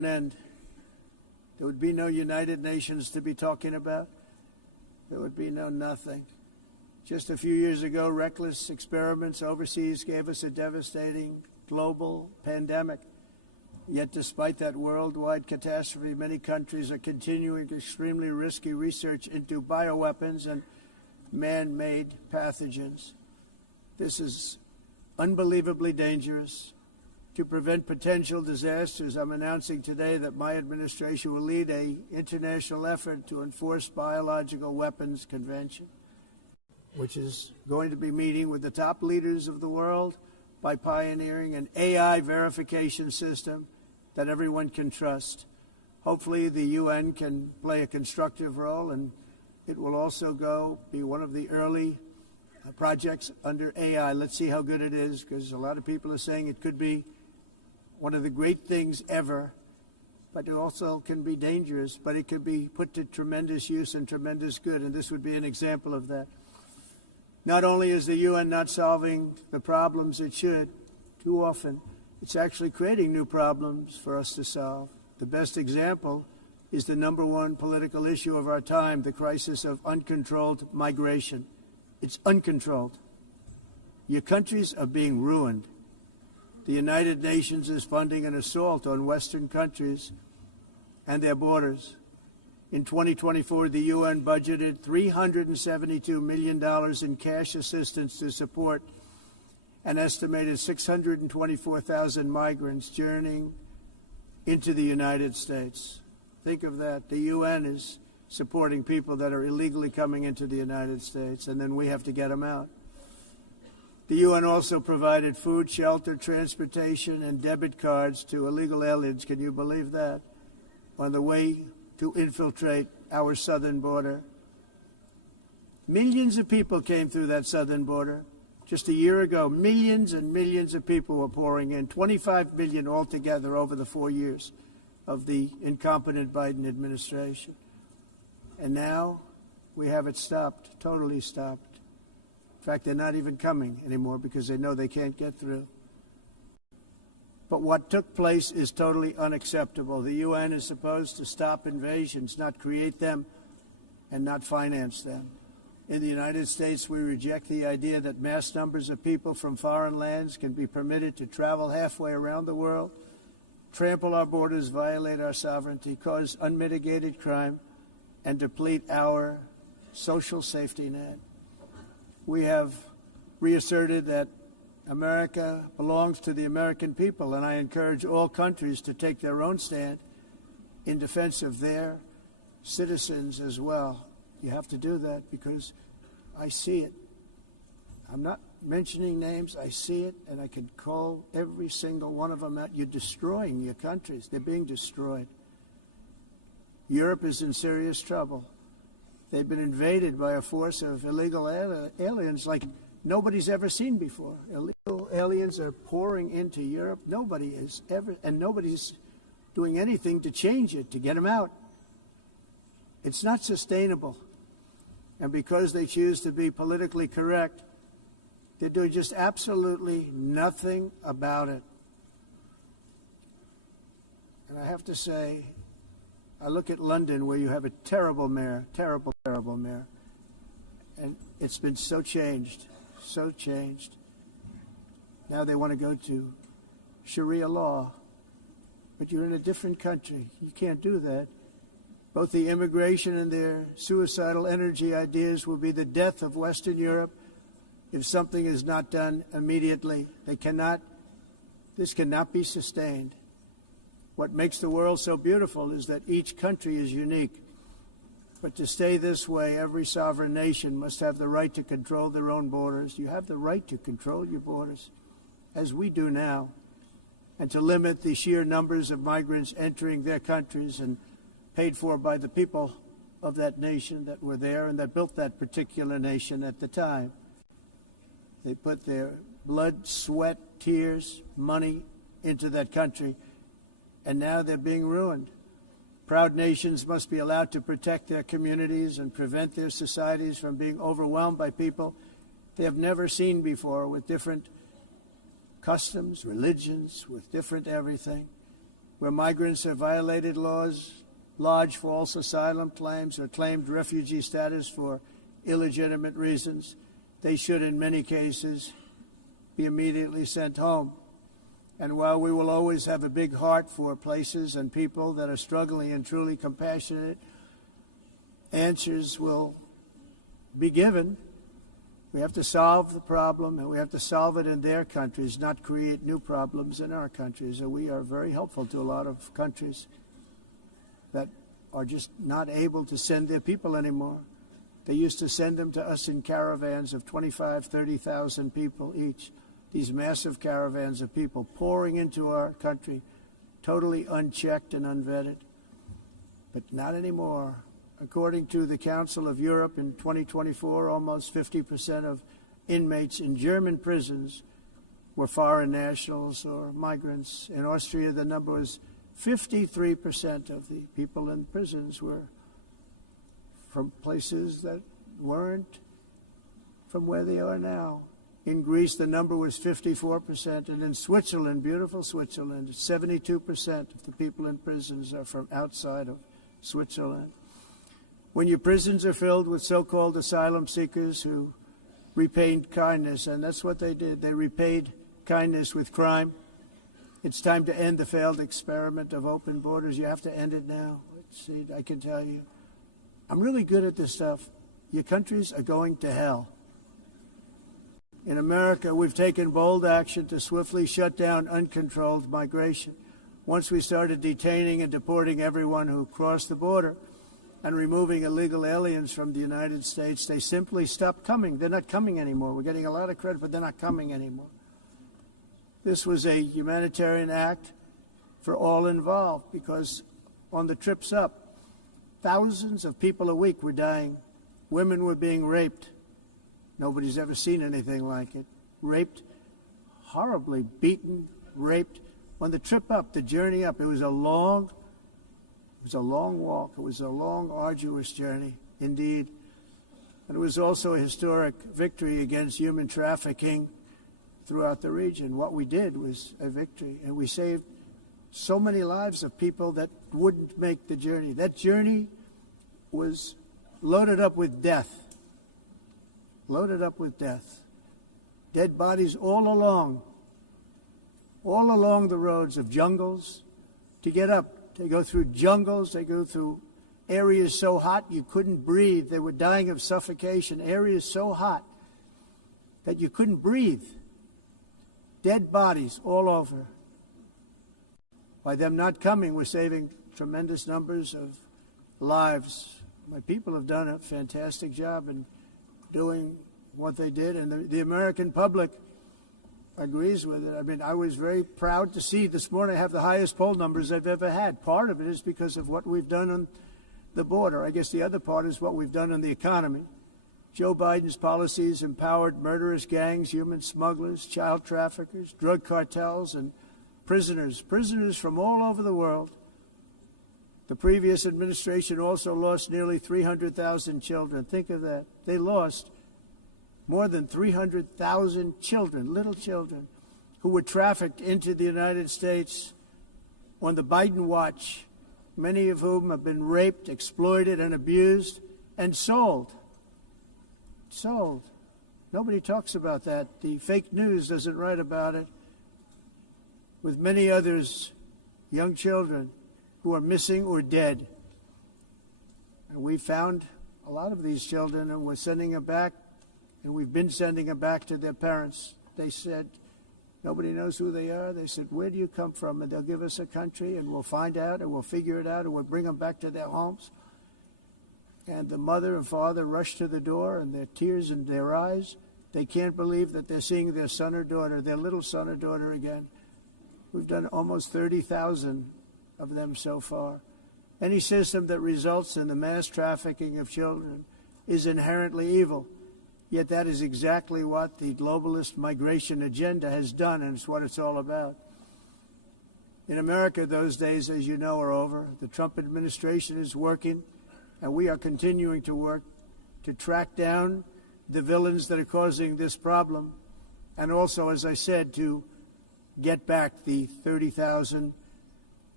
end. There would be no United Nations to be talking about. There would be no nothing. Just a few years ago, reckless experiments overseas gave us a devastating global pandemic. Yet despite that worldwide catastrophe, many countries are continuing extremely risky research into bioweapons and man-made pathogens. This is unbelievably dangerous. To prevent potential disasters, I'm announcing today that my administration will lead an international effort to enforce Biological Weapons Convention, which is going to be meeting with the top leaders of the world by pioneering an AI verification system that everyone can trust. Hopefully the UN can play a constructive role, and it will also be one of the early projects under AI. Let's see how good it is, because a lot of people are saying it could be one of the great things ever, but it also can be dangerous, but it could be put to tremendous use and tremendous good, and this would be an example of that. Not only is the UN not solving the problems it should, too often, it's actually creating new problems for us to solve. The best example is the #1 political issue of our time, the crisis of uncontrolled migration. It's uncontrolled. Your countries are being ruined. The United Nations is funding an assault on Western countries and their borders. In 2024, the UN budgeted $372 million in cash assistance to support an estimated 624,000 migrants journeying into the United States. Think of that. The UN is supporting people that are illegally coming into the United States, and then we have to get them out. The UN also provided food, shelter, transportation, and debit cards to illegal aliens. Can you believe that? On the way to infiltrate our southern border. Millions of people came through that southern border. Just a year ago, millions and millions of people were pouring in, 25 million altogether over the 4 years of the incompetent Biden administration. And now we have it stopped, totally stopped. In fact, they're not even coming anymore because they know they can't get through. But what took place is totally unacceptable. The UN is supposed to stop invasions, not create them and not finance them. In the United States, we reject the idea that mass numbers of people from foreign lands can be permitted to travel halfway around the world, trample our borders, violate our sovereignty, cause unmitigated crime, and deplete our social safety net. We have reasserted that America belongs to the American people, and I encourage all countries to take their own stand in defense of their citizens as well. You have to do that because I see it. I'm not mentioning names. I see it, and I can call every single one of them out. You're destroying your countries. They're being destroyed. Europe is in serious trouble. They've been invaded by a force of illegal aliens like nobody's ever seen before. Illegal aliens are pouring into Europe. Nobody has ever, and nobody's doing anything to change it, to get them out. It's not sustainable. And because they choose to be politically correct, they're doing just absolutely nothing about it. And I have to say, I look at London, where you have a terrible mayor, terrible mayor, and it's been so changed, so changed. Now they want to go to Sharia law, but you're in a different country. You can't do that. Both the immigration and their suicidal energy ideas will be the death of Western Europe if something is not done immediately. This cannot be sustained. What makes the world so beautiful is that each country is unique. But to stay this way, every sovereign nation must have the right to control their own borders. You have the right to control your borders, as we do now, and to limit the sheer numbers of migrants entering their countries and paid for by the people of that nation that were there and that built that particular nation at the time. They put their blood, sweat, tears, money into that country, and now they're being ruined. Proud nations must be allowed to protect their communities and prevent their societies from being overwhelmed by people they have never seen before, with different customs, religions, with different everything. where migrants have violated laws, lodged false asylum claims, or claimed refugee status for illegitimate reasons, they should, in many cases, be immediately sent home. And while we will always have a big heart for places and people that are struggling and truly compassionate, answers will be given. We have to solve the problem, and we have to solve it in their countries, not create new problems in our countries. And we are very helpful to a lot of countries that are just not able to send their people anymore. They used to send them to us in caravans of 25,000, 30,000 people each. These massive caravans of people pouring into our country, totally unchecked and unvetted. But not anymore. According to the Council of Europe, in 2024, almost 50% of inmates in German prisons were foreign nationals or migrants. In Austria, the number was 53% of the people in prisons were from places that weren't from where they are now. In Greece, the number was 54%, and in Switzerland, beautiful Switzerland, 72% of the people in prisons are from outside of Switzerland. When your prisons are filled with so-called asylum seekers who repaid kindness, and that's what they did, they repaid kindness with crime, it's time to end the failed experiment of open borders. You have to end it now. See, I can tell you, I'm really good at this stuff. Your countries are going to hell. In America, we've taken bold action to swiftly shut down uncontrolled migration. Once we started detaining and deporting everyone who crossed the border and removing illegal aliens from the United States, they simply stopped coming. They're not coming anymore. We're getting a lot of credit, but they're not coming anymore. This was a humanitarian act for all involved, because on the trips up, thousands of people a week were dying. Women were being raped. Nobody's ever seen anything like it. Raped, horribly beaten, raped. On the trip up, the journey up, it was a long walk. It was a long, arduous journey, indeed. And it was also a historic victory against human trafficking throughout the region. What we did was a victory, and we saved so many lives of people that wouldn't make the journey. That journey was loaded up with death. Loaded up with death. Dead bodies all along the roads of jungles. To get up, they go through jungles, they go through areas so hot you couldn't breathe. They were dying of suffocation. Areas so hot that you couldn't breathe. Dead bodies all over. By them not coming, we're saving tremendous numbers of lives. My people have done a fantastic job in doing what they did, and the American public agrees with it. I mean, I was very proud to see this morning I have the highest poll numbers I've ever had. Part of it is because of what we've done on the border. I guess the other part is what we've done on the economy. Joe Biden's policies empowered murderous gangs, human smugglers, child traffickers, drug cartels, and prisoners from all over the world. The previous administration also lost nearly 300,000 children. Think of that. They lost more than 300,000 children, little children, who were trafficked into the United States on the Biden watch, many of whom have been raped, exploited, and abused, and sold. Sold. Nobody talks about that. The fake news doesn't write about it. With many others, young children who are missing or dead. And we found a lot of these children, and we're sending them back, and we've been sending them back to their parents. They said, nobody knows who they are. They said, where do you come from? And they'll give us a country, and we'll find out, and we'll figure it out, and we'll bring them back to their homes. And the mother and father rush to the door, and their tears in their eyes. They can't believe that they're seeing their son or daughter, their little son or daughter again. We've done almost 30,000 of them so far. Any system that results in the mass trafficking of children is inherently evil. Yet that is exactly what the globalist migration agenda has done, and it's what it's all about. In America, those days, as you know, are over. The Trump administration is working, and we are continuing to work to track down the villains that are causing this problem, and also, as I said, to get back the 30,000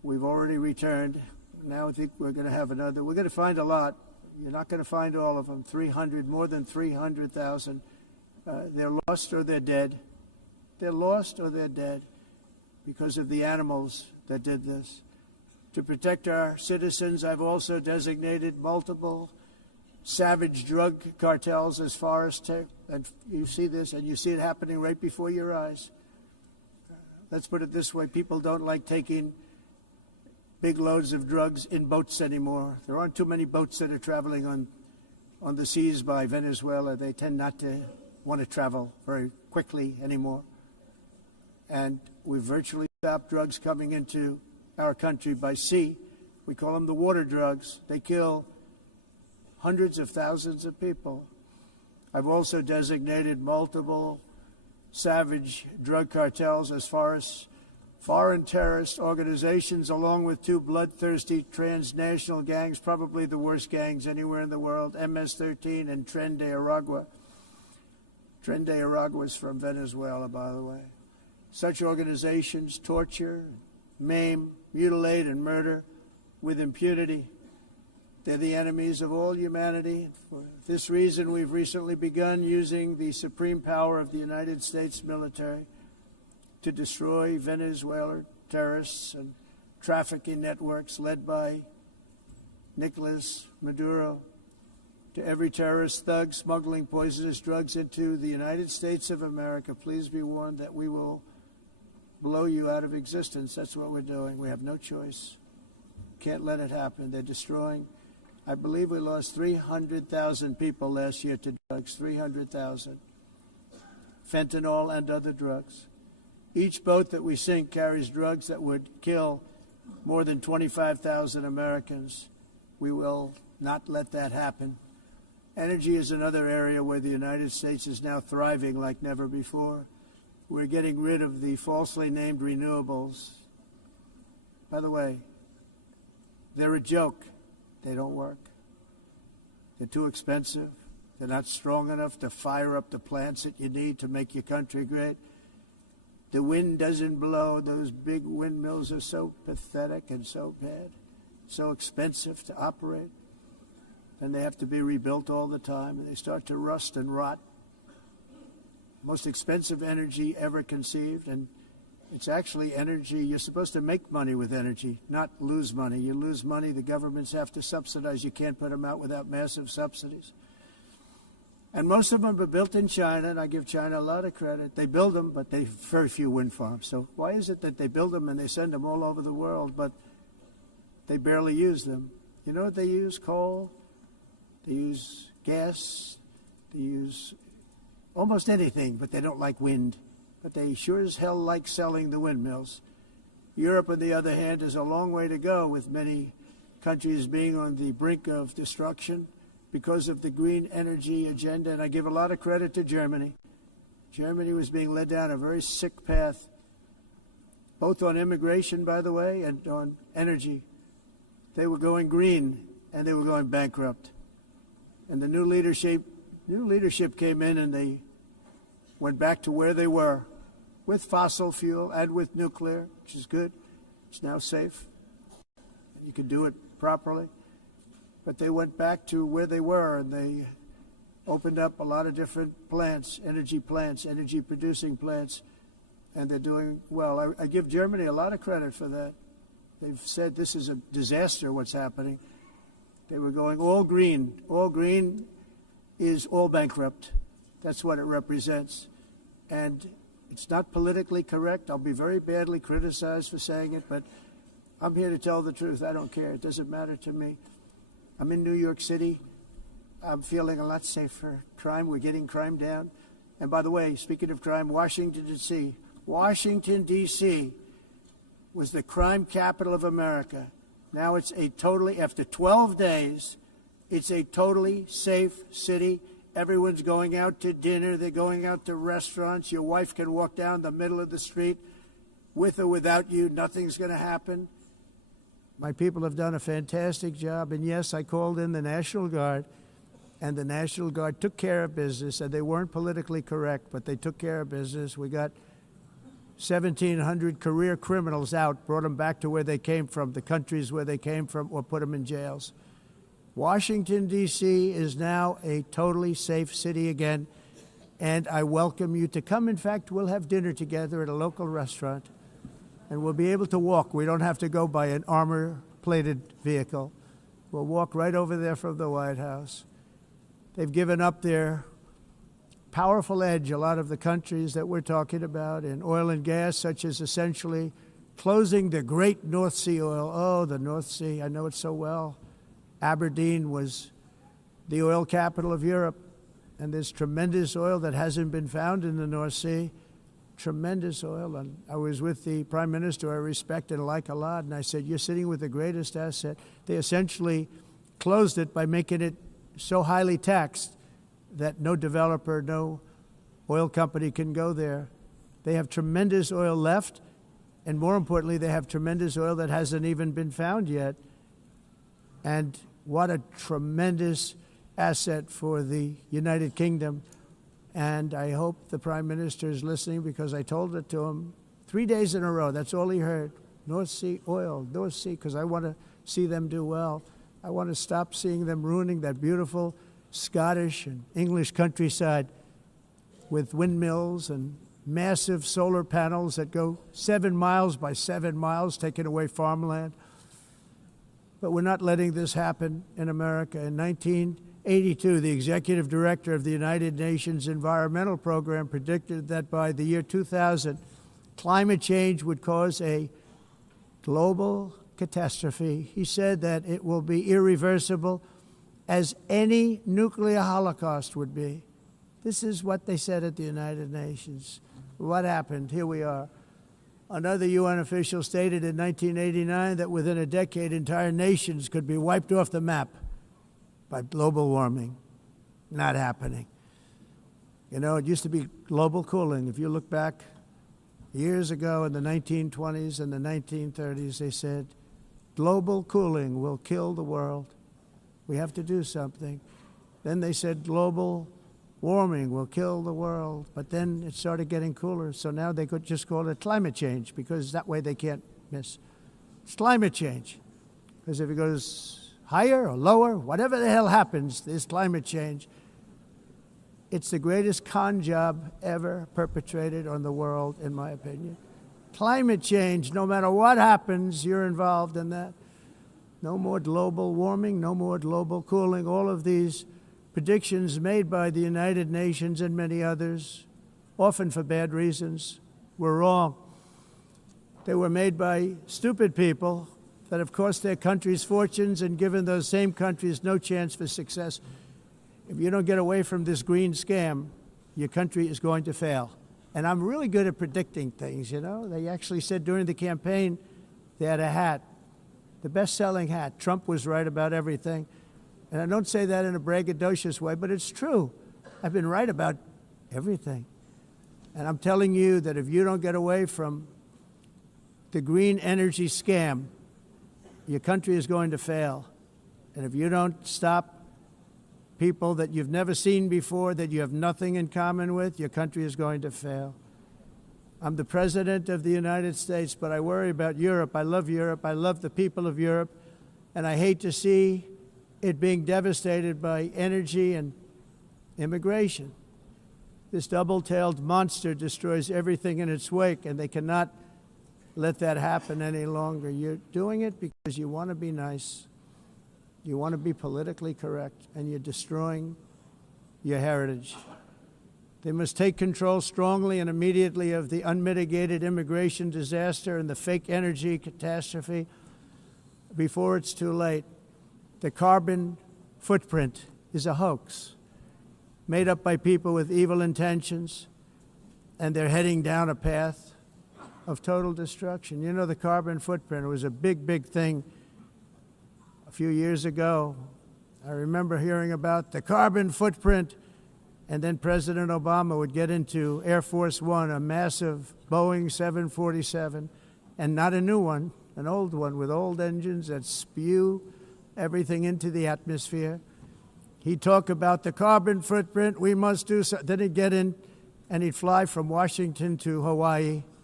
We've already returned. Now I think we're going to have another. We're going to find a lot. You're not going to find all of them. More than 300,000. They're lost or they're dead. They're lost or they're dead because of the animals that did this. To protect our citizens, I've also designated multiple savage drug cartels as far as and you see this, and you see it happening right before your eyes. Let's put it this way. People don't like taking big loads of drugs in boats anymore. There aren't too many boats that are traveling on the seas by Venezuela. They tend not to want to travel very quickly anymore. And we've virtually stopped drugs coming into our country by sea. We call them the water drugs. They kill hundreds of thousands of people. I've also designated multiple savage drug cartels as far as foreign terrorist organizations, along with two bloodthirsty transnational gangs, probably the worst gangs anywhere in the world, MS-13 and Tren de Aragua. Tren de Aragua is from Venezuela, by the way. Such organizations torture, maim, mutilate, and murder with impunity. They're the enemies of all humanity. For this reason, we've recently begun using the supreme power of the United States military to destroy Venezuelan terrorists and trafficking networks led by Nicolas Maduro. To every terrorist thug smuggling poisonous drugs into the United States of America, please be warned that we will blow you out of existence. That's what we're doing. We have no choice. Can't let it happen. They're destroying. I believe we lost 300,000 people last year to drugs, 300,000. Fentanyl and other drugs. Each boat that we sink carries drugs that would kill more than 25,000 Americans. We will not let that happen. Energy is another area where the United States is now thriving like never before. We're getting rid of the falsely named renewables. By the way, they're a joke. They don't work. They're too expensive. They're not strong enough to fire up the plants that you need to make your country great. The wind doesn't blow. Those big windmills are so pathetic and so bad, so expensive to operate. And they have to be rebuilt all the time, and they start to rust and rot. Most expensive energy ever conceived, and it's actually energy. You're supposed to make money with energy, not lose money. You lose money, the governments have to subsidize. You can't put them out without massive subsidies. And most of them are built in China, and I give China a lot of credit. They build them, but they very few wind farms. So why is it that they build them and they send them all over the world, but they barely use them? You know what they use? Coal. They use gas. They use almost anything, but they don't like wind. But they sure as hell like selling the windmills. Europe, on the other hand, is a long way to go, with many countries being on the brink of destruction because of the green energy agenda. And I give a lot of credit to Germany. Germany was being led down a very sick path, both on immigration, by the way, and on energy. They were going green, and they were going bankrupt. And the new leadership came in, and they went back to where they were, with fossil fuel and with nuclear, which is good. It's now safe. You can do it properly. But they went back to where they were, and they opened up a lot of different plants, energy-producing plants, and they're doing well. I give Germany a lot of credit for that. They've said this is a disaster, what's happening. They were going all green. All green is all bankrupt. That's what it represents. And it's not politically correct. I'll be very badly criticized for saying it, but I'm here to tell the truth. I don't care. It doesn't matter to me. I'm in New York City. I'm feeling a lot safer. Crime, we're getting crime down. And by the way, speaking of crime, Washington, D.C. was the crime capital of America. Now it's after 12 days, it's a totally safe city. Everyone's going out to dinner. They're going out to restaurants. Your wife can walk down the middle of the street with or without you. Nothing's going to happen. My people have done a fantastic job. And yes, I called in the National Guard, and the National Guard took care of business, and they weren't politically correct, but they took care of business. We got 1,700 career criminals out, brought them back to where they came from, the countries where they came from, or put them in jails. Washington, D.C. is now a totally safe city again, and I welcome you to come. In fact, we'll have dinner together at a local restaurant, and we'll be able to walk. We don't have to go by an armor-plated vehicle. We'll walk right over there from the White House. They've given up their powerful edge, a lot of the countries that we're talking about, in oil and gas, such as essentially closing the great North Sea oil. Oh, the North Sea, I know it so well. Aberdeen was the oil capital of Europe, and there's tremendous oil that hasn't been found in the North Sea. Tremendous oil. And I was with the Prime Minister I respect and like a lot, and I said, you're sitting with the greatest asset. They essentially closed it by making it so highly taxed that no developer, no oil company can go there. They have tremendous oil left, and more importantly, they have tremendous oil that hasn't even been found yet. And what a tremendous asset for the United Kingdom. And I hope the Prime Minister is listening, because I told it to him 3 days in a row. That's all he heard. North Sea oil, North Sea, because I want to see them do well. I want to stop seeing them ruining that beautiful Scottish and English countryside with windmills and massive solar panels that go 7 miles by 7 miles, taking away farmland. But we're not letting this happen in America. In 1982, the executive director of the United Nations Environmental Program predicted that by the year 2000, climate change would cause a global catastrophe. He said that it will be irreversible, as any nuclear holocaust would be. This is what they said at the United Nations. What happened? Here we are. Another UN official stated in 1989 that within a decade, entire nations could be wiped off the map by global warming. Not happening. You know, it used to be global cooling. If you look back years ago in the 1920s and the 1930s, they said, global cooling will kill the world. We have to do something. Then they said global warming will kill the world. But then it started getting cooler. So now they could just call it climate change, because that way they can't miss. It's climate change. Because if it goes higher or lower, whatever the hell happens, there's climate change. It's the greatest con job ever perpetrated on the world, in my opinion. Climate change, no matter what happens, you're involved in that. No more global warming, no more global cooling. All of these predictions made by the United Nations and many others, often for bad reasons, were wrong. They were made by stupid people that have cost their countries fortunes and given those same countries no chance for success. If you don't get away from this green scam, your country is going to fail. And I'm really good at predicting things, you know. They actually said during the campaign they had a hat, the best-selling hat. Trump was right about everything. And I don't say that in a braggadocious way, but it's true. I've been right about everything. And I'm telling you that if you don't get away from the green energy scam, your country is going to fail. And if you don't stop people that you've never seen before, that you have nothing in common with, your country is going to fail. I'm the President of the United States, but I worry about Europe. I love Europe. I love the people of Europe. And I hate to see it being devastated by energy and immigration. This double-tailed monster destroys everything in its wake, and they cannot let that happen any longer. You're doing it because you want to be nice. You want to be politically correct, and you're destroying your heritage. They must take control strongly and immediately of the unmitigated immigration disaster and the fake energy catastrophe before it's too late. The carbon footprint is a hoax made up by people with evil intentions, and they're heading down a path of total destruction. You know, the carbon footprint, it was a big, big thing a few years ago. I remember hearing about the carbon footprint, and then President Obama would get into Air Force One, a massive Boeing 747, and not a new one, an old one with old engines that spew everything into the atmosphere. He'd talk about the carbon footprint, we must do so. Then he'd get in and he'd fly from Washington to Hawaii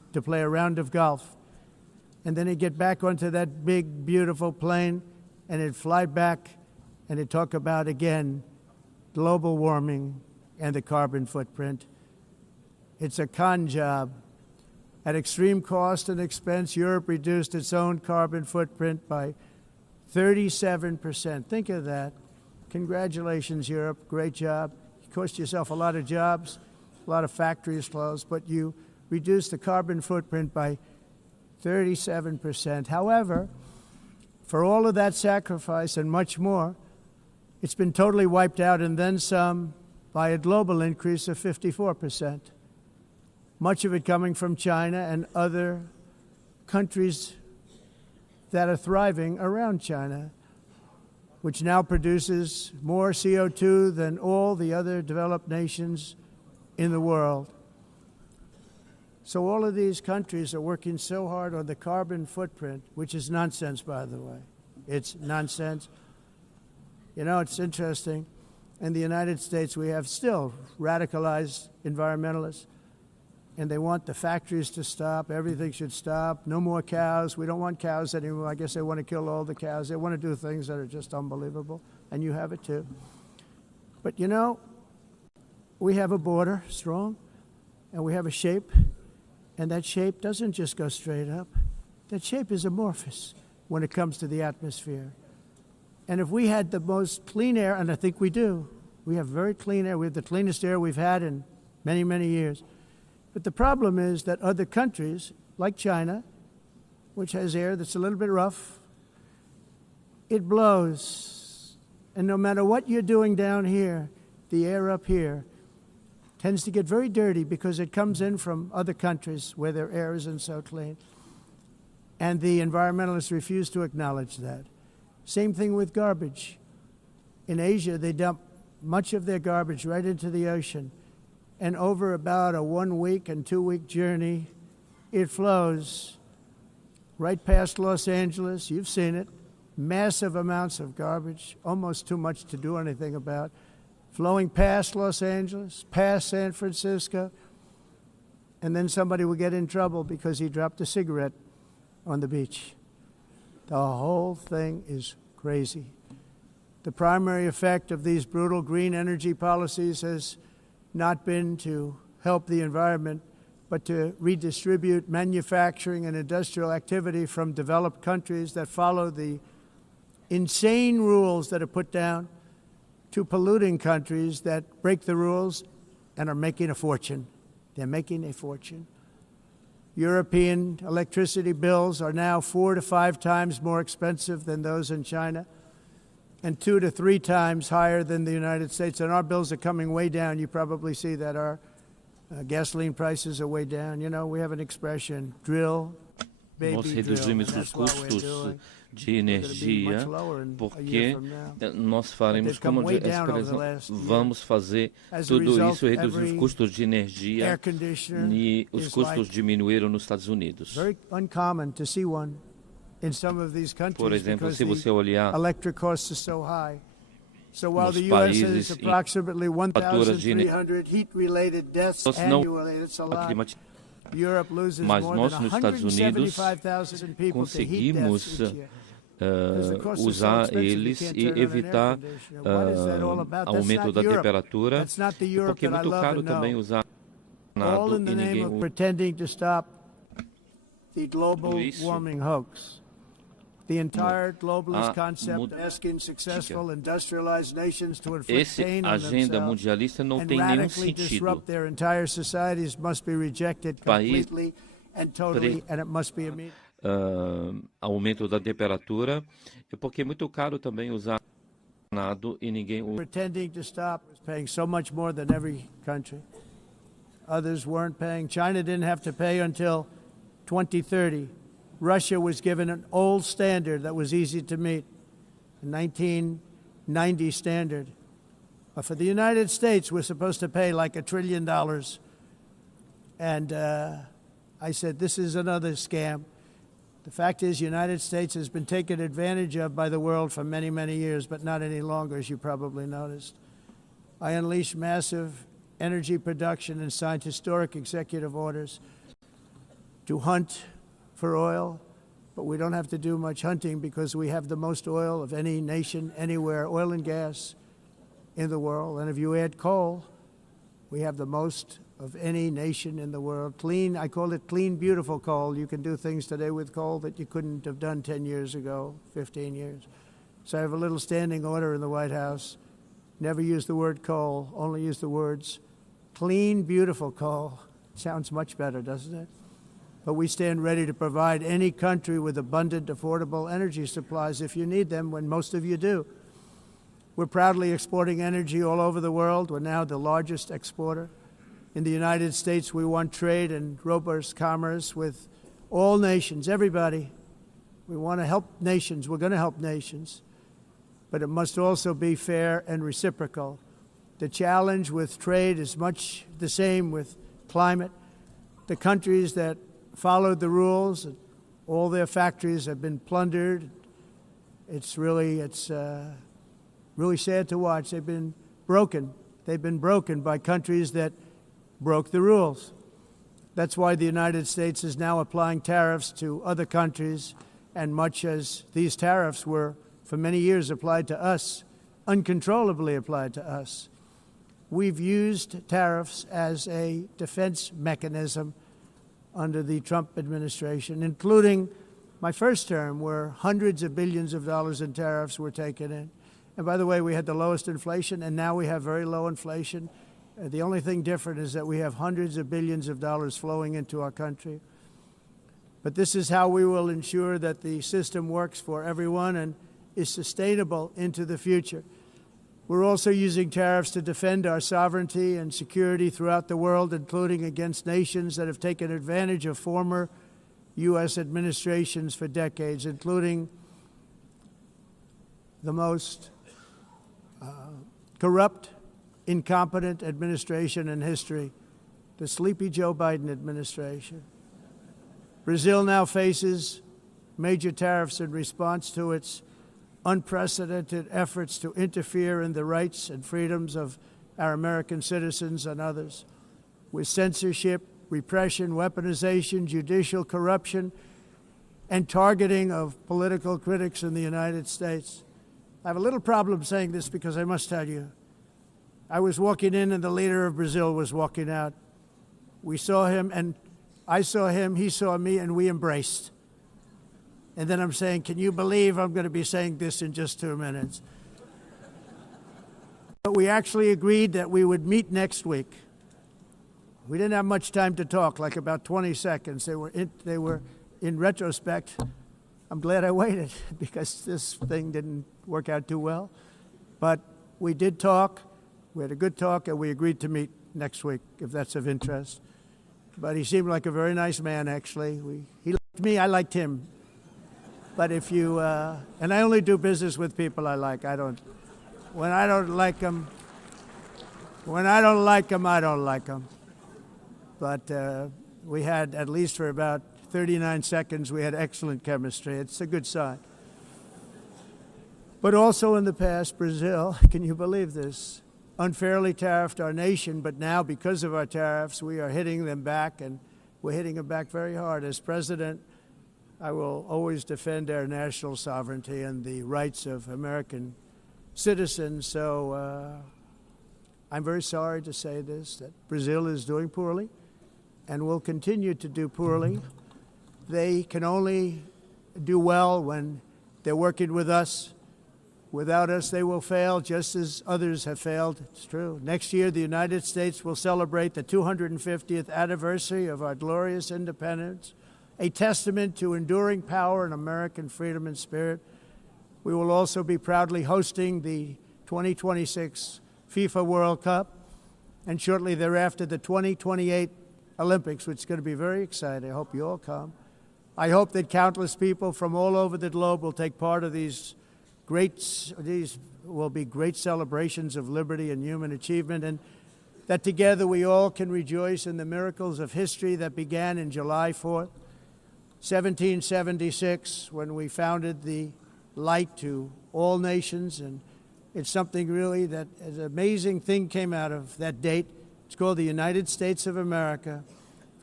to play a round of golf. And then he'd get back onto that big, beautiful plane, and he'd fly back, and he'd talk about, again, global warming and the carbon footprint. It's a con job. At extreme cost and expense, Europe reduced its own carbon footprint by 37%. Think of that. Congratulations, Europe. Great job. You cost yourself a lot of jobs, a lot of factories closed, but you reduced the carbon footprint by 37%. However, for all of that sacrifice and much more, it's been totally wiped out and then some by a global increase of 54%. Much of it coming from China and other countries that are thriving around China, which now produces more CO2 than all the other developed nations in the world. So all of these countries are working so hard on the carbon footprint, which is nonsense, by the way. It's nonsense. You know, it's interesting. In the United States, we have still radicalized environmentalists, and they want the factories to stop. Everything should stop. No more cows. We don't want cows anymore. I guess they want to kill all the cows. They want to do things that are just unbelievable, and you have it too. But, you know, we have a border, strong, and we have a shape, and that shape doesn't just go straight up. That shape is amorphous when it comes to the atmosphere. And if we had the most clean air, and I think we do, we have very clean air. We have the cleanest air we've had in many, many years. But the problem is that other countries, like China, which has air that's a little bit rough, it blows. And no matter what you're doing down here, the air up here tends to get very dirty because it comes in from other countries where their air isn't so clean. And the environmentalists refuse to acknowledge that. Same thing with garbage. In Asia, they dump much of their garbage right into the ocean. And over about a 1 week and 2 week journey, it flows right past Los Angeles. You've seen it. Massive amounts of garbage, almost too much to do anything about, flowing past Los Angeles, past San Francisco, and then somebody will get in trouble because he dropped a cigarette on the beach. The whole thing is crazy. The primary effect of these brutal green energy policies has not been to help the environment, but to redistribute manufacturing and industrial activity from developed countries that follow the insane rules that are put down to polluting countries that break the rules and are making a fortune. They're making a fortune. European electricity bills are now 4 to 5 times more expensive than those in China, and 2 to 3 times higher than the United States. And our bills are coming way down. You probably see that our gasoline prices are way down. You know, we have an expression, drill, baby, Nós drill. reduzimos And os that's what we're custos doing. de energia porque nós faremos, como a expressão, vamos fazer tudo isso, reduzir os custos de energia, e os custos diminuíram nos Estados Unidos. Por exemplo, se você olhar nos países em faturas de energia, mas nós nos Estados Unidos conseguimos usar eles e evitar aumento da temperatura, porque é muito caro também usar nada e ninguém usa isso. The entire globalist concept asking successful industrialized nations to inflict pain on themselves and radically disrupt their entire societies must be rejected completely and totally, and it must be immediate. Aumento da temperatura, porque é muito caro também usar nada e ninguém usa. Pretending to stop was paying so much more than every country. Others weren't paying. China didn't have to pay until 2030. Russia was given an old standard that was easy to meet, a 1990 standard. But for the United States, we're supposed to pay like $1 trillion. And I said, this is another scam. The fact is, the United States has been taken advantage of by the world for many, many years, but not any longer, as you probably noticed. I unleashed massive energy production and signed historic executive orders to hunt for oil, but we don't have to do much hunting because we have the most oil of any nation anywhere, oil and gas in the world. And if you add coal, we have the most of any nation in the world. Clean, I call it clean, beautiful coal. You can do things today with coal that you couldn't have done 10 years ago, 15 years. So I have a little standing order in the White House. Never use the word coal, only use the words clean, beautiful coal. Sounds much better, doesn't it? But we stand ready to provide any country with abundant, affordable energy supplies if you need them, when most of you do. We're proudly exporting energy all over the world. We're now the largest exporter. In the United States, we want trade and robust commerce with all nations, everybody. We want to help nations. We're going to help nations. But it must also be fair and reciprocal. The challenge with trade is much the same with climate. The countries that followed the rules, all their factories have been plundered. It's really sad to watch. They've been broken. They've been broken by countries that broke the rules. That's why the United States is now applying tariffs to other countries, and much as these tariffs were for many years applied to us, uncontrollably applied to us. We've used tariffs as a defense mechanism under the Trump administration, including my first term, where hundreds of billions of dollars in tariffs were taken in. And by the way, we had the lowest inflation, and now we have very low inflation. The only thing different is that we have hundreds of billions of dollars flowing into our country. But this is how we will ensure that the system works for everyone and is sustainable into the future. We're also using tariffs to defend our sovereignty and security throughout the world, including against nations that have taken advantage of former U.S. administrations for decades, including the most corrupt, incompetent administration in history, the sleepy Joe Biden administration. Brazil now faces major tariffs in response to its unprecedented efforts to interfere in the rights and freedoms of our American citizens and others, with censorship, repression, weaponization, judicial corruption, and targeting of political critics in the United States. I have a little problem saying this because I must tell you, I was walking in and the leader of Brazil was walking out. We saw him, and I saw him, he saw me, and we embraced. And then I'm saying, can you believe I'm going to be saying this in just 2 minutes? But we actually agreed that we would meet next week. We didn't have much time to talk, like about 20 seconds. They were in retrospect, I'm glad I waited because this thing didn't work out too well. But we did talk. We had a good talk, and we agreed to meet next week, if that's of interest. But he seemed like a very nice man, actually. He liked me, I liked him. But if you, and I only do business with people I like. When I don't like them, I don't like them. But we had, at least for about 39 seconds, we had excellent chemistry. It's a good sign. But also in the past, Brazil, can you believe this, unfairly tariffed our nation, but now because of our tariffs, we are hitting them back, and we're hitting them back very hard. As president, I will always defend our national sovereignty and the rights of American citizens. So I'm very sorry to say this, that Brazil is doing poorly and will continue to do poorly. They can only do well when they're working with us. Without us, they will fail, just as others have failed. It's true. Next year, the United States will celebrate the 250th anniversary of our glorious independence, a testament to enduring power and American freedom and spirit. We will also be proudly hosting the 2026 FIFA World Cup, and shortly thereafter, the 2028 Olympics, which is going to be very exciting. I hope you all come. I hope that countless people from all over the globe will take part of these will be great celebrations of liberty and human achievement, and that together we all can rejoice in the miracles of history that began in July 4th, 1776, when we founded the light to all nations. And it's something really that an amazing thing came out of that date. It's called the United States of America.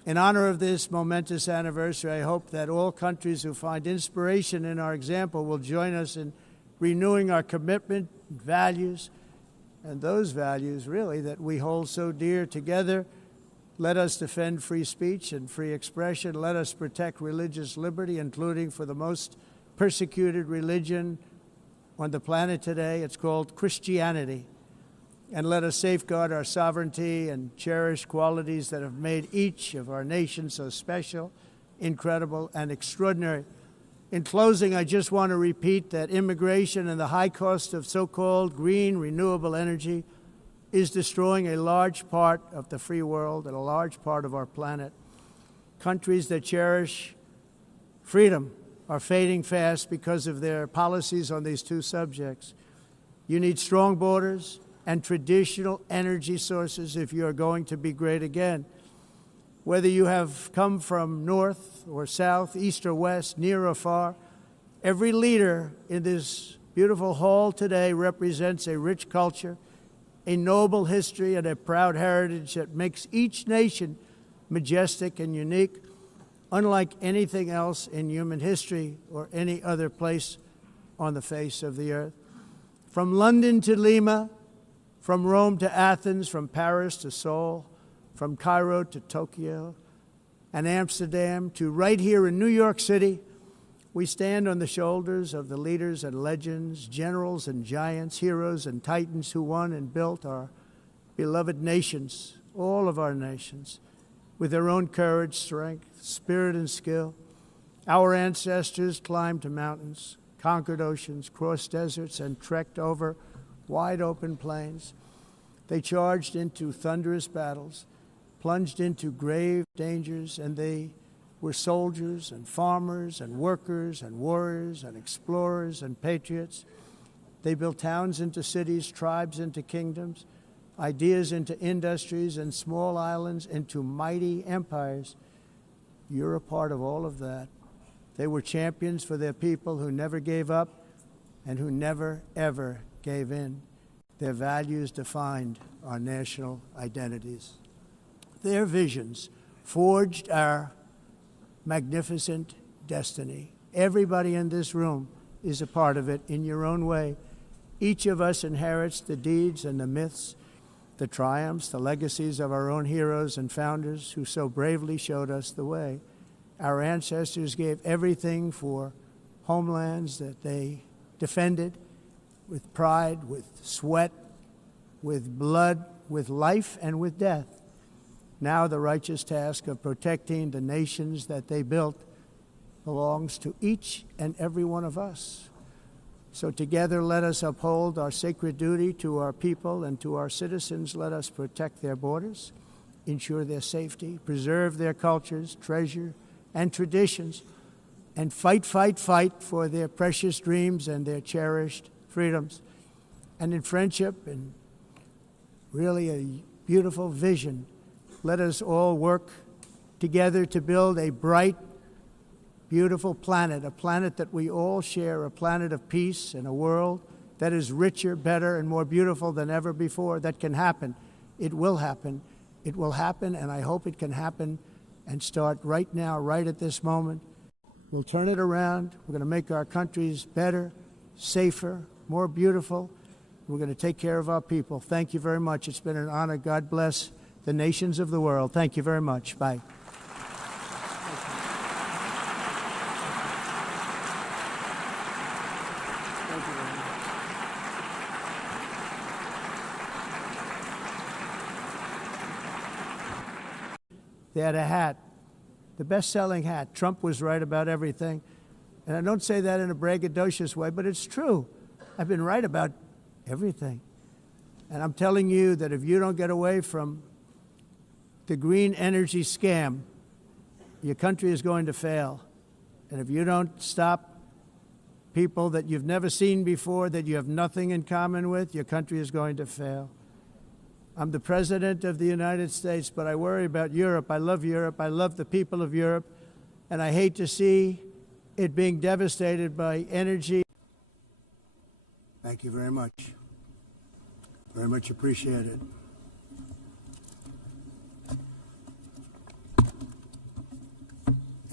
In honor of this momentous anniversary, I hope that all countries who find inspiration in our example will join us in renewing our commitment, values, and those values, really, that we hold so dear. Together, let us defend free speech and free expression. Let us protect religious liberty, including for the most persecuted religion on the planet today. It's called Christianity. And let us safeguard our sovereignty and cherish qualities that have made each of our nations so special, incredible, and extraordinary. In closing, I just want to repeat that immigration and the high cost of so-called green renewable energy is destroying a large part of the free world and a large part of our planet. Countries that cherish freedom are fading fast because of their policies on these two subjects. You need strong borders and traditional energy sources if you are going to be great again. Whether you have come from north or south, east or west, near or far, every leader in this beautiful hall today represents a rich culture, a noble history, and a proud heritage that makes each nation majestic and unique, unlike anything else in human history or any other place on the face of the earth. From London to Lima, from Rome to Athens, from Paris to Seoul, from Cairo to Tokyo and Amsterdam to right here in New York City, we stand on the shoulders of the leaders and legends, generals and giants, heroes and titans who won and built our beloved nations, all of our nations, with their own courage, strength, spirit, and skill. Our ancestors climbed mountains, conquered oceans, crossed deserts, and trekked over wide open plains. They charged into thunderous battles, plunged into grave dangers, and they were soldiers and farmers and workers and warriors and explorers and patriots. They built towns into cities, tribes into kingdoms, ideas into industries, and small islands into mighty empires. You're a part of all of that. They were champions for their people who never gave up and who never, ever gave in. Their values defined our national identities. Their visions forged our magnificent destiny. Everybody in this room is a part of it in your own way. Each of us inherits the deeds and the myths, the triumphs, the legacies of our own heroes and founders who so bravely showed us the way. Our ancestors gave everything for homelands that they defended with pride, with sweat, with blood, with life, and with death. Now the righteous task of protecting the nations that they built belongs to each and every one of us. So together let us uphold our sacred duty to our people and to our citizens. Let us protect their borders, ensure their safety, preserve their cultures, treasure, and traditions, and fight for their precious dreams and their cherished freedoms. And in friendship and really a beautiful vision, let us all work together to build a bright, beautiful planet, a planet that we all share, a planet of peace and a world that is richer, better, and more beautiful than ever before. That can happen. It will happen. It will happen, and I hope it can happen and start right now, right at this moment. We'll turn it around. We're going to make our countries better, safer, more beautiful. We're going to take care of our people. Thank you very much. It's been an honor. God bless the nations of the world. Thank you very much. Bye. They had a hat, the best-selling hat. Trump was right about everything. And I don't say that in a braggadocious way, but it's true. I've been right about everything. And I'm telling you that if you don't get away from the green energy scam, your country is going to fail. And if you don't stop people that you've never seen before, that you have nothing in common with, your country is going to fail. I'm the President of the United States, but I worry about Europe. I love Europe. I love the people of Europe. And I hate to see it being devastated by energy. Thank you very much. Very much appreciated.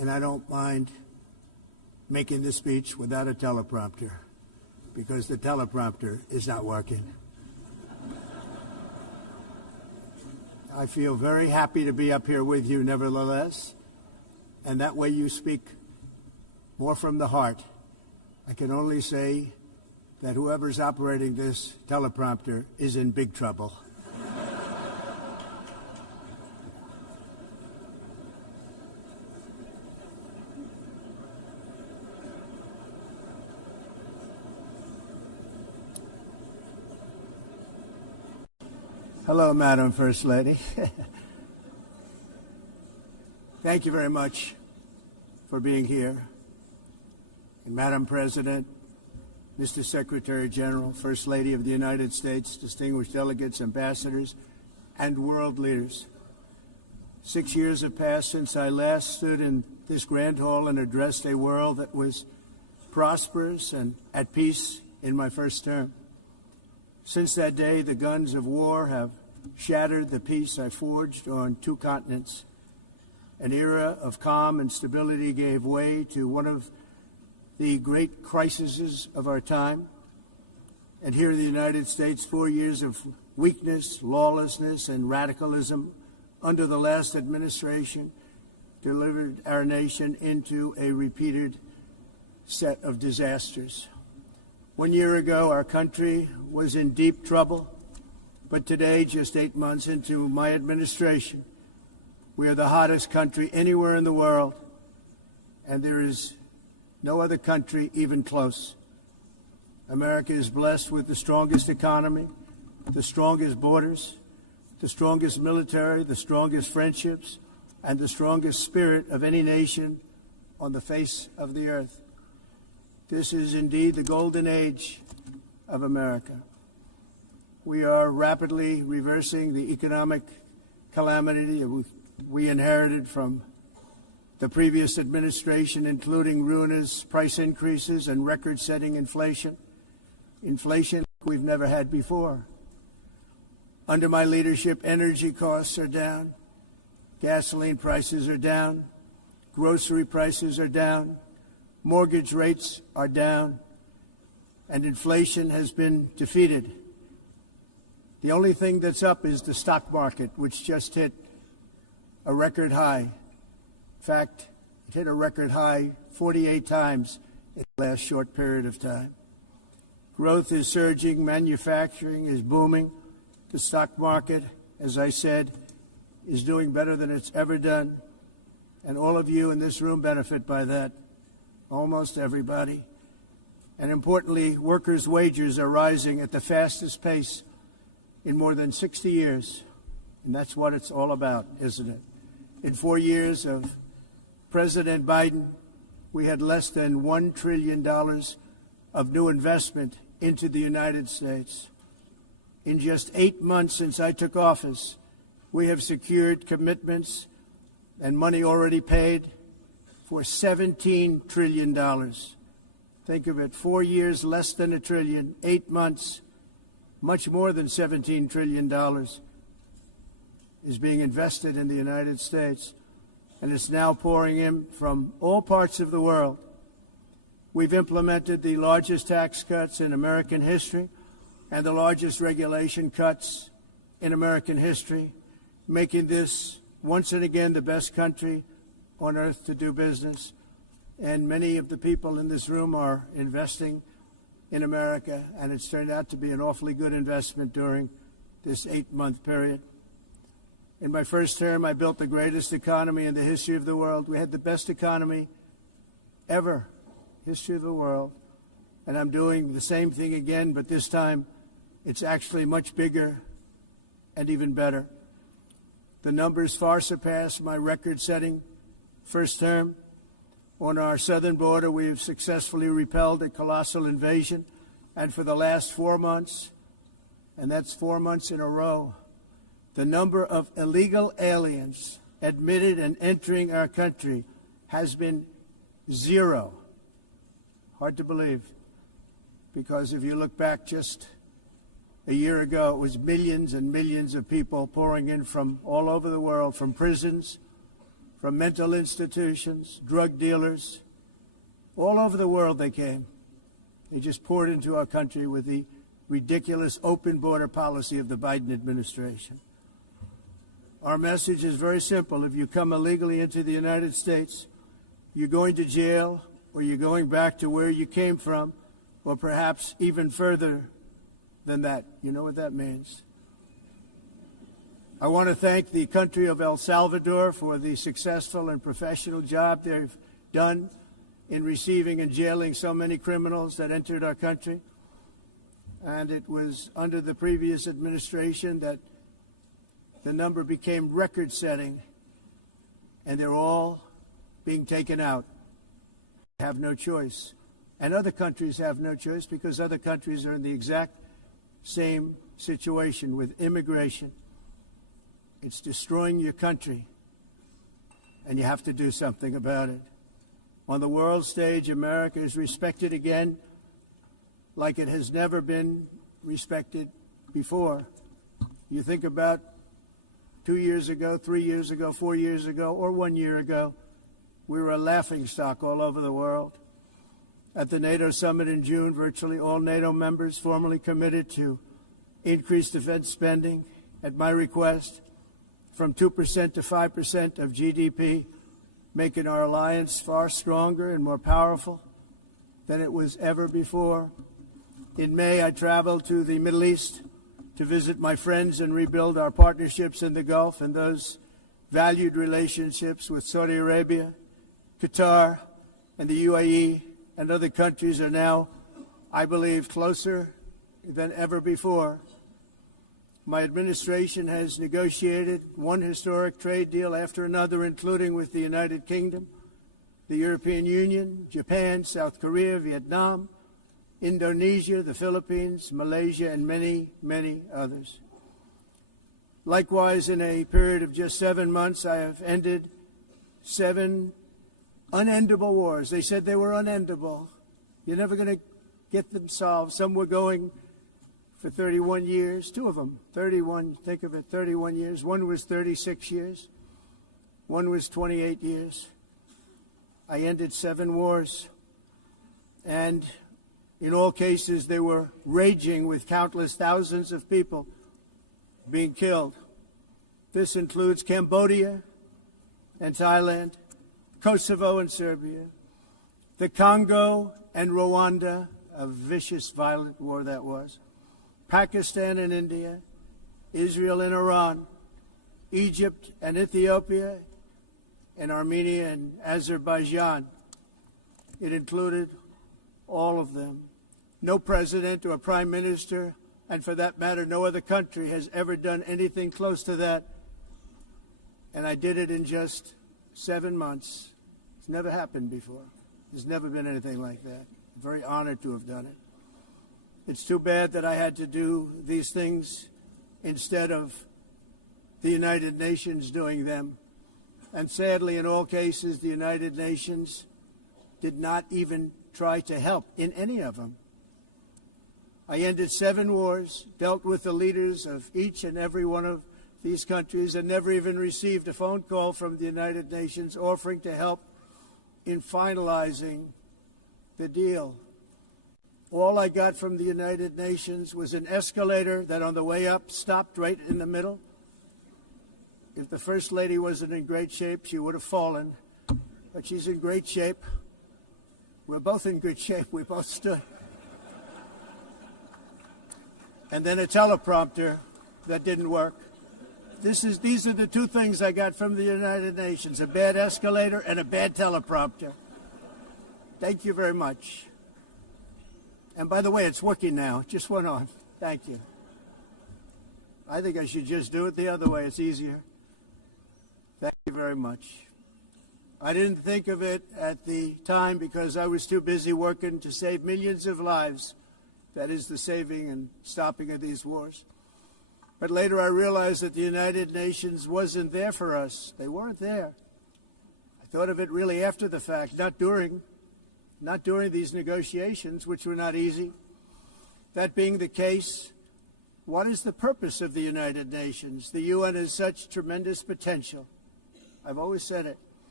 and I don't mind making this speech without a teleprompter, because the teleprompter is not working. I feel very happy to be up here with you, nevertheless, and that way you speak more from the heart. I can only say that whoever's operating this teleprompter is in big trouble. Hello, Madam First Lady. Thank you very much for being here. And Madam President, Mr. Secretary General, First Lady of the United States, distinguished delegates, ambassadors, and world leaders. 6 years have passed since I last stood in this grand hall and addressed a world that was prosperous and at peace in my first term. Since that day, the guns of war have shattered the peace I forged on 2 continents. An era of calm and stability gave way to one of the great crises of our time. And here in the United States, 4 years of weakness, lawlessness, and radicalism under the last administration delivered our nation into a repeated set of disasters. 1 year ago, our country was in deep trouble, but today, just 8 months into my administration, we are the hottest country anywhere in the world, and there is no other country even close. America is blessed with the strongest economy, the strongest borders, the strongest military, the strongest friendships, and the strongest spirit of any nation on the face of the earth. This is indeed the golden age of America. We are rapidly reversing the economic calamity we inherited from the previous administration, including ruinous price increases and record-setting inflation we've never had before. Under my leadership, energy costs are down, gasoline prices are down, grocery prices are down, mortgage rates are down, and inflation has been defeated. The only thing that's up is the stock market, which just hit a record high. In fact, it hit a record high 48 times in the last short period of time. Growth is surging, manufacturing is booming. The stock market, as I said, is doing better than it's ever done, and all of you in this room benefit by that. Almost everybody. And importantly, workers' wages are rising at the fastest pace in more than 60 years. And that's what it's all about, isn't it? In 4 years of President Biden, we had less than $1 trillion of new investment into the United States. In just 8 months since I took office, we have secured commitments and money already paid for $17 trillion. Think of it, 4 years, less than $1 trillion, 8 months, much more than $17 trillion is being invested in the United States, and it's now pouring in from all parts of the world. We've implemented the largest tax cuts in American history and the largest regulation cuts in American history, making this once and again the best country on earth to do business. And many of the people in this room are investing in America, and it's turned out to be an awfully good investment during this 8-month period. In my first term, I built the greatest economy in the history of the world. We had the best economy ever, history of the world. And I'm doing the same thing again, but this time it's actually much bigger and even better. The numbers far surpass my record-setting first term. On our southern border, we have successfully repelled a colossal invasion, and for the last 4 months, and that's 4 months in a row, the number of illegal aliens admitted and entering our country has been 0. Hard to believe, because if you look back just a year ago, it was millions and millions of people pouring in from all over the world, from prisons, from mental institutions, drug dealers, all over the world they came. They just poured into our country with the ridiculous open border policy of the Biden administration. Our message is very simple. If you come illegally into the United States, you're going to jail, or you're going back to where you came from, or perhaps even further than that. You know what that means. I want to thank the country of El Salvador for the successful and professional job they've done in receiving and jailing so many criminals that entered our country. And it was under the previous administration that the number became record-setting, and they're all being taken out. They have no choice. And other countries have no choice because other countries are in the exact same situation with immigration. It's destroying your country, and you have to do something about it. On the world stage, America is respected again like it has never been respected before. You think about 2 years ago, 3 years ago, 4 years ago, or 1 year ago, we were a laughingstock all over the world. At the NATO summit in June, virtually all NATO members formally committed to increase defense spending at my request from 2% to 5% of GDP, making our alliance far stronger and more powerful than it was ever before. In May, I traveled to the Middle East to visit my friends and rebuild our partnerships in the Gulf and those valued relationships with Saudi Arabia, Qatar, and the UAE and other countries are now, I believe, closer than ever before. My administration has negotiated one historic trade deal after another, including with the United Kingdom, the European Union, Japan, South Korea, Vietnam, Indonesia, the Philippines, Malaysia, and many, many others. Likewise, in a period of just 7 months, I have ended 7 unendable wars. They said they were unendable. You're never going to get them solved. Some were going for 31 years, 2 of them, 31, think of it, 31 years. One was 36 years. One was 28 years. I ended 7 wars. And in all cases, they were raging with countless thousands of people being killed. This includes Cambodia and Thailand, Kosovo and Serbia, the Congo and Rwanda, a vicious, violent war that was, Pakistan and India, Israel and Iran, Egypt and Ethiopia, and Armenia and Azerbaijan. It included all of them. No president or prime minister, and for that matter, no other country has ever done anything close to that. And I did it in just 7 months. It's never happened before. There's never been anything like that. I'm very honored to have done it. It's too bad that I had to do these things instead of the United Nations doing them. And sadly, in all cases, the United Nations did not even try to help in any of them. I ended 7 wars, dealt with the leaders of each and every one of these countries, and never even received a phone call from the United Nations offering to help in finalizing the deal. All I got from the United Nations was an escalator that on the way up stopped right in the middle. If the First Lady wasn't in great shape, she would have fallen. But she's in great shape. We're both in good shape. We both stood. And then a teleprompter that didn't work. These are the 2 things I got from the United Nations, a bad escalator and a bad teleprompter. Thank you very much. And by the way, it's working now. It just went on. Thank you. I think I should just do it the other way. It's easier. Thank you very much. I didn't think of it at the time because I was too busy working to save millions of lives. That is the saving and stopping of these wars. But later I realized that the United Nations wasn't there for us. They weren't there. I thought of it really after the fact, not during these negotiations, which were not easy. That being the case, what is the purpose of the United Nations? The UN has such tremendous potential. I've always said it.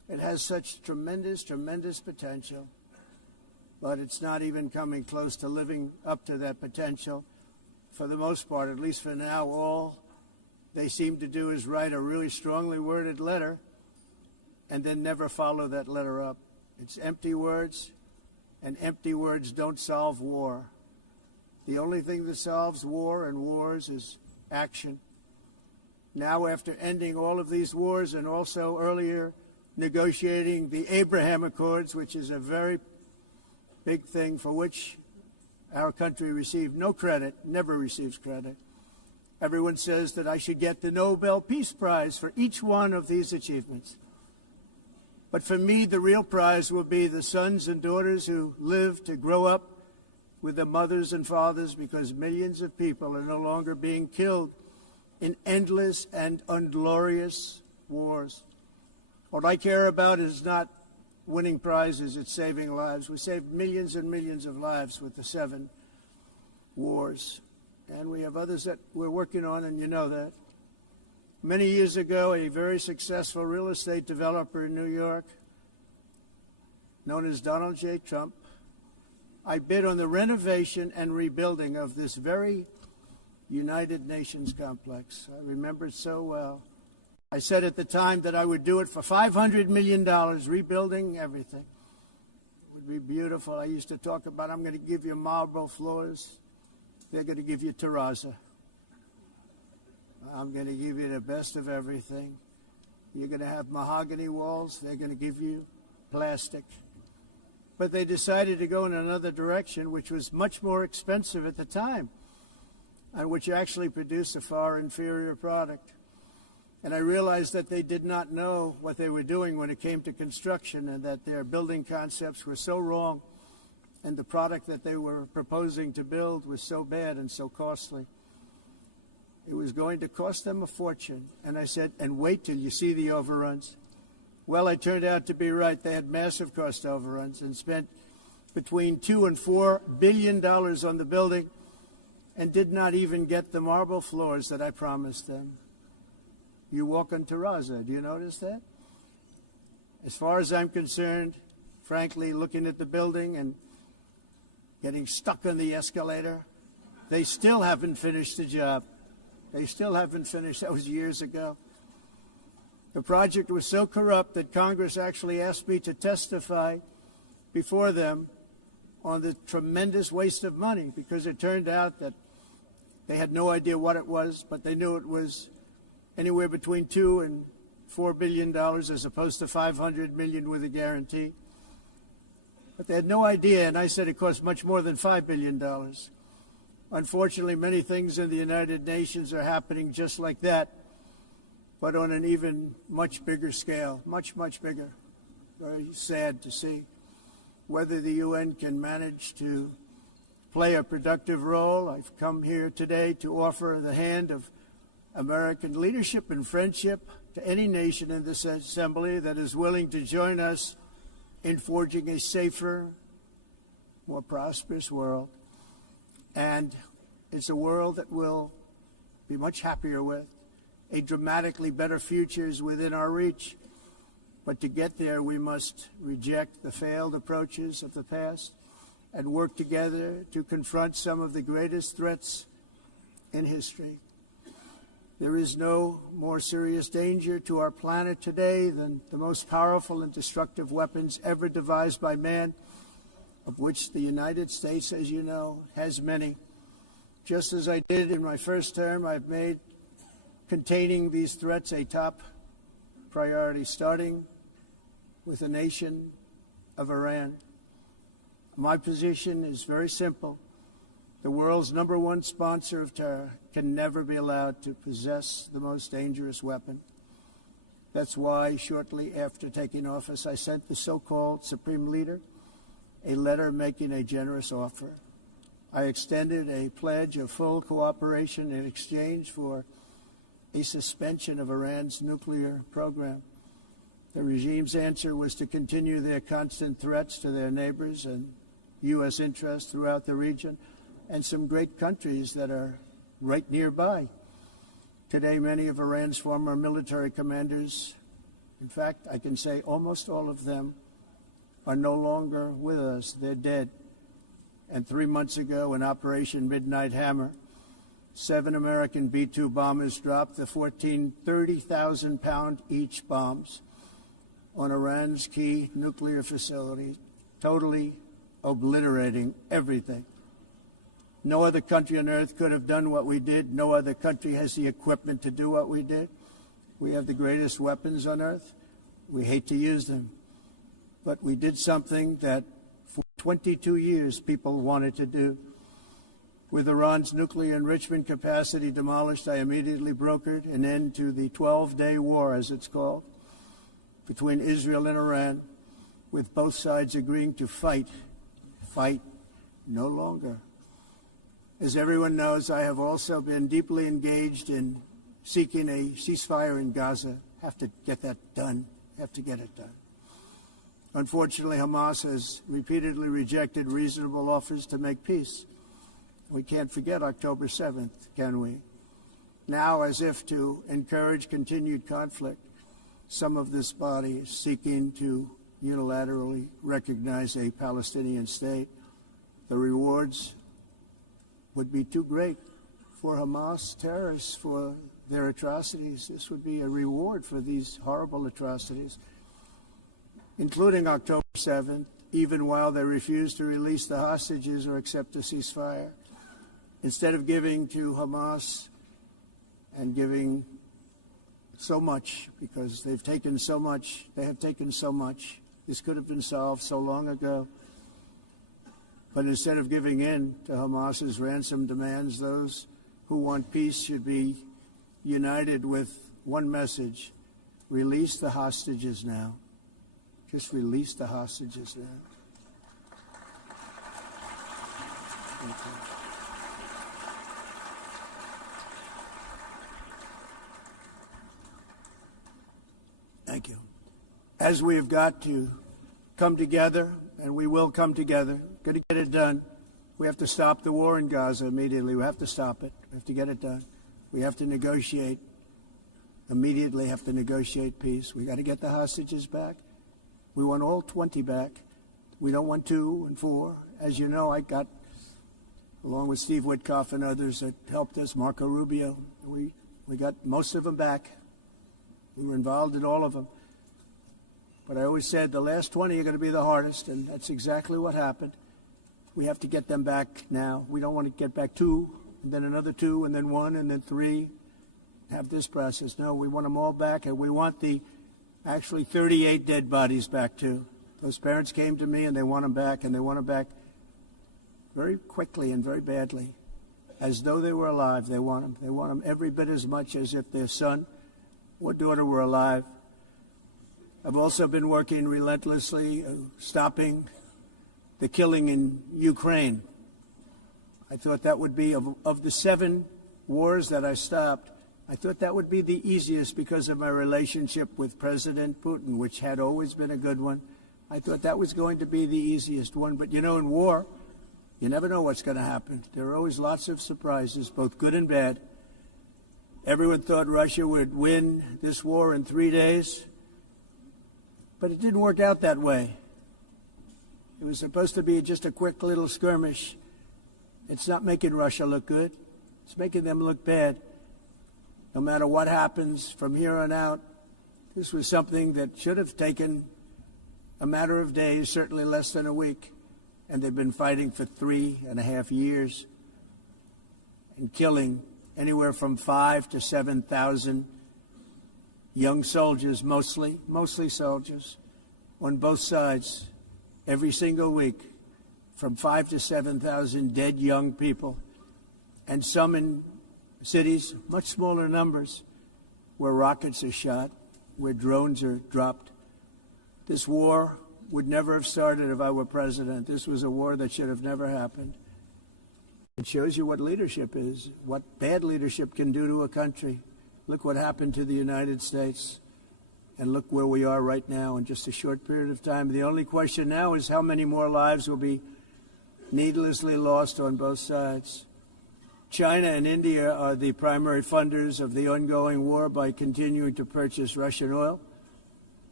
It has such tremendous, tremendous potential, but it's not even coming close to living up to that potential. For the most part, at least for now, all they seem to do is write a really strongly worded letter and then never follow that letter up. It's empty words, and empty words don't solve war. The only thing that solves war and wars is action. Now, after ending all of these wars and also earlier negotiating the Abraham Accords, which is a very big thing for which our country received no credit, never receives credit. Everyone says that I should get the Nobel Peace Prize for each one of these achievements. But for me, the real prize will be the sons and daughters who live to grow up with the mothers and fathers, because millions of people are no longer being killed in endless and unglorious wars. What I care about is not winning prizes, it's saving lives. We saved millions and millions of lives with the 7 wars. And we have others that we're working on, and you know that. Many years ago, a very successful real estate developer in New York, known as Donald J. Trump, I bid on the renovation and rebuilding of this very United Nations complex. I remember it so well. I said at the time that I would do it for $500 million, rebuilding everything. It would be beautiful. I used to talk about, I'm going to give you marble floors. They're going to give you terrazzo. I'm going to give you the best of everything. You're going to have mahogany walls. They're going to give you plastic. But they decided to go in another direction, which was much more expensive at the time, and which actually produced a far inferior product. And I realized that they did not know what they were doing when it came to construction, and that their building concepts were so wrong, and the product that they were proposing to build was so bad and so costly. It was going to cost them a fortune. And I said, and wait till you see the overruns. Well, I turned out to be right. They had massive cost overruns and spent between $2 and $4 billion on the building and did not even get the marble floors that I promised them. You walk on terrazzo. Do you notice that? As far as I'm concerned, frankly, looking at the building and getting stuck on the escalator, they still haven't finished the job. They still haven't finished. That was years ago. The project was so corrupt that Congress actually asked me to testify before them on the tremendous waste of money, because it turned out that they had no idea what it was, but they knew it was anywhere between $2 and $4 billion as opposed to $500 million with a guarantee. But they had no idea, and I said it cost much more than $5 billion. Unfortunately, many things in the United Nations are happening just like that, but on an even much bigger scale, much, much bigger. Very sad to see. Whether the UN can manage to play a productive role, I've come here today to offer the hand of American leadership and friendship to any nation in this assembly that is willing to join us in forging a safer, more prosperous world. And it's a world that we'll be much happier with. A dramatically better future is within our reach. But to get there, we must reject the failed approaches of the past and work together to confront some of the greatest threats in history. There is no more serious danger to our planet today than the most powerful and destructive weapons ever devised by man, of which the United States, as you know, has many. Just as I did in my first term, I've made containing these threats a top priority, starting with the nation of Iran. My position is very simple. The world's #1 sponsor of terror can never be allowed to possess the most dangerous weapon. That's why, shortly after taking office, I sent the so-called Supreme Leader a letter making a generous offer. I extended a pledge of full cooperation in exchange for a suspension of Iran's nuclear program. The regime's answer was to continue their constant threats to their neighbors and U.S. interests throughout the region, and some great countries that are right nearby. Today, many of Iran's former military commanders In fact, I can say almost all of them are no longer with us. They're dead. And 3 months ago, in Operation Midnight Hammer, 7 American B-2 bombers dropped the 14 30,000-pound each bombs on Iran's key nuclear facility, totally obliterating everything. No other country on earth could have done what we did. No other country has the equipment to do what we did. We have the greatest weapons on earth. We hate to use them. But we did something that for 22 years people wanted to do. With Iran's nuclear enrichment capacity demolished, I immediately brokered an end to the 12-day war, as it's called, between Israel and Iran, with both sides agreeing to fight no longer. As everyone knows, I have also been deeply engaged in seeking a ceasefire in Gaza. Have to get that done. Have to get it done. Unfortunately, Hamas has repeatedly rejected reasonable offers to make peace. We can't forget October 7th, can we? Now, as if to encourage continued conflict, some of this body is seeking to unilaterally recognize a Palestinian state. The rewards would be too great for Hamas terrorists for their atrocities. This would be a reward for these horrible atrocities, including October 7th, even while they refuse to release the hostages or accept a ceasefire. Instead of giving to Hamas and giving so much, because they've taken so much, they have taken so much. This could have been solved so long ago. But instead of giving in to Hamas's ransom demands, those who want peace should be united with one message: release the hostages now. Just release the hostages now. Thank you. Thank you. As we have got to come together, and we will come together, got to get it done. We have to stop the war in Gaza immediately. We have to stop it. We have to get it done. We have to negotiate. Immediately have to negotiate peace. We got to get the hostages back. We want all 20 back. We don't want 2 and 4. As you know, I got, along with Steve Witkoff and others that helped us, Marco Rubio, we got most of them back. We were involved in all of them. But I always said the last 20 are going to be the hardest, and that's exactly what happened. We have to get them back now. We don't want to get back 2, and then another 2, and then 1, and then 3. Have this process. No, we want them all back, and we want the actually 38 dead bodies back too. Those parents came to me, and they want them back, and they want them back very quickly and very badly, as though they were alive. They want them. They want them every bit as much as if their son or daughter were alive. I've also been working relentlessly, stopping the killing in Ukraine. I thought that would be, of the 7 wars that I stopped, I thought that would be the easiest because of my relationship with President Putin, which had always been a good one. I thought that was going to be the easiest one. But, you know, in war, you never know what's going to happen. There are always lots of surprises, both good and bad. Everyone thought Russia would win this war in 3 days, but it didn't work out that way. It was supposed to be just a quick little skirmish. It's not making Russia look good. It's making them look bad. No matter what happens from here on out, this was something that should have taken a matter of days, certainly less than a week. And they've been fighting for 3.5 years and killing anywhere from 5,000 to 7,000 young soldiers, mostly soldiers, on both sides, every single week, from 5,000 to 7,000 dead young people, and some in cities, much smaller numbers, where rockets are shot, where drones are dropped. This war would never have started if I were president. This was a war that should have never happened. It shows you what leadership is, what bad leadership can do to a country. Look what happened to the United States, and look where we are right now in just a short period of time. The only question now is how many more lives will be needlessly lost on both sides. China and India are the primary funders of the ongoing war by continuing to purchase Russian oil.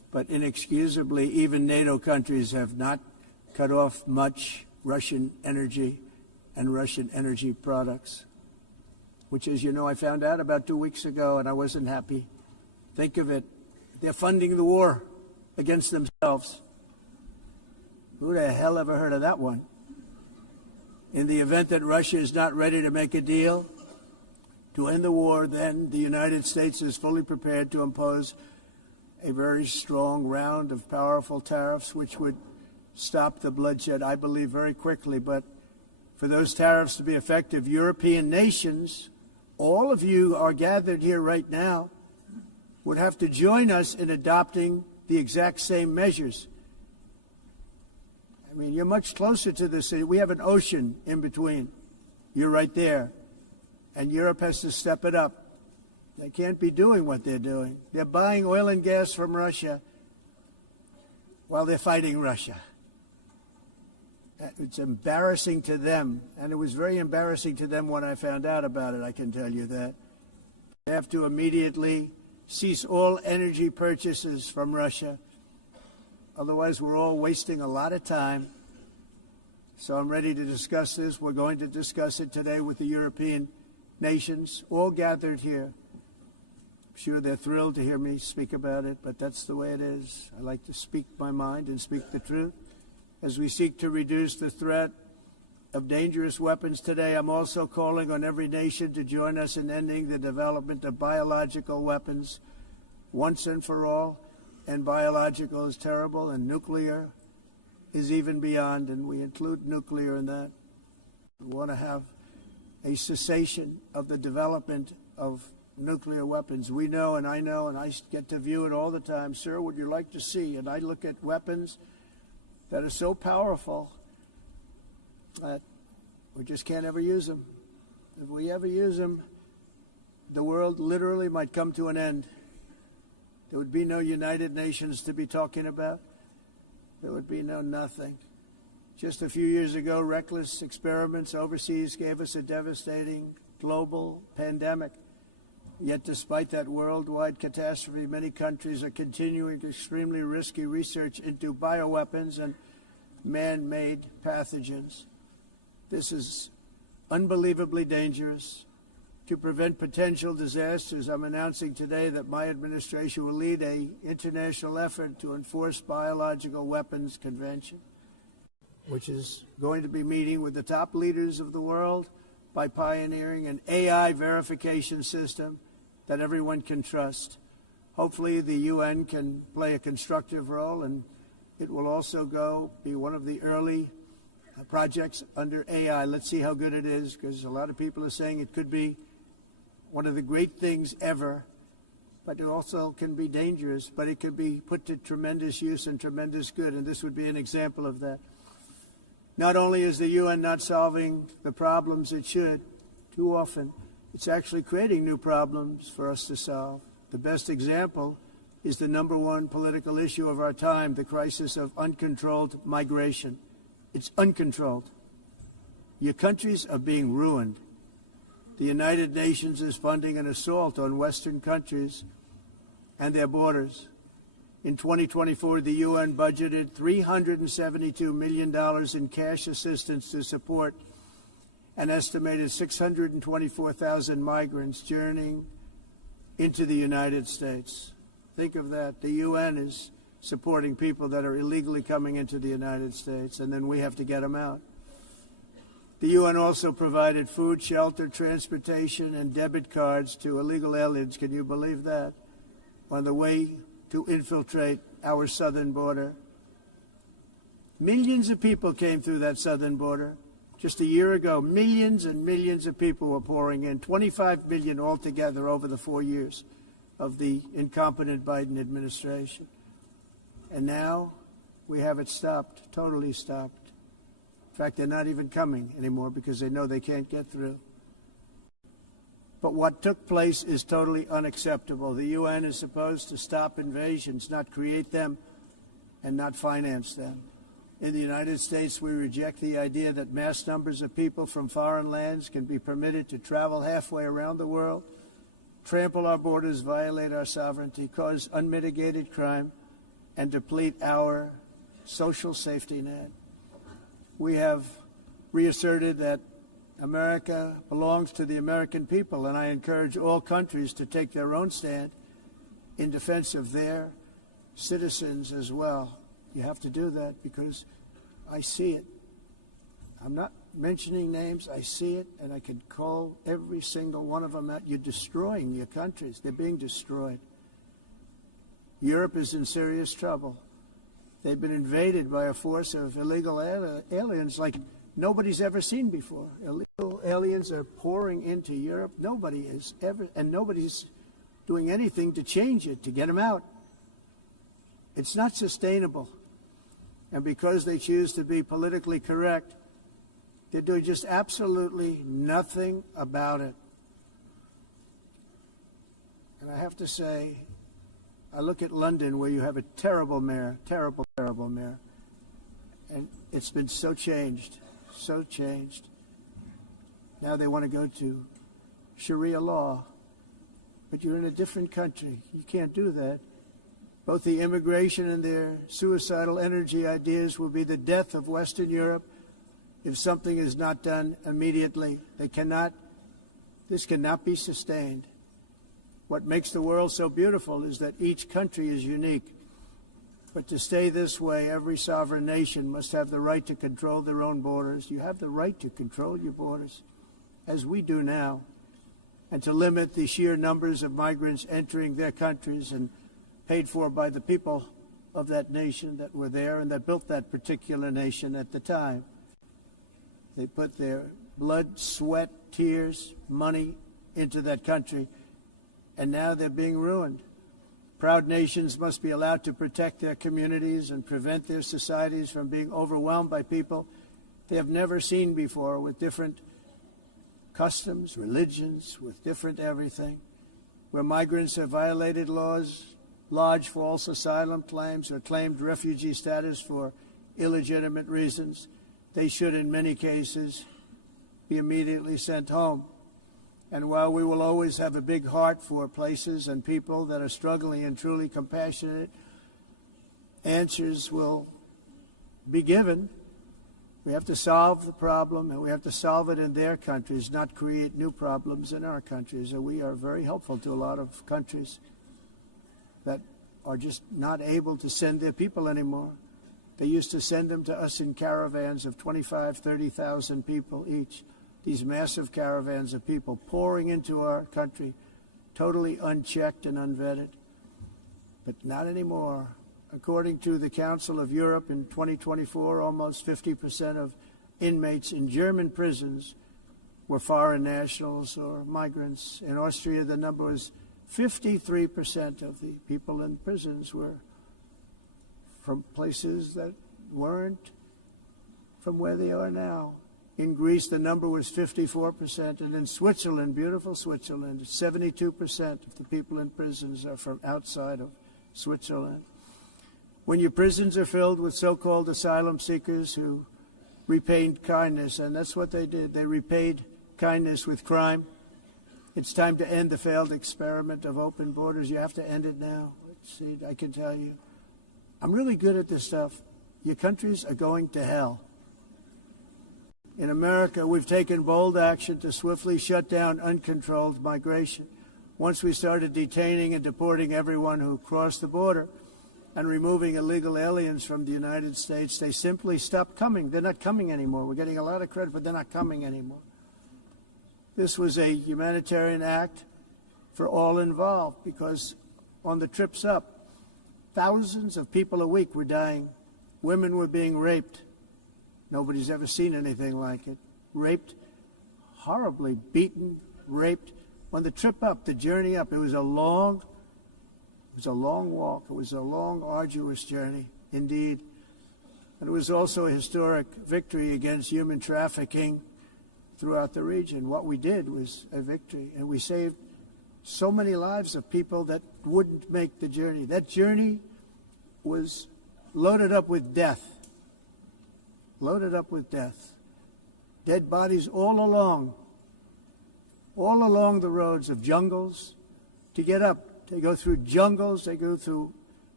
but inexcusably, even NATO countries have not cut off much Russian energy and Russian energy products, which, as you know, I found out about 2 weeks ago, and I wasn't happy. Think of it. They're funding the war against themselves. Who the hell ever heard of that one? In the event that Russia is not ready to make a deal to end the war, then the United States is fully prepared to impose a very strong round of powerful tariffs, which would stop the bloodshed, I believe, very quickly. But for those tariffs to be effective, European nations, all of you are gathered here right now, would have to join us in adopting the exact same measures. I mean, you're much closer to this. We have an ocean in between. You're right there. And Europe has to step it up. They can't be doing what they're doing. They're buying oil and gas from Russia while they're fighting Russia. It's embarrassing to them, and it was very embarrassing to them when I found out about it, I can tell you that. They have to immediately cease all energy purchases from Russia. Otherwise, we're all wasting a lot of time. So I'm ready to discuss this. We're going to discuss it today with the European nations, all gathered here. I'm sure they're thrilled to hear me speak about it, but that's the way it is. I like to speak my mind and speak the truth. As we seek to reduce the threat of dangerous weapons today, I'm also calling on every nation to join us in ending the development of biological weapons once and for all. And biological is terrible, and nuclear is even beyond, and we include nuclear in that. We want to have a cessation of the development of nuclear weapons. We know, and I get to view it all the time. Sir, would you like to see? And I look at weapons that are so powerful that we just can't ever use them. If we ever use them, the world literally might come to an end. There would be no United Nations to be talking about. There would be no nothing. Just a few years ago, reckless experiments overseas gave us a devastating global pandemic. Yet despite that worldwide catastrophe, many countries are continuing extremely risky research into bioweapons and man-made pathogens. This is unbelievably dangerous. To prevent potential disasters, I'm announcing today that my administration will lead an international effort to enforce biological weapons convention, which is going to be meeting with the top leaders of the world by pioneering an AI verification system that everyone can trust. Hopefully the UN can play a constructive role, and it will also be one of the early projects under AI. Let's see how good it is, because a lot of people are saying it could be one of the great things ever, but it also can be dangerous, but it could be put to tremendous use and tremendous good, and this would be an example of that. Not only is the UN not solving the problems it should, too often, it's actually creating new problems for us to solve. The best example is the number one political issue of our time, the crisis of uncontrolled migration. It's uncontrolled. Your countries are being ruined. The United Nations is funding an assault on Western countries and their borders. In 2024, the UN budgeted $372 million in cash assistance to support an estimated 624,000 migrants journeying into the United States. Think of that. The UN is supporting people that are illegally coming into the United States, and then we have to get them out. The UN also provided food, shelter, transportation, and debit cards to illegal aliens. Can you believe that? On the way to infiltrate our southern border. Millions of people came through that southern border. Just a year ago, millions and millions of people were pouring in, 25 million altogether over the 4 years of the incompetent Biden administration. And now we have it stopped, totally stopped. In fact, they're not even coming anymore because they know they can't get through. But what took place is totally unacceptable. The UN is supposed to stop invasions, not create them and not finance them. In the United States, we reject the idea that mass numbers of people from foreign lands can be permitted to travel halfway around the world, trample our borders, violate our sovereignty, cause unmitigated crime, and deplete our social safety net. We have reasserted that America belongs to the American people, and I encourage all countries to take their own stand in defense of their citizens as well. You have to do that because I see it. I'm not mentioning names. I see it, and I could call every single one of them out. You're destroying your countries. They're being destroyed. Europe is in serious trouble. They've been invaded by a force of illegal aliens like nobody's ever seen before. Illegal aliens are pouring into Europe. Nobody is ever, and nobody's doing anything to change it, to get them out. It's not sustainable. And because they choose to be politically correct, they're doing just absolutely nothing about it. And I have to say, I look at London where you have a terrible mayor, terrible mayor. And it's been so changed. Now they want to go to Sharia law. But you're in a different country. You can't do that. Both the immigration and their suicidal energy ideas will be the death of Western Europe if something is not done immediately. This cannot be sustained. What makes the world so beautiful is that each country is unique. But to stay this way, every sovereign nation must have the right to control their own borders. You have the right to control your borders, as we do now, and to limit the sheer numbers of migrants entering their countries and paid for by the people of that nation that were there and that built that particular nation at the time. They put their blood, sweat, tears, money into that country, and now they're being ruined. Proud nations must be allowed to protect their communities and prevent their societies from being overwhelmed by people they have never seen before, with different customs, religions, with different everything. Where migrants have violated laws, lodged false asylum claims, or claimed refugee status for illegitimate reasons, they should, in many cases, be immediately sent home. And while we will always have a big heart for places and people that are struggling and truly compassionate, answers will be given. We have to solve the problem, and we have to solve it in their countries, not create new problems in our countries. And we are very helpful to a lot of countries that are just not able to send their people anymore. They used to send them to us in caravans of 25,000, 30,000 people each. These massive caravans of people pouring into our country, totally unchecked and unvetted. But not anymore. According to the Council of Europe in 2024, almost 50% of inmates in German prisons were foreign nationals or migrants. In Austria, the number was 53% of the people in prisons were from places that weren't from where they are now. In Greece, the number was 54%, and in Switzerland, beautiful Switzerland, 72% of the people in prisons are from outside of Switzerland. When your prisons are filled with so-called asylum seekers who repaid kindness, and that's what they did, they repaid kindness with crime, it's time to end the failed experiment of open borders. You have to end it now. Let's see, I can tell you, I'm really good at this stuff. Your countries are going to hell. In America, we've taken bold action to swiftly shut down uncontrolled migration. Once we started detaining and deporting everyone who crossed the border and removing illegal aliens from the United States, they simply stopped coming. They're not coming anymore. We're getting a lot of credit, but they're not coming anymore. This was a humanitarian act for all involved because on the trips up, thousands of people a week were dying. Women were being raped. Nobody's ever seen anything like it. Raped, horribly beaten, raped. On the trip up, the journey up, it was a long walk. It was a long, arduous journey, indeed. And it was also a historic victory against human trafficking throughout the region. What we did was a victory, and we saved so many lives of people that wouldn't make the journey. That journey was loaded up with death. Loaded up with death. Dead bodies all along the roads of jungles. To get up, they go through jungles, they go through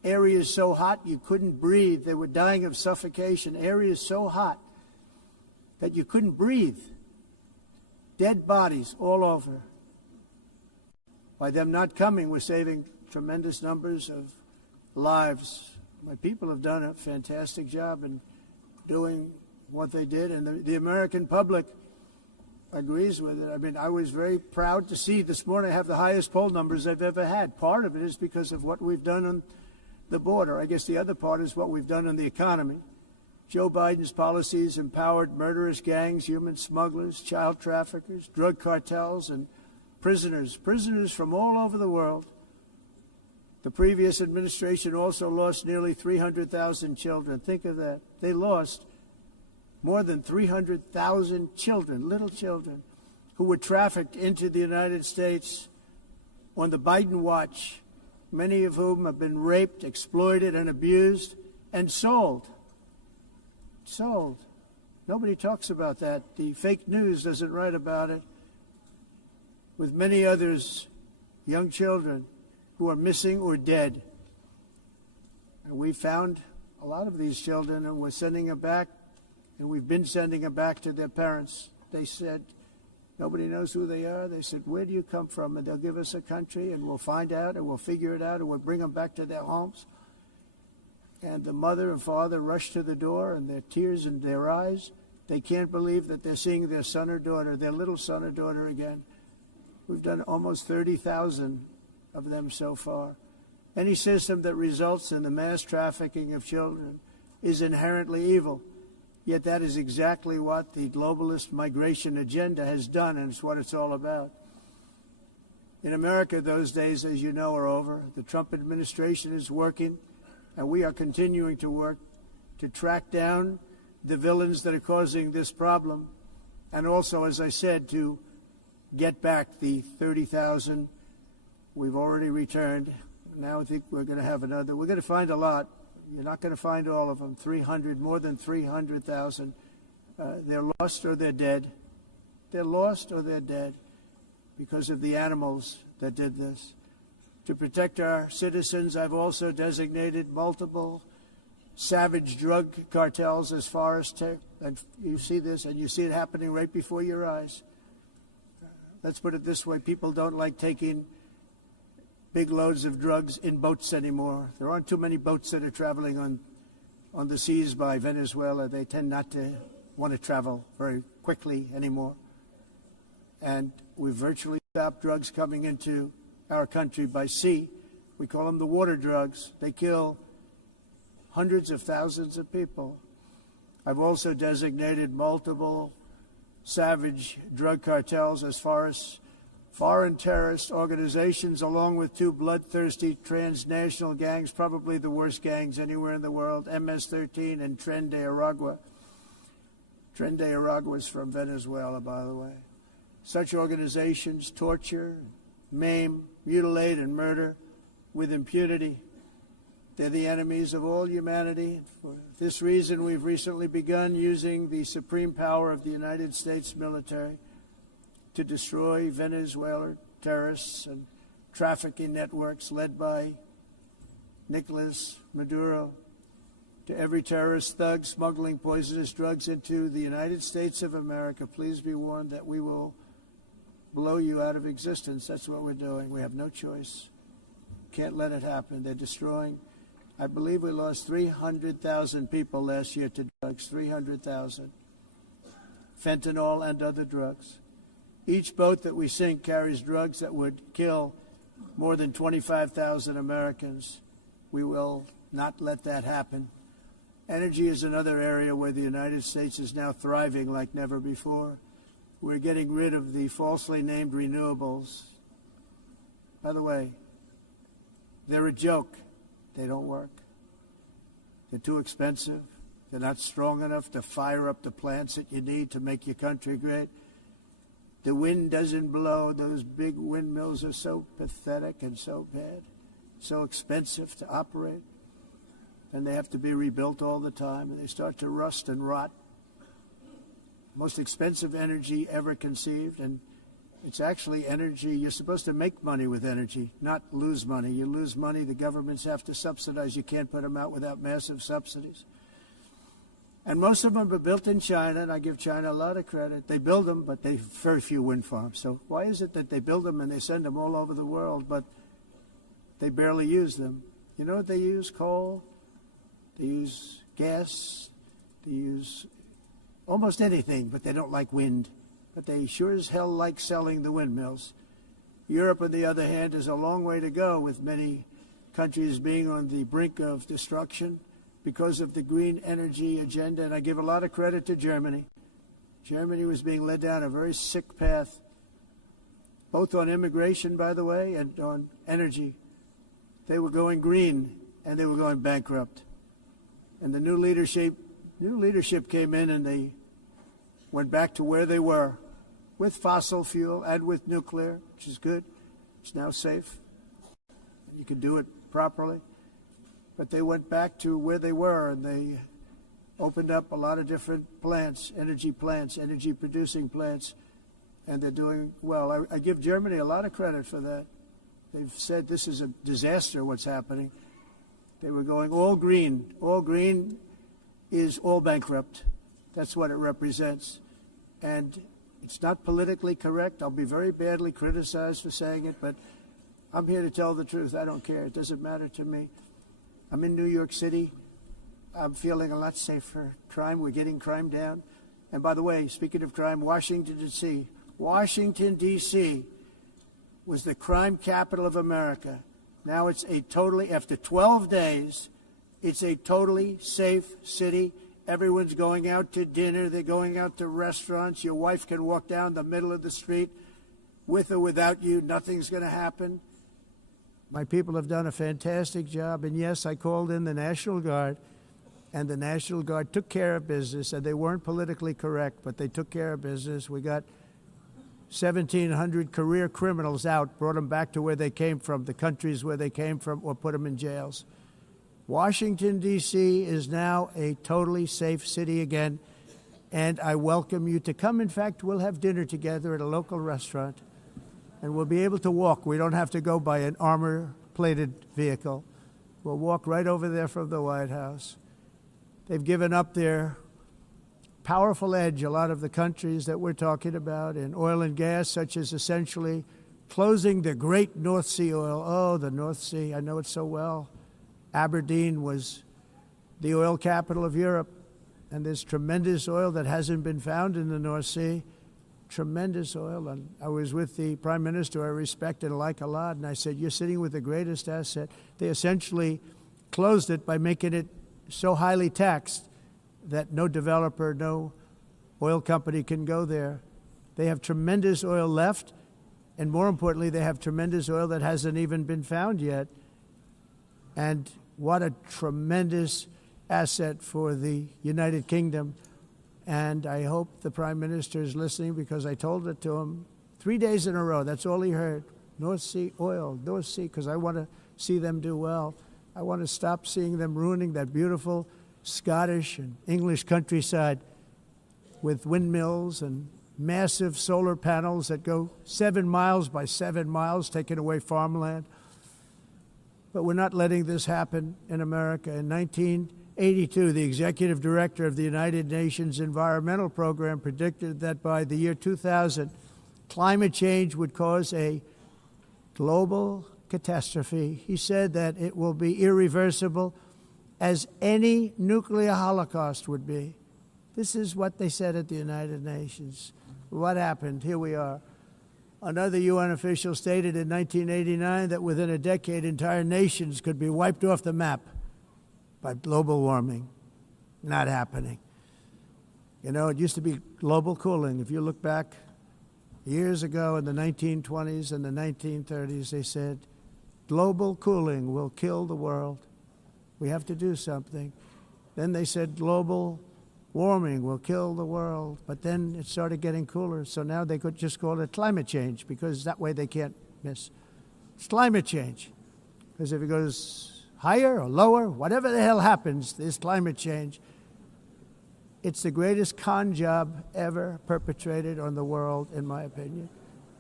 areas so hot you couldn't breathe. They were dying of suffocation. Areas so hot that you couldn't breathe. Dead bodies all over. By them not coming, we're saving tremendous numbers of lives. My people have done a fantastic job in doing what they did, and the American public agrees with it. I mean, I was very proud to see this morning I have the highest poll numbers I've ever had. Part of it is because of what we've done on the border. I guess the other part is what we've done on the economy. Joe Biden's policies empowered murderous gangs, human smugglers, child traffickers, drug cartels, and prisoners from all over the world. The previous administration also lost nearly 300,000 children. Think of that. They lost more than 300,000 children, little children, who were trafficked into the United States on the Biden watch, many of whom have been raped, exploited, and abused, and sold. Sold. Nobody talks about that. The fake news doesn't write about it. With many others, young children who are missing or dead. And we found a lot of these children, and we're sending them back, and we've been sending them back to their parents. They said, nobody knows who they are. They said, where do you come from? And they'll give us a country, and we'll find out, and we'll figure it out, and we'll bring them back to their homes. And the mother and father rush to the door, and their tears in their eyes. They can't believe that they're seeing their son or daughter, their little son or daughter again. We've done almost 30,000 of them so far. Any system that results in the mass trafficking of children is inherently evil. Yet that is exactly what the globalist migration agenda has done, and it's what it's all about. In America, those days, as you know, are over. The Trump administration is working, and we are continuing to work to track down the villains that are causing this problem, and also, as I said, to get back the 30,000 we've already returned. Now I think we're going to have another. We're going to find a lot. You're not going to find all of them. 300, more than 300,000. They're lost or they're dead. They're lost or they're dead because of the animals that did this. To protect our citizens, I've also designated multiple savage drug cartels as far as and you see this, and you see it happening right before your eyes. Let's put it this way. People don't like taking big loads of drugs in boats anymore. There aren't too many boats that are traveling on the seas by Venezuela. They tend not to want to travel very quickly anymore. And we've virtually stopped drugs coming into our country by sea. We call them the water drugs. They kill hundreds of thousands of people. I've also designated multiple savage drug cartels as far as foreign terrorist organizations, along with two bloodthirsty transnational gangs, probably the worst gangs anywhere in the world, MS-13 and Tren de Aragua. Tren de Aragua is from Venezuela, by the way. Such organizations torture, maim, mutilate, and murder with impunity. They're the enemies of all humanity. For this reason, we've recently begun using the supreme power of the United States military to destroy Venezuelan terrorists and trafficking networks led by Nicolas Maduro. To every terrorist thug smuggling poisonous drugs into the United States of America, please be warned that we will blow you out of existence. That's what we're doing. We have no choice. Can't let it happen. They're destroying. I believe we lost 300,000 people last year to drugs, 300,000. Fentanyl and other drugs. Each boat that we sink carries drugs that would kill more than 25,000 Americans. We will not let that happen. Energy is another area where the United States is now thriving like never before. We're getting rid of the falsely named renewables. By the way, they're a joke. They don't work. They're too expensive. They're not strong enough to fire up the plants that you need to make your country great. The wind doesn't blow. Those big windmills are so pathetic and so bad, so expensive to operate. And they have to be rebuilt all the time, and they start to rust and rot. Most expensive energy ever conceived, and It's actually energy. You're supposed to make money with energy, not lose money. You lose money, the governments have to subsidize. You can't put them out without massive subsidies. And most of them are built in China, and I give China a lot of credit. They build them, but they have very few wind farms. So why is it that they build them and they send them all over the world, but they barely use them? You know what they use? Coal. They use gas. They use almost anything, but they don't like wind. But they sure as hell like selling the windmills. Europe, on the other hand, is a long way to go, with many countries being on the brink of destruction because of the green energy agenda. And I give a lot of credit to Germany. Germany was being led down a very sick path, both on immigration, by the way, and on energy. They were going green, and they were going bankrupt. And the new leadership came in, and they went back to where they were, with fossil fuel and with nuclear, which is good. It's now safe. You can do it properly. But they went back to where they were, and they opened up a lot of different plants, energy-producing plants, and they're doing well. I give Germany a lot of credit for that. They've said this is a disaster, what's happening. They were going all green. All green is all bankrupt. That's what it represents. And it's not politically correct. I'll be very badly criticized for saying it, but I'm here to tell the truth. I don't care. It doesn't matter to me. I'm in New York City. I'm feeling a lot safer. Crime, we're getting crime down. And by the way, speaking of crime, Washington, D.C. was the crime capital of America. Now it's after 12 days, it's a totally safe city. Everyone's going out to dinner. They're going out to restaurants. Your wife can walk down the middle of the street with or without you. Nothing's going to happen. My people have done a fantastic job. And yes, I called in the National Guard, and the National Guard took care of business, and they weren't politically correct, but they took care of business. We got 1,700 career criminals out, brought them back to where they came from, the countries where they came from, or put them in jails. Washington, D.C. is now a totally safe city again, and I welcome you to come. In fact, we'll have dinner together at a local restaurant, and we'll be able to walk. We don't have to go by an armor-plated vehicle. We'll walk right over there from the White House. They've given up their powerful edge, a lot of the countries that we're talking about, in oil and gas, such as essentially closing the great North Sea oil. Oh, the North Sea, I know it so well. Aberdeen was the oil capital of Europe, and there's tremendous oil that hasn't been found in the North Sea, tremendous oil. And I was with the Prime Minister I respect and like a lot, and I said, you're sitting with the greatest asset. They essentially closed it by making it so highly taxed that no developer, no oil company can go there. They have tremendous oil left, and more importantly, they have tremendous oil that hasn't even been found yet. And what a tremendous asset for the United Kingdom. And I hope the Prime Minister is listening, because I told it to him 3 days in a row. That's all he heard. North Sea oil, North Sea, because I want to see them do well. I want to stop seeing them ruining that beautiful Scottish and English countryside with windmills and massive solar panels that go 7 miles by 7 miles, taking away farmland. But we're not letting this happen in America. In 1982, the executive director of the United Nations Environmental Program predicted that by the year 2000, climate change would cause a global catastrophe. He said that it will be irreversible, as any nuclear holocaust would be. This is what they said at the United Nations. What happened? Here we are. Another UN official stated in 1989 that within a decade, entire nations could be wiped off the map by global warming. Not happening. You know, it used to be global cooling. If you look back years ago in the 1920s and the 1930s, they said, global cooling will kill the world. We have to do something. Then they said global warming will kill the world, but then it started getting cooler, so now they could just call it climate change, because that way they can't miss. It's climate change, because if it goes higher or lower, whatever the hell happens, there's climate change. It's the greatest con job ever perpetrated on the world, in my opinion.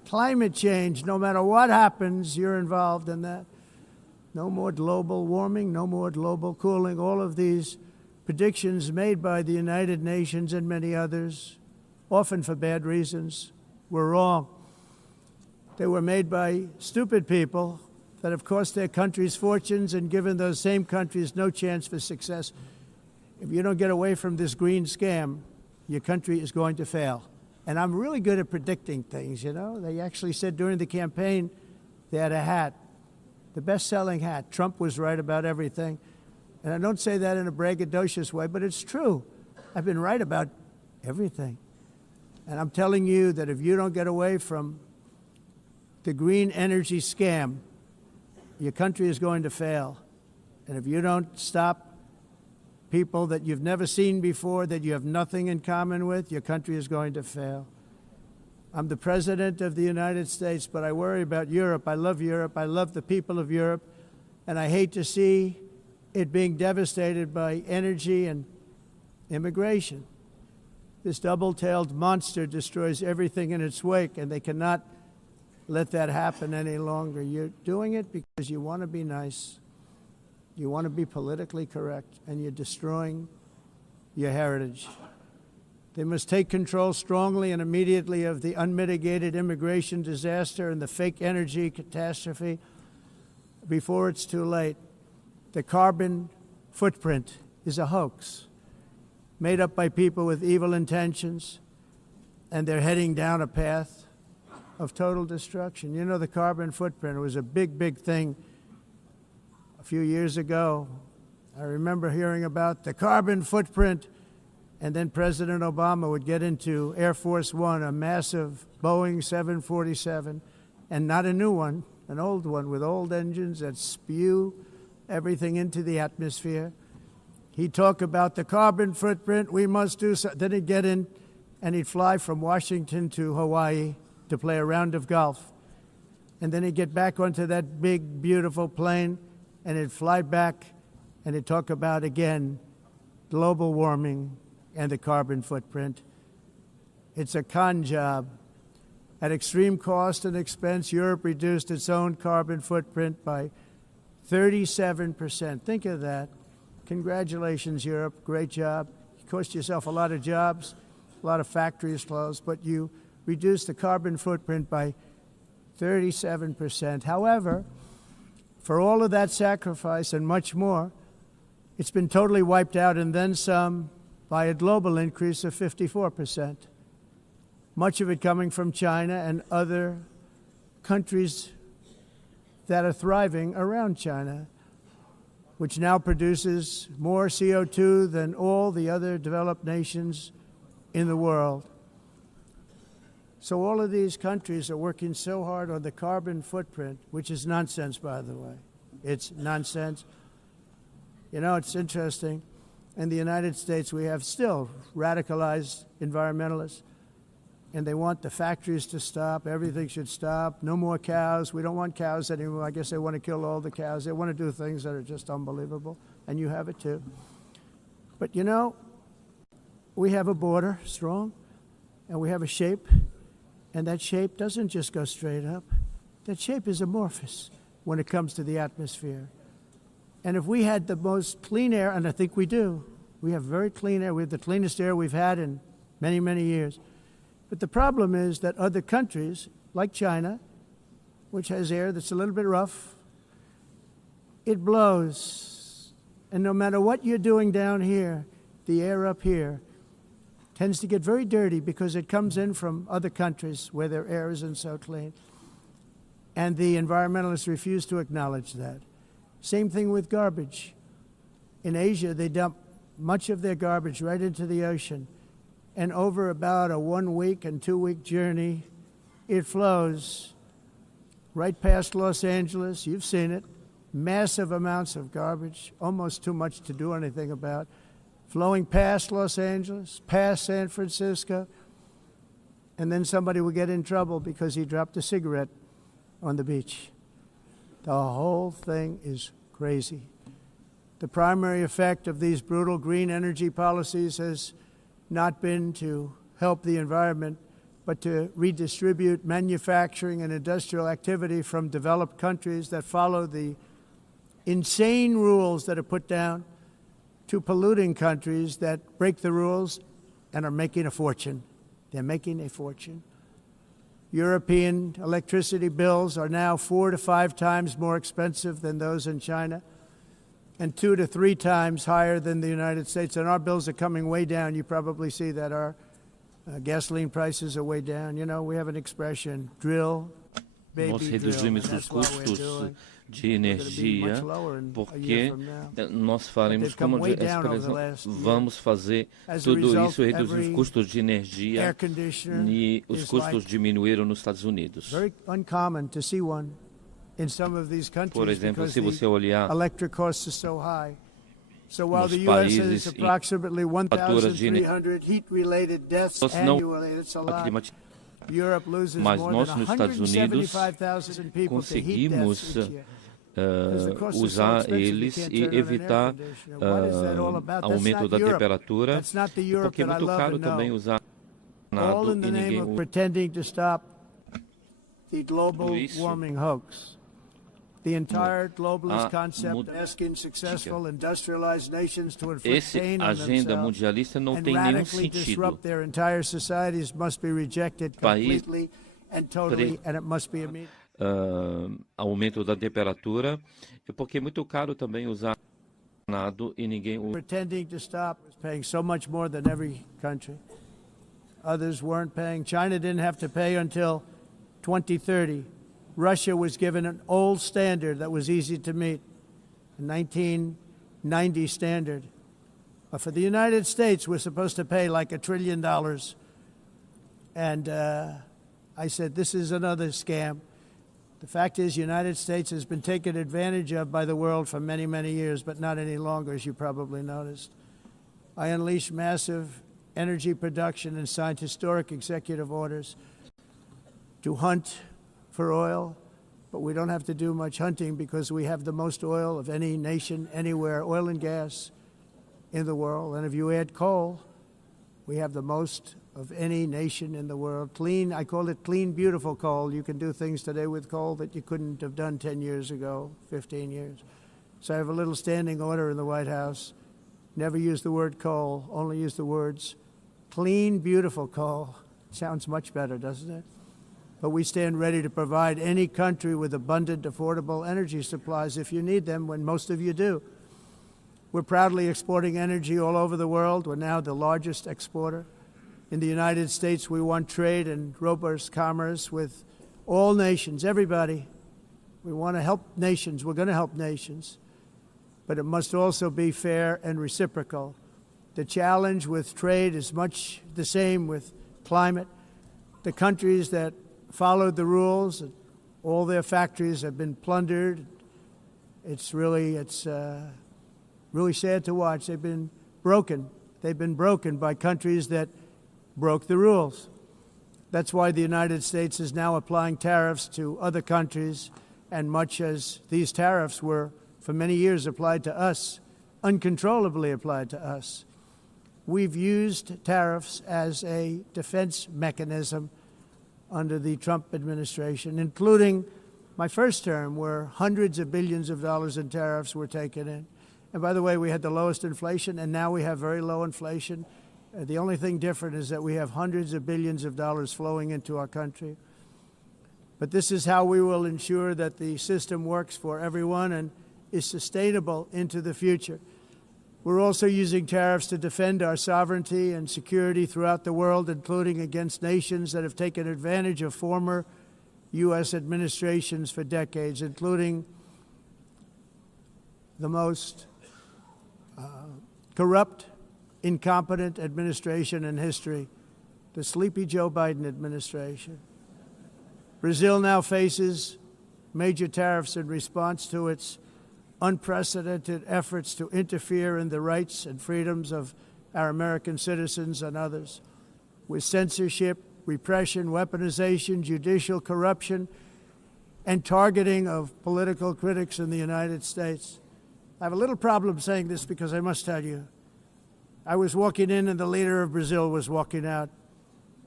Climate change, no matter what happens, you're involved in that. No more global warming, no more global cooling. All of these predictions made by the United Nations and many others, often for bad reasons, were wrong. They were made by stupid people that have cost their countries fortunes and given those same countries no chance for success. If you don't get away from this green scam, your country is going to fail. And I'm really good at predicting things, you know. They actually said during the campaign they had a hat, the best-selling hat. Trump was right about everything. And I don't say that in a braggadocious way, but it's true. I've been right about everything. And I'm telling you that if you don't get away from the green energy scam, your country is going to fail. And if you don't stop people that you've never seen before, that you have nothing in common with, your country is going to fail. I'm the President of the United States, but I worry about Europe. I love Europe. I love the people of Europe. And I hate to see it being devastated by energy and immigration. This double-tailed monster destroys everything in its wake, and they cannot let that happen any longer. You're doing it because you want to be nice. You want to be politically correct, and you're destroying your heritage. They must take control strongly and immediately of the unmitigated immigration disaster and the fake energy catastrophe before it's too late. The carbon footprint is a hoax made up by people with evil intentions, and they're heading down a path of total destruction. You know, the carbon footprint was a big, big thing a few years ago. I remember hearing about the carbon footprint, and then President Obama would get into Air Force One, a massive Boeing 747, and not a new one, an old one with old engines that spew everything into the atmosphere. He'd talk about the carbon footprint, we must do so. Then he'd get in and he'd fly from Washington to Hawaii to play a round of golf. And then he'd get back onto that big, beautiful plane and he'd fly back and he'd talk about, again, global warming and the carbon footprint. It's a con job. At extreme cost and expense, Europe reduced its own carbon footprint by 37%. Think of that. Congratulations, Europe. Great job. You cost yourself a lot of jobs, a lot of factories closed, but you reduced the carbon footprint by 37%. However, for all of that sacrifice and much more, it's been totally wiped out and then some by a global increase of 54%. Much of it coming from China and other countries that are thriving around China, which now produces more CO2 than all the other developed nations in the world. So all of these countries are working so hard on the carbon footprint, which is nonsense, by the way. It's nonsense. You know, it's interesting. In the United States, we have still radicalized environmentalists, and they want the factories to stop. Everything should stop. No more cows. We don't want cows anymore. I guess they want to kill all the cows. They want to do things that are just unbelievable, and you have it too. But you know, we have a border, strong, and we have a shape, and that shape doesn't just go straight up. That shape is amorphous when it comes to the atmosphere. And if we had the most clean air, and I think we do, we have very clean air. We have the cleanest air we've had in many, many years. But the problem is that other countries, like China, which has air that's a little bit rough, it blows. And no matter what you're doing down here, the air up here tends to get very dirty because it comes in from other countries where their air isn't so clean. And the environmentalists refuse to acknowledge that. Same thing with garbage. In Asia, they dump much of their garbage right into the ocean. And over about a 1 week and 2 week journey, it flows right past Los Angeles. You've seen it. Massive amounts of garbage, almost too much to do anything about, flowing past Los Angeles, past San Francisco, and then somebody will get in trouble because he dropped a cigarette on the beach. The whole thing is crazy. The primary effect of these brutal green energy policies has not been to help the environment, but to redistribute manufacturing and industrial activity from developed countries that follow the insane rules that are put down to polluting countries that break the rules and are making a fortune. They're making a fortune. European electricity bills are now 4 to 5 times more expensive than those in China, and 2 to 3 times higher than the United States. And our bills are coming way down. You probably see that our gasoline prices are way down. You know, we have an expression, drill, baby, nós drill. reduzimos os custos de energia porque nós faremos, como eu expresso, vamos fazer tudo isso, reduzir os custos de energia e os custos diminuíram nos Estados Unidos. Por exemplo, se você olhar nos países em faturas de mas nós nos Estados Unidos conseguimos usar eles e evitar aumento da temperatura, porque é muito caro também usar nada e ninguém usa isso. The entire globalist concept asking successful industrialized nations to inflict pain on themselves and radically disrupt their entire societies must be rejected completely and totally, and it must be immediate. Aumento da temperatura, porque é muito caro também usar nada e ninguém usa. Pretending to stop is paying so much more than every country. Others weren't paying. China didn't have to pay until 2030. Russia was given an old standard that was easy to meet, a 1990 standard. But for the United States, we're supposed to pay like $1 trillion. And I said, this is another scam. The fact is, the United States has been taken advantage of by the world for many, many years, but not any longer, as you probably noticed. I unleashed massive energy production and signed historic executive orders to hunt for oil, but we don't have to do much hunting because we have the most oil of any nation anywhere, oil and gas in the world. And if you add coal, we have the most of any nation in the world. Clean, I call it clean, beautiful coal. You can do things today with coal that you couldn't have done 10 years ago, 15 years. So I have a little standing order in the White House. Never use the word coal, only use the words clean, beautiful coal. Sounds much better, doesn't it? But we stand ready to provide any country with abundant, affordable energy supplies if you need them, when most of you do. We're proudly exporting energy all over the world. We're now the largest exporter. In the United States, we want trade and robust commerce with all nations, everybody. We want to help nations. We're going to help nations. But it must also be fair and reciprocal. The challenge with trade is much the same with climate. The countries that followed the rules, all their factories have been plundered. It's really sad to watch. They've been broken. They've been broken by countries that broke the rules. That's why the United States is now applying tariffs to other countries, and much as these tariffs were for many years applied to us, uncontrollably applied to us. We've used tariffs as a defense mechanism under the Trump administration, including my first term, where hundreds of billions of dollars in tariffs were taken in. And by the way, we had the lowest inflation, and now we have very low inflation. The only thing different is that we have hundreds of billions of dollars flowing into our country. But this is how we will ensure that the system works for everyone and is sustainable into the future. We're also using tariffs to defend our sovereignty and security throughout the world, including against nations that have taken advantage of former U.S. administrations for decades, including the most corrupt, incompetent administration in history, the sleepy Joe Biden administration. Brazil now faces major tariffs in response to its unprecedented efforts to interfere in the rights and freedoms of our American citizens and others, with censorship, repression, weaponization, judicial corruption, and targeting of political critics in the United States. I have a little problem saying this because I must tell you, I was walking in and the leader of Brazil was walking out.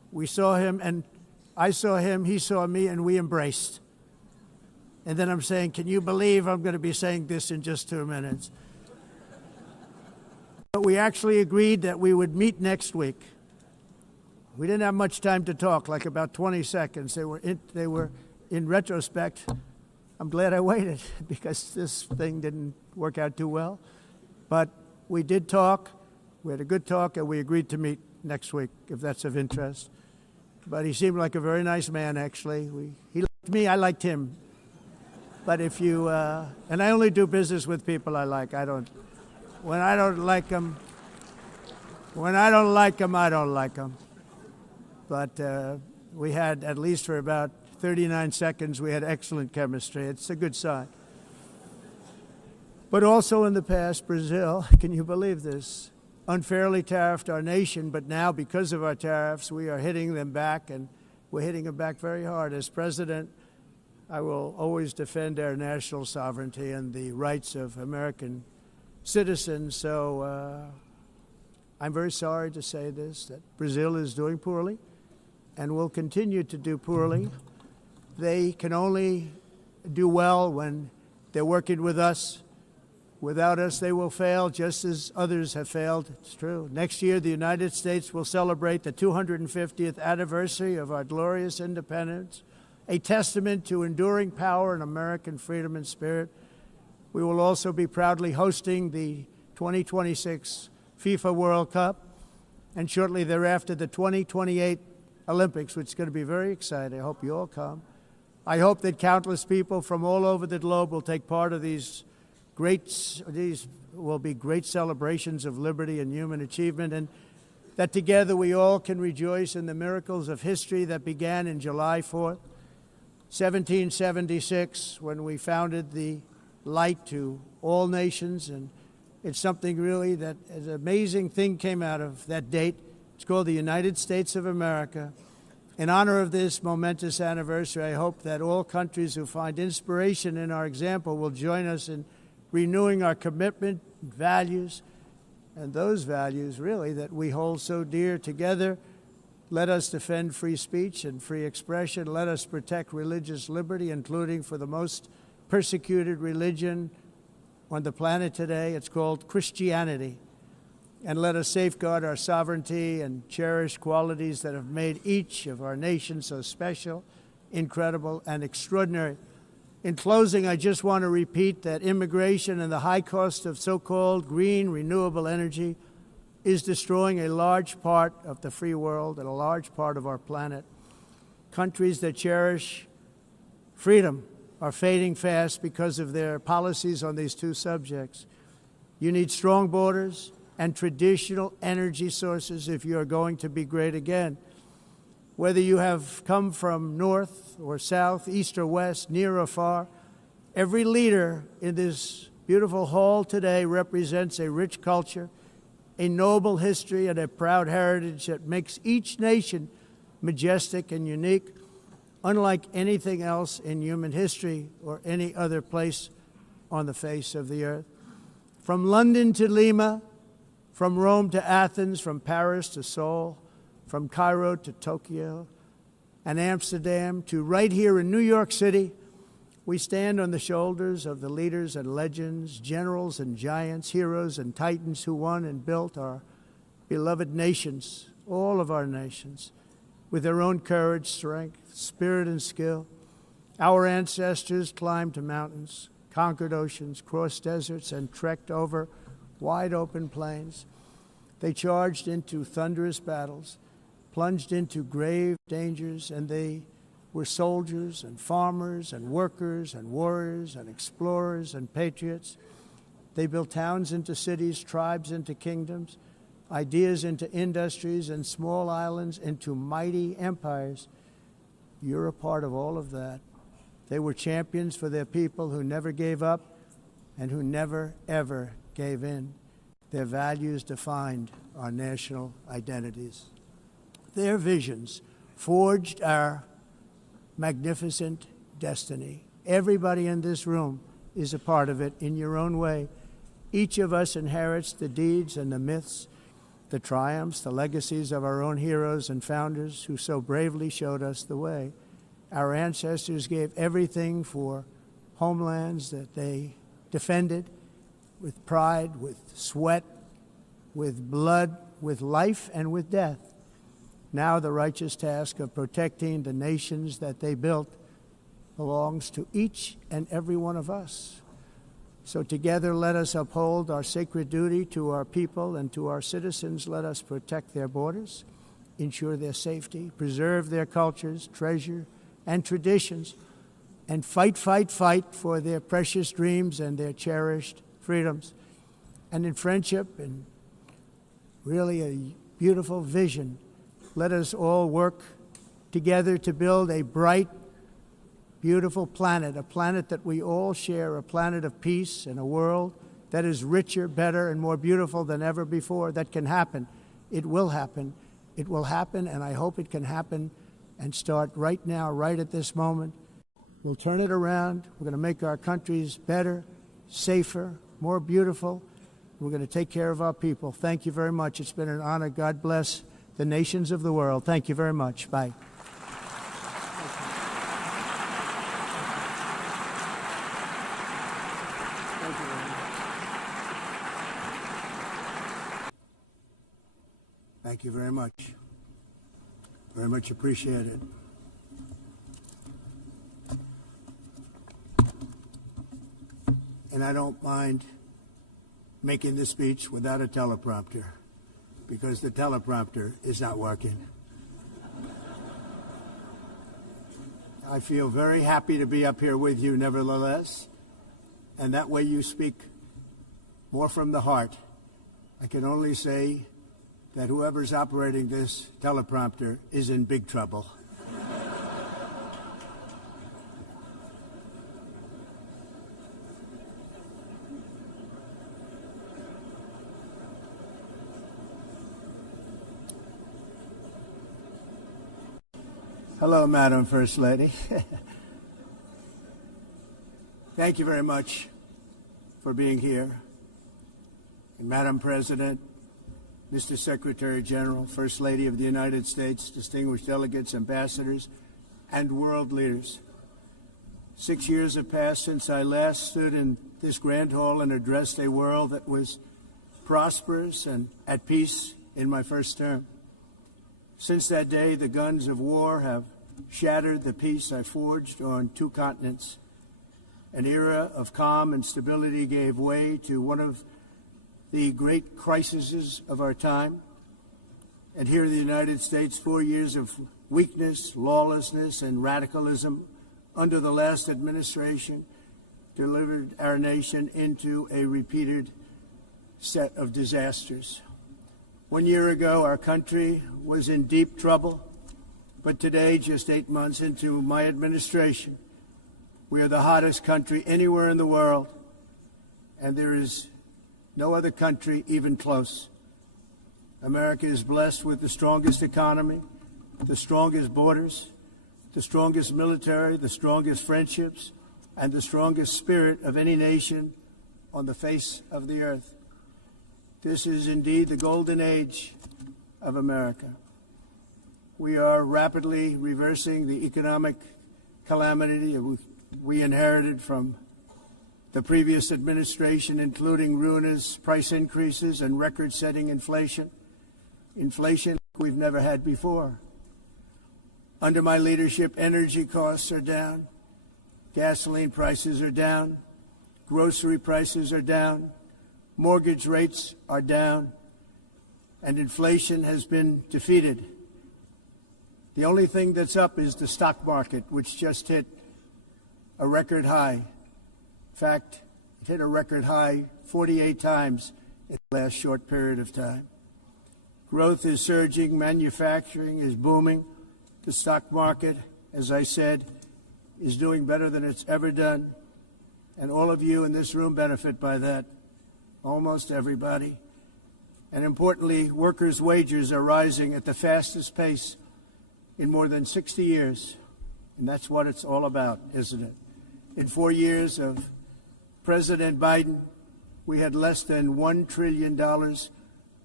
We saw him, and I saw him, he saw me, and we embraced. And then I'm saying, can you believe I'm going to be saying this in just 2 minutes? But we actually agreed that we would meet next week. We didn't have much time to talk, like about 20 seconds. They were in retrospect, I'm glad I waited because this thing didn't work out too well. But we did talk. We had a good talk, and we agreed to meet next week, if that's of interest. But he seemed like a very nice man, actually. He liked me, I liked him. But if you, and I only do business with people I like. When I don't like them, I don't like them. But we had, at least for about 39 seconds, we had excellent chemistry. It's a good sign. But also in the past, Brazil, can you believe this, unfairly tariffed our nation, but now because of our tariffs, we are hitting them back, and we're hitting them back very hard. As president, I will always defend our national sovereignty and the rights of American citizens. So I'm very sorry to say this, that Brazil is doing poorly and will continue to do poorly. They can only do well when they're working with us. Without us, they will fail, just as others have failed. It's true. Next year, the United States will celebrate the 250th anniversary of our glorious independence, a testament to enduring power and American freedom and spirit. We will also be proudly hosting the 2026 FIFA World Cup, and shortly thereafter, the 2028 Olympics, which is going to be very exciting. I hope you all come. I hope that countless people from all over the globe will take part of these will be great celebrations of liberty and human achievement, and that together we all can rejoice in the miracles of history that began in July 4th, 1776, when we founded the light to all nations. And it's something really that an amazing thing came out of that date. It's called the United States of America. In honor of this momentous anniversary, I hope that all countries who find inspiration in our example will join us in renewing our commitment, values, and those values, really, that we hold so dear together. Let us defend free speech and free expression. Let us protect religious liberty, including for the most persecuted religion on the planet today. It's called Christianity. And let us safeguard our sovereignty and cherish qualities that have made each of our nations so special, incredible, and extraordinary. In closing, I just want to repeat that immigration and the high cost of so-called green renewable energy is destroying a large part of the free world and a large part of our planet. Countries that cherish freedom are fading fast because of their policies on these two subjects. You need strong borders and traditional energy sources if you are going to be great again. Whether you have come from north or south, east or west, near or far, every leader in this beautiful hall today represents a rich culture, a noble history, and a proud heritage that makes each nation majestic and unique, unlike anything else in human history or any other place on the face of the earth. From London to Lima, from Rome to Athens, from Paris to Seoul, from Cairo to Tokyo and Amsterdam to right here in New York City, we stand on the shoulders of the leaders and legends, generals and giants, heroes and titans who won and built our beloved nations, all of our nations, with their own courage, strength, spirit, and skill. Our ancestors climbed mountains, conquered oceans, crossed deserts, and trekked over wide open plains. They charged into thunderous battles, plunged into grave dangers, and they were soldiers and farmers and workers and warriors and explorers and patriots. They built towns into cities, tribes into kingdoms, ideas into industries, and small islands into mighty empires. You're a part of all of that. They were champions for their people who never gave up and who never, ever gave in. Their values defined our national identities. Their visions forged our magnificent destiny. Everybody in this room is a part of it in your own way. Each of us inherits the deeds and the myths, the triumphs, the legacies of our own heroes and founders who so bravely showed us the way. Our ancestors gave everything for homelands that they defended with pride, with sweat, with blood, with life, and with death. Now the righteous task of protecting the nations that they built belongs to each and every one of us. So together let us uphold our sacred duty to our people and to our citizens. Let us protect their borders, ensure their safety, preserve their cultures, treasure, and traditions, and fight for their precious dreams and their cherished freedoms. And in friendship and really a beautiful vision, let us all work together to build a bright, beautiful planet, a planet that we all share, a planet of peace and a world that is richer, better, and more beautiful than ever before. That can happen. It will happen. It will happen, and I hope it can happen and start right now, right at this moment. We'll turn it around. We're going to make our countries better, safer, more beautiful. We're going to take care of our people. Thank you very much. It's been an honor. God bless the nations of the world. Thank you very much. Bye. Thank you very much. Very much appreciated. And I don't mind making this speech without a teleprompter, because the teleprompter is not working. I feel very happy to be up here with you nevertheless, and that way you speak more from the heart. I can only say that whoever's operating this teleprompter is in big trouble. Hello, Madam First Lady. Thank you very much for being here. And Madam President, Mr. Secretary General, First Lady of the United States, distinguished delegates, ambassadors, and world leaders. 6 years have passed since I last stood in this grand hall and addressed a world that was prosperous and at peace in my first term. Since that day, the guns of war have shattered the peace I forged on 2 continents. An era of calm and stability gave way to one of the great crises of our time. And here in the United States, 4 years of weakness, lawlessness, and radicalism under the last administration delivered our nation into a repeated set of disasters. 1 year ago, our country was in deep trouble, but today, just 8 months into my administration, we are the hottest country anywhere in the world, and there is no other country even close. America is blessed with the strongest economy, the strongest borders, the strongest military, the strongest friendships, and the strongest spirit of any nation on the face of the earth. This is indeed the golden age of America. We are rapidly reversing the economic calamity we inherited from the previous administration, including ruinous price increases and record-setting inflation we've never had before. Under my leadership, energy costs are down, gasoline prices are down, grocery prices are down, mortgage rates are down, and inflation has been defeated. The only thing that's up is the stock market, which just hit a record high. In fact, it hit a record high 48 times in the last short period of time. Growth is surging, manufacturing is booming. The stock market, as I said, is doing better than it's ever done. And all of you in this room benefit by that, almost everybody. And importantly, workers' wages are rising at the fastest pace in more than 60 years. And that's what it's all about, isn't it? In 4 years of President Biden, we had less than $1 trillion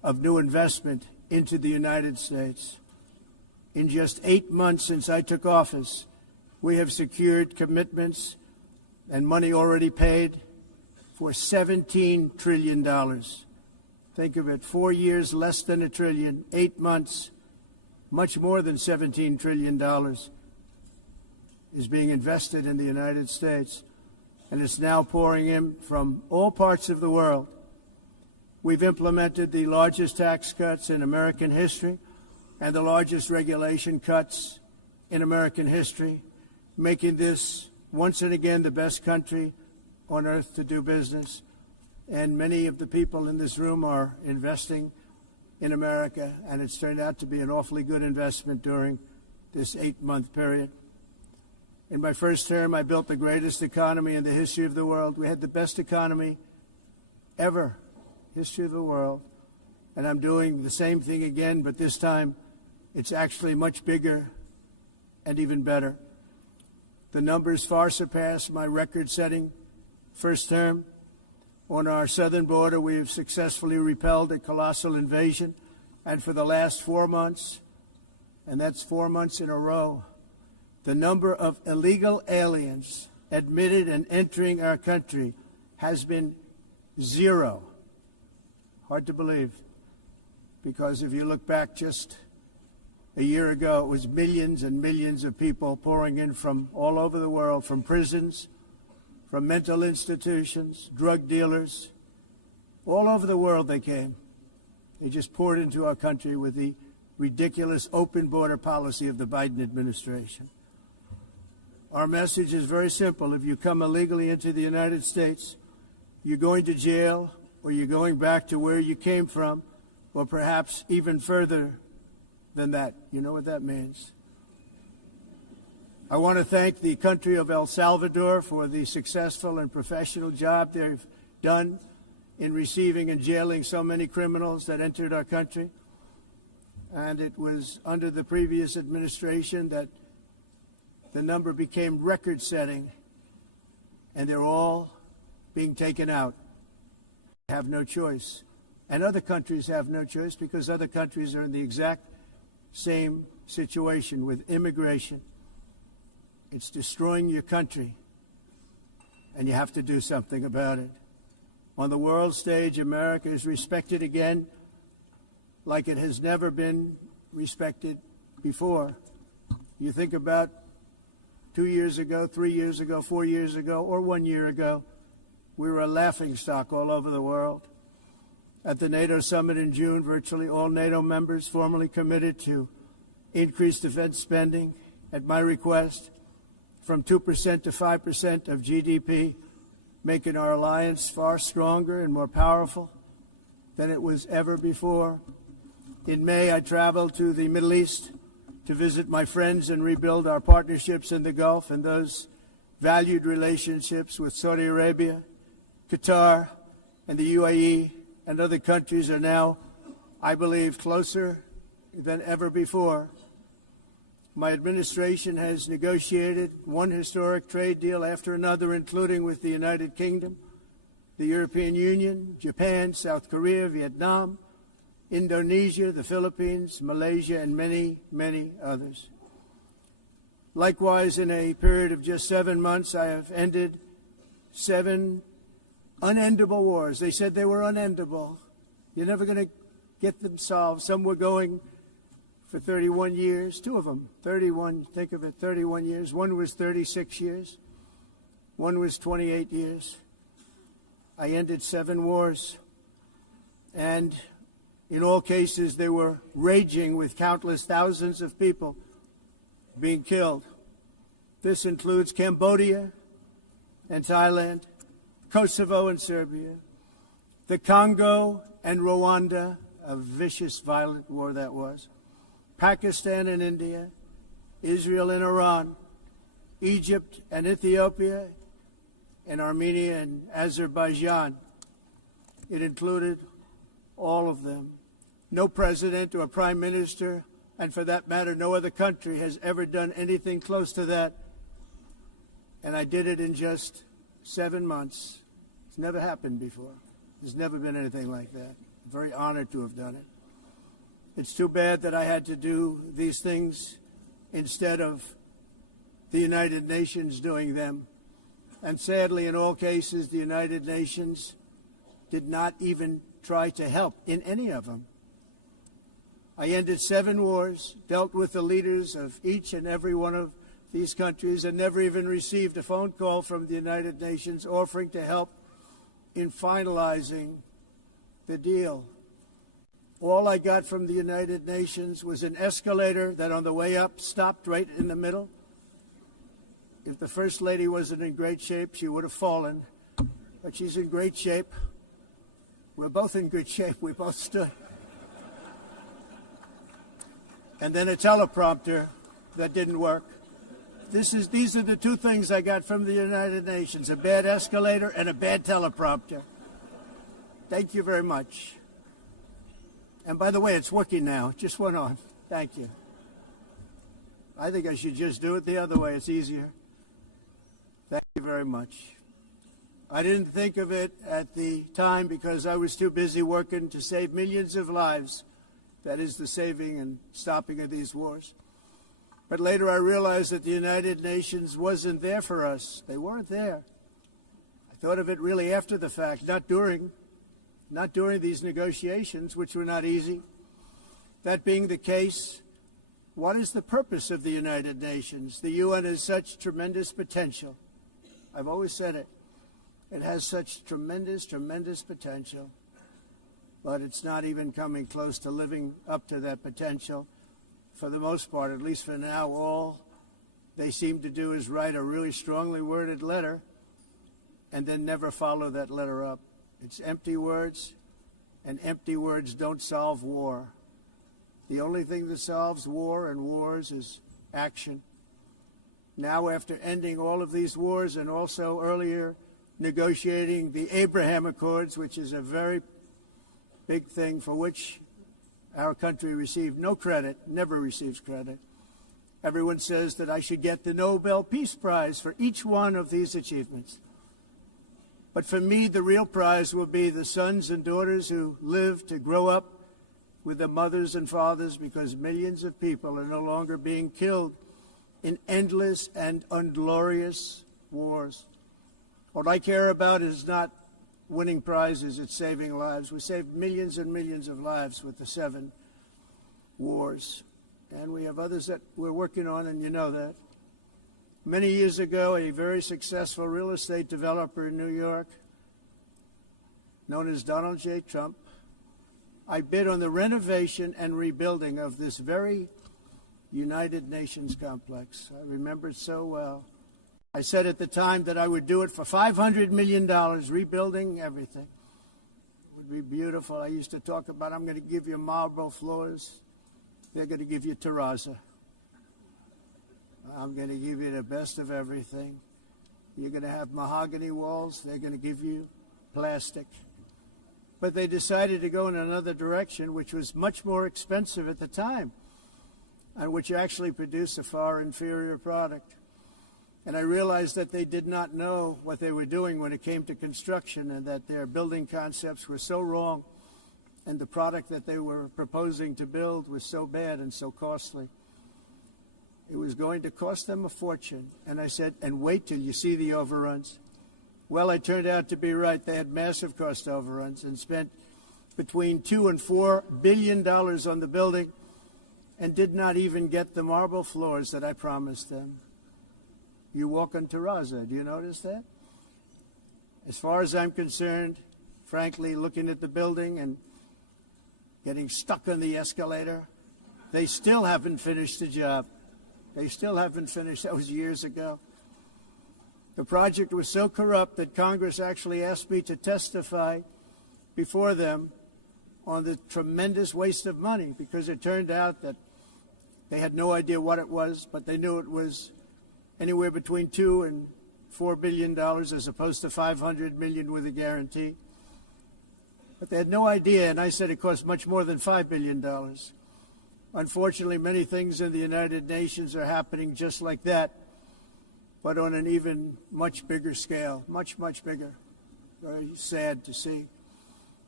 of new investment into the United States. In just 8 months since I took office, we have secured commitments and money already paid for $17 trillion. Think of it, 4 years, less than $1 trillion, 8 months, much more than $17 trillion is being invested in the United States, and it's now pouring in from all parts of the world. We've implemented the largest tax cuts in American history and the largest regulation cuts in American history, making this once and again the best country on earth to do business. And many of the people in this room are investing in America, and it's turned out to be an awfully good investment during this 8-month period. In my first term, I built the greatest economy in the history of the world. We had the best economy ever, history of the world. And I'm doing the same thing again, but this time it's actually much bigger and even better. The numbers far surpass my record-setting first term. On our southern border, we have successfully repelled a colossal invasion. And for the last 4 months, and that's 4 months in a row, the number of illegal aliens admitted and entering our country has been 0. Hard to believe, because if you look back just a year ago, it was millions and millions of people pouring in from all over the world, from prisons, from mental institutions, drug dealers. All over the world they came. They just poured into our country with the ridiculous open border policy of the Biden administration. Our message is very simple. If you come illegally into the United States, you're going to jail, or you're going back to where you came from, or perhaps even further than that. You know what that means. I want to thank the country of El Salvador for the successful and professional job they've done in receiving and jailing so many criminals that entered our country. And it was under the previous administration that the number became record-setting, and they're all being taken out. They have no choice. And other countries have no choice, because other countries are in the exact same situation with immigration. It's destroying your country, and you have to do something about it. On the world stage, America is respected again like it has never been respected before. You think about 2 years ago, 3 years ago, 4 years ago, or 1 year ago, we were a laughingstock all over the world. At the NATO summit in June, virtually all NATO members formally committed to increase defense spending at my request from 2% to 5% of GDP, making our alliance far stronger and more powerful than it was ever before. In May, I traveled to the Middle East to visit my friends and rebuild our partnerships in the Gulf and those valued relationships with Saudi Arabia, Qatar, and the UAE, and other countries are now, I believe, closer than ever before. My administration has negotiated one historic trade deal after another, including with the United Kingdom, the European Union, Japan, South Korea, Vietnam, Indonesia, the Philippines, Malaysia, and many, many others. Likewise, in a period of just 7 months, I have ended 7 unendable wars. They said they were unendable. You're never going to get them solved. Some were going for 31 years, 2 of them, 31, think of it, 31 years. One was 36 years. One was 28 years. I ended 7 wars. And in all cases, they were raging with countless thousands of people being killed. This includes Cambodia and Thailand, Kosovo and Serbia, the Congo and Rwanda, a vicious, violent war that was, Pakistan and India, Israel and Iran, Egypt and Ethiopia, and Armenia and Azerbaijan. It included all of them. No president or prime minister, and for that matter, no other country has ever done anything close to that. And I did it in just 7 months. It's never happened before. There's never been anything like that. I'm very honored to have done it. It's too bad that I had to do these things instead of the United Nations doing them. And sadly, in all cases, the United Nations did not even try to help in any of them. I ended 7 wars, dealt with the leaders of each and every one of these countries, and never even received a phone call from the United Nations offering to help in finalizing the deal. All I got from the United Nations was an escalator that on the way up stopped right in the middle. If the First Lady wasn't in great shape, she would have fallen. But she's in great shape. We're both in good shape. We both stood. And then a teleprompter that didn't work. These are the 2 things I got from the United Nations, a bad escalator and a bad teleprompter. Thank you very much. And by the way, it's working now. It just went on. Thank you. I think I should just do it the other way. It's easier. Thank you very much. I didn't think of it at the time because I was too busy working to save millions of lives. That is the saving and stopping of these wars. But later I realized that the United Nations wasn't there for us. They weren't there. I thought of it really after the fact, not during these negotiations, which were not easy. That being the case, what is the purpose of the United Nations? The UN has such tremendous potential. I've always said it. It has such tremendous, tremendous potential. But it's not even coming close to living up to that potential. For the most part, at least for now, all they seem to do is write a really strongly worded letter and then never follow that letter up. It's empty words, and empty words don't solve war. The only thing that solves war and wars is action. Now, after ending all of these wars and also earlier negotiating the Abraham Accords, which is a very big thing for which our country received no credit, never receives credit. Everyone says that I should get the Nobel Peace Prize for each one of these achievements. But for me, the real prize will be the sons and daughters who live to grow up with their mothers and fathers, because millions of people are no longer being killed in endless and unglorious wars. What I care about is not winning prizes, it's saving lives. We saved millions and millions of lives with the 7 wars. And we have others that we're working on, and you know that. Many years ago, a very successful real estate developer in New York, known as York.Trump, I bid on the renovation and rebuilding of this very United Nations complex. I remember it so well. I said at the time that I would do it for $500 million, rebuilding everything. It would be beautiful. I used to talk about, I'm going to give you marble floors. They're going to give you terrazzo. I'm going to give you the best of everything. You're going to have mahogany walls. They're going to give you plastic. But they decided to go in another direction, which was much more expensive at the time, and which actually produced a far inferior product. And I realized that they did not know what they were doing when it came to construction, and that their building concepts were so wrong, and the product that they were proposing to build was so bad and so costly. It was going to cost them a fortune. And I said, and wait till you see the overruns. Well, I turned out to be right. They had massive cost overruns and spent between $2 and $4 billion on the building and did not even get the marble floors that I promised them. You walk on terrazzo. Do you notice that? As far as I'm concerned, frankly, looking at the building and getting stuck on the escalator, they still haven't finished the job. They still haven't finished. That was years ago. The project was so corrupt that Congress actually asked me to testify before them on the tremendous waste of money, because it turned out that they had no idea what it was, but they knew it was anywhere between $2 and $4 billion as opposed to $500 million with a guarantee. But they had no idea, and I said it cost much more than $5 billion. Unfortunately, many things in the United Nations are happening just like that, but on an even much bigger scale, much, much bigger. Very sad to see.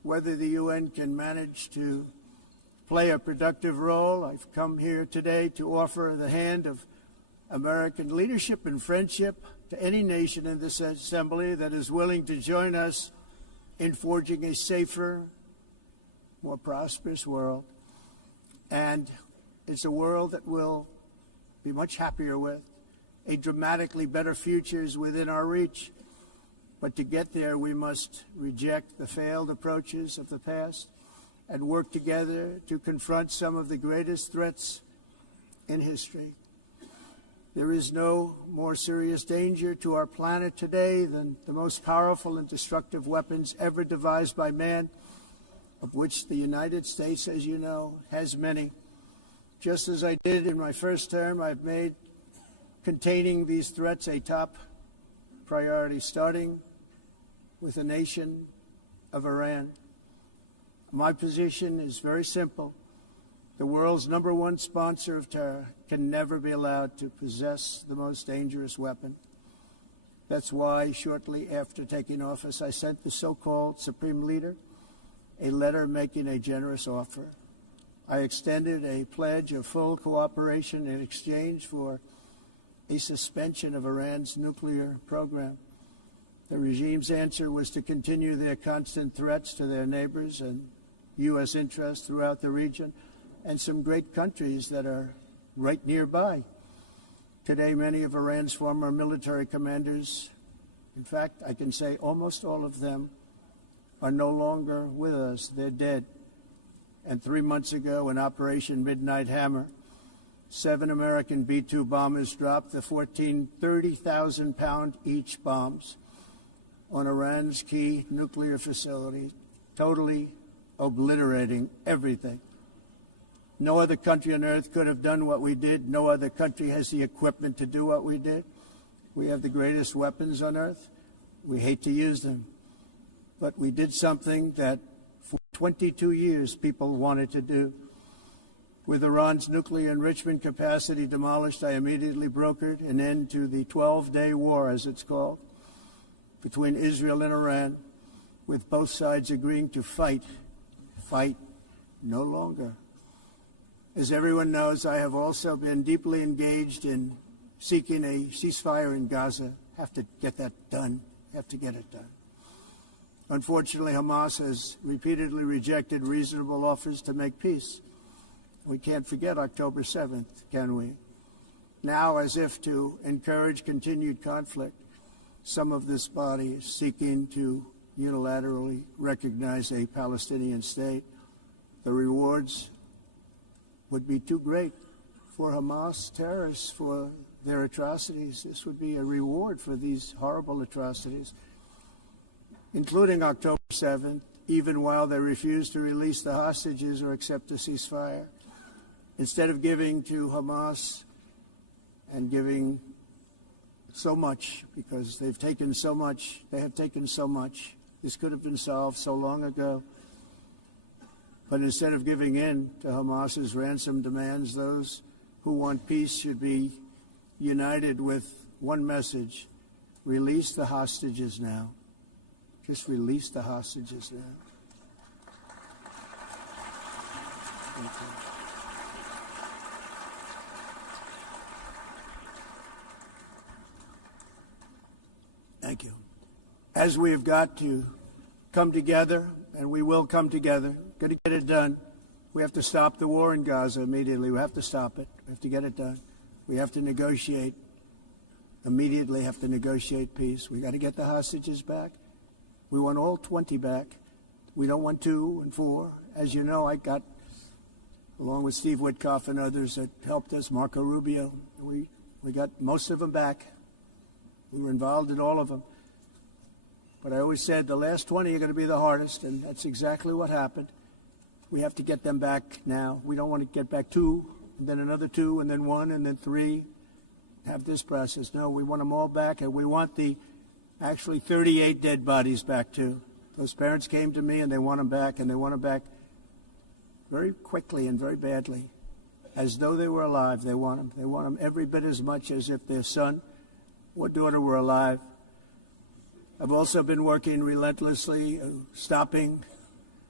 whether the UN can manage to play a productive role. I've come here today to offer the hand of American leadership and friendship to any nation in this assembly that is willing to join us in forging a safer, more prosperous world. And it's a world that we'll be much happier with. A dramatically better future is within our reach. But to get there, we must reject the failed approaches of the past and work together to confront some of the greatest threats in history. There is no more serious danger to our planet today than the most powerful and destructive weapons ever devised by man, of which the United States, as you know, has many. Just as I did in my first term, I've made containing these threats a top priority, starting with the nation of Iran. My position is very simple. The world's #1 sponsor of terror can never be allowed to possess the most dangerous weapon. That's why, shortly after taking office, I sent the so-called Supreme Leader a letter making a generous offer. I extended a pledge of full cooperation in exchange for a suspension of Iran's nuclear program. The regime's answer was to continue their constant threats to their neighbors and U.S. interests throughout the region and some great countries that are right nearby. Today, many of Iran's former military commanders, in fact, I can say almost all of them, are no longer with us. They're dead. And 3 months ago, in Operation Midnight Hammer, 7 American B-2 bombers dropped the 14 30,000-pound each bombs on Iran's key nuclear facility, totally obliterating everything. No other country on earth could have done what we did. No other country has the equipment to do what we did. We have the greatest weapons on earth. We hate to use them. But we did something that for 22 years people wanted to do. With Iran's nuclear enrichment capacity demolished, I immediately brokered an end to the 12-day war, as it's called, between Israel and Iran, with both sides agreeing to fight no longer. As everyone knows, I have also been deeply engaged in seeking a ceasefire in Gaza. Have to get that done. Have to get it done. Unfortunately, Hamas has repeatedly rejected reasonable offers to make peace. We can't forget October 7th, can we? Now, as if to encourage continued conflict, some of this body is seeking to unilaterally recognize a Palestinian state. The rewards would be too great for Hamas terrorists for their atrocities. This would be a reward for these horrible atrocities, including October 7th, even while they refuse to release the hostages or accept a ceasefire. Instead of giving to Hamas and giving so much, because they've taken so much, they have taken so much. This could have been solved so long ago. But instead of giving in to Hamas's ransom demands, those who want peace should be united with one message: release the hostages now. Just release the hostages now. Thank you. Thank you. As we have got to come together, and we will come together, got to get it done. We have to stop the war in Gaza immediately. We have to stop it. We have to get it done. We have to negotiate, immediately have to negotiate peace. We got to get the hostages back. We want all 20 back. We don't want 2 and 4. As you know, I got, along with Steve Witkoff and others that helped us, Marco Rubio, we got most of them back. We were involved in all of them. But I always said the last 20 are going to be the hardest, and that's exactly what happened. We have to get them back now. We don't want to get back 2, and then another 2, and then 1, and then 3, have this process. No, we want them all back, and we want the actually 38 dead bodies back, too. Those parents came to me, and they want them back, and they want them back very quickly and very badly, as though they were alive. They want them. They want them every bit as much as if their son or daughter were alive. I've also been working relentlessly, stopping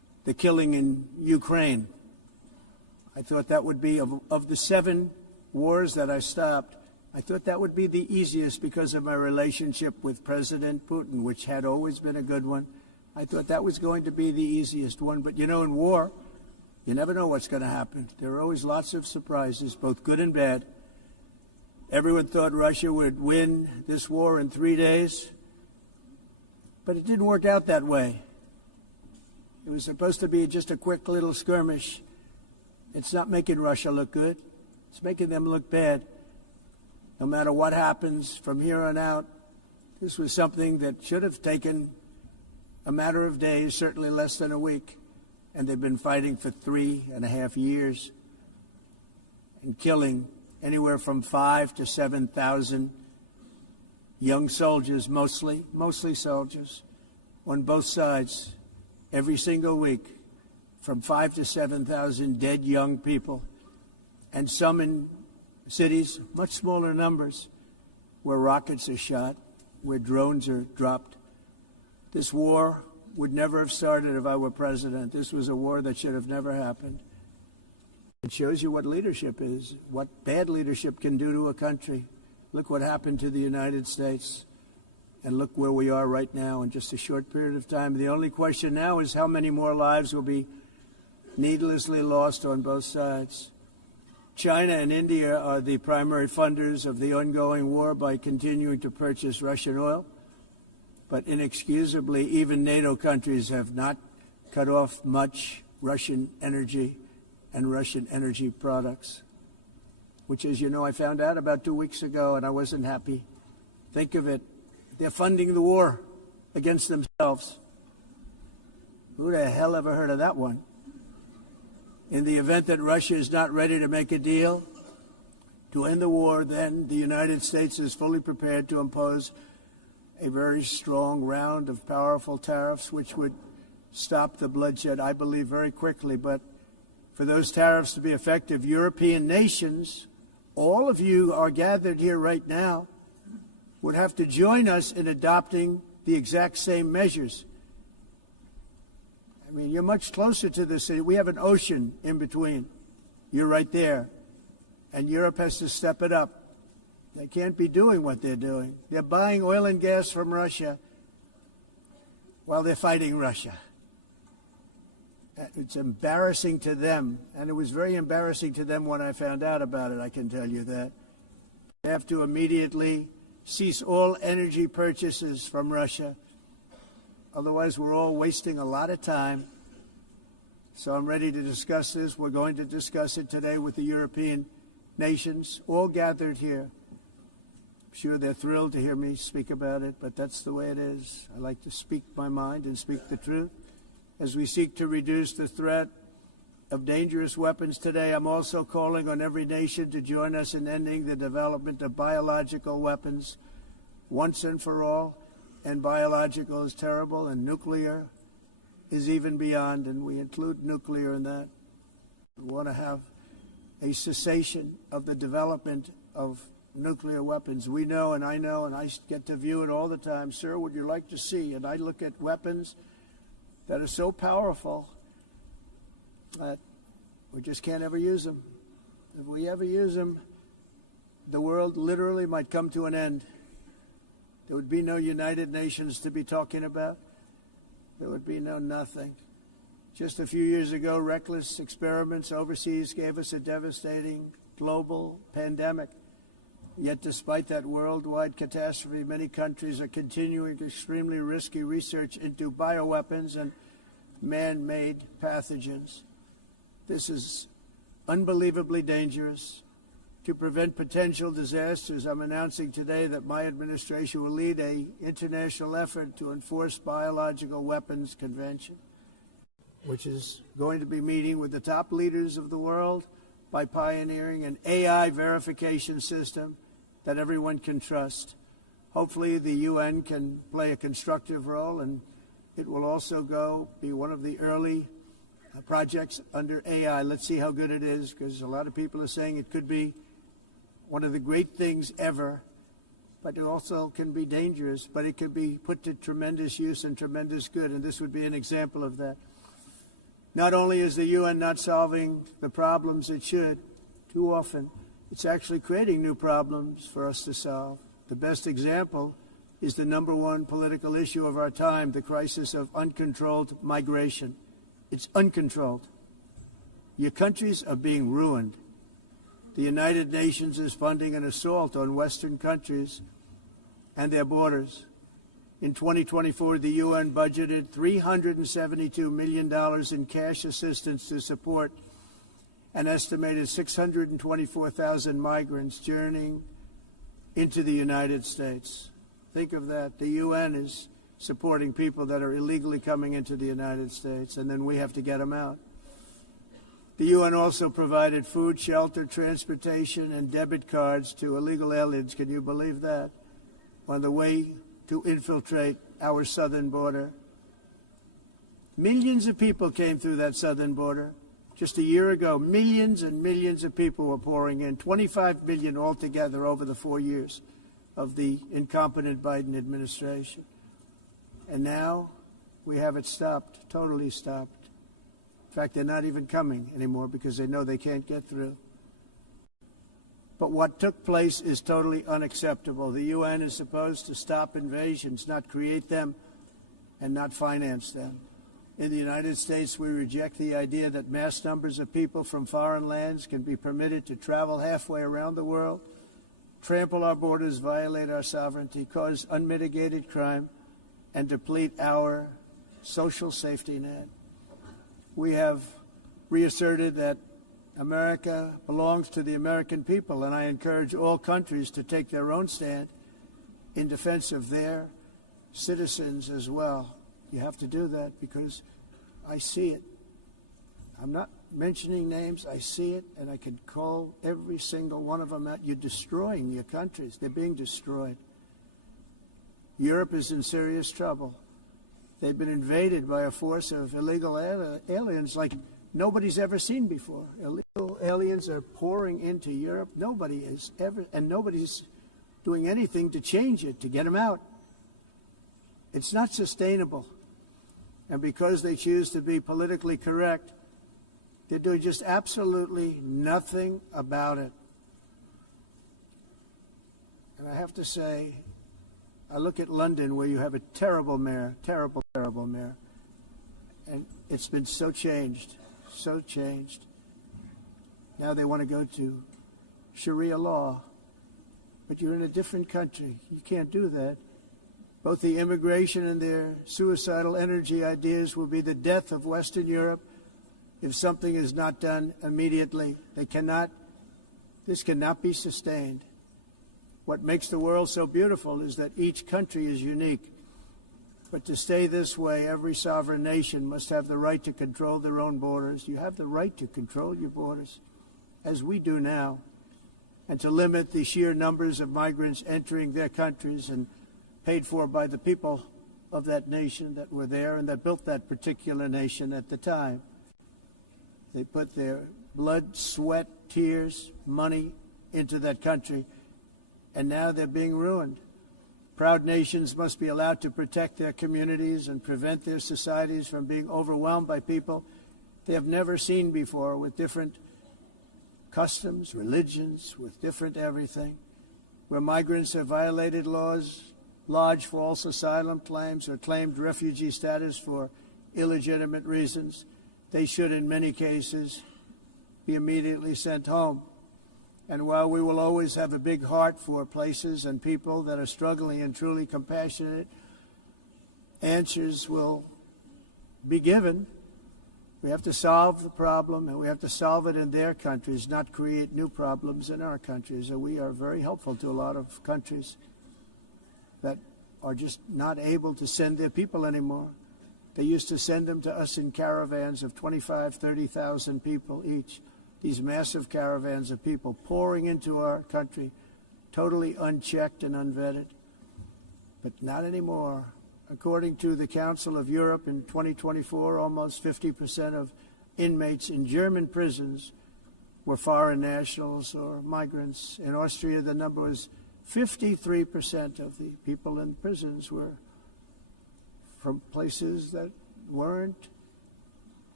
the killing in Ukraine. I thought that would be, of the 7 wars that I stopped, I thought that would be the easiest because of my relationship with President Putin, which had always been a good one. I thought that was going to be the easiest one. But, you know, in war, you never know what's going to happen. There are always lots of surprises, both good and bad. Everyone thought Russia would win this war in 3 days, but it didn't work out that way. It was supposed to be just a quick little skirmish. It's not making Russia look good. It's making them look bad. No matter what happens from here on out, this was something that should have taken a matter of days, certainly less than a week. And they've been fighting for 3.5 years and killing anywhere from 5,000 to 7,000 young soldiers, mostly soldiers, on both sides, every single week, from 5,000 to 7,000 dead young people, and some in cities, much smaller numbers, where rockets are shot, where drones are dropped. This war would never have started if I were president. This was a war that should have never happened. It shows you what leadership is, what bad leadership can do to a country. Look what happened to the United States, and look where we are right now in just a short period of time. The only question now is how many more lives will be needlessly lost on both sides. China and India are the primary funders of the ongoing war by continuing to purchase Russian oil. But inexcusably, even NATO countries have not cut off much Russian energy and Russian energy products, which, as you know, I found out about 2 weeks ago, and I wasn't happy. Think of it. They're funding the war against themselves. Who the hell ever heard of that one? In the event that Russia is not ready to make a deal to end the war, then the United States is fully prepared to impose a very strong round of powerful tariffs, which would stop the bloodshed, I believe, very quickly. But for those tariffs to be effective, European nations, all of you are gathered here right now, would have to join us in adopting the exact same measures. I mean, you're much closer to the city. We have an ocean in between. You're right there. And Europe has to step it up. They can't be doing what they're doing. They're buying oil and gas from Russia while they're fighting Russia. It's embarrassing to them, and it was very embarrassing to them when I found out about it, I can tell you that. They have to immediately cease all energy purchases from Russia. Otherwise, we're all wasting a lot of time. So I'm ready to discuss this. We're going to discuss it today with the European nations, all gathered here. I'm sure they're thrilled to hear me speak about it, but that's the way it is. I like to speak my mind and speak the truth. As we seek to reduce the threat of dangerous weapons today, I'm also calling on every nation to join us in ending the development of biological weapons once and for all. And biological is terrible, and nuclear is even beyond, and we include nuclear in that. We want to have a cessation of the development of nuclear weapons. We know, and I get to view it all the time. Sir, would you like to see? And I look at weapons that are so powerful that we just can't ever use them. If we ever use them, the world literally might come to an end. There would be no United Nations to be talking about. There would be no nothing. Just a few years ago, reckless experiments overseas gave us a devastating global pandemic. Yet despite that worldwide catastrophe, many countries are continuing extremely risky research into bioweapons and man-made pathogens. This is unbelievably dangerous. To prevent potential disasters, I'm announcing today that my administration will lead an international effort to enforce Biological Weapons Convention, which is going to be meeting with the top leaders of the world by pioneering an AI verification system that everyone can trust. Hopefully the UN can play a constructive role, and it will also be one of the early projects under AI. Let's see how good it is, because a lot of people are saying it could be one of the great things ever, but it also can be dangerous, but it could be put to tremendous use and tremendous good, and this would be an example of that. Not only is the UN not solving the problems it should, too often, it's actually creating new problems for us to solve. The best example is the number one political issue of our time, the crisis of uncontrolled migration. It's uncontrolled. Your countries are being ruined. The United Nations is funding an assault on Western countries and their borders. In 2024, the UN budgeted $372 million in cash assistance to support an estimated 624,000 migrants journeying into the United States. Think of that. The UN is supporting people that are illegally coming into the United States, and then we have to get them out. The UN also provided food, shelter, transportation, and debit cards to illegal aliens. Can you believe that? On the way to infiltrate our southern border. Millions of people came through that southern border. Just a year ago, millions and millions of people were pouring in, 25 million altogether over the 4 years of the incompetent Biden administration. And now we have it stopped, totally stopped. In fact, they're not even coming anymore because they know they can't get through. But what took place is totally unacceptable. The UN is supposed to stop invasions, not create them and not finance them. In the United States, we reject the idea that mass numbers of people from foreign lands can be permitted to travel halfway around the world, trample our borders, violate our sovereignty, cause unmitigated crime, and deplete our social safety net. We have reasserted that America belongs to the American people, and I encourage all countries to take their own stand in defense of their citizens as well. You have to do that because I see it. I'm not mentioning names. I see it, and I can call every single one of them out. You're destroying your countries. They're being destroyed. Europe is in serious trouble. They've been invaded by a force of illegal aliens like nobody's ever seen before. Illegal aliens are pouring into Europe. Nobody is ever, and nobody's doing anything to change it, to get them out. It's not sustainable. And because they choose to be politically correct, they're doing just absolutely nothing about it. And I have to say, I look at London where you have a terrible mayor, terrible mayor. And it's been so changed. So changed. Now they want to go to Sharia law. But you're in a different country. You can't do that. Both the immigration and their suicidal energy ideas will be the death of Western Europe if something is not done immediately. This cannot be sustained. What makes the world so beautiful is that each country is unique. But to stay this way, every sovereign nation must have the right to control their own borders. You have the right to control your borders, as we do now, and to limit the sheer numbers of migrants entering their countries and paid for by the people of that nation that were there and that built that particular nation at the time. They put their blood, sweat, tears, money into that country, and now they're being ruined. Proud nations must be allowed to protect their communities and prevent their societies from being overwhelmed by people they have never seen before, with different customs, religions, with different everything. Where migrants have violated laws, lodged false asylum claims, or claimed refugee status for illegitimate reasons, they should, in many cases, be immediately sent home. And while we will always have a big heart for places and people that are struggling and truly compassionate, answers will be given. We have to solve the problem, and we have to solve it in their countries, not create new problems in our countries. And we are very helpful to a lot of countries that are just not able to send their people anymore. They used to send them to us in caravans of 25,000, 30,000 people each. These massive caravans of people pouring into our country, totally unchecked and unvetted. But not anymore. According to the Council of Europe in 2024, almost 50% of inmates in German prisons were foreign nationals or migrants. In Austria, the number was 53% of the people in prisons were from places that weren't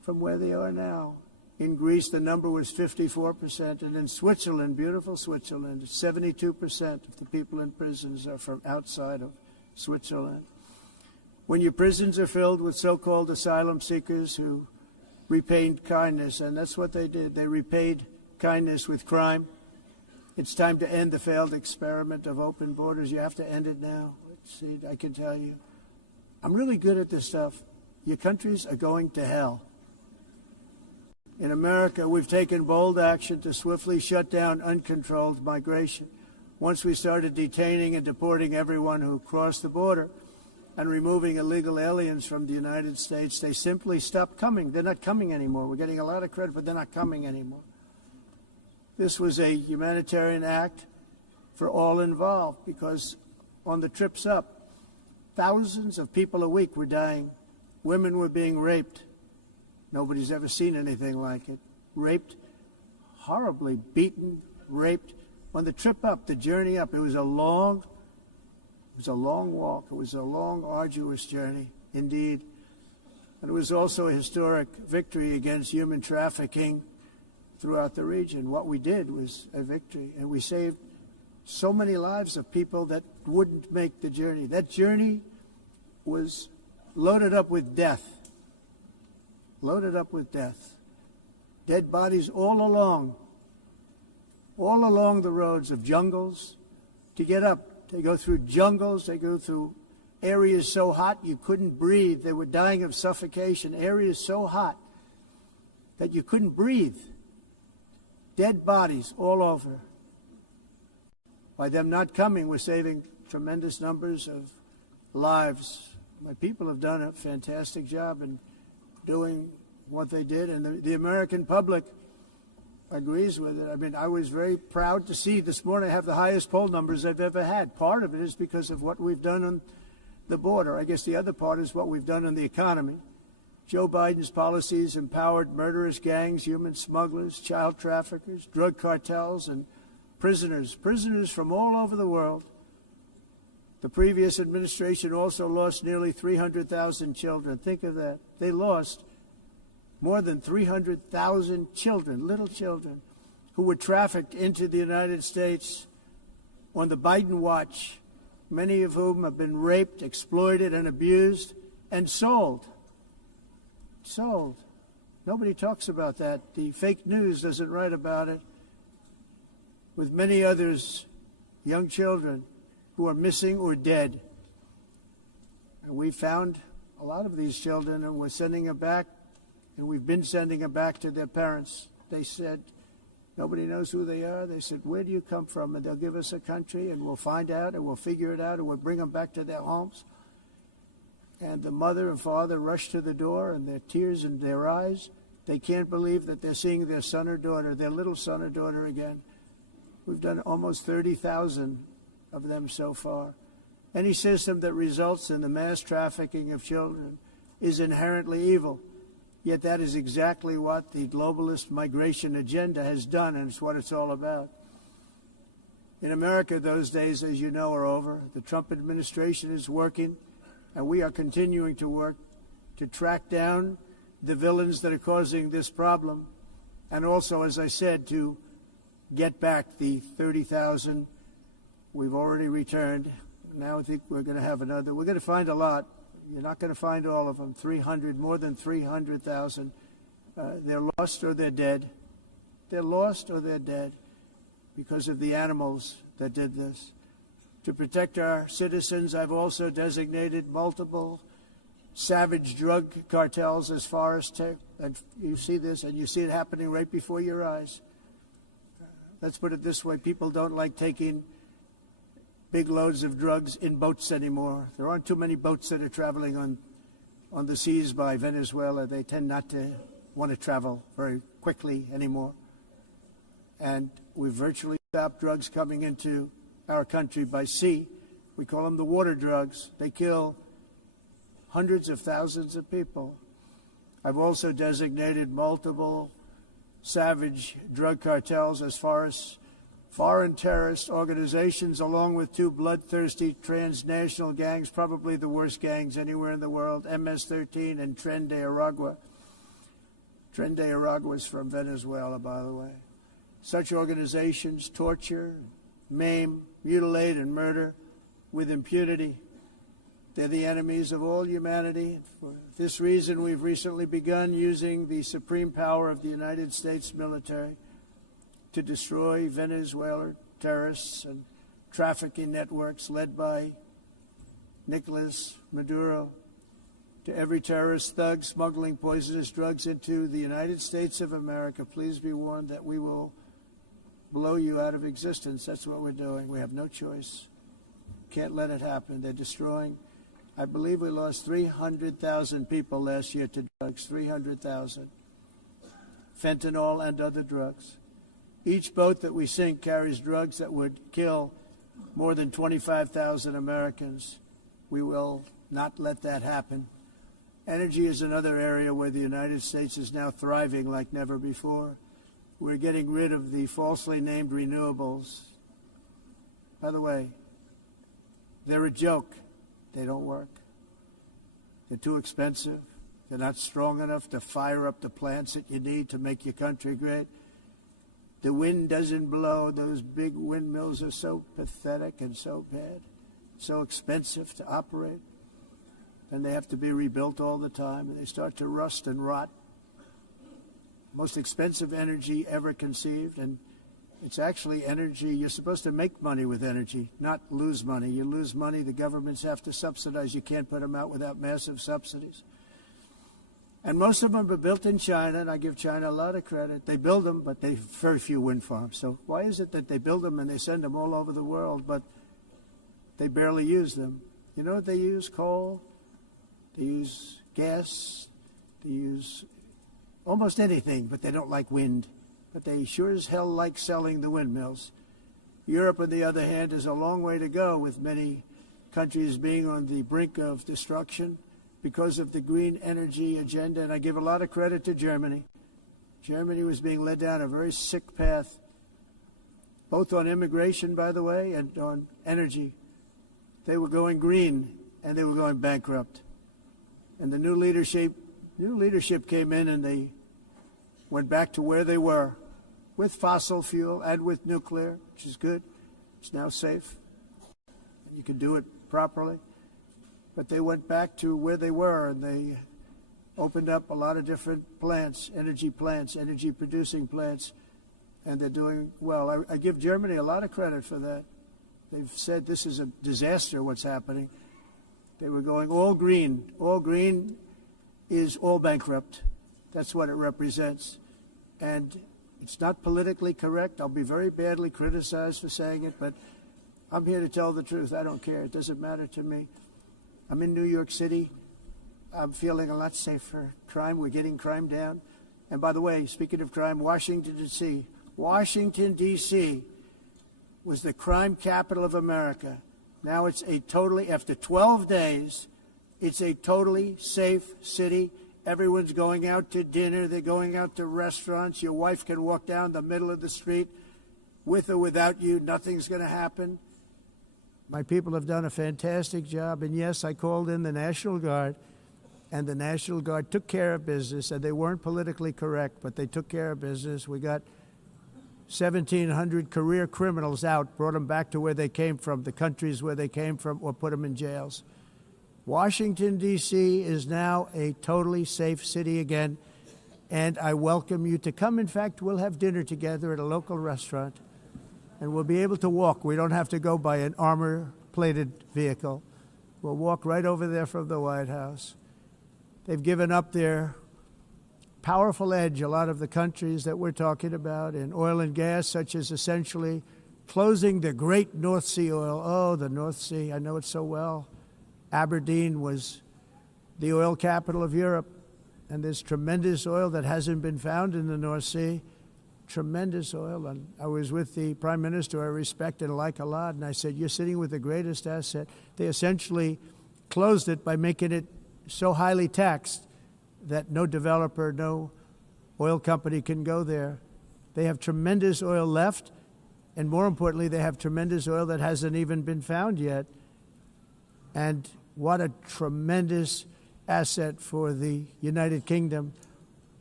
from where they are now. In Greece, the number was 54%, and in Switzerland, beautiful Switzerland, 72% of the people in prisons are from outside of Switzerland. When your prisons are filled with so-called asylum seekers who repaid kindness, and that's what they did. They repaid kindness with crime. It's time to end the failed experiment of open borders. You have to end it now. Let's see, I can tell you. I'm really good at this stuff. Your countries are going to hell. In America, we've taken bold action to swiftly shut down uncontrolled migration. Once we started detaining and deporting everyone who crossed the border and removing illegal aliens from the United States, they simply stopped coming. They're not coming anymore. We're getting a lot of credit, but they're not coming anymore. This was a humanitarian act for all involved because on the trips up, thousands of people a week were dying. Women were being raped. Nobody's ever seen anything like it. Raped, horribly beaten, raped. On the trip up, the journey up, it was a long walk. It was a long, arduous journey, indeed. And it was also a historic victory against human trafficking throughout the region. What we did was a victory, and we saved so many lives of people that wouldn't make the journey. That journey was loaded up with death. Loaded up with death. Dead bodies all along the roads of jungles to get up. They go through jungles, they go through areas so hot you couldn't breathe. They were dying of suffocation, areas so hot that you couldn't breathe. Dead bodies all over. By them not coming, we're saving tremendous numbers of lives. My people have done a fantastic job in doing what they did, and the American public agrees with it. I mean, I was very proud to see this morning I have the highest poll numbers I've ever had. Part of it is because of what we've done on the border. I guess the other part is what we've done on the economy. Joe Biden's policies empowered murderous gangs, human smugglers, child traffickers, drug cartels, and prisoners from all over the world. The previous administration also lost nearly 300,000 children. Think of that. They lost more than 300,000 children, little children, who were trafficked into the United States on the Biden watch, many of whom have been raped, exploited, and abused, and sold. Sold. Nobody talks about that. The fake news doesn't write about it. With many others, young children who are missing or dead. And we found a lot of these children, and we're sending them back, and we've been sending them back to their parents. They said, nobody knows who they are. They said, where do you come from? And they'll give us a country, and we'll find out, and we'll figure it out, and we'll bring them back to their homes. And the mother and father rush to the door, and their tears in their eyes. They can't believe that they're seeing their son or daughter, their little son or daughter again. We've done almost 30,000 of them so far. Any system that results in the mass trafficking of children is inherently evil. Yet that is exactly what the globalist migration agenda has done, and it's what it's all about. In America, those days, as you know, are over. The Trump administration is working, and we are continuing to work to track down the villains that are causing this problem, and also, as I said, to get back the 30,000 we've already returned. Now I think we're going to have another. We're going to find a lot. You're not going to find all of them. 300, more than 300,000. They're lost or they're dead. They're lost or they're dead because of the animals that did this. To protect our citizens, I've also designated multiple savage drug cartels as far as and you see this, and you see it happening right before your eyes. Let's put it this way. People don't like taking big loads of drugs in boats anymore. There aren't too many boats that are traveling on the seas by Venezuela. They tend not to want to travel very quickly anymore. And we've virtually stopped drugs coming into our country by sea. We call them the water drugs. They kill hundreds of thousands of people. I've also designated multiple savage drug cartels as far as foreign terrorist organizations, along with two bloodthirsty transnational gangs, probably the worst gangs anywhere in the world, MS-13 and Tren de Aragua. Tren de Aragua was from Venezuela, by the way. Such organizations torture, maim, mutilate, and murder with impunity. They're the enemies of all humanity. For this reason, we've recently begun using the supreme power of the United States military to destroy Venezuelan terrorists and trafficking networks led by Nicolas Maduro. To every terrorist thug smuggling poisonous drugs into the United States of America, please be warned that we will blow you out of existence. That's what we're doing. We have no choice. Can't let it happen. They're destroying. I believe we lost 300,000 people last year to drugs, 300,000. Fentanyl and other drugs. Each boat that we sink carries drugs that would kill more than 25,000 Americans. We will not let that happen. Energy is another area where the United States is now thriving like never before. We're getting rid of the falsely named renewables. By the way, they're a joke. They don't work. They're too expensive. They're not strong enough to fire up the plants that you need to make your country great. The wind doesn't blow. Those big windmills are so pathetic and so bad, so expensive to operate. And they have to be rebuilt all the time, and they start to rust and rot. Most expensive energy ever conceived, and it's actually energy. You're supposed to make money with energy, not lose money. You lose money, the governments have to subsidize. You can't put them out without massive subsidies. And most of them are built in China, and I give China a lot of credit. They build them, but they have very few wind farms. So why is it that they build them and they send them all over the world, but they barely use them? You know what they use? Coal. They use gas. They use almost anything, but they don't like wind. But they sure as hell like selling the windmills. Europe, on the other hand, has a long way to go, with many countries being on the brink of destruction because of the green energy agenda. And I give a lot of credit to Germany. Germany was being led down a very sick path, both on immigration, by the way, and on energy. They were going green, and they were going bankrupt. And the new leadership came in, and they went back to where they were, with fossil fuel and with nuclear, which is good. It's now safe. You can do it properly. But they went back to where they were, and they opened up a lot of different plants, energy-producing plants, and they're doing well. I give Germany a lot of credit for that. They've said this is a disaster, what's happening. They were going all green. All green is all bankrupt. That's what it represents. And it's not politically correct. I'll be very badly criticized for saying it, but I'm here to tell the truth. I don't care. It doesn't matter to me. I'm in New York City. I'm feeling a lot safer. Crime, we're getting crime down. And by the way, speaking of crime, Washington, D.C. was the crime capital of America. Now it's after 12 days, it's a totally safe city. Everyone's going out to dinner. They're going out to restaurants. Your wife can walk down the middle of the street with or without you. Nothing's going to happen. My people have done a fantastic job. And yes, I called in the National Guard, and the National Guard took care of business, and they weren't politically correct, but they took care of business. We got 1,700 career criminals out, brought them back to where they came from, the countries where they came from, or put them in jails. Washington, D.C. is now a totally safe city again, and I welcome you to come. In fact, we'll have dinner together at a local restaurant, and we'll be able to walk. We don't have to go by an armor-plated vehicle. We'll walk right over there from the White House. They've given up their powerful edge, a lot of the countries that we're talking about, in oil and gas, such as essentially closing the great North Sea oil. Oh, the North Sea, I know it so well. Aberdeen was the oil capital of Europe, and there's tremendous oil that hasn't been found in the North Sea, tremendous oil. And I was with the Prime Minister I respect and like a lot, and I said, you're sitting with the greatest asset. They essentially closed it by making it so highly taxed that no developer, no oil company can go there. They have tremendous oil left, and more importantly, they have tremendous oil that hasn't even been found yet. And what a tremendous asset for the United Kingdom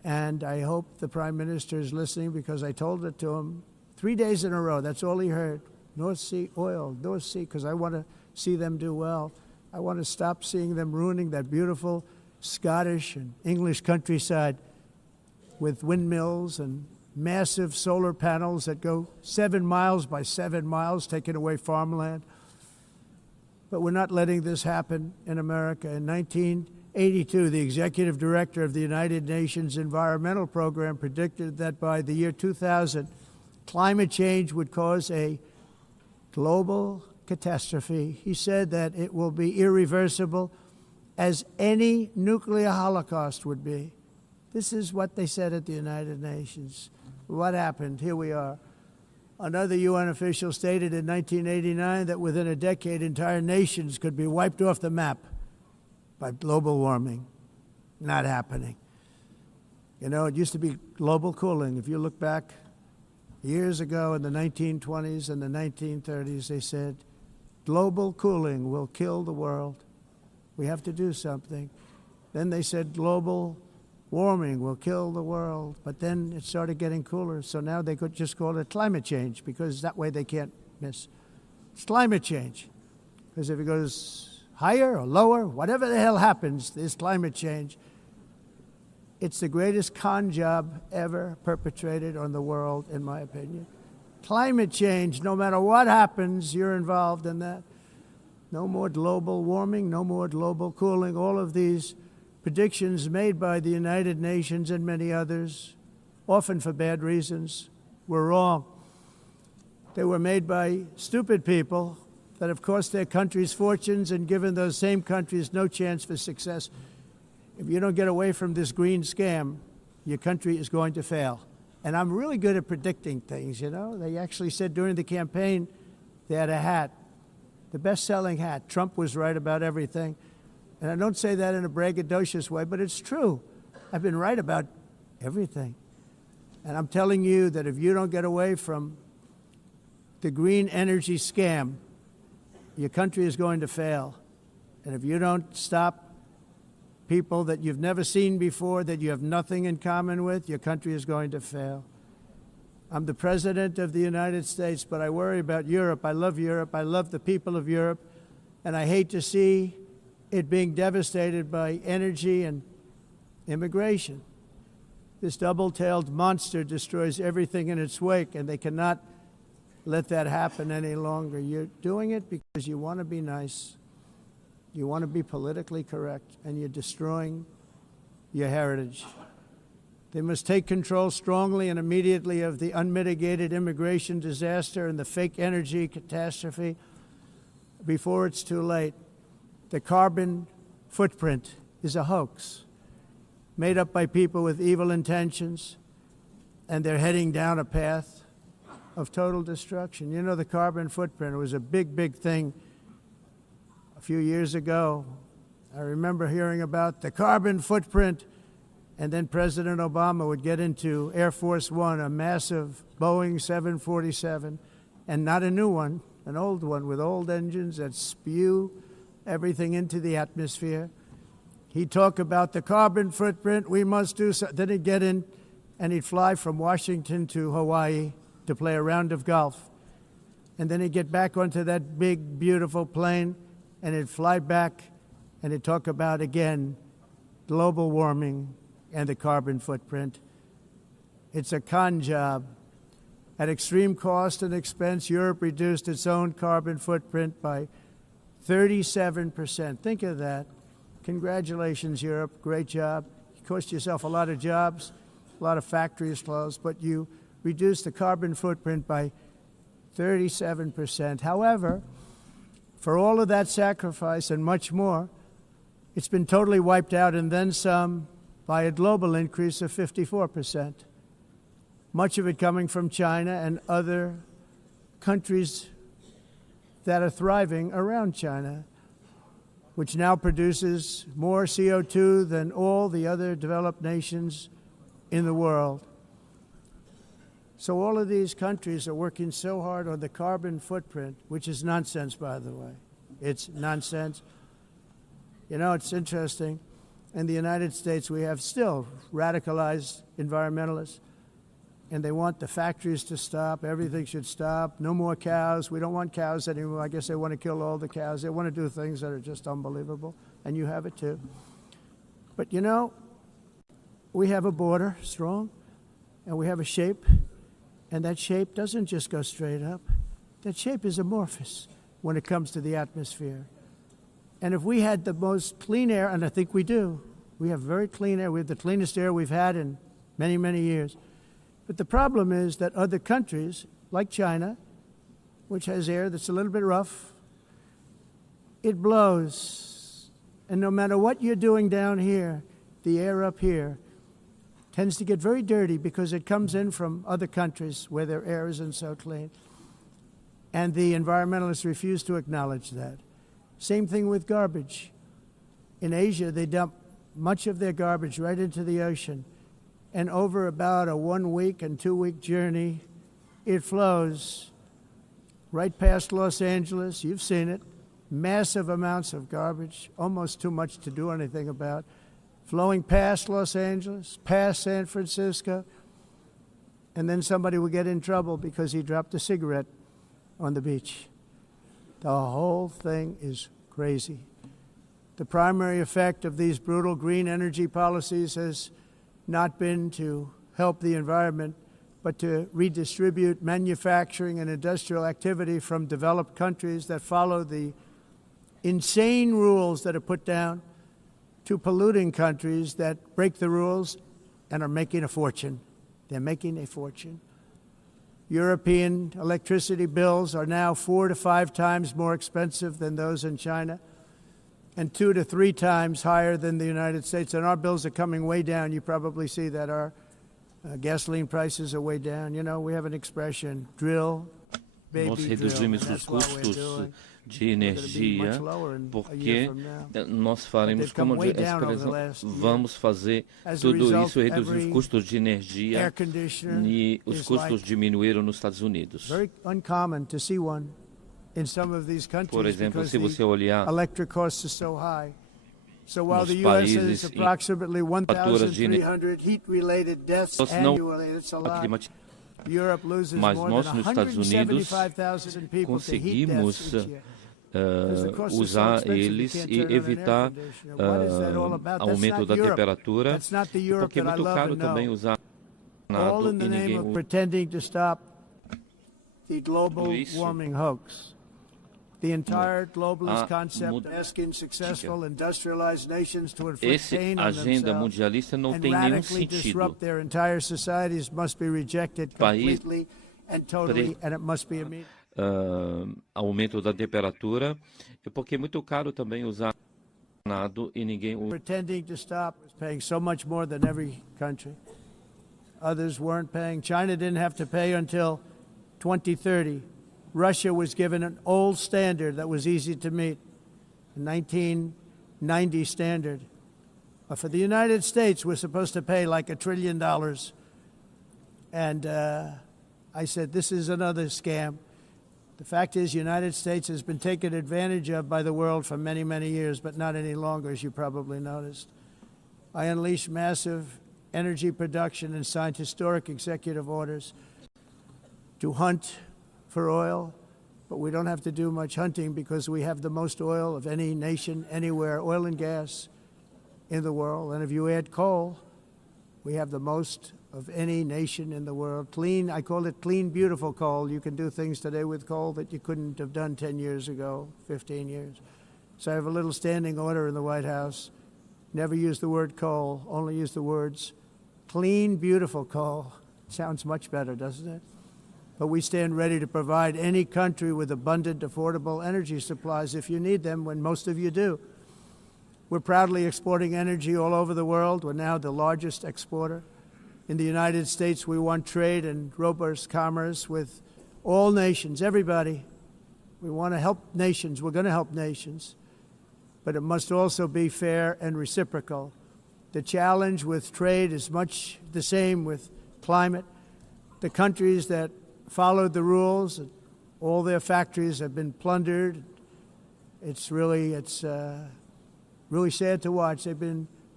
And I hope the Prime Minister is listening, because I told it to him 3 days in a row. That's all he heard. North Sea oil, North Sea, because I want to see them do well. I want to stop seeing them ruining that beautiful Scottish and English countryside with windmills and massive solar panels that go 7 miles by 7 miles, taking away farmland. But we're not letting this happen in America. In 1982, the executive director of the United Nations Environmental Program predicted that by the year 2000, climate change would cause a global catastrophe. He said that it will be irreversible, as any nuclear holocaust would be. This is what they said at the United Nations. What happened? Here we are. Another UN official stated in 1989 that within a decade, entire nations could be wiped off the map by global warming. Not happening. You know, it used to be global cooling. If you look back years ago in the 1920s and the 1930s, they said, global cooling will kill the world. We have to do something. Then they said global warming will kill the world. But then it started getting cooler. So now they could just call it climate change, because that way they can't miss. It's climate change. Because if it goes higher or lower, whatever the hell happens, there's climate change. It's the greatest con job ever perpetrated on the world, in my opinion. Climate change, no matter what happens, you're involved in that. No more global warming, no more global cooling. All of these predictions made by the United Nations and many others, often for bad reasons, were wrong. They were made by stupid people that have cost their countries fortunes and given those same countries no chance for success. If you don't get away from this green scam, your country is going to fail. And I'm really good at predicting things, you know. They actually said during the campaign they had a hat, the best-selling hat. Trump was right about everything. And I don't say that in a braggadocious way, but it's true. I've been right about everything. And I'm telling you that if you don't get away from the green energy scam, your country is going to fail. And if you don't stop people that you've never seen before, that you have nothing in common with, your country is going to fail. I'm the President of the United States, but I worry about Europe. I love Europe. I love the people of Europe. And I hate to see it being devastated by energy and immigration. This double-tailed monster destroys everything in its wake, and they cannot let that happen any longer. You're doing it because you want to be nice. You want to be politically correct, and you're destroying your heritage. They must take control strongly and immediately of the unmitigated immigration disaster and the fake energy catastrophe before it's too late. The carbon footprint is a hoax made up by people with evil intentions, and they're heading down a path of total destruction. You know, the carbon footprint was a big, big thing a few years ago. I remember hearing about the carbon footprint, and then President Obama would get into Air Force One, a massive Boeing 747, and not a new one, an old one with old engines that spew everything into the atmosphere. He'd talk about the carbon footprint, we must do so. Then he'd get in and he'd fly from Washington to Hawaii to play a round of golf. And then he'd get back onto that big, beautiful plane and he'd fly back and he'd talk about, again, global warming and the carbon footprint. It's a con job. At extreme cost and expense, Europe reduced its own carbon footprint by 37%. Think of that. Congratulations, Europe. Great job. You cost yourself a lot of jobs, a lot of factories closed, but you reduced the carbon footprint by 37%. However, for all of that sacrifice and much more, it's been totally wiped out and then some by a global increase of 54%. Much of it coming from China and other countries that are thriving around China, which now produces more CO2 than all the other developed nations in the world. So all of these countries are working so hard on the carbon footprint, which is nonsense, by the way. It's nonsense. You know, it's interesting. In the United States, we have still radicalized environmentalists, and they want the factories to stop. Everything should stop. No more cows. We don't want cows anymore. I guess they want to kill all the cows. They want to do things that are just unbelievable, and you have it too. But you know, we have a border, strong, and we have a shape, and that shape doesn't just go straight up. That shape is amorphous when it comes to the atmosphere. And if we had the most clean air, and I think we do, we have very clean air. We have the cleanest air we've had in many, many years. But the problem is that other countries, like China, which has air that's a little bit rough, it blows. And no matter what you're doing down here, the air up here tends to get very dirty because it comes in from other countries where their air isn't so clean. And the environmentalists refuse to acknowledge that. Same thing with garbage. In Asia, they dump much of their garbage right into the ocean. And over about a 1 week and 2 week journey, it flows right past Los Angeles. You've seen it. Massive amounts of garbage, almost too much to do anything about, flowing past Los Angeles, past San Francisco, and then somebody will get in trouble because he dropped a cigarette on the beach. The whole thing is crazy. The primary effect of these brutal green energy policies has not been to help the environment, but to redistribute manufacturing and industrial activity from developed countries that follow the insane rules that are put down to polluting countries that break the rules and are making a fortune. They're making a fortune. European electricity bills are now 4 to 5 times more expensive than those in China, and 2 to 3 times higher than the United States. And our bills are coming way down. You probably see that our gasoline prices are way down. You know, we have an expression, drill, baby, nós reduzimos os custos de energia porque nós faremos, como vamos fazer tudo isso, reduzir os custos de energia, e os custos diminuíram nos Estados Unidos. Por exemplo, se você olhar nos países em faturas de energia não climáticas, mas nós nos Estados Unidos conseguimos usar eles e evitar aumento da temperatura, porque é muito caro também usar nada e ninguém usa isso. The entire globalist concept asking successful industrialized nations to inflict pain on themselves and radically disrupt their entire societies must be rejected completely and totally, and it must be immediate. Aumento da temperatura, porque é muito caro também usar nada e ninguém usa. Pretending to stop is paying so much more than every country. Others weren't paying. China didn't have to pay until 2030. Russia was given an old standard that was easy to meet, a 1990 standard. But for the United States, we're supposed to pay like $1 trillion. And I said, this is another scam. The fact is, the United States has been taken advantage of by the world for many, many years, but not any longer, as you probably noticed. I unleashed massive energy production and signed historic executive orders to hunt for oil, but we don't have to do much hunting because we have the most oil of any nation anywhere, oil and gas in the world. And if you add coal, we have the most of any nation in the world. Clean, I call it clean, beautiful coal. You can do things today with coal that you couldn't have done 10 years ago, 15 years. So I have a little standing order in the White House. Never use the word coal, only use the words clean, beautiful coal. Sounds much better, doesn't it? But we stand ready to provide any country with abundant, affordable energy supplies if you need them, when most of you do. We're proudly exporting energy all over the world. We're now the largest exporter. In the United States, we want trade and robust commerce with all nations, everybody. We want to help nations. We're going to help nations. But it must also be fair and reciprocal. The challenge with trade is much the same with climate. The countries that followed the rules, all their factories have been plundered. It's really sad to watch. They've been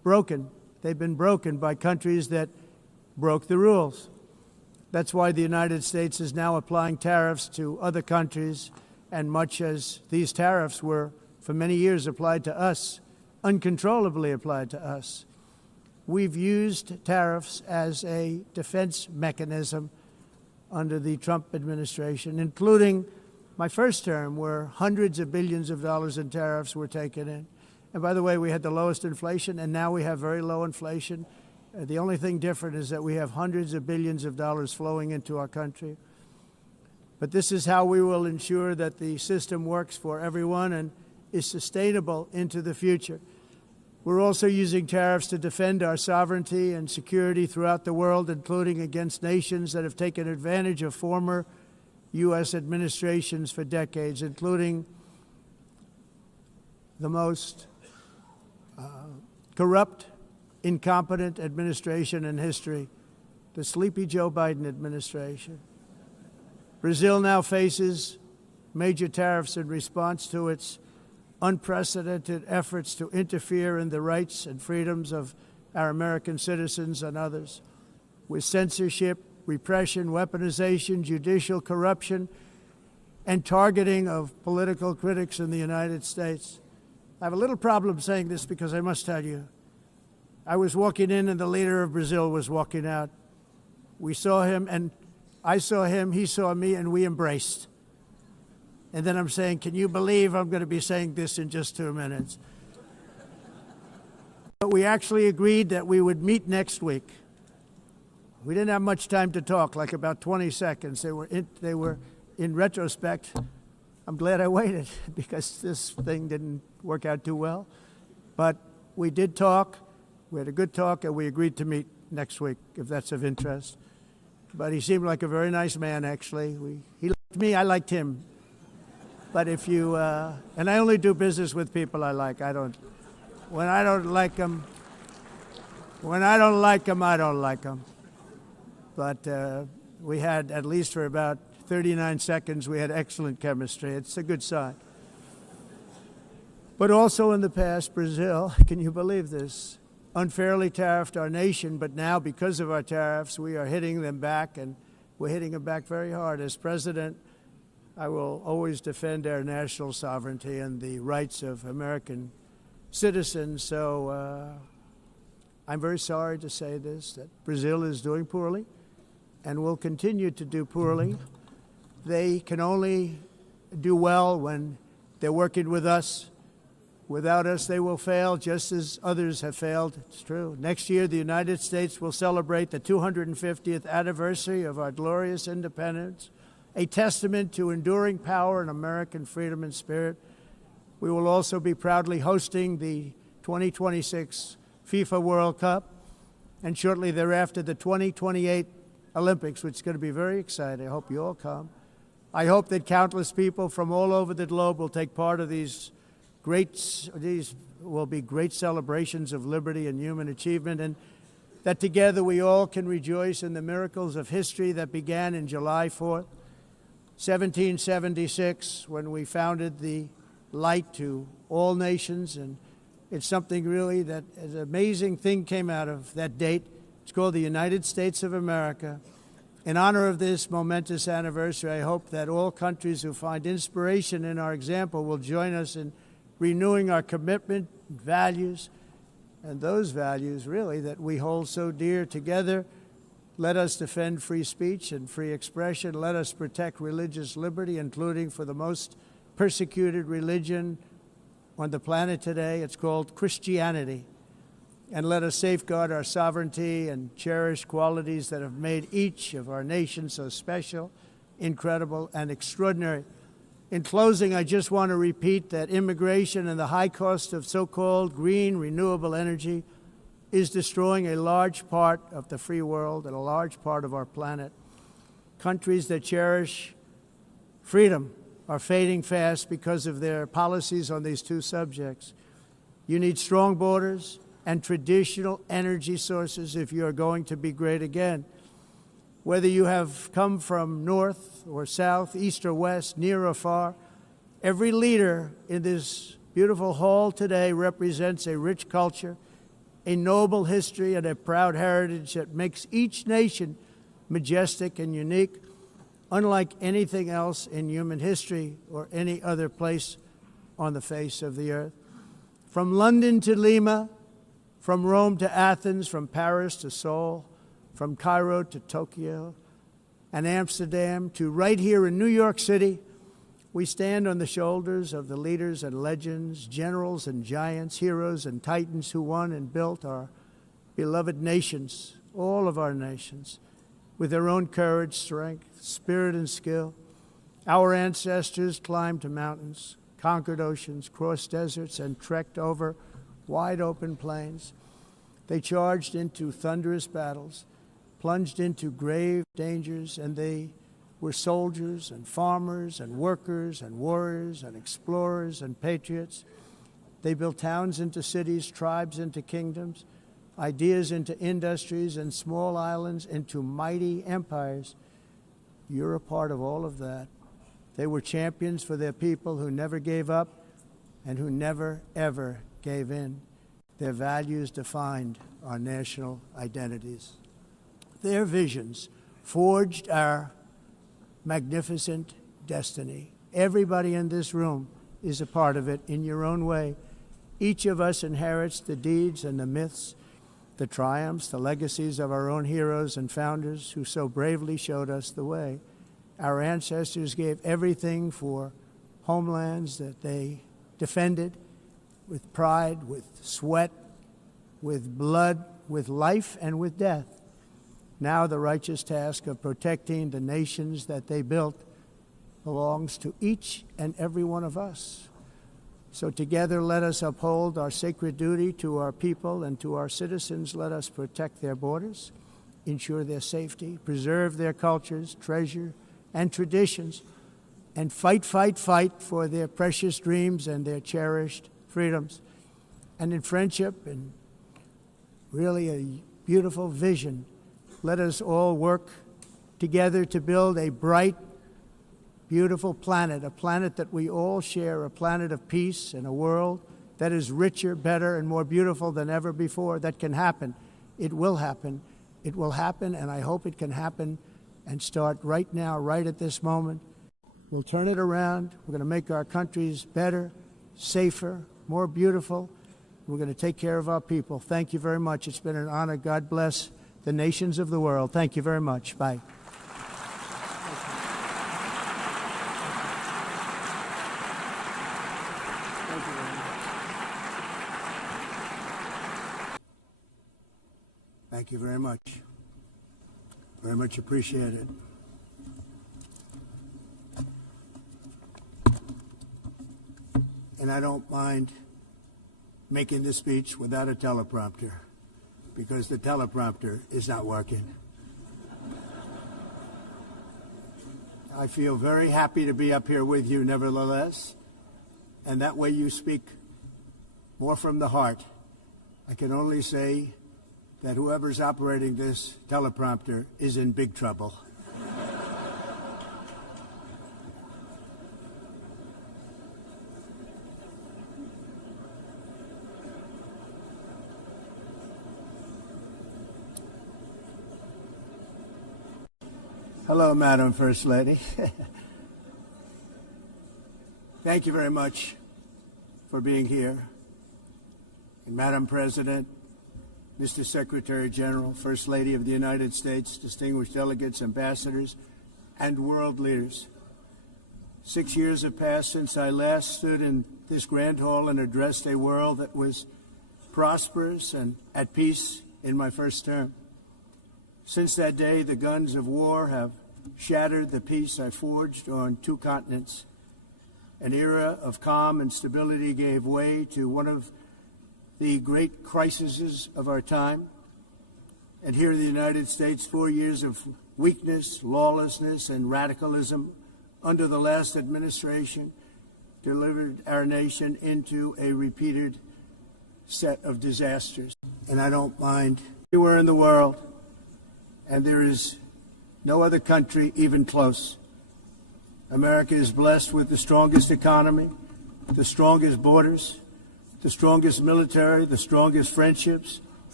broken. They've been broken by countries that broke the rules. That's why the United States is now applying tariffs to other countries, and much as these tariffs were for many years applied to us, uncontrollably applied to us, we've used tariffs as a defense mechanism under the Trump administration, including my first term, where hundreds of billions of dollars in tariffs were taken in. And by the way, we had the lowest inflation, and now we have very low inflation. The only thing different is that we have hundreds of billions of dollars flowing into our country. But this is how we will ensure that the system works for everyone and is sustainable into the future. We're also using tariffs to defend our sovereignty and security throughout the world, including against nations that have taken advantage of former U.S. administrations for decades, including the most corrupt, incompetent administration in history, the sleepy Joe Biden administration. Brazil now faces major tariffs in response to its unprecedented efforts to interfere in the rights and freedoms of our American citizens and others, with censorship, repression, weaponization, judicial corruption, and targeting of political critics in the United States. I have a little problem saying this because I must tell you, I was walking in and the leader of Brazil was walking out. We saw him, and I saw him, he saw me, and we embraced. And then I'm saying, can you believe I'm going to be saying this in just 2 minutes? But we actually agreed that we would meet next week. We didn't have much time to talk, like about 20 seconds. They were in retrospect, I'm glad I waited because this thing didn't work out too well. But we did talk. We had a good talk, and we agreed to meet next week, if that's of interest. But he seemed like a very nice man, actually. He liked me, I liked him. But if you, and I only do business with people I like. When I don't like them, I don't like them. But we had, at least for about 39 seconds, we had excellent chemistry. It's a good sign. But also in the past, Brazil, can you believe this, unfairly tariffed our nation, but now because of our tariffs, we are hitting them back, and we're hitting them back very hard. As president, I will always defend our national sovereignty and the rights of American citizens. So I'm very sorry to say this, that Brazil is doing poorly and will continue to do poorly. They can only do well when they're working with us. Without us, they will fail, just as others have failed. It's true. Next year, the United States will celebrate the 250th anniversary of our glorious independence, a testament to enduring power and American freedom and spirit. We will also be proudly hosting the 2026 FIFA World Cup, and shortly thereafter, the 2028 Olympics, which is going to be very exciting. I hope you all come. I hope that countless people from all over the globe will take part of these will be great celebrations of liberty and human achievement, and that together we all can rejoice in the miracles of history that began in July 4th, 1776, when we founded the light to all nations. And it's something really that an amazing thing came out of that date. It's called the United States of America. In honor of this momentous anniversary, I hope that all countries who find inspiration in our example will join us in renewing our commitment, values, and those values, really, that we hold so dear together. Let us defend free speech and free expression. Let us protect religious liberty, including for the most persecuted religion on the planet today. It's called Christianity. And let us safeguard our sovereignty and cherish qualities that have made each of our nations so special, incredible, and extraordinary. In closing, I just want to repeat that immigration and the high cost of so-called green renewable energy is destroying a large part of the free world and a large part of our planet. Countries that cherish freedom are fading fast because of their policies on these two subjects. You need strong borders and traditional energy sources if you are going to be great again. Whether you have come from north or south, east or west, near or far, every leader in this beautiful hall today represents a rich culture a noble history and a proud heritage that makes each nation majestic and unique, unlike anything else in human history or any other place on the face of the earth. From London to Lima, from Rome to Athens, from Paris to Seoul, from Cairo to Tokyo and Amsterdam to right here in New York City, we stand on the shoulders of the leaders and legends, generals and giants, heroes and titans who won and built our beloved nations, all of our nations, with their own courage, strength, spirit, and skill. Our ancestors climbed mountains, conquered oceans, crossed deserts, and trekked over wide open plains. They charged into thunderous battles, plunged into grave dangers, and they were soldiers and farmers and workers and warriors and explorers and patriots. They built towns into cities, tribes into kingdoms, ideas into industries, and small islands into mighty empires. You're a part of all of that. They were champions for their people who never gave up and who never, ever gave in. Their values defined our national identities. Their visions forged our magnificent destiny. Everybody in this room is a part of it in your own way. Each of us inherits the deeds and the myths, the triumphs, the legacies of our own heroes and founders who so bravely showed us the way. Our ancestors gave everything for homelands that they defended with pride, with sweat, with blood, with life, and with death. Now the righteous task of protecting the nations that they built belongs to each and every one of us. So together let us uphold our sacred duty to our people and to our citizens. Let us protect their borders, ensure their safety, preserve their cultures, treasure, and traditions, and fight, fight, fight for their precious dreams and their cherished freedoms. And in friendship and really a beautiful vision, let us all work together to build a bright, beautiful planet, a planet that we all share, a planet of peace and a world that is richer, better, and more beautiful than ever before. That can happen. It will happen. It will happen, and I hope it can happen and start right now, right at this moment. We'll turn it around. We're going to make our countries better, safer, more beautiful. We're going to take care of our people. Thank you very much. It's been an honor. God bless the nations of the world. Thank you very much. Bye. Thank you very much. Very much appreciate it. And I don't mind making this speech without a teleprompter, because the teleprompter is not working. I feel very happy to be up here with you nevertheless, and that way you speak more from the heart. I can only say that whoever's operating this teleprompter is in big trouble. Hello, Madam First Lady. Thank you very much for being here. And Madam President, Mr. Secretary General, First Lady of the United States, distinguished delegates, ambassadors, and world leaders. 6 years have passed since I last stood in this grand hall and addressed a world that was prosperous and at peace in my first term. Since that day, the guns of war have shattered the peace I forged on 2 continents. An era of calm and stability gave way to one of the great crises of our time. And here in the United States, 4 years of weakness, lawlessness, and radicalism under the last administration delivered our nation into a repeated set of disasters. And I don't mind anywhere in the world, and there is no other country even close. America is blessed with the strongest economy, the strongest borders, the strongest military, the strongest friendships,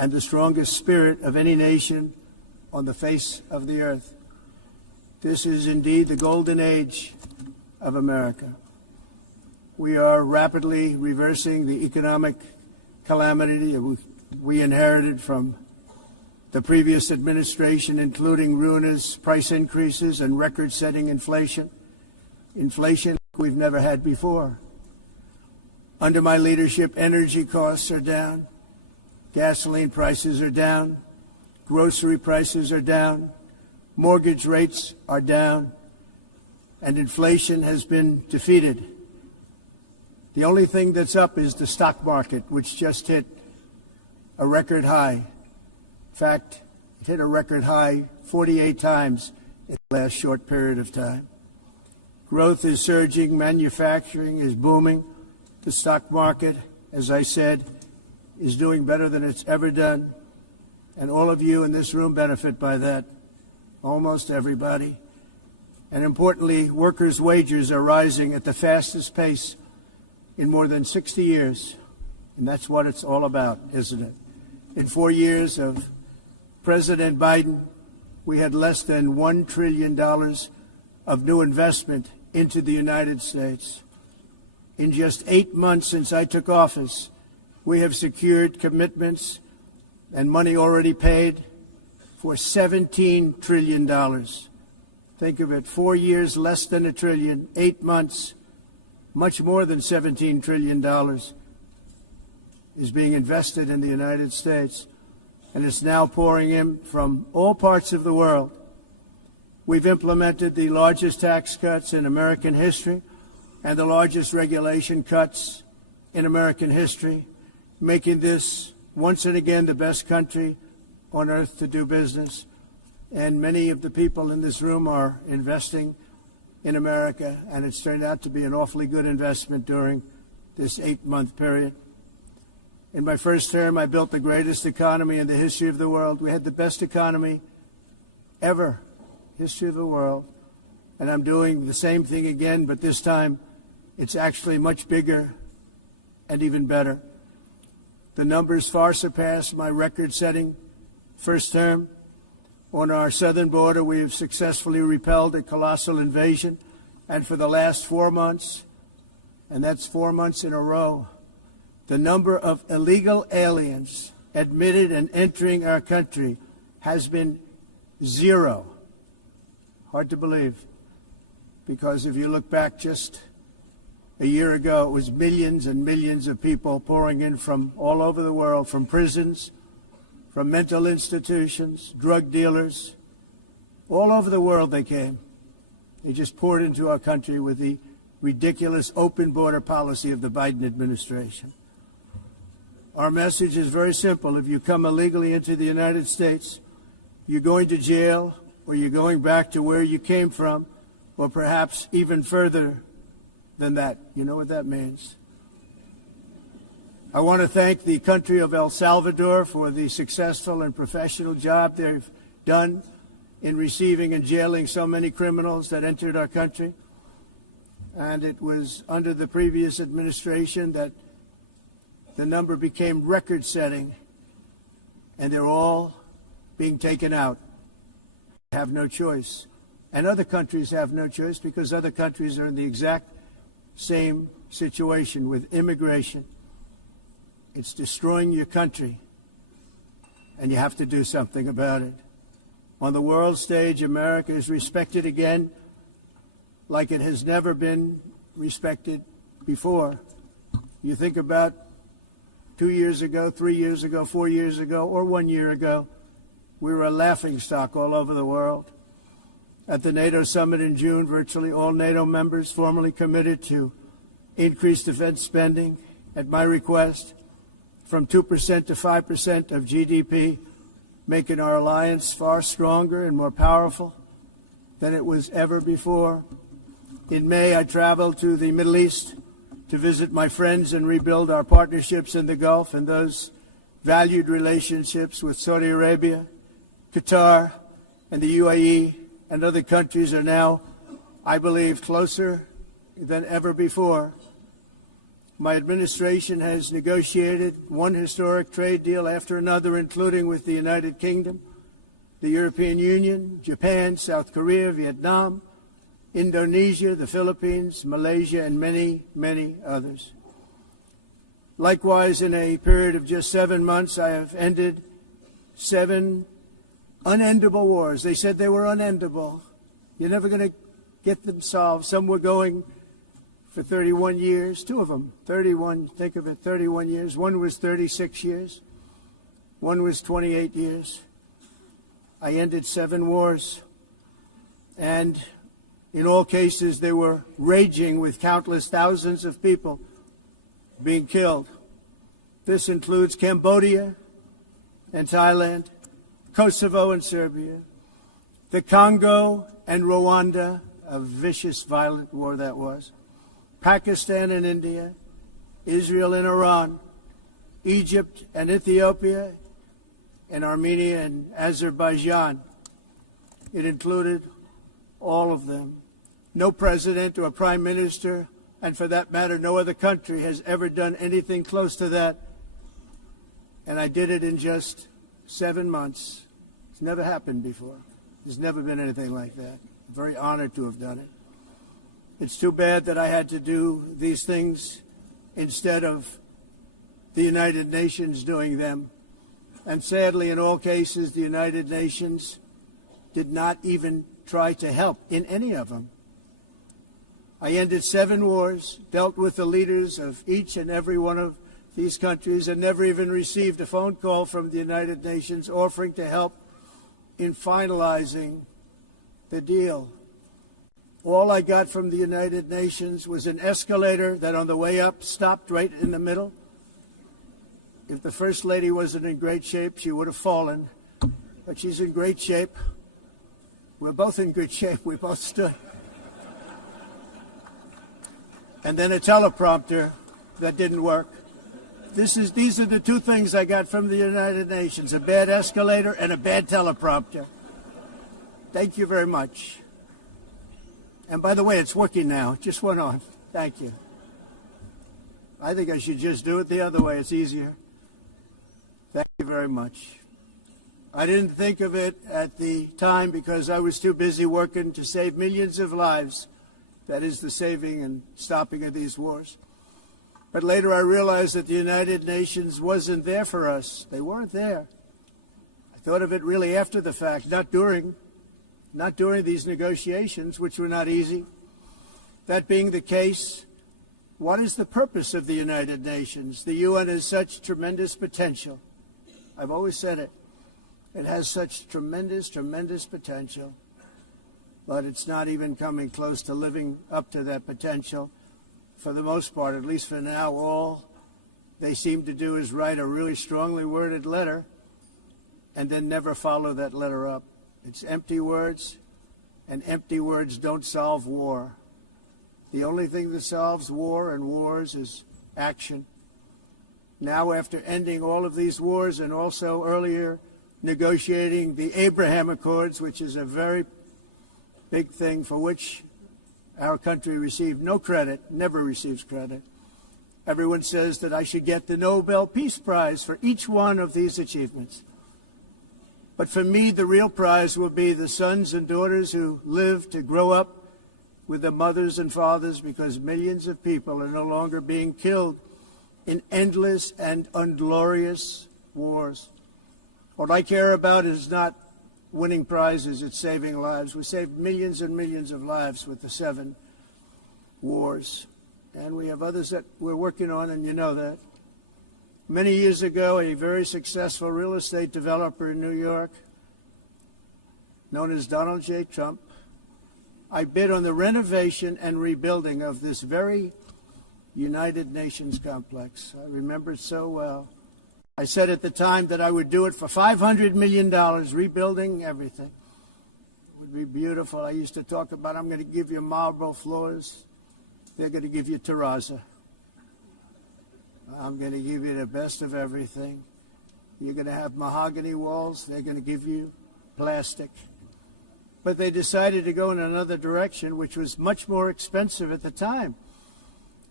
and the strongest spirit of any nation on the face of the earth. This is indeed the golden age of America. We are rapidly reversing the economic calamity we inherited from the previous administration, including ruinous price increases and record-setting inflation we've never had before. Under my leadership, energy costs are down, gasoline prices are down, grocery prices are down, mortgage rates are down, and inflation has been defeated. The only thing that's up is the stock market, which just hit a record high. In fact, it hit a record high 48 times in the last short period of time. Growth is surging, manufacturing is booming. The stock market, as I said, is doing better than it's ever done. And all of you in this room benefit by that, almost everybody. And importantly, workers' wages are rising at the fastest pace in more than 60 years. And that's what it's all about, isn't it? In 4 years of President Biden, we had less than $1 trillion of new investment into the United States. In just 8 months since I took office, we have secured commitments and money already paid for $17 trillion. Think of it, 4 years, less than $1 trillion, 8 months, much more than $17 trillion is being invested in the United States, and it's now pouring in from all parts of the world. We've implemented the largest tax cuts in American history and the largest regulation cuts in American history, making this once and again the best country on earth to do business. And many of the people in this room are investing in America, and it's turned out to be an awfully good investment during this 8-month period. In my first term, I built the greatest economy in the history of the world. We had the best economy ever, history of the world. And I'm doing the same thing again, but this time it's actually much bigger and even better. The numbers far surpass my record-setting first term. On our southern border, we have successfully repelled a colossal invasion, and for the last 4 months, and that's 4 months in a row, the number of illegal aliens admitted and entering our country has been 0. Hard to believe, because if you look back just a year ago, it was millions and millions of people pouring in from all over the world, from prisons, from mental institutions, drug dealers. All over the world they came. They just poured into our country with the ridiculous open border policy of the Biden administration. Our message is very simple. If you come illegally into the United States, you're going to jail, or you're going back to where you came from, or perhaps even further than that. You know what that means. I want to thank the country of El Salvador for the successful and professional job they've done in receiving and jailing so many criminals that entered our country. And it was under the previous administration that the number became record-setting, and they're all being taken out. They have no choice. And other countries have no choice, because other countries are in the exact same situation with immigration. It's destroying your country, and you have to do something about it. On the world stage, America is respected again like it has never been respected before. You think about 2 years ago, 3 years ago, 4 years ago, or 1 year ago, we were a laughingstock all over the world. At the NATO summit in June, virtually all NATO members formally committed to increase defense spending at my request from 2% to 5% of GDP, making our alliance far stronger and more powerful than it was ever before. In May, I traveled to the Middle East to visit my friends and rebuild our partnerships in the Gulf, and those valued relationships with Saudi Arabia, Qatar, and the UAE and other countries are now, I believe, closer than ever before. My administration has negotiated one historic trade deal after another, including with the United Kingdom, the European Union, Japan, South Korea, Vietnam, Indonesia, the Philippines, Malaysia, and many, many others. Likewise, in a period of just 7 months, I have ended 7 unendable wars. They said they were unendable. You're never going to get them solved. Some were going for 31 years, 2 of them, 31, think of it, 31 years. One was 36 years. One was 28 years. I ended 7 wars. And in all cases, they were raging with countless thousands of people being killed. This includes Cambodia and Thailand, Kosovo and Serbia, the Congo and Rwanda, a vicious, violent war that was, Pakistan and India, Israel and Iran, Egypt and Ethiopia, and Armenia and Azerbaijan. It included all of them. No president or prime minister, and for that matter, no other country has ever done anything close to that. And I did it in just 7 months. It's never happened before. There's never been anything like that. I'm very honored to have done it. It's too bad that I had to do these things instead of the United Nations doing them. And sadly, in all cases, the United Nations did not even try to help in any of them. I ended 7 wars, dealt with the leaders of each and every one of these countries, and never even received a phone call from the United Nations offering to help in finalizing the deal. All I got from the United Nations was an escalator that on the way up stopped right in the middle. If the First Lady wasn't in great shape, she would have fallen. But she's in great shape. We're both in good shape. We both stood. And then a teleprompter that didn't work. These are the 2 things I got from the United Nations, a bad escalator and a bad teleprompter. Thank you very much. And by the way, it's working now. It just went on. Thank you. I think I should just do it the other way. It's easier. Thank you very much. I didn't think of it at the time because I was too busy working to save millions of lives. That is the saving and stopping of these wars. But later I realized that the United Nations wasn't there for us. They weren't there. I thought of it really after the fact, not during these negotiations, which were not easy. That being the case, what is the purpose of the United Nations? The UN has such tremendous potential. I've always said it. It has such tremendous, tremendous potential. But it's not even coming close to living up to that potential. For the most part, at least for now, all they seem to do is write a really strongly worded letter and then never follow that letter up. It's empty words, and empty words don't solve war. The only thing that solves war and wars is action. Now, after ending all of these wars and also earlier negotiating the Abraham Accords, which is a very big thing for which our country received no credit, never receives credit. Everyone says that I should get the Nobel Peace Prize for each one of these achievements. But for me, the real prize will be the sons and daughters who live to grow up with their mothers and fathers, because millions of people are no longer being killed in endless and unglorious wars. What I care about is not winning prizes, it's saving lives. We saved millions and millions of lives with the 7 wars. And we have others that we're working on, and you know that. Many years ago, a very successful real estate developer in New York, known as Donald J. Trump, I bid on the renovation and rebuilding of this very United Nations complex. I remember it so well. I said at the time that I would do it for $500 million, rebuilding everything. It would be beautiful. I used to talk about, I'm going to give you marble floors. They're going to give you terrazzo. I'm going to give you the best of everything. You're going to have mahogany walls. They're going to give you plastic. But they decided to go in another direction, which was much more expensive at the time.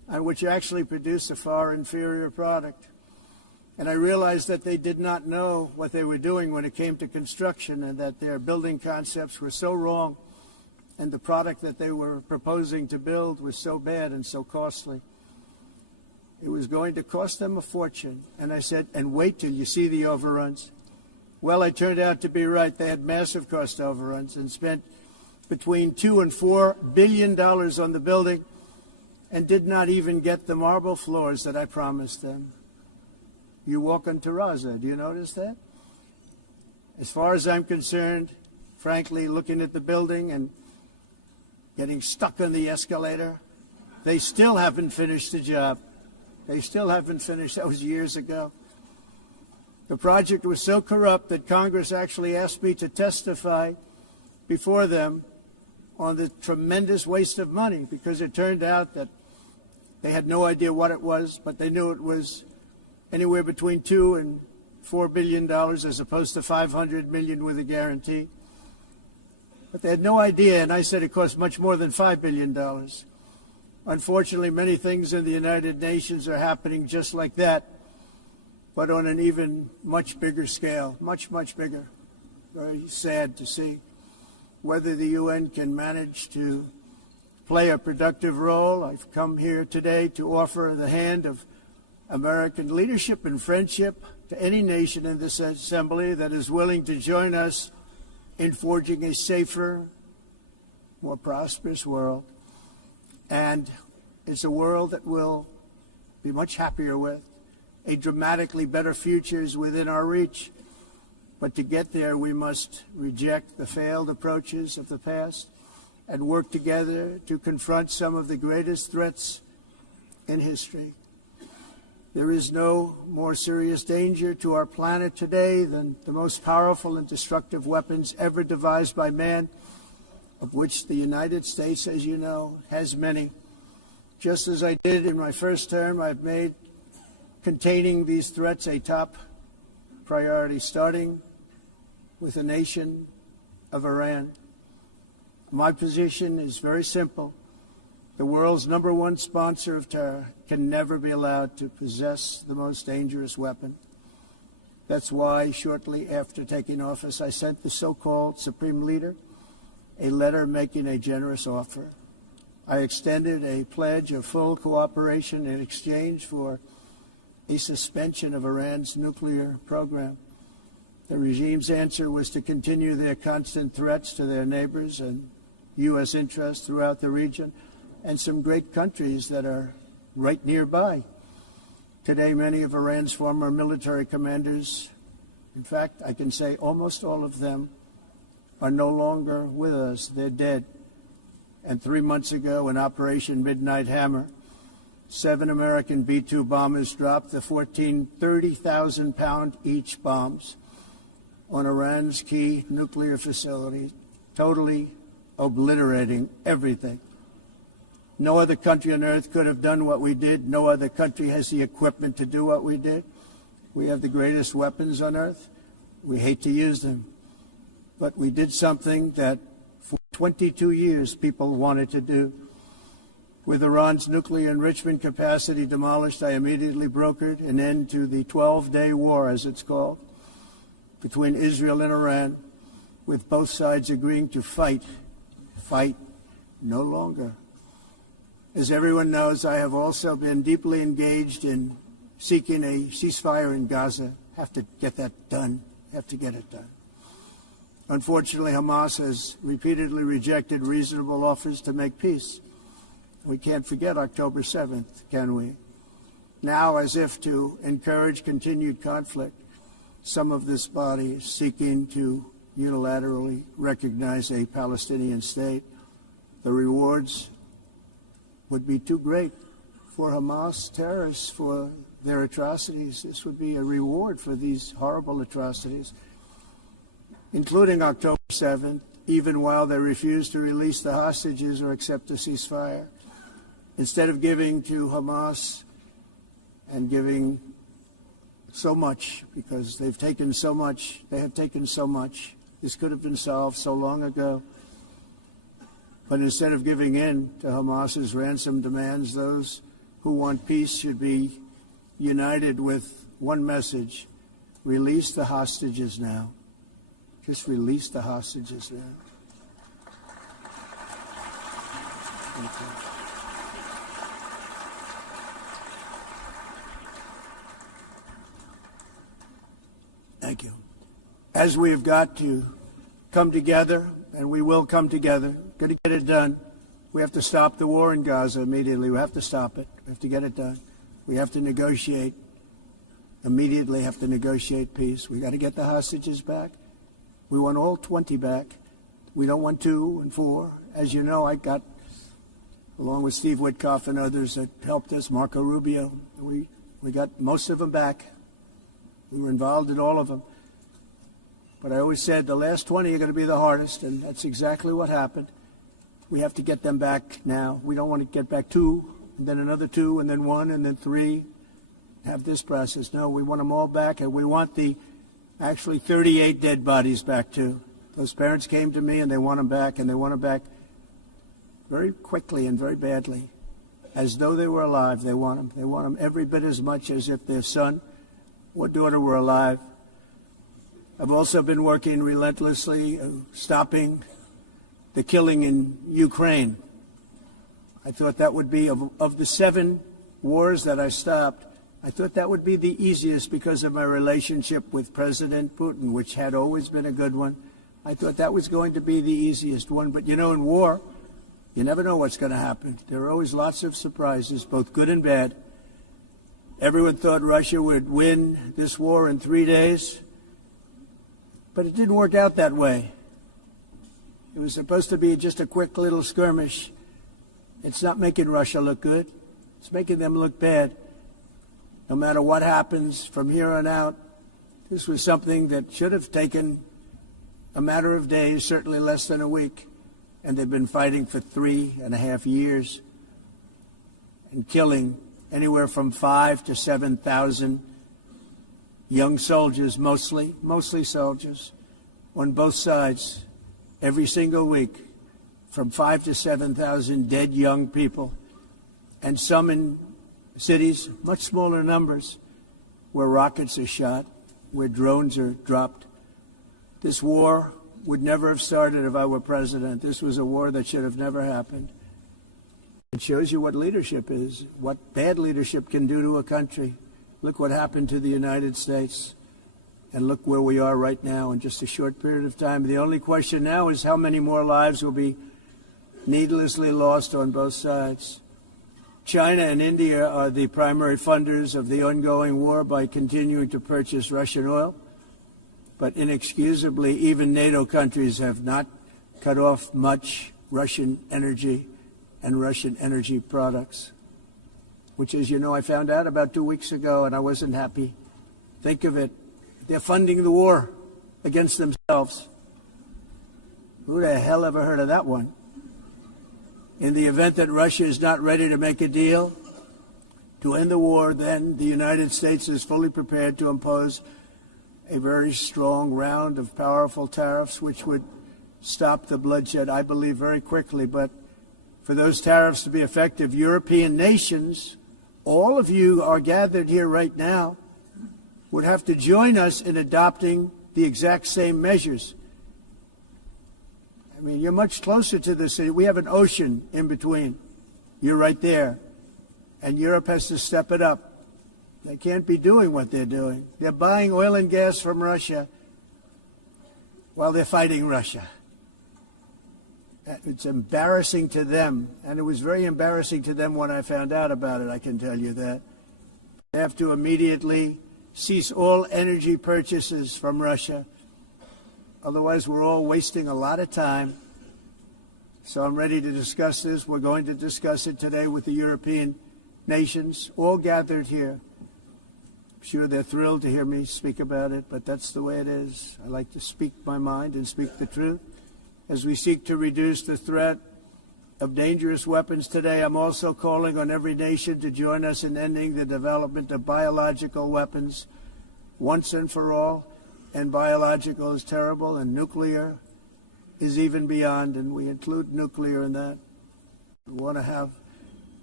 which actually produced a far inferior product. And I realized that they did not know what they were doing when it came to construction, and that their building concepts were so wrong, and the product that they were proposing to build was so bad and so costly. It was going to cost them a fortune. And I said, and wait till you see the overruns. Well, I turned out to be right. They had massive cost overruns and spent between $2 and $4 billion on the building and did not even get the marble floors that I promised them. You walk on terrazzo. Do you notice that? As far as I'm concerned, frankly, looking at the building and getting stuck on the escalator, they still haven't finished the job. They still haven't finished. That was years ago. The project was so corrupt that Congress actually asked me to testify before them on the tremendous waste of money, because it turned out that they had no idea what it was, but they knew it was anywhere between $2 and $4 billion as opposed to $500 million with a guarantee. But they had no idea, and I said it cost much more than $5 billion. Unfortunately, many things in the United Nations are happening just like that, but on an even much bigger scale, much, much bigger. Very sad to see. Whether the UN can manage to play a productive role, I've come here today to offer the hand of American leadership and friendship to any nation in this assembly that is willing to join us in forging a safer, more prosperous world. And it's a world that we'll be much happier with. A dramatically better future is within our reach. But to get there, we must reject the failed approaches of the past and work together to confront some of the greatest threats in history. There is no more serious danger to our planet today than the most powerful and destructive weapons ever devised by man, of which the United States, as you know, has many. Just as I did in my first term, I've made containing these threats a top priority, starting with the nation of Iran. My position is very simple. The world's #1 sponsor of terror can never be allowed to possess the most dangerous weapon. That's why, shortly after taking office, I sent the so-called Supreme Leader a letter making a generous offer. I extended a pledge of full cooperation in exchange for a suspension of Iran's nuclear program. The regime's answer was to continue their constant threats to their neighbors and U.S. interests throughout the region and some great countries that are right nearby. Today, many of Iran's former military commanders, in fact, I can say almost all of them, are no longer with us. They're dead. And 3 months ago, in Operation Midnight Hammer, 7 American B-2 bombers dropped the 14 30,000-pound each bombs on Iran's key nuclear facility, totally obliterating everything. No other country on earth could have done what we did. No other country has the equipment to do what we did. We have the greatest weapons on earth. We hate to use them. But we did something that for 22 years people wanted to do. With Iran's nuclear enrichment capacity demolished, I immediately brokered an end to the 12-day war, as it's called, between Israel and Iran, with both sides agreeing to fight no longer. As everyone knows, I have also been deeply engaged in seeking a ceasefire in Gaza. Have to get that done. Have to get it done. Unfortunately, Hamas has repeatedly rejected reasonable offers to make peace. We can't forget October 7th, can we? Now, as if to encourage continued conflict, some of this body is seeking to unilaterally recognize a Palestinian state. The rewards would be too great for Hamas terrorists for their atrocities. This would be a reward for these horrible atrocities, including October 7th, even while they refuse to release the hostages or accept a ceasefire. Instead of giving to Hamas and giving so much, because they've taken so much, they have taken so much. This could have been solved so long ago. But instead of giving in to Hamas's ransom demands, those who want peace should be united with one message: release the hostages now. Just release the hostages now. Thank you. Thank you. As we have got to come together, and we will come together, got to get it done. We have to stop the war in Gaza immediately. We have to stop it. We have to get it done. We have to negotiate. Immediately have to negotiate peace. We got to get the hostages back. We want all 20 back. We don't want 2 and 4. As you know, I got, along with Steve Witkoff and others that helped us, Marco Rubio, we got most of them back. We were involved in all of them. But I always said the last 20 are going to be the hardest, and that's exactly what happened. We have to get them back now. We don't want to get back 2, and then another 2, and then 1, and then 3. Have this process. No, we want them all back, and we want the actually 38 dead bodies back too. Those parents came to me, and they want them back, and they want them back very quickly and very badly, as though they were alive. They want them. They want them every bit as much as if their son or daughter were alive. I've also been working relentlessly, stopping the killing in Ukraine. I thought that would be, of the 7 wars that I stopped, I thought that would be the easiest because of my relationship with President Putin, which had always been a good one. I thought that was going to be the easiest one. But, you know, in war, you never know what's going to happen. There are always lots of surprises, both good and bad. Everyone thought Russia would win this war in 3 days, but it didn't work out that way. It was supposed to be just a quick little skirmish. It's not making Russia look good. It's making them look bad. No matter what happens from here on out, this was something that should have taken a matter of days, certainly less than a week. And they've been fighting for 3.5 years and killing anywhere from 5,000 to 7,000 young soldiers, mostly soldiers, on both sides, every single week, from 5,000 to 7,000 dead young people, and some in cities, much smaller numbers, where rockets are shot, where drones are dropped. This war would never have started if I were president. This was a war that should have never happened. It shows you what leadership is, what bad leadership can do to a country. Look what happened to the United States, and look where we are right now in just a short period of time. The only question now is how many more lives will be needlessly lost on both sides. China and India are the primary funders of the ongoing war by continuing to purchase Russian oil. But inexcusably, even NATO countries have not cut off much Russian energy and Russian energy products, which, as you know, I found out about 2 weeks ago, and I wasn't happy. Think of it. They're funding the war against themselves. Who the hell ever heard of that one? In the event that Russia is not ready to make a deal to end the war, then the United States is fully prepared to impose a very strong round of powerful tariffs, which would stop the bloodshed, I believe, very quickly. But for those tariffs to be effective, European nations, all of you are gathered here right now, would have to join us in adopting the exact same measures. I mean, you're much closer to the city. We have an ocean in between. You're right there. And Europe has to step it up. They can't be doing what they're doing. They're buying oil and gas from Russia while they're fighting Russia. It's embarrassing to them. And it was very embarrassing to them when I found out about it, I can tell you that. They have to immediately cease all energy purchases from Russia. Otherwise, we're all wasting a lot of time. So I'm ready to discuss this. We're going to discuss it today with the European nations, all gathered here. I'm sure they're thrilled to hear me speak about it, but that's the way it is. I like to speak my mind and speak the truth. As we seek to reduce the threat of dangerous weapons today, I'm also calling on every nation to join us in ending the development of biological weapons once and for all. And biological is terrible, and nuclear is even beyond, and we include nuclear in that. We want to have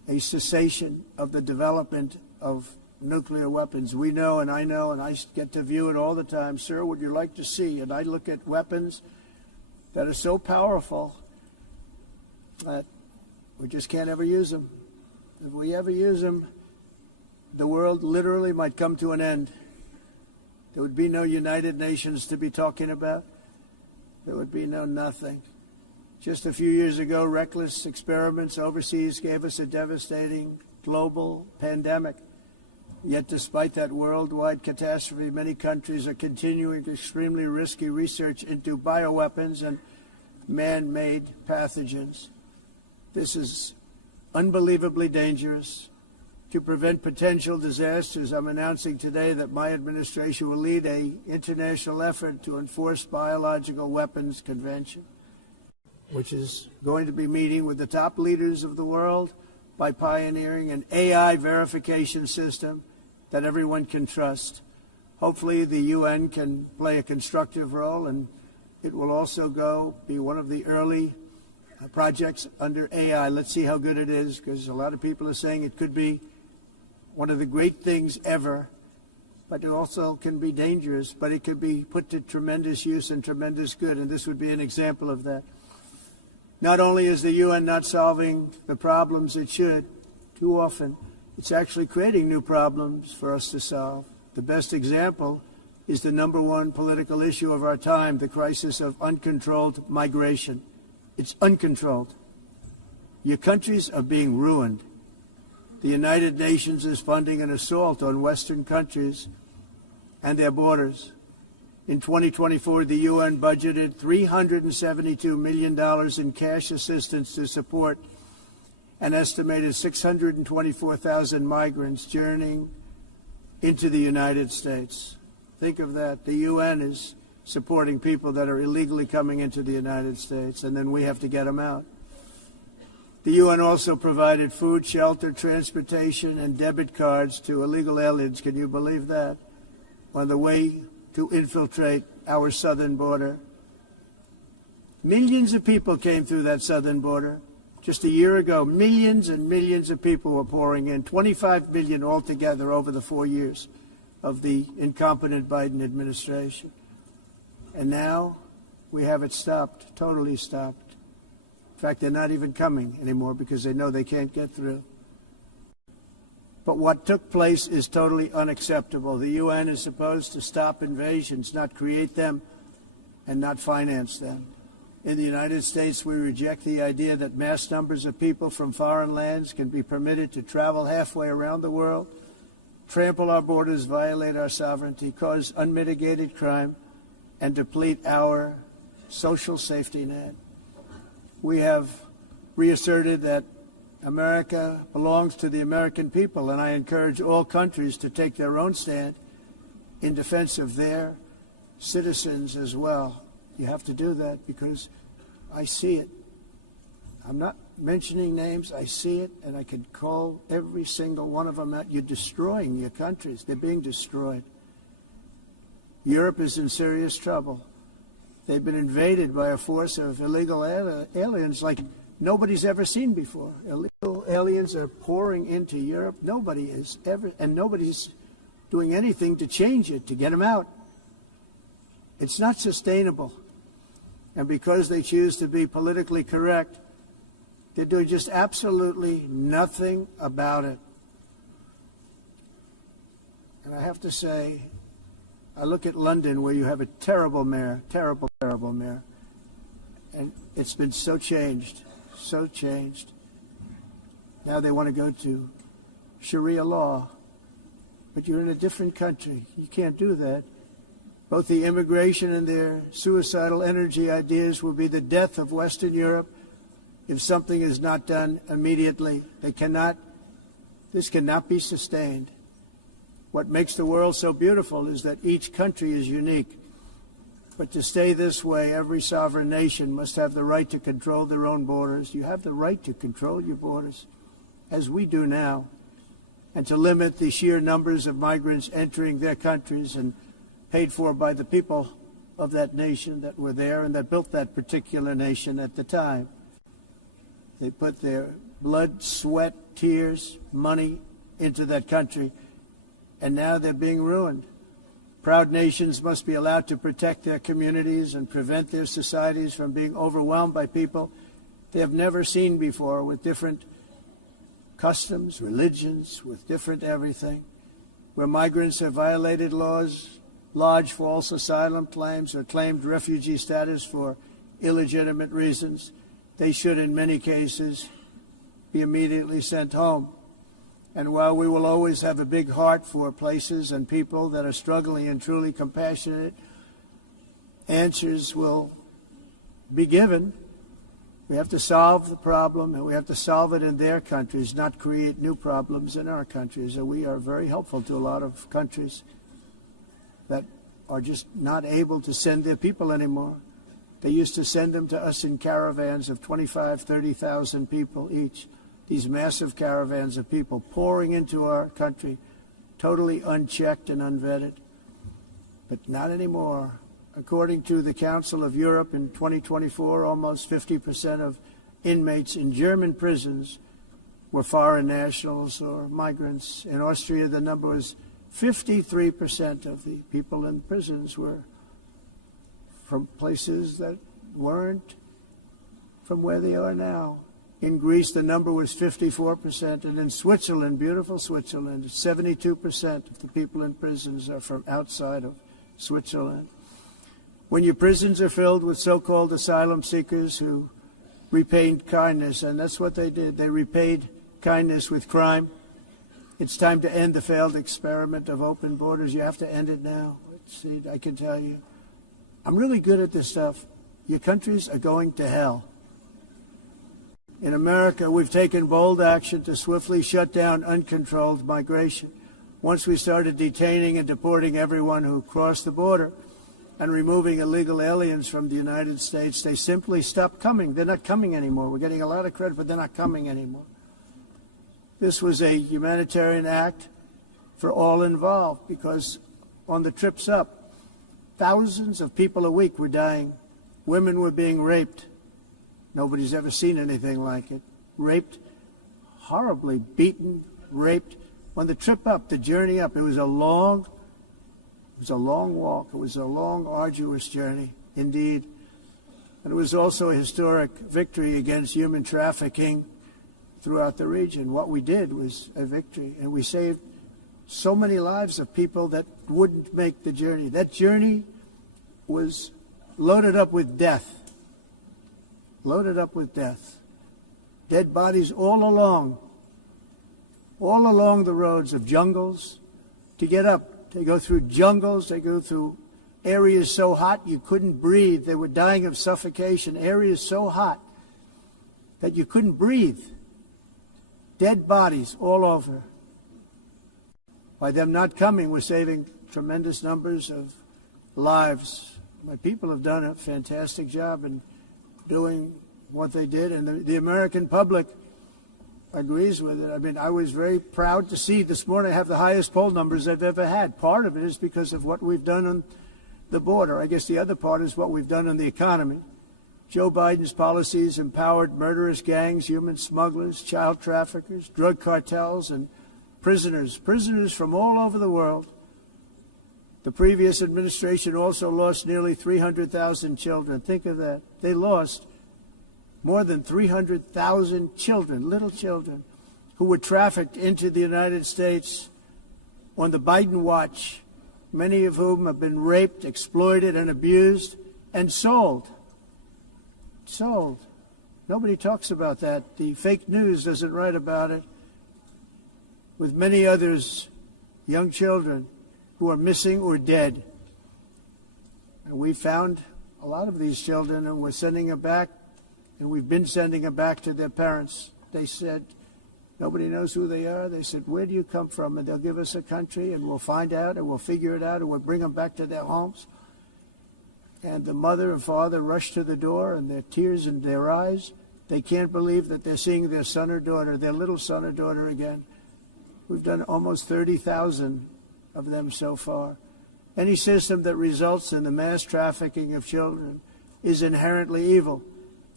a cessation of the development of nuclear weapons. We know, and I get to view it all the time. Sir, would you like to see? And I look at weapons that are so powerful that we just can't ever use them. If we ever use them, the world literally might come to an end. There would be no United Nations to be talking about. There would be no nothing. Just a few years ago, reckless experiments overseas gave us a devastating global pandemic. Yet despite that worldwide catastrophe, many countries are continuing extremely risky research into bioweapons and man-made pathogens. This is unbelievably dangerous. To prevent potential disasters, I'm announcing today that my administration will lead an international effort to enforce Biological Weapons Convention, which is going to be meeting with the top leaders of the world by pioneering an AI verification system that everyone can trust. Hopefully the UN can play a constructive role, and it will also be one of the early projects under AI. Let's see how good it is, because a lot of people are saying it could be one of the great things ever, but it also can be dangerous, but it could be put to tremendous use and tremendous good, and this would be an example of that. Not only is the UN not solving the problems it should, too often, it's actually creating new problems for us to solve. The best example is the #1 political issue of our time, the crisis of uncontrolled migration. It's uncontrolled. Your countries are being ruined. The United Nations is funding an assault on Western countries and their borders. In 2024, the UN budgeted $372 million in cash assistance to support an estimated 624,000 migrants journeying into the United States. Think of that. The UN is supporting people that are illegally coming into the United States, and then we have to get them out. The UN also provided food, shelter, transportation, and debit cards to illegal aliens. Can you believe that? On the way to infiltrate our southern border. Millions of people came through that southern border. Just a year ago, millions and millions of people were pouring in, 25 million altogether over the 4 years of the incompetent Biden administration. And now we have it stopped, totally stopped. In fact, they're not even coming anymore because they know they can't get through. But what took place is totally unacceptable. The UN is supposed to stop invasions, not create them and not finance them. In the United States, we reject the idea that mass numbers of people from foreign lands can be permitted to travel halfway around the world, trample our borders, violate our sovereignty, cause unmitigated crime, and deplete our social safety net. We have reasserted that America belongs to the American people, and I encourage all countries to take their own stand in defense of their citizens as well. You have to do that because I see it. I'm not mentioning names. I see it, and I could call every single one of them out. You're destroying your countries. They're being destroyed. Europe is in serious trouble. They've been invaded by a force of illegal aliens like nobody's ever seen before. Illegal aliens are pouring into Europe. Nobody is ever, and nobody's doing anything to change it, to get them out. It's not sustainable. And because they choose to be politically correct, they're doing just absolutely nothing about it. And I have to say, I look at London, where you have a terrible mayor, terrible mayor, and it's been so changed, so changed. Now they want to go to Sharia law, but you're in a different country. You can't do that. Both the immigration and their suicidal energy ideas will be the death of Western Europe if something is not done immediately. This cannot be sustained. What makes the world so beautiful is that each country is unique. But to stay this way, every sovereign nation must have the right to control their own borders. You have the right to control your borders, as we do now, and to limit the sheer numbers of migrants entering their countries and paid for by the people of that nation that were there and that built that particular nation at the time. They put their blood, sweat, tears, money into that country, and now they're being ruined. Proud nations must be allowed to protect their communities and prevent their societies from being overwhelmed by people they have never seen before, with different customs, religions, with different everything. Where migrants have violated laws, lodged false asylum claims, or claimed refugee status for illegitimate reasons, they should, in many cases, be immediately sent home. And while we will always have a big heart for places and people that are struggling and truly compassionate, answers will be given. We have to solve the problem, and we have to solve it in their countries, not create new problems in our countries. And we are very helpful to a lot of countries that are just not able to send their people anymore. They used to send them to us in caravans of 25,000, 30,000 people each. These massive caravans of people pouring into our country, totally unchecked and unvetted. But not anymore. According to the Council of Europe in 2024, almost 50% of inmates in German prisons were foreign nationals or migrants. In Austria, the number was 53% of the people in prisons were from places that weren't from where they are now. In Greece, the number was 54%, and in Switzerland, beautiful Switzerland, 72% of the people in prisons are from outside of Switzerland. When your prisons are filled with so-called asylum seekers who repaid kindness, and that's what they did, they repaid kindness with crime, it's time to end the failed experiment of open borders. You have to end it now. See, I can tell you, I'm really good at this stuff. Your countries are going to hell. In America, we've taken bold action to swiftly shut down uncontrolled migration. Once we started detaining and deporting everyone who crossed the border and removing illegal aliens from the United States, they simply stopped coming. They're not coming anymore. We're getting a lot of credit, but they're not coming anymore. This was a humanitarian act for all involved, because on the trips up, thousands of people a week were dying. Women were being raped. Nobody's ever seen anything like it. Raped, horribly beaten, raped. On the trip up, the journey up, it was a long walk. It was a long, arduous journey, indeed. And it was also a historic victory against human trafficking throughout the region. What we did was a victory, and we saved so many lives of people that wouldn't make the journey. That journey was loaded up with death. Loaded up with death. Dead bodies all along the roads of jungles. To get up, they go through jungles, they go through areas so hot you couldn't breathe. They were dying of suffocation. Areas so hot that you couldn't breathe. Dead bodies all over. By them not coming, we're saving tremendous numbers of lives. My people have done a fantastic job in doing what they did, and the American public agrees with it. I mean, I was very proud to see this morning I have the highest poll numbers I've ever had. Part of it is because of what we've done on the border. I guess the other part is what we've done on the economy. Joe Biden's policies empowered murderous gangs, human smugglers, child traffickers, drug cartels, and prisoners from all over the world. The previous administration also lost nearly 300,000 children. Think of that. They lost more than 300,000 children, little children, who were trafficked into the United States on the Biden watch, many of whom have been raped, exploited, and abused, and sold. Sold. Nobody talks about that. The fake news doesn't write about it. With many others, young children who are missing or dead. And we found a lot of these children, and we're sending them back, and we've been sending them back to their parents. They said, nobody knows who they are. They said, where do you come from? And they'll give us a country, and we'll find out, and we'll figure it out, and we'll bring them back to their homes. And the mother and father rush to the door, and their tears in their eyes. They can't believe that they're seeing their son or daughter, their little son or daughter again. We've done almost 30,000 of them so far. Any system that results in the mass trafficking of children is inherently evil.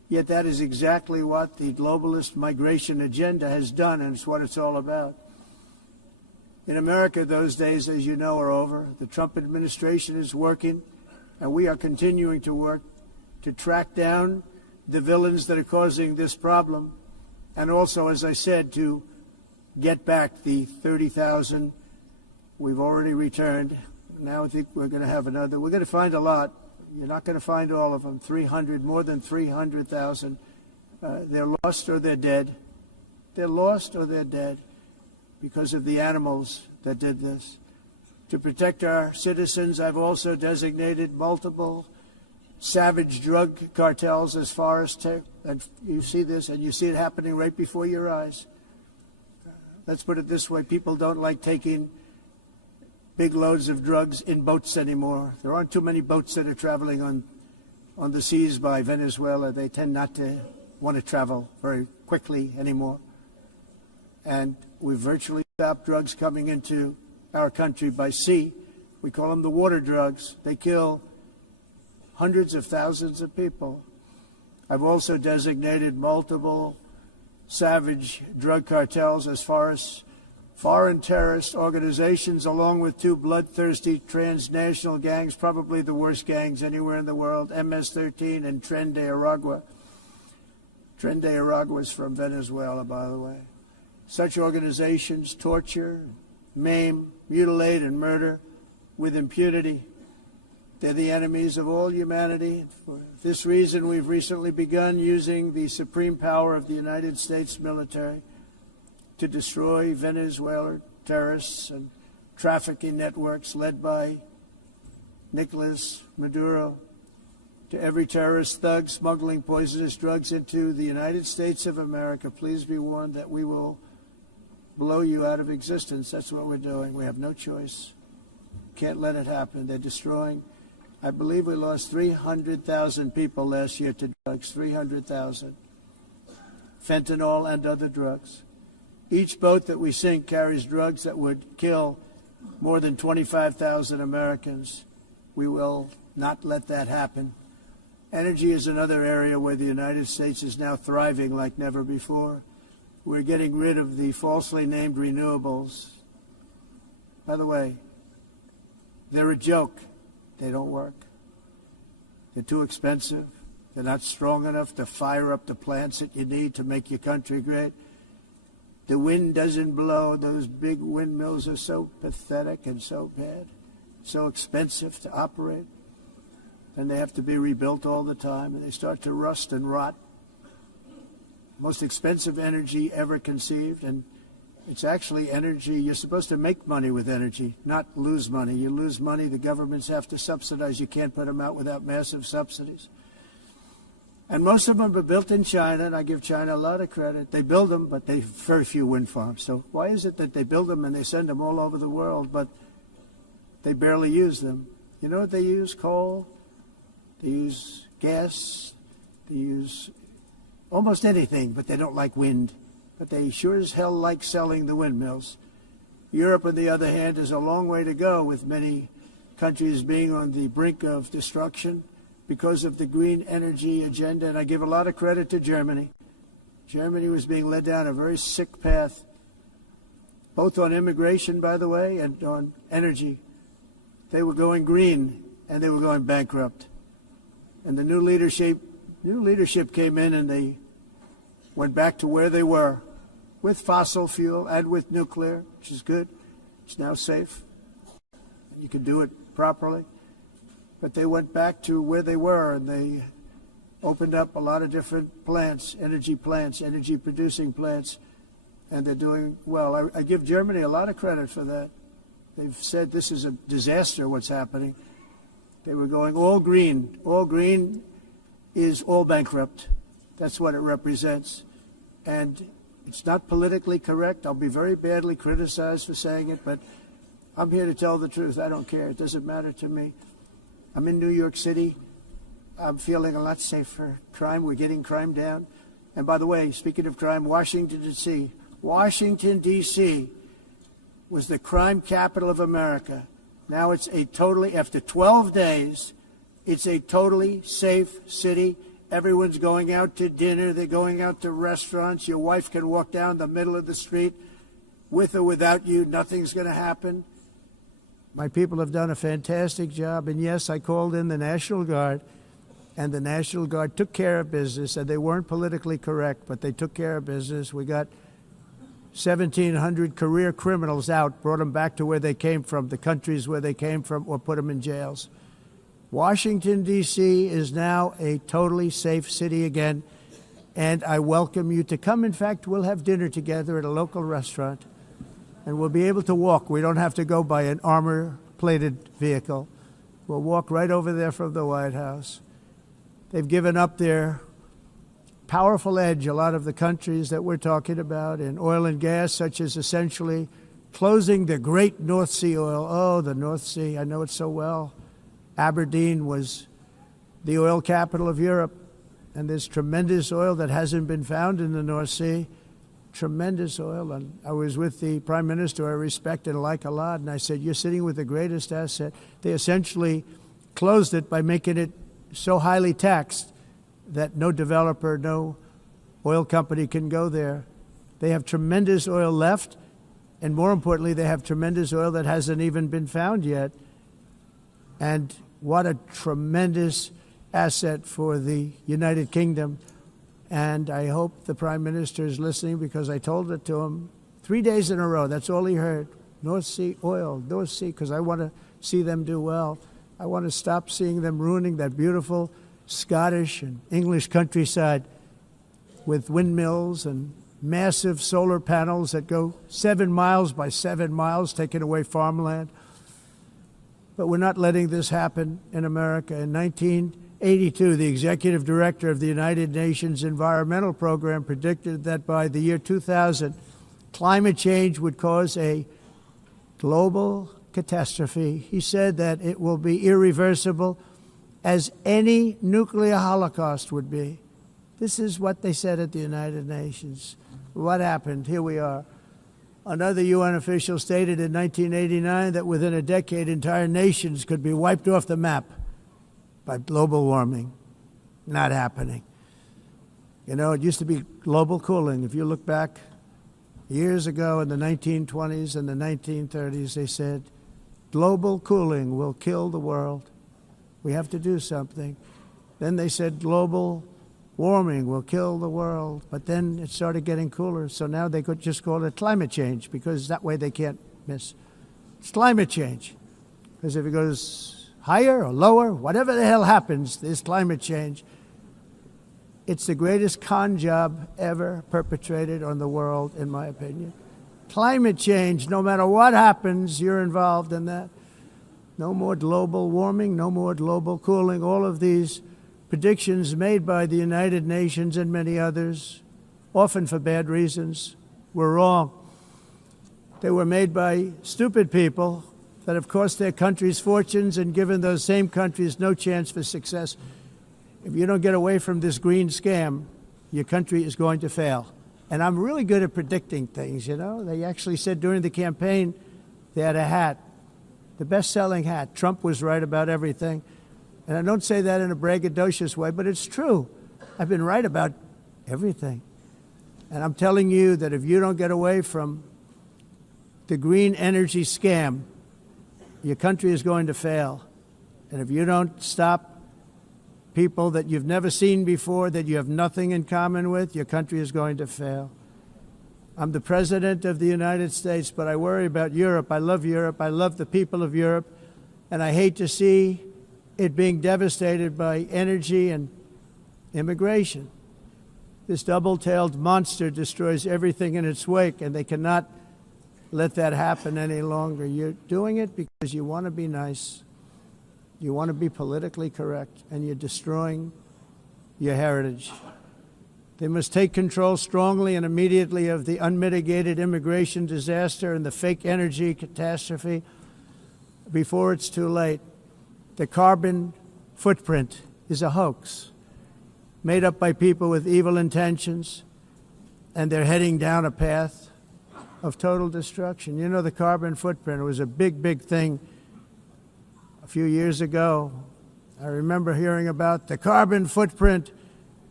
Yet that is exactly what the globalist migration agenda has done, and it's what it's all about. In America, those days, as you know, are over. The Trump administration is working, and we are continuing to work to track down the villains that are causing this problem, and also, as I said, to get back the 30,000 we've already returned. Now I think we're going to have another. We're going to find a lot. You're not going to find all of them. 300, more than 300,000. They're lost or they're dead. They're lost or they're dead because of the animals that did this. To protect our citizens, I've also designated multiple savage drug cartels as far as and you see this, and you see it happening right before your eyes. Let's put it this way. People don't like taking big loads of drugs in boats anymore. There aren't too many boats that are traveling on the seas by Venezuela. They tend not to want to travel very quickly anymore. And we've virtually stopped drugs coming into our country by sea. We call them the water drugs. They kill hundreds of thousands of people. I've also designated multiple savage drug cartels as far as foreign terrorist organizations, along with two bloodthirsty transnational gangs, probably the worst gangs anywhere in the world, MS-13 and Tren de Aragua. Tren de Aragua is from Venezuela, by the way. Such organizations torture, maim, mutilate, and murder with impunity. They're the enemies of all humanity. For this reason, we've recently begun using the supreme power of the United States military to destroy Venezuelan terrorists and trafficking networks led by Nicolas Maduro. To every terrorist thug smuggling poisonous drugs into the United States of America, please be warned that we will blow you out of existence. That's what we're doing. We have no choice. Can't let it happen. They're destroying. I believe we lost 300,000 people last year to drugs, 300,000. Fentanyl and other drugs. Each boat that we sink carries drugs that would kill more than 25,000 Americans. We will not let that happen. Energy is another area where the United States is now thriving like never before. We're getting rid of the falsely named renewables. By the way, they're a joke. They don't work. They're too expensive. They're not strong enough to fire up the plants that you need to make your country great. The wind doesn't blow. Those big windmills are so pathetic and so bad, so expensive to operate. And they have to be rebuilt all the time, and they start to rust and rot. Most expensive energy ever conceived, and it's actually energy. You're supposed to make money with energy, not lose money. You lose money, the governments have to subsidize. You can't put them out without massive subsidies. And most of them are built in China, and I give China a lot of credit. They build them, but they have very few wind farms. So why is it that they build them and they send them all over the world, but they barely use them? You know what they use? Coal. They use gas. They use almost anything, but they don't like wind. But they sure as hell like selling the windmills. Europe, on the other hand, is a long way to go, with many countries being on the brink of destruction because of the green energy agenda. And I give a lot of credit to Germany. Germany was being led down a very sick path, both on immigration, by the way, and on energy. They were going green, and they were going bankrupt. And the new leadership came in, and they went back to where they were, with fossil fuel and with nuclear, which is good. It's now safe. You can do it properly. But they went back to where they were, and they opened up a lot of different plants, energy-producing plants, and they're doing well. I give Germany a lot of credit for that. They've said this is a disaster, what's happening. They were going all green. All green is all bankrupt. That's what it represents. And it's not politically correct. I'll be very badly criticized for saying it, but I'm here to tell the truth. I don't care. It doesn't matter to me. I'm in New York City. I'm feeling a lot safer. Crime, we're getting crime down. And by the way, speaking of crime, Washington, D.C. was the crime capital of America. Now it's a totally, after 12 days, it's a totally safe city. Everyone's going out to dinner. They're going out to restaurants. Your wife can walk down the middle of the street with or without you. Nothing's going to happen. My people have done a fantastic job. And yes, I called in the National Guard, and the National Guard took care of business, and they weren't politically correct, but they took care of business. We got 1,700 career criminals out, brought them back to where they came from, the countries where they came from, or put them in jails. Washington, D.C. is now a totally safe city again, and I welcome you to come. In fact, we'll have dinner together at a local restaurant, and we'll be able to walk. We don't have to go by an armor-plated vehicle. We'll walk right over there from the White House. They've given up their powerful edge, a lot of the countries that we're talking about, in oil and gas, such as essentially closing the great North Sea oil. Oh, the North Sea, I know it so well. Aberdeen was the oil capital of Europe, and there's tremendous oil that hasn't been found in the North Sea, tremendous oil. And I was with the Prime Minister I respect and like a lot, and I said, you're sitting with the greatest asset. They essentially closed it by making it so highly taxed that no developer, no oil company can go there. They have tremendous oil left, and more importantly, they have tremendous oil that hasn't even been found yet. And what a tremendous asset for the United Kingdom. And I hope the Prime Minister is listening, because I told it to him 3 days in a row. That's all he heard. North Sea oil, North Sea, because I want to see them do well. I want to stop seeing them ruining that beautiful Scottish and English countryside with windmills and massive solar panels that go 7 miles by 7 miles, taking away farmland. But we're not letting this happen in America. In 1982, the executive director of the United Nations Environmental Program predicted that by the year 2000, climate change would cause a global catastrophe. He said that it will be irreversible, as any nuclear holocaust would be. This is what they said at the United Nations. What happened? Here we are. Another UN official stated in 1989 that within a decade, entire nations could be wiped off the map by global warming. Not happening. You know, it used to be global cooling. If you look back years ago in the 1920s and the 1930s, they said, global cooling will kill the world. We have to do something. Then they said global warming will kill the world, but then it started getting cooler, so now they could just call it climate change, because that way they can't miss. It's climate change, because if it goes higher or lower, whatever the hell happens, there's climate change. It's the greatest con job ever perpetrated on the world, in my opinion. Climate change, no matter what happens, you're involved in that. No more global warming, no more global cooling, all of these predictions made by the United Nations and many others, often for bad reasons, were wrong. They were made by stupid people that have cost their countries fortunes and given those same countries no chance for success. If you don't get away from this green scam, your country is going to fail. And I'm really good at predicting things, you know. They actually said during the campaign they had a hat, the best-selling hat. Trump was right about everything. And I don't say that in a braggadocious way, but it's true. I've been right about everything. And I'm telling you that if you don't get away from the green energy scam, your country is going to fail. And if you don't stop people that you've never seen before, that you have nothing in common with, your country is going to fail. I'm the President of the United States, but I worry about Europe. I love Europe. I love the people of Europe. And I hate to see it being devastated by energy and immigration. This double-tailed monster destroys everything in its wake, and they cannot let that happen any longer. You're doing it because you want to be nice. You want to be politically correct, and you're destroying your heritage. They must take control strongly and immediately of the unmitigated immigration disaster and the fake energy catastrophe before it's too late. The carbon footprint is a hoax made up by people with evil intentions, and they're heading down a path of total destruction. You know, the carbon footprint, it was a big, big thing a few years ago. I remember hearing about the carbon footprint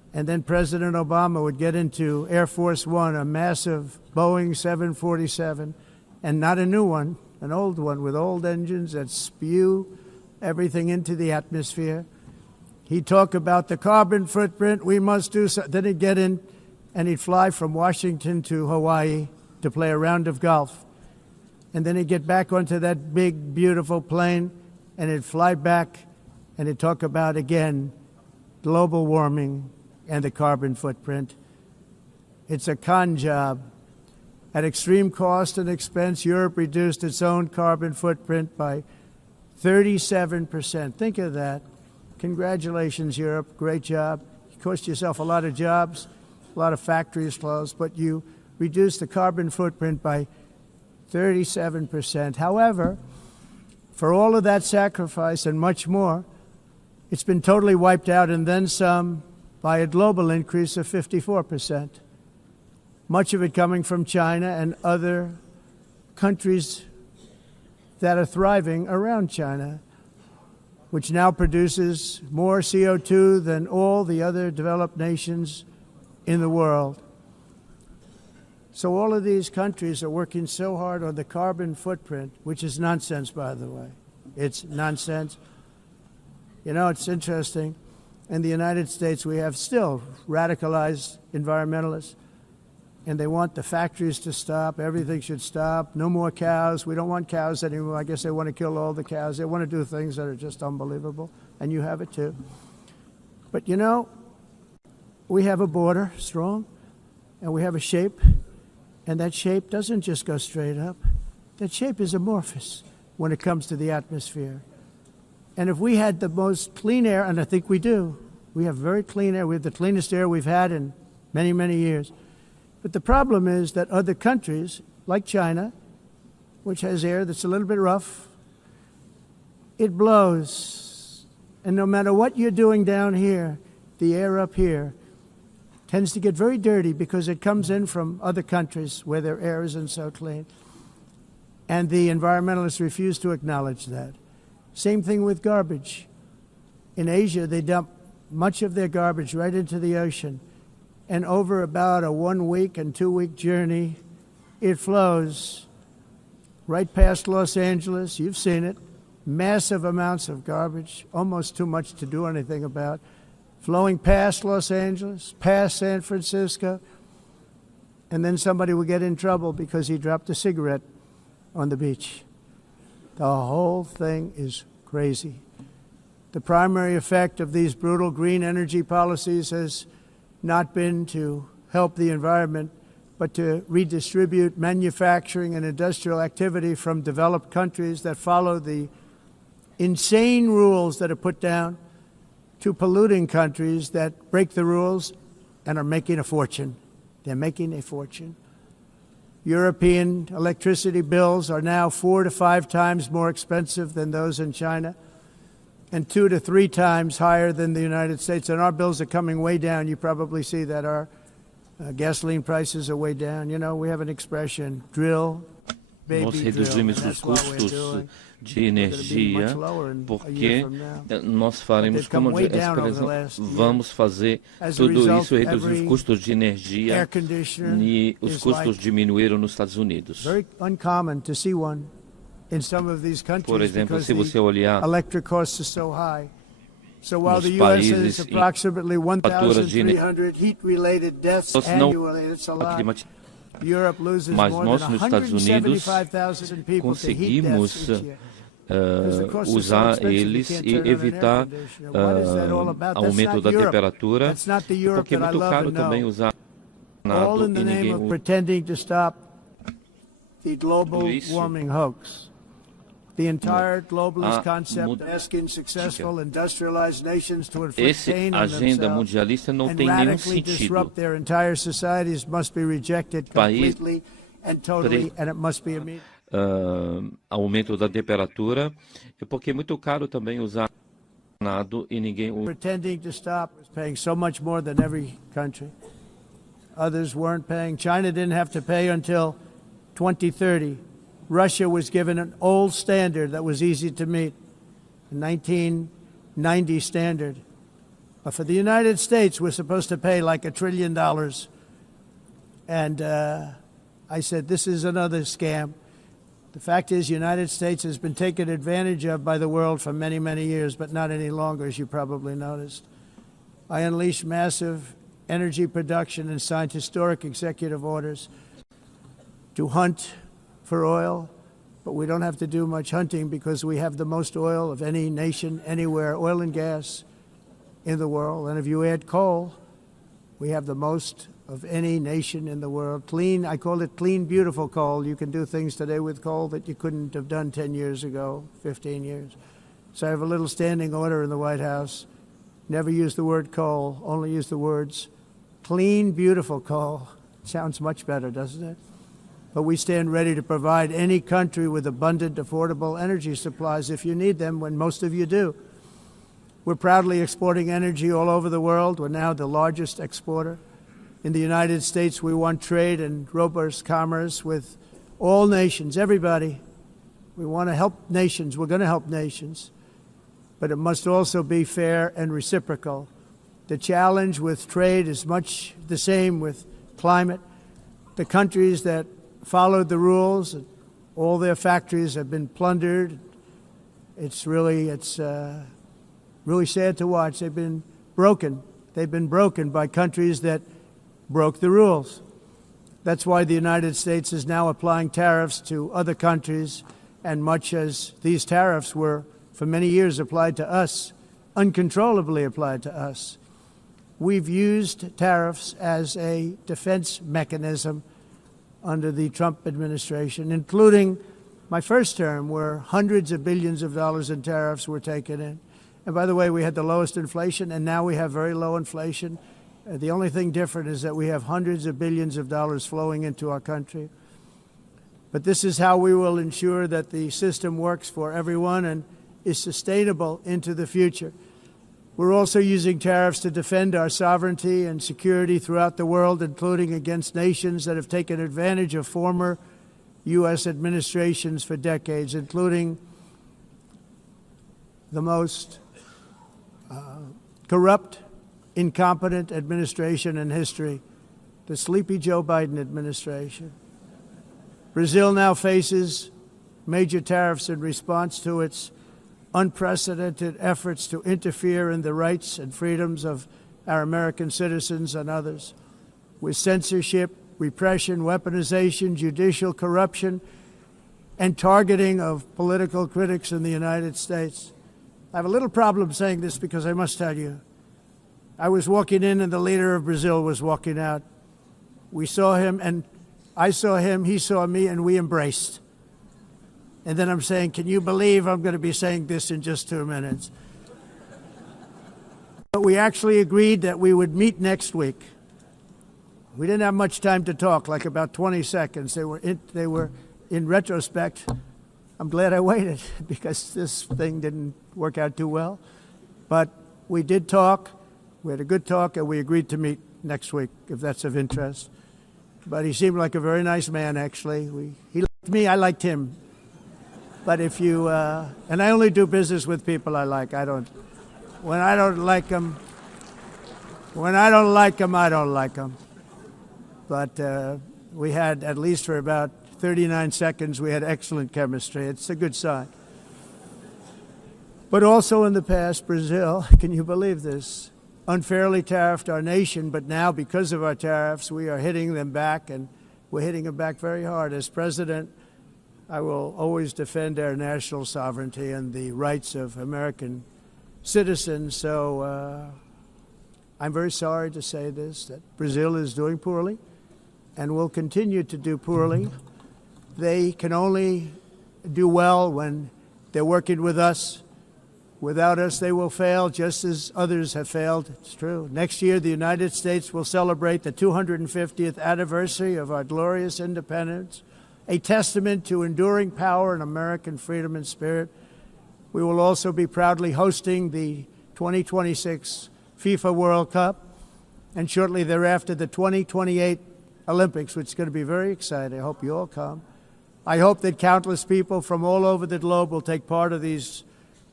And then President Obama would get into Air Force One, a massive Boeing 747, and not a new one, an old one with old engines that spew everything into the atmosphere. He'd talk about the carbon footprint, we must do so. Then he'd get in and he'd fly from Washington to Hawaii to play a round of golf. And then he'd get back onto that big, beautiful plane and he'd fly back and he'd talk about, again, global warming and the carbon footprint. It's a con job. At extreme cost and expense, Europe reduced its own carbon footprint by 37%. Think of that. Congratulations, Europe. Great job. You cost yourself a lot of jobs, a lot of factories closed, but you reduced the carbon footprint by 37%. However, for all of that sacrifice and much more, it's been totally wiped out and then some by a global increase of 54%. Much of it coming from China and other countries that are thriving around China, which now produces more CO2 than all the other developed nations in the world. So all of these countries are working so hard on the carbon footprint, which is nonsense, by the way. It's nonsense. You know, it's interesting. In the United States, we have still radicalized environmentalists, and they want the factories to stop. Everything should stop. No more cows. We don't want cows anymore. I guess they want to kill all the cows. They want to do things that are just unbelievable, and you have it too. But, you know, we have a border, strong, and we have a shape, and that shape doesn't just go straight up. That shape is amorphous when it comes to the atmosphere. And if we had the most clean air, and I think we do, we have very clean air. We have the cleanest air we've had in many, many years. But the problem is that other countries, like China, which has air that's a little bit rough, it blows. And no matter what you're doing down here, the air up here tends to get very dirty because it comes in from other countries where their air isn't so clean. And the environmentalists refuse to acknowledge that. Same thing with garbage. In Asia, they dump much of their garbage right into the ocean. And over about a 1 week and 2 week journey, it flows right past Los Angeles. You've seen it. Massive amounts of garbage, almost too much to do anything about, flowing past Los Angeles, past San Francisco. And then somebody will get in trouble because he dropped a cigarette on the beach. The whole thing is crazy. The primary effect of these brutal green energy policies has not been to help the environment, but to redistribute manufacturing and industrial activity from developed countries that follow the insane rules that are put down to polluting countries that break the rules and are making a fortune. They're making a fortune. European electricity bills are now 4 to 5 times more expensive than those in China, and 2 to 3 times higher than the United States. And our bills are coming way down. You probably see that our gasoline prices are way down. You know, we have an expression, drill, baby, nós reduzimos os custos de energia porque nós faremos, como essa expressão, vamos fazer tudo isso, reduzir os custos de energia e os custos diminuíram nos Estados Unidos. Por exemplo, se você olhar nos países em faturas de energia, mas nós nos Estados Unidos conseguimos usar eles e evitar aumento da temperatura, porque é muito caro também usar nada e ninguém usa isso. The entire globalist concept asking successful industrialized nations to inflict pain on themselves and radically disrupt their entire societies must be rejected completely and totally, and it must be immediate. Aumento da temperatura, porque é muito caro também usar nada e ninguém usa. Pretending to stop was paying so much more than every country. Others weren't paying. China didn't have to pay until 2030. Russia was given an old standard that was easy to meet, a 1990 standard. For the United States, we're supposed to pay like $1 trillion. And I said, this is another scam. The fact is, the United States has been taken advantage of by the world for many, many years, but not any longer, as you probably noticed. I unleashed massive energy production and signed historic executive orders to hunt for oil, but we don't have to do much hunting because we have the most oil of any nation anywhere, oil and gas in the world. And if you add coal, we have the most of any nation in the world. Clean, I call it clean, beautiful coal. You can do things today with coal that you couldn't have done 10 years ago, 15 years. So I have a little standing order in the White House. Never use the word coal, only use the words clean, beautiful coal. Sounds much better, doesn't it? But we stand ready to provide any country with abundant, affordable energy supplies if you need them, when most of you do. We're proudly exporting energy all over the world. We're now the largest exporter. In the United States, we want trade and robust commerce with all nations, everybody. We want to help nations. We're going to help nations. But it must also be fair and reciprocal. The challenge with trade is much the same with climate. The countries that followed the rules, all their factories have been plundered. It's really sad to watch. They've been broken. They've been broken by countries that broke the rules. That's why the United States is now applying tariffs to other countries, and much as these tariffs were for many years applied to us, uncontrollably applied to us. We've used tariffs as a defense mechanism under the Trump administration, including my first term, where hundreds of billions of dollars in tariffs were taken in. And by the way, we had the lowest inflation, and now we have very low inflation. The only thing different is that we have hundreds of billions of dollars flowing into our country. But this is how we will ensure that the system works for everyone and is sustainable into the future. We're also using tariffs to defend our sovereignty and security throughout the world, including against nations that have taken advantage of former U.S. administrations for decades, including the most corrupt, incompetent administration in history, the sleepy Joe Biden administration. Brazil now faces major tariffs in response to its unprecedented efforts to interfere in the rights and freedoms of our American citizens and others, with censorship, repression, weaponization, judicial corruption, and targeting of political critics in the United States. I have a little problem saying this because I must tell you, I was walking in and the leader of Brazil was walking out. We saw him and I saw him, he saw me, and we embraced. And then I'm saying, can you believe I'm going to be saying this in just 2 minutes? But we actually agreed that we would meet next week. We didn't have much time to talk, like about 20 seconds. They were in retrospect, I'm glad I waited because this thing didn't work out too well. But we did talk. We had a good talk, and we agreed to meet next week, if that's of interest. But he seemed like a very nice man, actually. He liked me, I liked him. But if you, and I only do business with people I like. When I don't like them, I don't like them. But we had, at least for about 39 seconds, we had excellent chemistry. It's a good sign. But also in the past, Brazil, can you believe this, unfairly tariffed our nation, but now because of our tariffs, we are hitting them back, and we're hitting them back very hard. As president, I will always defend our national sovereignty and the rights of American citizens. So I'm very sorry to say this, that Brazil is doing poorly and will continue to do poorly. They can only do well when they're working with us. Without us, they will fail, just as others have failed. It's true. Next year, the United States will celebrate the 250th anniversary of our glorious independence, a testament to enduring power and American freedom and spirit. We will also be proudly hosting the 2026 FIFA World Cup, and shortly thereafter, the 2028 Olympics, which is going to be very exciting. I hope you all come. I hope that countless people from all over the globe will take part of these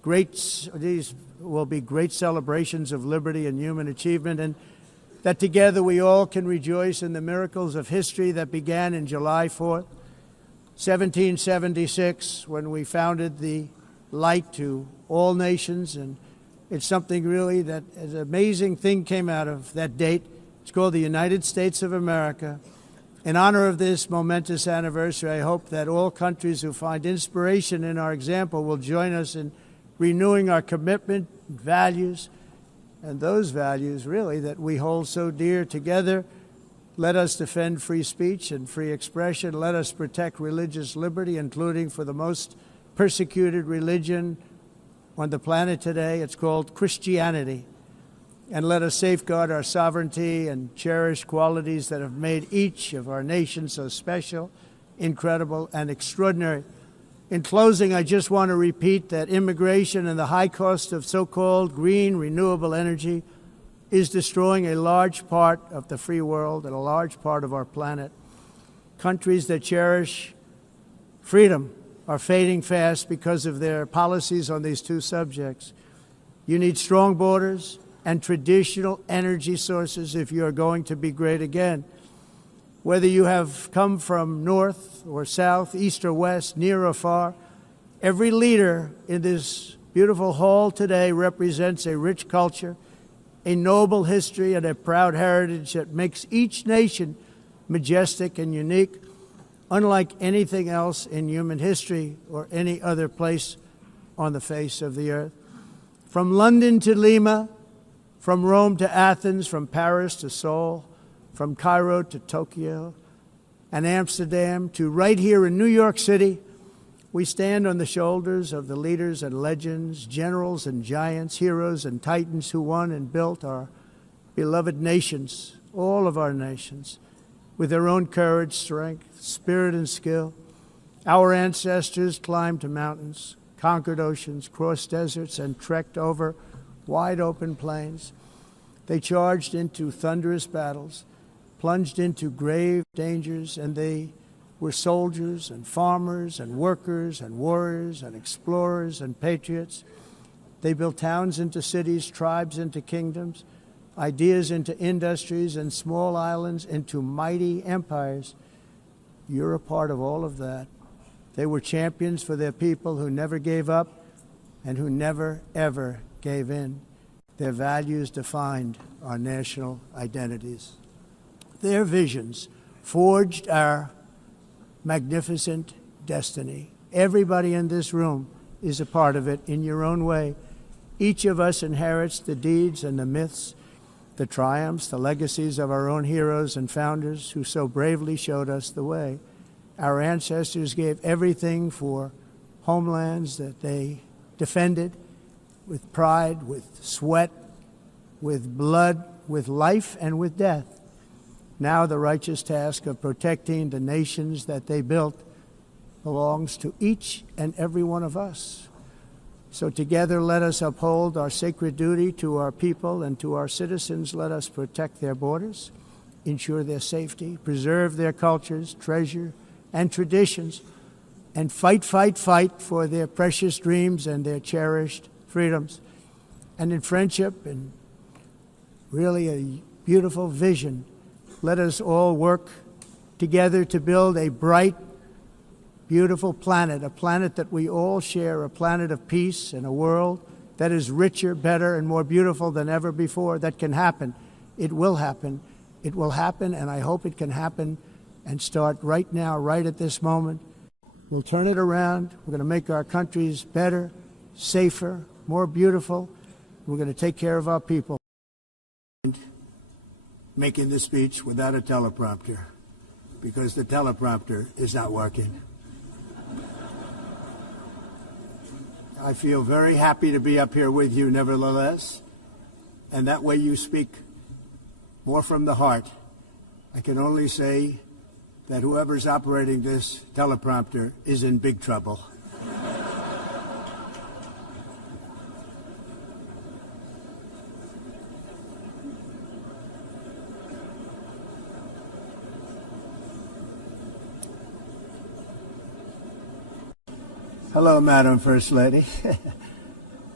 these will be great celebrations of liberty and human achievement, and that together we all can rejoice in the miracles of history that began in July 4th, 1776, when we founded the light to all nations. And it's something really that an amazing thing came out of that date. It's called the United States of America. In honor of this momentous anniversary, I hope that all countries who find inspiration in our example will join us in renewing our commitment, values, and those values really that we hold so dear. Together, let us defend free speech and free expression. Let us protect religious liberty, including for the most persecuted religion on the planet today. It's called Christianity. And let us safeguard our sovereignty and cherish qualities that have made each of our nations so special, incredible, and extraordinary. In closing, I just want to repeat that immigration and the high cost of so-called green renewable energy is destroying a large part of the free world and a large part of our planet. Countries that cherish freedom are fading fast because of their policies on these two subjects. You need strong borders and traditional energy sources if you are going to be great again. Whether you have come from north or south, east or west, near or far, every leader in this beautiful hall today represents a rich culture, a noble history, and a proud heritage that makes each nation majestic and unique, unlike anything else in human history or any other place on the face of the earth. From London to Lima, from Rome to Athens, from Paris to Seoul, from Cairo to Tokyo and Amsterdam to right here in New York City, we stand on the shoulders of the leaders and legends, generals and giants, heroes and titans who won and built our beloved nations, all of our nations, with their own courage, strength, spirit, and skill. Our ancestors climbed mountains, conquered oceans, crossed deserts, and trekked over wide open plains. They charged into thunderous battles, plunged into grave dangers, and they were soldiers and farmers and workers and warriors and explorers and patriots. They built towns into cities, tribes into kingdoms, ideas into industries, and small islands into mighty empires. You're a part of all of that. They were champions for their people who never gave up and who never, ever gave in. Their values defined our national identities. Their visions forged our magnificent destiny. Everybody in this room is a part of it in your own way. Each of us inherits the deeds and the myths, the triumphs, the legacies of our own heroes and founders who so bravely showed us the way. Our ancestors gave everything for homelands that they defended with pride, with sweat, with blood, with life, and with death. Now the righteous task of protecting the nations that they built belongs to each and every one of us. So together let us uphold our sacred duty to our people and to our citizens. Let us protect their borders, ensure their safety, preserve their cultures, treasure, and traditions, and fight for their precious dreams and their cherished freedoms. And in friendship and really a beautiful vision, let us all work together to build a bright, beautiful planet, a planet that we all share, a planet of peace and a world that is richer, better, and more beautiful than ever before. That can happen. It will happen. It will happen, and I hope it can happen and start right now, right at this moment. We'll turn it around. We're going to make our countries better, safer, more beautiful. We're going to take care of our people. Making this speech without a teleprompter, because the teleprompter is not working. I feel very happy to be up here with you, nevertheless, and that way you speak more from the heart. I can only say that whoever's operating this teleprompter is in big trouble. Hello, Madam First Lady.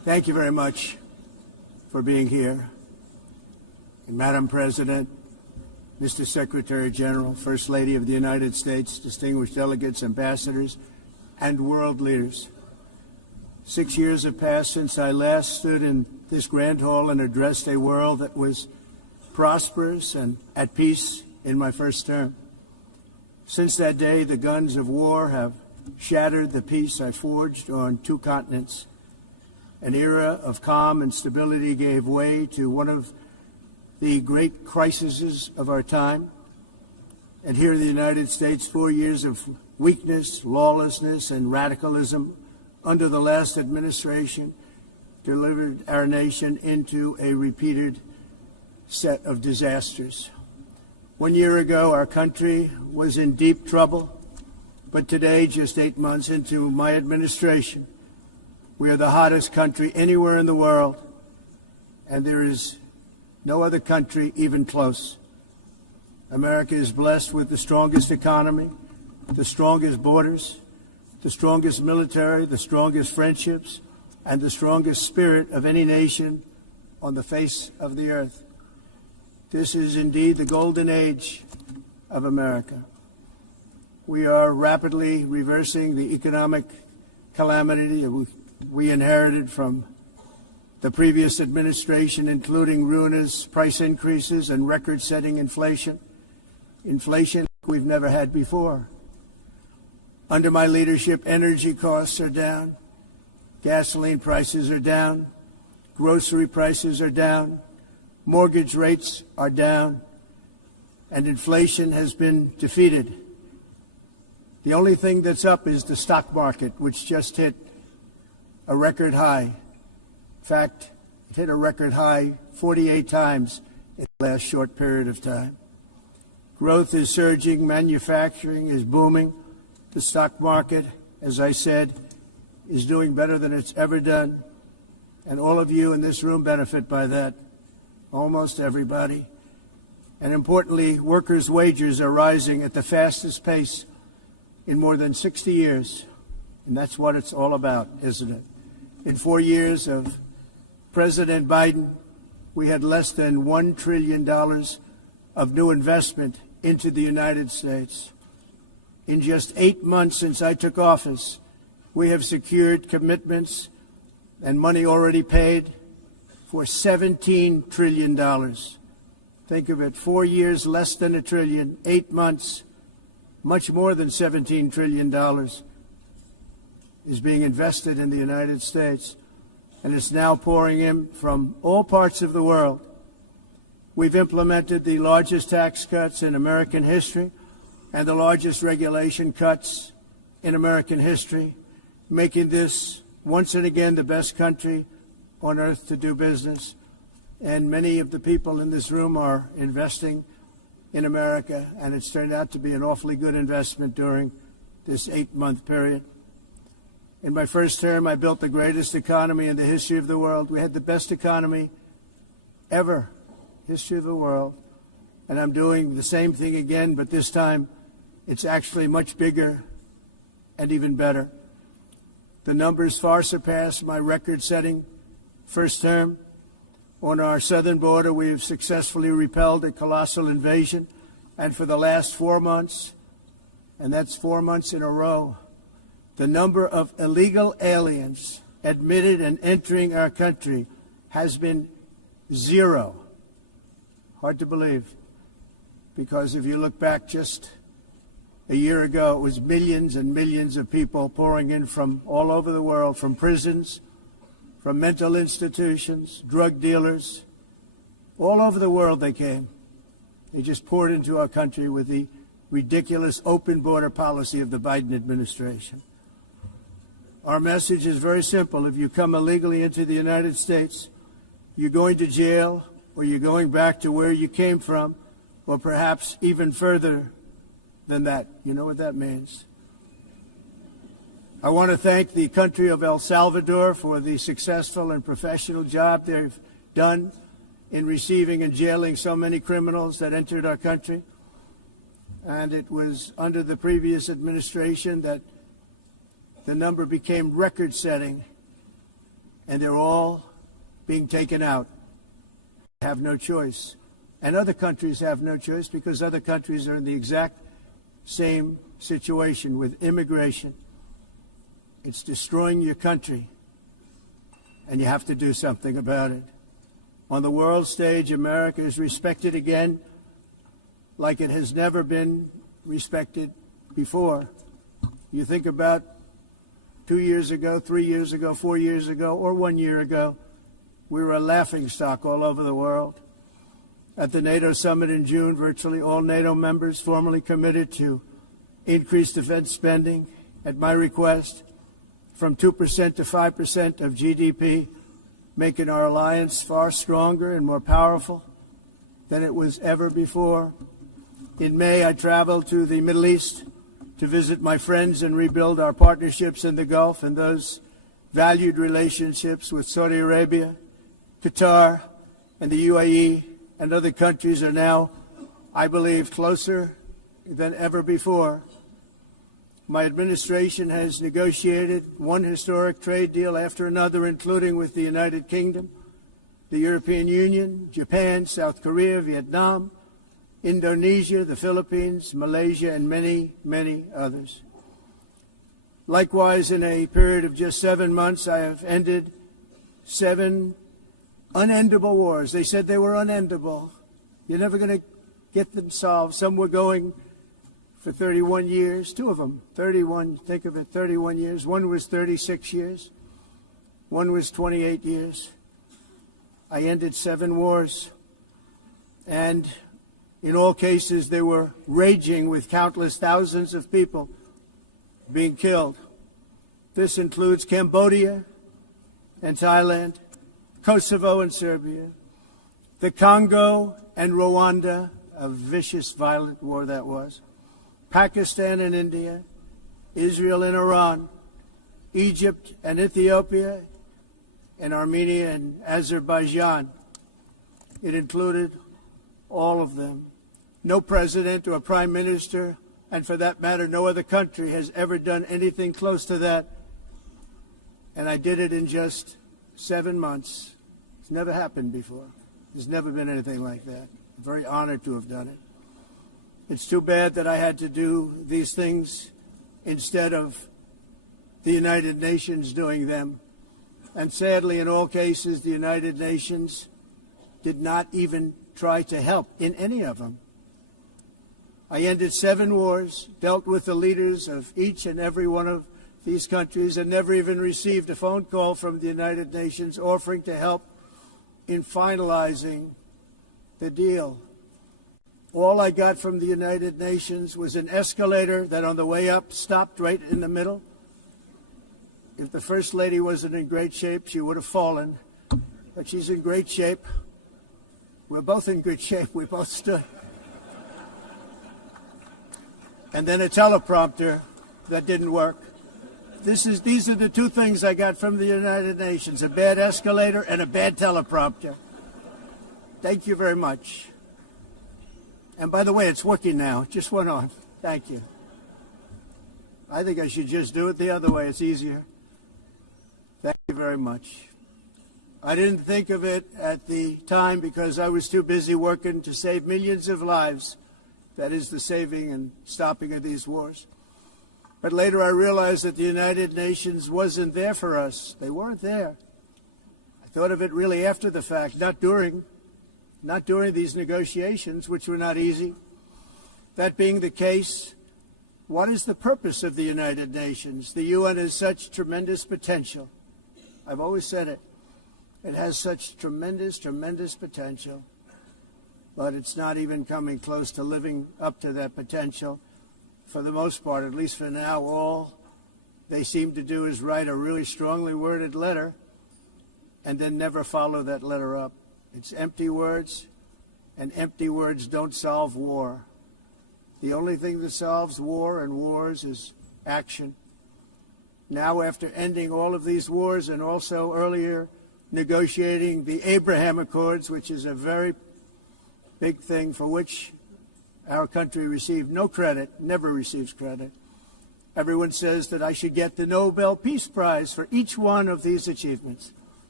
Thank you very much for being here. And Madam President, Mr. Secretary General, First Lady of the United States, distinguished delegates, ambassadors, and world leaders. 6 years have passed since I last stood in this grand hall and addressed a world that was prosperous and at peace in my first term. Since that day, the guns of war have shattered the peace I forged on 2 continents. An era of calm and stability gave way to one of the great crises of our time. And here in the United States, 4 years of weakness, lawlessness, and radicalism under the last administration delivered our nation into a repeated set of disasters. 1 year ago, our country was in deep trouble, but today, just 8 months into my administration, we are the hottest country anywhere in the world, and there is no other country even close. America is blessed with the strongest economy, the strongest borders, the strongest military, the strongest friendships, and the strongest spirit of any nation on the face of the earth. This is indeed the golden age of America. We are rapidly reversing the economic calamity that we inherited from the previous administration, including ruinous price increases and record-setting inflation. Inflation we've never had before. Under my leadership, energy costs are down, gasoline prices are down, grocery prices are down, mortgage rates are down, and inflation has been defeated. The only thing that's up is the stock market, which just hit a record high. In fact, it hit a record high 48 times in the last short period of time. Growth is surging, manufacturing is booming. The stock market, as I said, is doing better than it's ever done. And all of you in this room benefit by that, almost everybody. And importantly, workers' wages are rising at the fastest pace in more than 60 years. And that's what it's all about, isn't it? In 4 years of President Biden, we had less than $1 trillion of new investment into the United States. In just 8 months since I took office, we have secured commitments and money already paid for $17 trillion. Think of it, 4 years, less than $1 trillion, 8 months, much more than $17 trillion is being invested in the United States, and it's now pouring in from all parts of the world. We've implemented the largest tax cuts in American history and the largest regulation cuts in American history, making this once and again the best country on earth to do business. And many of the people in this room are investing in America, and it's turned out to be an awfully good investment during this 8-month period. In my first term, I built the greatest economy in the history of the world. We had the best economy ever, history of the world. And I'm doing the same thing again, but this time it's actually much bigger and even better. The numbers far surpass my record-setting first term. On our southern border, we have successfully repelled a colossal invasion. And for the last 4 months, and that's 4 months in a row, the number of illegal aliens admitted and entering our country has been 0. Hard to believe, because if you look back just a year ago, it was millions and millions of people pouring in from all over the world, from prisons, from mental institutions, drug dealers. All over the world they came. They just poured into our country with the ridiculous open border policy of the Biden administration. Our message is very simple. If you come illegally into the United States, you're going to jail, or you're going back to where you came from, or perhaps even further than that. You know what that means. I want to thank the country of El Salvador for the successful and professional job they've done in receiving and jailing so many criminals that entered our country. And it was under the previous administration that the number became record-setting and they're all being taken out. They have no choice. And other countries have no choice because other countries are in the exact same situation with immigration. It's destroying your country, and you have to do something about it. On the world stage, America is respected again like it has never been respected before. You think about 2 years ago, 3 years ago, 4 years ago, or 1 year ago, we were a laughingstock all over the world. At the NATO summit in June, virtually all NATO members formally committed to increase defense spending at my request from 2% to 5% of GDP, making our alliance far stronger and more powerful than it was ever before. In May, I traveled to the Middle East to visit my friends and rebuild our partnerships in the Gulf and those valued relationships with Saudi Arabia, Qatar, and the UAE and other countries are now, I believe, closer than ever before. My administration has negotiated one historic trade deal after another, including with the United Kingdom, the European Union, Japan, South Korea, Vietnam, Indonesia, the Philippines, Malaysia, and many, many others. Likewise, in a period of just 7 months, I have ended 7 unendable wars. They said they were unendable. You're never going to get them solved. Some were going for 31 years, 2 of them, 31, think of it, 31 years. One was 36 years. One was 28 years. I ended 7 wars. And in all cases, they were raging with countless thousands of people being killed. This includes Cambodia and Thailand, Kosovo and Serbia, the Congo and Rwanda, a vicious, violent war that was, Pakistan and India, Israel and Iran, Egypt and Ethiopia, and Armenia and Azerbaijan. It included all of them. No president or prime minister, and for that matter, no other country has ever done anything close to that. And I did it in just 7 months. It's never happened before. There's never been anything like that. I'm very honored to have done it. It's too bad that I had to do these things instead of the United Nations doing them. And sadly, in all cases, the United Nations did not even try to help in any of them. I ended 7 wars, dealt with the leaders of each and every one of these countries, and never even received a phone call from the United Nations offering to help in finalizing the deal. All I got from the United Nations was an escalator that on the way up stopped right in the middle. If the First Lady wasn't in great shape, she would have fallen. But she's in great shape. We're both in good shape. We both stood. And then a teleprompter that didn't work. These are the 2 things I got from the United Nations, a bad escalator and a bad teleprompter. Thank you very much. And by the way, it's working now. It just went on. Thank you. I think I should just do it the other way. It's easier. Thank you very much. I didn't think of it at the time because I was too busy working to save millions of lives. That is the saving and stopping of these wars. But later I realized that the United Nations wasn't there for us. They weren't there. I thought of it really after the fact, not during these negotiations, which were not easy. That being the case, what is the purpose of the United Nations? The UN has such tremendous potential. I've always said it. It has such tremendous, tremendous potential. But it's not even coming close to living up to that potential. For the most part, at least for now, all they seem to do is write a really strongly worded letter and then never follow that letter up. It's empty words, and empty words don't solve war. The only thing that solves war and wars is action. Now, after ending all of these wars and also earlier negotiating the Abraham Accords, which is a very big thing for which our country received no credit, never receives credit. Everyone says that I should get the Nobel Peace Prize for each one of these achievements.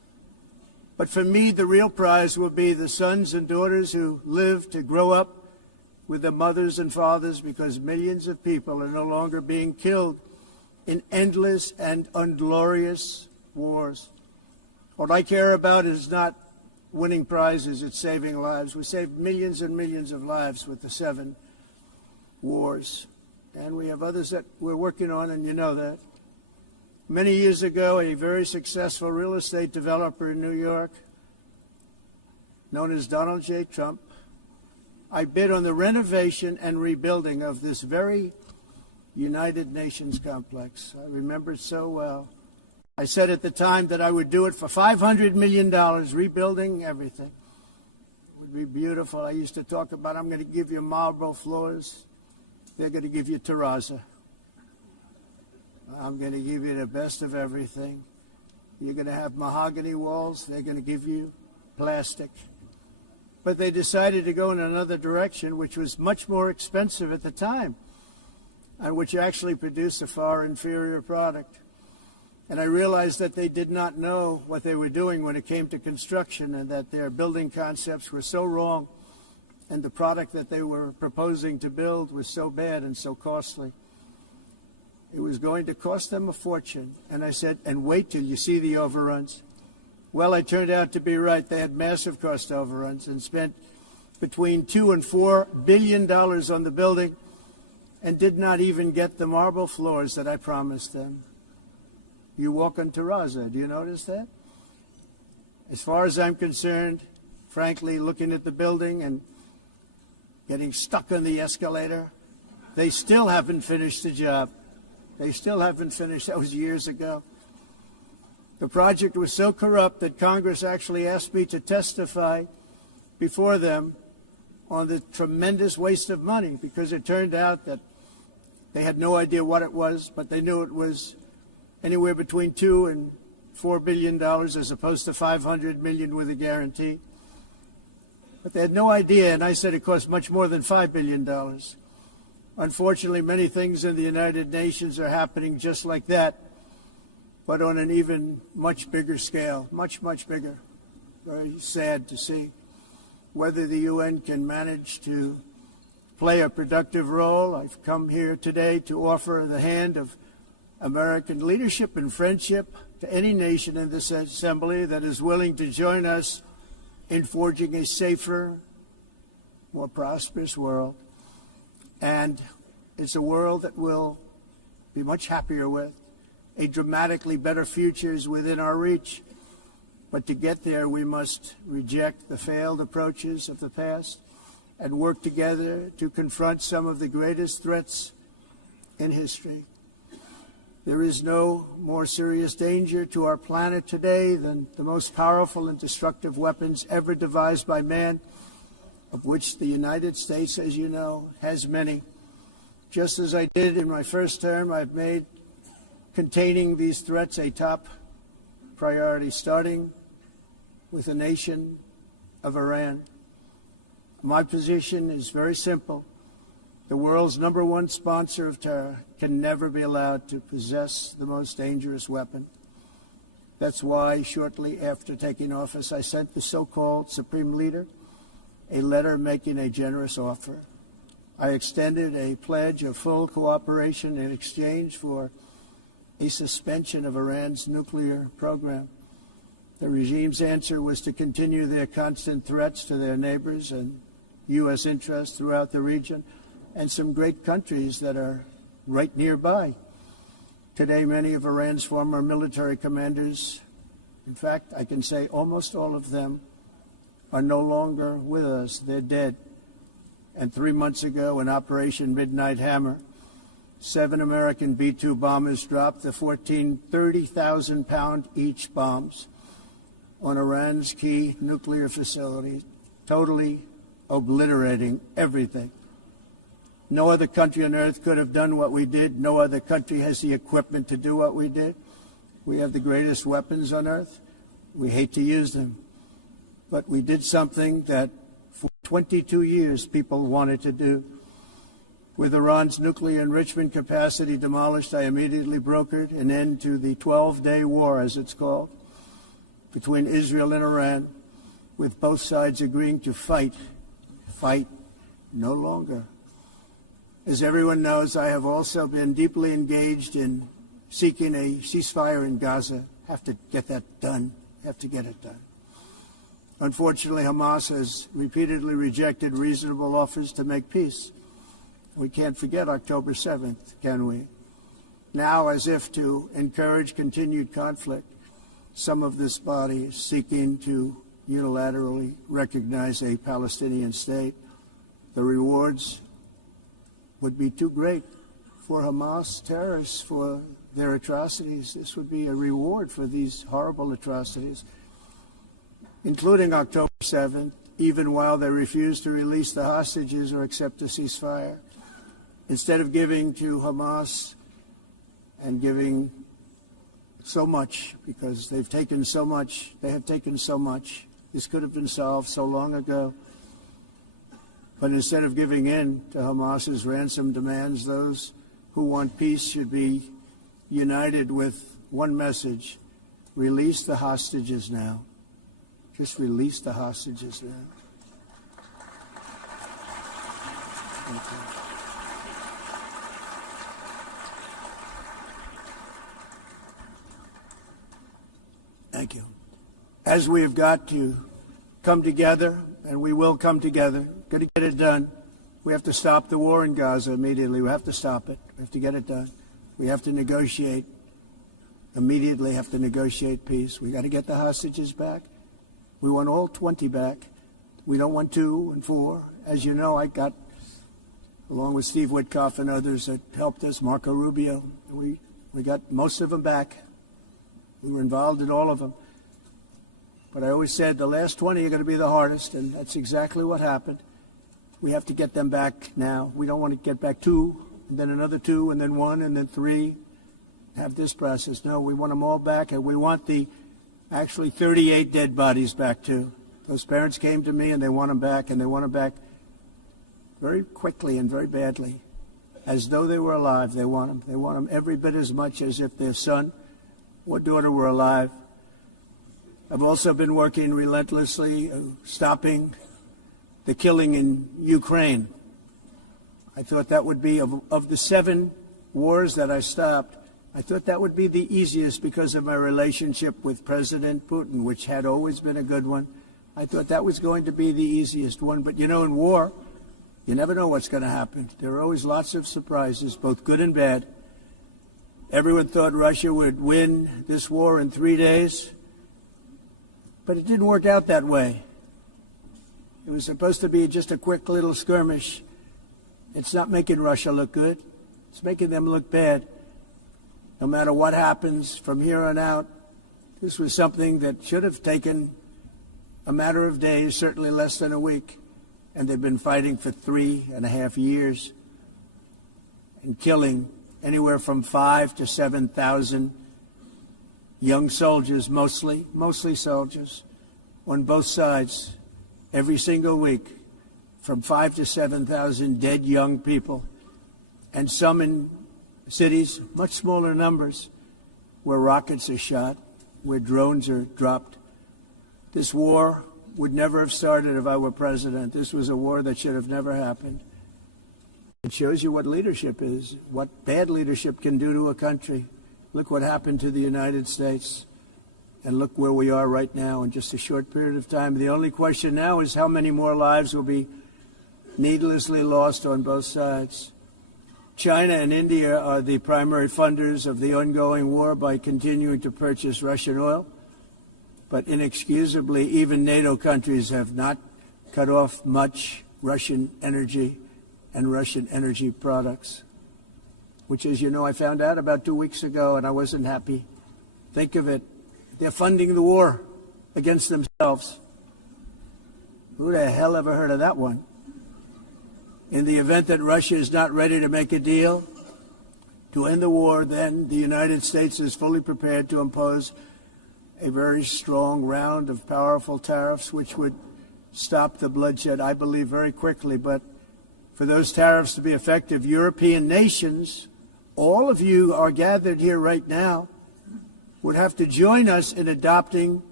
But for me, the real prize will be the sons and daughters who live to grow up with their mothers and fathers, because millions of people are no longer being killed in endless and unglorious wars. What I care about is not winning prizes, it's saving lives. We saved millions and millions of lives with the 7 wars. And we have others that we're working on, and you know that. Many years ago, a very successful real estate developer in New York, known as Donald.Trump, I bid on the renovation and rebuilding of this very United Nations complex. I remember it so well. I said at the time that I would do it for $500 million, rebuilding everything. It would be beautiful. I used to talk about, I'm going to give you marble floors. They're going to give you terrazzo. I'm going to give you the best of everything. You're going to have mahogany walls. They're going to give you plastic. But they decided to go in another direction, which was much more expensive at the time, and which actually produced a far inferior product. And I realized that they did not know what they were doing when it came to construction, and that their building concepts were so wrong, and the product that they were proposing to build was so bad and so costly. It was going to cost them a fortune. And I said, and wait till you see the overruns. Well, I turned out to be right. They had massive cost overruns and spent between $2 and $4 billion on the building and did not even get the marble floors that I promised them. You walk on terrazzo. Do you notice that? As far as I'm concerned, frankly, looking at the building and getting stuck on the escalator, they still haven't finished the job. They still haven't finished. That was years ago. The project was so corrupt that Congress actually asked me to testify before them on the tremendous waste of money, because it turned out that they had no idea what it was, but they knew it was anywhere between $2 and $4 billion as opposed to $500 million with a guarantee. But they had no idea, and I said it cost much more than $5 billion. Unfortunately, many things in the United Nations are happening just like that, but on an even much bigger scale, much, much bigger. Very sad to see. Whether the UN can manage to play a productive role, I've come here today to offer the hand of American leadership and friendship to any nation in this assembly that is willing to join us in forging a safer, more prosperous world. And it's a world that we'll be much happier with. A dramatically better future is within our reach. But to get there, we must reject the failed approaches of the past and work together to confront some of the greatest threats in history. There is no more serious danger to our planet today than the most powerful and destructive weapons ever devised by man, of which the United States, as you know, has many. Just as I did in my first term, I've made containing these threats a top priority, starting with the nation of Iran. My position is very simple. The world's #1 sponsor of terror can never be allowed to possess the most dangerous weapon. That's why, shortly after taking office, I sent the so-called Supreme Leader a letter making a generous offer. I extended a pledge of full cooperation in exchange for a suspension of Iran's nuclear program. The regime's answer was to continue their constant threats to their neighbors and U.S. interests throughout the region, and some great countries that are right nearby. Today, many of Iran's former military commanders, in fact, I can say almost all of them, are no longer with us. They're dead. And 3 months ago, in Operation Midnight Hammer, 7 American B-2 bombers dropped the 30,000-pound each bombs on Iran's key nuclear facilities, totally obliterating everything. No other country on earth could have done what we did. No other country has the equipment to do what we did. We have the greatest weapons on earth. We hate to use them. But we did something that for 22 years people wanted to do. With Iran's nuclear enrichment capacity demolished, I immediately brokered an end to the 12-day war, as it's called. between Israel and Iran, with both sides agreeing to fight no longer. As everyone knows, I have also been deeply engaged in seeking a ceasefire in Gaza. Have to get that done. Have to get it done. Unfortunately, Hamas has repeatedly rejected reasonable offers to make peace. We can't forget October 7th, can we? Now, as if to encourage continued conflict, some of this body is seeking to unilaterally recognize a Palestinian state. The rewards would be too great for Hamas terrorists for their atrocities. This would be a reward for these horrible atrocities, including October 7th, even while they refuse to release the hostages or accept a ceasefire. Instead of giving to Hamas and giving so much, because they've taken so much, they have taken so much. This could have been solved so long ago. But instead of giving in to Hamas's ransom demands, those who want peace should be united with one message: release the hostages now. Just release the hostages now. Thank you. Thank you. As we have got to come together, and we will come together, got to get it done. We have to stop the war in Gaza immediately. We have to stop it. We have to get it done. We have to negotiate, immediately have to negotiate peace. We got to get the hostages back. We want all 20 back. We don't want 2 and 4. As you know, I got, along with Steve Witkoff and others that helped us, Marco Rubio, we got most of them back. We were involved in all of them. But I always said the last 20 are going to be the hardest, and that's exactly what happened. We have to get them back now. We don't want to get back 2, and then another 2, and then 1, and then 3. Have this process. No, we want them all back, and we want the actually 38 dead bodies back too. Those parents came to me, and they want them back, and they want them back very quickly and very badly, as though they were alive. They want them. They want them every bit as much as if their son or daughter were alive. I've also been working relentlessly, stopping the killing in Ukraine. I thought that would be, of the 7 wars that I stopped, I thought that would be the easiest because of my relationship with President Putin, which had always been a good one. I thought that was going to be the easiest one. But, you know, in war, you never know what's going to happen. There are always lots of surprises, both good and bad. Everyone thought Russia would win this war in 3 days, but it didn't work out that way. It was supposed to be just a quick little skirmish. It's not making Russia look good. It's making them look bad. No matter what happens from here on out, this was something that should have taken a matter of days, certainly less than a week. And they've been fighting for 3.5 years and killing anywhere from 5,000 to 7,000 young soldiers, mostly soldiers, on both sides, every single week, from 5,000 to 7,000 dead young people, and some in cities, much smaller numbers, where rockets are shot, where drones are dropped. This war would never have started if I were president. This was a war that should have never happened. It shows you what leadership is, what bad leadership can do to a country. Look what happened to the United States, and look where we are right now in just a short period of time. The only question now is how many more lives will be needlessly lost on both sides. China and India are the primary funders of the ongoing war by continuing to purchase Russian oil. But inexcusably, even NATO countries have not cut off much Russian energy and Russian energy products, which, as you know, I found out about 2 weeks ago, and I wasn't happy. Think of it. They're funding the war against themselves. Who the hell ever heard of that one? In the event that Russia is not ready to make a deal to end the war, then the United States is fully prepared to impose a very strong round of powerful tariffs, which would stop the bloodshed, I believe, very quickly. But for those tariffs to be effective, European nations, all of you are gathered here right now, would have to join us in adopting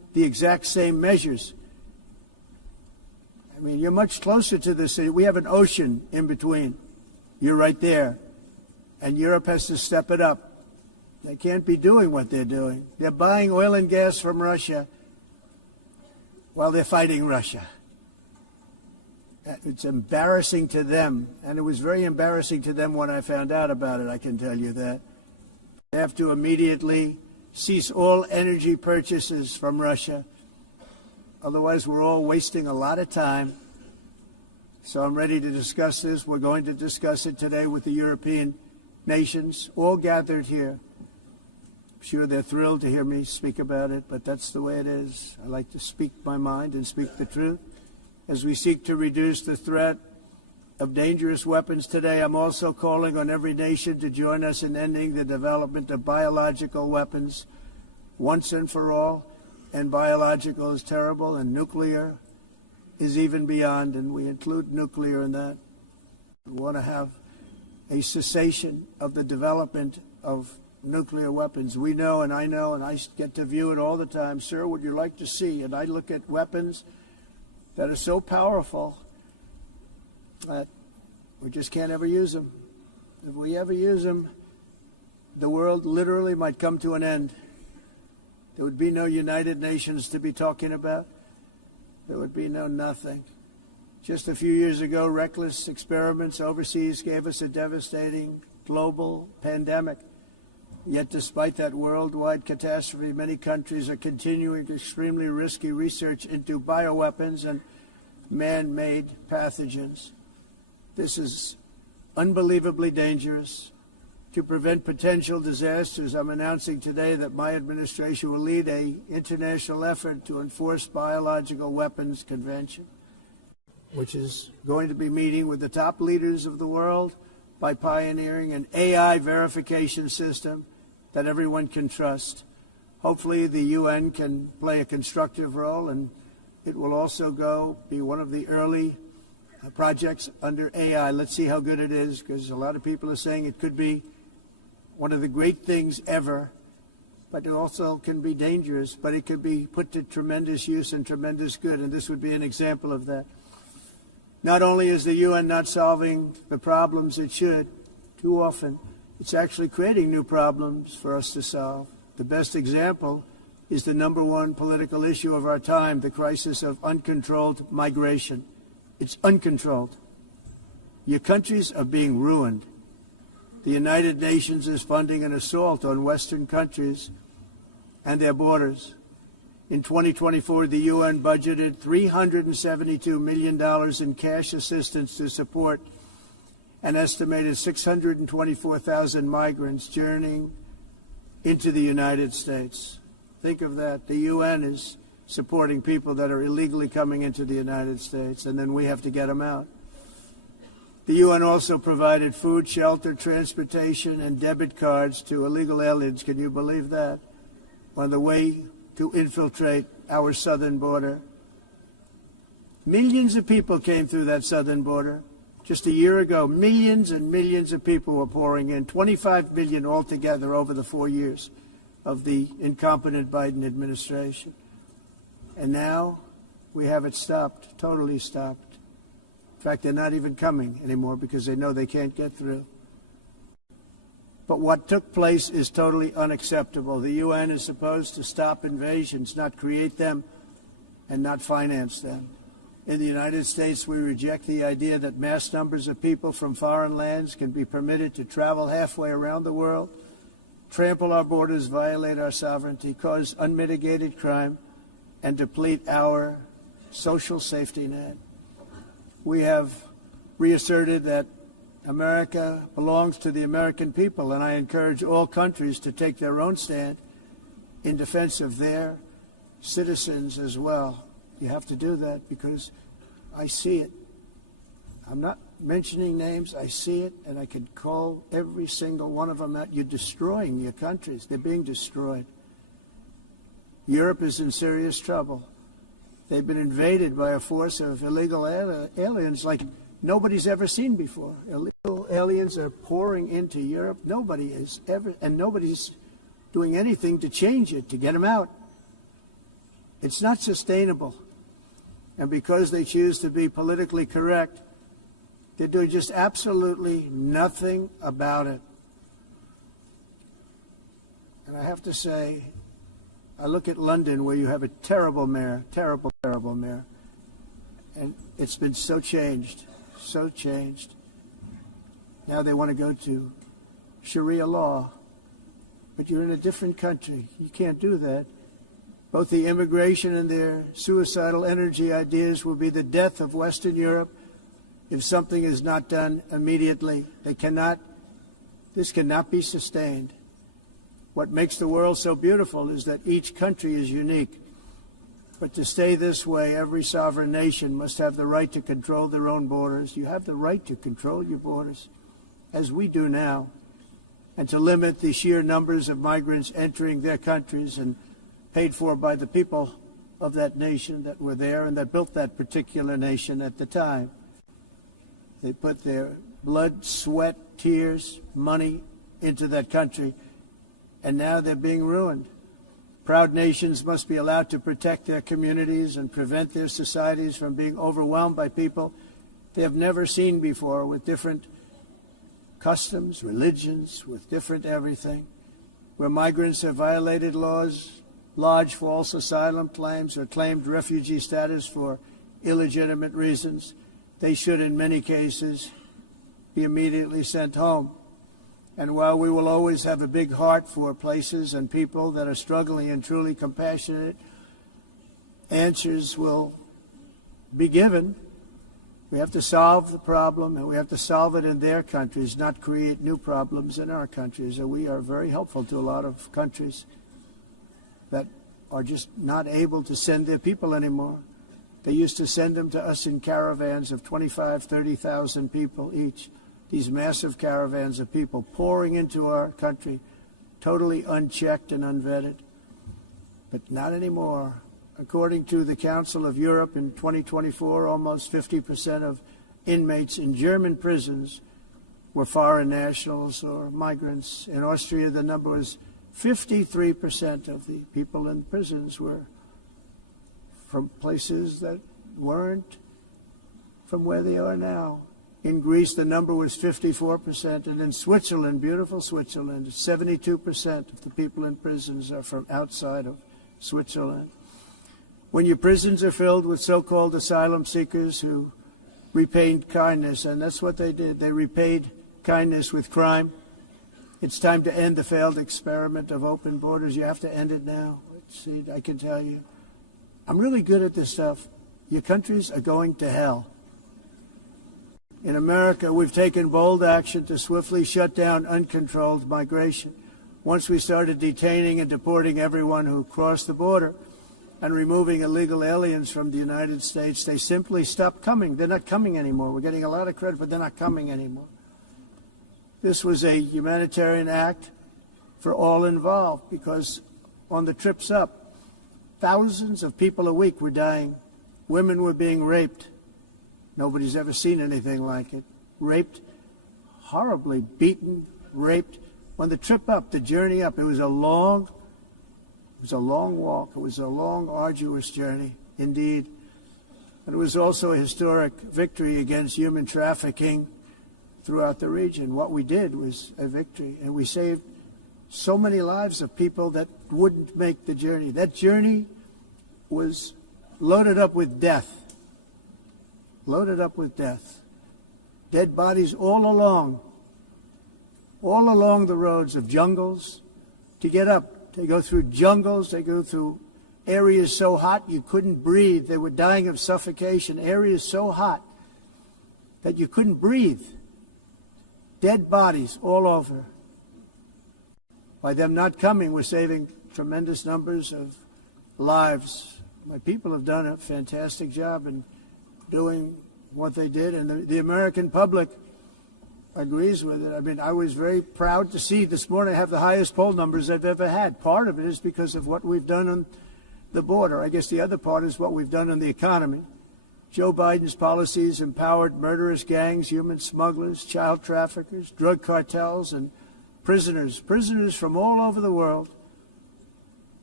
the exact same measures. I mean, you're much closer to the city. We have an ocean in between. You're right there. And Europe has to step it up. They can't be doing what they're doing. They're buying oil and gas from Russia while they're fighting Russia. It's embarrassing to them, and it was very embarrassing to them when I found out about it, I can tell you that. They have to immediately cease all energy purchases from Russia. Otherwise, we're all wasting a lot of time. So I'm ready to discuss this. We're going to discuss it today with the European nations, all gathered here. I'm sure they're thrilled to hear me speak about it, but that's the way it is. I like to speak my mind and speak the truth. As we seek to reduce the threat of dangerous weapons today, I'm also calling on every nation to join us in ending the development of biological weapons once and for all. And biological is terrible, and nuclear is even beyond, and we include nuclear in that. We want to have a cessation of the development of nuclear weapons. We know, and I get to view it all the time. Sir, would you like to see? And I look at weapons that are so powerful that we just can't ever use them. If we ever use them, the world literally might come to an end. There would be no United Nations to be talking about. There would be no nothing. Just a few years ago, reckless experiments overseas gave us a devastating global pandemic. Yet despite that worldwide catastrophe, many countries are continuing extremely risky research into bioweapons and man-made pathogens. This is unbelievably dangerous. To prevent potential disasters, I'm announcing today that my administration will lead an international effort to enforce biological weapons convention, which is going to be meeting with the top leaders of the world by pioneering an AI verification system that everyone can trust. Hopefully the UN can play a constructive role, and it will also be one of the early projects under AI. Let's see how good it is, because a lot of people are saying it could be one of the great things ever, but it also can be dangerous, but it could be put to tremendous use and tremendous good, and this would be an example of that. Not only is the UN not solving the problems it should, too often, it's actually creating new problems for us to solve. The best example is the #1 political issue of our time, the crisis of uncontrolled migration. It's uncontrolled. Your countries are being ruined. The United Nations is funding an assault on Western countries and their borders. In 2024, the UN budgeted $372 million in cash assistance to support an estimated 624,000 migrants journeying into the United States. Think of that. The UN is supporting people that are illegally coming into the United States, and then we have to get them out. The UN also provided food, shelter, transportation, and debit cards to illegal aliens. Can you believe that? On the way to infiltrate our southern border. Millions of people came through that southern border. Just a year ago, millions and millions of people were pouring in, 25 million altogether over the 4 years of the incompetent Biden administration. And now we have it stopped, totally stopped. In fact, they're not even coming anymore because they know they can't get through. But what took place is totally unacceptable. The UN is supposed to stop invasions, not create them and not finance them. In the United States, we reject the idea that mass numbers of people from foreign lands can be permitted to travel halfway around the world, trample our borders, violate our sovereignty, cause unmitigated crime, and deplete our social safety net. We have reasserted that America belongs to the American people, and I encourage all countries to take their own stand in defense of their citizens as well. You have to do that because I see it. I'm not mentioning names. I see it, and I could call every single one of them out. You're destroying your countries. They're being destroyed. Europe is in serious trouble. They've been invaded by a force of illegal aliens like nobody's ever seen before. Illegal aliens are pouring into Europe. Nobody has ever, and nobody's doing anything to change it, to get them out. It's not sustainable. And because they choose to be politically correct, they're doing just absolutely nothing about it. And I have to say, I look at London, where you have a terrible mayor, terrible mayor, and it's been so changed. Now they want to go to Sharia law, but you're in a different country. You can't do that. Both the immigration and their suicidal energy ideas will be the death of Western Europe if something is not done immediately. This cannot be sustained. What makes the world so beautiful is that each country is unique. But to stay this way, every sovereign nation must have the right to control their own borders. You have the right to control your borders, as we do now, and to limit the sheer numbers of migrants entering their countries and paid for by the people of that nation that were there and that built that particular nation at the time. They put their blood, sweat, tears, money into that country, and now they're being ruined. Proud nations must be allowed to protect their communities and prevent their societies from being overwhelmed by people they have never seen before, with different customs, religions, with different everything. Where migrants have violated laws, lodged false asylum claims, or claimed refugee status for illegitimate reasons, they should, in many cases, be immediately sent home. And while we will always have a big heart for places and people that are struggling and truly compassionate, answers will be given. We have to solve the problem, and we have to solve it in their countries, not create new problems in our countries. And we are very helpful to a lot of countries that are just not able to send their people anymore. They used to send them to us in caravans of 25,000, 30,000 people each. These massive caravans of people pouring into our country, totally unchecked and unvetted. But not anymore. According to the Council of Europe, in 2024, almost 50% of inmates in German prisons were foreign nationals or migrants. In Austria, the number was 53% of the people in prisons were from places that weren't from where they are now. In Greece, the number was 54%, and in Switzerland, beautiful Switzerland, 72% of the people in prisons are from outside of Switzerland. When your prisons are filled with so-called asylum seekers who repaid kindness, and that's what they did, they repaid kindness with crime, it's time to end the failed experiment of open borders. You have to end it now. See, I can tell you, I'm really good at this stuff. Your countries are going to hell. In America, we've taken bold action to swiftly shut down uncontrolled migration. Once we started detaining and deporting everyone who crossed the border and removing illegal aliens from the United States, they simply stopped coming. They're not coming anymore. We're getting a lot of credit, but they're not coming anymore. This was a humanitarian act for all involved, because on the trips up, thousands of people a week were dying. Women were being raped. Nobody's ever seen anything like it. Raped, horribly beaten, raped. On the trip up, the journey up, it was a long walk. It was a long, arduous journey, indeed. And it was also a historic victory against human trafficking throughout the region. What we did was a victory, and we saved so many lives of people that wouldn't make the journey. That journey was loaded up with death. Loaded up with death. Dead bodies all along the roads of jungles to get up. They go through jungles, they go through areas so hot you couldn't breathe. They were dying of suffocation, areas so hot that you couldn't breathe. Dead bodies all over. By them not coming, we're saving tremendous numbers of lives. My people have done a fantastic job in doing what they did, and the American public agrees with it. I mean, I was very proud to see this morning I have the highest poll numbers I've ever had. Part of it is because of what we've done on the border. I guess the other part is what we've done on the economy. Joe Biden's policies empowered murderous gangs, human smugglers, child traffickers, drug cartels, and prisoners from all over the world.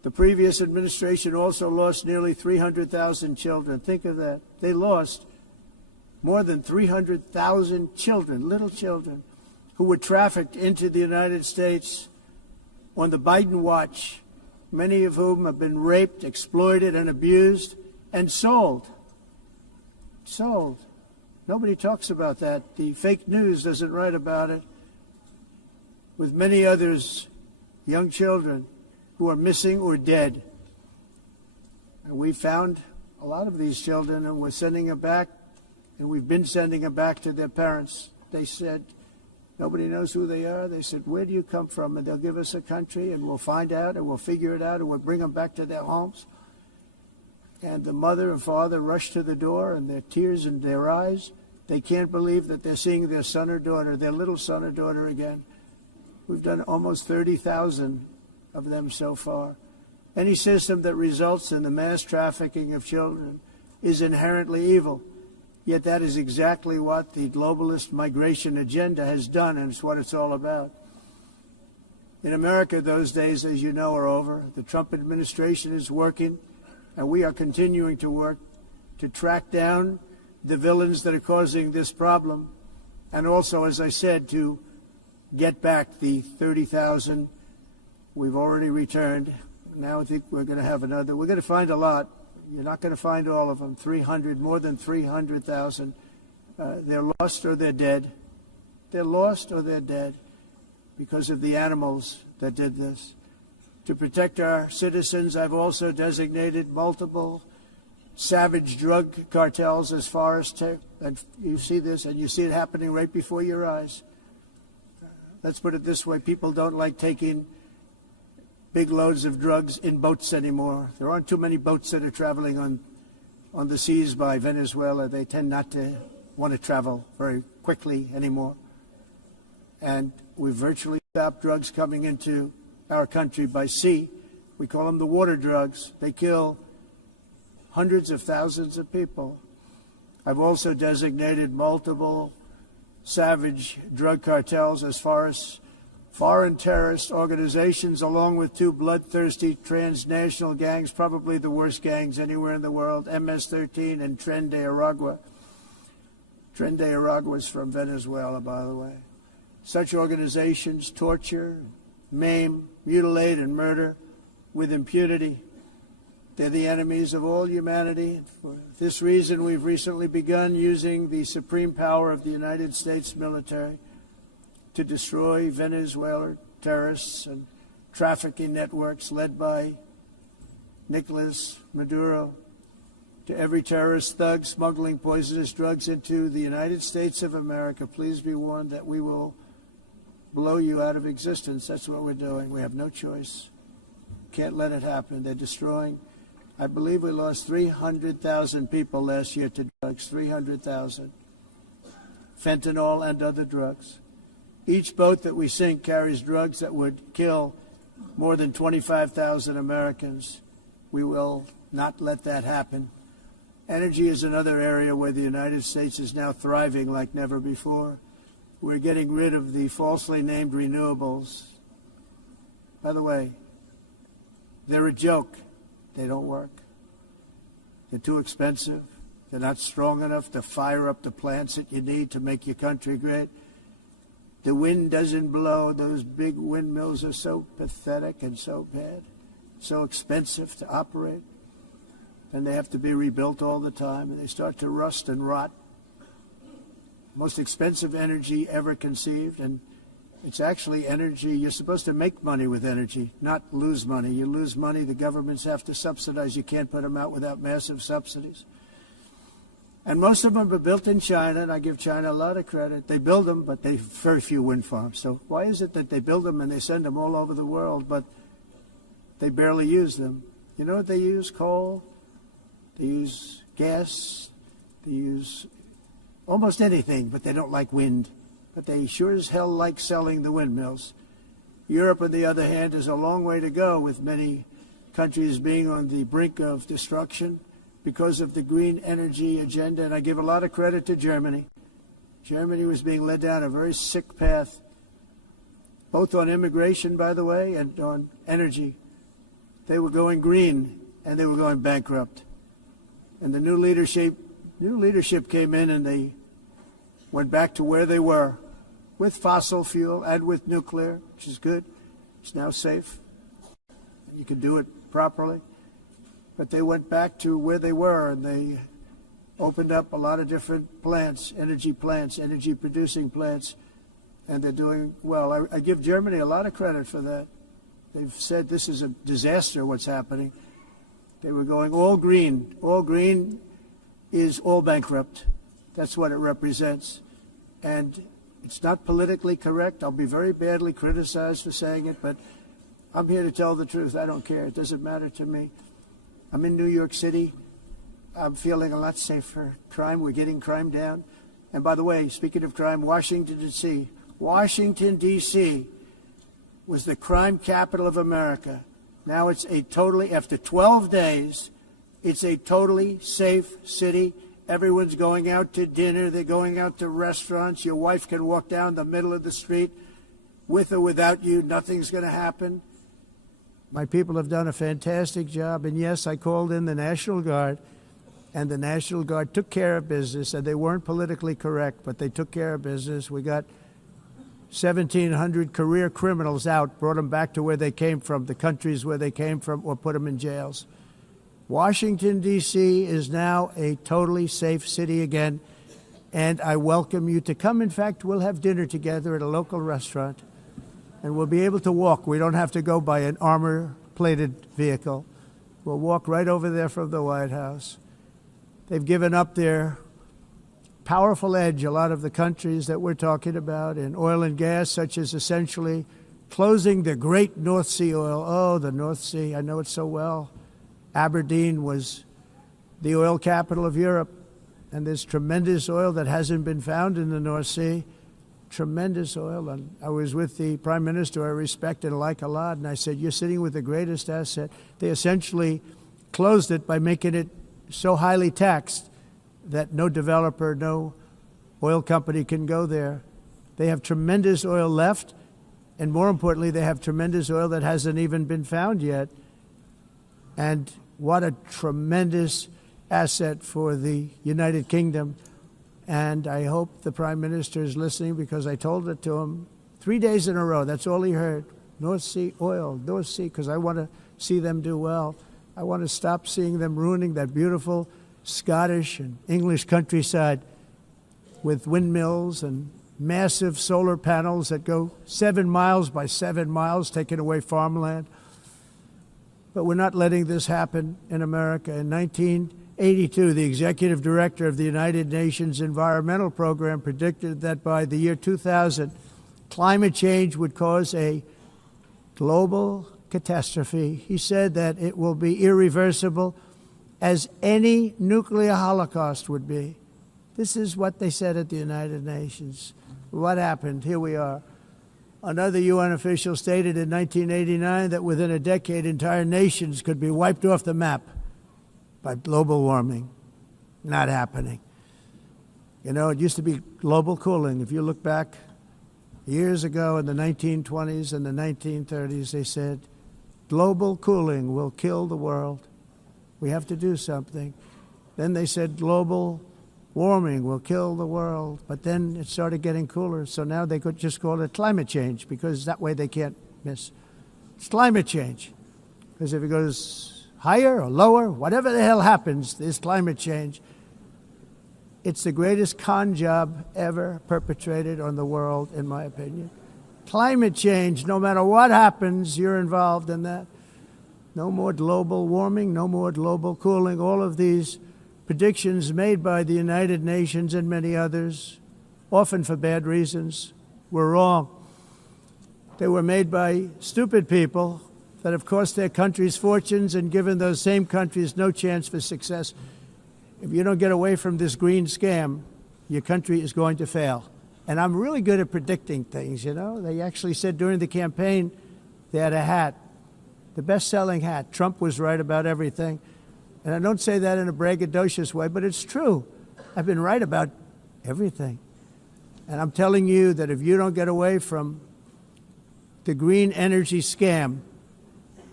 The previous administration also lost nearly 300,000 children. Think of that. They lost more than 300,000 children, little children, who were trafficked into the United States on the Biden watch, many of whom have been raped, exploited, and abused, and sold. Sold. Nobody talks about that. The fake news doesn't write about it. With many others, young children who are missing or dead. And we found a lot of these children, and we're sending them back, and we've been sending them back to their parents. They said, nobody knows who they are. They said, where do you come from? And they'll give us a country, and we'll find out, and we'll figure it out, and we'll bring them back to their homes. And the mother and father rush to the door, and their tears in their eyes. They can't believe that they're seeing their son or daughter, their little son or daughter again. We've done almost 30,000 of them so far. Any system that results in the mass trafficking of children is inherently evil. Yet that is exactly what the globalist migration agenda has done, and it's what it's all about. In America, those days, as you know, are over. The Trump administration is working, and we are continuing to work to track down the villains that are causing this problem, and also, as I said, to get back the 30,000 we've already returned. Now I think we're going to have another. We're going to find a lot. You're not going to find all of them. 300, more than 300,000. They're lost or they're dead. They're lost or they're dead because of the animals that did this. To protect our citizens, I've also designated multiple savage drug cartels as far as and you see this, and you see it happening right before your eyes. Let's put it this way. People don't like taking big loads of drugs in boats anymore. There aren't too many boats that are traveling on the seas by Venezuela. They tend not to want to travel very quickly anymore. And we've virtually stopped drugs coming into our country by sea. We call them the water drugs. They kill hundreds of thousands of people. I've also designated multiple savage drug cartels as far as foreign terrorist organizations, along with two bloodthirsty transnational gangs, probably the worst gangs anywhere in the world, MS-13 and Tren de Aragua. Tren de Aragua is from Venezuela, by the way. Such organizations torture, maim, mutilate, and murder with impunity. They're the enemies of all humanity. For this reason, we've recently begun using the supreme power of the United States military to destroy Venezuelan terrorists and trafficking networks led by Nicolas Maduro. To every terrorist thug smuggling poisonous drugs into the United States of America, please be warned that we will blow you out of existence. That's what we're doing. We have no choice. Can't let it happen. They're destroying. I believe we lost 300,000 people last year to drugs, 300,000. Fentanyl and other drugs. Each boat that we sink carries drugs that would kill more than 25,000 Americans. We will not let that happen. Energy is another area where the United States is now thriving like never before. We're getting rid of the falsely named renewables. By the way, they're a joke. They don't work. They're too expensive. They're not strong enough to fire up the plants that you need to make your country great. The wind doesn't blow. Those big windmills are so pathetic and so bad, so expensive to operate. And they have to be rebuilt all the time, and they start to rust and rot. Most expensive energy ever conceived, and it's actually energy. You're supposed to make money with energy, not lose money. You lose money, the governments have to subsidize. You can't put them out without massive subsidies. And most of them are built in China, and I give China a lot of credit. They build them, but they have very few wind farms. So why is it that they build them and they send them all over the world, but they barely use them? You know what they use? Coal. They use gas. They use almost anything, but they don't like wind. But they sure as hell like selling the windmills. Europe, on the other hand, is a long way to go, with many countries being on the brink of destruction because of the green energy agenda. And I give a lot of credit to Germany. Germany was being led down a very sick path, both on immigration, by the way, and on energy. they were going green and they were going bankrupt. And the new leadership came in and they went back to where they were with fossil fuel and with nuclear, which is good. It's now safe. You can do it properly. But they went back to where they were and they opened up a lot of different plants, energy producing plants, and they're doing well. I give Germany a lot of credit for that. They've said this is a disaster, what's happening. They were going all green. All green is all bankrupt. That's what it represents. And it's not politically correct. I'll be very badly criticized for saying it, but I'm here to tell the truth. I don't care. It doesn't matter to me. I'm in New York City. I'm feeling a lot safer. Crime, we're getting crime down. And by the way, speaking of crime, Washington, D.C. was the crime capital of America. Now it's after 12 days, it's a totally safe city. Everyone's going out to dinner. They're going out to restaurants. Your wife can walk down the middle of the street with or without you. Nothing's going to happen. My people have done a fantastic job. And yes, I called in the National Guard, and the National Guard took care of business, and they weren't politically correct, but they took care of business. We got 1,700 career criminals out, brought them back to where they came from, the countries where they came from, or put them in jails. Washington, D.C. is now a totally safe city again, and I welcome you to come. In fact, we'll have dinner together at a local restaurant, and we'll be able to walk. We don't have to go by an armor-plated vehicle. We'll walk right over there from the White House. They've given up their powerful edge, a lot of the countries that we're talking about, in oil and gas, such as essentially closing the great North Sea oil. Oh, the North Sea, I know it so well. Aberdeen was the oil capital of Europe, and there's tremendous oil that hasn't been found in the North Sea. Tremendous oil. And I was with the Prime Minister I respect and like a lot, and I said, you're sitting with the greatest asset. They essentially closed it by making it so highly taxed that no developer, no oil company can go there. They have tremendous oil left, and more importantly, they have tremendous oil that hasn't even been found yet. And what a tremendous asset for the United Kingdom. And I hope the Prime Minister is listening, because I told it to him 3 days in a row. That's all he heard. North Sea oil, North Sea, because I want to see them do well. I want to stop seeing them ruining that beautiful Scottish and English countryside with windmills and massive solar panels that go 7 miles by 7 miles, taking away farmland. But we're not letting this happen in America. In 1982, the executive director of the United Nations Environmental Program predicted that by the year 2000, climate change would cause a global catastrophe. He said that it will be irreversible, as any nuclear holocaust would be. This is what they said at the United Nations. What happened? Here we are. Another UN official stated in 1989 that within a decade, entire nations could be wiped off the map by global warming. Not happening. You know, it used to be global cooling. If you look back years ago in the 1920s and the 1930s, they said, global cooling will kill the world. We have to do something. Then they said global warming will kill the world. But then it started getting cooler, so now they could just call it climate change, because that way they can't miss. It's climate change. Because if it goes higher or lower, whatever the hell happens, there's climate change. It's the greatest con job ever perpetrated on the world, in my opinion. Climate change, no matter what happens, you're involved in that. No more global warming, no more global cooling. All of these predictions made by the United Nations and many others, often for bad reasons, were wrong. They were made by stupid people that have cost their countries fortunes and given those same countries no chance for success. If you don't get away from this green scam, your country is going to fail. And I'm really good at predicting things, you know. They actually said during the campaign they had a hat, the best-selling hat. Trump was right about everything. And I don't say that in a braggadocious way, but it's true. I've been right about everything. And I'm telling you that if you don't get away from the green energy scam,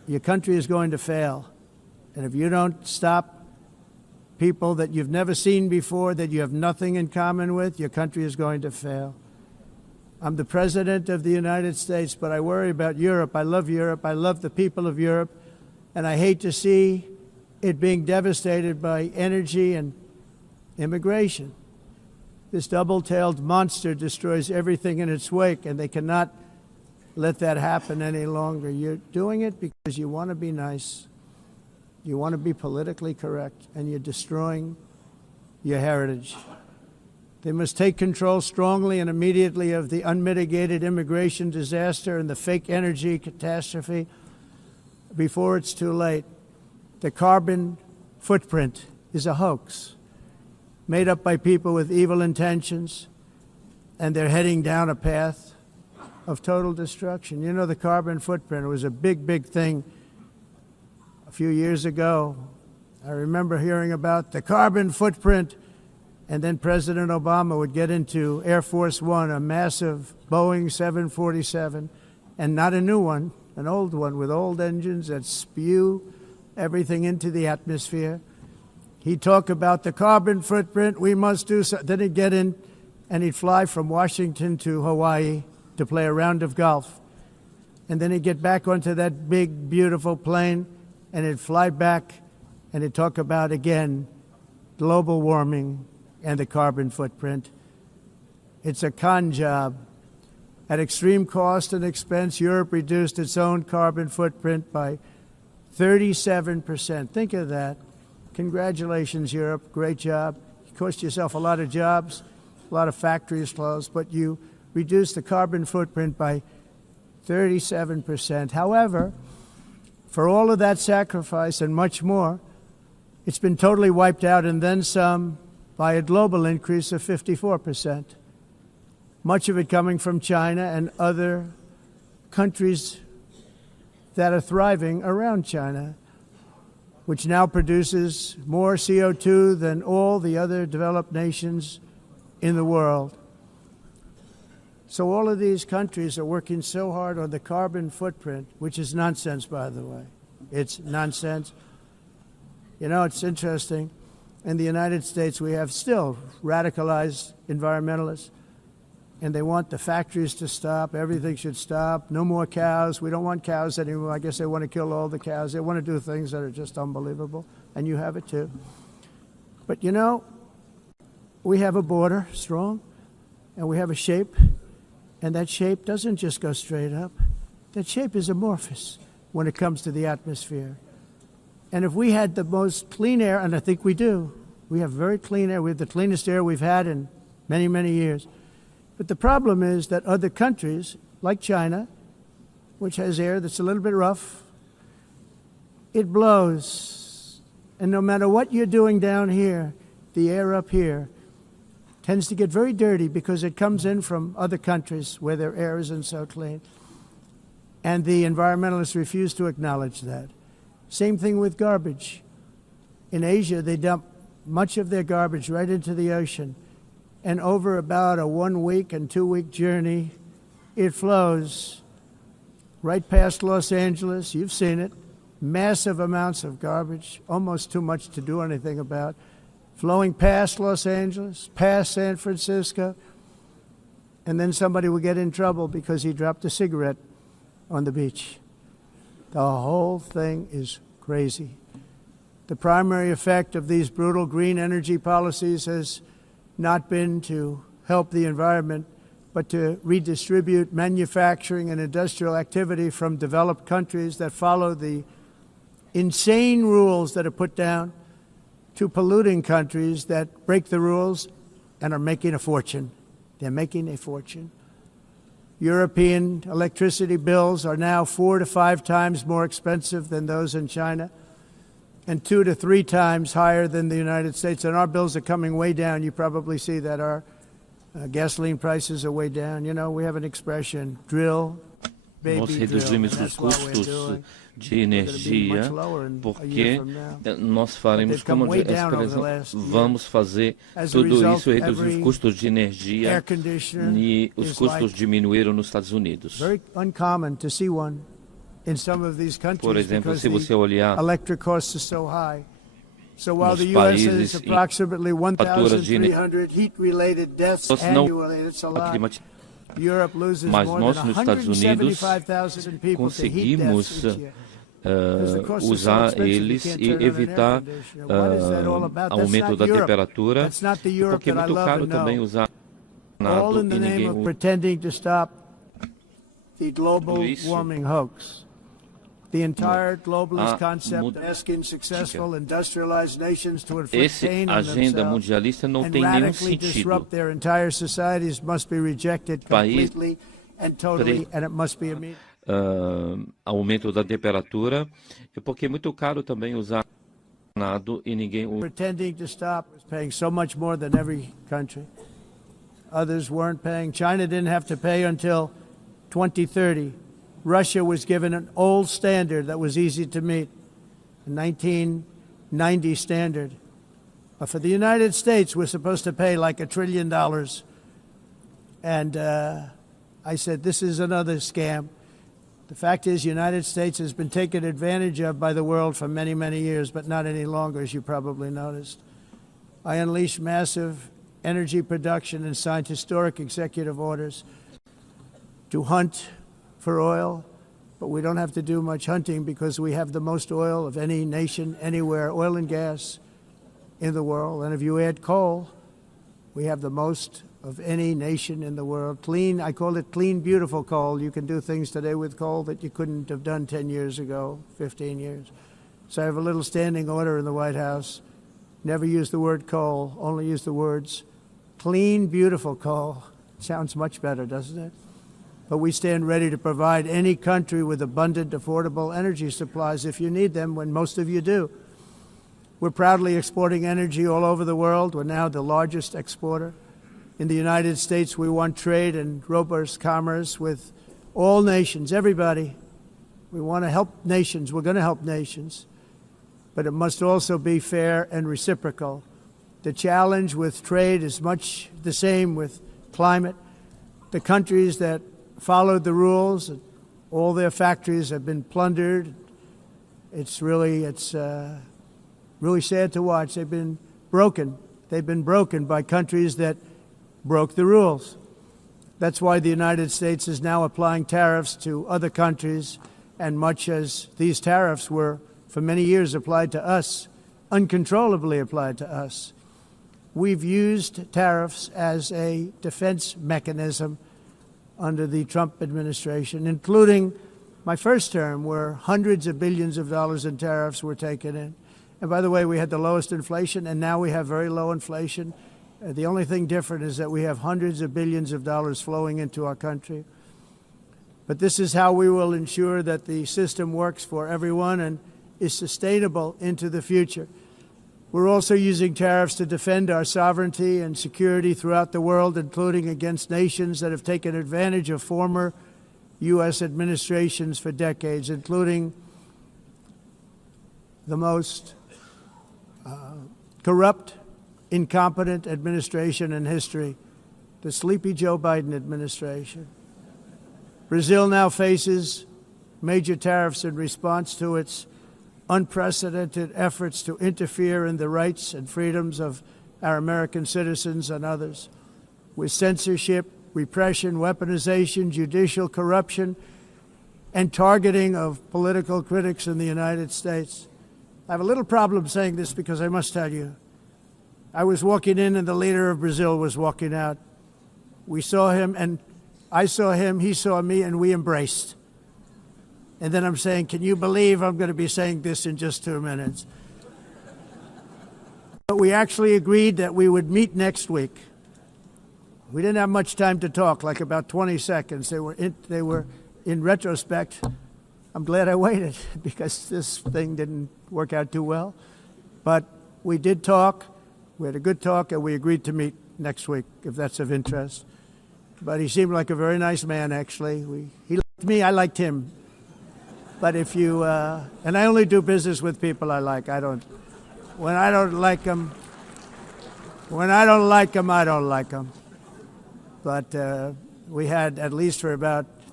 your country is going to fail. And if you don't stop people that you've never seen before, that you have nothing in common with, your country is going to fail. I'm the President of the United States, but I worry about Europe. I love Europe. I love the people of Europe. And I hate to see it being devastated by energy and immigration. This double-tailed monster destroys everything in its wake, and they cannot let that happen any longer. You're doing it because you want to be nice. You want to be politically correct, and you're destroying your heritage. They must take control strongly and immediately of the unmitigated immigration disaster and the fake energy catastrophe before it's too late. The carbon footprint is a hoax made up by people with evil intentions, and they're heading down a path of total destruction. You know, the carbon footprint, it was a big, big thing a few years ago. I remember hearing about the carbon footprint, and then President Obama would get into Air Force One, a massive Boeing 747, and not a new one, an old one with old engines that spew everything into the atmosphere. He'd talk about the carbon footprint, we must do so. Then he'd get in and he'd fly from Washington to Hawaii to play a round of golf. And then he'd get back onto that big, beautiful plane and he'd fly back and he'd talk about, again, global warming and the carbon footprint. It's a con job. At extreme cost and expense, Europe reduced its own carbon footprint by 37%. Think of that. Congratulations, Europe. Great job. You cost yourself a lot of jobs, a lot of factories closed, but you reduced the carbon footprint by 37%. However, for all of that sacrifice and much more, it's been totally wiped out and then some by a global increase of 54%. Much of it coming from China and other countries that are thriving around China, which now produces more CO2 than all the other developed nations in the world. So all of these countries are working so hard on the carbon footprint, which is nonsense, by the way. It's nonsense. You know, it's interesting. In the United States, we have still radicalized environmentalists, and they want the factories to stop. Everything should stop. No more cows. We don't want cows anymore. I guess they want to kill all the cows. They want to do things that are just unbelievable, and you have it too. But you know, we have a border, strong, and we have a shape, and that shape doesn't just go straight up. That shape is amorphous when it comes to the atmosphere. And if we had the most clean air, and I think we do, we have very clean air. We have the cleanest air we've had in many, many years. But the problem is that other countries, like China, which has air that's a little bit rough, it blows. And no matter what you're doing down here, the air up here tends to get very dirty because it comes in from other countries where their air isn't so clean. And the environmentalists refuse to acknowledge that. Same thing with garbage. In Asia, they dump much of their garbage right into the ocean. And over about a 1 week and 2 week journey, it flows right past Los Angeles. You've seen it. Massive amounts of garbage, almost too much to do anything about, flowing past Los Angeles, past San Francisco, and then somebody will get in trouble because he dropped a cigarette on the beach. The whole thing is crazy. The primary effect of these brutal green energy policies has not been to help the environment, but to redistribute manufacturing and industrial activity from developed countries that follow the insane rules that are put down to polluting countries that break the rules and are making a fortune. They're making a fortune. European electricity bills are now 4 to 5 times more expensive than those in China, and 2 to 3 times higher than the United States. And our bills are coming way down. You probably see that our gasoline prices are way down. You know, we have an expression, drill, baby, nós reduzimos os custos de energia porque nós faremos, como essa expressão, vamos fazer tudo isso, reduzir os custos de energia e os custos diminuíram nos Estados Unidos. Very uncommon to see one Por exemplo, se você olhar nos países em faturas de mas nós nos Estados Unidos conseguimos usar eles e evitar aumento da temperatura, porque é muito caro também usar nada e ninguém usa isso. The entire globalist concept asking successful industrialized nations to inflict pain on themselves and radically disrupt their entire societies must be rejected completely and totally, and it must be immediate. Aumento da temperatura, porque é muito caro também usar nada e ninguém usa. Pretending to stop was paying so much more than every country. Others weren't paying. China didn't have to pay until 2030. Russia was given an old standard that was easy to meet, a 1990 standard. But for the United States, we're supposed to pay like $1 trillion. And I said, this is another scam. The fact is, the United States has been taken advantage of by the world for many, many years, but not any longer, as you probably noticed. I unleashed massive energy production and signed historic executive orders to hunt for oil, but we don't have to do much hunting because we have the most oil of any nation anywhere, oil and gas in the world. And if you add coal, we have the most of any nation in the world. Clean, I call it clean, beautiful coal. You can do things today with coal that you couldn't have done 10 years ago, 15 years. So I have a little standing order in the White House. Never use the word coal, only use the words clean, beautiful coal. Sounds much better, doesn't it? But we stand ready to provide any country with abundant, affordable energy supplies if you need them, when most of you do. We're proudly exporting energy all over the world. We're now the largest exporter. In the United States, we want trade and robust commerce with all nations, everybody. We want to help nations. We're going to help nations. But it must also be fair and reciprocal. The challenge with trade is much the same with climate. The countries that followed the rules, all their factories have been plundered. It's really sad to watch. They've been broken. They've been broken by countries that broke the rules. That's why the United States is now applying tariffs to other countries, and much as these tariffs were for many years applied to us, uncontrollably applied to us. We've used tariffs as a defense mechanism under the Trump administration, including my first term, where hundreds of billions of dollars in tariffs were taken in. And by the way, we had the lowest inflation, and now we have very low inflation. The only thing different is that we have hundreds of billions of dollars flowing into our country. But this is how we will ensure that the system works for everyone and is sustainable into the future. We're also using tariffs to defend our sovereignty and security throughout the world, including against nations that have taken advantage of former U.S. administrations for decades, including the most corrupt, incompetent administration in history, the sleepy Joe Biden administration. Brazil now faces major tariffs in response to its unprecedented efforts to interfere in the rights and freedoms of our American citizens and others, with censorship, repression, weaponization, judicial corruption, and targeting of political critics in the United States. I have a little problem saying this because I must tell you, I was walking in and the leader of Brazil was walking out. We saw him, and I saw him, he saw me, and we embraced. And then I'm saying, can you believe I'm going to be saying this in just 2 minutes? But we actually agreed that we would meet next week. We didn't have much time to talk, like about 20 seconds. They were in retrospect, I'm glad I waited because this thing didn't work out too well. But we did talk. We had a good talk, and we agreed to meet next week, if that's of interest. But he seemed like a very nice man, actually. He liked me, I liked him. But if you, and I only do business with people I like. When I don't like them, I don't like them. But we had, at least for about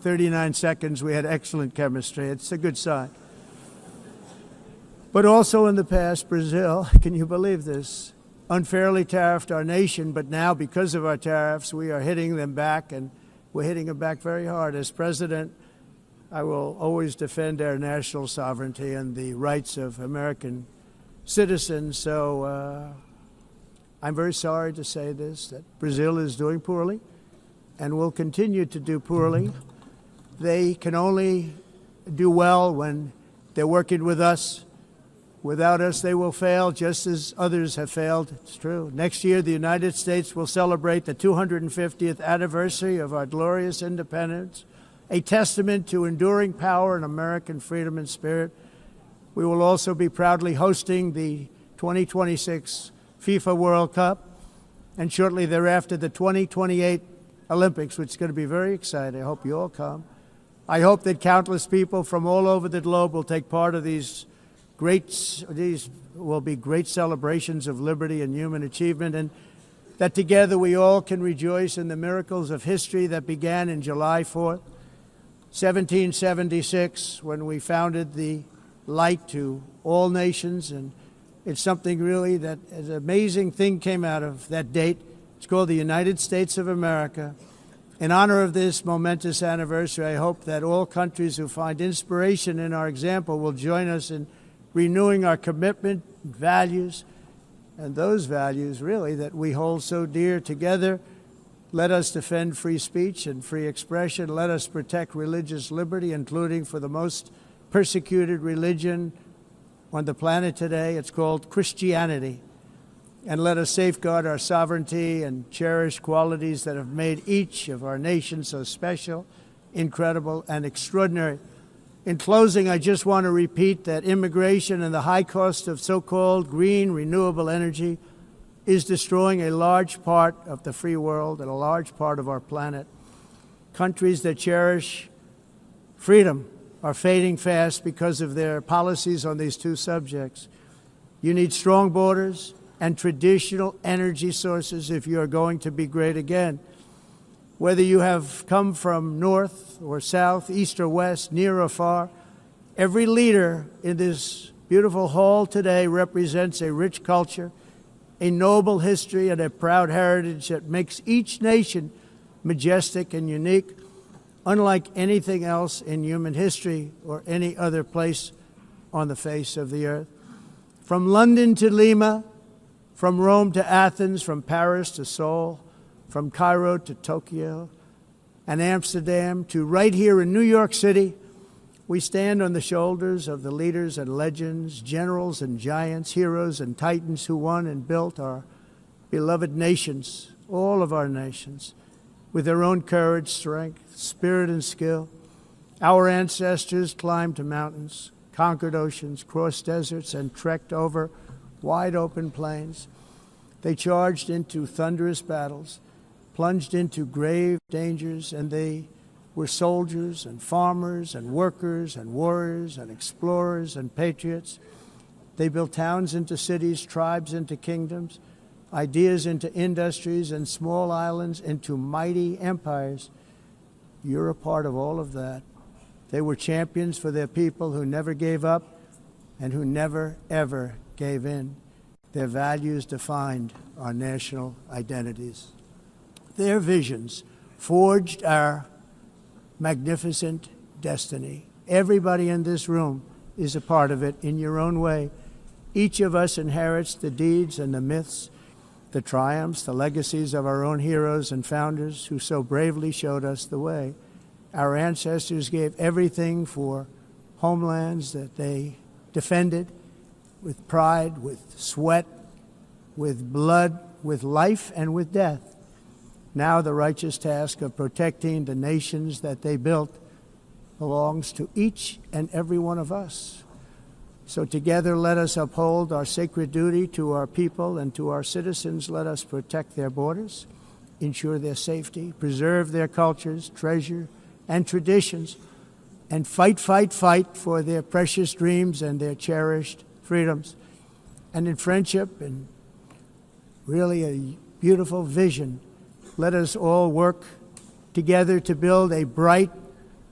39 seconds, we had excellent chemistry. It's a good sign. But also in the past, Brazil, can you believe this, unfairly tariffed our nation, but now because of our tariffs, we are hitting them back, and we're hitting them back very hard. As president, I will always defend our national sovereignty and the rights of American citizens. So I'm very sorry to say this, that Brazil is doing poorly and will continue to do poorly. They can only do well when they're working with us. Without us, they will fail, just as others have failed. It's true. Next year, the United States will celebrate the 250th anniversary of our glorious independence, a testament to enduring power and American freedom and spirit. We will also be proudly hosting the 2026 FIFA World Cup, and shortly thereafter, the 2028 Olympics, which is going to be very exciting. I hope you all come. I hope that countless people from all over the globe will take part of these will be great celebrations of liberty and human achievement, and that together we all can rejoice in the miracles of history that began in July 4th, 1776, when we founded the light to all nations. And it's something really that an amazing thing came out of that date. It's called the United States of America. In honor of this momentous anniversary, I hope that all countries who find inspiration in our example will join us in renewing our commitment, values, and those values, really, that we hold so dear. Together, let us defend free speech and free expression. Let us protect religious liberty, including for the most persecuted religion on the planet today. It's called Christianity. And let us safeguard our sovereignty and cherish qualities that have made each of our nations so special, incredible, and extraordinary. In closing, I just want to repeat that immigration and the high cost of so-called green renewable energy is destroying a large part of the free world and a large part of our planet. Countries that cherish freedom are fading fast because of their policies on these two subjects. You need strong borders and traditional energy sources if you are going to be great again. Whether you have come from north or south, east or west, near or far, every leader in this beautiful hall today represents a rich culture, a noble history, and a proud heritage that makes each nation majestic and unique, unlike anything else in human history or any other place on the face of the earth. From London to Lima, from Rome to Athens, from Paris to Seoul, from Cairo to Tokyo and Amsterdam to right here in New York City, we stand on the shoulders of the leaders and legends, generals and giants, heroes and titans who won and built our beloved nations, all of our nations, with their own courage, strength, spirit, and skill. Our ancestors climbed mountains, conquered oceans, crossed deserts, and trekked over wide open plains. They charged into thunderous battles, plunged into grave dangers, and they were soldiers and farmers and workers and warriors and explorers and patriots. They built towns into cities, tribes into kingdoms, ideas into industries, and small islands into mighty empires. You're a part of all of that. They were champions for their people who never gave up and who never, ever gave in. Their values defined our national identities. Their visions forged our magnificent destiny. Everybody in this room is a part of it in your own way. Each of us inherits the deeds and the myths, the triumphs, the legacies of our own heroes and founders who so bravely showed us the way. Our ancestors gave everything for homelands that they defended with pride, with sweat, with blood, with life, and with death. Now the righteous task of protecting the nations that they built belongs to each and every one of us. So together let us uphold our sacred duty to our people and to our citizens. Let us protect their borders, ensure their safety, preserve their cultures, treasure, and traditions, and fight, fight, fight for their precious dreams and their cherished freedoms. And in friendship and really a beautiful vision, let us all work together to build a bright,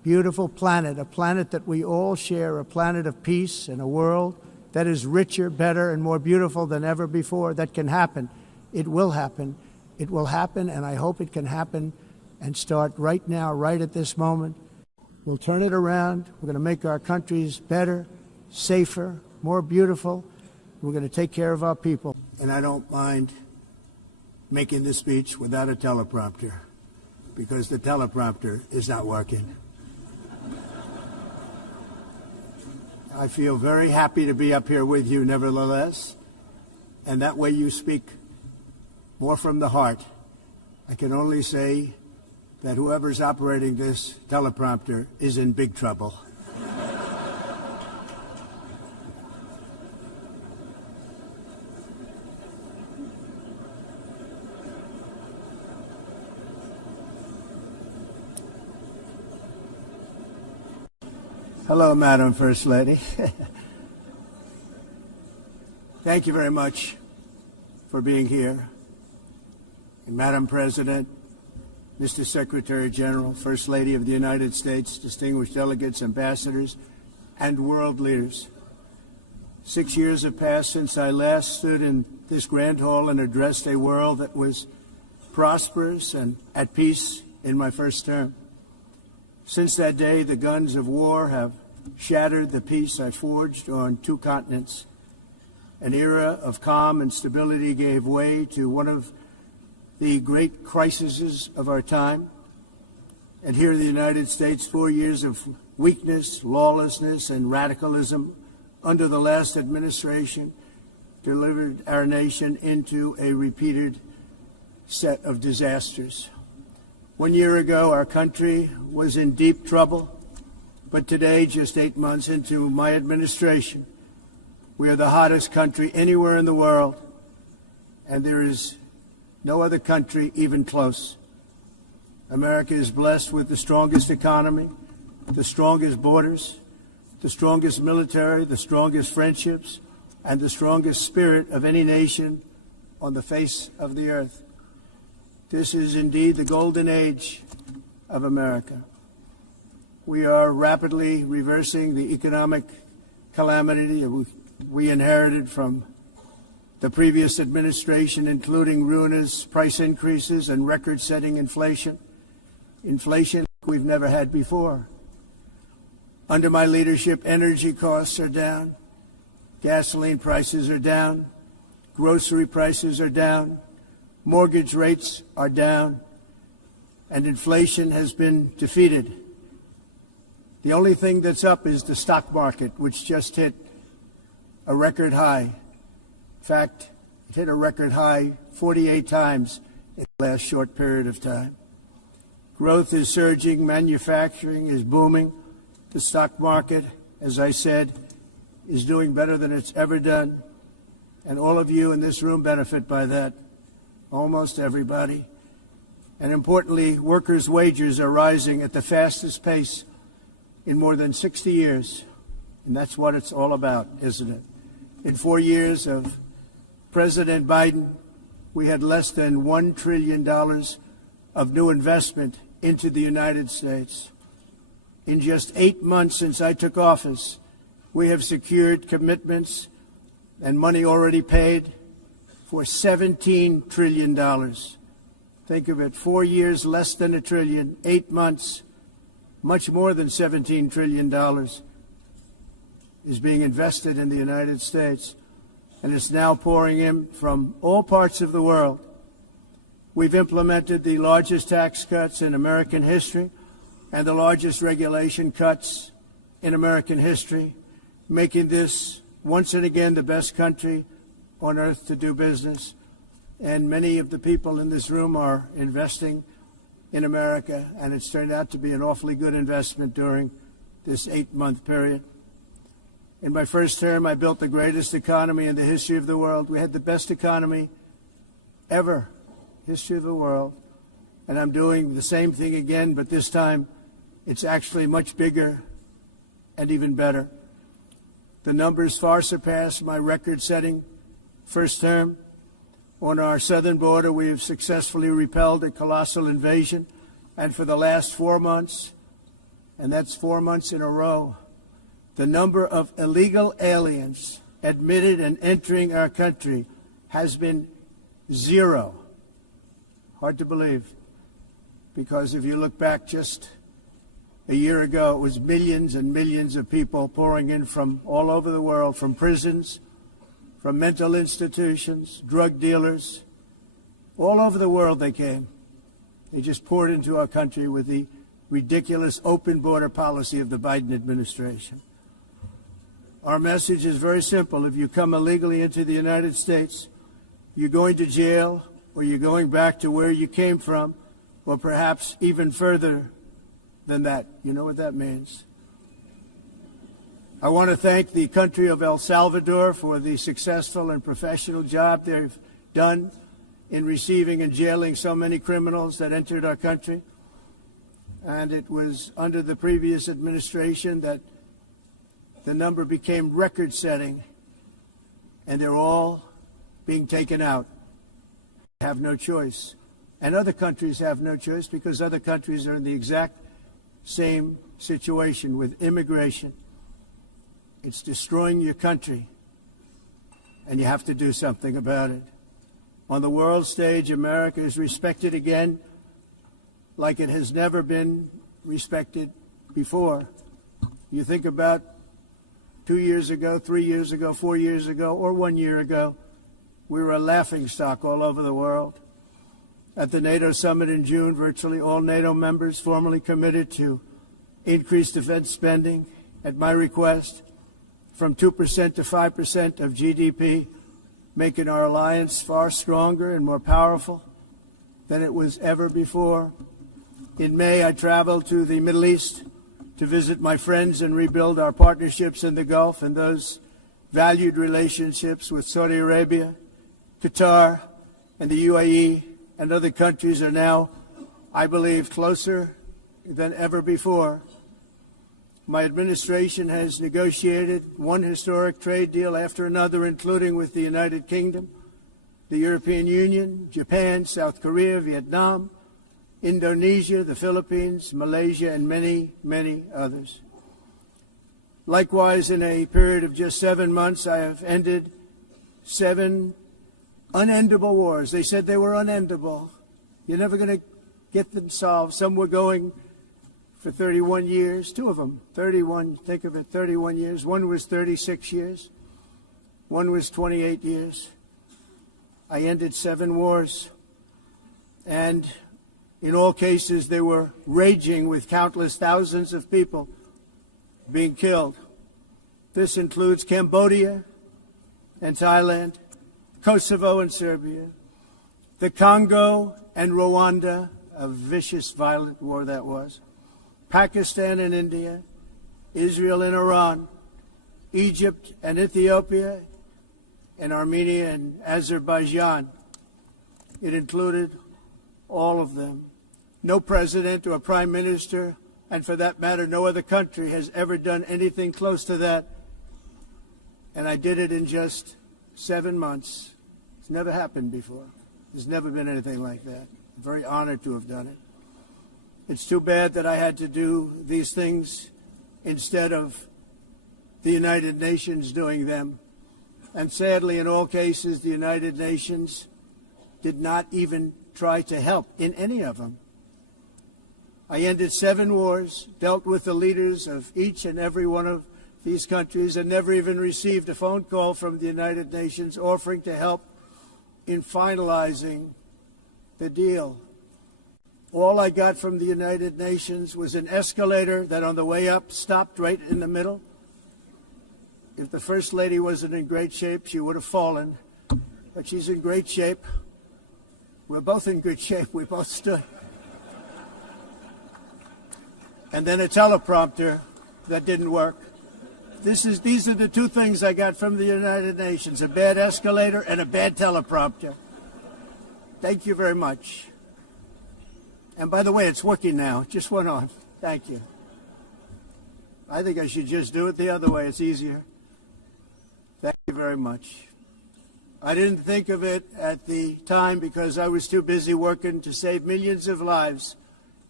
beautiful planet, a planet that we all share, a planet of peace and a world that is richer, better, and more beautiful than ever before. That can happen. It will happen. It will happen, and I hope it can happen and start right now, right at this moment. We'll turn it around. We're going to make our countries better, safer, more beautiful. We're going to take care of our people. And I don't mind making this speech without a teleprompter, because the teleprompter is not working. I feel very happy to be up here with you, nevertheless, and that way you speak more from the heart. I can only say that whoever's operating this teleprompter is in big trouble. Hello, Madam First Lady. Thank you very much for being here. And Madam President, Mr. Secretary General, First Lady of the United States, distinguished delegates, ambassadors, and world leaders. 6 years have passed since I last stood in this grand hall and addressed a world that was prosperous and at peace in my first term. Since that day, the guns of war have shattered the peace I forged on 2 continents. An era of calm and stability gave way to one of the great crises of our time. And here in the United States, 4 years of weakness, lawlessness, and radicalism under the last administration delivered our nation into a repeated set of disasters. 1 year ago, our country was in deep trouble, but today, just 8 months into my administration, we are the hottest country anywhere in the world, and there is no other country even close. America is blessed with the strongest economy, the strongest borders, the strongest military, the strongest friendships, and the strongest spirit of any nation on the face of the earth. This is indeed the golden age of America. We are rapidly reversing the economic calamity we inherited from the previous administration, including ruinous price increases and record-setting inflation we've never had before. Under my leadership, energy costs are down, gasoline prices are down, grocery prices are down, mortgage rates are down, and inflation has been defeated. The only thing that's up is the stock market, which just hit a record high. In fact, it hit a record high 48 times in the last short period of time. Growth is surging, manufacturing is booming. The stock market, as I said, is doing better than it's ever done. And all of you in this room benefit by that, almost everybody. And importantly, workers' wages are rising at the fastest pace in more than 60 years. And that's what it's all about, isn't it? In 4 years of President Biden, we had less than $1 trillion of new investment into the United States. In just 8 months since I took office, we have secured commitments and money already paid for $17 trillion. Think of it, 4 years, less than $1 trillion, 8 months, much more than $17 trillion is being invested in the United States, and it's now pouring in from all parts of the world. We've implemented the largest tax cuts in American history and the largest regulation cuts in American history, making this once and again the best country on earth to do business. And many of the people in this room are investing in America, and it's turned out to be an awfully good investment during this 8-month period. In my first term, I built the greatest economy in the history of the world. We had the best economy ever, history of the world. And I'm doing the same thing again, but this time it's actually much bigger and even better. The numbers far surpass my record-setting first term. On our southern border, we have successfully repelled a colossal invasion, and for the last 4 months, and that's 4 months in a row, the number of illegal aliens admitted and entering our country has been 0. Hard to believe, because if you look back just a year ago, it was millions and millions of people pouring in from all over the world, from prisons, from mental institutions, drug dealers. All over the world they came. They just poured into our country with the ridiculous open border policy of the Biden administration. Our message is very simple. If you come illegally into the United States, you're going to jail, or you're going back to where you came from, or perhaps even further than that. You know what that means. I want to thank the country of El Salvador for the successful and professional job they've done in receiving and jailing so many criminals that entered our country. And it was under the previous administration that the number became record-setting, and they're all being taken out. They have no choice. And other countries have no choice, because other countries are in the exact same situation with immigration. It's destroying your country, and you have to do something about it. On the world stage, America is respected again like it has never been respected before. You think about 2 years ago, 3 years ago, 4 years ago, or 1 year ago, we were a laughingstock all over the world. At the NATO summit in June, virtually all NATO members formally committed to increase defense spending at my request from 2% to 5% of GDP, making our alliance far stronger and more powerful than it was ever before. In May, I traveled to the Middle East to visit my friends and rebuild our partnerships in the Gulf and those valued relationships with Saudi Arabia, Qatar, and the UAE, and other countries are now, I believe, closer than ever before. My administration has negotiated one historic trade deal after another, including with the United Kingdom, the European Union, Japan, South Korea, Vietnam, Indonesia, the Philippines, Malaysia, and many, many others. Likewise, in a period of just 7 months, I have ended 7 unendable wars. They said they were unendable. You're never going to get them solved. Some were going for 31 years, 2 of them, 31, think of it, 31 years. One was 36 years. One was 28 years. I ended 7 wars. And in all cases, they were raging with countless thousands of people being killed. This includes Cambodia and Thailand, Kosovo and Serbia, the Congo and Rwanda, a vicious, violent war that was, Pakistan and India, Israel and Iran, Egypt and Ethiopia, and Armenia and Azerbaijan. It included all of them. No president or prime minister, and for that matter, no other country has ever done anything close to that. And I did it in just 7 months. It's never happened before. There's never been anything like that. I'm very honored to have done it. It's too bad that I had to do these things instead of the United Nations doing them. And sadly, in all cases, the United Nations did not even try to help in any of them. I ended 7 wars, dealt with the leaders of each and every one of these countries, and never even received a phone call from the United Nations offering to help in finalizing the deal. All I got from the United Nations was an escalator that on the way up stopped right in the middle. If the First Lady wasn't in great shape, she would have fallen. But she's in great shape. We're both in good shape. We both stood. And then a teleprompter that didn't work. These are the 2 things I got from the United Nations, a bad escalator and a bad teleprompter. Thank you very much. And by the way, it's working now. It just went on. Thank you. I think I should just do it the other way. It's easier. Thank you very much. I didn't think of it at the time because I was too busy working to save millions of lives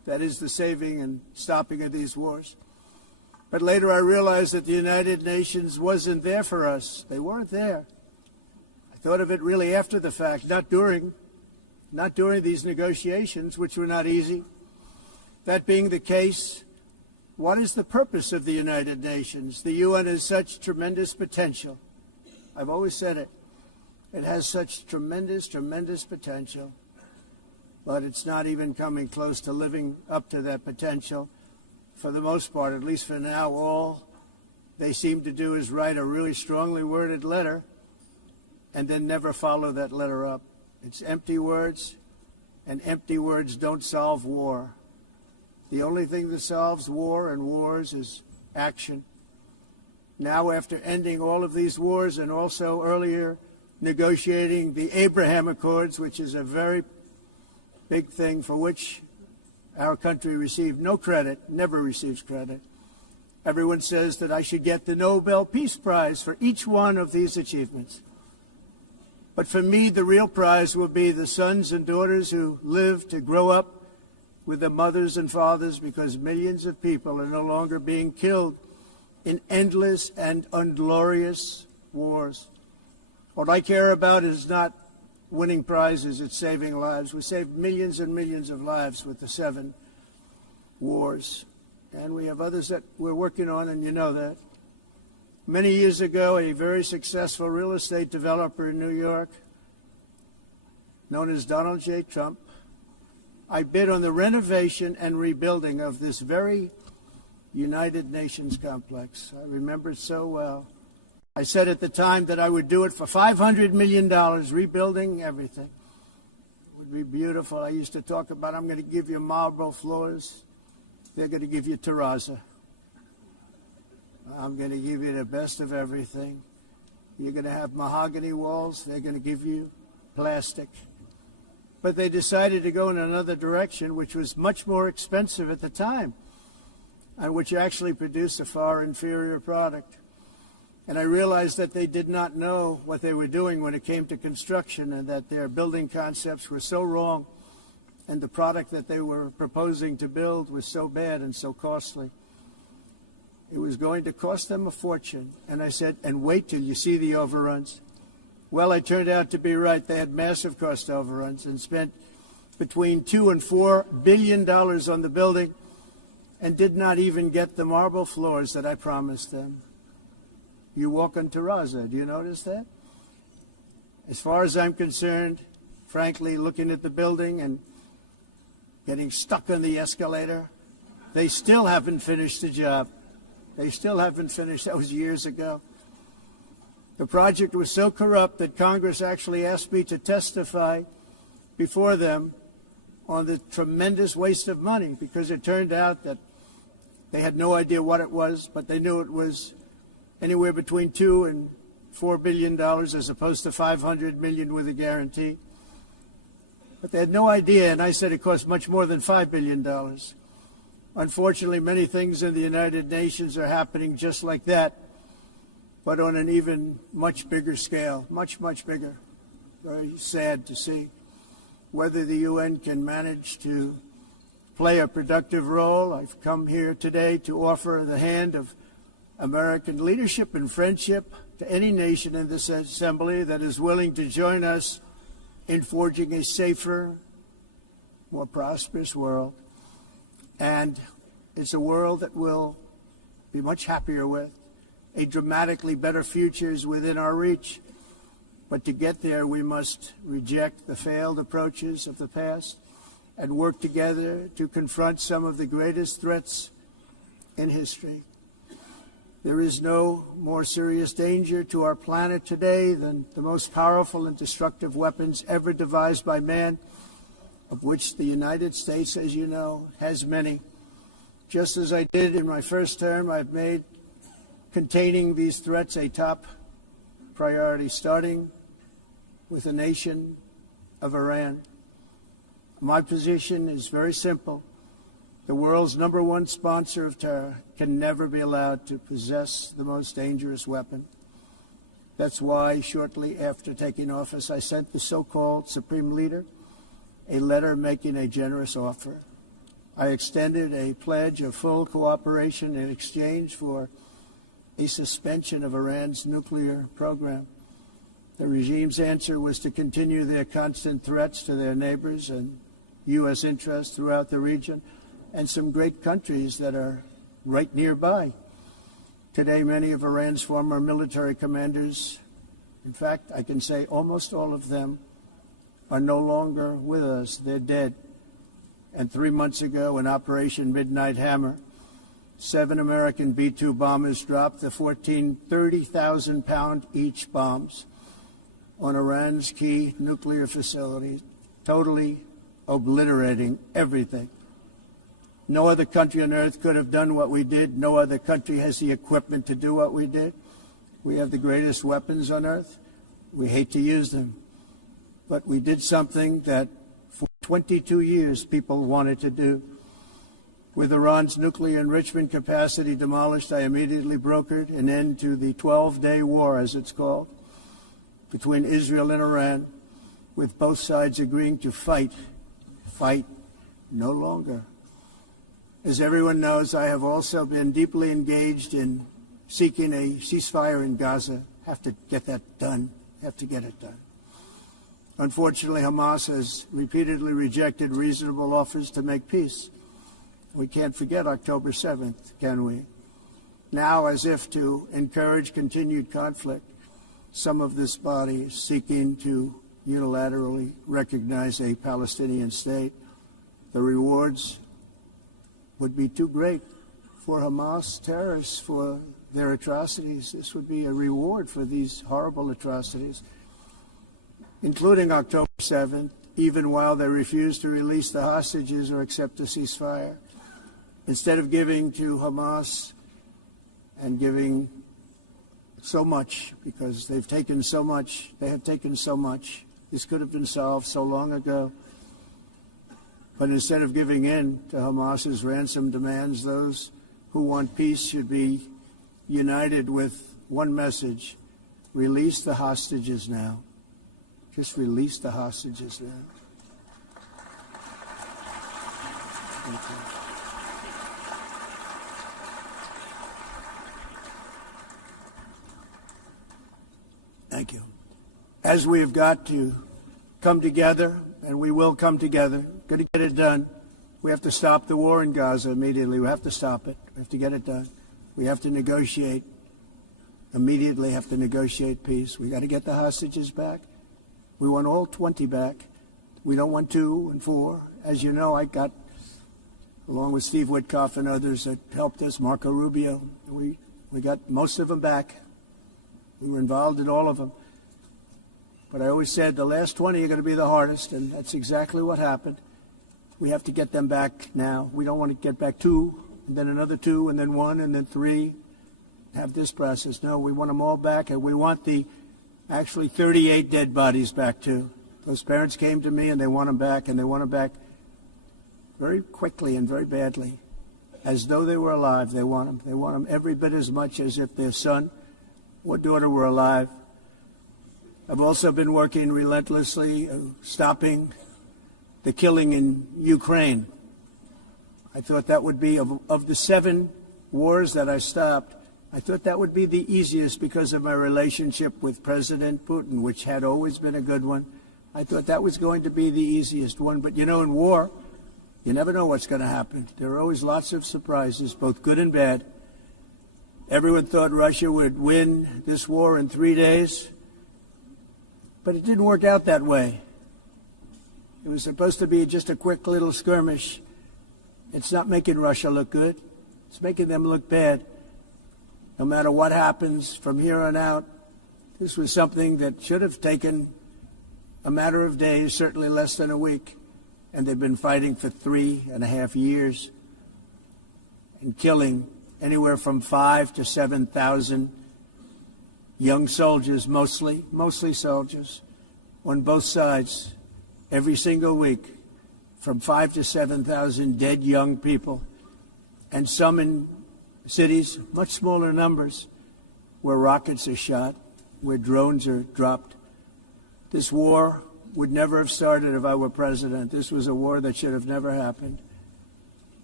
that is the saving and stopping of these wars. But later I realized that the United Nations wasn't there for us. They weren't there. I thought of it really after the fact, not during these negotiations, which were not easy. That being the case, what is the purpose of the United Nations? The UN has such tremendous potential. I've always said it. It has such tremendous, tremendous potential. But it's not even coming close to living up to that potential. For the most part, at least for now, all they seem to do is write a really strongly worded letter and then never follow that letter up. It's empty words, and empty words don't solve war. The only thing that solves war and wars is action. Now, after ending all of these wars and also earlier negotiating the Abraham Accords, which is a very big thing for which our country received no credit, never receives credit. Everyone says that I should get the Nobel Peace Prize for each one of these achievements. But for me, the real prize will be the sons and daughters who live to grow up with their mothers and fathers, because millions of people are no longer being killed in endless and unglorious wars. What I care about is not winning prizes, it's saving lives. We saved millions and millions of lives with the 7 wars. And we have others that we're working on, and you know that. Many years ago, a very successful real estate developer in New York, known as York.Trump, I bid on the renovation and rebuilding of this very United Nations complex. I remember it so well. I said at the time that I would do it for $500 million, rebuilding everything. It would be beautiful. I used to talk about, I'm going to give you marble floors. They're going to give you terrazzo. I'm going to give you the best of everything. You're going to have mahogany walls. They're going to give you plastic. But they decided to go in another direction, which was much more expensive at the time, and which actually produced a far inferior product. And I realized that they did not know what they were doing when it came to construction, and that their building concepts were so wrong, and the product that they were proposing to build was so bad and so costly. It was going to cost them a fortune. And I said, and wait till you see the overruns. Well, I turned out to be right. They had massive cost overruns and spent between $2 and $4 billion on the building and did not even get the marble floors that I promised them. You walk on terrazzo. Do you notice that? As far as I'm concerned, frankly, looking at the building and getting stuck on the escalator, they still haven't finished the job. They still haven't finished. That was years ago. The project was so corrupt that Congress actually asked me to testify before them on the tremendous waste of money, because it turned out that they had no idea what it was, but they knew it was anywhere between $2 and $4 billion as opposed to $500 million with a guarantee. But they had no idea, and I said it cost much more than $5 billion. Unfortunately, many things in the United Nations are happening just like that, but on an even much bigger scale, much, much bigger. Very sad to see. Whether the UN can manage to play a productive role, I've come here today to offer the hand of American leadership and friendship to any nation in this assembly that is willing to join us in forging a safer, more prosperous world. And it's a world that we'll be much happier with. A dramatically better future is within our reach. But to get there, we must reject the failed approaches of the past and work together to confront some of the greatest threats in history. There is no more serious danger to our planet today than the most powerful and destructive weapons ever devised by man, of which the United States, as you know, has many. Just as I did in my first term, I've made containing these threats a top priority, starting with the nation of Iran. My position is very simple. The world's #1 sponsor of terror can never be allowed to possess the most dangerous weapon. That's why, shortly after taking office, I sent the so-called Supreme Leader a letter making a generous offer. I extended a pledge of full cooperation in exchange for a suspension of Iran's nuclear program. The regime's answer was to continue their constant threats to their neighbors and U.S. interests throughout the region and some great countries that are right nearby. Today, many of Iran's former military commanders, in fact, I can say almost all of them, are no longer with us. They're dead. And 3 months ago, in Operation Midnight Hammer, 7 American B-2 bombers dropped the 14 30,000-pound each bombs on Iran's key nuclear facilities, totally obliterating everything. No other country on earth could have done what we did. No other country has the equipment to do what we did. We have the greatest weapons on earth. We hate to use them. But we did something that for 22 years people wanted to do. With Iran's nuclear enrichment capacity demolished, I immediately brokered an end to the 12-day war, as it's called, between Israel and Iran, with both sides agreeing to fight no longer. As everyone knows, I have also been deeply engaged in seeking a ceasefire in Gaza. Have to get that done. Have to get it done. Unfortunately, Hamas has repeatedly rejected reasonable offers to make peace. We can't forget October 7th, can we? Now, as if to encourage continued conflict, some of this body is seeking to unilaterally recognize a Palestinian state. The rewards would be too great for Hamas terrorists for their atrocities. This would be a reward for these horrible atrocities, including October 7th, even while they refuse to release the hostages or accept a ceasefire. Instead of giving to Hamas and giving so much, because they've taken so much, they have taken so much. This could have been solved so long ago. But instead of giving in to Hamas's ransom demands, those who want peace should be united with one message: release the hostages now. Just release the hostages now. Thank you. Thank you. As we have got to come together, and we will come together, got to get it done. We have to stop the war in Gaza immediately. We have to stop it. We have to get it done. We have to negotiate, immediately have to negotiate peace. We got to get the hostages back. We want all 20 back. We don't want 2 and 4. As you know, I got, along with Steve Witkoff and others that helped us, Marco Rubio, we got most of them back. We were involved in all of them. But I always said the last 20 are going to be the hardest, and that's exactly what happened. We have to get them back now. We don't want to get back 2, and then another 2, and then 1, and then 3, have this process. No, we want them all back, and we want the actually 38 dead bodies back, too. Those parents came to me, and they want them back, and they want them back very quickly and very badly, as though they were alive. They want them. They want them every bit as much as if their son or daughter were alive. I've also been working relentlessly, stopping the killing in Ukraine. I thought that would be, of the 7 wars that I stopped, I thought that would be the easiest because of my relationship with President Putin, which had always been a good one. I thought that was going to be the easiest one. But, you know, in war, you never know what's going to happen. There are always lots of surprises, both good and bad. Everyone thought Russia would win this war in 3 days, but it didn't work out that way. It was supposed to be just a quick little skirmish. It's not making Russia look good. It's making them look bad. No matter what happens from here on out, this was something that should have taken a matter of days, certainly less than a week. And they've been fighting for 3.5 years and killing anywhere from 5,000 to 7,000 young soldiers, mostly soldiers, on both sides, every single week, from 5,000 to 7,000 dead young people, and some in cities, much smaller numbers, where rockets are shot, where drones are dropped. This war would never have started if I were president. This was a war that should have never happened.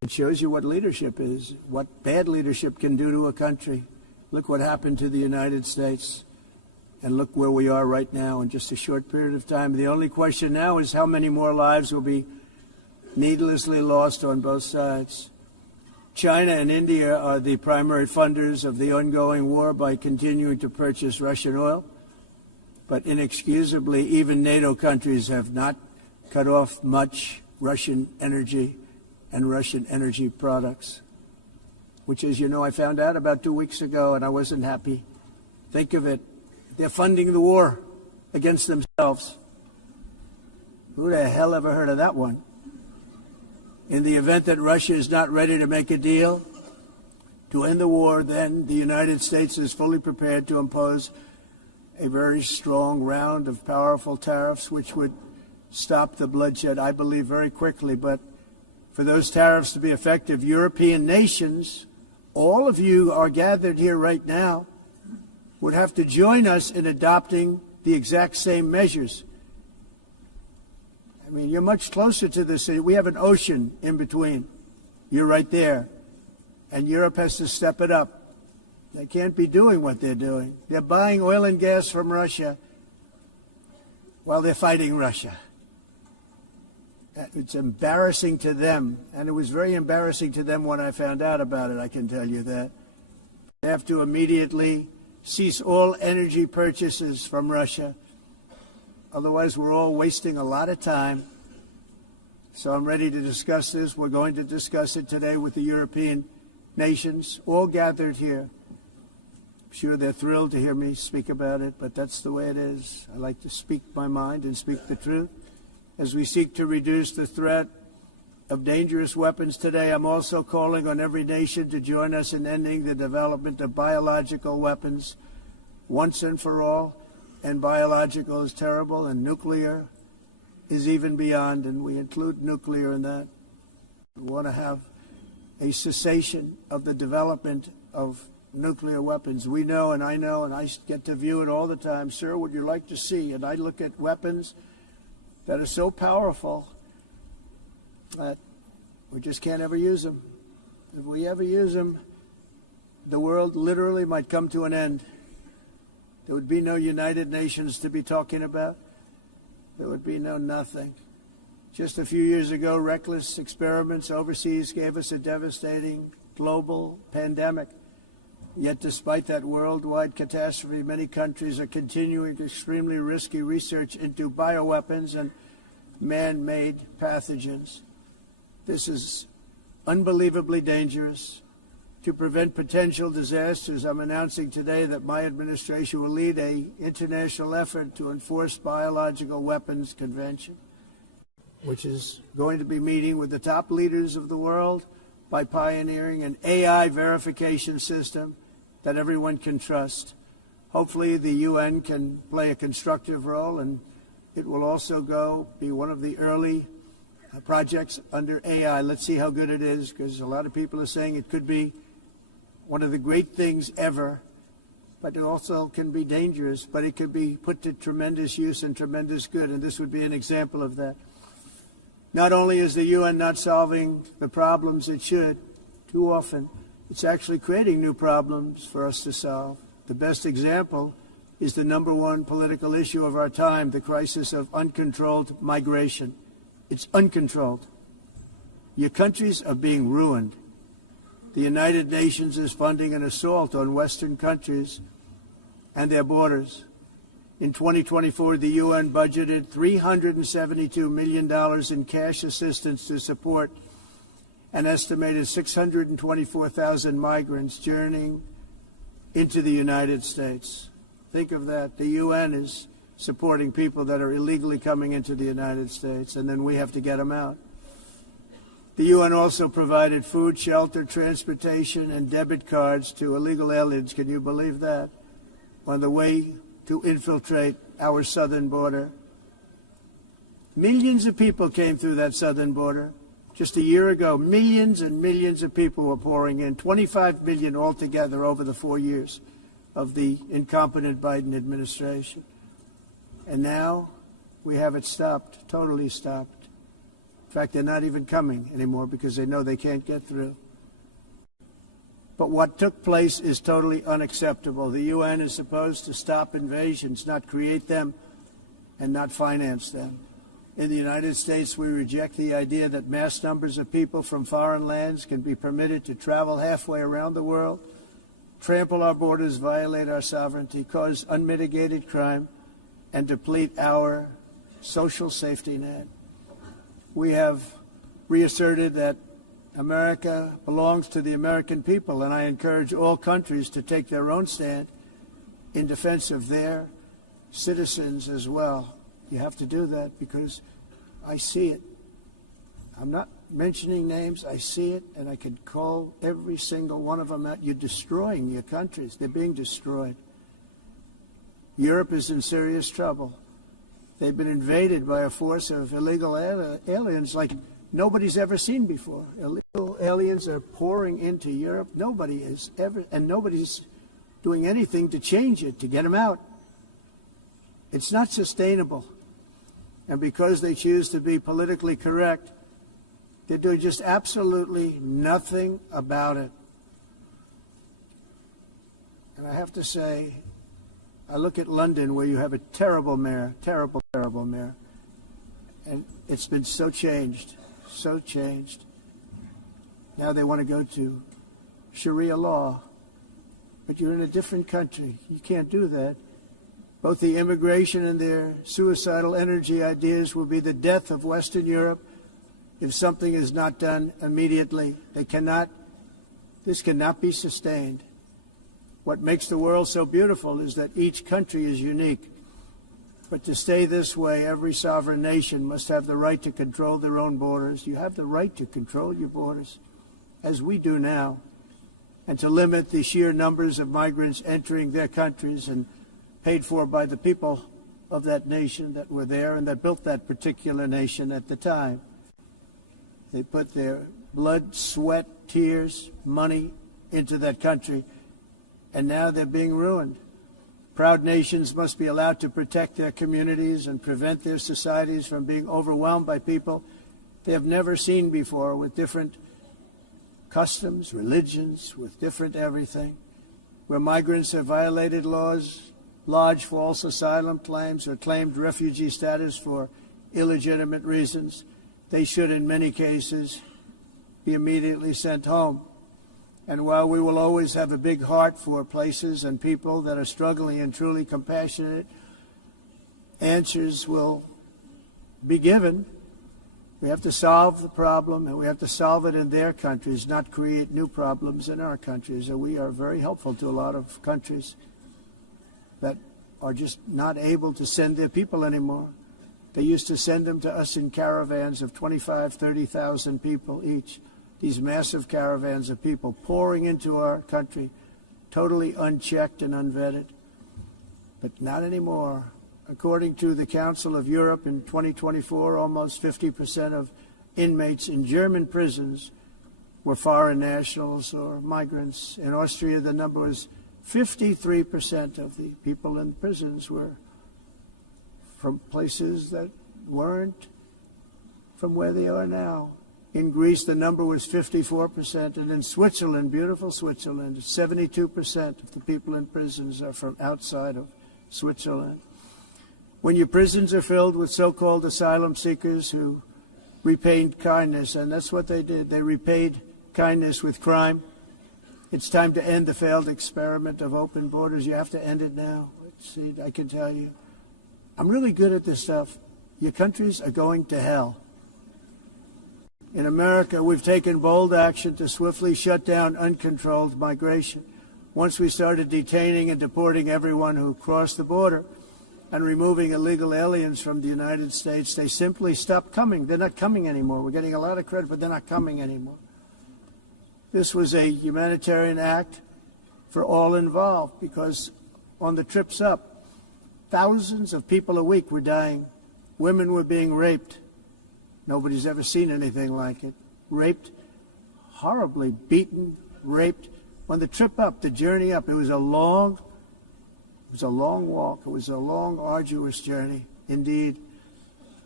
It shows you what leadership is, what bad leadership can do to a country. Look what happened to the United States, and look where we are right now in just a short period of time. The only question now is how many more lives will be needlessly lost on both sides. China and India are the primary funders of the ongoing war by continuing to purchase Russian oil. But inexcusably, even NATO countries have not cut off much Russian energy and Russian energy products, which, as you know, I found out about 2 weeks ago, and I wasn't happy. Think of it. They're funding the war against themselves. Who the hell ever heard of that one? In the event that Russia is not ready to make a deal to end the war, then the United States is fully prepared to impose a very strong round of powerful tariffs, which would stop the bloodshed, I believe, very quickly. But for those tariffs to be effective, European nations, all of you are gathered here right now, would have to join us in adopting the exact same measures. I mean, you're much closer to this. We have an ocean in between. You're right there. And Europe has to step it up. They can't be doing what they're doing. They're buying oil and gas from Russia while they're fighting Russia. It's embarrassing to them, and it was very embarrassing to them when I found out about it, I can tell you that. They have to immediately cease all energy purchases from Russia. Otherwise, we're all wasting a lot of time. So I'm ready to discuss this. We're going to discuss it today with the European nations, all gathered here. I'm sure they're thrilled to hear me speak about it, but that's the way it is. I like to speak my mind and speak the truth. As we seek to reduce the threat of dangerous weapons today, I'm also calling on every nation to join us in ending the development of biological weapons once and for all. And biological is terrible, and nuclear is even beyond, and we include nuclear in that. We want to have a cessation of the development of nuclear weapons. We know, and I get to view it all the time. Sir, would you like to see? And I look at weapons that are so powerful that we just can't ever use them. If we ever use them, the world literally might come to an end. There would be no United Nations to be talking about. There would be no nothing. Just a few years ago, reckless experiments overseas gave us a devastating global pandemic. Yet despite that worldwide catastrophe, many countries are continuing extremely risky research into bioweapons and man-made pathogens. This is unbelievably dangerous. To prevent potential disasters, I'm announcing today that my administration will lead an international effort to enforce biological weapons convention, which is going to be meeting with the top leaders of the world by pioneering an AI verification system that everyone can trust. Hopefully the UN can play a constructive role, and it will also be one of the early projects under AI. Let's see how good it is, because a lot of people are saying it could be one of the great things ever, but it also can be dangerous, but it could be put to tremendous use and tremendous good, and this would be an example of that. Not only is the UN not solving the problems it should, too often, it's actually creating new problems for us to solve. The best example is the #1 political issue of our time, the crisis of uncontrolled migration. It's uncontrolled. Your countries are being ruined. The United Nations is funding an assault on Western countries and their borders. In 2024, the UN budgeted $372 million in cash assistance to support an estimated 624,000 migrants journeying into the United States. Think of that. The UN is supporting people that are illegally coming into the United States, and then we have to get them out. The UN also provided food, shelter, transportation, and debit cards to illegal aliens. Can you believe that? On the way to infiltrate our southern border. Millions of people came through that southern border. Just a year ago, millions and millions of people were pouring in, 25 million altogether over the 4 years of the incompetent Biden administration. And now we have it stopped, totally stopped. In fact, they're not even coming anymore because they know they can't get through. But what took place is totally unacceptable. The UN is supposed to stop invasions, not create them and not finance them. In the United States, we reject the idea that mass numbers of people from foreign lands can be permitted to travel halfway around the world, trample our borders, violate our sovereignty, cause unmitigated crime, and deplete our social safety net. We have reasserted that America belongs to the American people, and I encourage all countries to take their own stand in defense of their citizens as well. You have to do that because I see it. I'm not mentioning names. I see it, and I can call every single one of them out. You're destroying your countries. They're being destroyed. Europe is in serious trouble. They've been invaded by a force of illegal aliens like nobody's ever seen before. Illegal aliens are pouring into Europe. Nobody is ever, and nobody's doing anything to change it, to get them out. It's not sustainable. And because they choose to be politically correct, they're doing just absolutely nothing about it. And I have to say, I look at London where you have a terrible mayor, terrible mayor. And it's been so changed. Now they want to go to Sharia law. But you're in a different country. You can't do that. Both the immigration and their suicidal energy ideas will be the death of Western Europe if something is not done immediately. This cannot be sustained. What makes the world so beautiful is that each country is unique. But to stay this way, every sovereign nation must have the right to control their own borders. You have the right to control your borders, as we do now, and to limit the sheer numbers of migrants entering their countries and paid for by the people of that nation that were there and that built that particular nation at the time. They put their blood, sweat, tears, money into that country, and now they're being ruined. Proud nations must be allowed to protect their communities and prevent their societies from being overwhelmed by people they have never seen before, with different customs, religions, with different everything. Where migrants have violated laws, lodged false asylum claims, or claimed refugee status for illegitimate reasons, they should, in many cases, be immediately sent home. And while we will always have a big heart for places and people that are struggling and truly compassionate, answers will be given. We have to solve the problem, and we have to solve it in their countries, not create new problems in our countries. And we are very helpful to a lot of countries that are just not able to send their people anymore. They used to send them to us in caravans of 25,000, 30,000 people each. These massive caravans of people pouring into our country, totally unchecked and unvetted. But not anymore. According to the Council of Europe in 2024, almost 50% of inmates in German prisons were foreign nationals or migrants. In Austria, the number was 53% of the people in prisons were from places that weren't from where they are now. In Greece, the number was 54%, and in Switzerland, beautiful Switzerland, 72% of the people in prisons are from outside of Switzerland. When your prisons are filled with so-called asylum seekers who repaid kindness, and that's what they did, they repaid kindness with crime, it's time to end the failed experiment of open borders. You have to end it now. See, I can tell you, I'm really good at this stuff. Your countries are going to hell. In America, we've taken bold action to swiftly shut down uncontrolled migration. Once we started detaining and deporting everyone who crossed the border and removing illegal aliens from the United States, they simply stopped coming. They're not coming anymore. We're getting a lot of credit, but they're not coming anymore. This was a humanitarian act for all involved, because on the trips up, thousands of people a week were dying. Women were being raped. Nobody's ever seen anything like it. Raped, horribly beaten, raped. On the trip up, the journey up, it was a long walk. It was a long, arduous journey, indeed.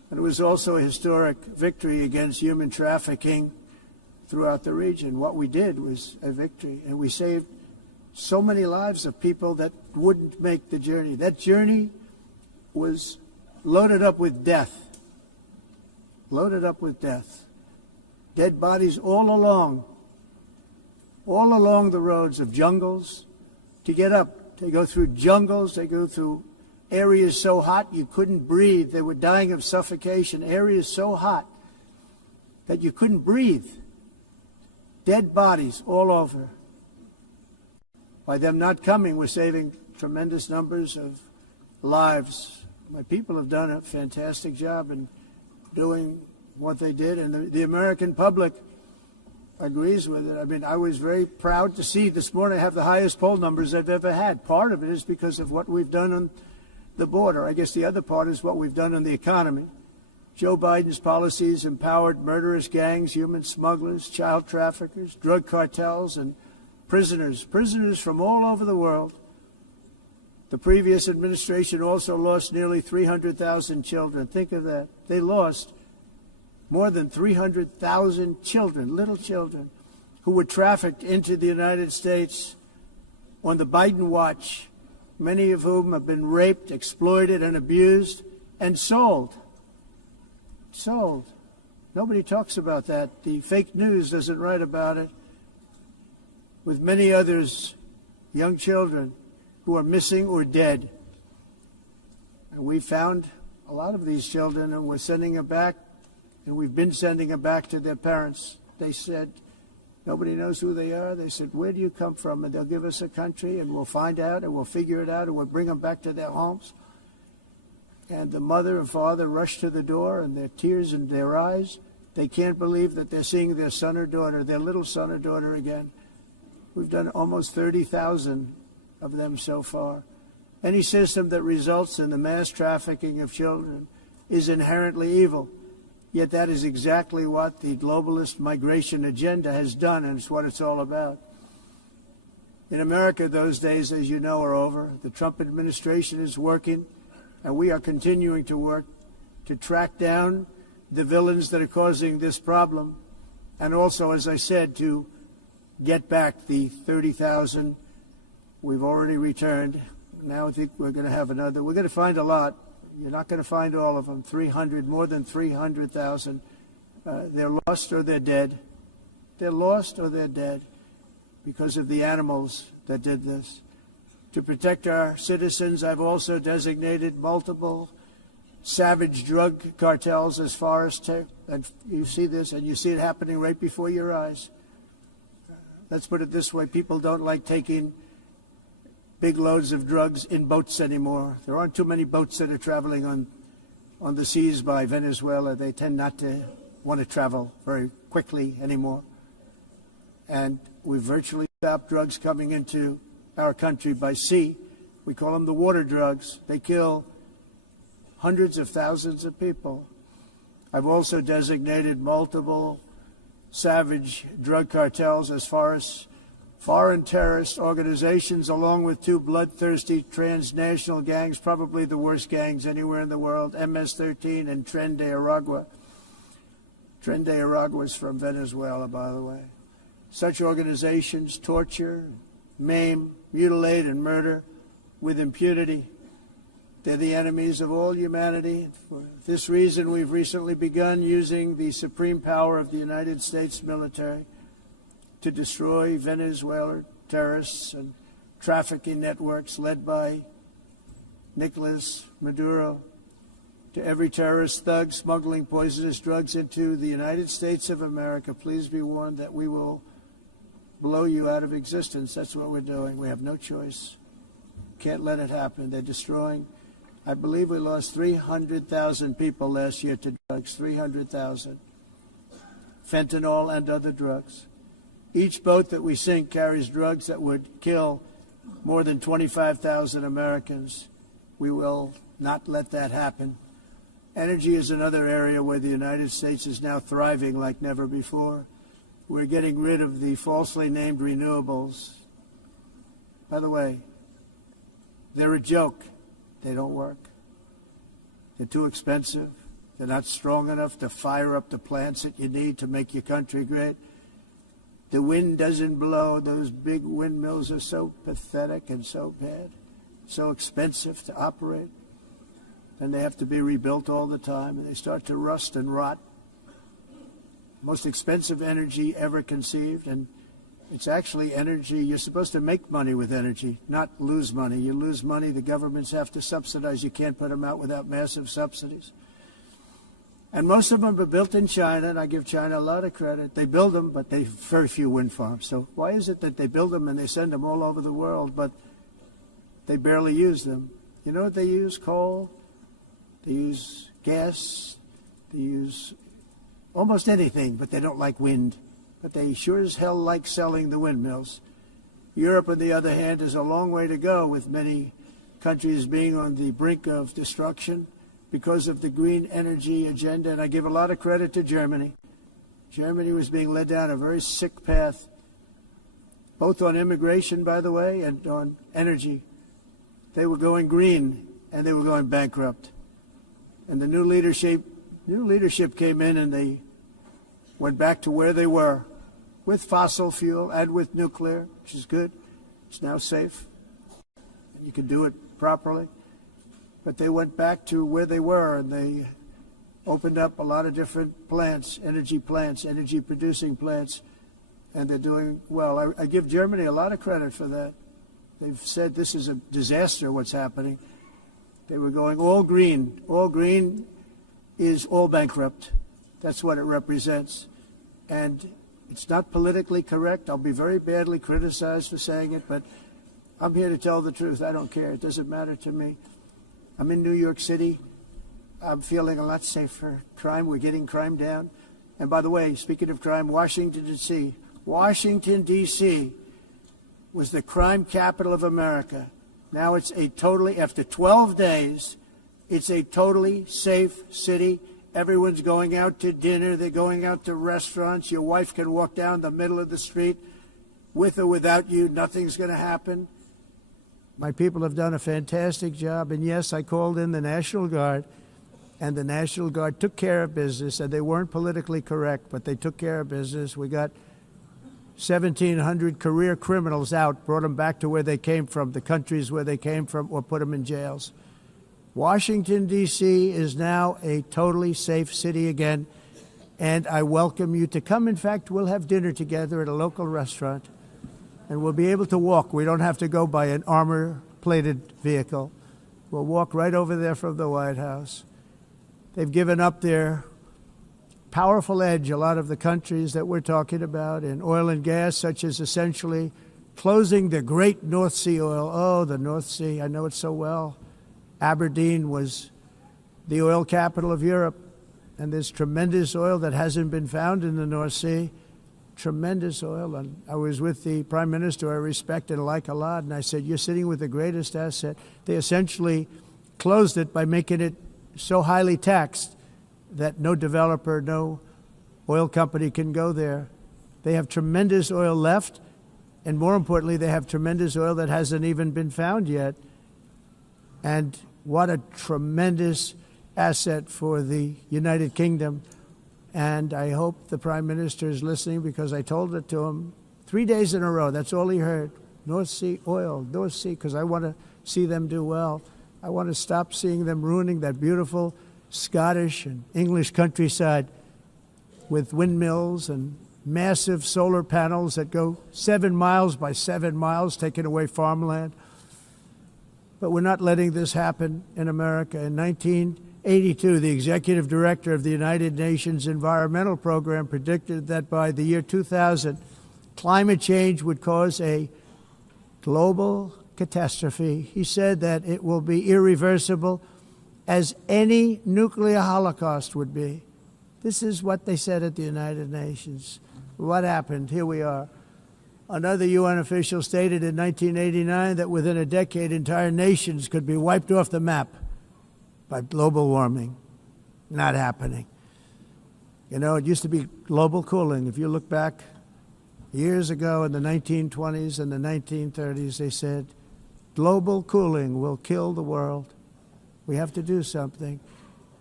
And it was also a historic victory against human trafficking throughout the region. What we did was a victory, and we saved so many lives of people that wouldn't make the journey. That journey was loaded up with death. Loaded up with death. Dead bodies all along the roads of jungles to get up. They go through jungles, they go through areas so hot you couldn't breathe. They were dying of suffocation. Areas so hot that you couldn't breathe. Dead bodies all over. By them not coming, we're saving tremendous numbers of lives. My people have done a fantastic job in doing what they did, and the American public agrees with it. I mean, I was very proud to see this morning I have the highest poll numbers I've ever had. Part of it is because of what we've done on the border. I guess the other part is what we've done on the economy. Joe Biden's policies empowered murderous gangs, human smugglers, child traffickers, drug cartels, and prisoners from all over the world. The previous administration also lost nearly 300,000 children. Think of that. They lost more than 300,000 children, little children, who were trafficked into the United States on the Biden watch, many of whom have been raped, exploited, and abused, and sold. Sold. Nobody talks about that. The fake news doesn't write about it. With many others, young children who are missing or dead. And we found a lot of these children, and we're sending them back, and we've been sending them back to their parents. They said, nobody knows who they are. They said, where do you come from? And they'll give us a country, and we'll find out, and we'll figure it out, and we'll bring them back to their homes. And the mother and father rush to the door, and their tears in their eyes. They can't believe that they're seeing their son or daughter, their little son or daughter again. We've done almost 30,000 of them so far. Any system that results in the mass trafficking of children is inherently evil. Yet that is exactly what the globalist migration agenda has done, and it's what it's all about. In America, those days, as you know, are over. The Trump administration is working, and we are continuing to work to track down the villains that are causing this problem, and also, as I said, to get back the 30,000 we've already returned. Now I think we're going to have another. We're going to find a lot. You're not going to find all of them. 300, more than 300,000. They're lost or they're dead. They're lost or they're dead because of the animals that did this. To protect our citizens, I've also designated multiple savage drug cartels as far as and you see this, and you see it happening right before your eyes. Let's put it this way. People don't like taking big loads of drugs in boats anymore. There aren't too many boats that are traveling on the seas by Venezuela. They tend not to want to travel very quickly anymore. And we've virtually stopped drugs coming into our country by sea. We call them the water drugs. They kill hundreds of thousands of people. I've also designated multiple savage drug cartels as far as foreign terrorist organizations, along with two bloodthirsty transnational gangs, probably the worst gangs anywhere in the world, MS-13 and Tren de Aragua. Tren de Aragua is from Venezuela, by the way. Such organizations torture, maim, mutilate, and murder with impunity. They're the enemies of all humanity. For this reason, we've recently begun using the supreme power of the United States military to destroy Venezuelan terrorists and trafficking networks led by Nicolas Maduro. To every terrorist thug smuggling poisonous drugs into the United States of America, please be warned that we will blow you out of existence. That's what we're doing. We have no choice. Can't let it happen. They're destroying. I believe we lost 300,000 people last year to drugs, 300,000. Fentanyl and other drugs. Each boat that we sink carries drugs that would kill more than 25,000 Americans. We will not let that happen. Energy is another area where the United States is now thriving like never before. We're getting rid of the falsely named renewables. By the way, they're a joke. They don't work. They're too expensive. They're not strong enough to fire up the plants that you need to make your country great. The wind doesn't blow. Those big windmills are so pathetic and so bad, so expensive to operate. And they have to be rebuilt all the time, and they start to rust and rot. Most expensive energy ever conceived, and it's actually energy. You're supposed to make money with energy, not lose money. You lose money, the governments have to subsidize. You can't put them out without massive subsidies. And most of them are built in China, and I give China a lot of credit. They build them, but they have very few wind farms. So why is it that they build them and they send them all over the world, but they barely use them? You know what they use? Coal. They use gas. They use almost anything, but they don't like wind. But they sure as hell like selling the windmills. Europe, on the other hand, is a long way to go, with many countries being on the brink of destruction because of the green energy agenda. And I give a lot of credit to Germany. Germany was being led down a very sick path, both on immigration, by the way, and on energy. They were going green, and they were going bankrupt. And the new leadership came in, and they went back to where they were, with fossil fuel and with nuclear, which is good. It's now safe. You can do it properly. But they went back to where they were, and they opened up a lot of different plants, energy-producing plants, and they're doing well. I give Germany a lot of credit for that. They've said this is a disaster, what's happening. They were going all green. All green is all bankrupt. That's what it represents. And it's not politically correct. I'll be very badly criticized for saying it, but I'm here to tell the truth. I don't care. It doesn't matter to me. I'm in New York City. I'm feeling a lot safer. Crime, we're getting crime down. And by the way, speaking of crime, Washington, D.C. Washington, D.C. was the crime capital of America. Now it's after 12 days, it's a totally safe city. Everyone's going out to dinner. They're going out to restaurants. Your wife can walk down the middle of the street with or without you. Nothing's going to happen. My people have done a fantastic job. And yes, I called in the National Guard, and the National Guard took care of business, and they weren't politically correct, but they took care of business. We got 1,700 career criminals out, brought them back to where they came from, the countries where they came from, or put them in jails. Washington, D.C. is now a totally safe city again, and I welcome you to come. In fact, we'll have dinner together at a local restaurant, and we'll be able to walk. We don't have to go by an armor-plated vehicle. We'll walk right over there from the White House. They've given up their powerful edge, a lot of the countries that we're talking about, in oil and gas, such as essentially closing the great North Sea oil. Oh, the North Sea, I know it so well. Aberdeen was the oil capital of Europe, and there's tremendous oil that hasn't been found in the North Sea. Tremendous oil. And I was with the Prime Minister I respect and like a lot, and I said, you're sitting with the greatest asset. They essentially closed it by making it so highly taxed that no developer, no oil company can go there. They have tremendous oil left, and more importantly, they have tremendous oil that hasn't even been found yet. And what a tremendous asset for the United Kingdom. And I hope the Prime Minister is listening, because I told it to him 3 days in a row. That's all he heard. North Sea oil, North Sea, because I want to see them do well. I want to stop seeing them ruining that beautiful Scottish and English countryside with windmills and massive solar panels that go 7 miles by 7 miles, taking away farmland. But we're not letting this happen in America. In 1982, the executive director of the United Nations Environmental Program predicted that by the year 2000, climate change would cause a global catastrophe. He said that it will be irreversible, as any nuclear holocaust would be. This is what they said at the United Nations. What happened? Here we are. Another UN official stated in 1989 that within a decade, entire nations could be wiped off the map by global warming. Not happening. You know, it used to be global cooling. If you look back years ago in the 1920s and the 1930s, they said, global cooling will kill the world. We have to do something.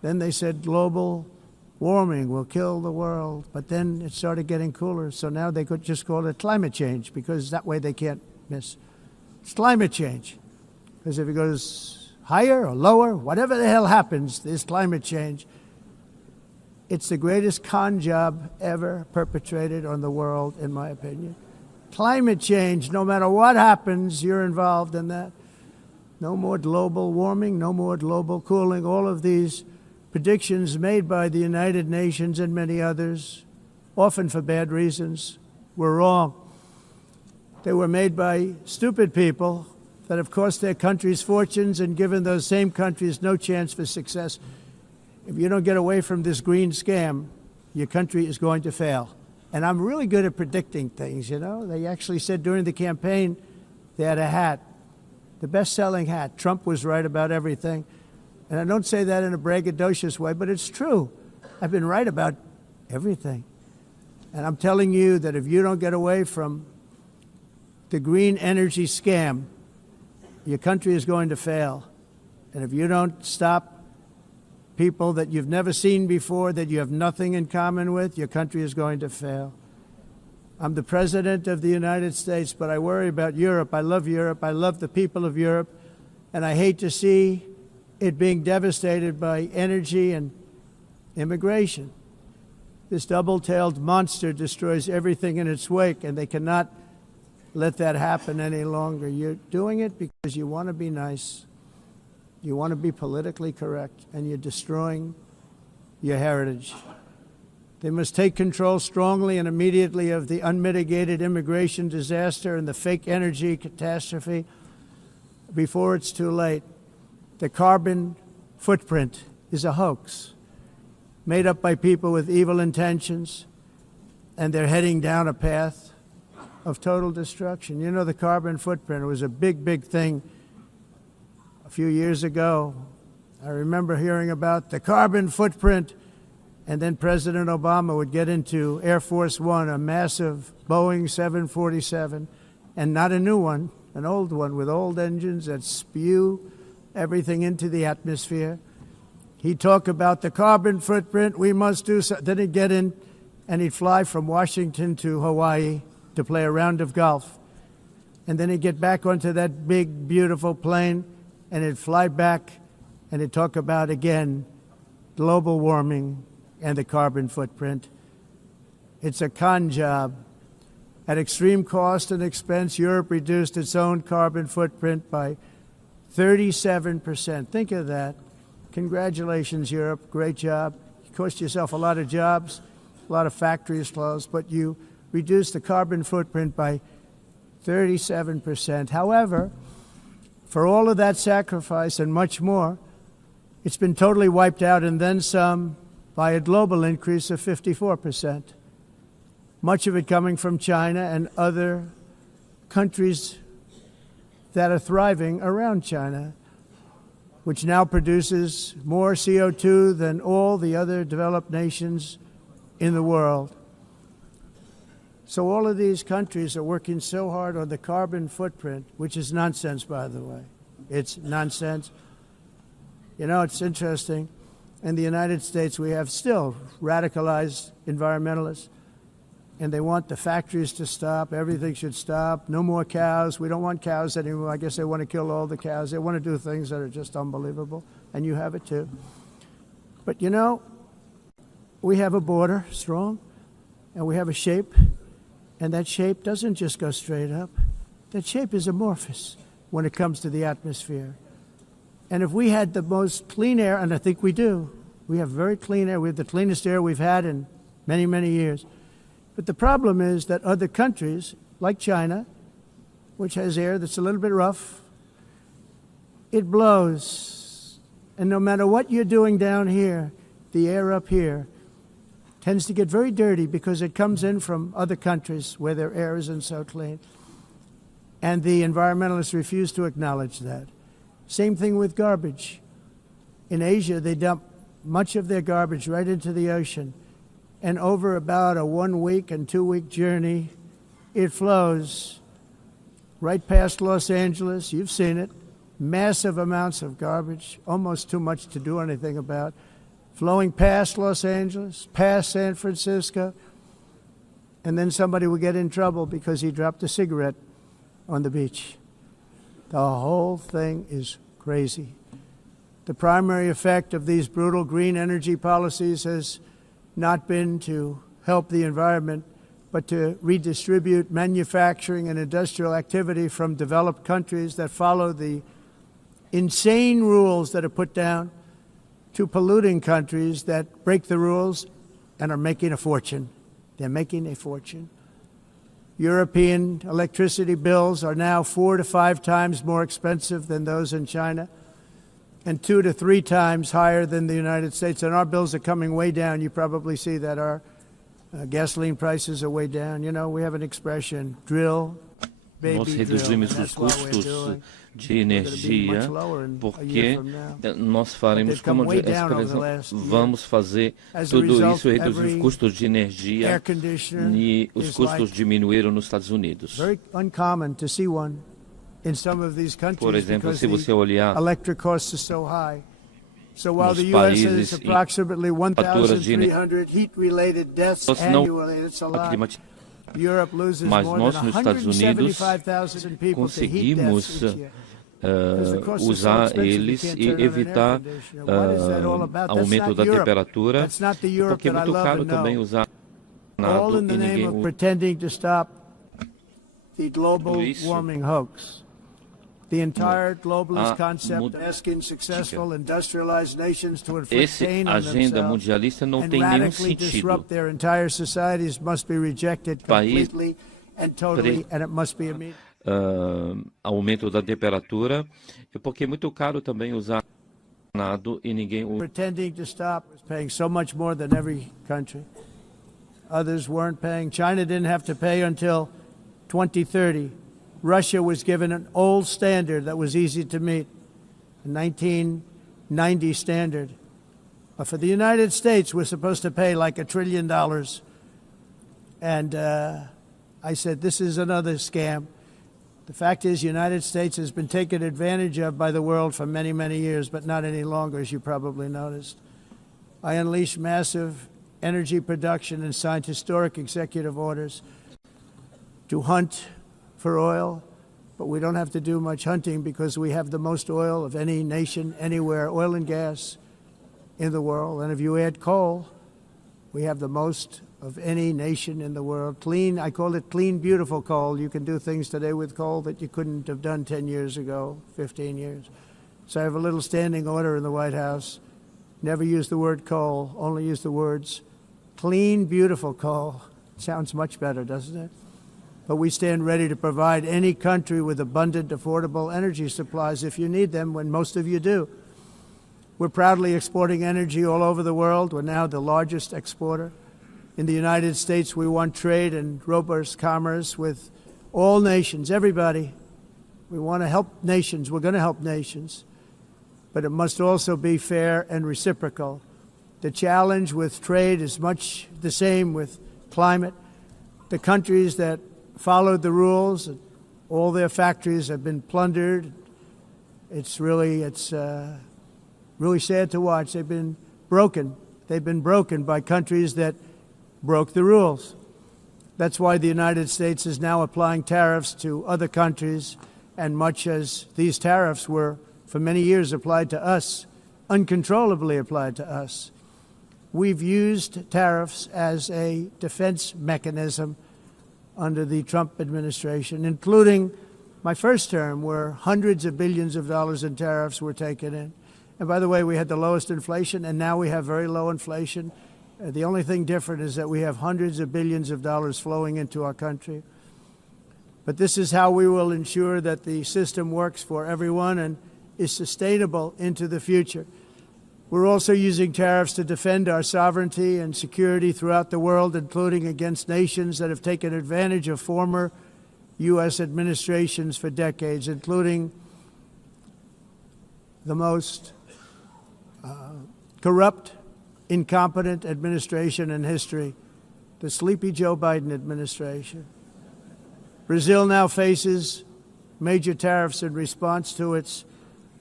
Then they said global warming will kill the world, but then it started getting cooler, so now they could just call it climate change, because that way they can't miss. It's climate change, because if it goes higher or lower, whatever the hell happens, there's climate change. It's the greatest con job ever perpetrated on the world, in my opinion. Climate change, no matter what happens, you're involved in that. No more global warming, no more global cooling. All of these predictions made by the United Nations and many others, often for bad reasons, were wrong. They were made by stupid people that have cost their countries fortunes and given those same countries no chance for success. If you don't get away from this green scam, your country is going to fail. And I'm really good at predicting things, you know. They actually said during the campaign they had a hat, the best-selling hat. Trump was right about everything. And I don't say that in a braggadocious way, but it's true. I've been right about everything. And I'm telling you that if you don't get away from the green energy scam, your country is going to fail. And if you don't stop people that you've never seen before, that you have nothing in common with, your country is going to fail. I'm the president of the United States, but I worry about Europe. I love Europe. I love the people of Europe. And I hate to see it being devastated by energy and immigration. This double-tailed monster destroys everything in its wake, and they cannot let that happen any longer. You're doing it because you want to be nice. You want to be politically correct, and you're destroying your heritage. They must take control strongly and immediately of the unmitigated immigration disaster and the fake energy catastrophe before it's too late. The carbon footprint is a hoax made up by people with evil intentions, and they're heading down a path of total destruction. You know, the carbon footprint, it was a big, big thing a few years ago. I remember hearing about the carbon footprint, and then President Obama would get into Air Force One, a massive Boeing 747, and not a new one, an old one with old engines that spew everything into the atmosphere. He'd talk about the carbon footprint, we must do so. Then he'd get in and he'd fly from Washington to Hawaii to play a round of golf. And then he'd get back onto that big, beautiful plane and he'd fly back and he'd talk about, again, global warming and the carbon footprint. It's a con job. At extreme cost and expense, Europe reduced its own carbon footprint by 37%. Think of that. Congratulations, Europe. Great job. You cost yourself a lot of jobs, a lot of factories closed, but you reduced the carbon footprint by 37%. However, for all of that sacrifice and much more, it's been totally wiped out and then some by a global increase of 54%. Much of it coming from China and other countries that are thriving around China, which now produces more CO2 than all the other developed nations in the world. So all of these countries are working so hard on the carbon footprint, which is nonsense, by the way. It's nonsense. You know, it's interesting. In the United States, we have still radicalized environmentalists, and they want the factories to stop. Everything should stop. No more cows. We don't want cows anymore. I guess they want to kill all the cows. They want to do things that are just unbelievable, and you have it too. But you know, we have a border, strong, and we have a shape, and that shape doesn't just go straight up. That shape is amorphous when it comes to the atmosphere. And if we had the most clean air, and I think we do, we have very clean air. We have the cleanest air we've had in many, many years. But the problem is that other countries, like China, which has air that's a little bit rough, it blows. And no matter what you're doing down here, the air up here tends to get very dirty because it comes in from other countries where their air isn't so clean. And the environmentalists refuse to acknowledge that. Same thing with garbage. In Asia, they dump much of their garbage right into the ocean. And over about a 1 week and 2 week journey, it flows right past Los Angeles. You've seen it. Massive amounts of garbage, almost too much to do anything about. flowing past Los Angeles, past San Francisco, and then somebody would get in trouble because he dropped a cigarette on the beach. The whole thing is crazy. The primary effect of these brutal green energy policies has not been to help the environment, but to redistribute manufacturing and industrial activity from developed countries that follow the insane rules that are put down to polluting countries that break the rules and are making a fortune. They're making a fortune. European electricity bills are now 4 to 5 times more expensive than those in China, and 2 to 3 times higher than the United States. And our bills are coming way down. You probably see that our gasoline prices are way down. You know, we have an expression, drill, baby, nós reduzimos os custos de energia porque nós faremos, como essa expressão, vamos fazer tudo isso, reduzir os custos de energia e os custos diminuíram nos Estados Unidos. Por exemplo, se você olhar So while the US has approximately 1,300 heat-related deaths annually, it's a lot. Europe loses more than 175,000 people to heat deaths each year. Usar eles e evitar aumento da temperatura, porque é muito caro também usar nada e ninguém usa. Pretending to stop the global warming hoax. The entire globalist concept asking successful industrialized nations to inflict pain on themselves and radically disrupt their entire societies must be rejected completely and totally, and it must be immediate. Aumento da temperatura, porque é muito caro também usar nada e ninguém usa. Pretending to stop is paying so much more than every country. Others weren't paying. China didn't have to pay until 2030. Russia was given an old standard that was easy to meet, a 1990 standard. But for the United States, we're supposed to pay like $1 trillion. And I said, this is another scam. The fact is, the United States has been taken advantage of by the world for many, many years, but not any longer, as you probably noticed. I unleashed massive energy production and signed historic executive orders to hunt for oil, but we don't have to do much hunting because we have the most oil of any nation anywhere, oil and gas in the world. And if you add coal, we have the most of any nation in the world. Clean, I call it clean, beautiful coal. You can do things today with coal that you couldn't have done 10 years ago, 15 years. So I have a little standing order in the White House. Never use the word coal, only use the words clean, beautiful coal. Sounds much better, doesn't it? But we stand ready to provide any country with abundant, affordable energy supplies if you need them, when most of you do. We're proudly exporting energy all over the world. We're now the largest exporter. In the United States, we want trade and robust commerce with all nations, everybody. We want to help nations. We're going to help nations. But it must also be fair and reciprocal. The challenge with trade is much the same with climate. The countries that followed the rules, all their factories have been plundered. It's really sad to watch. They've been broken. They've been broken by countries that broke the rules. That's why the United States is now applying tariffs to other countries, and much as these tariffs were for many years applied to us, uncontrollably applied to us. We've used tariffs as a defense mechanism under the Trump administration, including my first term, where hundreds of billions of dollars in tariffs were taken in. And by the way, we had the lowest inflation, and now we have very low inflation. The only thing different is that we have hundreds of billions of dollars flowing into our country. But this is how we will ensure that the system works for everyone and is sustainable into the future. We're also using tariffs to defend our sovereignty and security throughout the world, including against nations that have taken advantage of former U.S. administrations for decades, including the most corrupt, incompetent administration in history, the sleepy Joe Biden administration. Brazil now faces major tariffs in response to its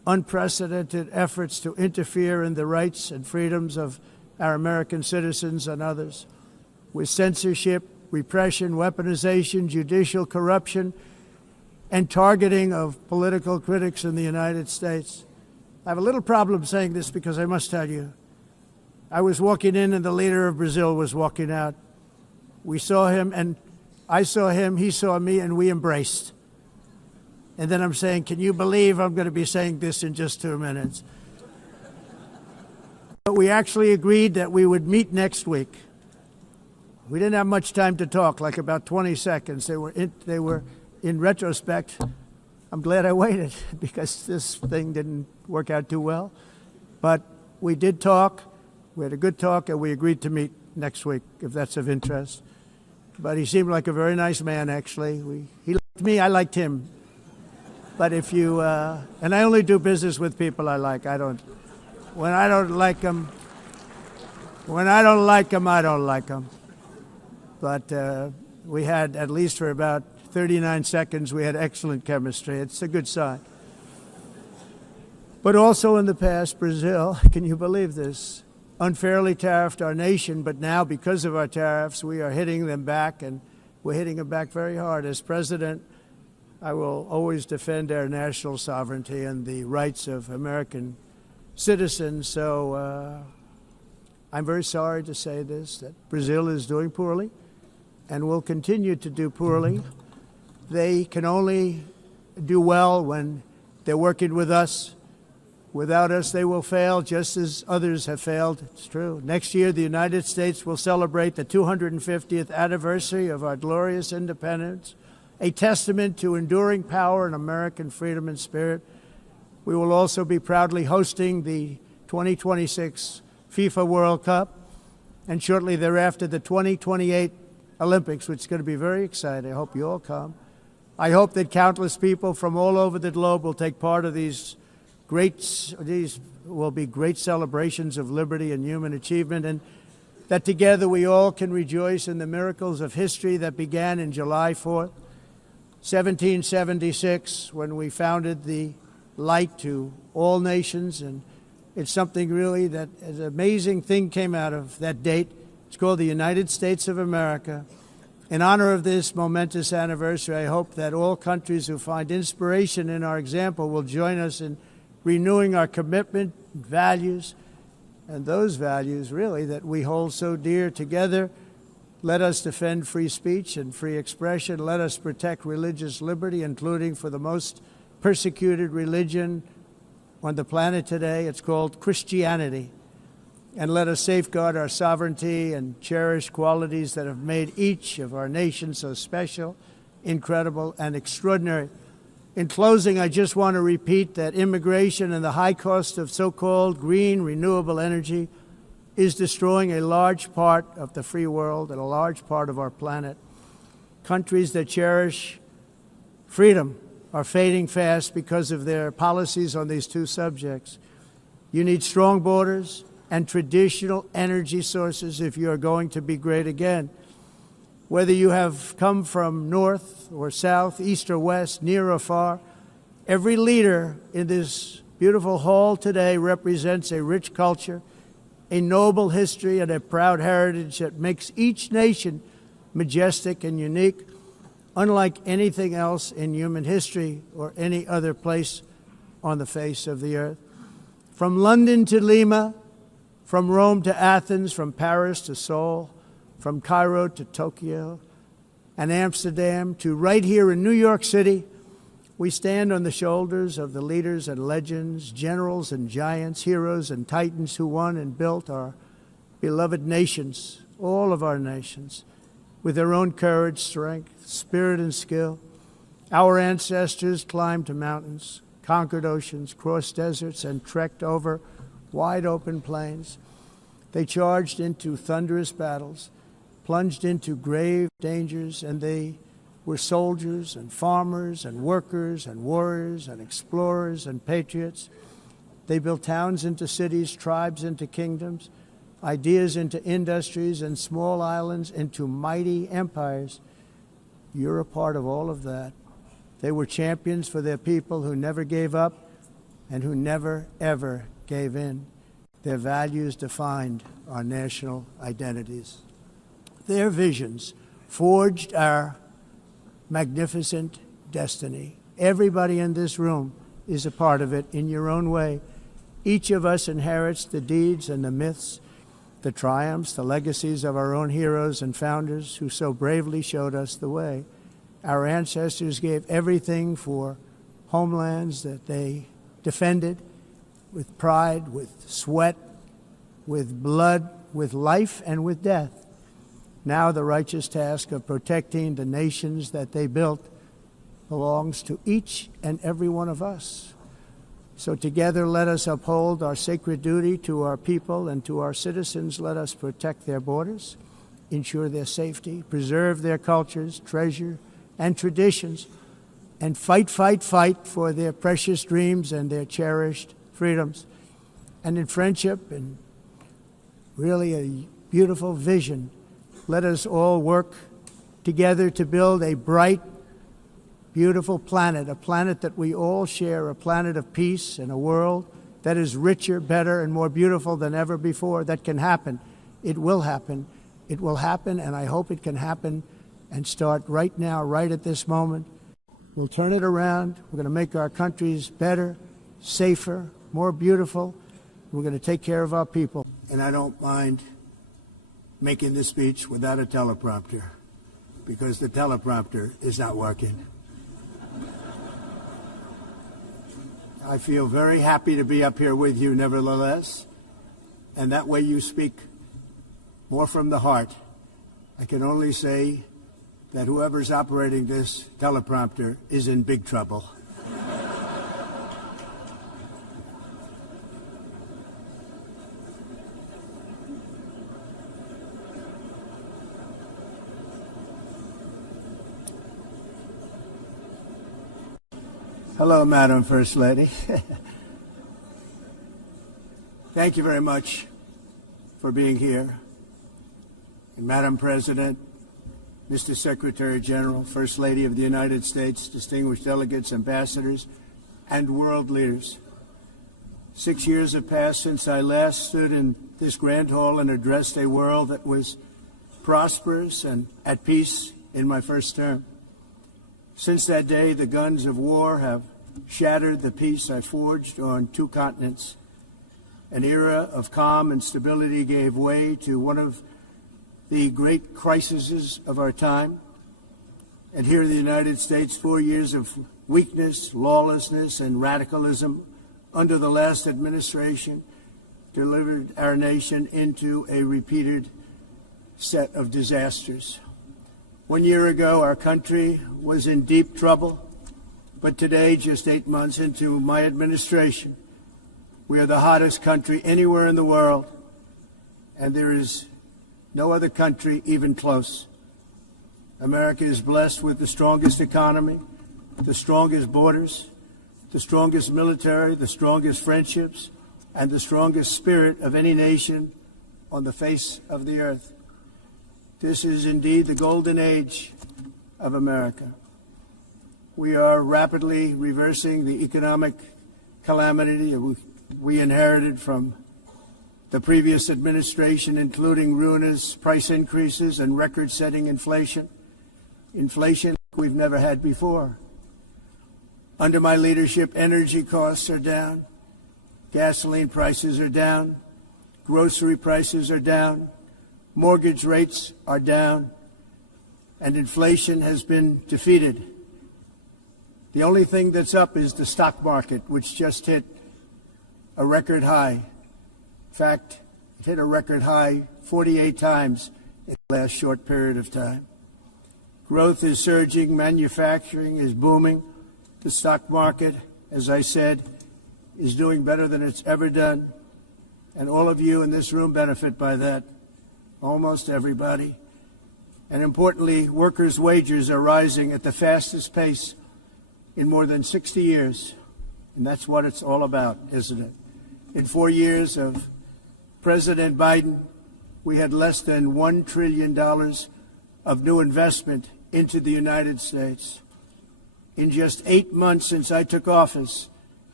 unprecedented efforts to interfere in the rights and freedoms of our American citizens and others, with censorship, repression, weaponization, judicial corruption, and targeting of political critics in the United States. I have a little problem saying this because I must tell you, I was walking in and the leader of Brazil was walking out. We saw him and I saw him, he saw me, and we embraced. And then I'm saying, can you believe I'm going to be saying this in just 2 minutes? But we actually agreed that we would meet next week. We didn't have much time to talk, like about 20 seconds. They were in retrospect, I'm glad I waited because this thing didn't work out too well. But we did talk. We had a good talk, and we agreed to meet next week, if that's of interest. But he seemed like a very nice man, actually. He liked me, I liked him. But if you, and I only do business with people I like. When I don't like them, I don't like them. But we had, at least for about 39 seconds, we had excellent chemistry. It's a good sign. But also in the past, Brazil, can you believe this, unfairly tariffed our nation, but now because of our tariffs, we are hitting them back, and we're hitting them back very hard. As president, I will always defend our national sovereignty and the rights of American citizens. So I'm very sorry to say this, that Brazil is doing poorly and will continue to do poorly. They can only do well when they're working with us. Without us, they will fail, just as others have failed. It's true. Next year, the United States will celebrate the 250th anniversary of our glorious independence, a testament to enduring power and American freedom and spirit. We will also be proudly hosting the 2026 FIFA World Cup, and shortly thereafter, the 2028 Olympics, which is going to be very exciting. I hope you all come. I hope that countless people from all over the globe will take part of these will be great celebrations of liberty and human achievement, and that together we all can rejoice in the miracles of history that began in July 4th, 1776, when we founded the light to all nations. And it's something really that an amazing thing came out of that date. It's called the United States of America. In honor of this momentous anniversary, I hope that all countries who find inspiration in our example will join us in renewing our commitment, values, and those values, really, that we hold so dear together. Let us defend free speech and free expression. Let us protect religious liberty, including for the most persecuted religion on the planet today. It's called Christianity. And let us safeguard our sovereignty and cherish qualities that have made each of our nations so special, incredible, and extraordinary. In closing, I just want to repeat that immigration and the high cost of so-called green renewable energy is destroying a large part of the free world and a large part of our planet. Countries that cherish freedom are fading fast because of their policies on these two subjects. You need strong borders and traditional energy sources if you are going to be great again. Whether you have come from north or south, east or west, near or far, every leader in this beautiful hall today represents a rich culture, a noble history, and a proud heritage that makes each nation majestic and unique, unlike anything else in human history or any other place on the face of the earth. From London to Lima, from Rome to Athens, from Paris to Seoul, from Cairo to Tokyo and Amsterdam to right here in New York City, we stand on the shoulders of the leaders and legends, generals and giants, heroes and titans who won and built our beloved nations, all of our nations, with their own courage, strength, spirit, and skill. Our ancestors climbed mountains, conquered oceans, crossed deserts, and trekked over wide open plains. They charged into thunderous battles, plunged into grave dangers, and they were soldiers and farmers and workers and warriors and explorers and patriots. They built towns into cities, tribes into kingdoms, ideas into industries, and small islands into mighty empires. You're a part of all of that. They were champions for their people who never gave up, and who never, ever gave in. Their values defined our national identities. Their visions forged our magnificent destiny. Everybody in this room is a part of it in your own way. Each of us inherits the deeds and the myths, the triumphs, the legacies of our own heroes and founders who so bravely showed us the way. Our ancestors gave everything for homelands that they defended with pride, with sweat, with blood, with life, and with death. Now the righteous task of protecting the nations that they built belongs to each and every one of us. So together let us uphold our sacred duty to our people and to our citizens. Let us protect their borders, ensure their safety, preserve their cultures, treasure, and traditions, and fight, fight, fight for their precious dreams and their cherished freedoms. And in friendship and really a beautiful vision, let us all work together to build a bright, beautiful planet, a planet that we all share, a planet of peace and a world that is richer, better, and more beautiful than ever before. That can happen. It will happen. It will happen, and I hope it can happen and start right now, right at this moment. We'll turn it around. We're going to make our countries better, safer, more beautiful. We're going to take care of our people. And I don't mind making this speech without a teleprompter, because the teleprompter is not working. I feel very happy to be up here with you, nevertheless, and that way you speak more from the heart. I can only say that whoever's operating this teleprompter is in big trouble. Hello, Madam First Lady. Thank you very much for being here. And Madam President, Mr. Secretary General, First Lady of the United States, distinguished delegates, ambassadors, and world leaders. 6 years have passed since I last stood in this grand hall and addressed a world that was prosperous and at peace in my first term. Since that day, the guns of war have shattered the peace I forged on 2 continents. An era of calm and stability gave way to one of the great crises of our time. And here in the United States, 4 years of weakness, lawlessness, and radicalism under the last administration delivered our nation into a repeated set of disasters. 1 year ago, our country was in deep trouble, but today, just 8 months into my administration, we are the hottest country anywhere in the world, and there is no other country even close. America is blessed with the strongest economy, the strongest borders, the strongest military, the strongest friendships, and the strongest spirit of any nation on the face of the earth. This is indeed the golden age of America. We are rapidly reversing the economic calamity we inherited from the previous administration, including ruinous price increases and record-setting inflation we've never had before. Under my leadership, energy costs are down, gasoline prices are down, grocery prices are down, mortgage rates are down, and inflation has been defeated. The only thing that's up is the stock market, which just hit a record high. In fact, it hit a record high 48 times in the last short period of time. Growth is surging, manufacturing is booming. The stock market, as I said, is doing better than it's ever done. And all of you in this room benefit by that. Almost everybody. And importantly, workers' wages are rising at the fastest pace in more than 60 years. And that's what it's all about, isn't it? In 4 years of President Biden, we had less than $1 trillion of new investment into the United States. In just 8 months since I took office,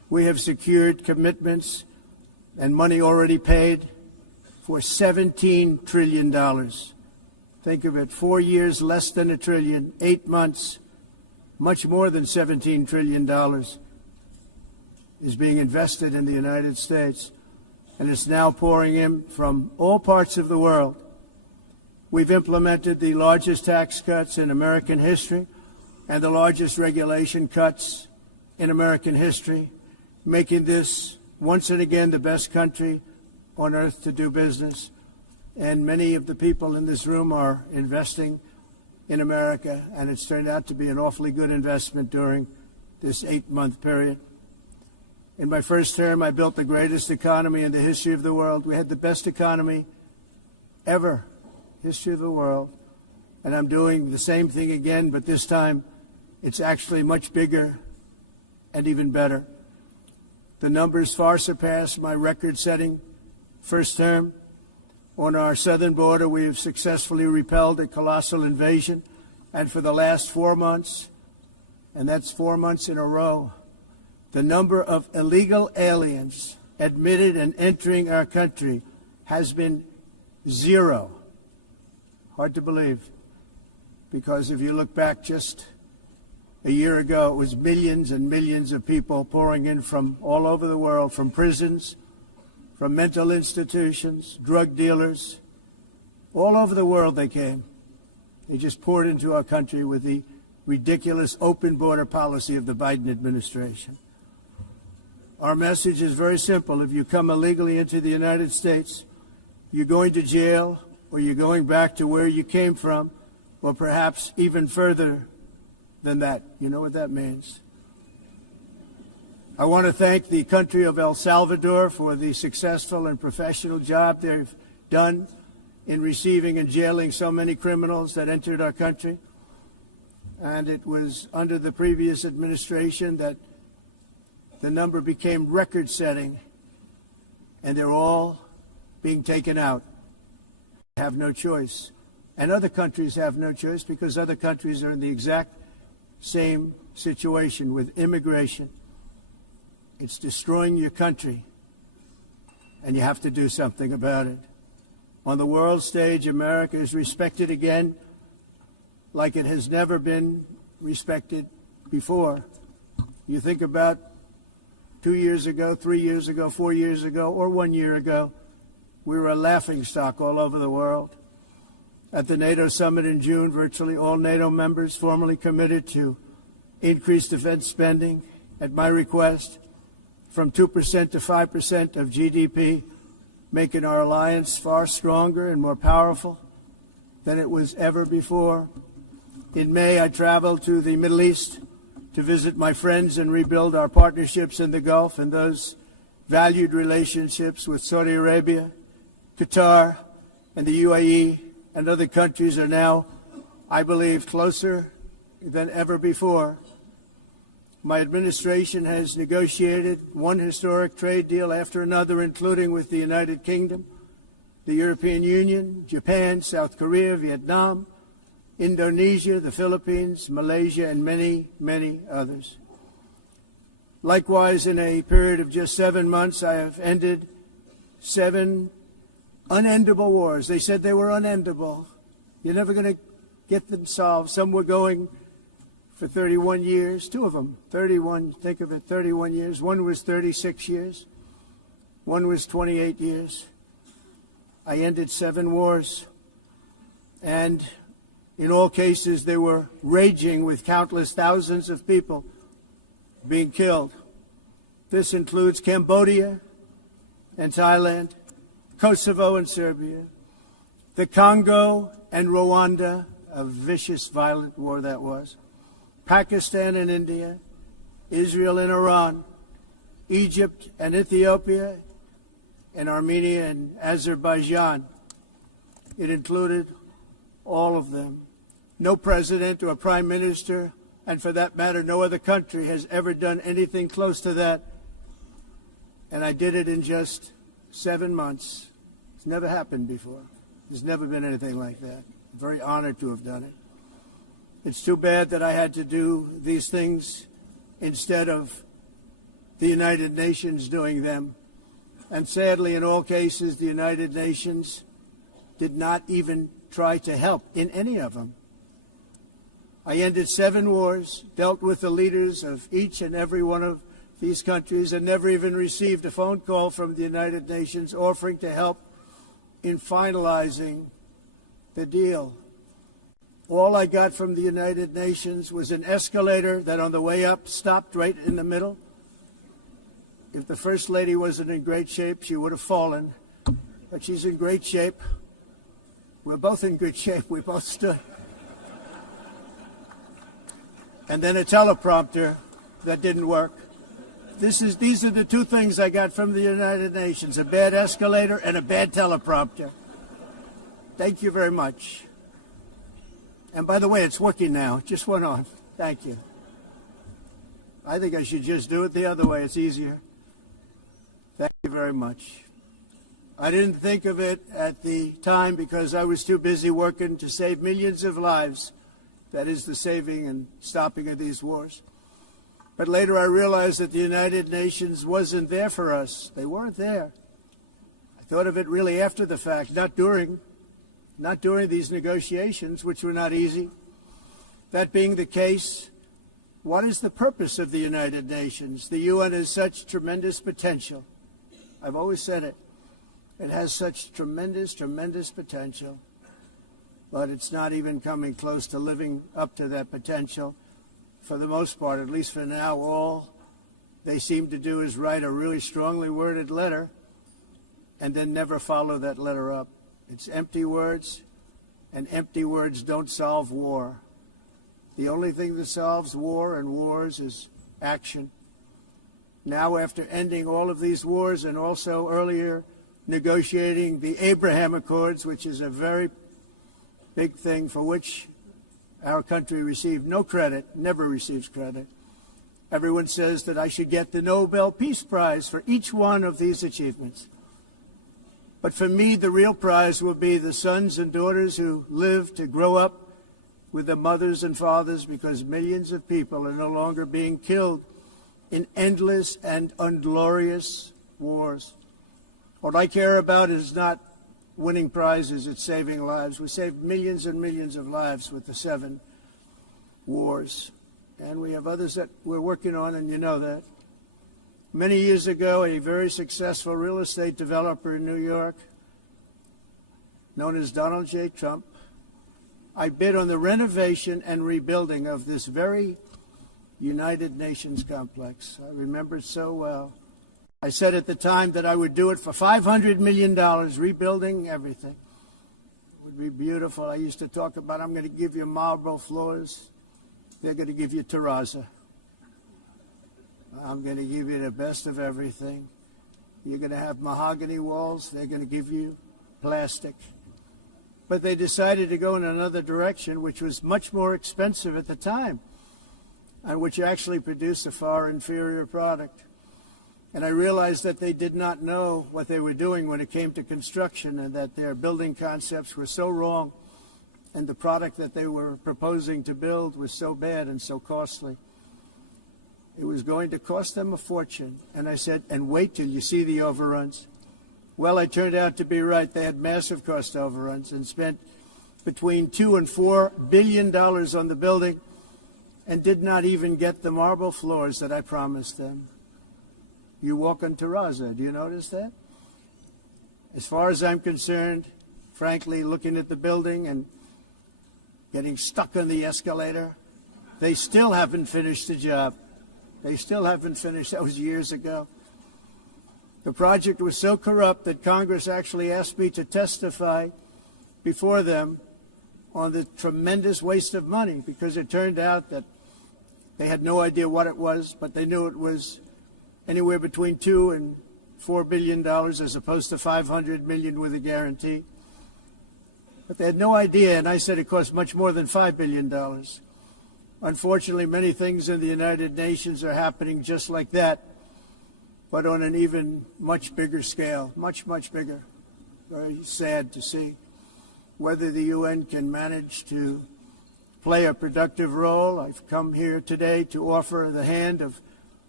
We have secured commitments and money already paid for $17 trillion. Think of it, 4 years, less than $1 trillion, 8 months, much more than $17 trillion is being invested in the United States, and it's now pouring in from all parts of the world. We've implemented the largest tax cuts in American history and the largest regulation cuts in American history, making this once and again the best country on earth to do business. And many of the people in this room are investing in America, and it's turned out to be an awfully good investment during this 8-month period. In my first term, I built the greatest economy in the history of the world. We had the best economy ever, history of the world. And I'm doing the same thing again, but this time it's actually much bigger and even better. The numbers far surpass my record-setting first term. On our southern border, we have successfully repelled a colossal invasion. And for the last 4 months, and that's 4 months in a row, the number of illegal aliens admitted and entering our country has been 0. Hard to believe, because if you look back just a year ago, it was millions and millions of people pouring in from all over the world, from prisons, from mental institutions, drug dealers. All over the world they came. They just poured into our country with the ridiculous open border policy of the Biden administration. Our message is very simple. If you come illegally into the United States, you're going to jail, or you're going back to where you came from, or perhaps even further than that. You know what that means. I want to thank the country of El Salvador for the successful and professional job they've done in receiving and jailing so many criminals that entered our country. And it was under the previous administration that the number became record-setting, and they're all being taken out. They have no choice. And other countries have no choice, because other countries are in the exact same situation with immigration. It's destroying your country, and you have to do something about it. On the world stage, America is respected again like it has never been respected before. You think about 2 years ago, 3 years ago, 4 years ago, or 1 year ago, we were a laughingstock all over the world. At the NATO summit in June, virtually all NATO members formally committed to increase defense spending at my request from 2% to 5% of GDP, making our alliance far stronger and more powerful than it was ever before. In May, I traveled to the Middle East to visit my friends and rebuild our partnerships in the Gulf and those valued relationships with Saudi Arabia, Qatar, and the UAE, and other countries are now, I believe, closer than ever before. My administration has negotiated one historic trade deal after another, including with the United Kingdom, the European Union, Japan, South Korea, Vietnam, Indonesia, the Philippines, Malaysia, and many, many others. Likewise, in a period of just 7 months, I have ended 7 unendable wars. They said they were unendable. You're never going to get them solved. Some were going for 31 years, 2 of them, 31, think of it, 31 years. One was 36 years. One was 28 years. I ended 7 wars. And in all cases, they were raging with countless thousands of people being killed. This includes Cambodia and Thailand, Kosovo and Serbia, the Congo and Rwanda, a vicious, violent war that was, Pakistan and India, Israel and Iran, Egypt and Ethiopia, and Armenia and Azerbaijan. It included all of them. No president or prime minister, and for that matter, no other country has ever done anything close to that. And I did it in just 7 months. It's never happened before. There's never been anything like that. I'm very honored to have done it. It's too bad that I had to do these things instead of the United Nations doing them. And sadly, in all cases, the United Nations did not even try to help in any of them. I ended 7 wars, dealt with the leaders of each and every one of these countries, and never even received a phone call from the United Nations offering to help in finalizing the deal. All I got from the United Nations was an escalator that on the way up stopped right in the middle. If the First Lady wasn't in great shape, she would have fallen. But she's in great shape. We're both in good shape. We both stood. And then a teleprompter that didn't work. These are the 2 things I got from the United Nations, a bad escalator and a bad teleprompter. Thank you very much. And by the way, it's working now. It just went on. Thank you. I think I should just do it the other way. It's easier. Thank you very much. I didn't think of it at the time because I was too busy working to save millions of lives. That is the saving and stopping of these wars. But later I realized that the United Nations wasn't there for us. They weren't there. I thought of it really after the fact, not during these negotiations, which were not easy. That being the case, what is the purpose of the United Nations? The UN has such tremendous potential. I've always said it. It has such tremendous, tremendous potential. But it's not even coming close to living up to that potential. For the most part, at least for now, all they seem to do is write a really strongly worded letter and then never follow that letter up. It's empty words, and empty words don't solve war. The only thing that solves war and wars is action. Now, after ending all of these wars and also earlier negotiating the Abraham Accords, which is a very big thing for which our country received no credit, never receives credit. Everyone says that I should get the Nobel Peace Prize for each one of these achievements. But for me, the real prize will be the sons and daughters who live to grow up with their mothers and fathers, because millions of people are no longer being killed in endless and unglorious wars. What I care about is not winning prizes, it's saving lives. We saved millions and millions of lives with the 7 wars. And we have others that we're working on, and you know that. Many years ago, a very successful real estate developer in New York, known as Donald J. Trump, I bid on the renovation and rebuilding of this very United Nations complex. I remember it so well. I said at the time that I would do it for $500 million, rebuilding everything. It would be beautiful. I used to talk about, I'm going to give you marble floors. They're going to give you terrazzo. I'm going to give you the best of everything. You're going to have mahogany walls. They're going to give you plastic. But they decided to go in another direction, which was much more expensive at the time, and which actually produced a far inferior product. And I realized that they did not know what they were doing when it came to construction, and that their building concepts were so wrong, and the product that they were proposing to build was so bad and so costly. It was going to cost them a fortune. And I said, and wait till you see the overruns. Well, I turned out to be right. They had massive cost overruns and spent between $2 and $4 billion on the building and did not even get the marble floors that I promised them. You walk on terrazzo. Do you notice that? As far as I'm concerned, frankly, looking at the building and getting stuck on the escalator, they still haven't finished the job. They still haven't finished. That was years ago. The project was so corrupt that Congress actually asked me to testify before them on the tremendous waste of money, because it turned out that they had no idea what it was, but they knew it was anywhere between $2 and $4 billion as opposed to $500 million with a guarantee. But they had no idea, and I said it cost much more than $5 billion. Unfortunately, many things in the United Nations are happening just like that, but on an even much bigger scale, much, much bigger. Very sad to see. Whether the UN can manage to play a productive role, I've come here today to offer the hand of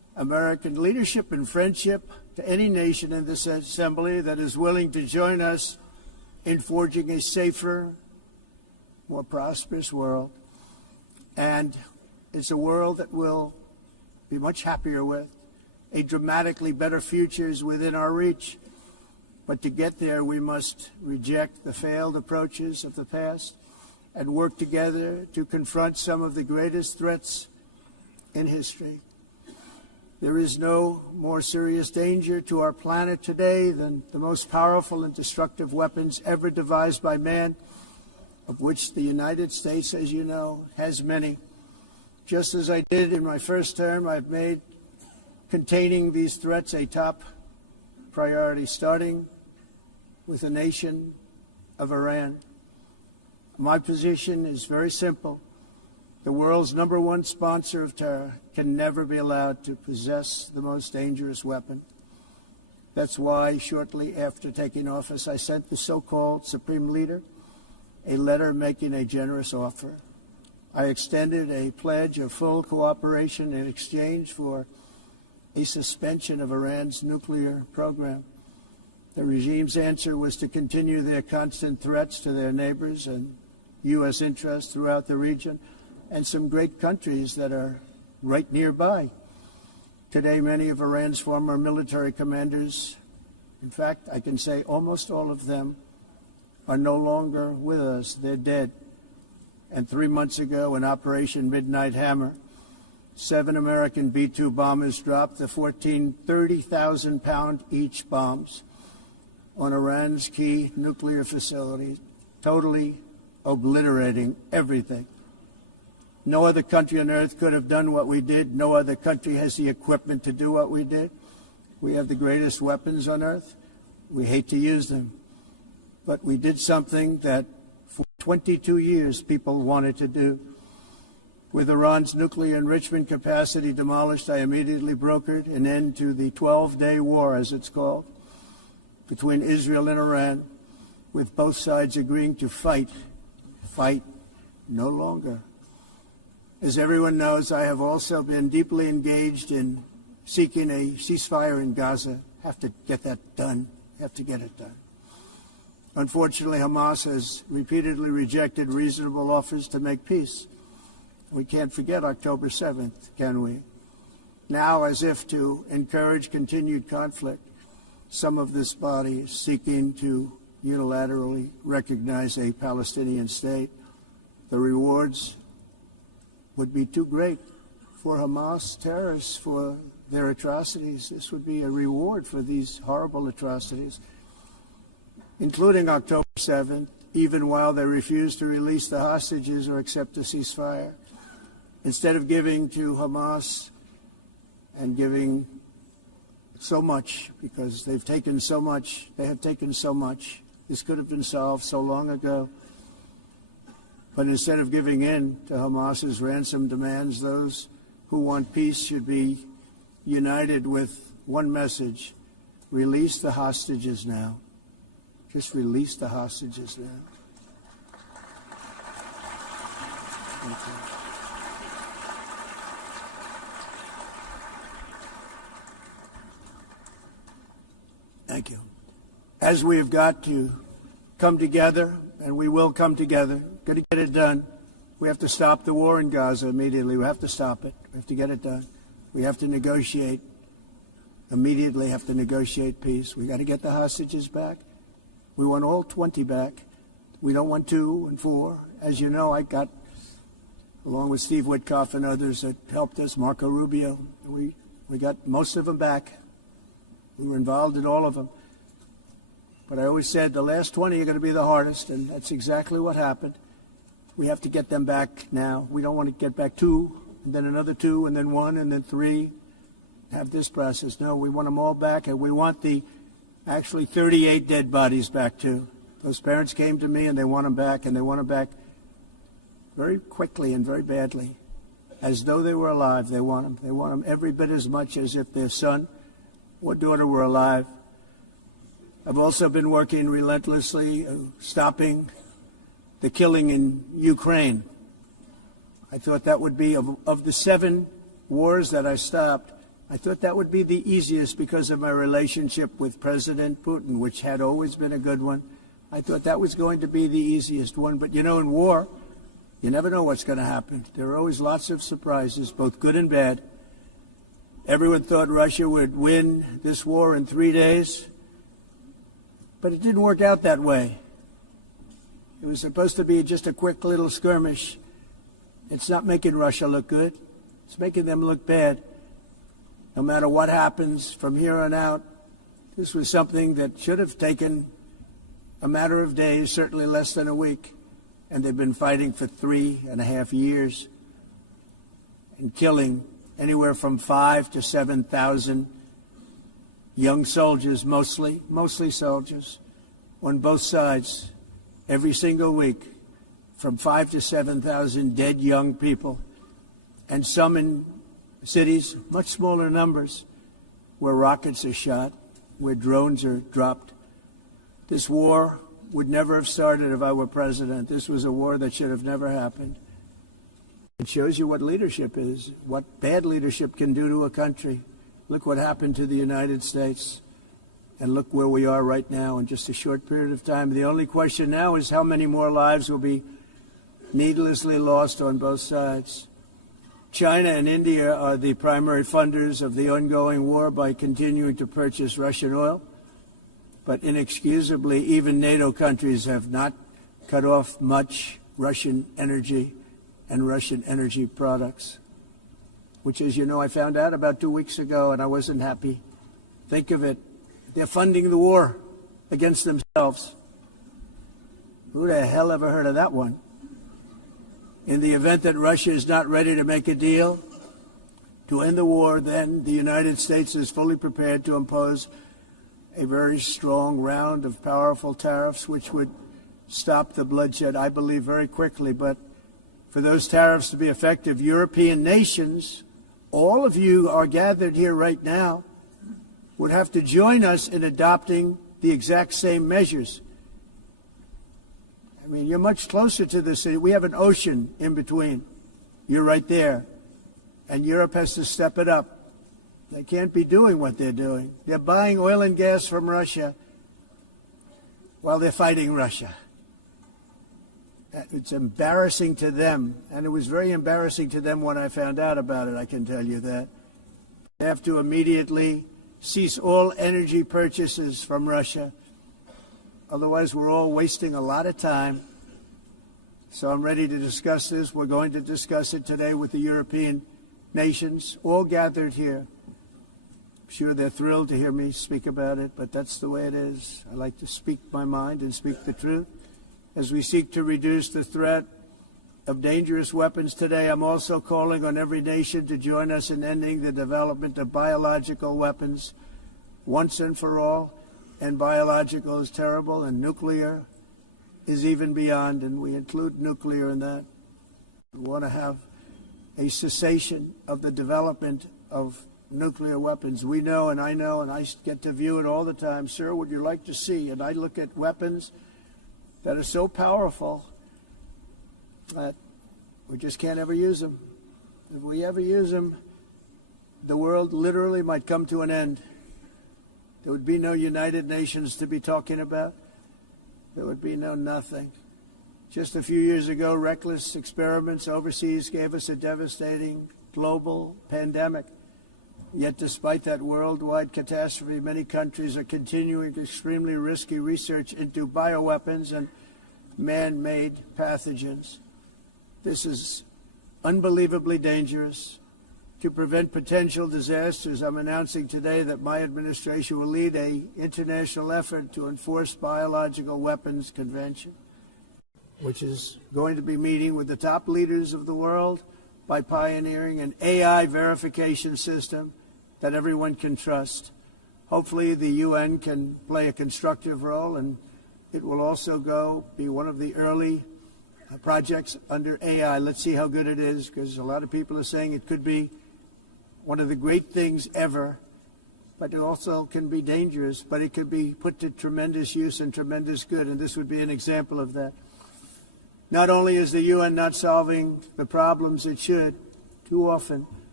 American leadership and friendship to any nation in this assembly that is willing to join us in forging a safer, more prosperous world. And it's a world that we'll be much happier with. A dramatically better future is within our reach. But to get there, we must reject the failed approaches of the past and work together to confront some of the greatest threats in history. There is no more serious danger to our planet today than the most powerful and destructive weapons ever devised by man, of which the United States, as you know, has many. Just as I did in my first term, I've made containing these threats a top priority, starting with the nation of Iran. My position is very simple. The world's #1 sponsor of terror can never be allowed to possess the most dangerous weapon. That's why, shortly after taking office, I sent the so-called Supreme Leader a letter making a generous offer. I extended a pledge of full cooperation in exchange for a suspension of Iran's nuclear program. The regime's answer was to continue their constant threats to their neighbors and U.S. interests throughout the region, and some great countries that are right nearby. Today, many of Iran's former military commanders, in fact, I can say almost all of them, are no longer with us. They're dead. And 3 months ago, in Operation Midnight Hammer, 7 American B-2 bombers dropped the 14 30,000-pound each bombs on Iran's key nuclear facilities, totally obliterating everything. No other country on earth could have done what we did. No other country has the equipment to do what we did. We have the greatest weapons on earth. We hate to use them. But we did something that for 22 years people wanted to do. With Iran's nuclear enrichment capacity demolished, I immediately brokered an end to the 12-day war, as it's called, between Israel and Iran, with both sides agreeing to fight no longer. As everyone knows, I have also been deeply engaged in seeking a ceasefire in Gaza. Have to get that done. Have to get it done. Unfortunately, Hamas has repeatedly rejected reasonable offers to make peace. We can't forget October 7th, can we? Now, as if to encourage continued conflict, some of this body is seeking to unilaterally recognize a Palestinian state. The rewards would be too great for Hamas terrorists for their atrocities. This would be a reward for these horrible atrocities, including October 7th, even while they refuse to release the hostages or accept a ceasefire. Instead of giving to Hamas and giving so much, because they've taken so much, they have taken so much. This could have been solved so long ago. But instead of giving in to Hamas's ransom demands, those who want peace should be united with one message: release the hostages now. Just release the hostages now. Thank you. Thank you. As we have got to come together, and we will come together, got to get it done. We have to stop the war in Gaza immediately. We have to stop it. We have to get it done. We have to negotiate. Immediately have to negotiate peace. We got to get the hostages back. We want all 20 back. We don't want 2 and 4. As you know, I got, along with Steve Witkoff and others that helped us, Marco Rubio, we got most of them back. We were involved in all of them. But I always said the last 20 are going to be the hardest, and that's exactly what happened. We have to get them back now. We don't want to get back 2, and then another 2, and then 1, and then 3. Have this process. No, we want them all back, and we want the actually 38 dead bodies back too. Those parents came to me, and they want them back, and they want them back very quickly and very badly, as though they were alive. They want them. They want them every bit as much as if their son or daughter were alive. I've also been working relentlessly, stopping the killing in Ukraine. I thought that would be, of the 7 wars that I stopped, I thought that would be the easiest because of my relationship with President Putin, which had always been a good one. I thought that was going to be the easiest one. But, you know, in war, you never know what's going to happen. There are always lots of surprises, both good and bad. Everyone thought Russia would win this war in 3 days, but it didn't work out that way. It was supposed to be just a quick little skirmish. It's not making Russia look good. It's making them look bad. No matter what happens from here on out, this was something that should have taken a matter of days, certainly less than a week. And they've been fighting for 3.5 years and killing anywhere from 5,000 to 7,000 young soldiers, mostly soldiers, on both sides, every single week, from 5,000 to 7,000 dead young people, and some in cities, much smaller numbers, where rockets are shot, where drones are dropped. This war would never have started if I were president. This was a war that should have never happened. It shows you what leadership is, what bad leadership can do to a country. Look what happened to the United States, and look where we are right now in just a short period of time. The only question now is how many more lives will be needlessly lost on both sides. China and India are the primary funders of the ongoing war by continuing to purchase Russian oil. But inexcusably, even NATO countries have not cut off much Russian energy and Russian energy products, which, as you know, I found out about 2 weeks ago, and I wasn't happy. Think of it. They're funding the war against themselves. Who the hell ever heard of that one? In the event that Russia is not ready to make a deal to end the war, then the United States is fully prepared to impose a very strong round of powerful tariffs, which would stop the bloodshed, I believe, very quickly. But for those tariffs to be effective, European nations, all of you are gathered here right now, would have to join us in adopting the exact same measures. I mean, you're much closer to the city. We have an ocean in between. You're right there. And Europe has to step it up. They can't be doing what they're doing. They're buying oil and gas from Russia while they're fighting Russia. It's embarrassing to them, and it was very embarrassing to them when I found out about it, I can tell you that. They have to immediately cease all energy purchases from Russia. Otherwise, we're all wasting a lot of time. So I'm ready to discuss this. We're going to discuss it today with the European nations, all gathered here. I'm sure they're thrilled to hear me speak about it, but that's the way it is. I like to speak my mind and speak the truth. As we seek to reduce the threat of dangerous weapons today, I'm also calling on every nation to join us in ending the development of biological weapons once and for all. And biological is terrible, and nuclear is even beyond, and we include nuclear in that. We want to have a cessation of the development of nuclear weapons. We know, and I get to view it all the time. Sir, would you like to see? And I look at weapons that are so powerful that we just can't ever use them. If we ever use them, the world literally might come to an end. There would be no United Nations to be talking about. There would be no nothing. Just a few years ago, reckless experiments overseas gave us a devastating global pandemic. Yet despite that worldwide catastrophe, many countries are continuing extremely risky research into bioweapons and man-made pathogens. This is unbelievably dangerous. To prevent potential disasters, I'm announcing today that my administration will lead an international effort to enforce Biological Weapons Convention, which is going to be meeting with the top leaders of the world by pioneering an AI verification system that everyone can trust. Hopefully the UN can play a constructive role, and it will also be one of the early projects under AI. Let's see how good it is, because a lot of people are saying it could be one of the great things ever, but it also can be dangerous, but it could be put to tremendous use and tremendous good, and this would be an example of that. Not only is the UN not solving the problems it should too often,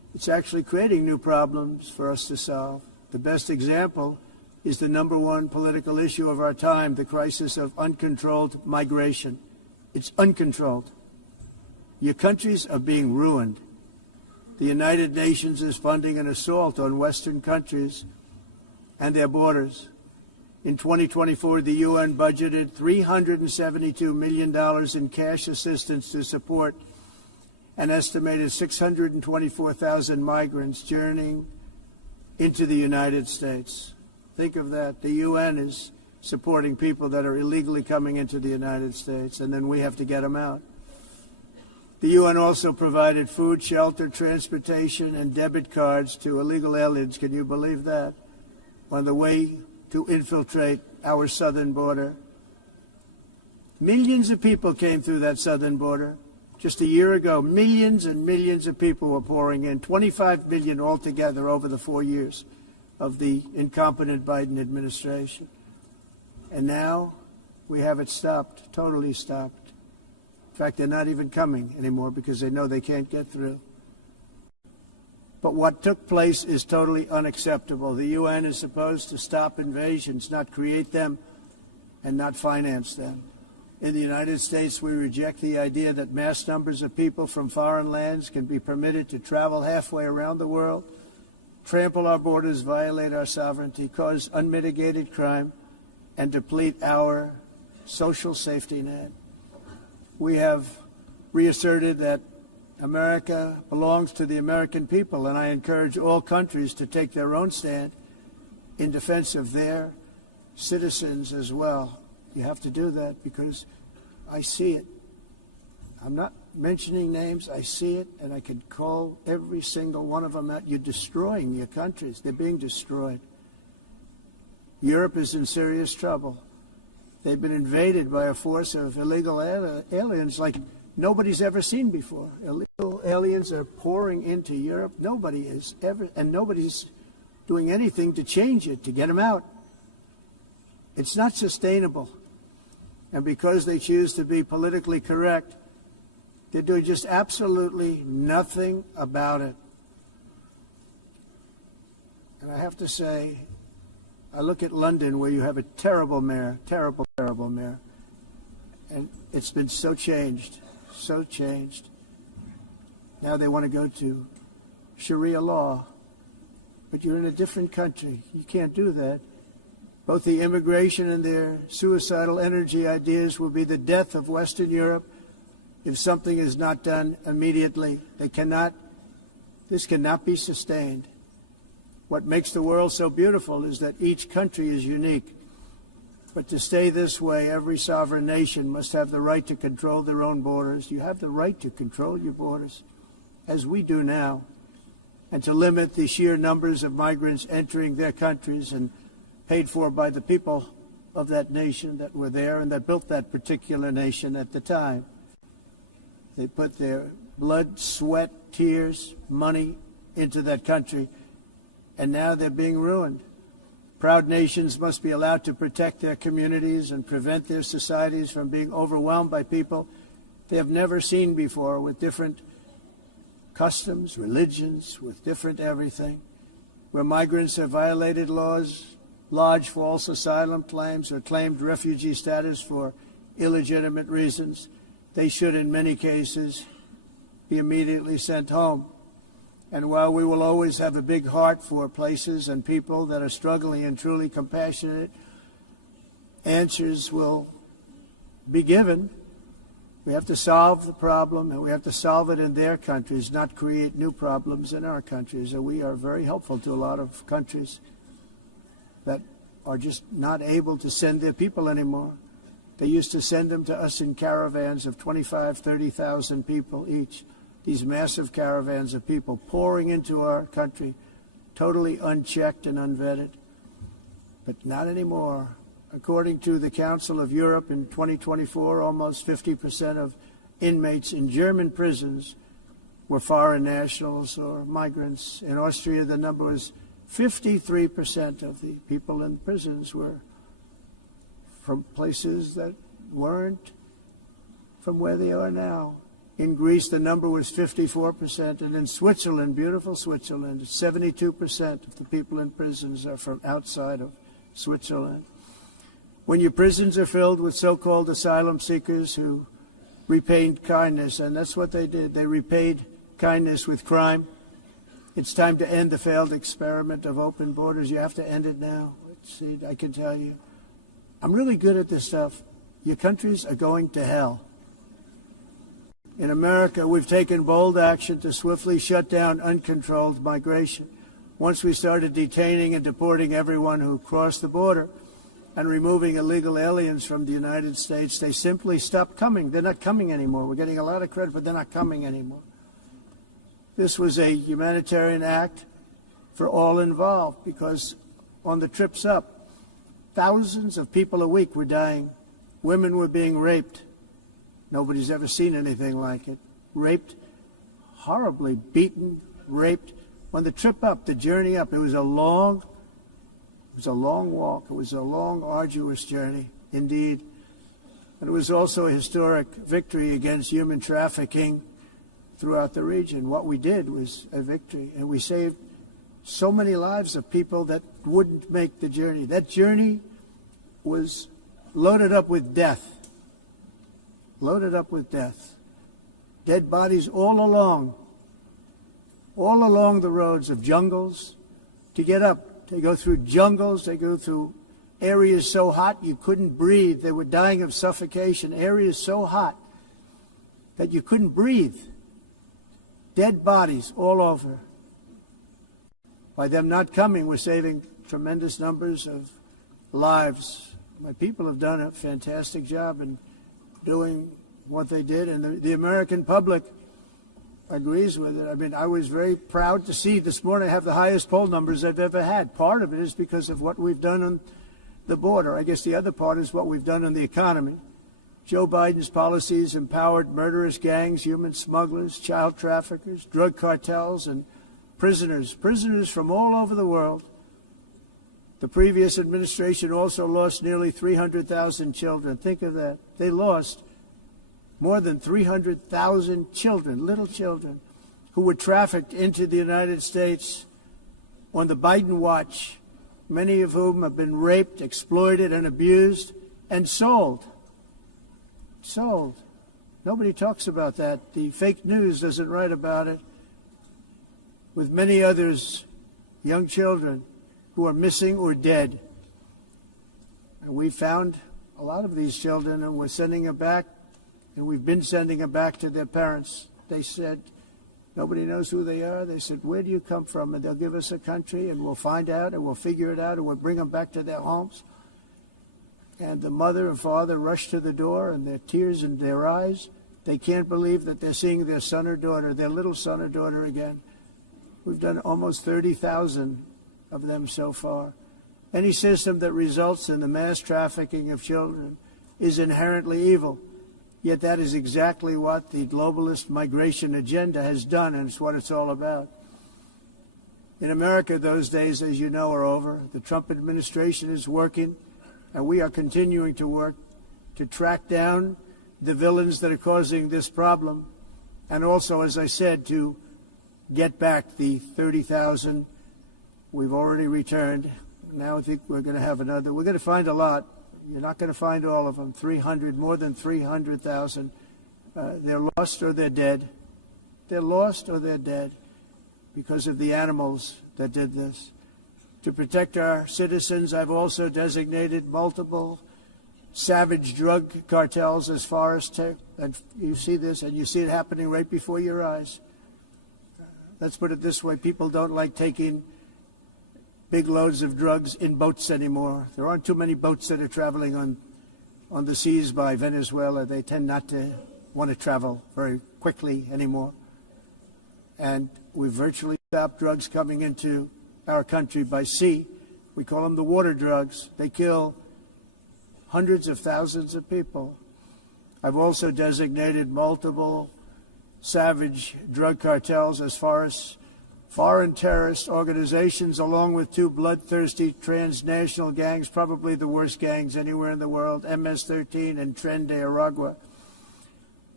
It's actually creating new problems for us to solve. The best example is the number one political issue of our time, the crisis of uncontrolled migration. It's uncontrolled. Your countries are being ruined. The United Nations is funding an assault on Western countries and their borders. In 2024, the UN budgeted $372 million in cash assistance to support an estimated 624,000 migrants journeying into the United States. Think of that. The UN is supporting people that are illegally coming into the United States, and then we have to get them out. The UN also provided food, shelter, transportation, and debit cards to illegal aliens. Can you believe that? On the way to infiltrate our southern border. Millions of people came through that southern border. Just a year ago, millions and millions of people were pouring in, 25 million altogether over the 4 years of the incompetent Biden administration. And now we have it stopped, totally stopped. In fact, they're not even coming anymore because they know they can't get through. But what took place is totally unacceptable. The UN is supposed to stop invasions, not create them and not finance them. In the United States, we reject the idea that mass numbers of people from foreign lands can be permitted to travel halfway around the world, trample our borders, violate our sovereignty, cause unmitigated crime, and deplete our social safety net. We have reasserted that America belongs to the American people, and I encourage all countries to take their own stand in defense of their citizens as well. You have to do that because I see it. I'm not mentioning names. I see it, and I could call every single one of them out. You're destroying your countries. They're being destroyed. Europe is in serious trouble. They've been invaded by a force of illegal aliens like nobody's ever seen before. Illegal aliens are pouring into Europe. Nobody is ever, and nobody's doing anything to change it, to get them out. It's not sustainable. And because they choose to be politically correct, they're doing just absolutely nothing about it. And I have to say, I look at London where you have a terrible mayor, terrible mayor. And it's been so changed, so changed. Now they want to go to Sharia law. But you're in a different country. You can't do that. Both the immigration and their suicidal energy ideas will be the death of Western Europe if something is not done immediately. This cannot be sustained. What makes the world so beautiful is that each country is unique. But to stay this way, every sovereign nation must have the right to control their own borders. You have the right to control your borders, as we do now, and to limit the sheer numbers of migrants entering their countries and paid for by the people of that nation that were there and that built that particular nation at the time. They put their blood, sweat, tears, money into that country, and now they're being ruined. Proud nations must be allowed to protect their communities and prevent their societies from being overwhelmed by people they have never seen before, with different customs, religions, with different everything. Where migrants have violated laws, lodged false asylum claims, or claimed refugee status for illegitimate reasons, they should, in many cases, be immediately sent home. And while we will always have a big heart for places and people that are struggling and truly compassionate, answers will be given. We have to solve the problem, and we have to solve it in their countries, not create new problems in our countries. And we are very helpful to a lot of countries that are just not able to send their people anymore. They used to send them to us in caravans of 25,000, 30,000 people each. These massive caravans of people pouring into our country, totally unchecked and unvetted. But not anymore. According to the Council of Europe in 2024, almost 50% of inmates in German prisons were foreign nationals or migrants. In Austria, the number was 53% of the people in prisons were from places that weren't from where they are now. In Greece, the number was 54%. And in Switzerland, beautiful Switzerland, 72% of the people in prisons are from outside of Switzerland. When your prisons are filled with so-called asylum seekers who repaid kindness, and that's what they did. They repaid kindness with crime. It's time to end the failed experiment of open borders. You have to end it now. See, I can tell you. I'm really good at this stuff. Your countries are going to hell. In America, we've taken bold action to swiftly shut down uncontrolled migration. Once we started detaining and deporting everyone who crossed the border and removing illegal aliens from the United States, they simply stopped coming. They're not coming anymore. We're getting a lot of credit, but they're not coming anymore. This was a humanitarian act for all involved because on the trips up, thousands of people a week were dying. Women were being raped. Nobody's ever seen anything like it. Raped, horribly beaten, raped. On the trip up, the journey up, it was a long walk. It was a long, arduous journey, indeed. And it was also a historic victory against human trafficking throughout the region. What we did was a victory, and we saved so many lives of people that wouldn't make the journey. That journey was loaded up with death. Loaded up with death. Dead bodies all along the roads of jungles to get up. They go through jungles, they go through areas so hot you couldn't breathe. They were dying of suffocation, areas so hot that you couldn't breathe. Dead bodies all over. By them not coming, we're saving tremendous numbers of lives. My people have done a fantastic job in doing what they did, and the American public agrees with it. I mean, I was very proud to see this morning I have the highest poll numbers I've ever had. Part of it is because of what we've done on the border. I guess the other part is what we've done on the economy. Joe Biden's policies empowered murderous gangs, human smugglers, child traffickers, drug cartels, and prisoners from all over the world. The previous administration also lost nearly 300,000 children. Think of that. They lost more than 300,000 children, little children, who were trafficked into the United States on the Biden watch, many of whom have been raped, exploited, and abused, and sold. Sold. Nobody talks about that. The fake news doesn't write about it. With many others, young children who are missing or dead. And we found a lot of these children, and we're sending them back, and we've been sending them back to their parents. They said, nobody knows who they are. They said, where do you come from? And they'll give us a country, and we'll find out, and we'll figure it out, and we'll bring them back to their homes. And the mother and father rush to the door, and their tears in their eyes. They can't believe that they're seeing their son or daughter, their little son or daughter again. We've done almost 30,000 of them so far. Any system that results in the mass trafficking of children is inherently evil. Yet that is exactly what the globalist migration agenda has done, and it's what it's all about. In America, those days, as you know, are over. The Trump administration is working, and we are continuing to work to track down the villains that are causing this problem, and also, as I said, to get back the 30,000 we've already returned. Now I think we're going to have another. We're going to find a lot. You're not going to find all of them. 300, more than 300,000. They're lost or they're dead. They're lost or they're dead because of the animals that did this. To protect our citizens, I've also designated multiple savage drug cartels as far as and you see this, and you see it happening right before your eyes. Let's put it this way. People don't like taking big loads of drugs in boats anymore. There aren't too many boats that are traveling on the seas by Venezuela. They tend not to want to travel very quickly anymore. And we've virtually stopped drugs coming into our country by sea. We call them the water drugs. They kill hundreds of thousands of people. I've also designated multiple savage drug cartels as far as foreign terrorist organizations, along with two bloodthirsty transnational gangs, probably the worst gangs anywhere in the world, MS-13 and Tren de Aragua.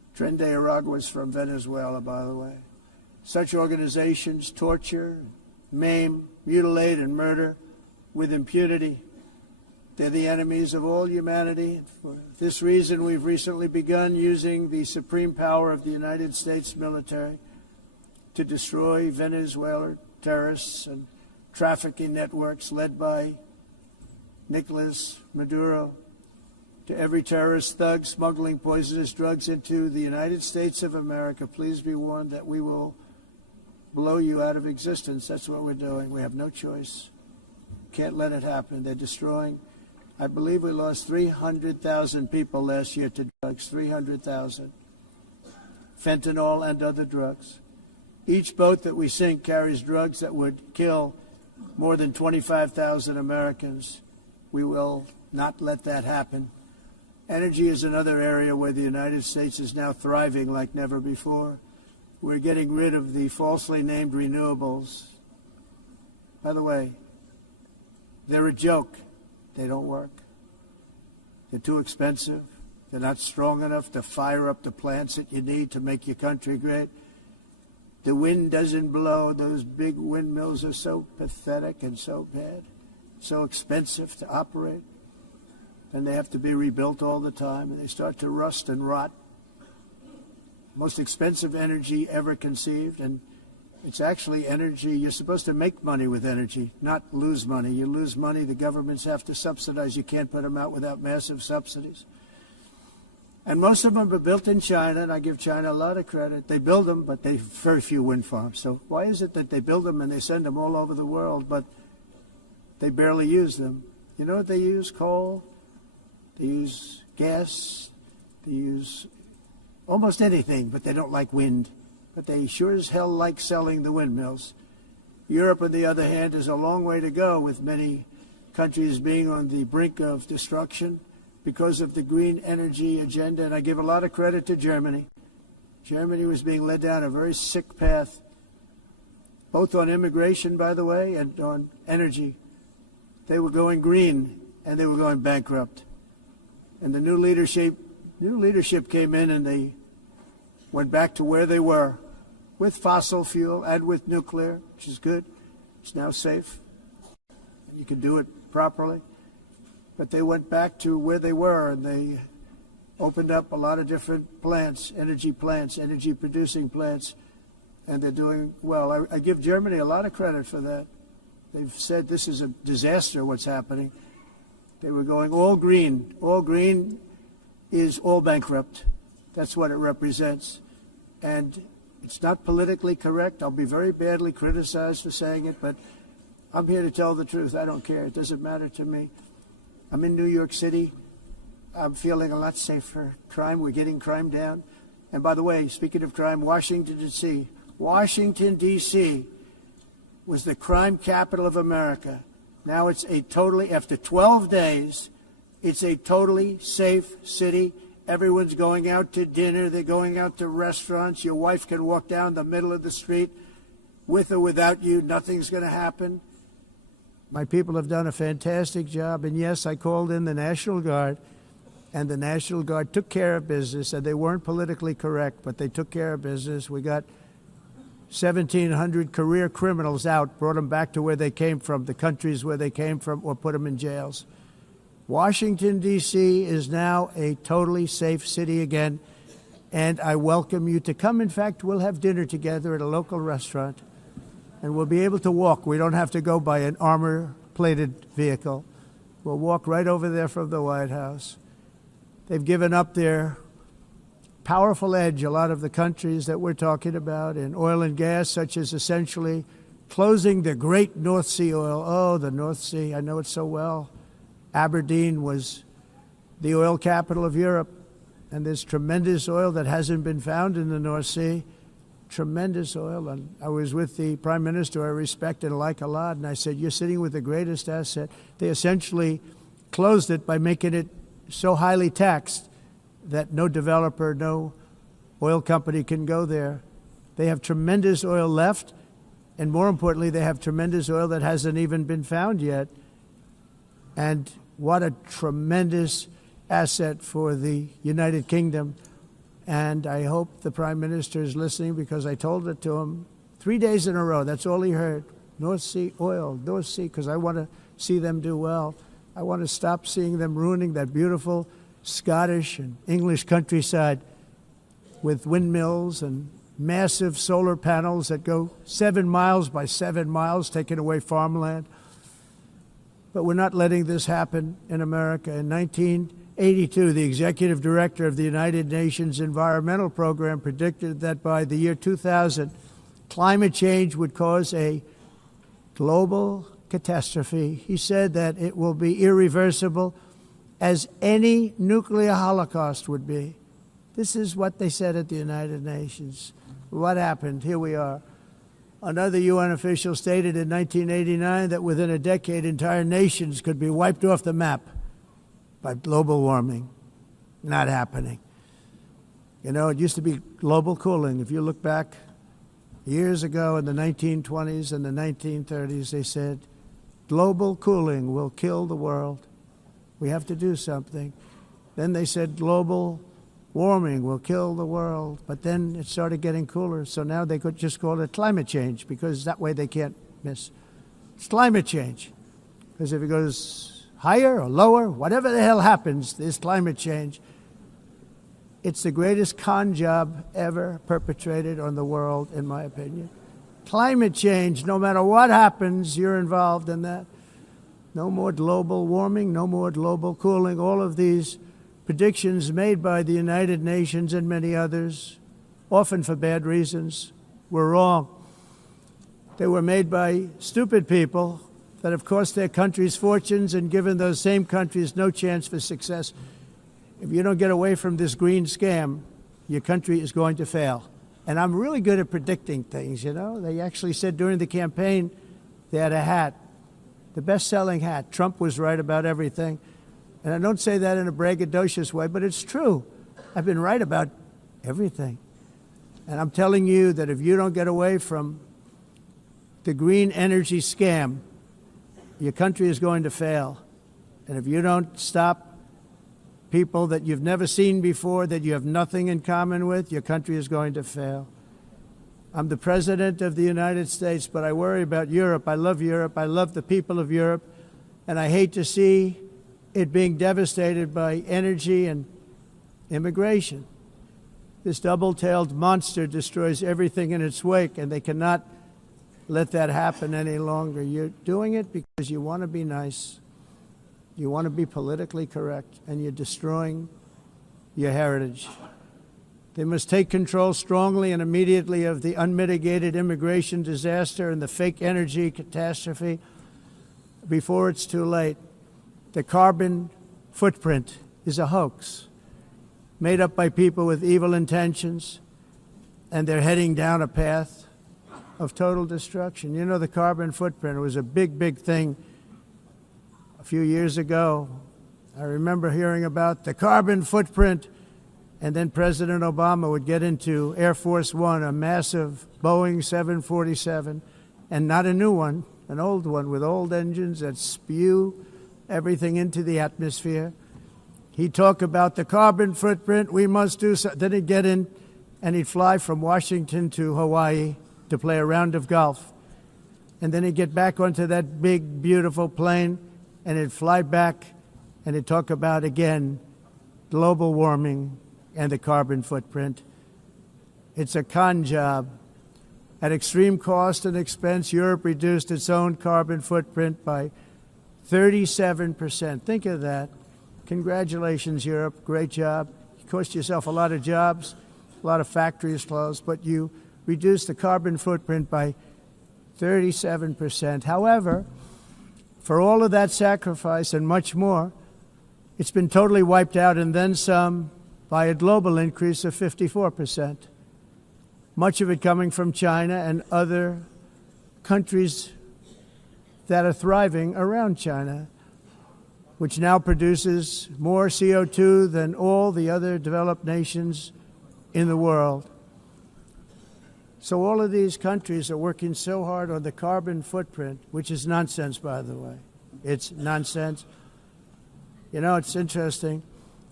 Tren de Aragua was from Venezuela, by the way. Such organizations torture, maim, mutilate, and murder with impunity. They're the enemies of all humanity. For this reason, we've recently begun using the supreme power of the United States military to destroy Venezuelan terrorists and trafficking networks led by Nicolas Maduro. To every terrorist thug smuggling poisonous drugs into the United States of America, please be warned that we will blow you out of existence. That's what we're doing. We have no choice. Can't let it happen. They're destroying. I believe we lost 300,000 people last year to drugs, 300,000. Fentanyl and other drugs. Each boat that we sink carries drugs that would kill more than 25,000 Americans. We will not let that happen. Energy is another area where the United States is now thriving like never before. We're getting rid of the falsely named renewables. By the way, they're a joke. They don't work. They're too expensive. They're not strong enough to fire up the plants that you need to make your country great. The wind doesn't blow. Those big windmills are so pathetic and so bad, so expensive to operate. And they have to be rebuilt all the time, and they start to rust and rot. Most expensive energy ever conceived, and it's actually energy. You're supposed to make money with energy, not lose money. You lose money, the governments have to subsidize. You can't put them out without massive subsidies. And most of them are built in China, and I give China a lot of credit. They build them, but they have very few wind farms. So why is it that they build them and they send them all over the world, but they barely use them? You know what they use? Coal. They use gas. They use almost anything, but they don't like wind. But they sure as hell like selling the windmills. Europe, on the other hand, is a long way to go, with many countries being on the brink of destruction because of the green energy agenda. And I give a lot of credit to Germany. Germany was being led down a very sick path, both on immigration, by the way, and on energy. They were going green, and they were going bankrupt. And the new leadership came in, and they went back to where they were, with fossil fuel and with nuclear, which is good. It's now safe. You can do it properly. But they went back to where they were, and they opened up a lot of different plants, energy-producing plants, and they're doing well. I give Germany a lot of credit for that. They've said this is a disaster, what's happening. They were going all green. All green is all bankrupt. That's what it represents. And it's not politically correct. I'll be very badly criticized for saying it, but I'm here to tell the truth. I don't care. It doesn't matter to me. I'm in New York City. I'm feeling a lot safer. Crime, we're getting crime down. And by the way, speaking of crime, Washington, D.C. was the crime capital of America. Now it's after 12 days, it's a totally safe city. Everyone's going out to dinner. They're going out to restaurants. Your wife can walk down the middle of the street with or without you. Nothing's going to happen. My people have done a fantastic job. And yes, I called in the National Guard, and the National Guard took care of business. And they weren't politically correct, but they took care of business. We got 1,700 career criminals out, brought them back to where they came from, the countries where they came from, or put them in jails. Washington, D.C. is now a totally safe city again, and I welcome you to come. In fact, we'll have dinner together at a local restaurant, and we'll be able to walk. We don't have to go by an armor-plated vehicle. We'll walk right over there from the White House. They've given up their powerful edge, a lot of the countries that we're talking about, in oil and gas, such as essentially closing the great North Sea oil. Oh, the North Sea, I know it so well. Aberdeen was the oil capital of Europe, and there's tremendous oil that hasn't been found in the North Sea, tremendous oil. And I was with the Prime Minister I respect and like a lot, and I said, you're sitting with the greatest asset. They essentially closed it by making it so highly taxed that no developer, no oil company can go there. They have tremendous oil left, and more importantly, they have tremendous oil that hasn't even been found yet. And what a tremendous asset for the United Kingdom. And I hope the Prime Minister is listening, because I told it to him 3 days in a row. That's all he heard. North Sea oil, North Sea, because I want to see them do well. I want to stop seeing them ruining that beautiful Scottish and English countryside with windmills and massive solar panels that go 7 miles by 7 miles, taking away farmland. But we're not letting this happen in America. In 1982, the executive director of the United Nations Environmental Program predicted that by the year 2000, climate change would cause a global catastrophe. He said that it will be irreversible, as any nuclear holocaust would be. This is what they said at the United Nations. What happened? Here we are. Another UN official stated in 1989 that within a decade, entire nations could be wiped off the map by global warming. Not happening. You know, it used to be global cooling. If you look back years ago in the 1920s and the 1930s, they said, global cooling will kill the world. We have to do something. Then they said global warming will kill the world. But then it started getting cooler, so now they could just call it climate change, because that way they can't miss. It's climate change. Because if it goes higher or lower, whatever the hell happens, there's climate change. It's the greatest con job ever perpetrated on the world, in my opinion. Climate change, no matter what happens, you're involved in that. No more global warming, no more global cooling. All of these predictions made by the United Nations and many others, often for bad reasons, were wrong. They were made by stupid people that have cost their countries fortunes and given those same countries no chance for success. If you don't get away from this green scam, your country is going to fail. And I'm really good at predicting things, you know. They actually said during the campaign they had a hat, the best-selling hat. Trump was right about everything. And I don't say that in a braggadocious way, but it's true. I've been right about everything. And I'm telling you that if you don't get away from the green energy scam, your country is going to fail. And if you don't stop people that you've never seen before, that you have nothing in common with, your country is going to fail. I'm the president of the United States, but I worry about Europe. I love Europe. I love the people of Europe. And I hate to see it being devastated by energy and immigration. This double-tailed monster destroys everything in its wake, and they cannot let that happen any longer. You're doing it because you want to be nice. You want to be politically correct, and you're destroying your heritage. They must take control strongly and immediately of the unmitigated immigration disaster and the fake energy catastrophe before it's too late. The carbon footprint is a hoax made up by people with evil intentions, and they're heading down a path of total destruction. You know, the carbon footprint was a big, big thing a few years ago. I remember hearing about the carbon footprint, and then President Obama would get into Air Force One, a massive Boeing 747, and not a new one, an old one with old engines that spew everything into the atmosphere. He'd talk about the carbon footprint, we must do so. Then he'd get in and he'd fly from Washington to Hawaii to play a round of golf. And then he'd get back onto that big, beautiful plane and he'd fly back and he'd talk about, again, global warming and the carbon footprint. It's a con job. At extreme cost and expense, Europe reduced its own carbon footprint by 37%. Think of that. Congratulations, Europe. Great job. You cost yourself a lot of jobs, a lot of factories closed, but you reduced the carbon footprint by 37%. However, for all of that sacrifice and much more, it's been totally wiped out and then some by a global increase of 54%. Much of it coming from China and other countries that are thriving around China, which now produces more CO2 than all the other developed nations in the world. So all of these countries are working so hard on the carbon footprint, which is nonsense, by the way. It's nonsense. You know, it's interesting.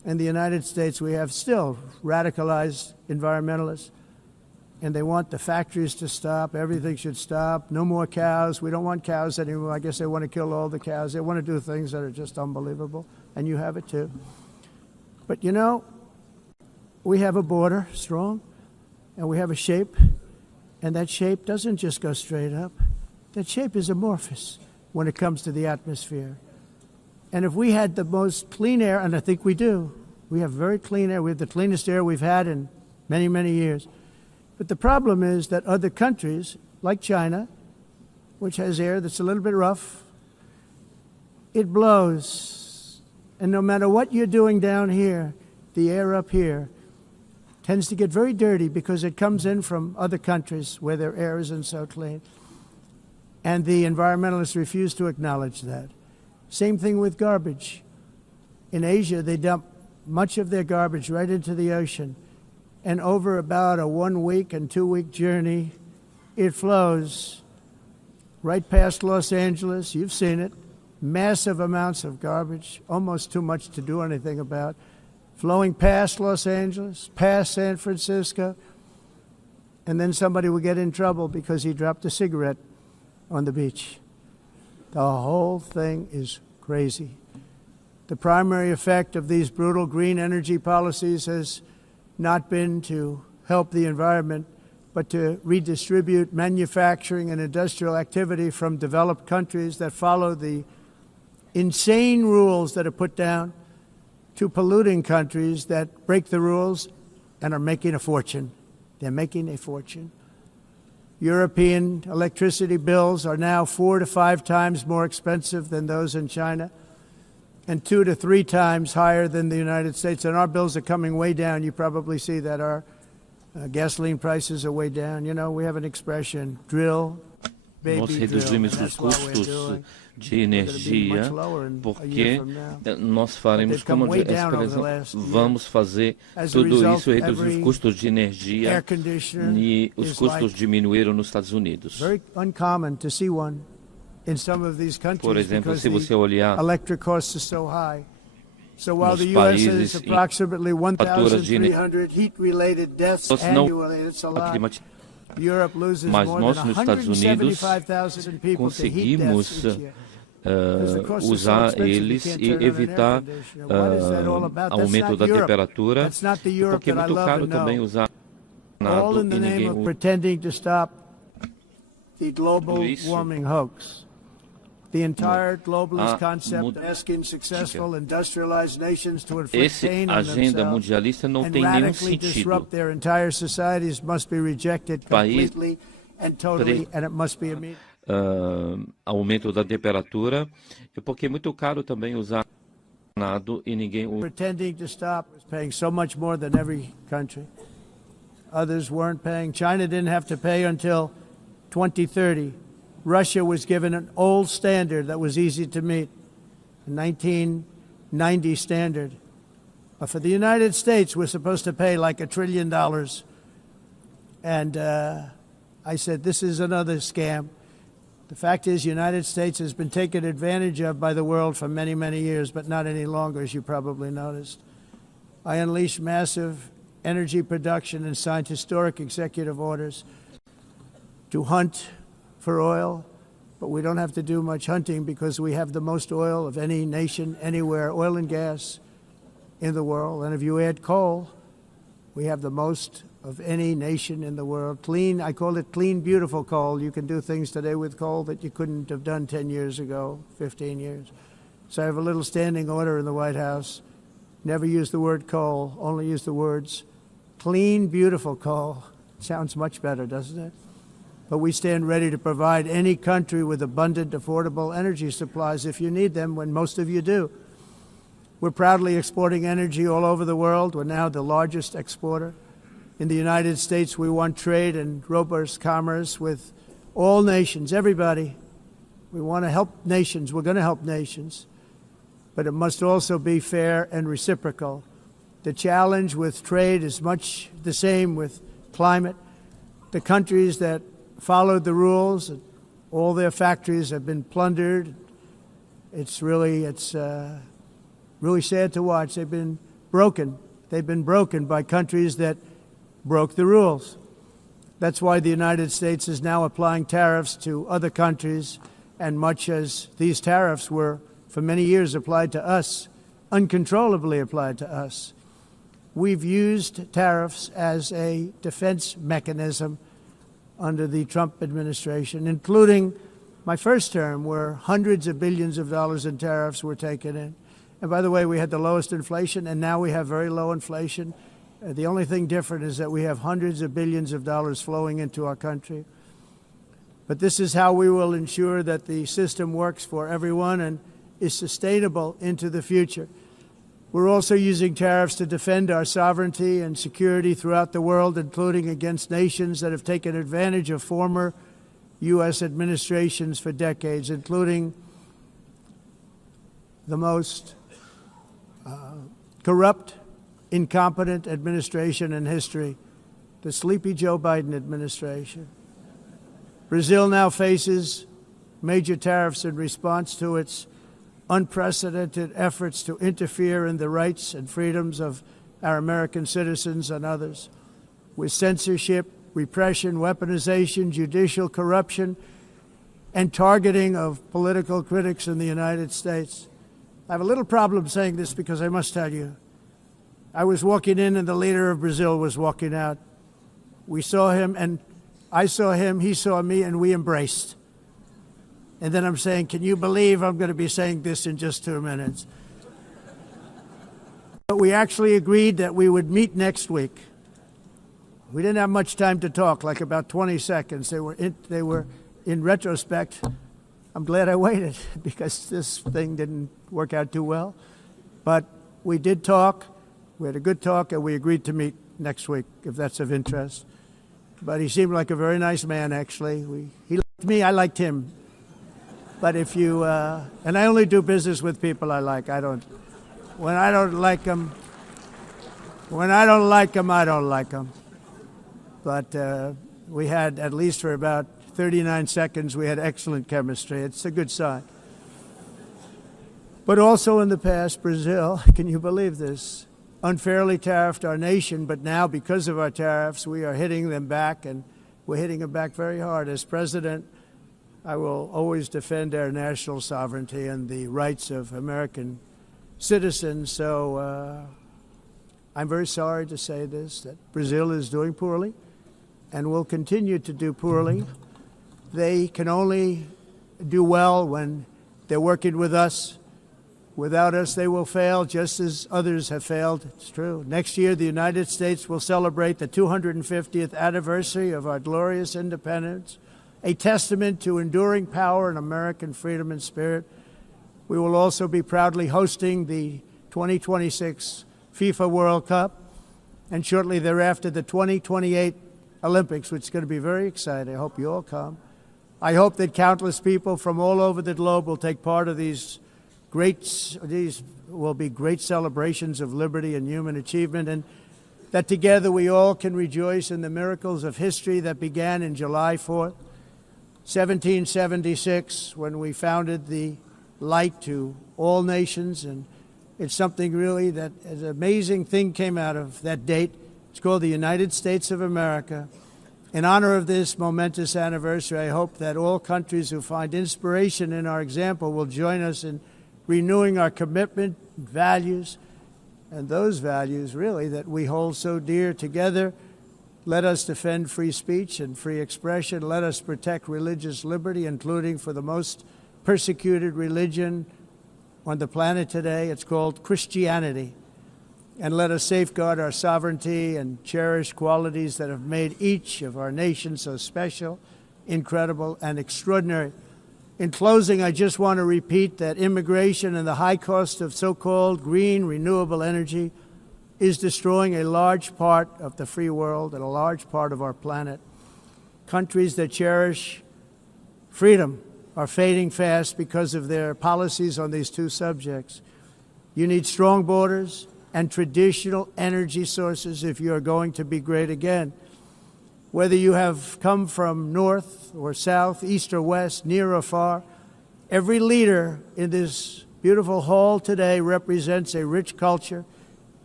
and the United States, we have still radicalized environmentalists, and they want the factories to stop. Everything should stop. No more cows. We don't want cows anymore. I guess they want to kill all the cows. They want to do things that are just unbelievable, and you have it too. But you know, we have a border, strong, and we have a shape, and that shape doesn't just go straight up. That shape is amorphous when it comes to the atmosphere. And if we had the most clean air, and I think we do, we have very clean air. We have the cleanest air we've had in many, many years. But the problem is that other countries, like China, which has air that's a little bit rough, it blows. And no matter what you're doing down here, the air up here tends to get very dirty because it comes in from other countries where their air isn't so clean. And the environmentalists refuse to acknowledge that. Same thing with garbage. In Asia, they dump much of their garbage right into the ocean. And over about a 1 week and 2 week journey, it flows right past Los Angeles. You've seen it. Massive amounts of garbage, almost too much to do anything about, flowing past Los Angeles, past San Francisco. And then somebody will get in trouble because he dropped a cigarette on the beach. The whole thing is crazy. The primary effect of these brutal green energy policies has not been to help the environment, but to redistribute manufacturing and industrial activity from developed countries that follow the insane rules that are put down to polluting countries that break the rules and are making a fortune. They're making a fortune. European electricity bills are now 4 to 5 times more expensive than those in China, and 2 to 3 times higher than the United States. And our bills are coming way down. You probably see that our gasoline prices are way down. You know, we have an expression, drill, baby, nós reduzimos os custos de energia porque nós faremos, como a expressão, vamos fazer tudo isso, reduzir os custos de energia, e os custos diminuíram nos Estados Unidos. Por exemplo, se você olhar nos países em faturas de energia não climatizam, mas nós nos Estados Unidos conseguimos usar eles e evitar aumento da temperatura, porque é muito caro também usar nada e ninguém usa isso. The entire globalist concept asking successful industrialized nations to inflict pain on themselves and radically disrupt their entire societies must be rejected completely and totally, and it must be immediate. Aumento da temperatura, porque é muito caro também usar nada e ninguém usa. Pretending to stop is paying so much more than every country. Others weren't paying. China didn't have to pay until 2030. Russia was given an old standard that was easy to meet, a 1990 standard. But for the United States, we're supposed to pay like $1 trillion. And I said, this is another scam. The fact is, the United States has been taken advantage of by the world for many, many years, but not any longer, as you probably noticed. I unleashed massive energy production and signed historic executive orders to hunt for oil, but we don't have to do much hunting because we have the most oil of any nation anywhere, oil and gas in the world. And if you add coal, we have the most of any nation in the world. Clean, I call it clean, beautiful coal. You can do things today with coal that you couldn't have done 10 years ago, 15 years. So I have a little standing order in the White House. Never use the word coal, only use the words clean, beautiful coal. Sounds much better, doesn't it? But we stand ready to provide any country with abundant, affordable energy supplies if you need them, when most of you do. We're proudly exporting energy all over the world. We're now the largest exporter. In the United States, we want trade and robust commerce with all nations, everybody. We want to help nations. We're going to help nations. But it must also be fair and reciprocal. The challenge with trade is much the same with climate. The countries that followed the rules, all their factories have been plundered. It's really sad to watch. They've been broken. They've been broken by countries that broke the rules. That's why the United States is now applying tariffs to other countries, and much as these tariffs were for many years applied to us, uncontrollably applied to us, we've used tariffs as a defense mechanism under the Trump administration, including my first term, where hundreds of billions of dollars in tariffs were taken in. And by the way, we had the lowest inflation, and now we have very low inflation. The only thing different is that we have hundreds of billions of dollars flowing into our country. But this is how we will ensure that the system works for everyone and is sustainable into the future. We're also using tariffs to defend our sovereignty and security throughout the world, including against nations that have taken advantage of former U.S. administrations for decades, including the most corrupt, incompetent administration in history, the sleepy Joe Biden administration. Brazil now faces major tariffs in response to its unprecedented efforts to interfere in the rights and freedoms of our American citizens and others, with censorship, repression, weaponization, judicial corruption, and targeting of political critics in the United States. I have a little problem saying this because I must tell you, I was walking in and the leader of Brazil was walking out. We saw him, and I saw him, he saw me, and we embraced. And then I'm saying, can you believe I'm going to be saying this in just 2 minutes? But we actually agreed that we would meet next week. We didn't have much time to talk, like about 20 seconds. They were in retrospect, I'm glad I waited because this thing didn't work out too well. But we did talk. We had a good talk, and we agreed to meet next week, if that's of interest. But he seemed like a very nice man, actually. He liked me, I liked him. But if you, and I only do business with people I like. When I don't like them, I don't like them. But we had, at least for about 39 seconds, we had excellent chemistry. It's a good sign. But also in the past, Brazil, can you believe this, unfairly tariffed our nation, but now because of our tariffs, we are hitting them back, and we're hitting them back very hard. As president, I will always defend our national sovereignty and the rights of American citizens. So I'm very sorry to say this, that Brazil is doing poorly and will continue to do poorly. They can only do well when they're working with us. Without us, they will fail, just as others have failed. It's true. Next year, the United States will celebrate the 250th anniversary of our glorious independence, a testament to enduring power and American freedom and spirit. We will also be proudly hosting the 2026 FIFA World Cup, and shortly thereafter, the 2028 Olympics, which is going to be very exciting. I hope you all come. I hope that countless people from all over the globe will take part of these will be great celebrations of liberty and human achievement, and that together we all can rejoice in the miracles of history that began in July 4th, 1776, when we founded the light to all nations. And it's something really that an amazing thing came out of that date. It's called the United States of America. In honor of this momentous anniversary, I hope that all countries who find inspiration in our example will join us in renewing our commitment, values, and those values, really, that we hold so dear together. Let us defend free speech and free expression. Let us protect religious liberty, including for the most persecuted religion on the planet today. It's called Christianity. And let us safeguard our sovereignty and cherish qualities that have made each of our nations so special, incredible, and extraordinary. In closing, I just want to repeat that immigration and the high cost of so-called green renewable energy is destroying a large part of the free world and a large part of our planet. Countries that cherish freedom are fading fast because of their policies on these two subjects. You need strong borders and traditional energy sources if you are going to be great again. Whether you have come from north or south, east or west, near or far, every leader in this beautiful hall today represents a rich culture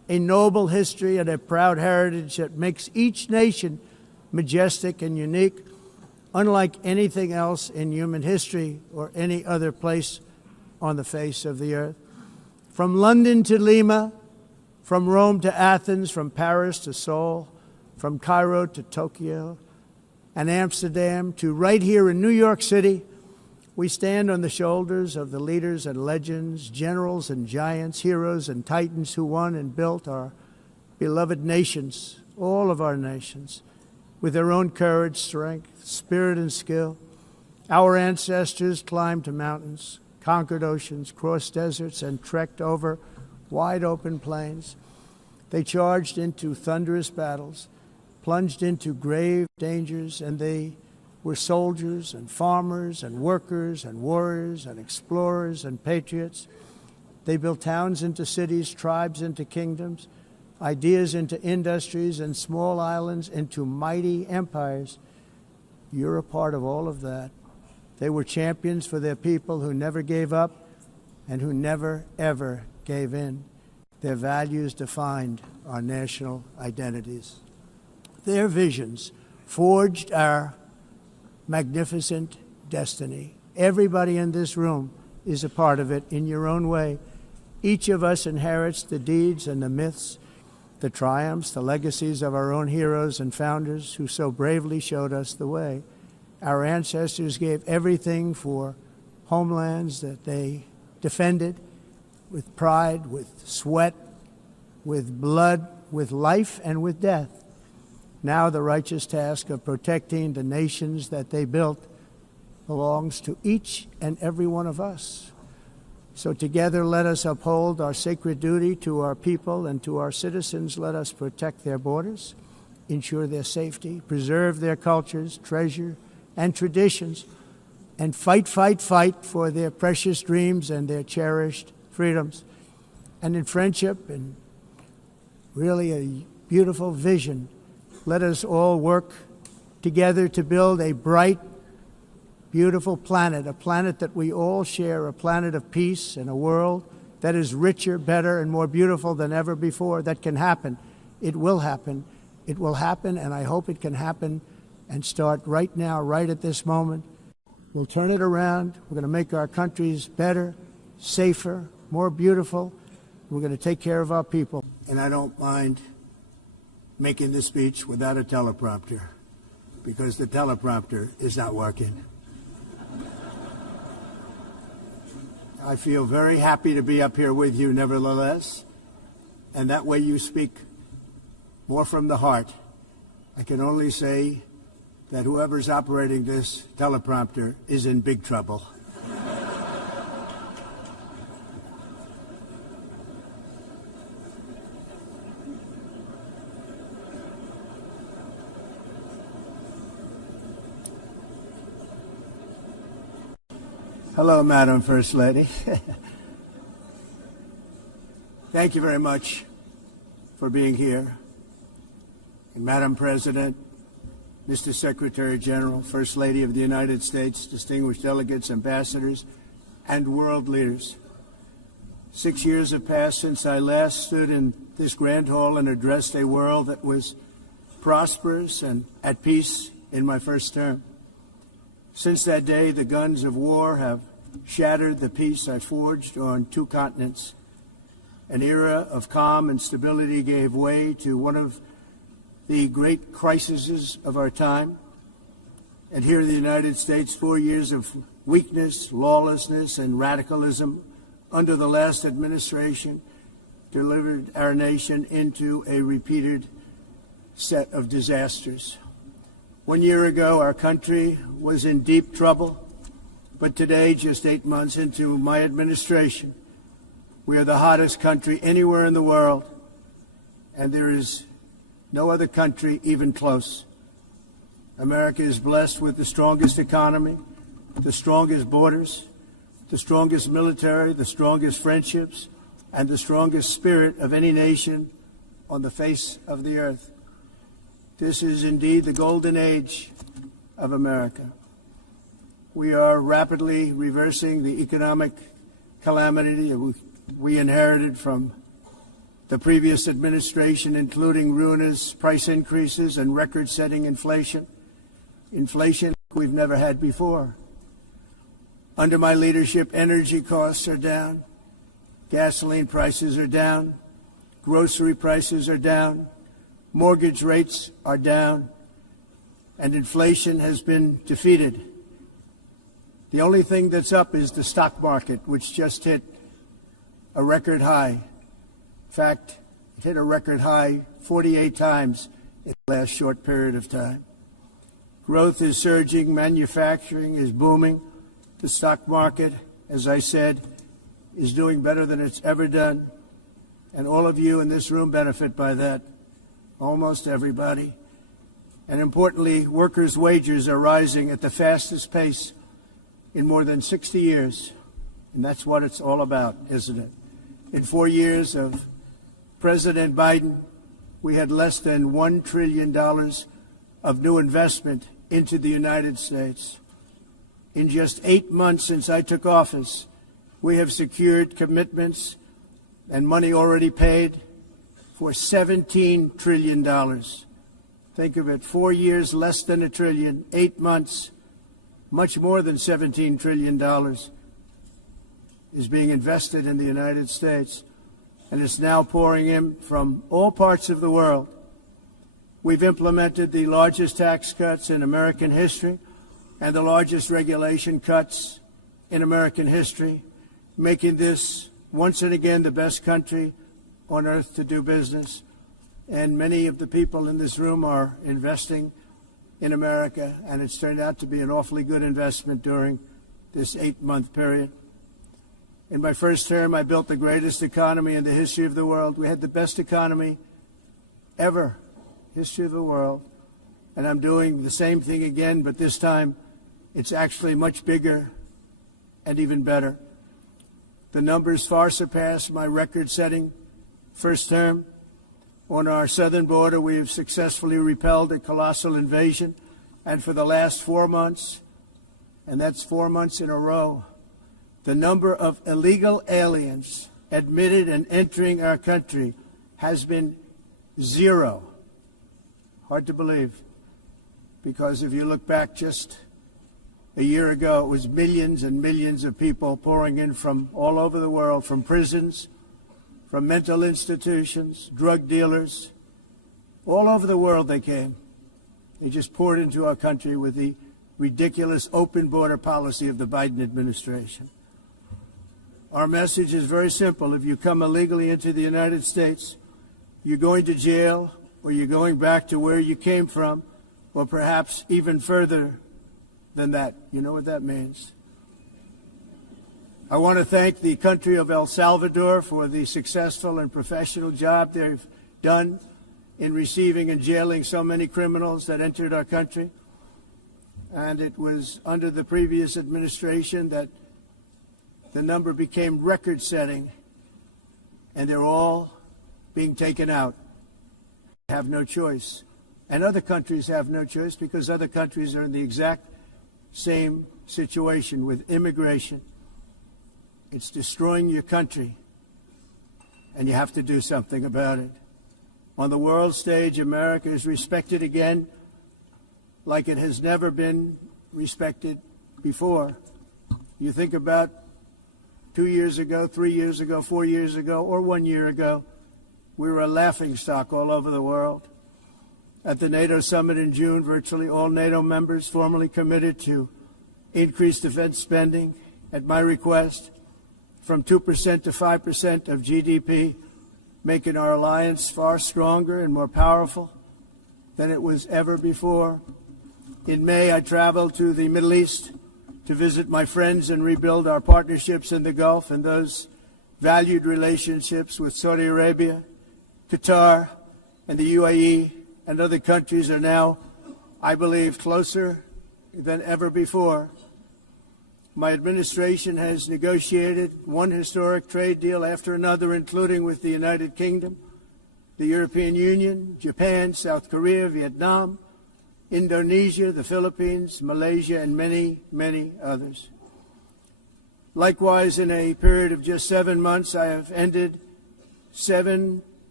a noble history and a proud heritage that makes each nation majestic and unique, unlike anything else in human history or any other place on the face of the earth. From London to Lima, from Rome to Athens, from Paris to Seoul, from Cairo to Tokyo and Amsterdam to right here in New York City, we stand on the shoulders of the leaders and legends, generals and giants, heroes and titans who won and built our beloved nations, all of our nations, with their own courage, strength, spirit, and skill. Our ancestors climbed mountains, conquered oceans, crossed deserts, and trekked over wide open plains. They charged into thunderous battles, plunged into grave dangers, and they were soldiers and farmers and workers and warriors and explorers and patriots. They built towns into cities, tribes into kingdoms, ideas into industries, and small islands into mighty empires. You're a part of all of that. They were champions for their people who never gave up and who never, ever gave in. Their values defined our national identities. Their visions forged our magnificent destiny. Everybody in this room is a part of it in your own way. Each of us inherits the deeds and the myths, the triumphs, the legacies of our own heroes and founders who so bravely showed us the way. Our ancestors gave everything for homelands that they defended with pride, with sweat, with blood, with life, and with death. Now the righteous task of protecting the nations that they built belongs to each and every one of us. So together let us uphold our sacred duty to our people and to our citizens. Let us protect their borders, ensure their safety, preserve their cultures, treasure, and traditions, and fight, fight, fight for their precious dreams and their cherished freedoms. And in friendship and really a beautiful vision, let us all work together to build a bright, beautiful planet, a planet that we all share, a planet of peace and a world that is richer, better, and more beautiful than ever before. That can happen. It will happen. It will happen, and I hope it can happen and start right now, right at this moment. We'll turn it around. We're going to make our countries better, safer, more beautiful. We're going to take care of our people. And I don't mind making this speech without a teleprompter, because the teleprompter is not working. I feel very happy to be up here with you nevertheless, and that way you speak more from the heart. I can only say that whoever's operating this teleprompter is in big trouble. Hello, Madam First Lady. Thank you very much for being here. And Madam President, Mr. Secretary General, First Lady of the United States, distinguished delegates, ambassadors, and world leaders. 6 years have passed since I last stood in this grand hall and addressed a world that was prosperous and at peace in my first term. Since that day, the guns of war have shattered the peace I forged on 2 continents. An era of calm and stability gave way to one of the great crises of our time. And here in the United States, 4 years of weakness, lawlessness, and radicalism under the last administration delivered our nation into a repeated set of disasters. 1 year ago, our country was in deep trouble, but today, just 8 months into my administration, we are the hottest country anywhere in the world, and there is no other country even close. America is blessed with the strongest economy, the strongest borders, the strongest military, the strongest friendships, and the strongest spirit of any nation on the face of the earth. This is indeed the golden age of America. We are rapidly reversing the economic calamity we inherited from the previous administration, including ruinous price increases and record-setting inflation we've never had before. Under my leadership, energy costs are down, gasoline prices are down, grocery prices are down, mortgage rates are down, and inflation has been defeated. The only thing that's up is the stock market, which just hit a record high. In fact, it hit a record high 48 times in the last short period of time. Growth is surging, manufacturing is booming. The stock market, as I said, is doing better than it's ever done. And all of you in this room benefit by that, almost everybody. And importantly, workers' wages are rising at the fastest pace in more than 60 years. And that's what it's all about, isn't it? In 4 years of President Biden, we had less than $1 trillion of new investment into the United States. In just 8 months since I took office, we have secured commitments and money already paid for $17 trillion. Think of it, 4 years, less than $1 trillion, 8 months, much more than $17 trillion is being invested in the United States, and it's now pouring in from all parts of the world. We've implemented the largest tax cuts in American history and the largest regulation cuts in American history, making this once and again the best country on earth to do business. And many of the people in this room are investing in America, and it's turned out to be an awfully good investment during this 8-month period. In my first term, I built the greatest economy in the history of the world. We had the best economy ever, history of the world. And I'm doing the same thing again, but this time it's actually much bigger and even better. The numbers far surpass my record-setting first term. On our southern border, we have successfully repelled a colossal invasion. And for the last 4 months, and that's 4 months in a row, the number of illegal aliens admitted and entering our country has been 0. Hard to believe, because if you look back just a year ago, it was millions and millions of people pouring in from all over the world, from prisons, from mental institutions, drug dealers. All over the world they came. They just poured into our country with the ridiculous open border policy of the Biden administration. Our message is very simple. If you come illegally into the United States, you're going to jail, or you're going back to where you came from, or perhaps even further than that. You know what that means. I want to thank the country of El Salvador for the successful and professional job they've done in receiving and jailing so many criminals that entered our country. And it was under the previous administration that the number became record-setting, and they're all being taken out. They have no choice. And other countries have no choice, because other countries are in the exact same situation with immigration. It's destroying your country, and you have to do something about it. On the world stage, America is respected again like it has never been respected before. You think about 2 years ago, 3 years ago, 4 years ago, or 1 year ago, we were a laughingstock all over the world. At the NATO summit in June, virtually all NATO members formally committed to increase defense spending, at my request, from 2% to 5% of GDP, making our alliance far stronger and more powerful than it was ever before. In May, I traveled to the Middle East to visit my friends and rebuild our partnerships in the Gulf and those valued relationships with Saudi Arabia, Qatar, and the UAE, and other countries are now, I believe, closer than ever before. My administration has negotiated one historic trade deal after another, including with the United Kingdom, the European Union, Japan, South Korea, Vietnam, Indonesia, the Philippines, Malaysia, and many, many others. Likewise, in a period of just 7 months, I have ended 7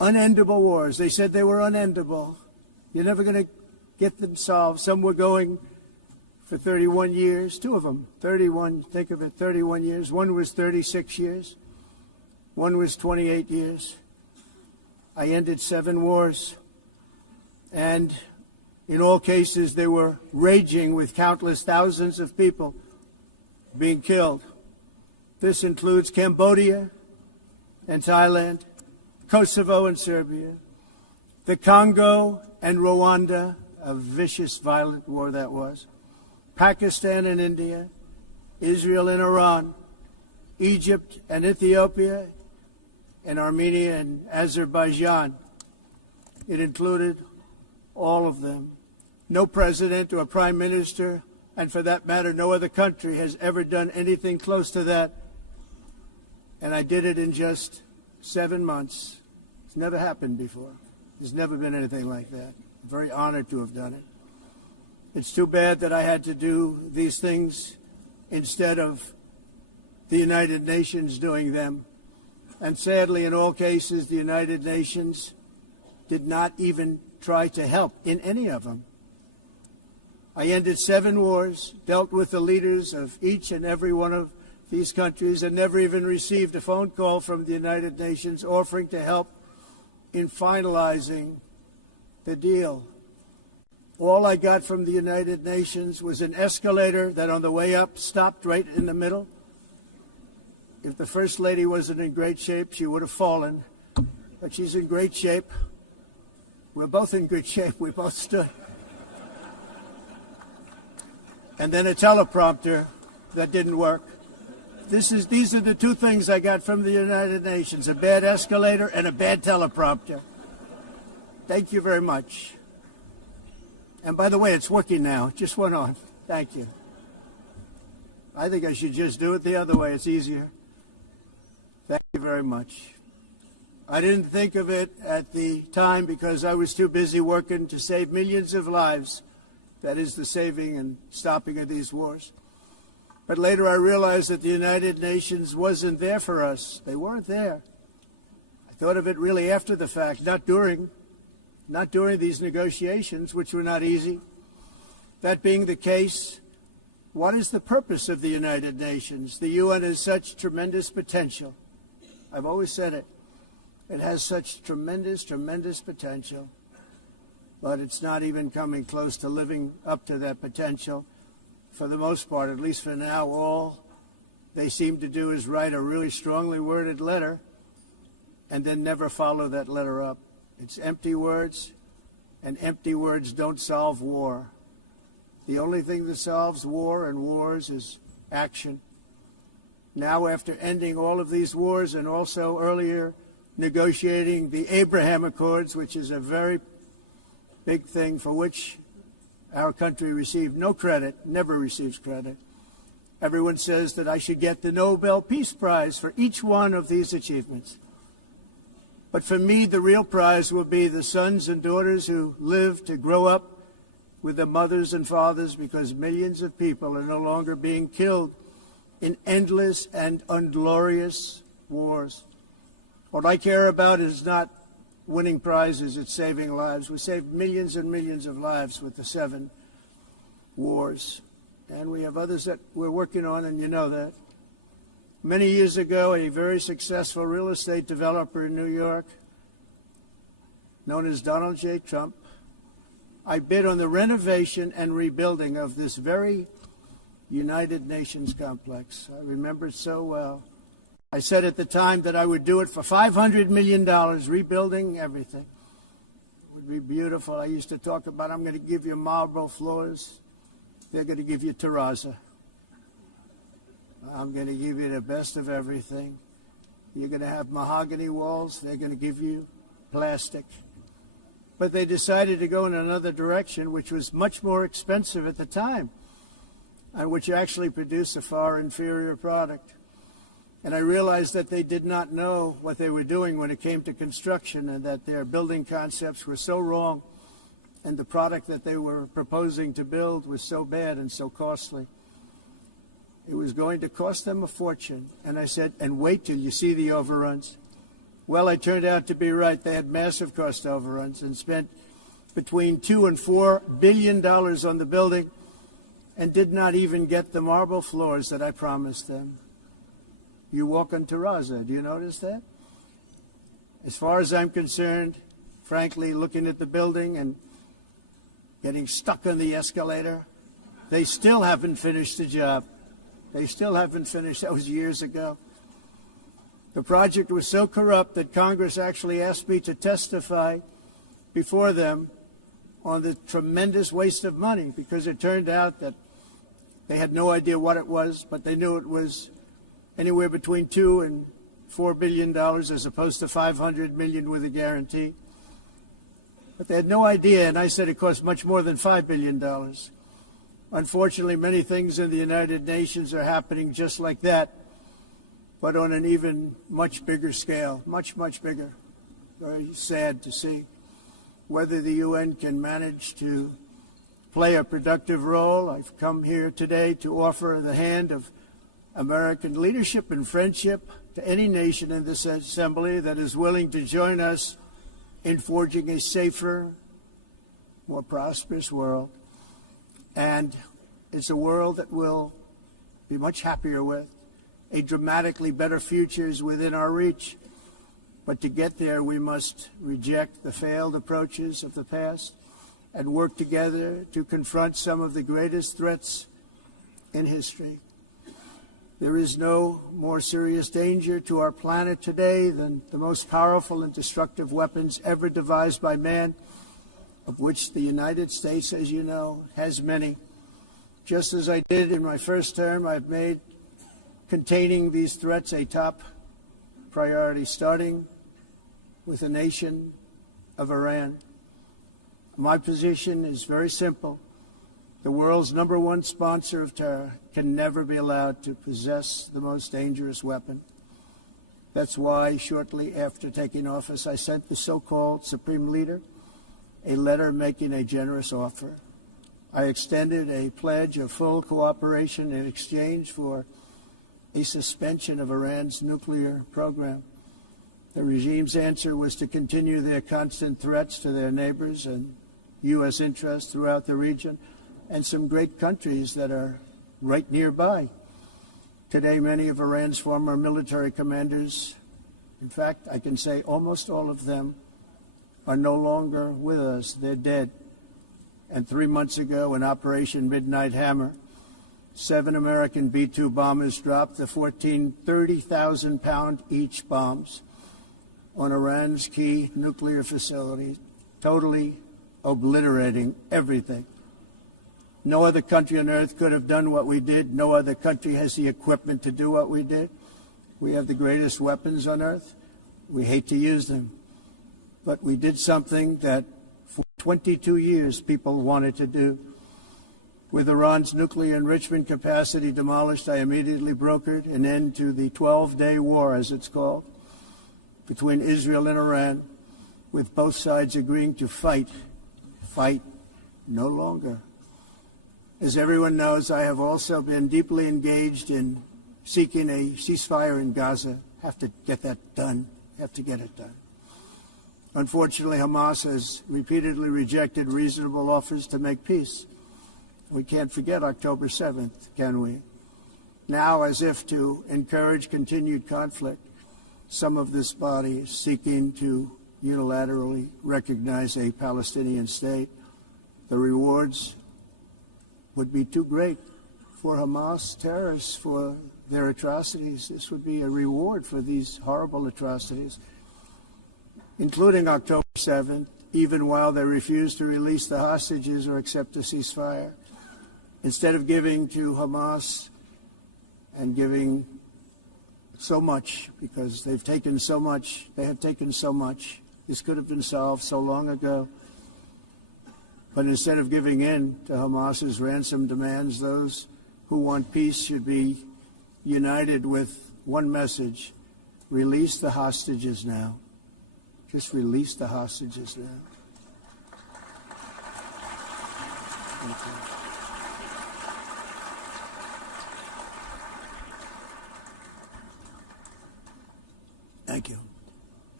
unendable wars. They said they were unendable. You're never going to get them solved. Some were going for 31 years, two of them, 31, think of it, 31 years. One was 36 years. One was 28 years. I ended 7 wars. And in all cases, they were raging with countless thousands of people being killed. This includes Cambodia and Thailand, Kosovo and Serbia, the Congo and Rwanda, a vicious, violent war that was, Pakistan and India, Israel and Iran, Egypt and Ethiopia, and Armenia and Azerbaijan. It included all of them. No president or prime minister, and for that matter, no other country has ever done anything close to that. And I did it in just 7 months. It's never happened before. There's never been anything like that. I'm very honored to have done it. It's too bad that I had to do these things instead of the United Nations doing them. And sadly, in all cases, the United Nations did not even try to help in any of them. I ended 7 wars, dealt with the leaders of each and every one of these countries, and never even received a phone call from the United Nations offering to help in finalizing the deal. All I got from the United Nations was an escalator that on the way up stopped right in the middle. If the First Lady wasn't in great shape, she would have fallen. But she's in great shape. We're both in good shape. We both stood. And then a teleprompter that didn't work. These are the 2 things I got from the United Nations, a bad escalator and a bad teleprompter. Thank you very much. And by the way, it's working now. It just went on. Thank you. I think I should just do it the other way. It's easier. Thank you very much. I didn't think of it at the time because I was too busy working to save millions of lives. That is the saving and stopping of these wars. But later I realized that the United Nations wasn't there for us. They weren't there. I thought of it really after the fact, not during these negotiations, which were not easy. That being the case, what is the purpose of the United Nations? The UN has such tremendous potential. I've always said it. It has such tremendous, tremendous potential. But it's not even coming close to living up to that potential. For the most part, at least for now, all they seem to do is write a really strongly worded letter and then never follow that letter up. It's empty words, and empty words don't solve war. The only thing that solves war and wars is action. Now, after ending all of these wars and also earlier negotiating the Abraham Accords, which is a very big thing for which our country received no credit, never receives credit. Everyone says that I should get the Nobel Peace Prize for each one of these achievements. But for me, the real prize will be the sons and daughters who live to grow up with the mothers and fathers, because millions of people are no longer being killed in endless and unglorious wars. What I care about is not winning prizes, it's saving lives. We saved millions and millions of lives with the 7 wars. And we have others that we're working on, and you know that. Many years ago, a very successful real estate developer in New York, known as Donald J. Trump, I bid on the renovation and rebuilding of this very United Nations complex. I remember it so well. I said at the time that I would do it for $500 million, rebuilding everything. It would be beautiful. I used to talk about, I'm going to give you marble floors. They're going to give you terrazzo. I'm going to give you the best of everything. You're going to have mahogany walls. They're going to give you plastic. But they decided to go in another direction, which was much more expensive at the time, and which actually produced a far inferior product. And I realized that they did not know what they were doing when it came to construction, and that their building concepts were so wrong, and the product that they were proposing to build was so bad and so costly. It was going to cost them a fortune. And I said, and wait till you see the overruns. Well, I turned out to be right. They had massive cost overruns and spent between $2 and $4 billion on the building and did not even get the marble floors that I promised them. You walk on terrazzo. Do you notice that? As far as I'm concerned, frankly, looking at the building and getting stuck on the escalator, they still haven't finished the job. They still haven't finished. That was years ago. The project was so corrupt that Congress actually asked me to testify before them on the tremendous waste of money, because it turned out that they had no idea what it was, but they knew it was anywhere between $2 and $4 billion as opposed to $500 million with a guarantee. But they had no idea, and I said it cost much more than $5 billion. Unfortunately, many things in the United Nations are happening just like that, but on an even much bigger scale, much, much bigger. Very sad to see. Whether the UN can manage to play a productive role, I've come here today to offer the hand of American leadership and friendship to any nation in this assembly that is willing to join us in forging a safer, more prosperous world. And it's a world that we'll be much happier with. A dramatically better future is within our reach. But to get there, we must reject the failed approaches of the past and work together to confront some of the greatest threats in history. There is no more serious danger to our planet today than the most powerful and destructive weapons ever devised by man, of which the United States, as you know, has many. Just as I did in my first term, I've made containing these threats a top priority, starting with the nation of Iran. My position is very simple. The world's #1 sponsor of terror can never be allowed to possess the most dangerous weapon. That's why shortly after taking office, I sent the so-called Supreme Leader a letter making a generous offer. I extended a pledge of full cooperation in exchange for a suspension of Iran's nuclear program. The regime's answer was to continue their constant threats to their neighbors and U.S. interests throughout the region and some great countries that are right nearby. Today, many of Iran's former military commanders, in fact, I can say almost all of them, are no longer with us. They're dead. And 3 months ago, in Operation Midnight Hammer, 7 American B-2 bombers dropped the 14 30,000-pound each bombs on Iran's key nuclear facility, totally obliterating everything. No other country on earth could have done what we did. No other country has the equipment to do what we did. We have the greatest weapons on earth. We hate to use them. But we did something that for 22 years people wanted to do. With Iran's nuclear enrichment capacity demolished, I immediately brokered an end to the 12-day war, as it's called, between Israel and Iran, with both sides agreeing to fight no longer. As everyone knows, I have also been deeply engaged in seeking a ceasefire in Gaza. Have to get that done. Have to get it done. Unfortunately, Hamas has repeatedly rejected reasonable offers to make peace. We can't forget October 7th, can we? Now, as if to encourage continued conflict, some of this body is seeking to unilaterally recognize a Palestinian state. The rewards would be too great for Hamas terrorists for their atrocities. This would be a reward for these horrible atrocities, including October 7th, even while they refuse to release the hostages or accept a ceasefire. Instead of giving to Hamas and giving so much, because they've taken so much, they have taken so much. This could have been solved so long ago. But instead of giving in to Hamas's ransom demands, those who want peace should be united with one message: release the hostages now. Just release the hostages now. Thank you. Thank you.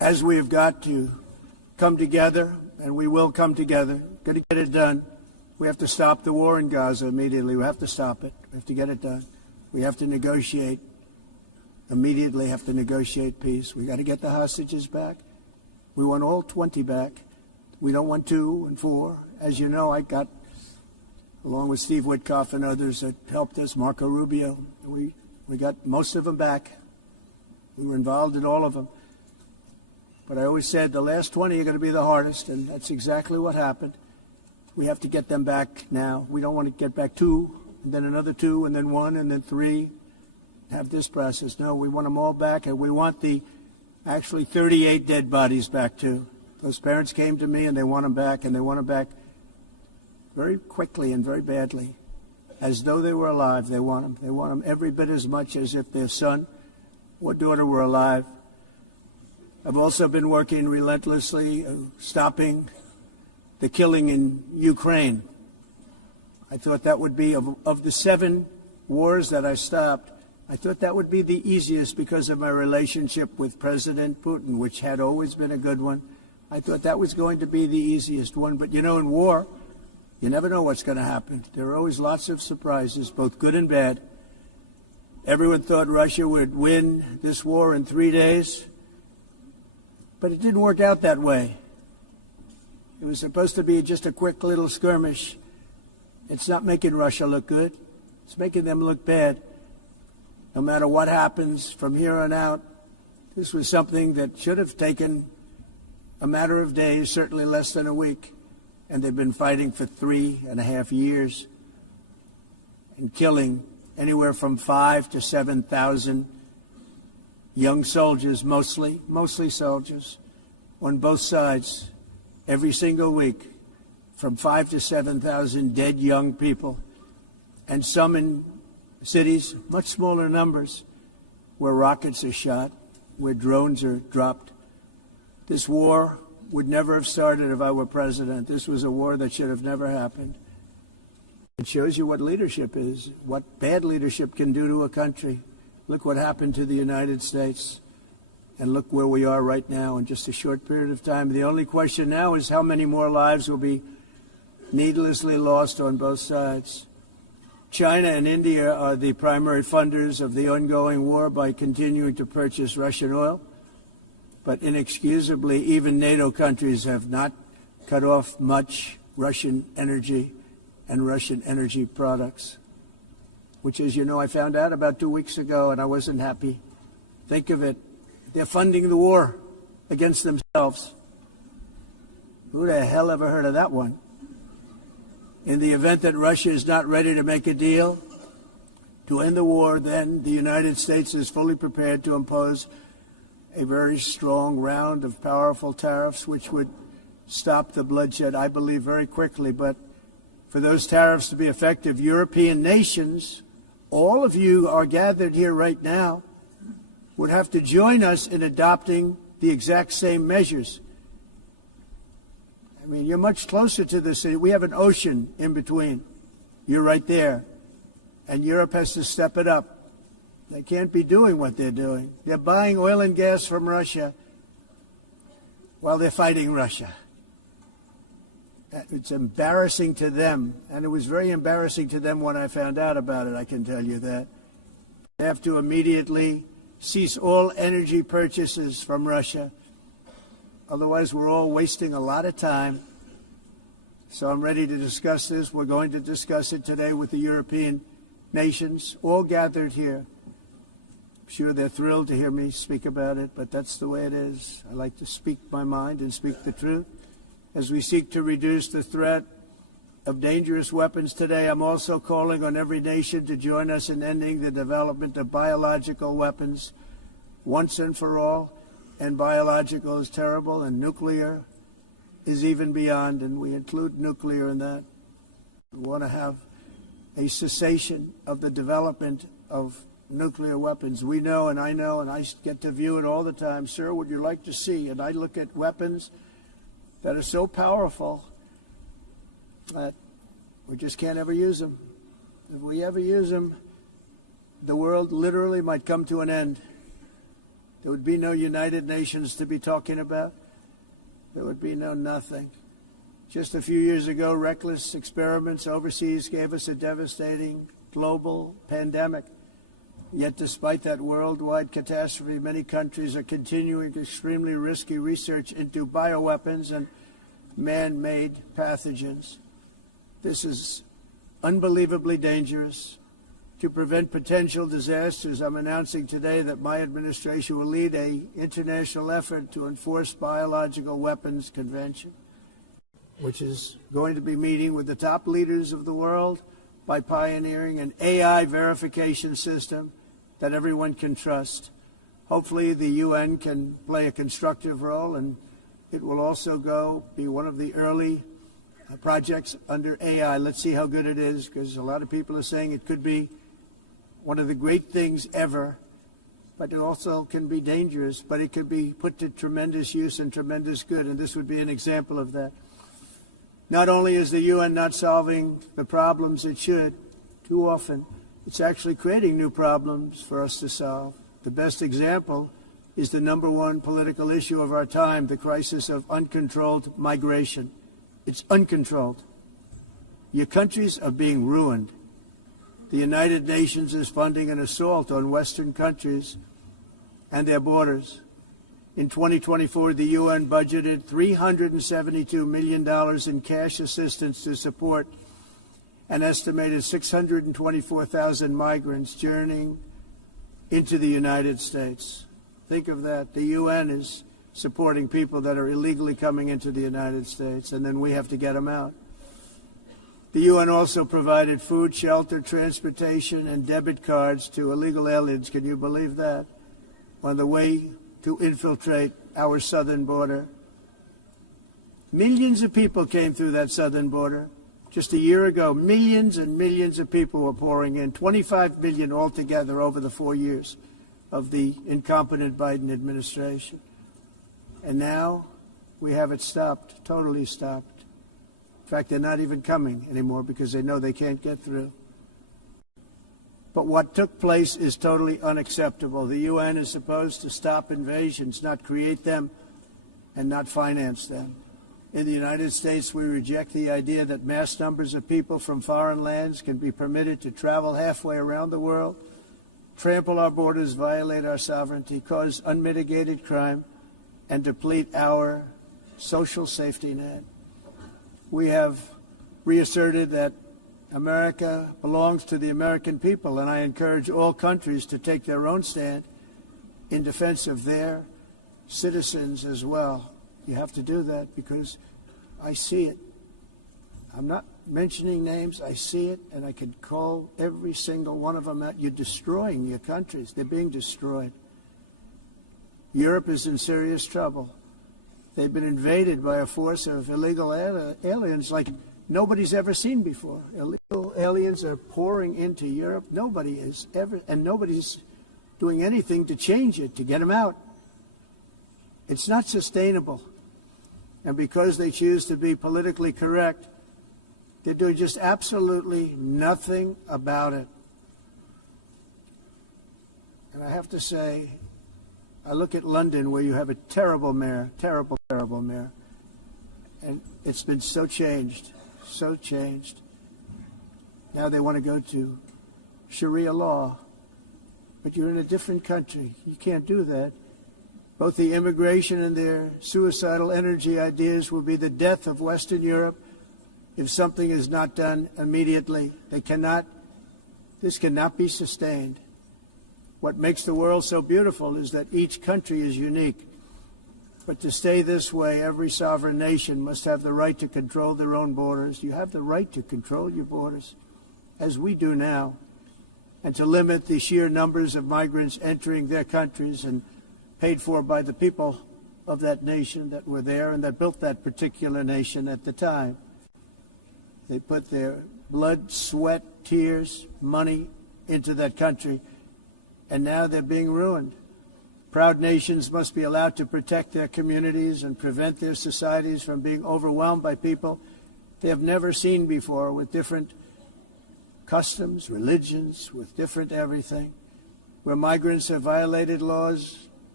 as we have got to come together, and we will come together, got to get it done. We have to stop the war in Gaza immediately. We have to stop it. We have to get it done. We have to negotiate, immediately have to negotiate peace. We got to get the hostages back. We want all 20 back. We don't want 2 and 4. As you know, I got, along with Steve Witkoff and others that helped us, Marco Rubio, we got most of them back. We were involved in all of them. But I always said the last 20 are going to be the hardest, and that's exactly what happened. We have to get them back now. We don't want to get back 2, and then another 2, and then 1, and then 3. Have this process. No, we want them all back, and we want the actually 38 dead bodies back too. Those parents came to me, and they want them back, and they want them back very quickly and very badly, as though they were alive. They want them. They want them every bit as much as if their son or daughter were alive. I've also been working relentlessly, stopping the killing in Ukraine. I thought that would be, of the 7 wars that I stopped, I thought that would be the easiest because of my relationship with President Putin, which had always been a good one. I thought that was going to be the easiest one. But, you know, in war, you never know what's going to happen. There are always lots of surprises, both good and bad. Everyone thought Russia would win this war in 3 days, but it didn't work out that way. It was supposed to be just a quick little skirmish. It's not making Russia look good. It's making them look bad. No matter what happens from here on out, this was something that should have taken a matter of days, certainly less than a week. And they've been fighting for 3.5 years and killing anywhere from 5,000 to 7,000 young soldiers, mostly soldiers, on both sides, every single week, from 5,000 to 7,000 dead young people, and some in cities, much smaller numbers, where rockets are shot, where drones are dropped. This war would never have started if I were president. This was a war that should have never happened. It shows you what leadership is, what bad leadership can do to a country. Look what happened to the United States, and look where we are right now in just a short period of time. The only question now is how many more lives will be needlessly lost on both sides. China and India are the primary funders of the ongoing war by continuing to purchase Russian oil. But inexcusably, even NATO countries have not cut off much Russian energy and Russian energy products, which, as you know, I found out about 2 weeks ago, and I wasn't happy. Think of it. They're funding the war against themselves. Who the hell ever heard of that one? In the event that Russia is not ready to make a deal to end the war, then the United States is fully prepared to impose a very strong round of powerful tariffs, which would stop the bloodshed, I believe, very quickly. But for those tariffs to be effective, European nations, all of you are gathered here right now, would have to join us in adopting the exact same measures. I mean, you're much closer to the city. We have an ocean in between. You're right there. And Europe has to step it up. They can't be doing what they're doing. They're buying oil and gas from Russia while they're fighting Russia. It's embarrassing to them, and it was very embarrassing to them when I found out about it, I can tell you that. They have to immediately cease all energy purchases from Russia. Otherwise, we're all wasting a lot of time. So I'm ready to discuss this. We're going to discuss it today with the European nations, all gathered here. I'm sure they're thrilled to hear me speak about it, but that's the way it is. I like to speak my mind and speak the truth. As we seek to reduce the threat of dangerous weapons today, I'm also calling on every nation to join us in ending the development of biological weapons once and for all. And biological is terrible, and nuclear is even beyond, and we include nuclear in that. We want to have a cessation of the development of nuclear weapons. We know, and I get to view it all the time. Sir, would you like to see? And I look at weapons that are so powerful that we just can't ever use them. If we ever use them, the world literally might come to an end. There would be no United Nations to be talking about. There would be no nothing. Just a few years ago, reckless experiments overseas gave us a devastating global pandemic. Yet despite that worldwide catastrophe, many countries are continuing extremely risky research into bioweapons and man-made pathogens. This is unbelievably dangerous. To prevent potential disasters, I'm announcing today that my administration will lead an international effort to enforce Biological Weapons Convention, which is going to be meeting with the top leaders of the world by pioneering an AI verification system that everyone can trust. Hopefully the UN can play a constructive role, and it will also be one of the early projects under AI. Let's see how good it is, because a lot of people are saying it could be one of the great things ever, but it also can be dangerous, but it could be put to tremendous use and tremendous good, and this would be an example of that. Not only is the UN not solving the problems it should, too often, it's actually creating new problems for us to solve. The best example is the number one political issue of our time, the crisis of uncontrolled migration. It's uncontrolled. Your countries are being ruined. The United Nations is funding an assault on Western countries and their borders. In 2024, the UN budgeted $372 million in cash assistance to support an estimated 624,000 migrants journeying into the United States. Think of that. The UN is supporting people that are illegally coming into the United States, and then we have to get them out. The UN also provided food, shelter, transportation, and debit cards to illegal aliens. Can you believe that? On the way to infiltrate our southern border. Millions of people came through that southern border. Just a year ago, millions and millions of people were pouring in, 25 million altogether over the 4 years of the incompetent Biden administration. And now we have it stopped, totally stopped. In fact, they're not even coming anymore because they know they can't get through. But what took place is totally unacceptable. The UN is supposed to stop invasions, not create them and not finance them. In the United States, we reject the idea that mass numbers of people from foreign lands can be permitted to travel halfway around the world, trample our borders, violate our sovereignty, cause unmitigated crime, and deplete our social safety net. We have reasserted that America belongs to the American people, and I encourage all countries to take their own stand in defense of their citizens as well. You have to do that because I see it. I'm not mentioning names. I see it, and I could call every single one of them out. You're destroying your countries. They're being destroyed. Europe is in serious trouble. They've been invaded by a force of illegal aliens like nobody's ever seen before. Illegal aliens are pouring into Europe. Nobody is ever, and nobody's doing anything to change it, to get them out. It's not sustainable. And because they choose to be politically correct, they're doing just absolutely nothing about it. And I have to say, I look at London, where you have a terrible mayor, terrible mayor, and it's been so changed. Now they want to go to Sharia law, but you're in a different country. You can't do that. Both the immigration and their suicidal energy ideas will be the death of Western Europe if something is not done immediately. This cannot be sustained. What makes the world so beautiful is that each country is unique. But to stay this way, every sovereign nation must have the right to control their own borders. You have the right to control your borders, as we do now, and to limit the sheer numbers of migrants entering their countries and paid for by the people of that nation that were there and that built that particular nation at the time. They put their blood, sweat, tears, money into that country, and now they're being ruined. Proud nations must be allowed to protect their communities and prevent their societies from being overwhelmed by people they have never seen before, with different customs, religions, with different everything. Where migrants have violated laws,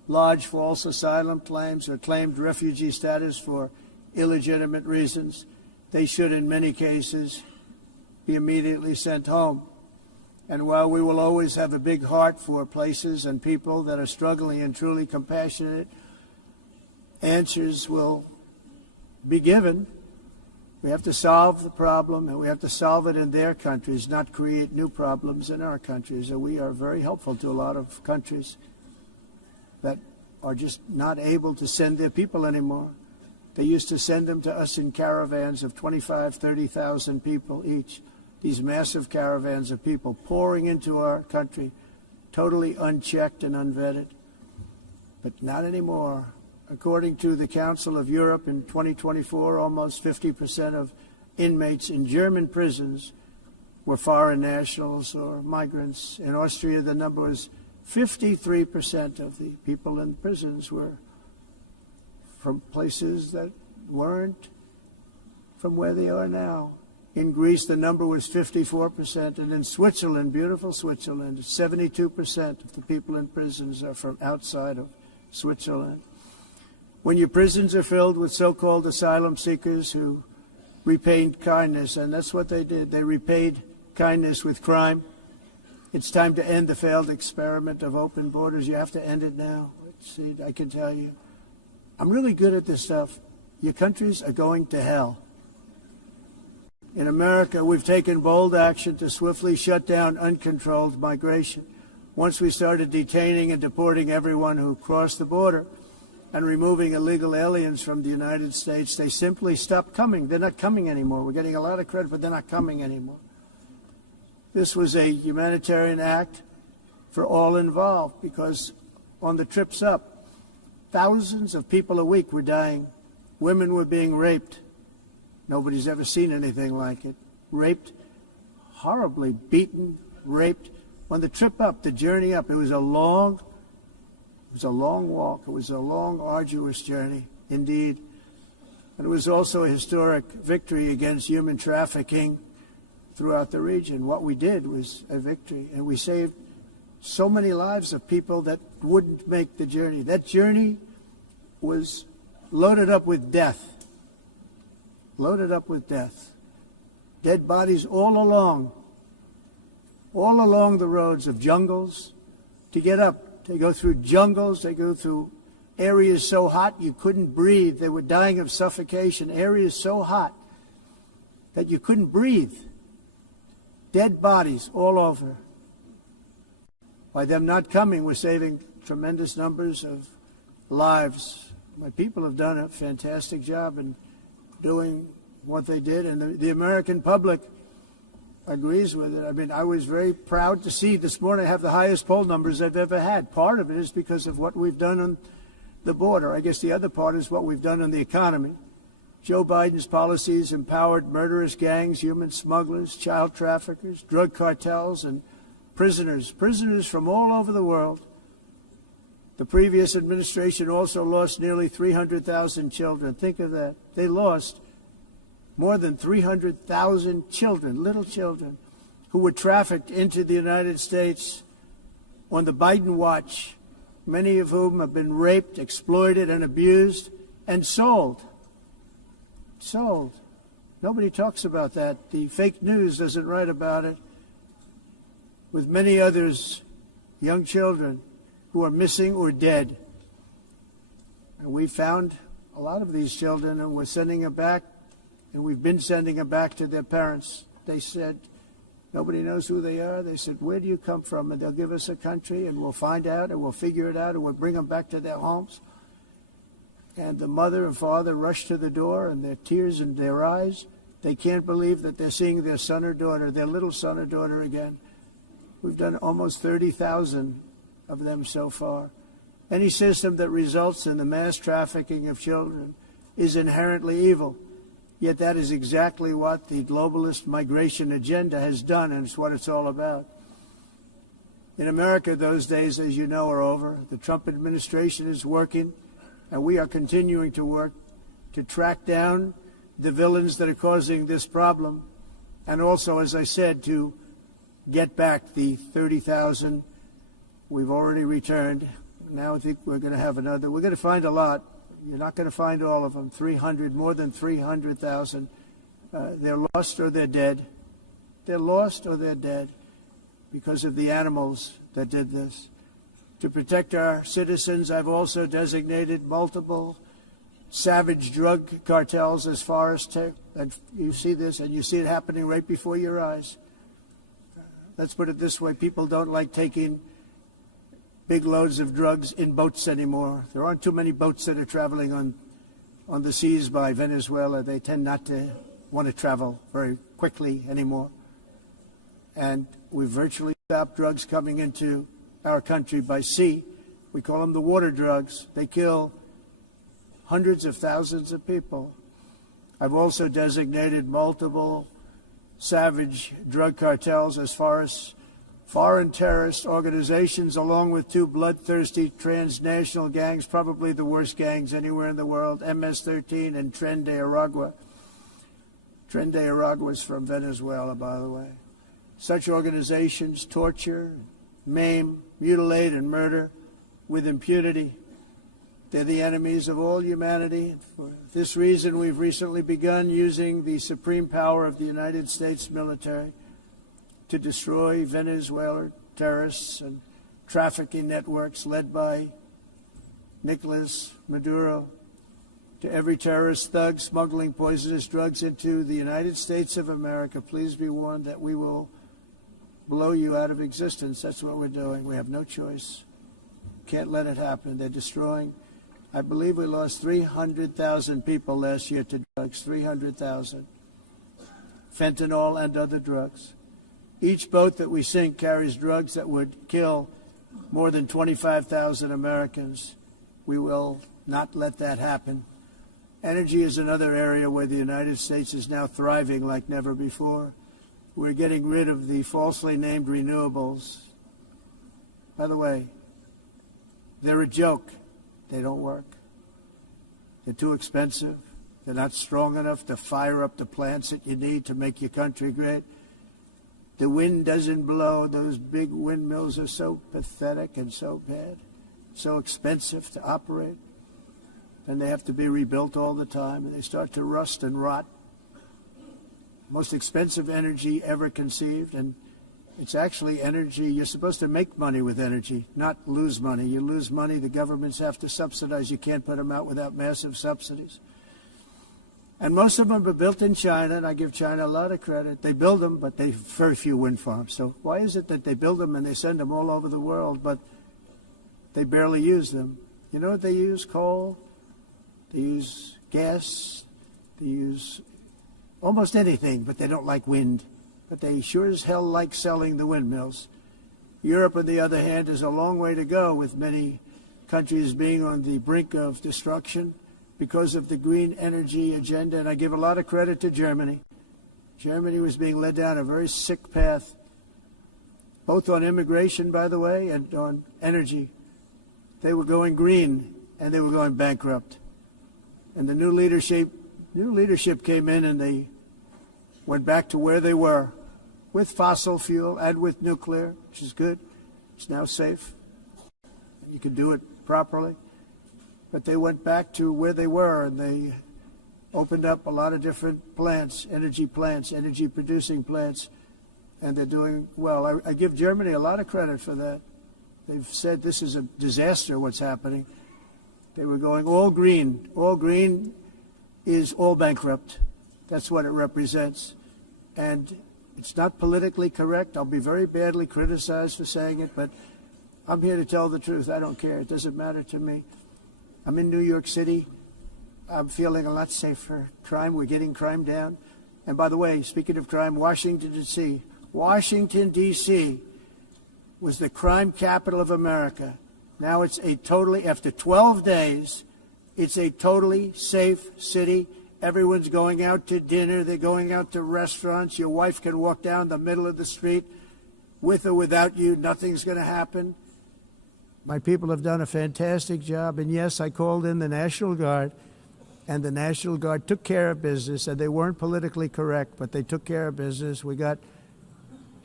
lodge false asylum claims or claimed refugee status for illegitimate reasons, they should, in many cases, be immediately sent home. And while we will always have a big heart for places and people that are struggling and truly compassionate, answers will be given. We have to solve the problem, and we have to solve it in their countries, not create new problems in our countries. And we are very helpful to a lot of countries that are just not able to send their people anymore. They used to send them to us in caravans of 25,000, 30,000 people each. These massive caravans of people pouring into our country, totally unchecked and unvetted. But not anymore. According to the Council of Europe in 2024, almost 50% of inmates in German prisons were foreign nationals or migrants. In Austria, the number was 53% of the people in prisons were from places that weren't from where they are now. In Greece, the number was 54%, and in Switzerland, beautiful Switzerland, 72% of the people in prisons are from outside of Switzerland. When your prisons are filled with so-called asylum seekers who repaid kindness, and that's what they did, they repaid kindness with crime, it's time to end the failed experiment of open borders. You have to end it now. See, I can tell you. I'm really good at this stuff. Your countries are going to hell. In America, we've taken bold action to swiftly shut down uncontrolled migration. Once we started detaining and deporting everyone who crossed the border and removing illegal aliens from the United States, they simply stopped coming. They're not coming anymore. We're getting a lot of credit, but they're not coming anymore. This was a humanitarian act for all involved because on the trips up, thousands of people a week were dying. Women were being raped. Nobody's ever seen anything like it. Raped, horribly beaten, raped. On the trip up, the journey up, it was a long walk. It was a long, arduous journey, indeed. And it was also a historic victory against human trafficking throughout the region. What we did was a victory, and we saved so many lives of people that wouldn't make the journey. That journey was loaded up with death. Loaded up with death. Dead bodies all along the roads of jungles to get up. They go through jungles, they go through areas so hot you couldn't breathe. They were dying of suffocation, areas so hot that you couldn't breathe. Dead bodies all over. By them not coming, we're saving tremendous numbers of lives. My people have done a fantastic job in doing what they did, and the American public agrees with it. I mean, I was very proud to see this morning I have the highest poll numbers I've ever had. Part of it is because of what we've done on the border. I guess the other part is what we've done on the economy. Joe Biden's policies empowered murderous gangs, human smugglers, child traffickers, drug cartels, and prisoners from all over the world. The previous administration also lost nearly 300,000 children. Think of that. They lost more than 300,000 children, little children, who were trafficked into the United States on the Biden watch, many of whom have been raped, exploited, and abused, and sold. Sold. Nobody talks about that. The fake news doesn't write about it. With many others, young children who are missing or dead. And we found a lot of these children, and we're sending them back, and we've been sending them back to their parents. They said, nobody knows who they are. They said, where do you come from? And they'll give us a country, and we'll find out, and we'll figure it out, and we'll bring them back to their homes. And the mother and father rush to the door, and their tears in their eyes. They can't believe that they're seeing their son or daughter, their little son or daughter again. We've done almost 30,000 of them so far. Any system that results in the mass trafficking of children is inherently evil. Yet that is exactly what the globalist migration agenda has done, and it's what it's all about. In America, those days, as you know, are over. The Trump administration is working, and we are continuing to work to track down the villains that are causing this problem, and also, as I said, to get back the 30,000 we've already returned. Now I think we're going to have another. We're going to find a lot. You're not going to find all of them. 300, more than 300,000. They're lost or they're dead. They're lost or they're dead because of the animals that did this. To protect our citizens, I've also designated multiple savage drug cartels as far as and you see this, and you see it happening right before your eyes. Let's put it this way. People don't like taking big loads of drugs in boats anymore. There aren't too many boats that are traveling on the seas by Venezuela. They tend not to want to travel very quickly anymore. And we've virtually stopped drugs coming into our country by sea. We call them the water drugs. They kill hundreds of thousands of people. I've also designated multiple savage drug cartels as far as foreign terrorist organizations, along with two bloodthirsty transnational gangs, probably the worst gangs anywhere in the world, MS-13 and Tren de Aragua. Tren de Aragua is from Venezuela, by the way. Such organizations torture, maim, mutilate, and murder with impunity. They're the enemies of all humanity. For this reason, we've recently begun using the supreme power of the United States military to destroy Venezuelan terrorists and trafficking networks led by Nicolas Maduro. To every terrorist thug smuggling poisonous drugs into the United States of America, please be warned that we will blow you out of existence. That's what we're doing. We have no choice. Can't let it happen. They're destroying. I believe we lost 300,000 people last year to drugs, 300,000. Fentanyl and other drugs. Each boat that we sink carries drugs that would kill more than 25,000 Americans. We will not let that happen. Energy is another area where the United States is now thriving like never before. We're getting rid of the falsely named renewables. By the way, they're a joke. They don't work. They're too expensive. They're not strong enough to fire up the plants that you need to make your country great. The wind doesn't blow. Those big windmills are so pathetic and so bad, so expensive to operate. And they have to be rebuilt all the time, and they start to rust and rot. Most expensive energy ever conceived, and it's actually energy. You're supposed to make money with energy, not lose money. You lose money, the governments have to subsidize. You can't put them out without massive subsidies. And most of them are built in China, and I give China a lot of credit. They build them, but they have very few wind farms. So why is it that they build them and they send them all over the world, but they barely use them? You know what they use? Coal. They use gas. They use almost anything, but they don't like wind. But they sure as hell like selling the windmills. Europe, on the other hand, is a long way to go, with many countries being on the brink of destruction because of the green energy agenda. And I give a lot of credit to Germany. Germany was being led down a very sick path, both on immigration, by the way, and on energy. They were going green, and they were going bankrupt. And the new leadership came in, and they went back to where they were, with fossil fuel and with nuclear, which is good. It's now safe. You can do it properly. But they went back to where they were, and they opened up a lot of different plants, energy-producing plants, and they're doing well. I give Germany a lot of credit for that. They've said this is a disaster, what's happening. They were going all green. All green is all bankrupt. That's what it represents. And it's not politically correct. I'll be very badly criticized for saying it, but I'm here to tell the truth. I don't care. It doesn't matter to me. I'm in New York City. I'm feeling a lot safer. Crime, we're getting crime down. And by the way, speaking of crime, Washington, D.C. Washington, D.C. was the crime capital of America. Now it's after 12 days, it's a totally safe city. Everyone's going out to dinner. They're going out to restaurants. Your wife can walk down the middle of the street with or without you. Nothing's going to happen. My people have done a fantastic job. And yes, I called in the National Guard, and the National Guard took care of business, and they weren't politically correct, but they took care of business. We got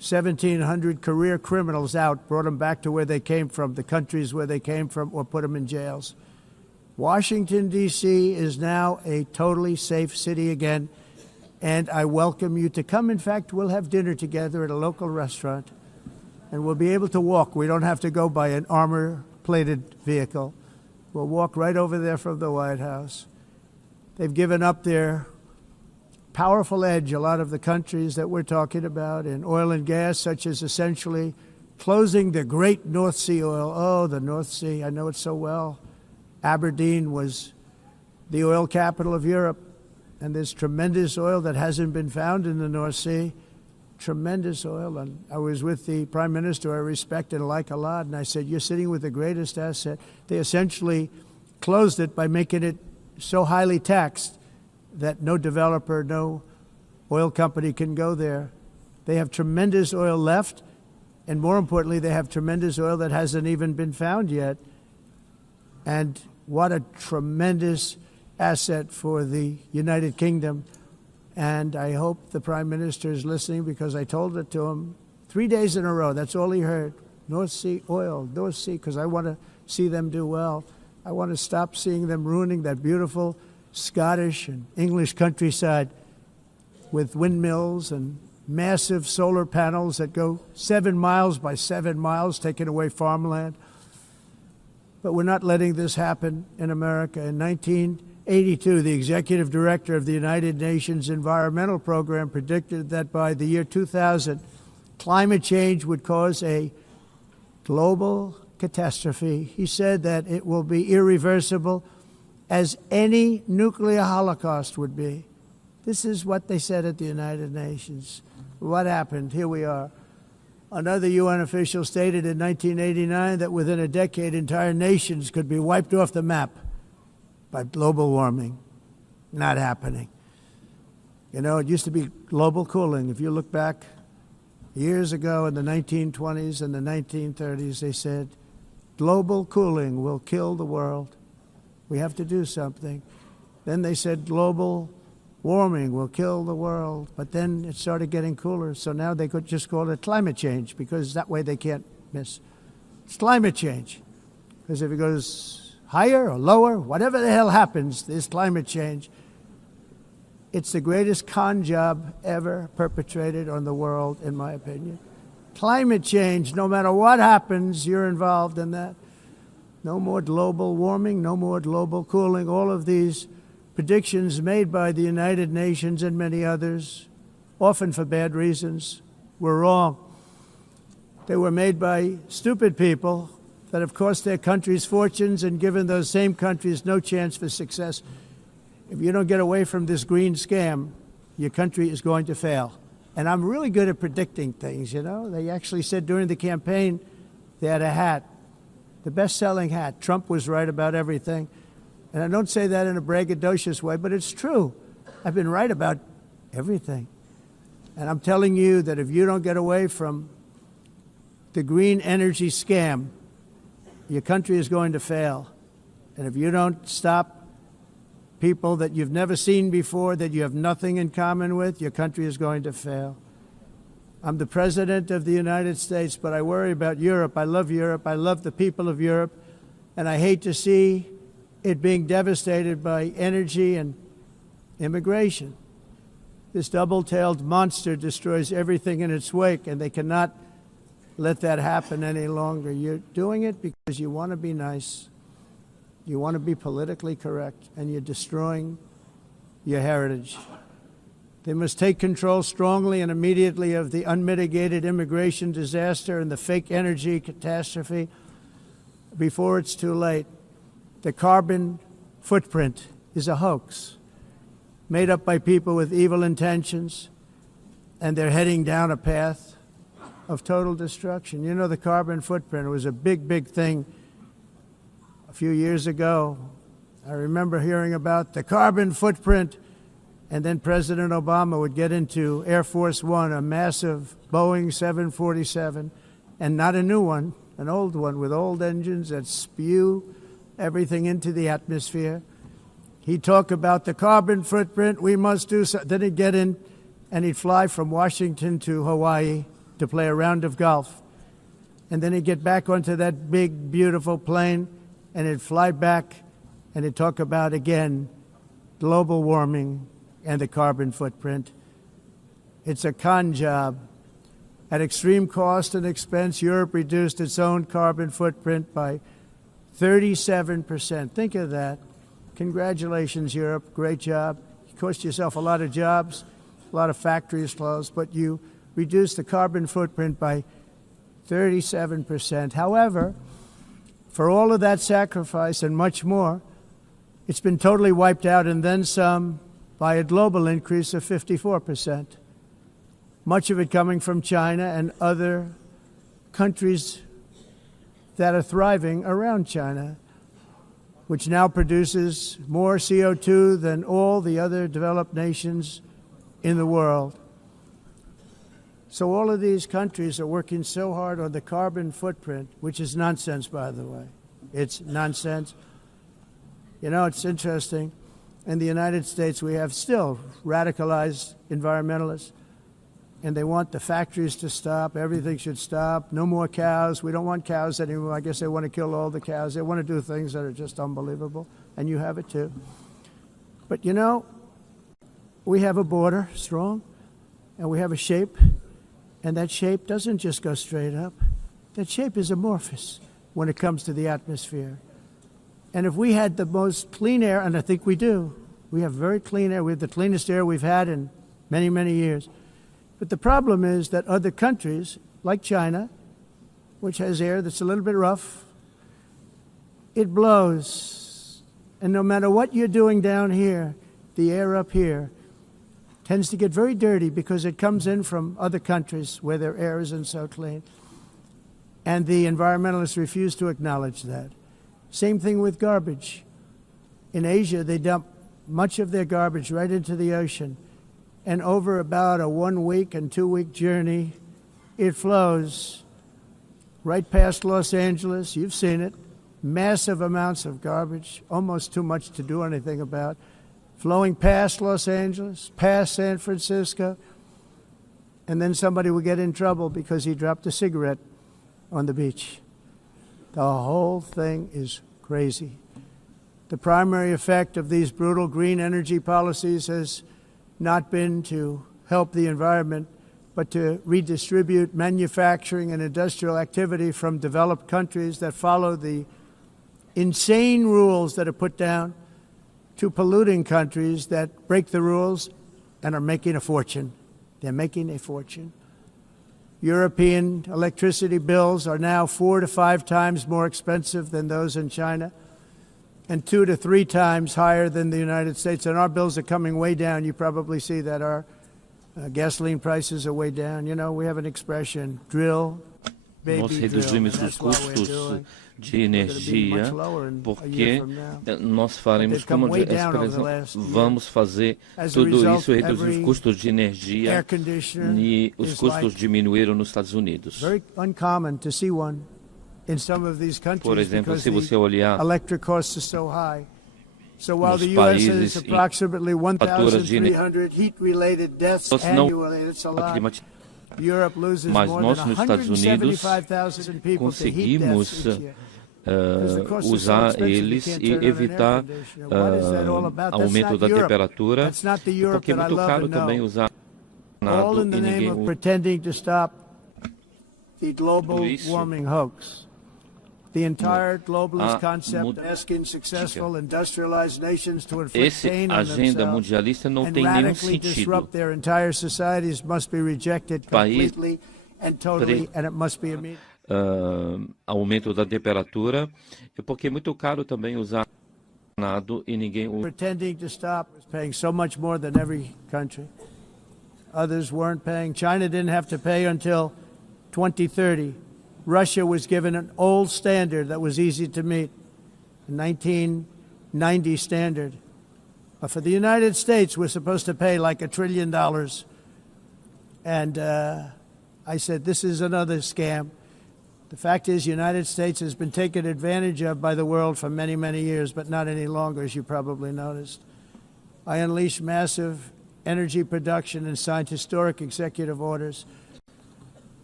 1,700 career criminals out, brought them back to where they came from, the countries where they came from, or put them in jails. Washington, D.C. is now a totally safe city again, and I welcome you to come. In fact, we'll have dinner together at a local restaurant, and we'll be able to walk. We don't have to go by an armor-plated vehicle. We'll walk right over there from the White House. They've given up their powerful edge, a lot of the countries that we're talking about, in oil and gas, such as essentially closing the great North Sea oil. Oh, the North Sea, I know it so well. Aberdeen was the oil capital of Europe, and there's tremendous oil that hasn't been found in the North Sea. Tremendous oil. And I was with the Prime Minister I respect and like a lot, and I said, you're sitting with the greatest asset. They essentially closed it by making it so highly taxed that no developer, no oil company can go there. They have tremendous oil left, and more importantly, they have tremendous oil that hasn't even been found yet. And what a tremendous asset for the United Kingdom. And I hope the Prime Minister is listening, because I told it to him 3 days in a row. That's all he heard. North Sea oil, North Sea, because I want to see them do well. I want to stop seeing them ruining that beautiful Scottish and English countryside with windmills and massive solar panels that go 7 miles by 7 miles, taking away farmland. But we're not letting this happen in America. In 1982, the executive director of the United Nations Environmental Program predicted that by the year 2000, climate change would cause a global catastrophe. He said that it will be irreversible, as any nuclear holocaust would be. This is what they said at the United Nations. What happened? Here we are. Another UN official stated in 1989 that within a decade, entire nations could be wiped off the map by global warming. Not happening. You know, it used to be global cooling. If you look back years ago in the 1920s and the 1930s, they said, global cooling will kill the world. We have to do something. Then they said global warming will kill the world. But then it started getting cooler. So now they could just call it climate change, because that way they can't miss. It's climate change. Because if it goes higher or lower, whatever the hell happens, there's climate change. It's the greatest con job ever perpetrated on the world, in my opinion. Climate change, no matter what happens, you're involved in that. No more global warming, no more global cooling. All of these predictions made by the United Nations and many others, often for bad reasons, were wrong. They were made by stupid people that have cost their countries fortunes and given those same countries no chance for success. If you don't get away from this green scam, your country is going to fail. And I'm really good at predicting things, you know. They actually said during the campaign they had a hat, the best-selling hat. Trump was right about everything. And I don't say that in a braggadocious way, but it's true. I've been right about everything. And I'm telling you that if you don't get away from the green energy scam, your country is going to fail. And if you don't stop people that you've never seen before, that you have nothing in common with, your country is going to fail. I'm the President of the United States, but I worry about Europe. I love Europe. I love the people of Europe. And I hate to see it being devastated by energy and immigration. This double-tailed monster destroys everything in its wake, and they cannot let that happen any longer. You're doing it because you want to be nice. You want to be politically correct, and you're destroying your heritage. They must take control strongly and immediately of the unmitigated immigration disaster and the fake energy catastrophe before it's too late. The carbon footprint is a hoax made up by people with evil intentions, and they're heading down a path of total destruction. You know, the carbon footprint was a big, big thing a few years ago. I remember hearing about the carbon footprint, and then President Obama would get into Air Force One, a massive Boeing 747, and not a new one, an old one with old engines that spew everything into the atmosphere. He'd talk about the carbon footprint, we must do so. Then he'd get in and he'd fly from Washington to Hawaii, to play a round of golf. And then he'd get back onto that big, beautiful plane, and he'd fly back, and he'd talk about, again, global warming and the carbon footprint. It's a con job. At extreme cost and expense, Europe reduced its own carbon footprint by 37%. Think of that. Congratulations, Europe. Great job. You cost yourself a lot of jobs, a lot of factories closed, but you reduced the carbon footprint by 37%. However, for all of that sacrifice and much more, it's been totally wiped out and then some by a global increase of 54%. Much of it coming from China and other countries that are thriving around China, which now produces more CO2 than all the other developed nations in the world. So all of these countries are working so hard on the carbon footprint, which is nonsense, by the way. It's nonsense. You know, it's interesting. In the United States, we have still radicalized environmentalists, and they want the factories to stop. Everything should stop. No more cows. We don't want cows anymore. I guess they want to kill all the cows. They want to do things that are just unbelievable, and you have it too. But, you know, we have a border, strong, and we have a shape, and that shape doesn't just go straight up. That shape is amorphous when it comes to the atmosphere. And if we had the most clean air, and I think we do, we have very clean air. We have the cleanest air we've had in many, many years. But the problem is that other countries, like China, which has air that's a little bit rough, it blows. And no matter what you're doing down here, the air up here tends to get very dirty because it comes in from other countries where their air isn't so clean. And the environmentalists refuse to acknowledge that. Same thing with garbage. In Asia, they dump much of their garbage right into the ocean. And over about a 1 week and 2 week journey, it flows right past Los Angeles. You've seen it. Massive amounts of garbage, almost too much to do anything about, flowing past Los Angeles, past San Francisco, and then somebody will get in trouble because he dropped a cigarette on the beach. The whole thing is crazy. The primary effect of these brutal green energy policies has not been to help the environment, but to redistribute manufacturing and industrial activity from developed countries that follow the insane rules that are put down to polluting countries that break the rules and are making a fortune. They're making a fortune. European electricity bills are now 4 to 5 times more expensive than those in China, and 2 to 3 times higher than the United States. And our bills are coming way down. You probably see that our gasoline prices are way down. You know, we have an expression, drill, baby, nós reduzimos os custos de energia porque nós faremos como vamos fazer tudo isso, reduzir os custos de energia e os custos diminuíram nos Estados Unidos. Por exemplo, se você olhar nos países em faturas de mas nós nos Estados Unidos conseguimos usar eles e evitar aumento da temperatura, porque é muito caro também usar nada e ninguém usa isso. The entire globalist concept asking successful industrialized nations to inflict pain on themselves and radically disrupt their entire societies must be rejected completely and totally, and it must be immediate. Aumento da temperatura, porque é muito caro também usar nada e ninguém usa. Pretending to stop is paying so much more than every country. Others weren't paying. China didn't have to pay until 2030. Russia was given an old standard that was easy to meet, a 1990 standard. But for the United States, we're supposed to pay like $1 trillion. And I said, this is another scam. The fact is, the United States has been taken advantage of by the world for many, many years, but not any longer, as you probably noticed. I unleashed massive energy production and signed historic executive orders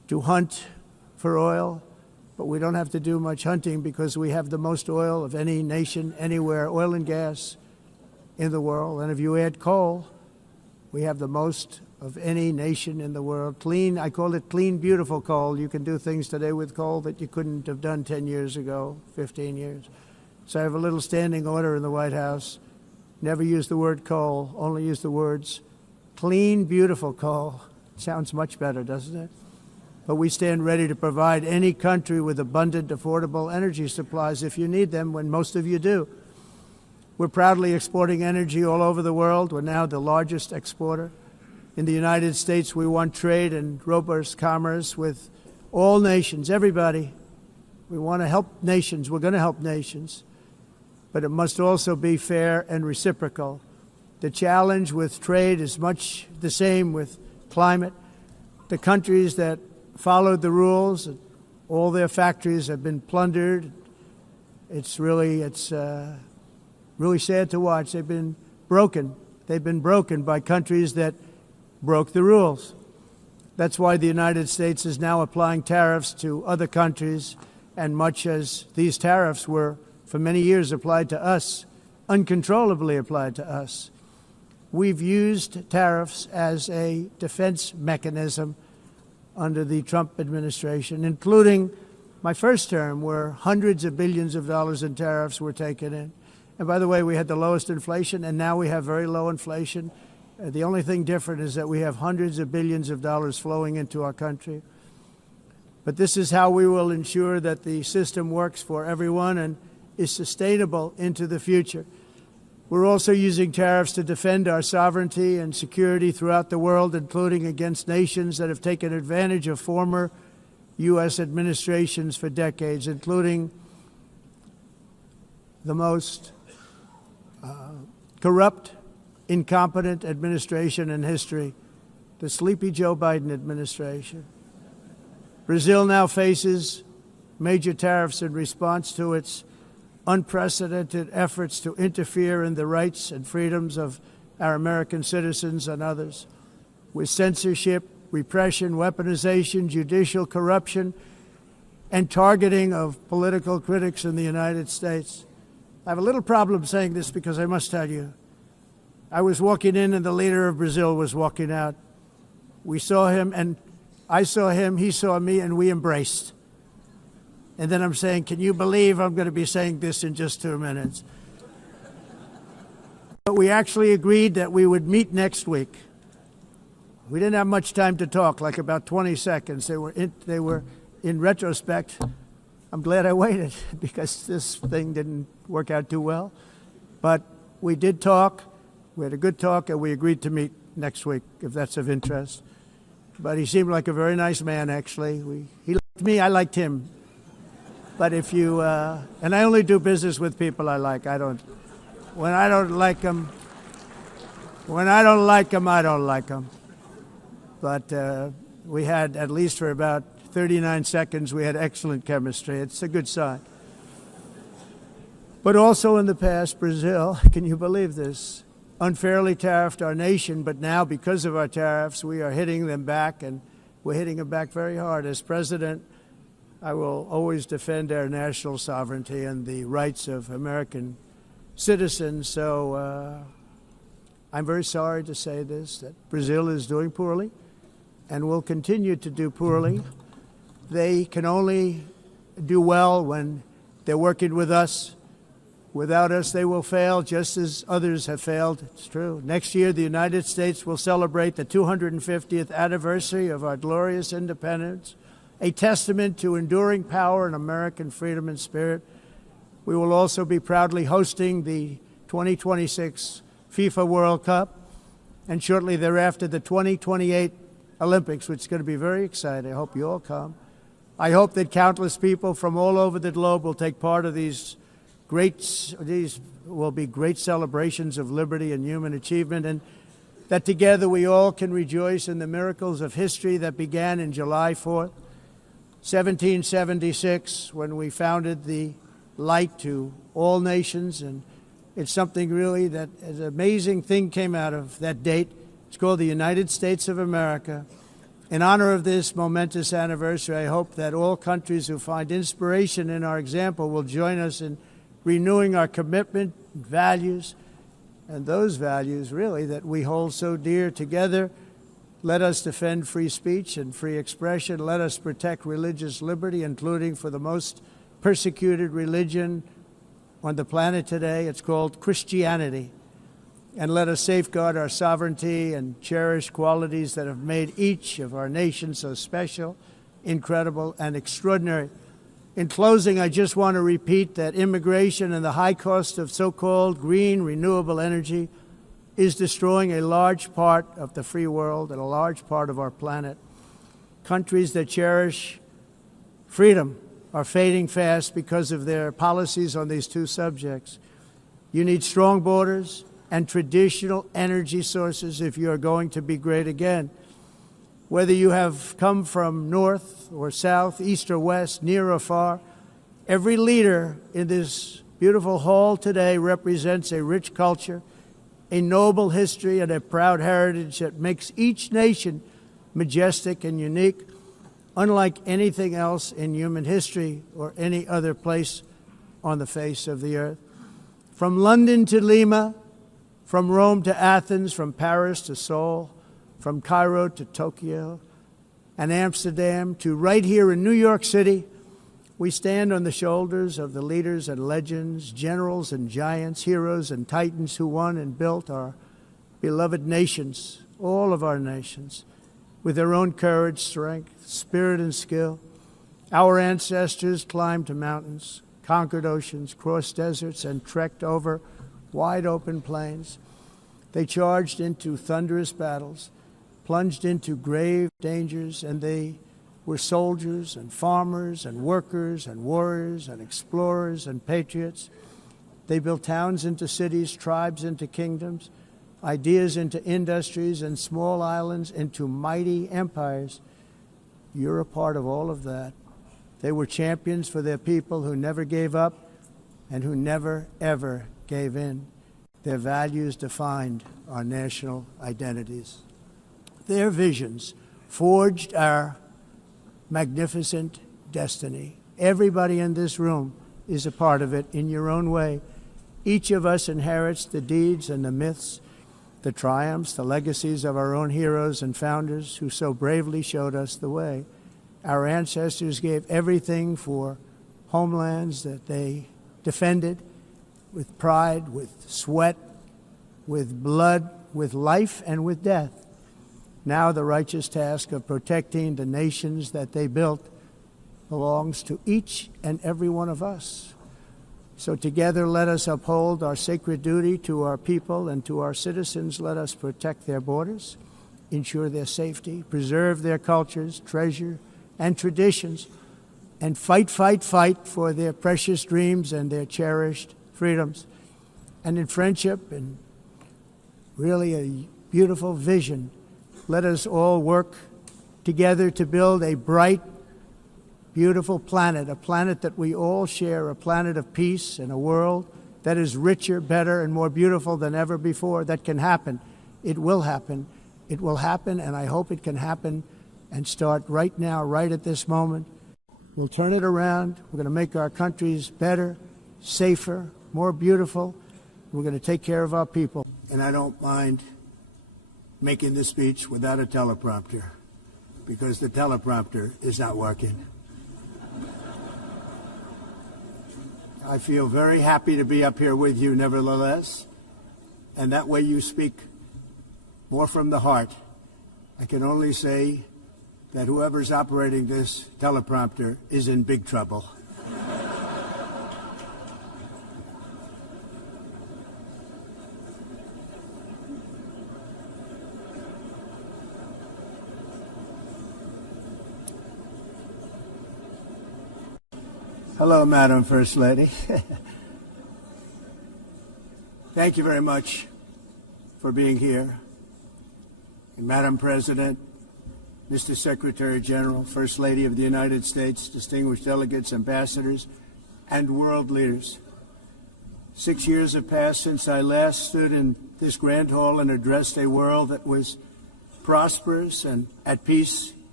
to hunt for oil, but we don't have to do much hunting because we have the most oil of any nation anywhere, oil and gas in the world. And if you add coal, we have the most of any nation in the world. Clean, I call it clean, beautiful coal. You can do things today with coal that you couldn't have done 10 years ago, 15 years. So I have a little standing order in the White House. Never use the word coal, only use the words clean, beautiful coal. Sounds much better, doesn't it? But we stand ready to provide any country with abundant, affordable energy supplies if you need them, when most of you do. We're proudly exporting energy all over the world. We're now the largest exporter. In the United States, we want trade and robust commerce with all nations, everybody. We want to help nations. We're going to help nations. But it must also be fair and reciprocal. The challenge with trade is much the same with climate. The countries that followed the rules, all their factories have been plundered. It's really sad to watch. They've been broken. They've been broken by countries that broke the rules. That's why the United States is now applying tariffs to other countries, and much as these tariffs were for many years applied to us, uncontrollably applied to us. We've used tariffs as a defense mechanism under the Trump administration, including my first term, where hundreds of billions of dollars in tariffs were taken in. And by the way, we had the lowest inflation, and now we have very low inflation. The only thing different is that we have hundreds of billions of dollars flowing into our country. But this is how we will ensure that the system works for everyone and is sustainable into the future. We're also using tariffs to defend our sovereignty and security throughout the world, including against nations that have taken advantage of former U.S. administrations for decades, including the most corrupt, incompetent administration in history, the sleepy Joe Biden administration. Brazil now faces major tariffs in response to its unprecedented efforts to interfere in the rights and freedoms of our American citizens and others, with censorship, repression, weaponization, judicial corruption, and targeting of political critics in the United States. I have a little problem saying this because I must tell you, I was walking in and the leader of Brazil was walking out. We saw him and I saw him, he saw me, and we embraced. And then I'm saying, can you believe I'm going to be saying this in just 2 minutes? But we actually agreed that we would meet next week. We didn't have much time to talk, like about 20 seconds. They were in retrospect, I'm glad I waited because this thing didn't work out too well. But we did talk. We had a good talk, and we agreed to meet next week, if that's of interest. But he seemed like a very nice man, actually. He liked me, I liked him. But if you, and I only do business with people I like. When I don't like them, I don't like them. But we had, at least for about 39 seconds, we had excellent chemistry. It's a good sign. But also in the past, Brazil, can you believe this, unfairly tariffed our nation, but now because of our tariffs, we are hitting them back, and we're hitting them back very hard. As president, I will always defend our national sovereignty and the rights of American citizens. So I'm very sorry to say this, that Brazil is doing poorly and will continue to do poorly. They can only do well when they're working with us. Without us, they will fail, just as others have failed. It's true. Next year, the United States will celebrate the 250th anniversary of our glorious independence, a testament to enduring power and American freedom and spirit. We will also be proudly hosting the 2026 FIFA World Cup, and shortly thereafter, the 2028 Olympics, which is going to be very exciting. I hope you all come. I hope that countless people from all over the globe will take part of these will be great celebrations of liberty and human achievement, and that together we all can rejoice in the miracles of history that began in July 4th, 1776, when we founded the light to all nations. And it's something really that an amazing thing came out of that date. It's called the United States of America. In honor of this momentous anniversary, I hope that all countries who find inspiration in our example will join us in renewing our commitment, values, and those values, really, that we hold so dear together. Let us defend free speech and free expression. Let us protect religious liberty, including for the most persecuted religion on the planet today. It's called Christianity. And let us safeguard our sovereignty and cherish qualities that have made each of our nations so special, incredible, and extraordinary. In closing, I just want to repeat that immigration and the high cost of so-called green renewable energy is destroying a large part of the free world and a large part of our planet. Countries that cherish freedom are fading fast because of their policies on these two subjects. You need strong borders and traditional energy sources if you are going to be great again. Whether you have come from north or south, east or west, near or far, every leader in this beautiful hall today represents a rich culture, a noble history, and a proud heritage that makes each nation majestic and unique, unlike anything else in human history or any other place on the face of the earth. From London to Lima, from Rome to Athens, from Paris to Seoul, from Cairo to Tokyo and Amsterdam to right here in New York City, we stand on the shoulders of the leaders and legends, generals and giants, heroes and titans who won and built our beloved nations, all of our nations, with their own courage, strength, spirit, and skill. Our ancestors climbed mountains, conquered oceans, crossed deserts, and trekked over wide-open plains. They charged into thunderous battles, plunged into grave dangers, and they were soldiers and farmers and workers and warriors and explorers and patriots. They built towns into cities, tribes into kingdoms, ideas into industries, and small islands into mighty empires. You're a part of all of that. They were champions for their people who never gave up and who never, ever gave in. Their values defined our national identities. Their visions forged our magnificent destiny. Everybody in this room is a part of it in your own way. Each of us inherits the deeds and the myths, the triumphs, the legacies of our own heroes and founders who so bravely showed us the way. Our ancestors gave everything for homelands that they defended with pride, with sweat, with blood, with life, and with death. Now the righteous task of protecting the nations that they built belongs to each and every one of us. So together let us uphold our sacred duty to our people and to our citizens. Let us protect their borders, ensure their safety, preserve their cultures, treasure, and traditions, and fight, fight, fight for their precious dreams and their cherished freedoms. And in friendship and really a beautiful vision, let us all work together to build a bright, beautiful planet, a planet that we all share, a planet of peace and a world that is richer, better, and more beautiful than ever before. That can happen. It will happen. It will happen, and I hope it can happen and start right now, right at this moment. We'll turn it around. We're going to make our countries better, safer, more beautiful. We're going to take care of our people. And I don't mind making this speech without a teleprompter, because the teleprompter is not working. I feel very happy to be up here with you nevertheless, and that way you speak more from the heart. I can only say that whoever's operating this teleprompter is in big trouble. Hello, Madam First Lady. Thank you very much for being here. And Madam President, Mr. Secretary General, First Lady of the United States, distinguished delegates, ambassadors, and world leaders. 6 years have passed since I last stood in this grand hall and addressed a world that was prosperous and at peace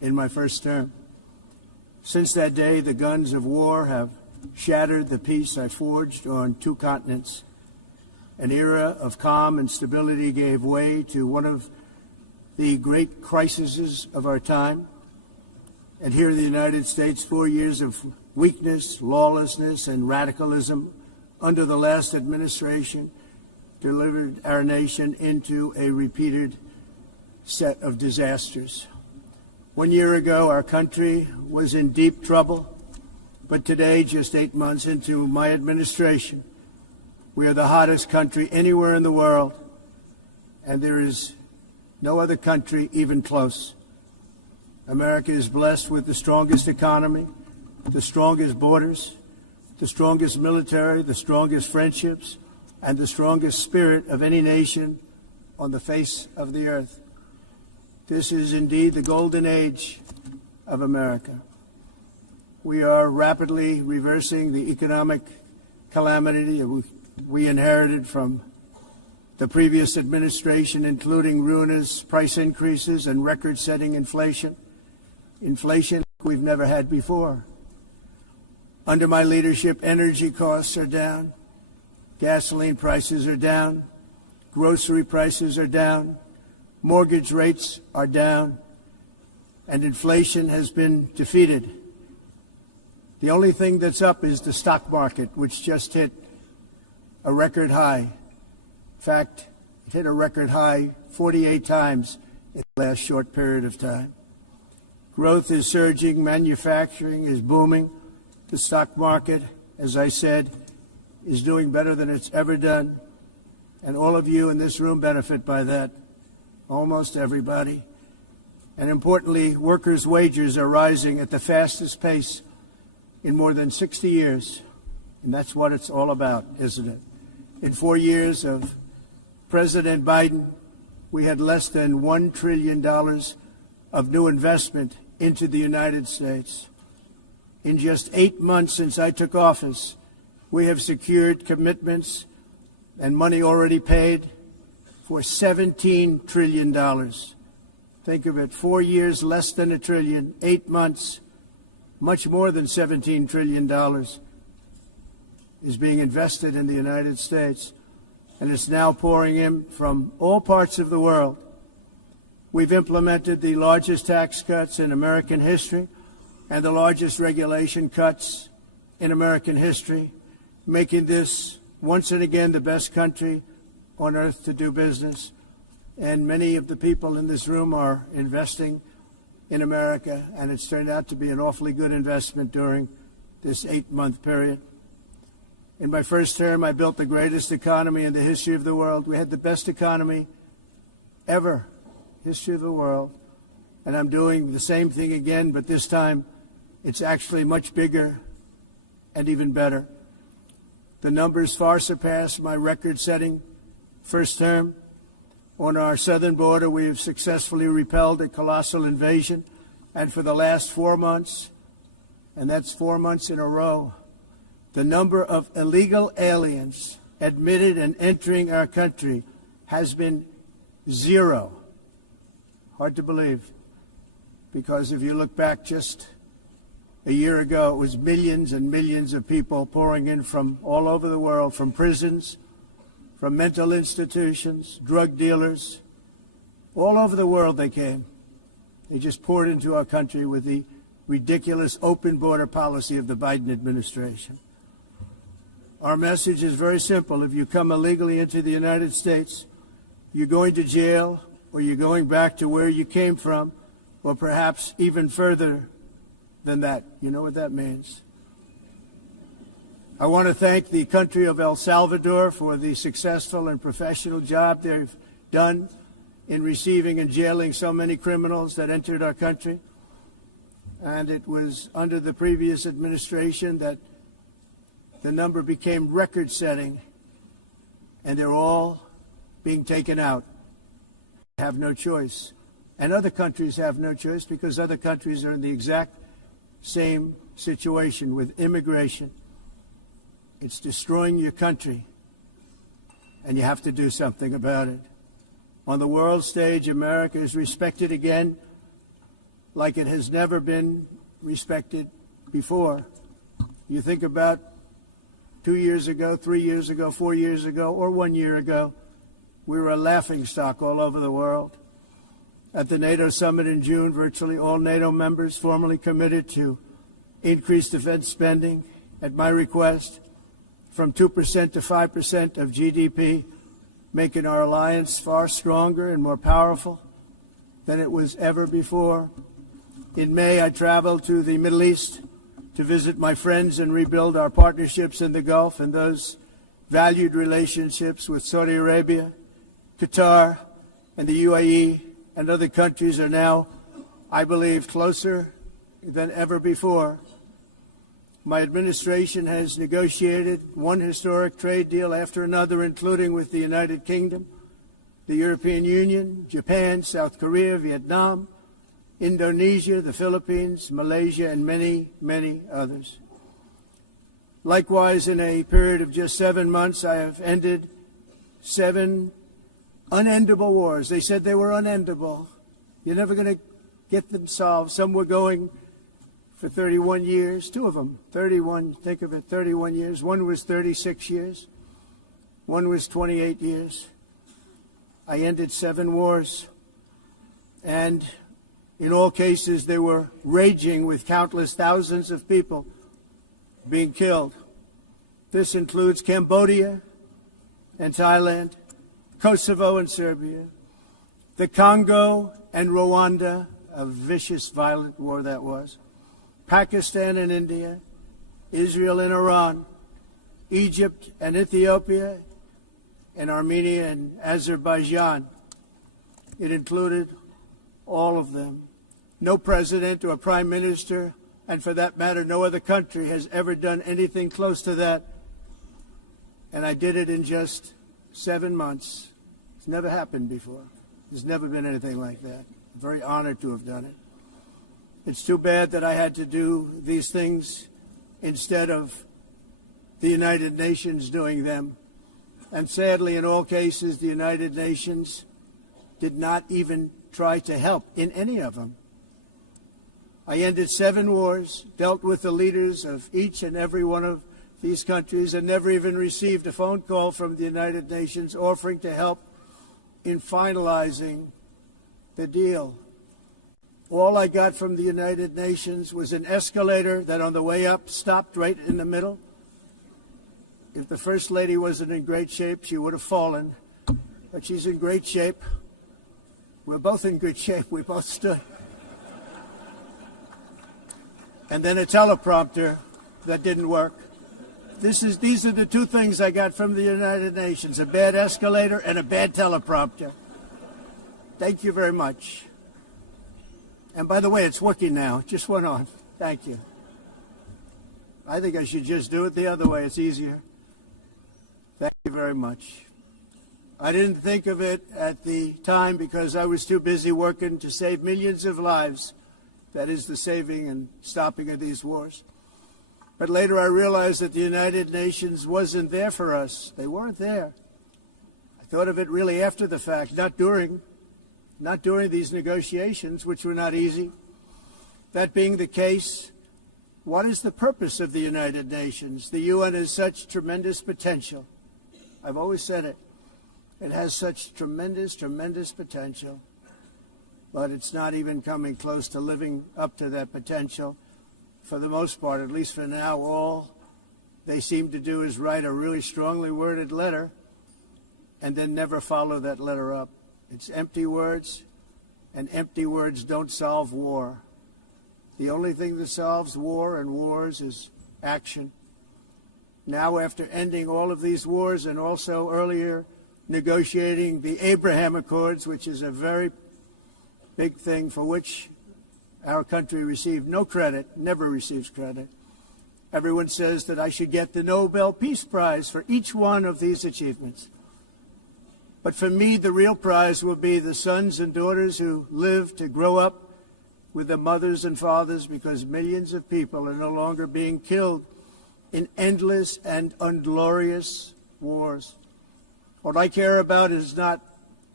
in my first term. Since that day, the guns of war have shattered the peace I forged on 2 continents. An era of calm and stability gave way to one of the great crises of our time. And here in the United States, 4 years of weakness, lawlessness, and radicalism under the last administration delivered our nation into a repeated set of disasters. 1 year ago, our country was in deep trouble, but today, just 8 months into my administration, we are the hottest country anywhere in the world, and there is no other country even close. America is blessed with the strongest economy, the strongest borders, the strongest military, the strongest friendships, and the strongest spirit of any nation on the face of the earth. This is indeed the golden age of America. We are rapidly reversing the economic calamity we inherited from the previous administration, including ruinous price increases and record-setting inflation we've never had before. Under my leadership, energy costs are down, gasoline prices are down, grocery prices are down, mortgage rates are down, and inflation has been defeated. The only thing that's up is the stock market, which just hit a record high. In fact, it hit a record high 48 times in the last short period of time. Growth is surging, manufacturing is booming. The stock market, as I said, is doing better than it's ever done, and all of you in this room benefit by that. Almost everybody. And importantly, workers' wages are rising at the fastest pace in more than 60 years. And that's what it's all about, isn't it? In 4 years of President Biden, we had less than $1 trillion of new investment into the United States. In just 8 months since I took office, we have secured commitments and money already paid for $17 trillion. Think of it, 4 years, less than $1 trillion, 8 months, much more than $17 trillion is being invested in the United States, and it's now pouring in from all parts of the world. We've implemented the largest tax cuts in American history and the largest regulation cuts in American history, making this once and again the best country on earth to do business. And many of the people in this room are investing in America, and it's turned out to be an awfully good investment during this 8-month period. In my first term, I built the greatest economy in the history of the world. We had the best economy ever, history of the world. And I'm doing the same thing again, but this time it's actually much bigger and even better. The numbers far surpass my record-setting first term. On our southern border, we have successfully repelled a colossal invasion. And for the last 4 months, and that's 4 months in a row, the number of illegal aliens admitted and entering our country has been 0. Hard to believe, because if you look back just a year ago, it was millions and millions of people pouring in from all over the world, from prisons, from mental institutions, drug dealers. All over the world they came. They just poured into our country with the ridiculous open border policy of the Biden administration. Our message is very simple. If you come illegally into the United States, you're going to jail, or you're going back to where you came from, or perhaps even further than that. You know what that means. I want to thank the country of El Salvador for the successful and professional job they've done in receiving and jailing so many criminals that entered our country. And it was under the previous administration that the number became record-setting, and they're all being taken out. They have no choice. And other countries have no choice, because other countries are in the exact same situation with immigration. It's destroying your country, and you have to do something about it. On the world stage, America is respected again like it has never been respected before. You think about 2 years ago, 3 years ago, 4 years ago, or 1 year ago, we were a laughingstock all over the world. At the NATO summit in June, virtually all NATO members formally committed to increase defense spending at my request from 2% to 5% of GDP, making our alliance far stronger and more powerful than it was ever before. In May, I traveled to the Middle East to visit my friends and rebuild our partnerships in the Gulf and those valued relationships with Saudi Arabia, Qatar, and the UAE and other countries are now, I believe, closer than ever before. My administration has negotiated one historic trade deal after another, including with the United Kingdom, the European Union, Japan, South Korea, Vietnam, Indonesia, the Philippines, Malaysia, and many, many others. Likewise, in a period of just 7 months, I have ended 7 unendable wars. They said they were unendable. You're never going to get them solved. Some were going for 31 years, 2 of them, 31, think of it, 31 years. One was 36 years. One was 28 years. I ended 7 wars. And in all cases, they were raging with countless thousands of people being killed. This includes Cambodia and Thailand, Kosovo and Serbia, the Congo and Rwanda, a vicious, violent war that was, Pakistan and India, Israel and Iran, Egypt and Ethiopia, and Armenia and Azerbaijan. It included all of them. No president or prime minister, and for that matter, no other country has ever done anything close to that. And I did it in just 7 months. It's never happened before. There's never been anything like that. I'm very honored to have done it. It's too bad that I had to do these things instead of the United Nations doing them. And sadly, in all cases, the United Nations did not even try to help in any of them. I ended 7 wars, dealt with the leaders of each and every one of these countries, and never even received a phone call from the United Nations offering to help in finalizing the deal. All I got from the United Nations was an escalator that on the way up stopped right in the middle. If the First Lady wasn't in great shape, she would have fallen. But she's in great shape. We're both in good shape. We both stood. And then a teleprompter that didn't work. These are the 2 things I got from the United Nations, a bad escalator and a bad teleprompter. Thank you very much. And by the way, it's working now. It just went on. Thank you. I think I should just do it the other way. It's easier. Thank you very much. I didn't think of it at the time because I was too busy working to save millions of lives. That is the saving and stopping of these wars. But later I realized that the United Nations wasn't there for us. They weren't there. I thought of it really after the fact, not during these negotiations, which were not easy. That being the case, what is the purpose of the United Nations? The UN has such tremendous potential. I've always said it. It has such tremendous, tremendous potential. But it's not even coming close to living up to that potential. For the most part, at least for now, all they seem to do is write a really strongly worded letter and then never follow that letter up. It's empty words, and empty words don't solve war. The only thing that solves war and wars is action. Now, after ending all of these wars and also earlier negotiating the Abraham Accords, which is a very big thing for which our country received no credit, never receives credit. Everyone says that I should get the Nobel Peace Prize for each one of these achievements. But for me, the real prize will be the sons and daughters who live to grow up with their mothers and fathers, because millions of people are no longer being killed in endless and unglorious wars. What I care about is not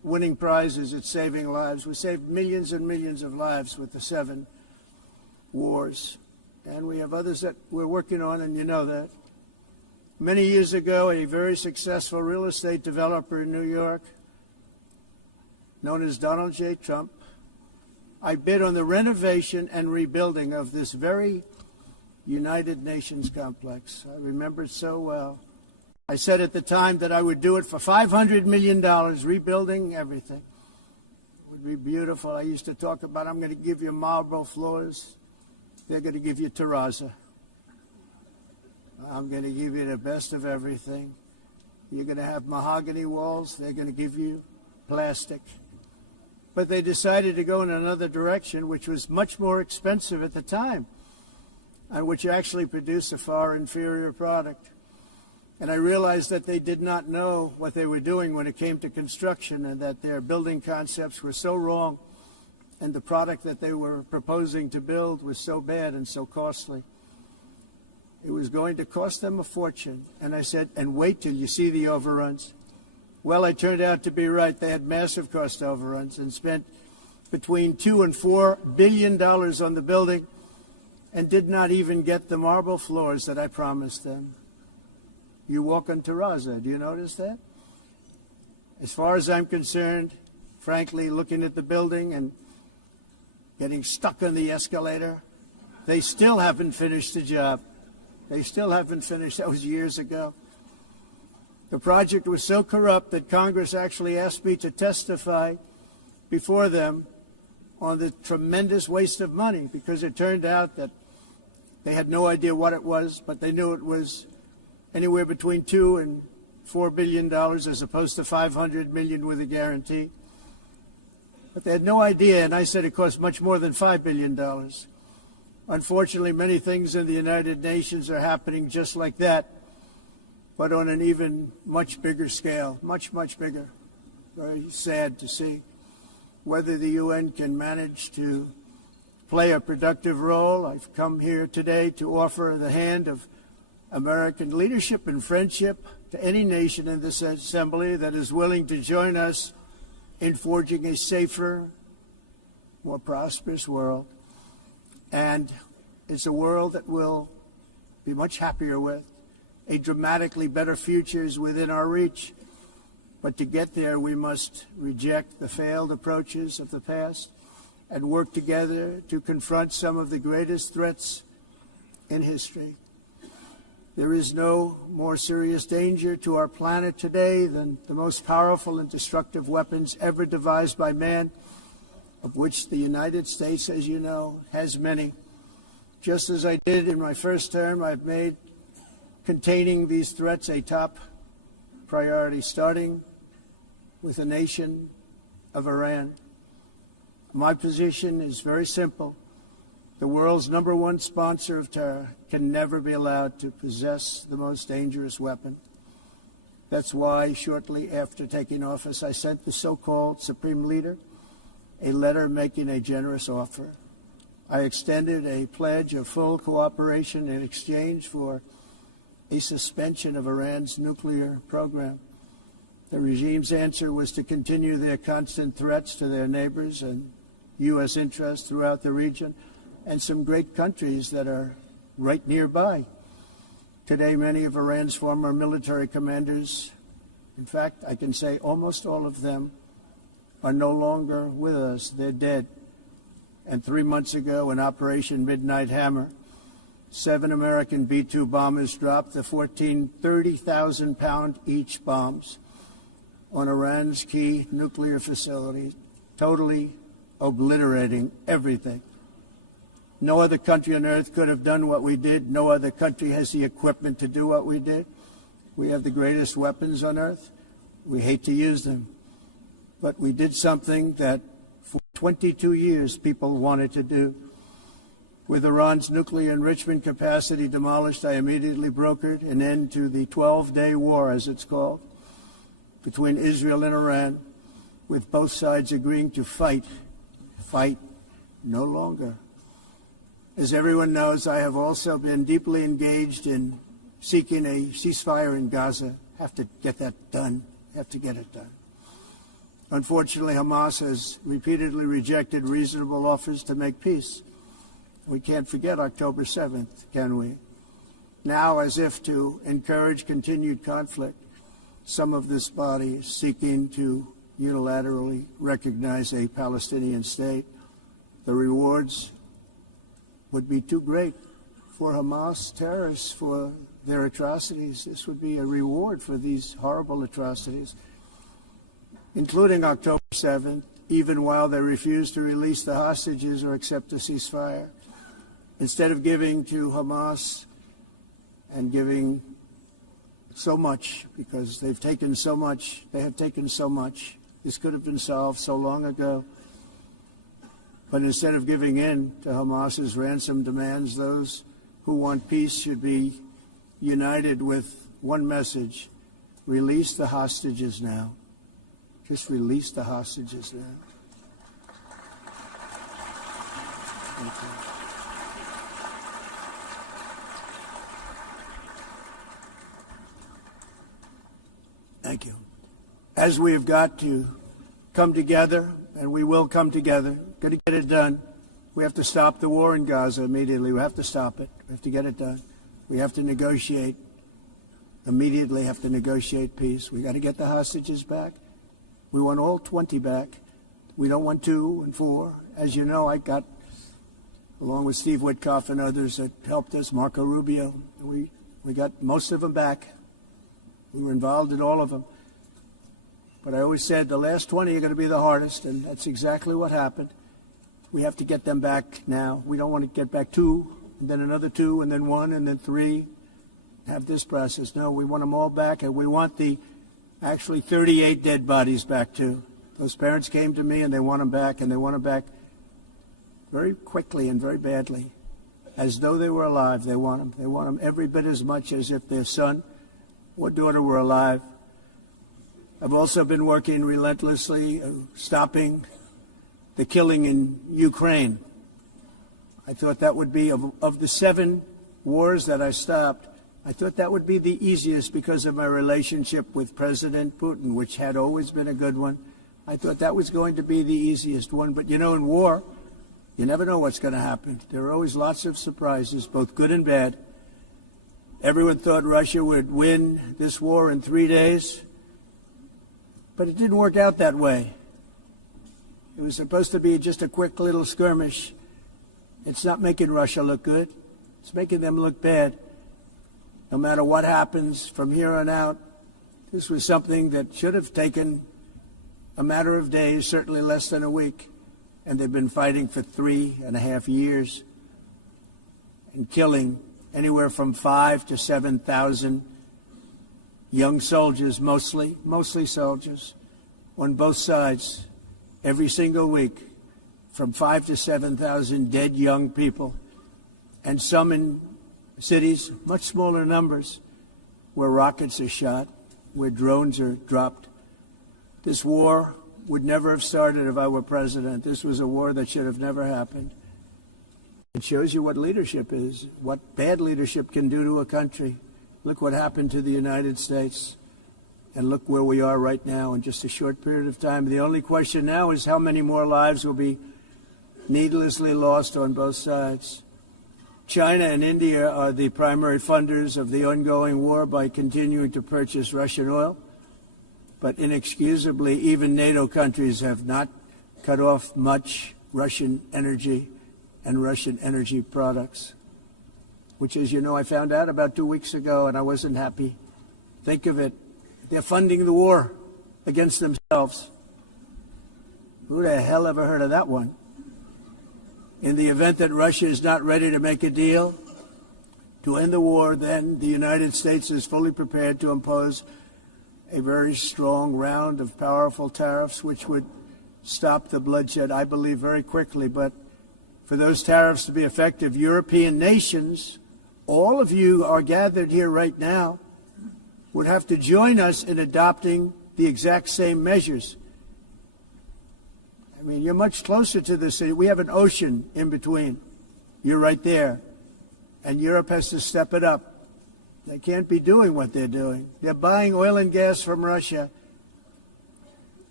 winning prizes at saving lives. We saved millions and millions of lives with the 7 wars. And we have others that we're working on, and you know that. Many years ago, a very successful real estate developer in New York, known as Donald J. Trump, I bid on the renovation and rebuilding of this very United Nations complex. I remember it so well. I said at the time that I would do it for $500 million, rebuilding everything. It would be beautiful. I used to talk about, I'm going to give you marble floors. They're going to give you terrazzo. I'm going to give you the best of everything. You're going to have mahogany walls. They're going to give you plastic. But they decided to go in another direction, which was much more expensive at the time, and which actually produced a far inferior product. And I realized that they did not know what they were doing when it came to construction, and that their building concepts were so wrong, and the product that they were proposing to build was so bad and so costly. It was going to cost them a fortune. And I said, and wait till you see the overruns. Well, I turned out to be right. They had massive cost overruns and spent between $2 and $4 billion on the building and did not even get the marble floors that I promised them. You walk on terrazzo. Do you notice that? As far as I'm concerned, frankly, looking at the building and getting stuck on the escalator, they still haven't finished the job. They still haven't finished. That was years ago. The project was so corrupt that Congress actually asked me to testify before them on the tremendous waste of money, because it turned out that they had no idea what it was, but they knew it was anywhere between $2 and $4 billion as opposed to $500 million with a guarantee. But they had no idea, and I said it cost much more than $5 billion. Unfortunately, many things in the United Nations are happening just like that, but on an even much bigger scale, much, much bigger. Very sad to see whether the UN can manage to play a productive role. I've come here today to offer the hand of American leadership and friendship to any nation in this assembly that is willing to join us in forging a safer, more prosperous world. And it's a world that we'll be much happier with. A dramatically better future is within our reach. But to get there, we must reject the failed approaches of the past and work together to confront some of the greatest threats in history. There is no more serious danger to our planet today than the most powerful and destructive weapons ever devised by man, of which the United States, as you know, has many. Just as I did in my first term, I've made containing these threats a top priority, starting with the nation of Iran. My position is very simple. The world's #1 sponsor of terror can never be allowed to possess the most dangerous weapon. That's why, shortly after taking office, I sent the so-called Supreme Leader a letter making a generous offer. I extended a pledge of full cooperation in exchange for a suspension of Iran's nuclear program. The regime's answer was to continue their constant threats to their neighbors and U.S. interests throughout the region and some great countries that are right nearby. Today, many of Iran's former military commanders, in fact, I can say almost all of them, are no longer with us. They're dead. And 3 months ago, in Operation Midnight Hammer, 7 American B-2 bombers dropped the 14 30,000-pound each bombs on Iran's key nuclear facilities, totally obliterating everything. No other country on earth could have done what we did. No other country has the equipment to do what we did. We have the greatest weapons on earth. We hate to use them. But we did something that for 22 years people wanted to do. With Iran's nuclear enrichment capacity demolished, I immediately brokered an end to the 12-day war, as it's called, between Israel and Iran, with both sides agreeing to fight no longer. As everyone knows, I have also been deeply engaged in seeking a ceasefire in Gaza. Have to get that done. Have to get it done. Unfortunately, Hamas has repeatedly rejected reasonable offers to make peace. We can't forget October 7th, can we? Now, as if to encourage continued conflict, some of this body is seeking to unilaterally recognize a Palestinian state. The rewards would be too great for Hamas terrorists for their atrocities. This would be a reward for these horrible atrocities, including October 7th, even while they refuse to release the hostages or accept a ceasefire. Instead of giving to Hamas and giving so much, because they've taken so much, they have taken so much. This could have been solved so long ago. But instead of giving in to Hamas's ransom demands, those who want peace should be united with one message: release the hostages now. Just release the hostages now. Thank you. Thank you. As we have got to come together, and we will come together, got to get it done. We have to stop the war in Gaza immediately. We have to stop it. We have to get it done. We have to negotiate. Immediately have to negotiate peace. We got to get the hostages back. We want all 20 back. We don't want 2 and 4. As you know, I got, along with Steve Witkoff and others that helped us, Marco Rubio, we got most of them back. We were involved in all of them. But I always said the last 20 are going to be the hardest, and that's exactly what happened. We have to get them back now. We don't want to get back 2, and then another 2, and then 1, and then 3. Have this process. No, we want them all back, and we want the actually 38 dead bodies back too. Those parents came to me, and they want them back, and they want them back very quickly and very badly, as though they were alive. They want them. They want them every bit as much as if their son or daughter were alive. I've also been working relentlessly, stopping the killing in Ukraine. I thought that would be, of the 7 wars that I stopped, I thought that would be the easiest because of my relationship with President Putin, which had always been a good one. I thought that was going to be the easiest one. But, you know, in war, you never know what's going to happen. There are always lots of surprises, both good and bad. Everyone thought Russia would win this war in 3 days, but it didn't work out that way. It was supposed to be just a quick little skirmish. It's not making Russia look good. It's making them look bad. No matter what happens from here on out, this was something that should have taken a matter of days, certainly less than a week. And they've been fighting for 3.5 years and killing anywhere from 5,000 to 7,000 young soldiers, mostly soldiers, on both sides, every single week, from 5,000 to 7,000 dead young people, and some in cities, much smaller numbers, where rockets are shot, where drones are dropped. This war would never have started if I were president. This was a war that should have never happened. It shows you what leadership is, what bad leadership can do to a country. Look what happened to the United States, and look where we are right now in just a short period of time. The only question now is how many more lives will be needlessly lost on both sides. China and India are the primary funders of the ongoing war by continuing to purchase Russian oil. But inexcusably, even NATO countries have not cut off much Russian energy and Russian energy products, which, as you know, I found out about 2 weeks ago, and I wasn't happy. Think of it. They're funding the war against themselves. Who the hell ever heard of that one? In the event that Russia is not ready to make a deal to end the war, then the United States is fully prepared to impose a very strong round of powerful tariffs, which would stop the bloodshed, I believe, very quickly. But for those tariffs to be effective, European nations, all of you are gathered here right now, would have to join us in adopting the exact same measures. I mean, you're much closer to the city. We have an ocean in between. You're right there. And Europe has to step it up. They can't be doing what they're doing. They're buying oil and gas from Russia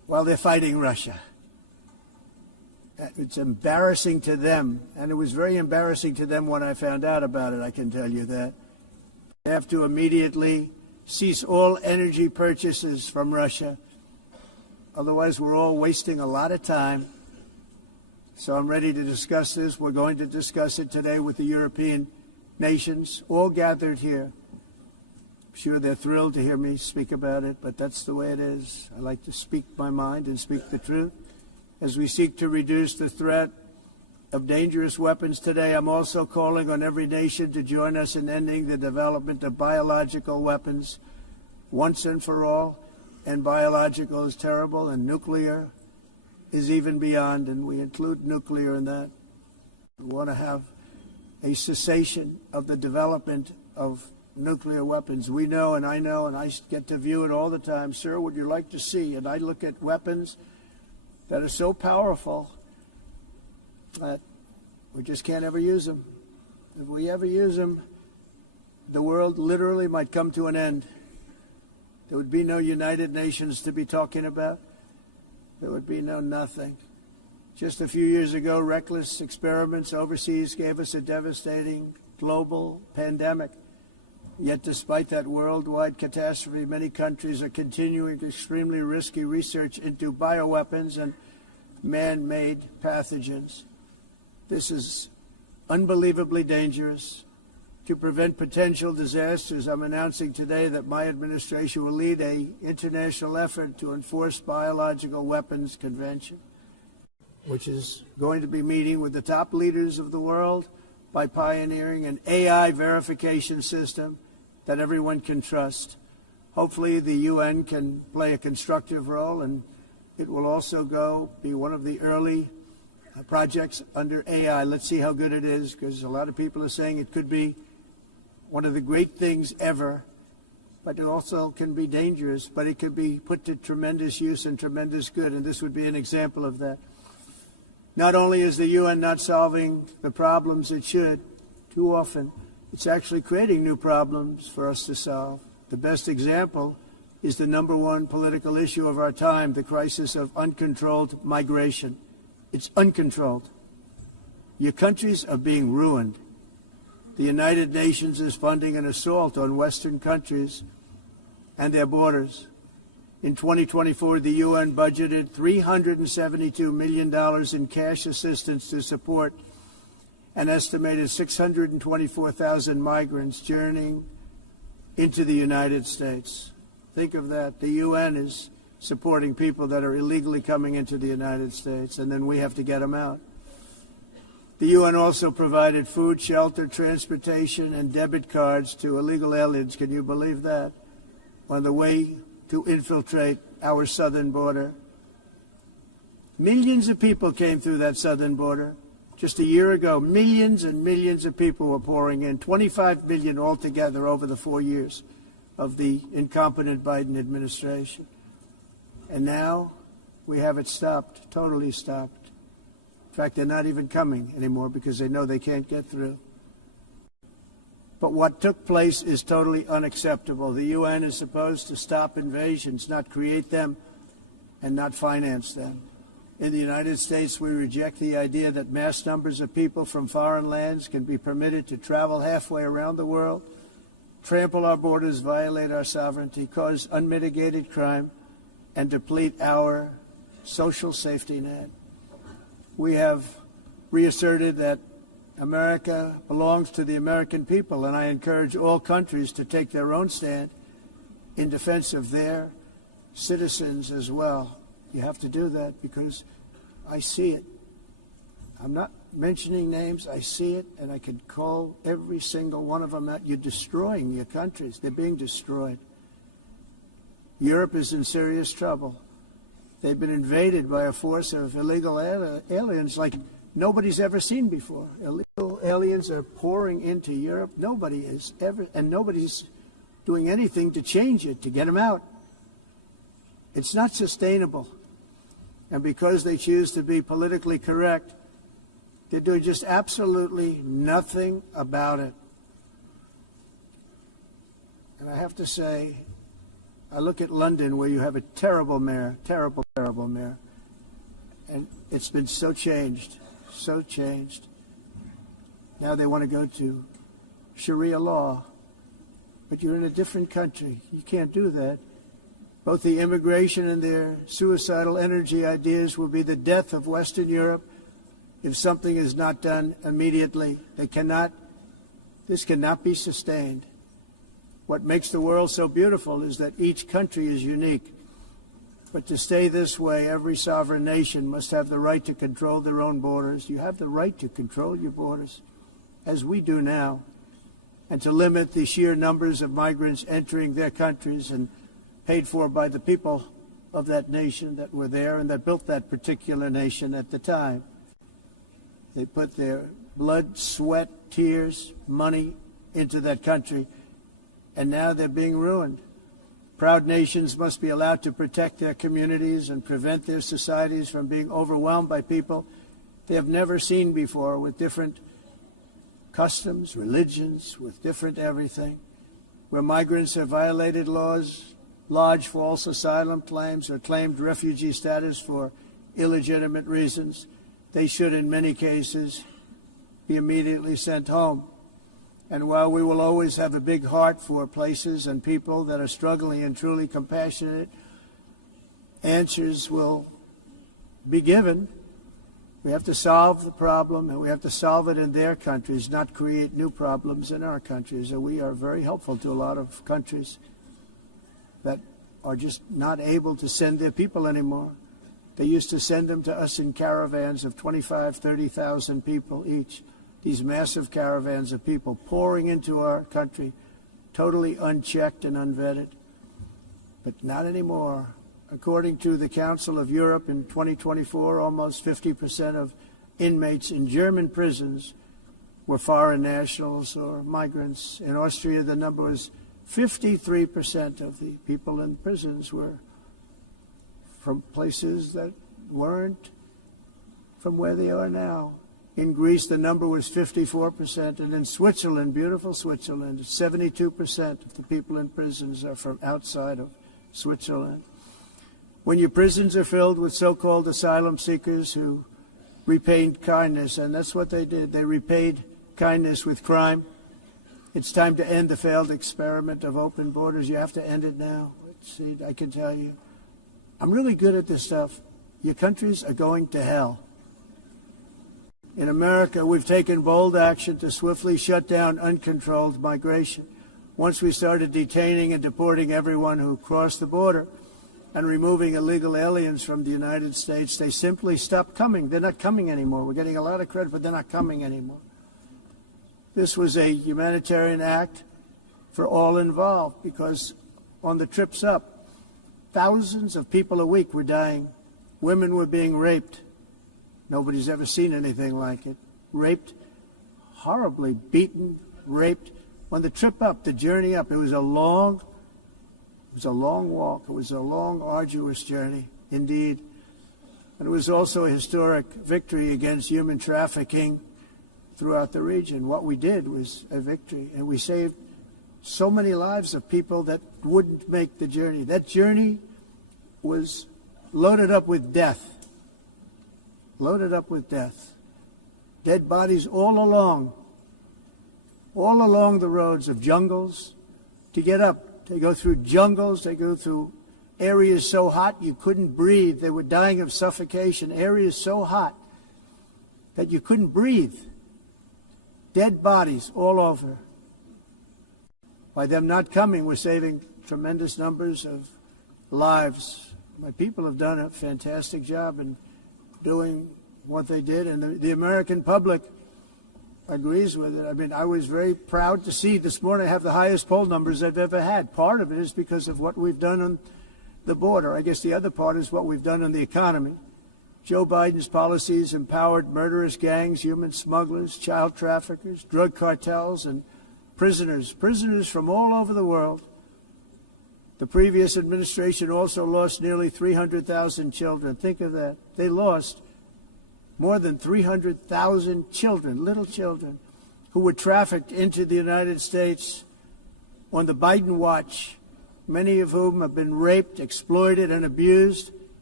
while they're fighting Russia. It's embarrassing to them, and it was very embarrassing to them when I found out about it, I can tell you that. They have to immediately cease all energy purchases from Russia. Otherwise, we're all wasting a lot of time. So I'm ready to discuss this. We're going to discuss it today with the European nations, all gathered here. I'm sure they're thrilled to hear me speak about it, but that's the way it is. I like to speak my mind and speak the truth. As we seek to reduce the threat of dangerous weapons today, I'm also calling on every nation to join us in ending the development of biological weapons once and for all. And biological is terrible, and nuclear is even beyond, and we include nuclear in that. We want to have a cessation of the development of nuclear weapons. We know, and I get to view it all the time. Sir, would you like to see? And I look at weapons that are so powerful that we just can't ever use them. If we ever use them, the world literally might come to an end. There would be no United Nations to be talking about. There would be no nothing. Just a few years ago, reckless experiments overseas gave us a devastating global pandemic. Yet despite that worldwide catastrophe, many countries are continuing extremely risky research into bioweapons and man-made pathogens. This is unbelievably dangerous. To prevent potential disasters, I'm announcing today that my administration will lead an international effort to enforce biological weapons convention, which is going to be meeting with the top leaders of the world by pioneering an AI verification system that everyone can trust. Hopefully the UN can play a constructive role, and it will also be one of the early projects under AI. Let's see how good it is, because a lot of people are saying it could be one of the great things ever, but it also can be dangerous, but it could be put to tremendous use and tremendous good, and this would be an example of that. Not only is the UN not solving the problems it should, too often, it's actually creating new problems for us to solve. The best example is the number one political issue of our time, the crisis of uncontrolled migration. It's uncontrolled. Your countries are being ruined. The United Nations is funding an assault on Western countries and their borders. In 2024, the UN budgeted $372 million in cash assistance to support an estimated 624,000 migrants journeying into the United States. Think of that. The UN is supporting people that are illegally coming into the United States, and then we have to get them out. The UN also provided food, shelter, transportation, and debit cards to illegal aliens. Can you believe that? On the way to infiltrate our southern border. Millions of people came through that southern border. Just a year ago, millions and millions of people were pouring in, 25 million altogether over the 4 years of the incompetent Biden administration. And now we have it stopped, totally stopped. In fact, they're not even coming anymore because they know they can't get through. But what took place is totally unacceptable. The UN is supposed to stop invasions, not create them and not finance them. In the United States, we reject the idea that mass numbers of people from foreign lands can be permitted to travel halfway around the world, trample our borders, violate our sovereignty, cause unmitigated crime, and deplete our social safety net. We have reasserted that America belongs to the American people, and I encourage all countries to take their own stand in defense of their citizens as well. You have to do that because I see it. I'm not mentioning names. I see it, and I could call every single one of them out. You're destroying your countries. They're being destroyed. Europe is in serious trouble. They've been invaded by a force of illegal aliens like nobody's ever seen before. Illegal aliens are pouring into Europe. Nobody is ever, and nobody's doing anything to change it, to get them out. It's not sustainable. And because they choose to be politically correct, they're doing just absolutely nothing about it. And I have to say, I look at London, where you have a terrible mayor, terrible, terrible, Mayor. And it's been so changed, so changed. Now they want to go to Sharia law, but you're in a different country. You can't do that. Both the immigration and their suicidal energy ideas will be the death of Western Europe if something is not done immediately. This cannot be sustained. What makes the world so beautiful is that each country is unique. But to stay this way, every sovereign nation must have the right to control their own borders. You have the right to control your borders, as we do now, and to limit the sheer numbers of migrants entering their countries and paid for by the people of that nation that were there and that built that particular nation at the time. They put their blood, sweat, tears, money into that country, and now they're being ruined. Proud nations must be allowed to protect their communities and prevent their societies from being overwhelmed by people they have never seen before, with different customs, religions, with different everything. Where migrants have violated laws, lodged false asylum claims, or claimed refugee status for illegitimate reasons, they should, in many cases, be immediately sent home. And while we will always have a big heart for places and people that are struggling and truly compassionate, answers will be given. We have to solve the problem, and we have to solve it in their countries, not create new problems in our countries. And we are very helpful to a lot of countries that are just not able to send their people anymore. They used to send them to us in caravans of 25,000, 30,000 people each. These massive caravans of people pouring into our country, totally unchecked and unvetted. But not anymore. According to the Council of Europe, in 2024, almost 50% of inmates in German prisons were foreign nationals or migrants. In Austria, the number was 53% of the people in prisons were from places that weren't from where they are now. In Greece, the number was 54%, and in Switzerland, beautiful Switzerland, 72% of the people in prisons are from outside of Switzerland. When your prisons are filled with so-called asylum seekers who repaid kindness, and that's what they did, they repaid kindness with crime, it's time to end the failed experiment of open borders. You have to end it now. See, I can tell you, I'm really good at this stuff. Your countries are going to hell. In America, we've taken bold action to swiftly shut down uncontrolled migration. Once we started detaining and deporting everyone who crossed the border and removing illegal aliens from the United States, they simply stopped coming. They're not coming anymore. We're getting a lot of credit, but they're not coming anymore. This was a humanitarian act for all involved, because on the trips up, thousands of people a week were dying. Women were being raped. Nobody's ever seen anything like it. Raped, horribly beaten, raped. On the trip up, the journey up, it was a long walk. It was a long, arduous journey, indeed. And it was also a historic victory against human trafficking throughout the region. What we did was a victory, and we saved so many lives of people that wouldn't make the journey. That journey was loaded up with death. Loaded up with death. Dead bodies all along the roads of jungles to get up. They go through jungles, they go through areas so hot you couldn't breathe. They were dying of suffocation, areas so hot that you couldn't breathe. Dead bodies all over. By them not coming, we're saving tremendous numbers of lives. My people have done a fantastic job in doing what they did, and the American public agrees with it. I mean, I was very proud to see this morning I have the highest poll numbers I've ever had. Part of it is because of what we've done on the border. I guess the other part is what we've done on the economy. Joe Biden's policies empowered murderous gangs, human smugglers, child traffickers, drug cartels, and prisoners from all over the world. The previous administration also lost nearly 300,000 children. Think of that. They lost more than 300,000 children, little children, who were trafficked into the United States on the Biden watch, many of whom have been raped, exploited, and abused,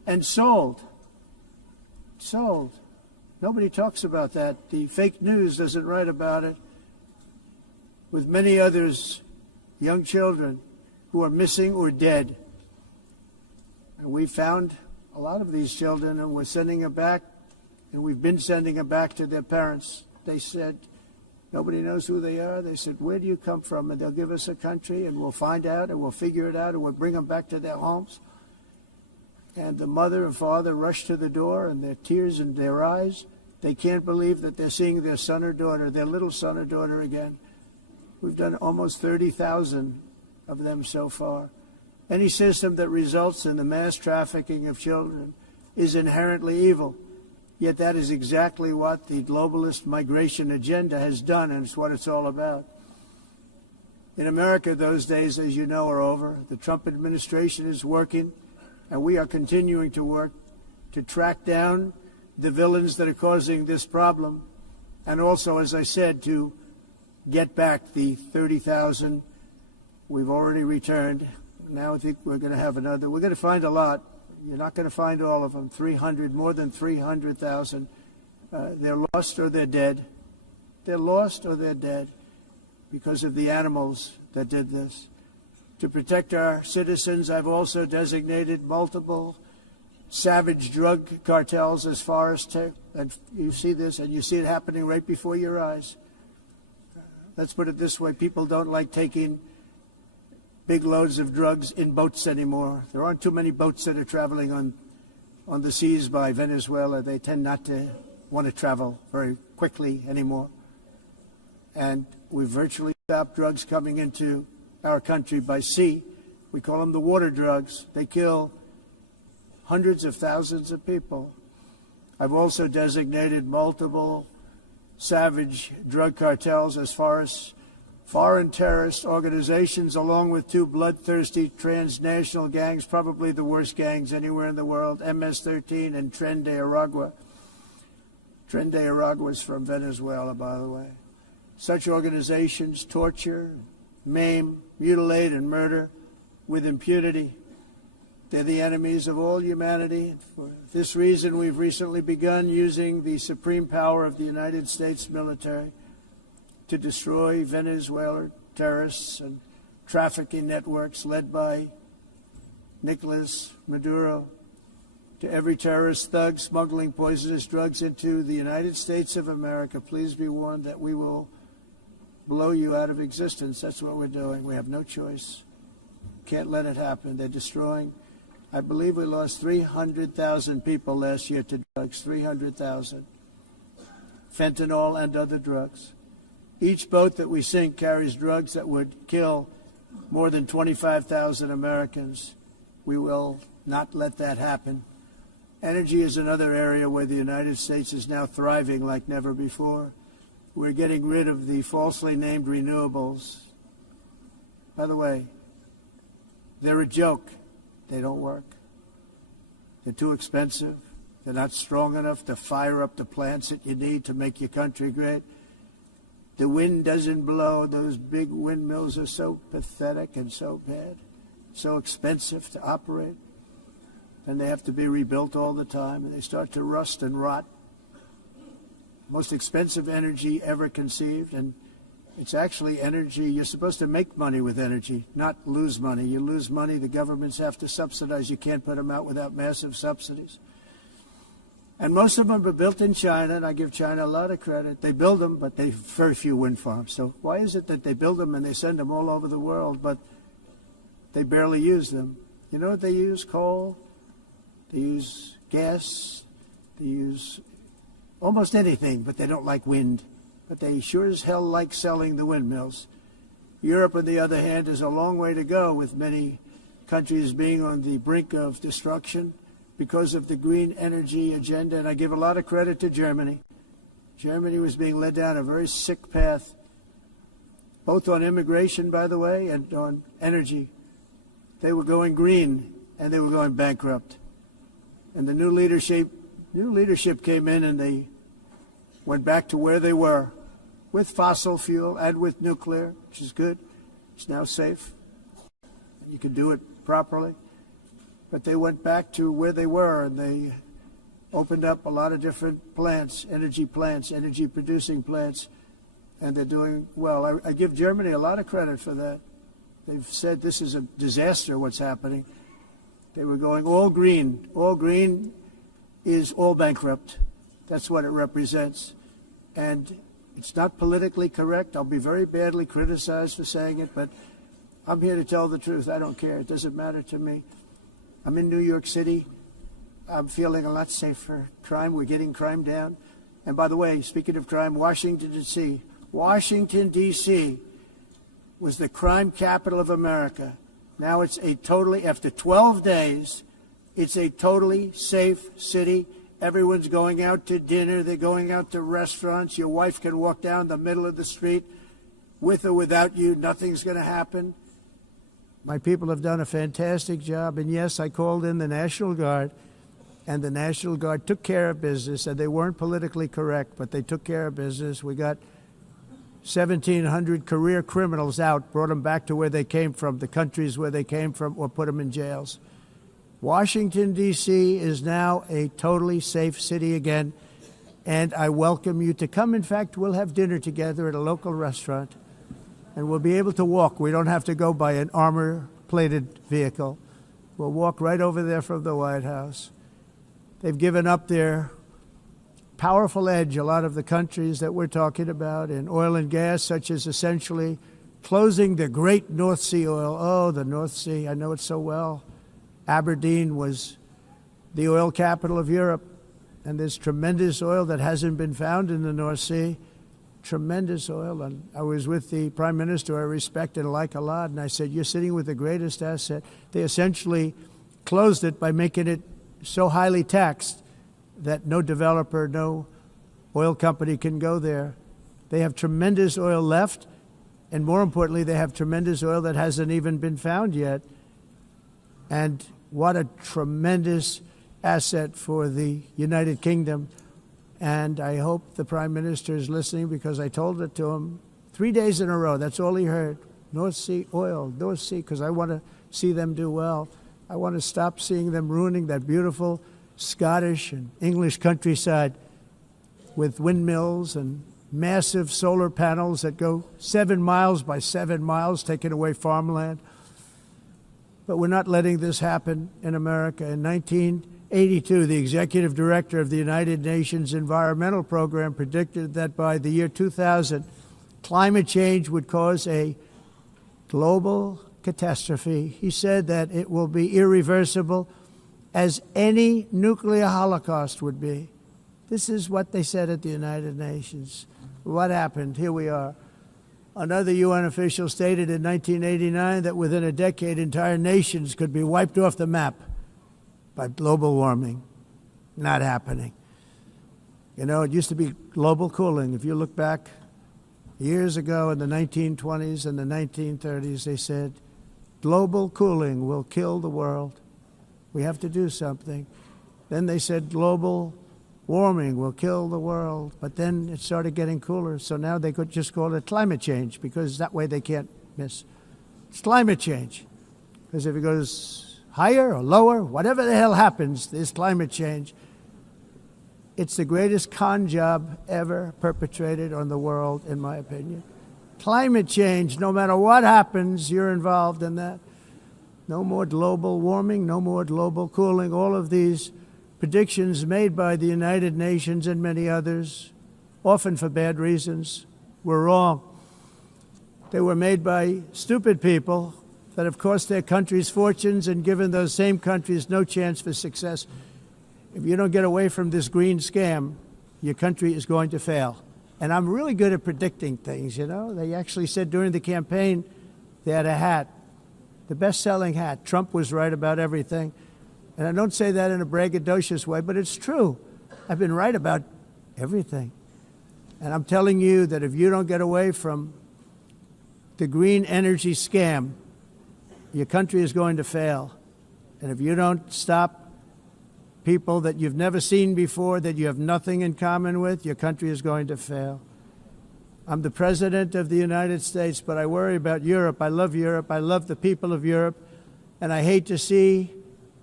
and sold. Sold. Nobody talks about that. The fake news doesn't write about it. With many others, young children who are missing or dead. And we found a lot of these children, and we're sending them back, and we've been sending them back to their parents. They said, nobody knows who they are. They said, where do you come from? And they'll give us a country, and we'll find out, and we'll figure it out, and we'll bring them back to their homes. And the mother and father rush to the door, and their tears in their eyes. They can't believe that they're seeing their son or daughter, their little son or daughter again. We've done almost 30,000 of them so far. Any system that results in the mass trafficking of children is inherently evil. Yet that is exactly what the globalist migration agenda has done, and it's what it's all about. In America, those days, as you know, are over. The Trump administration is working, and we are continuing to work to track down the villains that are causing this problem, and also, as I said, to get back the 30,000 we've already returned. Now I think we're going to have another. We're going to find a lot. You're not going to find all of them. 300, more than 300,000. They're lost or they're dead. They're lost or they're dead because of the animals that did this. To protect our citizens, I've also designated multiple savage drug cartels as far as and you see this, and you see it happening right before your eyes. Let's put it this way. People don't like taking big loads of drugs in boats anymore. There aren't too many boats that are traveling on the seas by Venezuela. They tend not to want to travel very quickly anymore. And we've virtually stopped drugs coming into our country by sea. We call them the water drugs. They kill hundreds of thousands of people. I've also designated multiple savage drug cartels as far as foreign terrorist organizations, along with two bloodthirsty transnational gangs, probably the worst gangs anywhere in the world, MS-13 and Tren de Aragua. Tren de Aragua is from Venezuela, by the way. Such organizations torture, maim, mutilate, and murder with impunity. They're the enemies of all humanity. For this reason, we've recently begun using the supreme power of the United States military to destroy Venezuelan terrorists and trafficking networks led by Nicolas Maduro. To every terrorist thug smuggling poisonous drugs into the United States of America, please be warned that we will blow you out of existence. That's what we're doing. We have no choice. Can't let it happen. They're destroying. I believe we lost 300,000 people last year to drugs, 300,000. Fentanyl and other drugs. Each boat that we sink carries drugs that would kill more than 25,000 Americans. We will not let that happen. Energy is another area where the United States is now thriving like never before. We're getting rid of the falsely named renewables. By the way, they're a joke. They don't work. They're too expensive. They're not strong enough to fire up the plants that you need to make your country great. The wind doesn't blow. Those big windmills are so pathetic and so bad, so expensive to operate. And they have to be rebuilt all the time, and they start to rust and rot. Most expensive energy ever conceived, and it's actually energy. You're supposed to make money with energy, not lose money. You lose money, the governments have to subsidize. You can't put them out without massive subsidies. And most of them are built in China, and I give China a lot of credit. They build them, but they have very few wind farms. So why is it that they build them and they send them all over the world, but they barely use them? You know what they use? Coal. They use gas. They use almost anything, but they don't like wind. But they sure as hell like selling the windmills. Europe, on the other hand, is a long way to go, with many countries being on the brink of destruction because of the green energy agenda. And I give a lot of credit to Germany. Germany was being led down a very sick path, both on immigration, by the way, and on energy. They were going green, and they were going bankrupt. And the new leadership came in, and they went back to where they were, with fossil fuel and with nuclear, which is good. It's now safe. You can do it properly. but they went back to where they were, and they opened up a lot of different plants, energy-producing plants, and they're doing well. I give Germany a lot of credit for that. They've said this is a disaster, what's happening. They were going all green. All green is all bankrupt. That's what it represents. And it's not politically correct. I'll be very badly criticized for saying it, but I'm here to tell the truth. I don't care. It doesn't matter to me. I'm in New York City. I'm feeling a lot safer. Crime, we're getting crime down. And by the way, speaking of crime, Washington, D.C. Washington, D.C. was the crime capital of America. Now it's a totally, after 12 days, it's a totally safe city. Everyone's going out to dinner. They're going out to restaurants. Your wife can walk down the middle of the street with or without you. Nothing's going to happen. My people have done a fantastic job. And yes, I called in the National Guard, and the National Guard took care of business, and they weren't politically correct, but they took care of business. We got 1,700 career criminals out, brought them back to where they came from, the countries where they came from, or put them in jails. Washington, D.C. is now a totally safe city again, and I welcome you to come. In fact, we'll have dinner together at a local restaurant, and we'll be able to walk. We don't have to go by an armor-plated vehicle. We'll walk right over there from the White House. They've given up their powerful edge, a lot of the countries that we're talking about, in oil and gas, such as essentially closing the great North Sea oil. Oh, the North Sea, I know it so well. Aberdeen was the oil capital of Europe, and there's tremendous oil that hasn't been found in the North Sea. Tremendous oil. And I was with the Prime Minister I respect and like a lot, and I said, you're sitting with the greatest asset. They essentially closed it by making it so highly taxed that no developer, no oil company can go there. They have tremendous oil left, and more importantly, they have tremendous oil that hasn't even been found yet. And what a tremendous asset for the United Kingdom. And I hope the Prime Minister is listening, because I told it to him 3 days in a row. That's all he heard. North Sea oil, North Sea, because I want to see them do well. I want to stop seeing them ruining that beautiful Scottish and English countryside with windmills and massive solar panels that go 7 miles by 7 miles, taking away farmland. But we're not letting this happen in America. In 1982, the executive director of the United Nations Environmental Program predicted that by the year 2000, climate change would cause a global catastrophe. He said that it will be irreversible, as any nuclear holocaust would be. This is what they said at the United Nations. What happened? Here we are. Another UN official stated in 1989 that within a decade, entire nations could be wiped off the map by global warming. Not happening. You know, it used to be global cooling. If you look back years ago in the 1920s and the 1930s, they said, global cooling will kill the world. We have to do something. Then they said global warming will kill the world. But then it started getting cooler. So now they could just call it climate change, because that way they can't miss. It's climate change. Because if it goes higher or lower, whatever the hell happens, there's climate change. It's the greatest con job ever perpetrated on the world, in my opinion. Climate change, no matter what happens, you're involved in that. No more global warming, no more global cooling. All of these predictions made by the United Nations and many others, often for bad reasons, were wrong. They were made by stupid people that have cost their countries fortunes and given those same countries no chance for success. If you don't get away from this green scam, your country is going to fail. And I'm really good at predicting things, you know. They actually said during the campaign they had a hat, the best-selling hat. Trump was right about everything. And I don't say that in a braggadocious way, but it's true. I've been right about everything. And I'm telling you that if you don't get away from the green energy scam, your country is going to fail. And if you don't stop people that you've never seen before, that you have nothing in common with, your country is going to fail. I'm the President of the United States, but I worry about Europe. I love Europe. I love the people of Europe. And I hate to see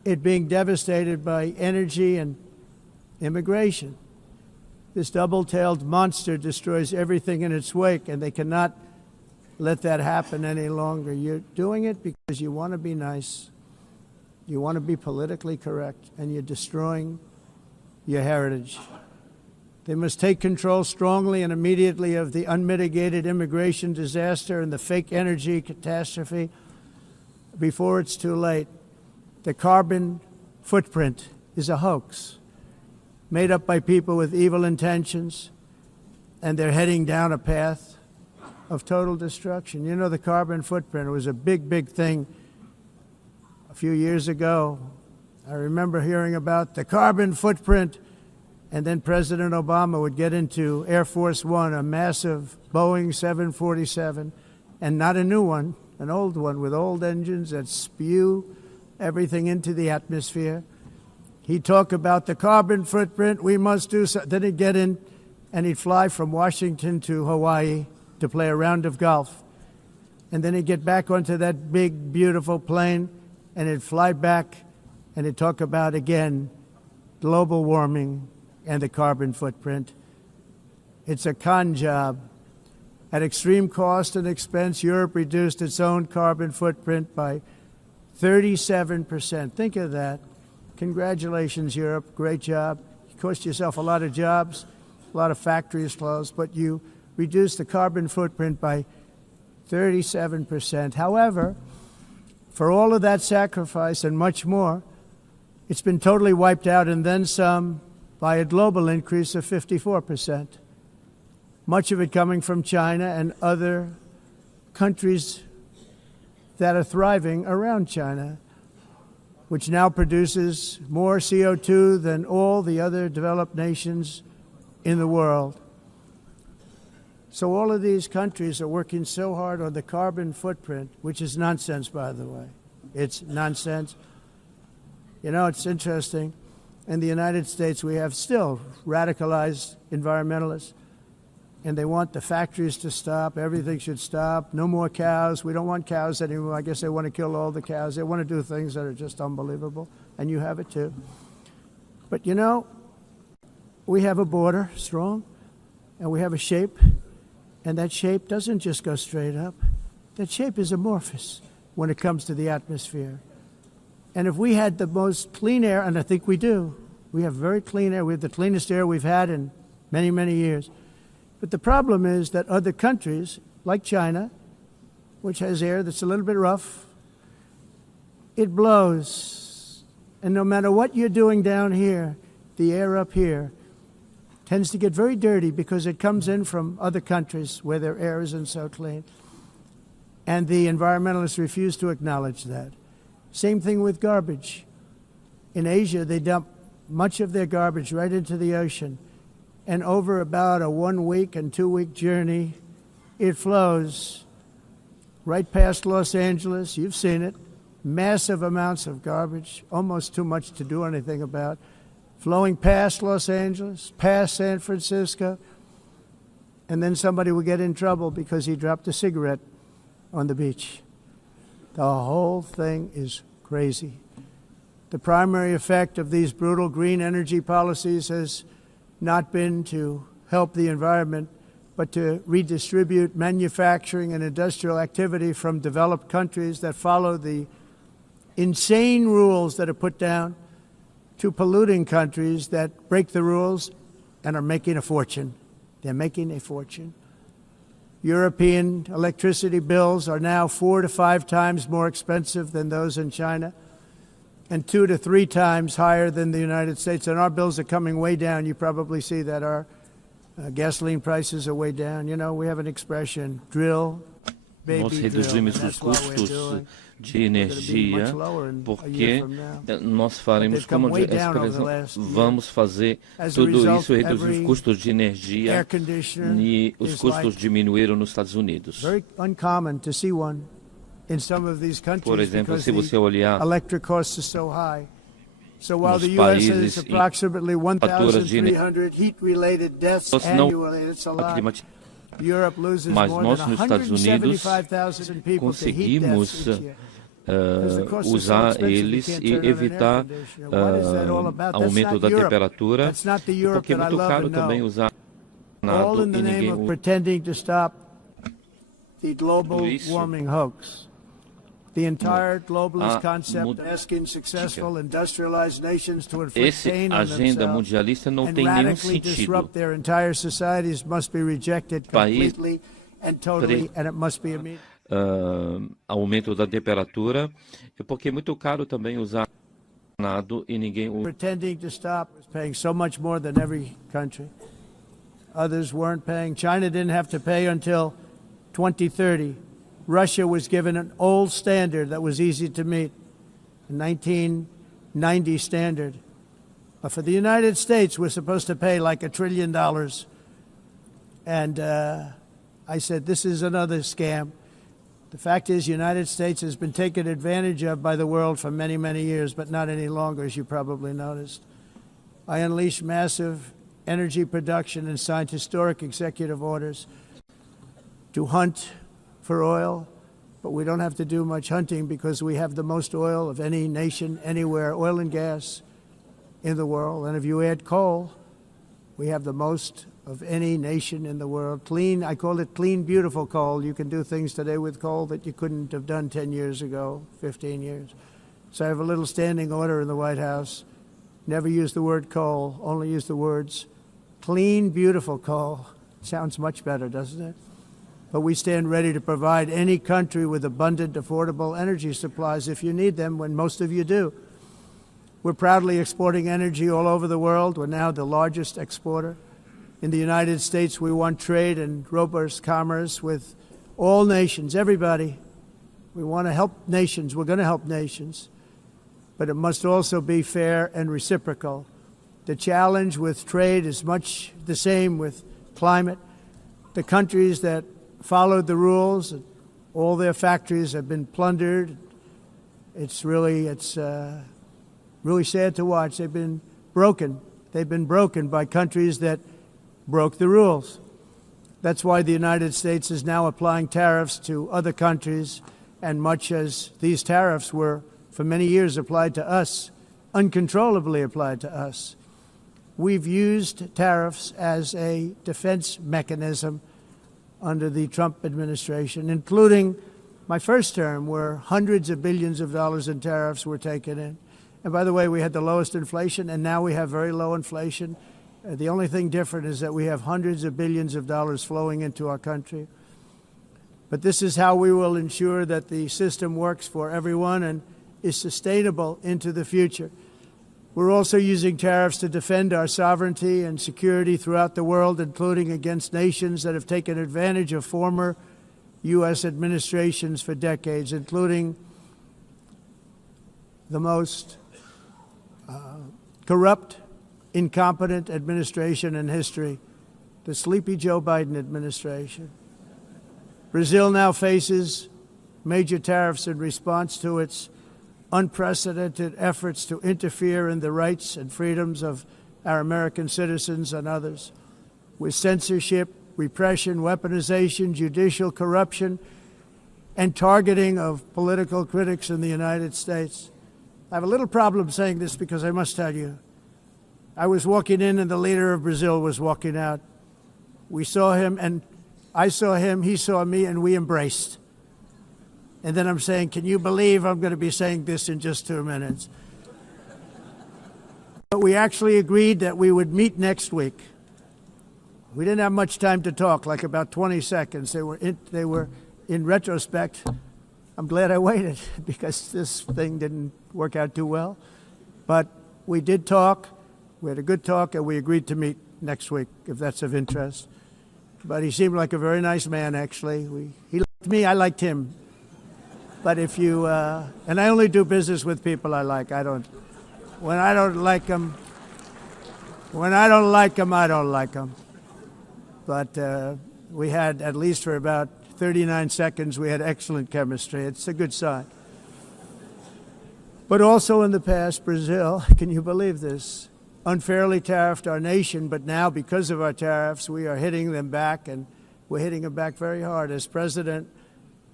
it being devastated by energy and immigration. This double-tailed monster destroys everything in its wake, and they cannot let that happen any longer. You're doing it because you want to be nice, you want to be politically correct, and you're destroying your heritage. They must take control strongly and immediately of the unmitigated immigration disaster and the fake energy catastrophe before it's too late. The carbon footprint is a hoax made up by people with evil intentions, and they're heading down a path of total destruction. You know, the carbon footprint was a big, big thing a few years ago. I remember hearing about the carbon footprint, and then President Obama would get into Air Force One, a massive Boeing 747, and not a new one, an old one with old engines that spew everything into the atmosphere. He'd talk about the carbon footprint, we must do so. Then he'd get in and he'd fly from Washington to Hawaii to play a round of golf. And then he'd get back onto that big, beautiful plane and he'd fly back and he'd talk about, again, global warming and the carbon footprint. It's a con job. At extreme cost and expense, Europe reduced its own carbon footprint by 37%. Think of that. Congratulations, Europe. Great job. You cost yourself a lot of jobs, a lot of factories closed, but you reduced the carbon footprint by 37%. However, for all of that sacrifice and much more, it's been totally wiped out and then some by a global increase of 54%. Much of it coming from China and other countries that are thriving around China, which now produces more CO2 than all the other developed nations in the world. So all of these countries are working so hard on the carbon footprint, which is nonsense, by the way. It's nonsense. You know, it's interesting. In the United States, we have still radicalized environmentalists, and they want the factories to stop. Everything should stop. No more cows. We don't want cows anymore. I guess they want to kill all the cows. They want to do things that are just unbelievable, and you have it too. But you know, we have a border, strong, and we have a shape, and that shape doesn't just go straight up. That shape is amorphous when it comes to the atmosphere. And if we had the most clean air, and I think we do, we have very clean air. We have the cleanest air we've had in many, many years. But the problem is that other countries, like China, which has air that's a little bit rough, it blows. And no matter what you're doing down here, the air up here tends to get very dirty because it comes in from other countries where their air isn't so clean. And the environmentalists refuse to acknowledge that. Same thing with garbage. In Asia, they dump much of their garbage right into the ocean. And over about a 1 week and 2 week journey, it flows right past Los Angeles. You've seen it. Massive amounts of garbage, almost too much to do anything about, flowing past Los Angeles, past San Francisco, and then somebody will get in trouble because he dropped a cigarette on the beach. The whole thing is crazy. The primary effect of these brutal green energy policies has not been to help the environment, but to redistribute manufacturing and industrial activity from developed countries that follow the insane rules that are put down to polluting countries that break the rules and are making a fortune. They're making a fortune. European electricity bills are now 4 to 5 times more expensive than those in China, and 2 to 3 times higher than the United States. And our bills are coming way down. You probably see that our gasoline prices are way down. You know, we have an expression, drill, baby, nós reduzimos os custos de energia porque nós faremos, como vamos fazer tudo isso, reduzir os custos de energia e os custos diminuíram nos Estados Unidos. Por exemplo, se você olhar So while the U.S. has approximately 1,300 heat-related deaths annually, it's a lot. Europe loses Mas more nós than nos Estados Unidos 175,000 people to heat deaths each year. usar eles e evitar aumento da temperatura, porque é muito caro também usar nada e ninguém usa isso. The entire globalist concept asking successful industrialized nations to inflict pain on themselves and radically disrupt their entire societies must be rejected completely and totally, and it must be immediate. Aumento da temperatura, porque é muito caro também usar nada e ninguém usa. Pretending to stop is paying so much more than every country. Others weren't paying. China didn't have to pay until 2030. Russia was given an old standard that was easy to meet, a 1990 standard. But for the United States, we're supposed to pay like $1 trillion. And I said, this is another scam. The fact is, the United States has been taken advantage of by the world for many, many years, but not any longer, as you probably noticed. I unleashed massive energy production and signed historic executive orders to hunt for oil, but we don't have to do much hunting because we have the most oil of any nation anywhere, oil and gas in the world. And if you add coal, we have the most of any nation in the world. Clean, I call it clean, beautiful coal. You can do things today with coal that you couldn't have done 10 years ago, 15 years. So I have a little standing order in the White House. Never use the word coal, only use the words clean, beautiful coal. Sounds much better, doesn't it? But we stand ready to provide any country with abundant, affordable energy supplies if you need them, when most of you do. We're proudly exporting energy all over the world. We're now the largest exporter. In the United States, we want trade and robust commerce with all nations, everybody. We want to help nations. We're going to help nations. But it must also be fair and reciprocal. The challenge with trade is much the same with climate. The countries that followed the rules, all their factories have been plundered. It's really sad to watch. They've been broken. They've been broken by countries that broke the rules. That's why the United States is now applying tariffs to other countries, and much as these tariffs were for many years applied to us, uncontrollably applied to us. We've used tariffs as a defense mechanism under the Trump administration, including my first term, where hundreds of billions of dollars in tariffs were taken in. And by the way, we had the lowest inflation, and now we have very low inflation. The only thing different is that we have hundreds of billions of dollars flowing into our country. But this is how we will ensure that the system works for everyone and is sustainable into the future. We're also using tariffs to defend our sovereignty and security throughout the world, including against nations that have taken advantage of former U.S. administrations for decades, including the most corrupt, incompetent administration in history, the sleepy Joe Biden administration. Brazil now faces major tariffs in response to its unprecedented efforts to interfere in the rights and freedoms of our American citizens and others, with censorship, repression, weaponization, judicial corruption, and targeting of political critics in the United States. I have a little problem saying this because I must tell you, I was walking in and the leader of Brazil was walking out. We saw him and I saw him, he saw me, and we embraced. And then I'm saying, can you believe I'm going to be saying this in just 2 minutes? But we actually agreed that we would meet next week. We didn't have much time to talk, like about 20 seconds. They were in retrospect, I'm glad I waited because this thing didn't work out too well. But we did talk. We had a good talk, and we agreed to meet next week, if that's of interest. But he seemed like a very nice man, actually. He liked me, I liked him. But if you, and I only do business with people I like. When I don't like them, I don't like them. But we had, at least for about 39 seconds, we had excellent chemistry. It's a good sign. But also in the past, Brazil, can you believe this, unfairly tariffed our nation, but now because of our tariffs, we are hitting them back, and we're hitting them back very hard. As President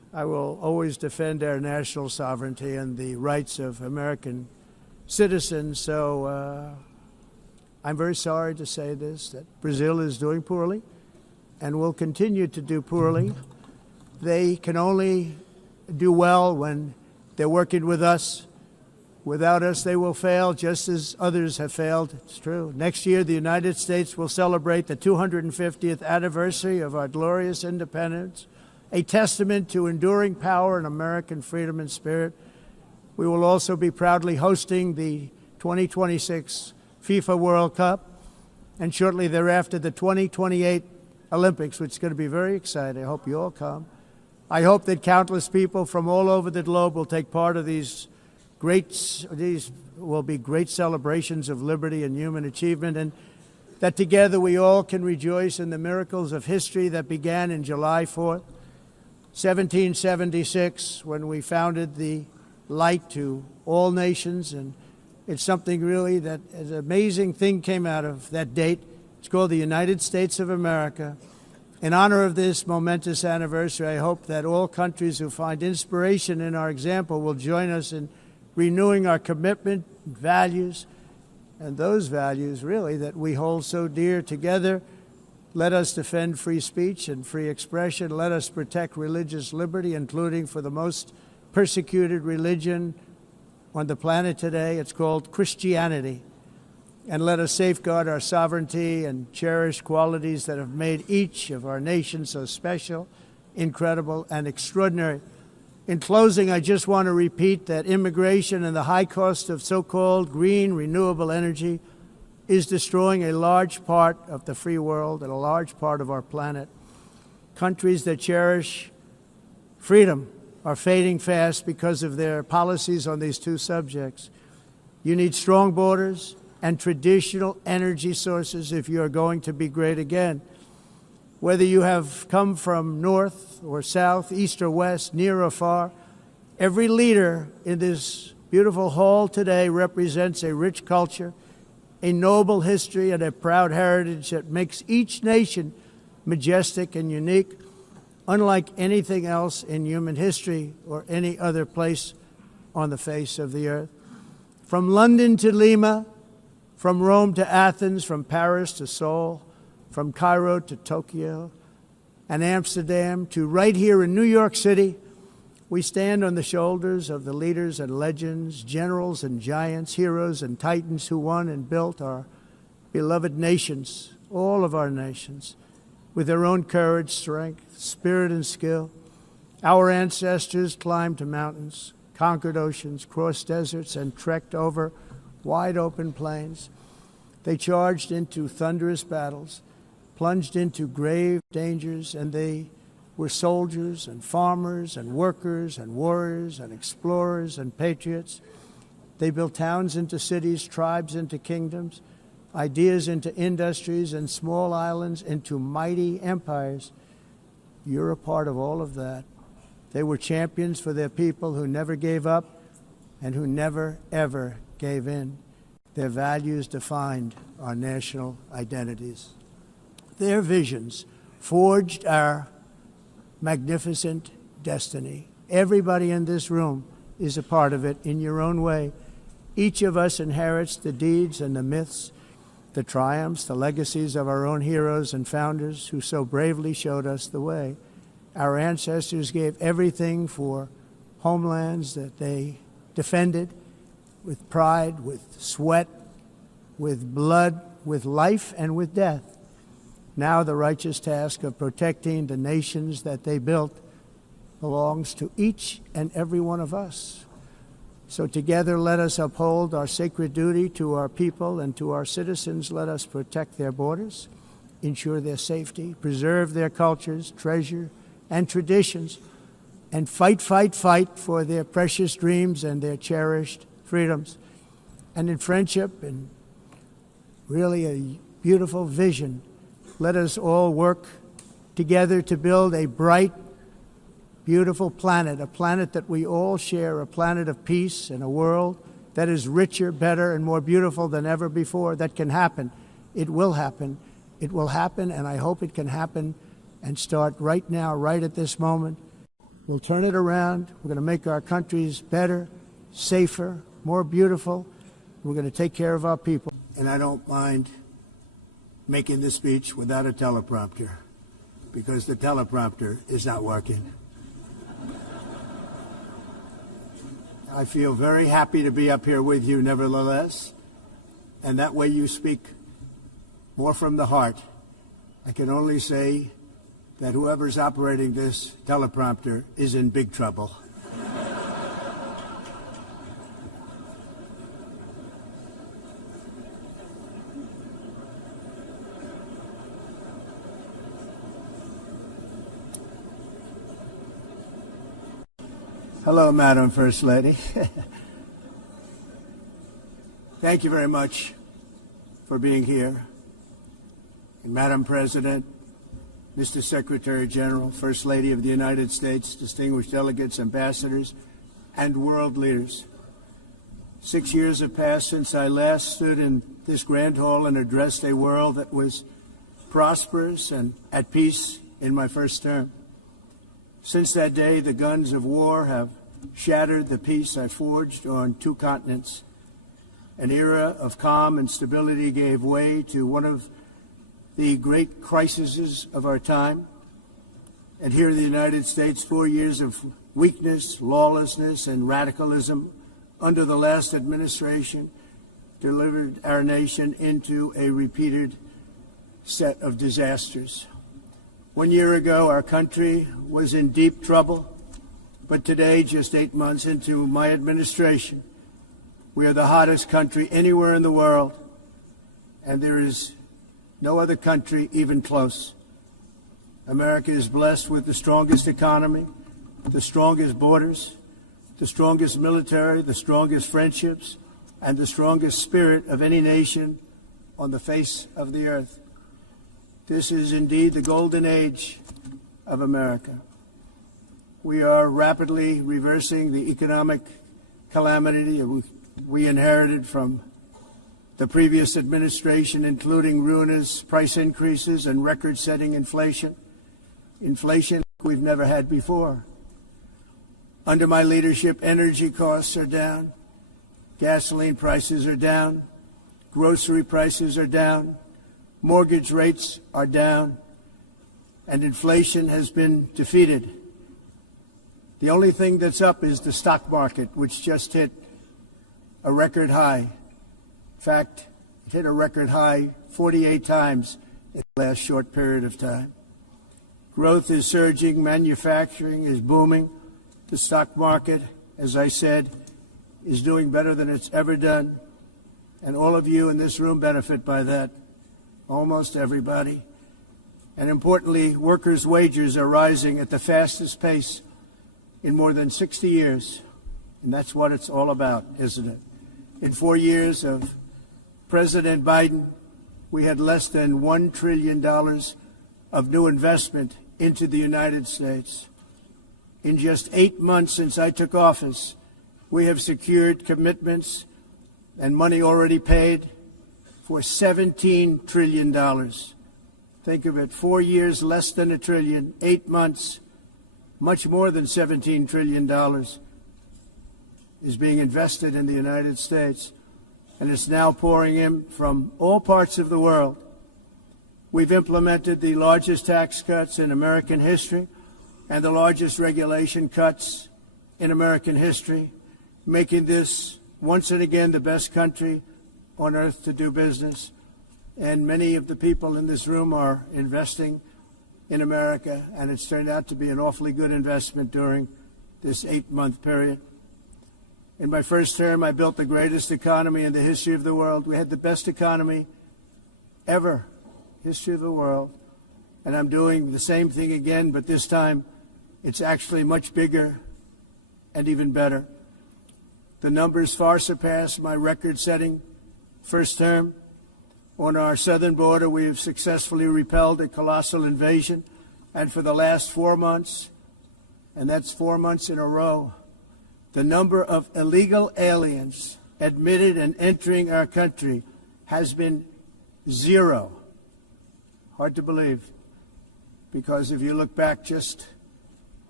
I will always defend our national sovereignty and the rights of American citizens. So I'm very sorry to say this, that Brazil is doing poorly and will continue to do poorly. They can only do well when they're working with us. Without us, they will fail, just as others have failed. It's true. Next year, the United States will celebrate the 250th anniversary of our glorious independence, a testament to enduring power and American freedom and spirit. We will also be proudly hosting the 2026 FIFA World Cup, and shortly thereafter, the 2028 Olympics, which is going to be very exciting. I hope you all come. I hope that countless people from all over the globe will take part of these will be great celebrations of liberty and human achievement, and that together we all can rejoice in the miracles of history that began in July 4th, 1776, when we founded the light to all nations. And it's something really that an amazing thing came out of that date. It's called the United States of America. In honor of this momentous anniversary, I hope that all countries who find inspiration in our example will join us in renewing our commitment, values, and those values, really, that we hold so dear. Together, let us defend free speech and free expression. Let us protect religious liberty, including for the most persecuted religion on the planet today. It's called Christianity. And let us safeguard our sovereignty and cherish qualities that have made each of our nations so special, incredible, and extraordinary. In closing, I just want to repeat that immigration and the high cost of so-called green renewable energy is destroying a large part of the free world and a large part of our planet. Countries that cherish freedom are fading fast because of their policies on these two subjects. You need strong borders and traditional energy sources if you are going to be great again. Whether you have come from north or south, east or west, near or far, every leader in this beautiful hall today represents a rich culture, a noble history, and a proud heritage that makes each nation majestic and unique, unlike anything else in human history or any other place on the face of the earth. From London to Lima, from Rome to Athens, from Paris to Seoul, from Cairo to Tokyo and Amsterdam to right here in New York City, we stand on the shoulders of the leaders and legends, generals and giants, heroes and titans who won and built our beloved nations, all of our nations, with their own courage, strength, spirit, and skill. Our ancestors climbed mountains, conquered oceans, crossed deserts, and trekked over wide open plains. They charged into thunderous battles, plunged into grave dangers, and they were soldiers and farmers and workers and warriors and explorers and patriots. They built towns into cities, tribes into kingdoms, ideas into industries, and small islands into mighty empires. You're a part of all of that. They were champions for their people who never gave up and who never, ever gave in. Their values defined our national identities. Their visions forged our magnificent destiny. Everybody in this room is a part of it in your own way. Each of us inherits the deeds and the myths, the triumphs, the legacies of our own heroes and founders who so bravely showed us the way. Our ancestors gave everything for homelands that they defended with pride, with sweat, with blood, with life, and with death. Now the righteous task of protecting the nations that they built belongs to each and every one of us. So together let us uphold our sacred duty to our people and to our citizens. Let us protect their borders, ensure their safety, preserve their cultures, treasure, and traditions, and fight, fight, fight for their precious dreams and their cherished freedoms. And in friendship and really a beautiful vision, let us all work together to build a bright, beautiful planet, a planet that we all share, a planet of peace and a world that is richer, better, and more beautiful than ever before. That can happen. It will happen. It will happen, and I hope it can happen and start right now, right at this moment. We'll turn it around. We're going to make our countries better, safer, more beautiful. We're going to take care of our people. And I don't mind making this speech without a teleprompter, because the teleprompter is not working. I feel very happy to be up here with you, nevertheless, and that way you speak more from the heart. I can only say that whoever's operating this teleprompter is in big trouble. Hello, Madam First Lady. Thank you very much for being here. And Madam President, Mr. Secretary General, First Lady of the United States, distinguished delegates, ambassadors, and world leaders. 6 years have passed since I last stood in this grand hall and addressed a world that was prosperous and at peace in my first term. Since that day, the guns of war have shattered the peace I forged on 2 continents. An era of calm and stability gave way to one of the great crises of our time. And here in the United States, 4 years of weakness, lawlessness, and radicalism under the last administration delivered our nation into a repeated set of disasters. 1 year ago, our country was in deep trouble, but today, just 8 months into my administration, we are the hottest country anywhere in the world, and there is no other country even close. America is blessed with the strongest economy, the strongest borders, the strongest military, the strongest friendships, and the strongest spirit of any nation on the face of the earth. This is indeed the golden age of America. We are rapidly reversing the economic calamity we inherited from the previous administration, including ruinous price increases and record-setting inflation we've never had before. Under my leadership, energy costs are down, gasoline prices are down, grocery prices are down, mortgage rates are down, and inflation has been defeated. The only thing that's up is the stock market, which just hit a record high. In fact, it hit a record high 48 times in the last short period of time. Growth is surging, manufacturing is booming. The stock market, as I said, is doing better than it's ever done. And all of you in this room benefit by that, almost everybody. And importantly, workers' wages are rising at the fastest pace in more than 60 years. And that's what it's all about, isn't it? In 4 years of President Biden, we had less than $1 trillion of new investment into the United States. In just 8 months since I took office, we have secured commitments and money already paid for $17 trillion. Think of it, 4 years, less than $1 trillion, 8 months, much more than $17 trillion is being invested in the United States, and it's now pouring in from all parts of the world. We've implemented the largest tax cuts in American history and the largest regulation cuts in American history, making this once and again the best country on earth to do business. And many of the people in this room are investing in America, and it's turned out to be an awfully good investment during this 8-month period. In my first term, I built the greatest economy in the history of the world. We had the best economy ever, history of the world. And I'm doing the same thing again, but this time it's actually much bigger and even better. The numbers far surpass my record-setting first term. On our southern border, we have successfully repelled a colossal invasion. And for the last 4 months, and that's 4 months in a row, the number of illegal aliens admitted and entering our country has been 0. Hard to believe, because if you look back just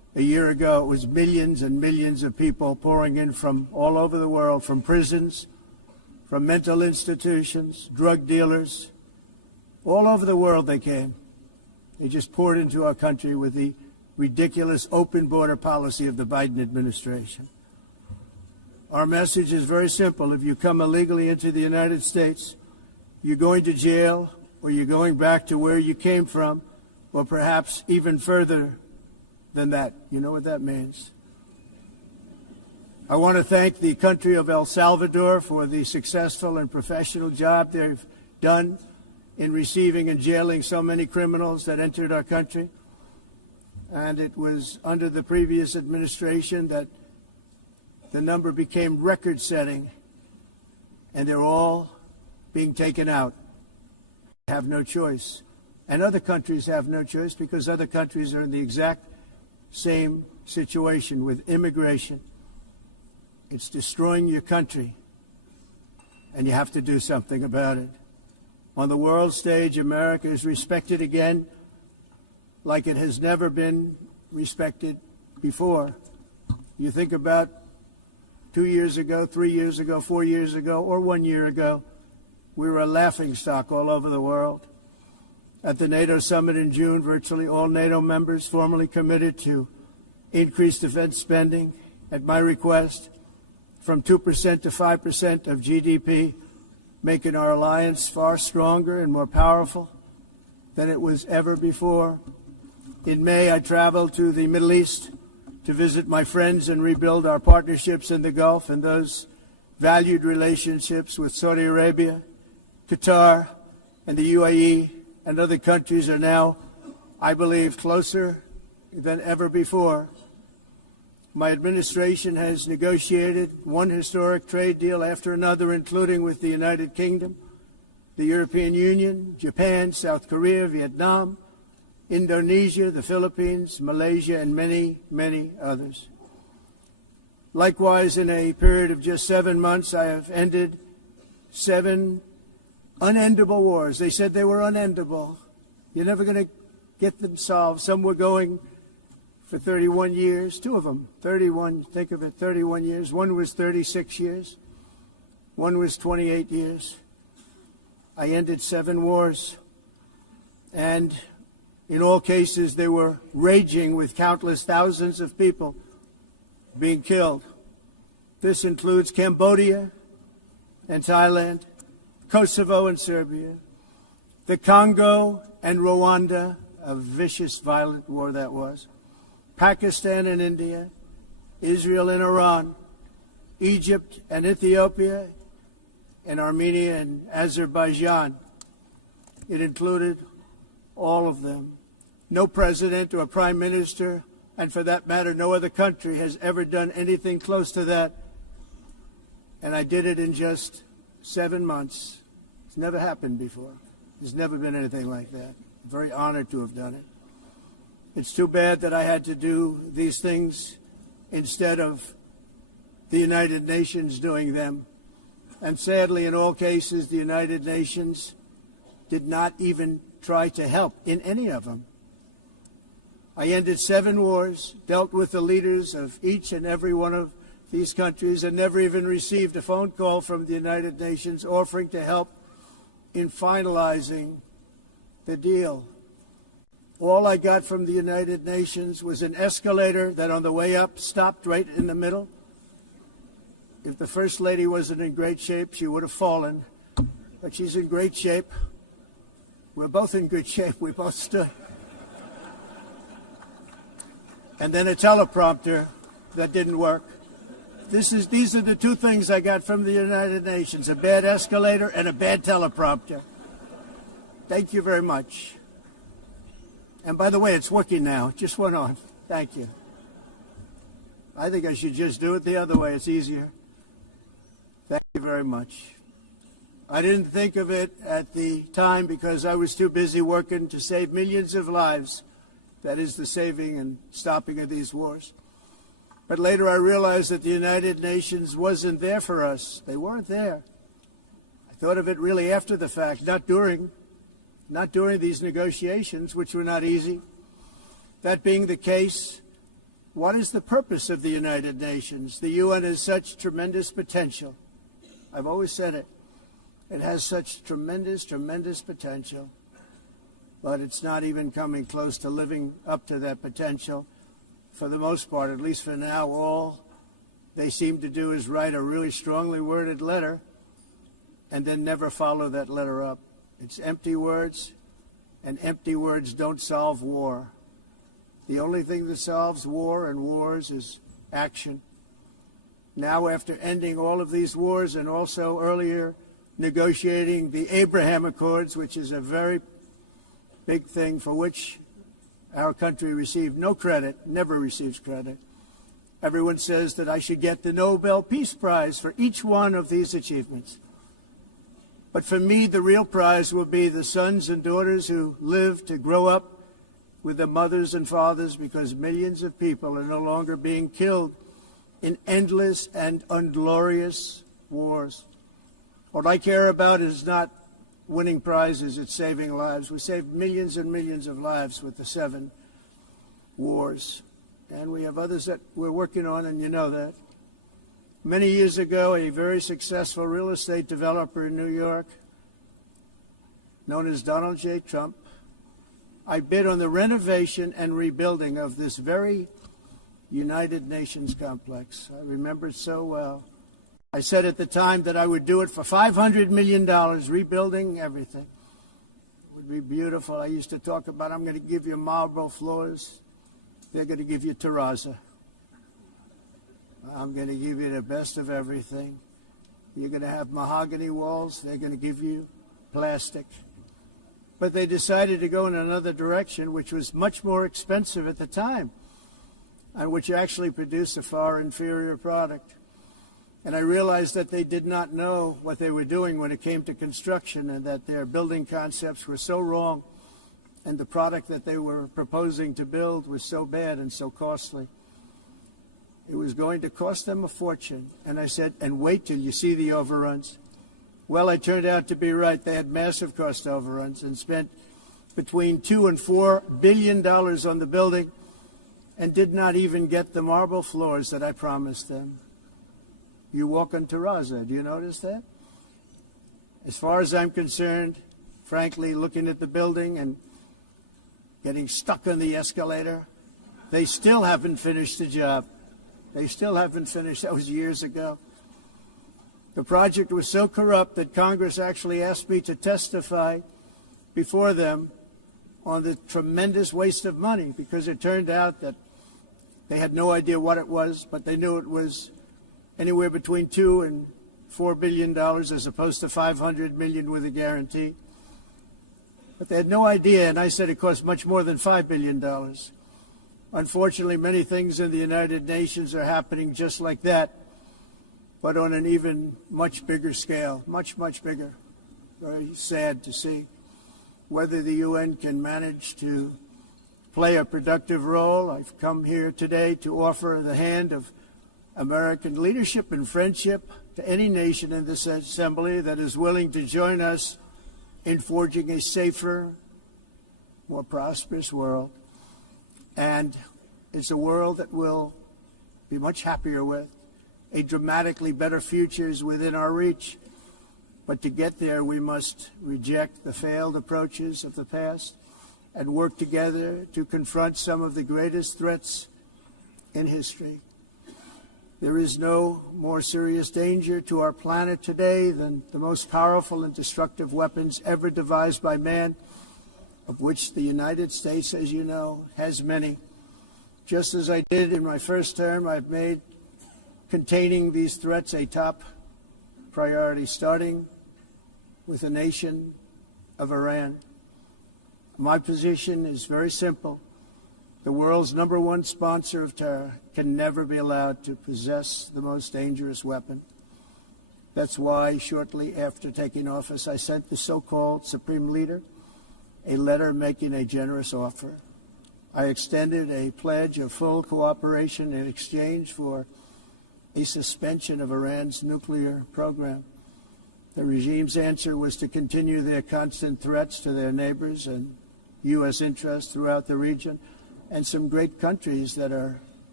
A year ago, it was millions and millions of people pouring in from all over the world, from prisons, from mental institutions, drug dealers. All over the world they came. They just poured into our country with the ridiculous open border policy of the Biden administration. Our message is very simple. If you come illegally into the United States, you're going to jail, or you're going back to where you came from, or perhaps even further than that. You know what that means. I want to thank the country of El Salvador for the successful and professional job they've done in receiving and jailing so many criminals that entered our country. And it was under the previous administration that the number became record-setting, and they're all being taken out. They have no choice. And other countries have no choice because other countries are in the exact same situation with immigration. It's destroying your country, and you have to do something about it. On the world stage, America is respected again like it has never been respected before. You think about 2 years ago, 3 years ago, 4 years ago, or 1 year ago, we were a laughingstock all over the world. At the NATO summit in June, virtually all NATO members formally committed to increase defense spending at my request from 2% to 5% of GDP, making our alliance far stronger and more powerful than it was ever before. In May, I traveled to the Middle East to visit my friends and rebuild our partnerships in the Gulf and those valued relationships with Saudi Arabia, Qatar, and the UAE and other countries are now, I believe, closer than ever before. My administration has negotiated one historic trade deal after another, including with the United Kingdom, the European Union, Japan, South Korea, Vietnam, Indonesia, the Philippines, Malaysia, and many, many others. Likewise, in a period of just 7 months, I have ended 7 unendable wars. They said they were unendable. You're never going to get them solved. Some were going for 31 years, 2 of them, 31, think of it, 31 years. One was 36 years. One was 28 years. I ended 7 wars. And in all cases, they were raging with countless thousands of people being killed. This includes Cambodia and Thailand, Kosovo and Serbia, the Congo and Rwanda, a vicious, violent war that was, Pakistan and India, Israel and Iran, Egypt and Ethiopia, and Armenia and Azerbaijan. It included all of them. No president or prime minister, and for that matter, no other country has ever done anything close to that. And I did it in just 7 months. It's never happened before. There's never been anything like that. I'm very honored to have done it. It's too bad that I had to do these things instead of the United Nations doing them. And sadly, in all cases, the United Nations did not even try to help in any of them. I ended 7 wars, dealt with the leaders of each and every one of these countries, and never even received a phone call from the United Nations offering to help in finalizing the deal. All I got from the United Nations was an escalator that on the way up stopped right in the middle. If the First Lady wasn't in great shape, she would have fallen. But she's in great shape. We're both in good shape. We both stood. And then a teleprompter that didn't work. These are the 2 things I got from the United Nations, a bad escalator and a bad teleprompter. Thank you very much. And by the way, it's working now. It just went on. Thank you. I think I should just do it the other way. It's easier. Thank you very much. I didn't think of it at the time because I was too busy working to save millions of lives. That is the saving and stopping of these wars. But later I realized that the United Nations wasn't there for us. They weren't there. I thought of it really after the fact, not during these negotiations, which were not easy. That being the case, what is the purpose of the United Nations? The UN has such tremendous potential. I've always said it. It has such tremendous, tremendous potential, but it's not even coming close to living up to that potential. For the most part, at least for now, all they seem to do is write a really strongly worded letter and then never follow that letter up. It's empty words, and empty words don't solve war. The only thing that solves war and wars is action. Now, after ending all of these wars and also earlier negotiating the Abraham Accords, which is a very big thing for which our country received no credit, never receives credit. Everyone says that I should get the Nobel Peace Prize for each one of these achievements. But for me, the real prize will be the sons and daughters who live to grow up with their mothers and fathers, because millions of people are no longer being killed in endless and unglorious wars. What I care about is not winning prizes, it's saving lives. We saved millions and millions of lives with the 7 wars. And we have others that we're working on, and you know that. Many years ago, a very successful real estate developer in New York, known as Donald J. Trump, I bid on the renovation and rebuilding of this very United Nations complex. I remember it so well. I said at the time that I would do it for $500 million, rebuilding everything. It would be beautiful. I used to talk about, I'm going to give you marble floors. They're going to give you terrazzo. I'm going to give you the best of everything. You're going to have mahogany walls. They're going to give you plastic. But they decided to go in another direction, which was much more expensive at the time, and which actually produced a far inferior product. And I realized that they did not know what they were doing when it came to construction, and that their building concepts were so wrong, and the product that they were proposing to build was so bad and so costly. It was going to cost them a fortune. And I said, and wait till you see the overruns. Well, I turned out to be right. They had massive cost overruns and spent between $2 and $4 billion on the building and did not even get the marble floors that I promised them. You walk on terrazzo. Do you notice that? As far as I'm concerned, frankly, looking at the building and getting stuck on the escalator, they still haven't finished the job. They still haven't finished. That was years ago. The project was so corrupt that Congress actually asked me to testify before them on the tremendous waste of money, because it turned out that they had no idea what it was, but they knew it was anywhere between $2 and $4 billion as opposed to $500 million with a guarantee. But they had no idea, and I said it cost much more than $5 billion. Unfortunately, many things in the United Nations are happening just like that, but on an even much bigger scale, much, much bigger. Very sad to see. Whether the UN can manage to play a productive role, I've come here today to offer the hand of American leadership and friendship to any nation in this assembly that is willing to join us in forging a safer, more prosperous world. And it's a world that we'll be much happier with. A dramatically better future is within our reach. But to get there, we must reject the failed approaches of the past and work together to confront some of the greatest threats in history. There is no more serious danger to our planet today than the most powerful and destructive weapons ever devised by man, of which the United States, as you know, has many. Just as I did in my first term, I've made containing these threats a top priority, starting with the nation of Iran. My position is very simple. The world's #1 sponsor of terror can never be allowed to possess the most dangerous weapon. That's why, shortly after taking office, I sent the so-called Supreme Leader a letter making a generous offer. I extended a pledge of full cooperation in exchange for a suspension of Iran's nuclear program. The regime's answer was to continue their constant threats to their neighbors and U.S. interests throughout the region, and some great countries that are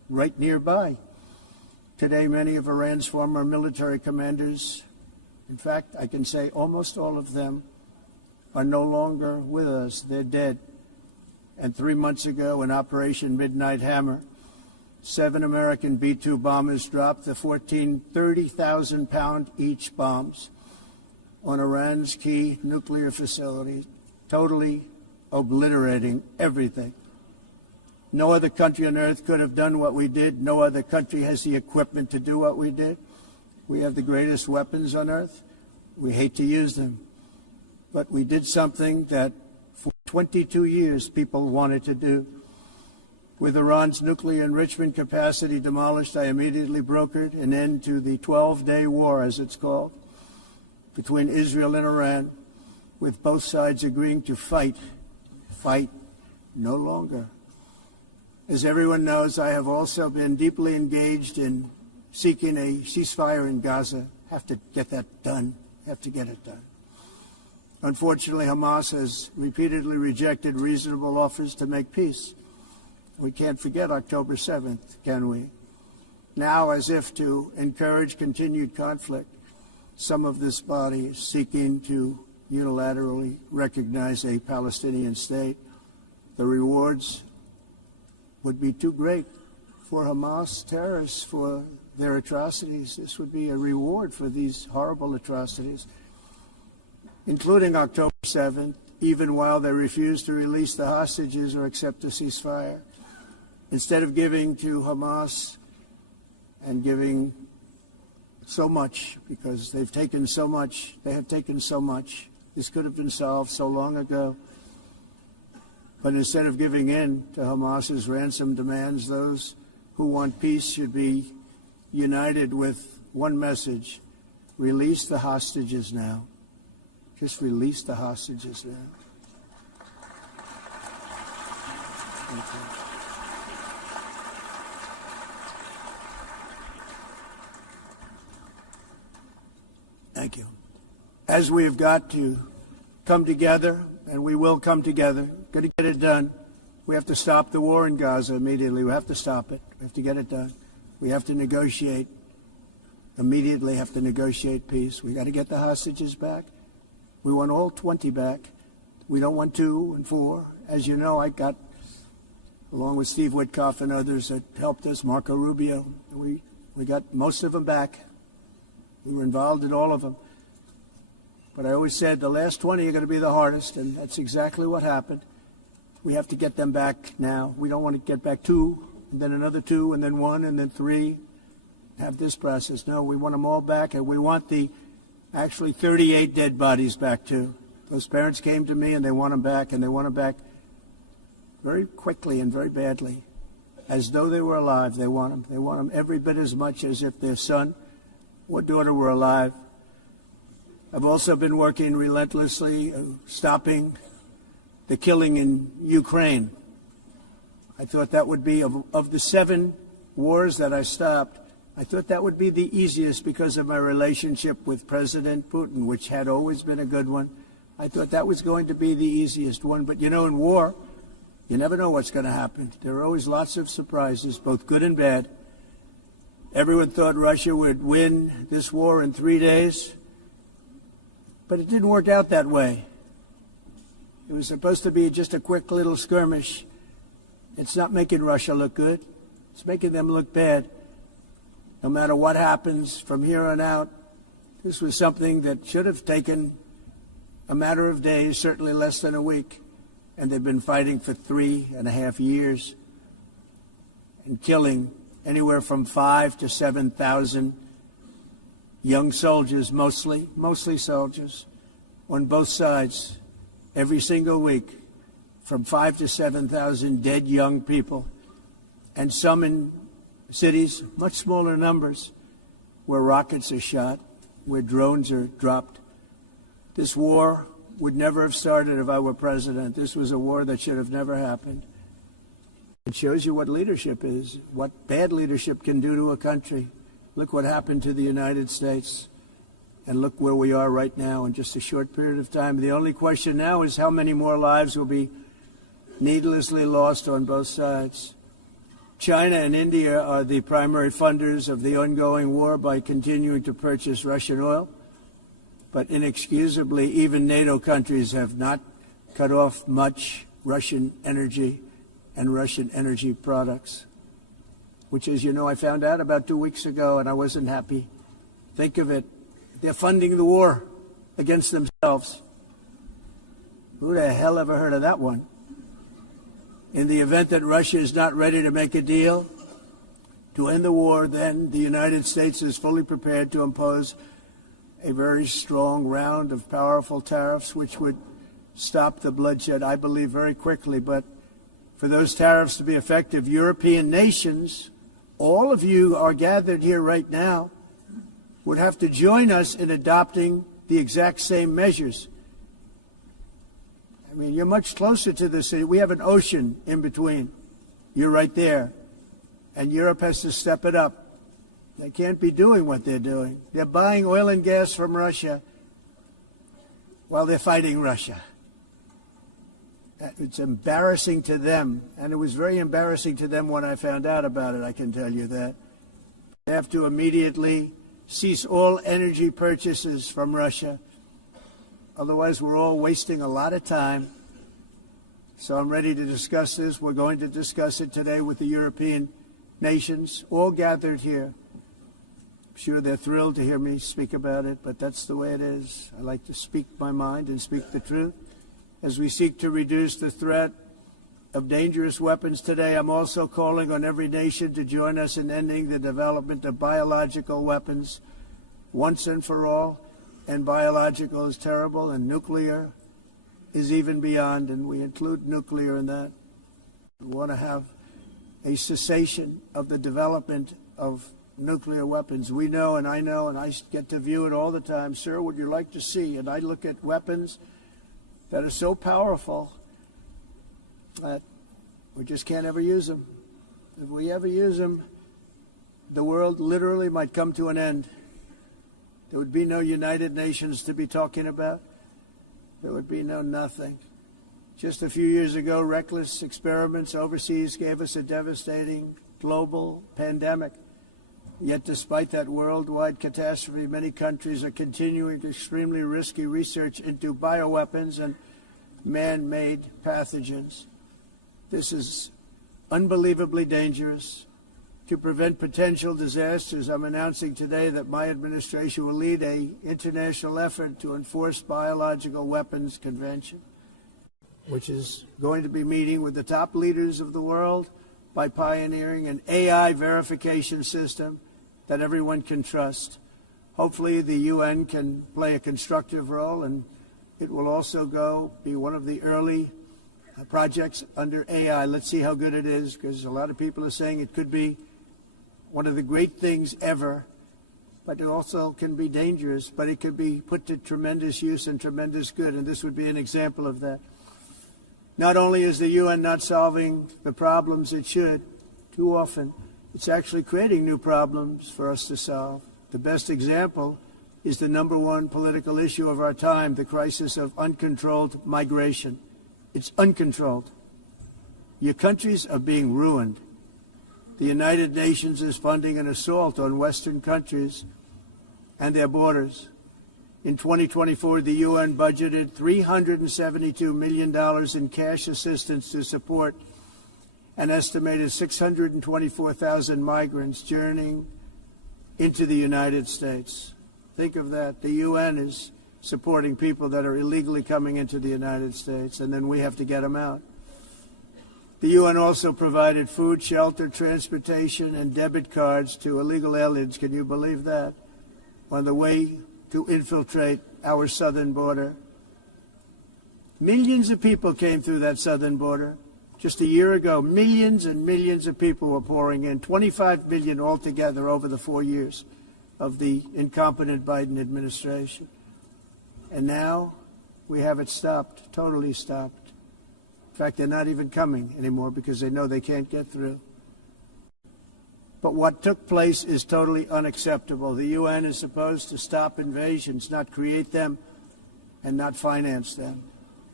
right nearby. Today, many of Iran's former military commanders, in fact, I can say almost all of them, are no longer with us. They're dead. And 3 months ago, in Operation Midnight Hammer, 7 American B-2 bombers dropped the 14 30,000-pound each bombs on Iran's key nuclear facilities, totally obliterating everything. No other country on earth could have done what we did. No other country has the equipment to do what we did. We have the greatest weapons on earth. We hate to use them. But we did something that for 22 years people wanted to do. With Iran's nuclear enrichment capacity demolished, I immediately brokered an end to the 12-day war, as it's called, between Israel and Iran, with both sides agreeing to fight no longer. As everyone knows, I have also been deeply engaged in seeking a ceasefire in Gaza. Have to get that done. Have to get it done. Unfortunately, Hamas has repeatedly rejected reasonable offers to make peace. We can't forget October 7th, can we? Now, as if to encourage continued conflict, some of this body is seeking to unilaterally recognize a Palestinian state. The rewards would be too great for Hamas terrorists for their atrocities. This would be a reward for these horrible atrocities, including October 7th, even while they refuse to release the hostages or accept a ceasefire. Instead of giving to Hamas and giving so much, because they've taken so much, they have taken so much. This could have been solved so long ago. But instead of giving in to Hamas's ransom demands, those who want peace should be united with one message: release the hostages now. Just release the hostages now. Thank you. Thank you. As we have got to come together, and we will come together, got to get it done. We have to stop the war in Gaza immediately. We have to stop it. We have to get it done. We have to negotiate, immediately have to negotiate peace. We got to get the hostages back. We want all 20 back. We don't want 2 and 4. As you know, I got, along with Steve Witkoff and others that helped us, Marco Rubio, we got most of them back. We were involved in all of them. But I always said the last 20 are going to be the hardest, and that's exactly what happened. We have to get them back now. We don't want to get back 2, and then another 2, and then 1, and then 3. Have this process. No, we want them all back, and we want the actually 38 dead bodies back too. Those parents came to me, and they want them back, and they want them back very quickly and very badly, as though they were alive. They want them. They want them every bit as much as if their son or daughter were alive. I've also been working relentlessly, stopping the killing in Ukraine. I thought that would be, of the 7 wars that I stopped, I thought that would be the easiest because of my relationship with President Putin, which had always been a good one. I thought that was going to be the easiest one. But, you know, in war, you never know what's going to happen. There are always lots of surprises, both good and bad. Everyone thought Russia would win this war in 3 days, but it didn't work out that way. It was supposed to be just a quick little skirmish. It's not making Russia look good. It's making them look bad. No matter what happens from here on out, this was something that should have taken a matter of days, certainly less than a week. And they've been fighting for 3.5 years and killing anywhere from 5,000 to 7,000 young soldiers, mostly soldiers, on both sides, every single week, from 5,000 to 7,000 dead young people, and some in cities, much smaller numbers, where rockets are shot, where drones are dropped. This war would never have started if I were president. This was a war that should have never happened. It shows you what leadership is, what bad leadership can do to a country. Look what happened to the United States, and look where we are right now in just a short period of time. The only question now is how many more lives will be needlessly lost on both sides. China and India are the primary funders of the ongoing war by continuing to purchase Russian oil. But inexcusably, even NATO countries have not cut off much Russian energy and Russian energy products, which, as you know, I found out about 2 weeks ago, and I wasn't happy. Think of it. They're funding the war against themselves. Who the hell ever heard of that one? In the event that Russia is not ready to make a deal to end the war, then the United States is fully prepared to impose a very strong round of powerful tariffs, which would stop the bloodshed, I believe, very quickly. But for those tariffs to be effective, European nations, all of you are gathered here right now, would have to join us in adopting the exact same measures. I mean, you're much closer to the city. We have an ocean in between. You're right there. And Europe has to step it up. They can't be doing what they're doing. They're buying oil and gas from Russia while they're fighting Russia. It's embarrassing to them, and it was very embarrassing to them when I found out about it, I can tell you that. They have to immediately cease all energy purchases from Russia. Otherwise, we're all wasting a lot of time. So I'm ready to discuss this. We're going to discuss it today with the European nations, all gathered here. I'm sure they're thrilled to hear me speak about it, but that's the way it is. I like to speak my mind and speak the truth. As we seek to reduce the threat of dangerous weapons today, I'm also calling on every nation to join us in ending the development of biological weapons once and for all. And biological is terrible, and nuclear is even beyond, and we include nuclear in that. We want to have a cessation of the development of nuclear weapons. We know, and I get to view it all the time. Sir, would you like to see? And I look at weapons that are so powerful that we just can't ever use them. If we ever use them, the world literally might come to an end. There would be no United Nations to be talking about. There would be no nothing. Just a few years ago, reckless experiments overseas gave us a devastating global pandemic. Yet despite that worldwide catastrophe, many countries are continuing extremely risky research into bioweapons and man-made pathogens. This is unbelievably dangerous. To prevent potential disasters, I'm announcing today that my administration will lead an international effort to enforce Biological Weapons Convention, which is going to be meeting with the top leaders of the world by pioneering an AI verification system that everyone can trust. Hopefully the UN can play a constructive role, and it will also be one of the early projects under AI. Let's see how good it is, because a lot of people are saying it could be one of the great things ever, but it also can be dangerous, but it could be put to tremendous use and tremendous good, and this would be an example of that. Not only is the UN not solving the problems it should, too often, it's actually creating new problems for us to solve. The best example is the number one political issue of our time, the crisis of uncontrolled migration. It's uncontrolled. Your countries are being ruined. The United Nations is funding an assault on Western countries and their borders. In 2024, the UN budgeted $372 million in cash assistance to support an estimated 624,000 migrants journeying into the United States. Think of that. The UN is supporting people that are illegally coming into the United States, and then we have to get them out. The UN also provided food, shelter, transportation, and debit cards to illegal aliens. Can you believe that? On the way to infiltrate our southern border. Millions of people came through that southern border. Just a year ago, millions and millions of people were pouring in, 25 million altogether over the 4 years of the incompetent Biden administration. And now we have it stopped, totally stopped. In fact, they're not even coming anymore because they know they can't get through. But what took place is totally unacceptable. The UN is supposed to stop invasions, not create them and not finance them.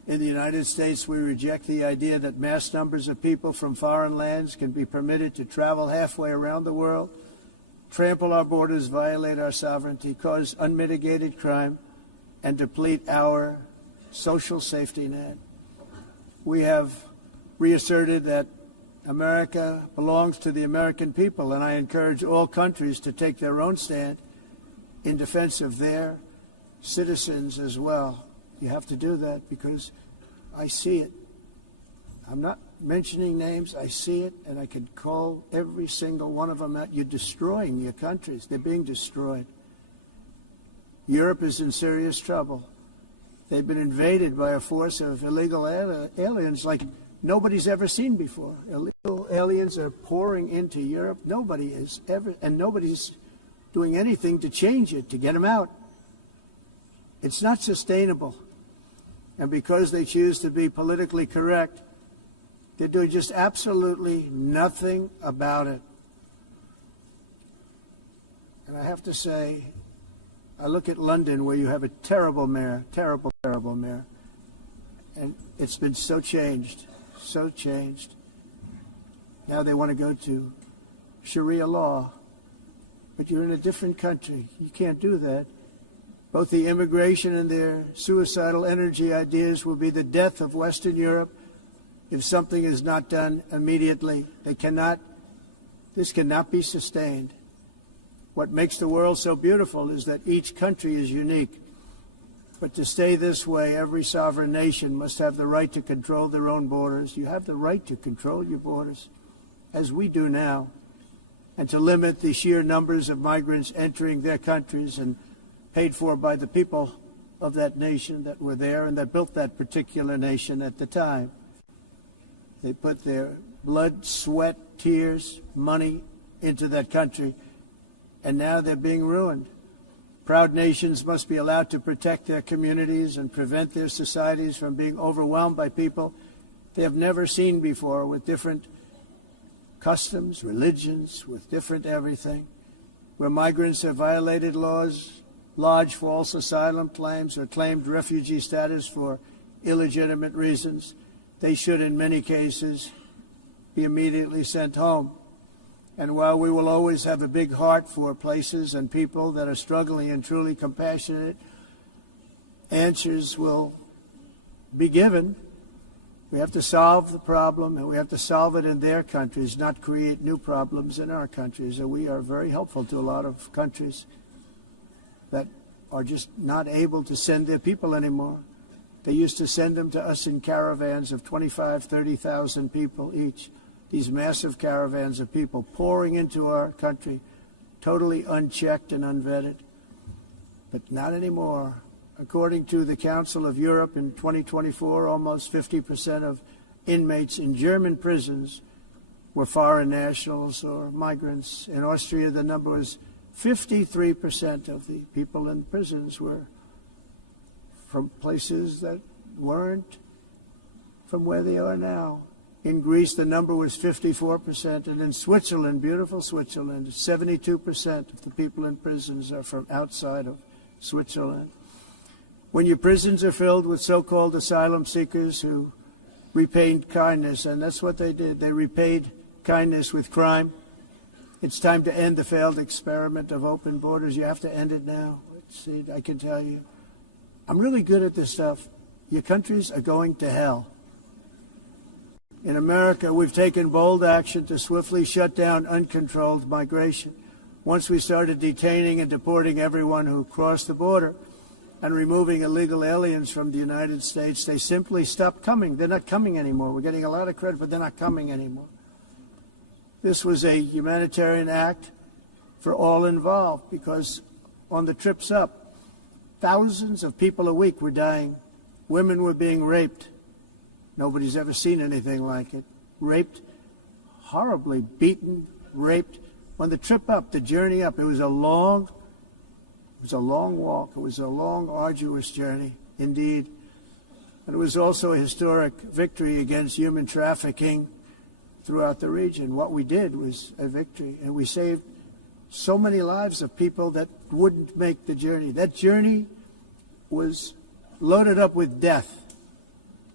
In the United States, we reject the idea that mass numbers of people from foreign lands can be permitted to travel halfway around the world, trample our borders, violate our sovereignty, cause unmitigated crime, and deplete our social safety net. We have reasserted that America belongs to the American people, and I encourage all countries to take their own stand in defense of their citizens as well. You have to do that because I see it. I'm not mentioning names. I see it, and I could call every single one of them out. You're destroying your countries. They're being destroyed. Europe is in serious trouble. They've been invaded by a force of illegal aliens like nobody's ever seen before. Illegal aliens are pouring into Europe. Nobody is ever, and nobody's doing anything to change it, to get them out. It's not sustainable. And because they choose to be politically correct, they're doing just absolutely nothing about it. And I have to say, I look at London where you have a terrible mayor, terrible mayor. And it's been so changed, so changed. Now they want to go to Sharia law. But you're in a different country. You can't do that. Both the immigration and their suicidal energy ideas will be the death of Western Europe if something is not done immediately. This cannot be sustained. What makes the world so beautiful is that each country is unique. But to stay this way, every sovereign nation must have the right to control their own borders. You have the right to control your borders, as we do now, and to limit the sheer numbers of migrants entering their countries and paid for by the people of that nation that were there and that built that particular nation at the time. They put their blood, sweat, tears, money into that country, and now they're being ruined. Proud nations must be allowed to protect their communities and prevent their societies from being overwhelmed by people they have never seen before, with different customs, religions, with different everything. Where migrants have violated laws, lodged false asylum claims, or claimed refugee status for illegitimate reasons, they should, in many cases, be immediately sent home. And while we will always have a big heart for places and people that are struggling and truly compassionate, answers will be given. We have to solve the problem, and we have to solve it in their countries, not create new problems in our countries. And we are very helpful to a lot of countries that are just not able to send their people anymore. They used to send them to us in caravans of 25,000, 30,000 people each. These massive caravans of people pouring into our country, totally unchecked and unvetted. But not anymore. According to the Council of Europe in 2024, almost 50% of inmates in German prisons were foreign nationals or migrants. In Austria, the number was 53% of the people in prisons were from places that weren't from where they are now. In Greece, the number was 54%, and in Switzerland, beautiful Switzerland, 72% of the people in prisons are from outside of Switzerland. When your prisons are filled with so-called asylum seekers who repaid kindness, and that's what they did, they repaid kindness with crime. It's time to end the failed experiment of open borders. You have to end it now. See, I can tell you, I'm really good at this stuff. Your countries are going to hell. In America, we've taken bold action to swiftly shut down uncontrolled migration. Once we started detaining and deporting everyone who crossed the border and removing illegal aliens from the United States, they simply stopped coming. They're not coming anymore. We're getting a lot of credit, but they're not coming anymore. This was a humanitarian act for all involved, because on the trips up, thousands of people a week were dying. Women were being raped. Nobody's ever seen anything like it. Raped, horribly beaten, raped. On the trip up, the journey up, it was a long walk. It was a long, arduous journey, indeed. And it was also a historic victory against human trafficking throughout the region. What we did was a victory, and we saved so many lives of people that wouldn't make the journey. That journey was loaded up with death.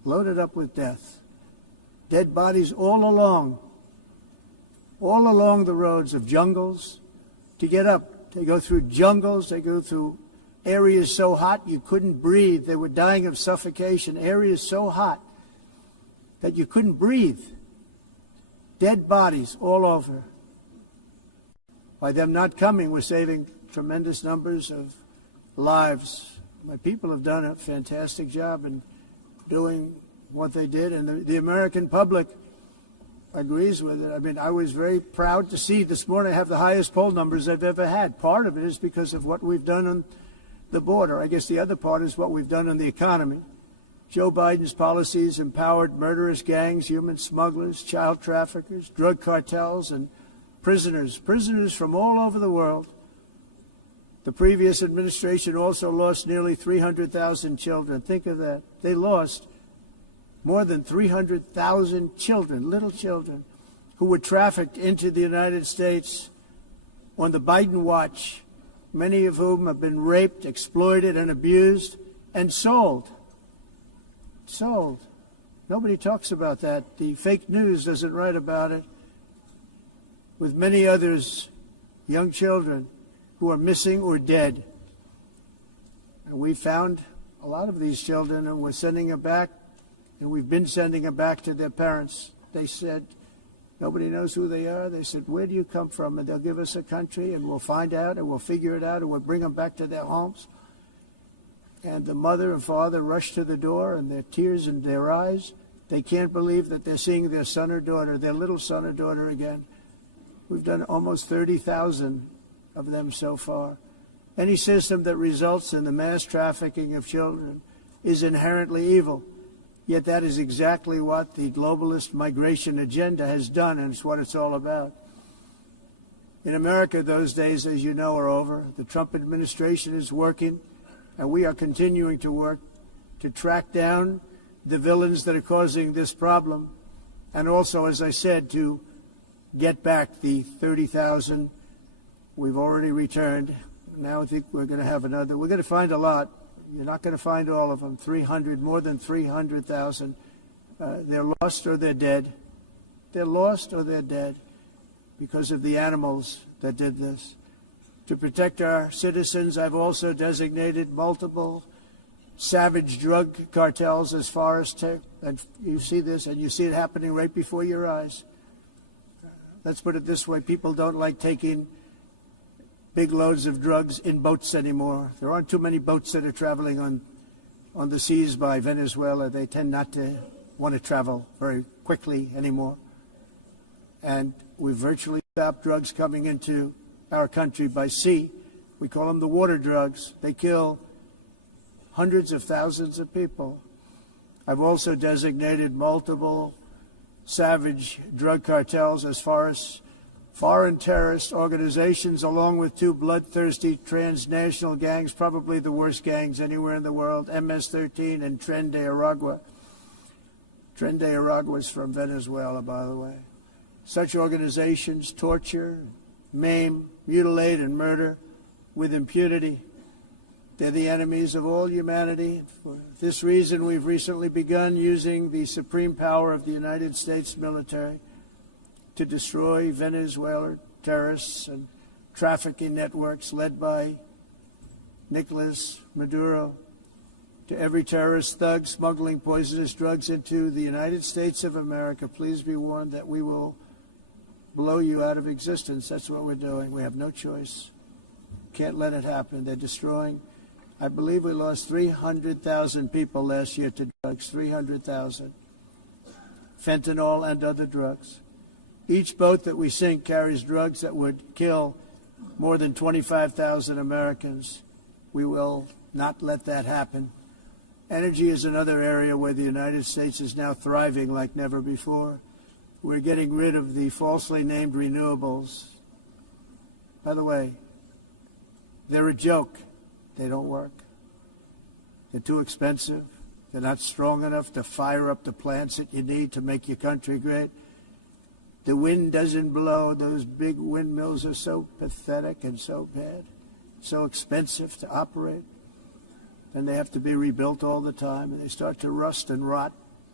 loaded up with death. Dead bodies all along the roads of jungles to get up. They go through jungles, they go through areas so hot you couldn't breathe. They were dying of suffocation, areas so hot that you couldn't breathe. Dead bodies all over. By them not coming, we're saving tremendous numbers of lives. My people have done a fantastic job in doing what they did, and the American public agrees with it. I mean, I was very proud to see this morning I have the highest poll numbers I've ever had. Part of it is because of what we've done on the border. I guess the other part is what we've done on the economy. Joe Biden's policies empowered murderous gangs, human smugglers, child traffickers, drug cartels, and prisoners from all over the world. The previous administration also lost nearly 300,000 children. Think of that. They lost more than 300,000 children, little children, who were trafficked into the United States on the Biden watch, many of whom have been raped, exploited, and abused, and sold. Sold. Nobody talks about that. The fake news doesn't write about it. With many others, young children who are missing or dead. And we found a lot of these children, and we're sending them back, and we've been sending them back to their parents. They said, nobody knows who they are. They said, where do you come from? And they'll give us a country, and we'll find out, and we'll figure it out, and we'll bring them back to their homes. And the mother and father rush to the door, and their tears in their eyes. They can't believe that they're seeing their son or daughter, their little son or daughter again. We've done almost 30,000 of them so far. Any system that results in the mass trafficking of children is inherently evil. Yet that is exactly what the globalist migration agenda has done, and it's what it's all about. In America, those days, as you know, are over. The Trump administration is working, and we are continuing to work to track down the villains that are causing this problem, and also, as I said, to get back the 30,000 we've already returned. Now I think we're going to have another. We're going to find a lot. You're not going to find all of them. 300, more than 300,000. They're lost or they're dead. They're lost or they're dead because of the animals that did this. To protect our citizens, I've also designated multiple savage drug cartels as far as and you see this, and you see it happening right before your eyes. Let's put it this way. People don't like taking big loads of drugs in boats anymore. There aren't too many boats that are traveling on the seas by Venezuela. They tend not to want to travel very quickly anymore. And we've virtually stopped drugs coming into our country by sea. We call them the water drugs. They kill hundreds of thousands of people. I've also designated multiple savage drug cartels as far as foreign terrorist organizations, along with two bloodthirsty transnational gangs, probably the worst gangs anywhere in the world, MS-13 and Tren de Aragua. Tren de Aragua is from Venezuela, by the way. Such organizations torture, maim, mutilate, and murder with impunity. They're the enemies of all humanity. For this reason, we've recently begun using the supreme power of the United States military to destroy Venezuelan terrorists and trafficking networks led by Nicolas Maduro. To every terrorist thug smuggling poisonous drugs into the United States of America, please be warned that we will blow you out of existence. That's what we're doing. We have no choice. Can't let it happen. They're destroying. I believe we lost 300,000 people last year to drugs, 300,000. Fentanyl and other drugs. Each boat that we sink carries drugs that would kill more than 25,000 Americans. We will not let that happen. Energy is another area where the United States is now thriving like never before. We're getting rid of the falsely named renewables. By the way, they're a joke. They don't work. They're too expensive. They're not strong enough to fire up the plants that you need to make your country great. The wind doesn't blow. Those big windmills are so pathetic and so bad, so expensive to operate. And they have to be rebuilt all the time, and they start to rust and rot.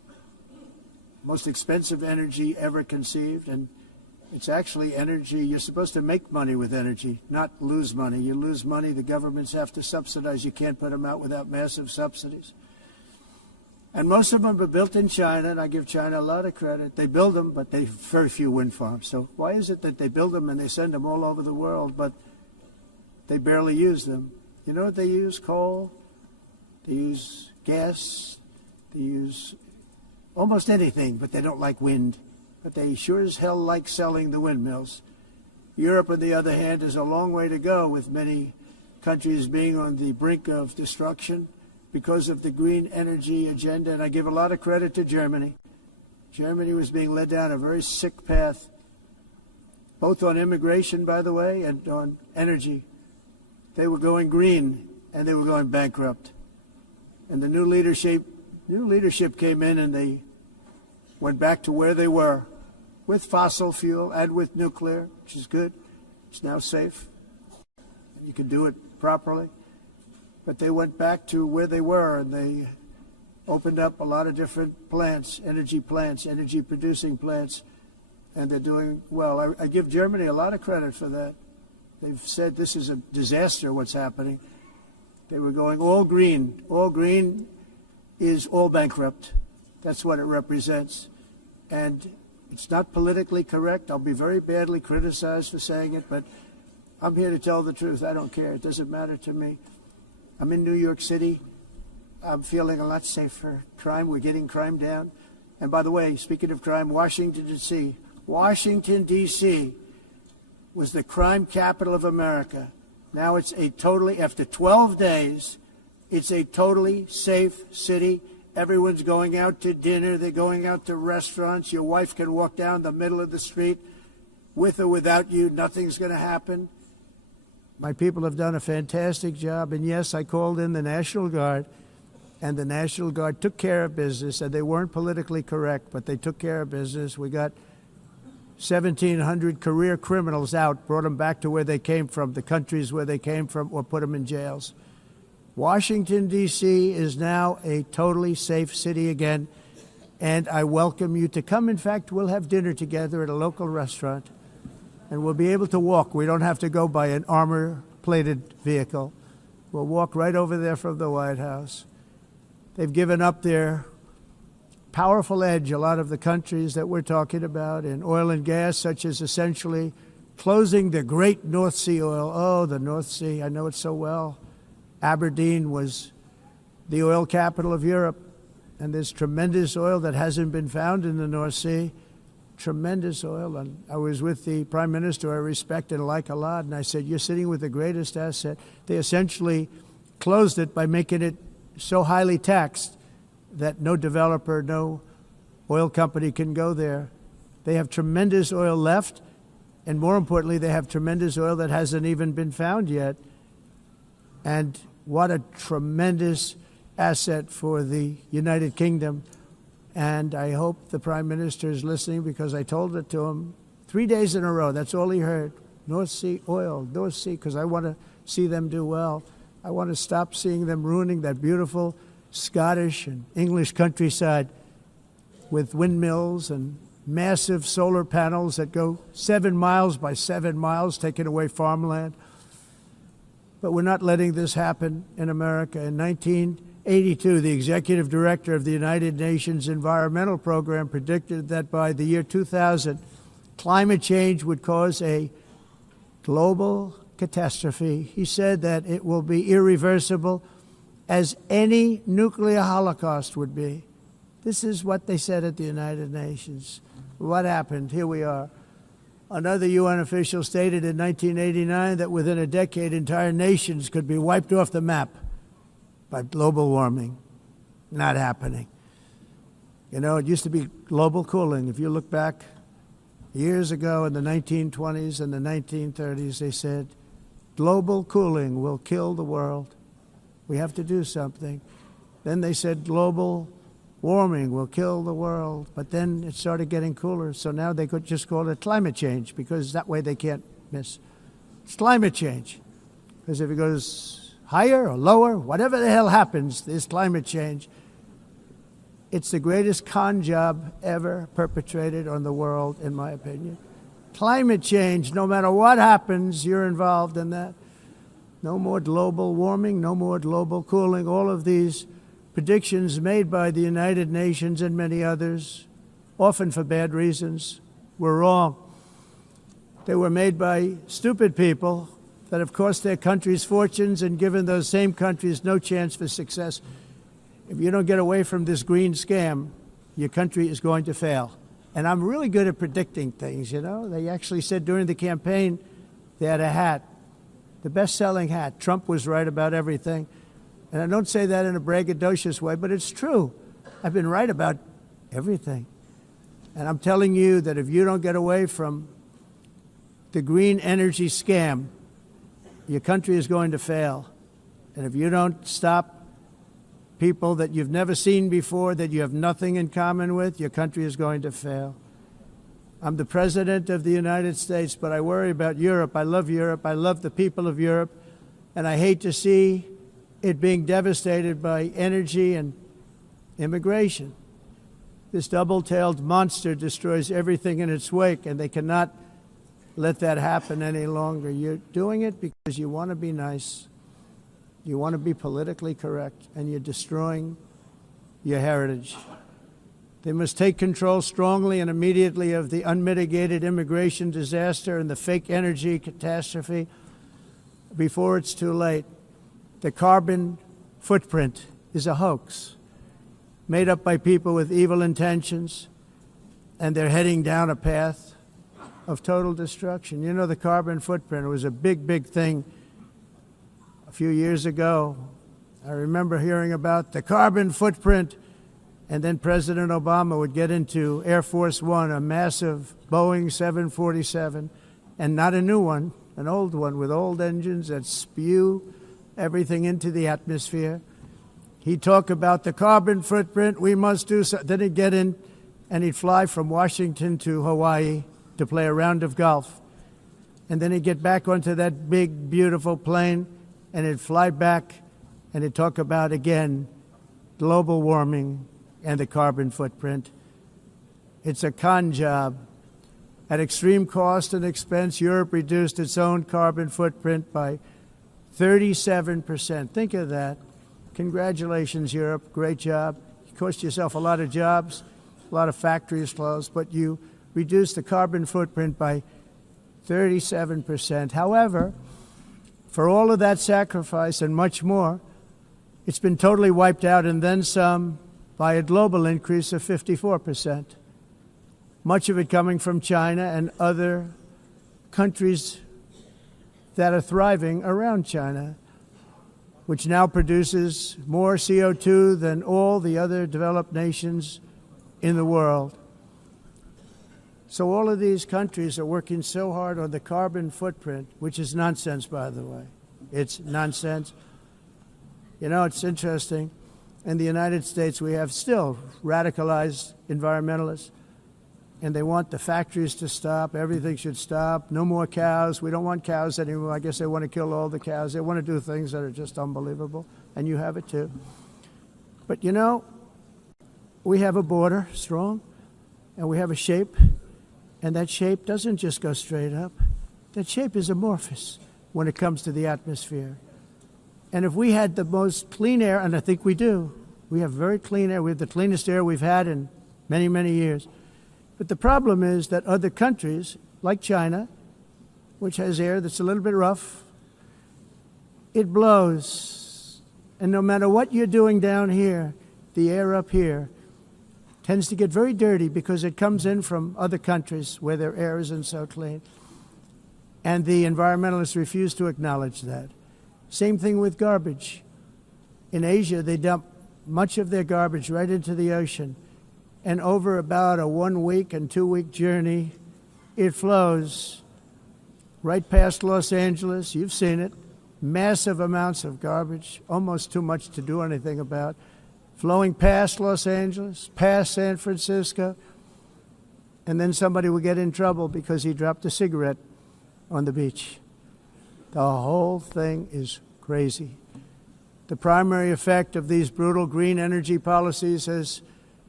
most expensive energy ever conceived, and it's actually energy. You're supposed to make money with energy, not lose money. You lose money, the governments have to subsidize. You can't put them out without massive subsidies. And most of them are built in China, and I give China a lot of credit. They build them, but they have very few wind farms. So why is it that they build them and they send them all over the world, but they barely use them? You know what they use? Coal. They use gas. They use almost anything, but they don't like wind. But they sure as hell like selling the windmills. Europe, on the other hand, is a long way to go, with many countries being on the brink of destruction because of the green energy agenda. And I give a lot of credit to Germany. Germany was being led down a very sick path, both on immigration, by the way, and on energy. They were going green, and they were going bankrupt. And the new leadership came in, and they went back to where they were, with fossil fuel and with nuclear, which is good. It's now safe. You can do it properly. But they went back to where they were, and they opened up a lot of different plants, energy-producing plants, and they're doing well. I give Germany a lot of credit for that. They've said this is a disaster, what's happening. They were going all green. All green is all bankrupt. That's what it represents. And it's not politically correct. I'll be very badly criticized for saying it, but I'm here to tell the truth. I don't care. It doesn't matter to me. I'm in New York City. I'm feeling a lot safer. Crime, we're getting crime down. And by the way, speaking of crime, Washington, D.C. was the crime capital of America. Now it's after 12 days, it's a totally safe city. Everyone's going out to dinner. They're going out to restaurants. Your wife can walk down the middle of the street with or without you. Nothing's going to happen. My people have done a fantastic job. And yes, I called in the National Guard, and the National Guard took care of business. And they weren't politically correct, but they took care of business. We got 1,700 career criminals out, brought them back to where they came from, the countries where they came from, or put them in jails. Washington, D.C. is now a totally safe city again, and I welcome you to come. In fact, we'll have dinner together at a local restaurant, and we'll be able to walk. We don't have to go by an armor-plated vehicle. We'll walk right over there from the White House. They've given up their powerful edge, a lot of the countries that we're talking about, in oil and gas, such as essentially closing the great North Sea oil. Oh, the North Sea, I know it so well. Aberdeen was the oil capital of Europe, and there's tremendous oil that hasn't been found in the North Sea, tremendous oil. And I was with the Prime Minister I respect and like a lot, and I said, you're sitting with the greatest asset. They essentially closed it by making it so highly taxed that no developer, no oil company can go there. They have tremendous oil left, and more importantly, they have tremendous oil that hasn't even been found yet. And what a tremendous asset for the United Kingdom. And I hope the Prime Minister is listening, because I told it to him 3 days in a row. That's all he heard. North Sea oil, North Sea, because I want to see them do well. I want to stop seeing them ruining that beautiful Scottish and English countryside with windmills and massive solar panels that go 7 miles by 7 miles, taking away farmland. But we're not letting this happen in America. In 1982, the executive director of the United Nations Environmental Program predicted that by the year 2000, climate change would cause a global catastrophe. He said that it will be irreversible, as any nuclear holocaust would be. This is what they said at the United Nations. What happened? Here we are. Another UN official stated in 1989 that within a decade, entire nations could be wiped off the map by global warming. Not happening. You know, it used to be global cooling. If you look back years ago in the 1920s and the 1930s, they said, global cooling will kill the world. We have to do something. Then they said global warming will kill the world. But then it started getting cooler. So now they could just call it climate change, because that way they can't miss. It's climate change. Because if it goes higher or lower, whatever the hell happens, there's climate change. It's the greatest con job ever perpetrated on the world, in my opinion. Climate change, no matter what happens, you're involved in that. No more global warming, no more global cooling. All of these predictions made by the United Nations and many others, often for bad reasons, were wrong. They were made by stupid people that have cost their countries fortunes and given those same countries no chance for success. If you don't get away from this green scam, your country is going to fail. And I'm really good at predicting things, you know. They actually said during the campaign they had a hat, the best-selling hat. Trump was right about everything. And I don't say that in a braggadocious way, but it's true. I've been right about everything. And I'm telling you that if you don't get away from the green energy scam, your country is going to fail. And if you don't stop people that you've never seen before, that you have nothing in common with, your country is going to fail. I'm the president of the United States, but I worry about Europe. I love Europe. I love the people of Europe. And I hate to see it being devastated by energy and immigration. This double-tailed monster destroys everything in its wake, and they cannot let that happen any longer. You're doing it because you want to be nice. You want to be politically correct, and you're destroying your heritage. They must take control strongly and immediately of the unmitigated immigration disaster and the fake energy catastrophe before it's too late. The carbon footprint is a hoax made up by people with evil intentions, and they're heading down a path of total destruction. You know, the carbon footprint was a big, big thing a few years ago. I remember hearing about the carbon footprint, and then President Obama would get into Air Force One, a massive Boeing 747, and not a new one, an old one with old engines that spew everything into the atmosphere. He'd talk about the carbon footprint, we must do so. Then he'd get in and he'd fly from Washington to Hawaii to play a round of golf. And then he'd get back onto that big, beautiful plane and he'd fly back and he'd talk about, again, global warming and the carbon footprint. It's a con job. At extreme cost and expense, Europe reduced its own carbon footprint by 37%. Think of that. Congratulations, Europe. Great job. You cost yourself a lot of jobs, a lot of factories closed, but you reduced the carbon footprint by 37%. However, for all of that sacrifice and much more, it's been totally wiped out and then some by a global increase of 54%. Much of it coming from China and other countries that are thriving around China, which now produces more CO2 than all the other developed nations in the world. So all of these countries are working so hard on the carbon footprint, which is nonsense, by the way. It's nonsense. You know, it's interesting. In the United States, we have still radicalized environmentalists, and they want the factories to stop. Everything should stop. No more cows. We don't want cows anymore. I guess they want to kill all the cows. They want to do things that are just unbelievable, and you have it too. But, you know, we have a border, strong, and we have a shape, and that shape doesn't just go straight up. That shape is amorphous when it comes to the atmosphere. And if we had the most clean air, and I think we do, we have very clean air. We have the cleanest air we've had in many, many years. But the problem is that other countries, like China, which has air that's a little bit rough, it blows. And no matter what you're doing down here, the air up here tends to get very dirty because it comes in from other countries where their air isn't so clean. And the environmentalists refuse to acknowledge that. Same thing with garbage. In Asia, they dump much of their garbage right into the ocean. And over about a 1 week and 2 week journey, it flows right past Los Angeles. You've seen it. Massive amounts of garbage, almost too much to do anything about, flowing past Los Angeles, past San Francisco, and then somebody will get in trouble because he dropped a cigarette on the beach. The whole thing is crazy. The primary effect of these brutal green energy policies has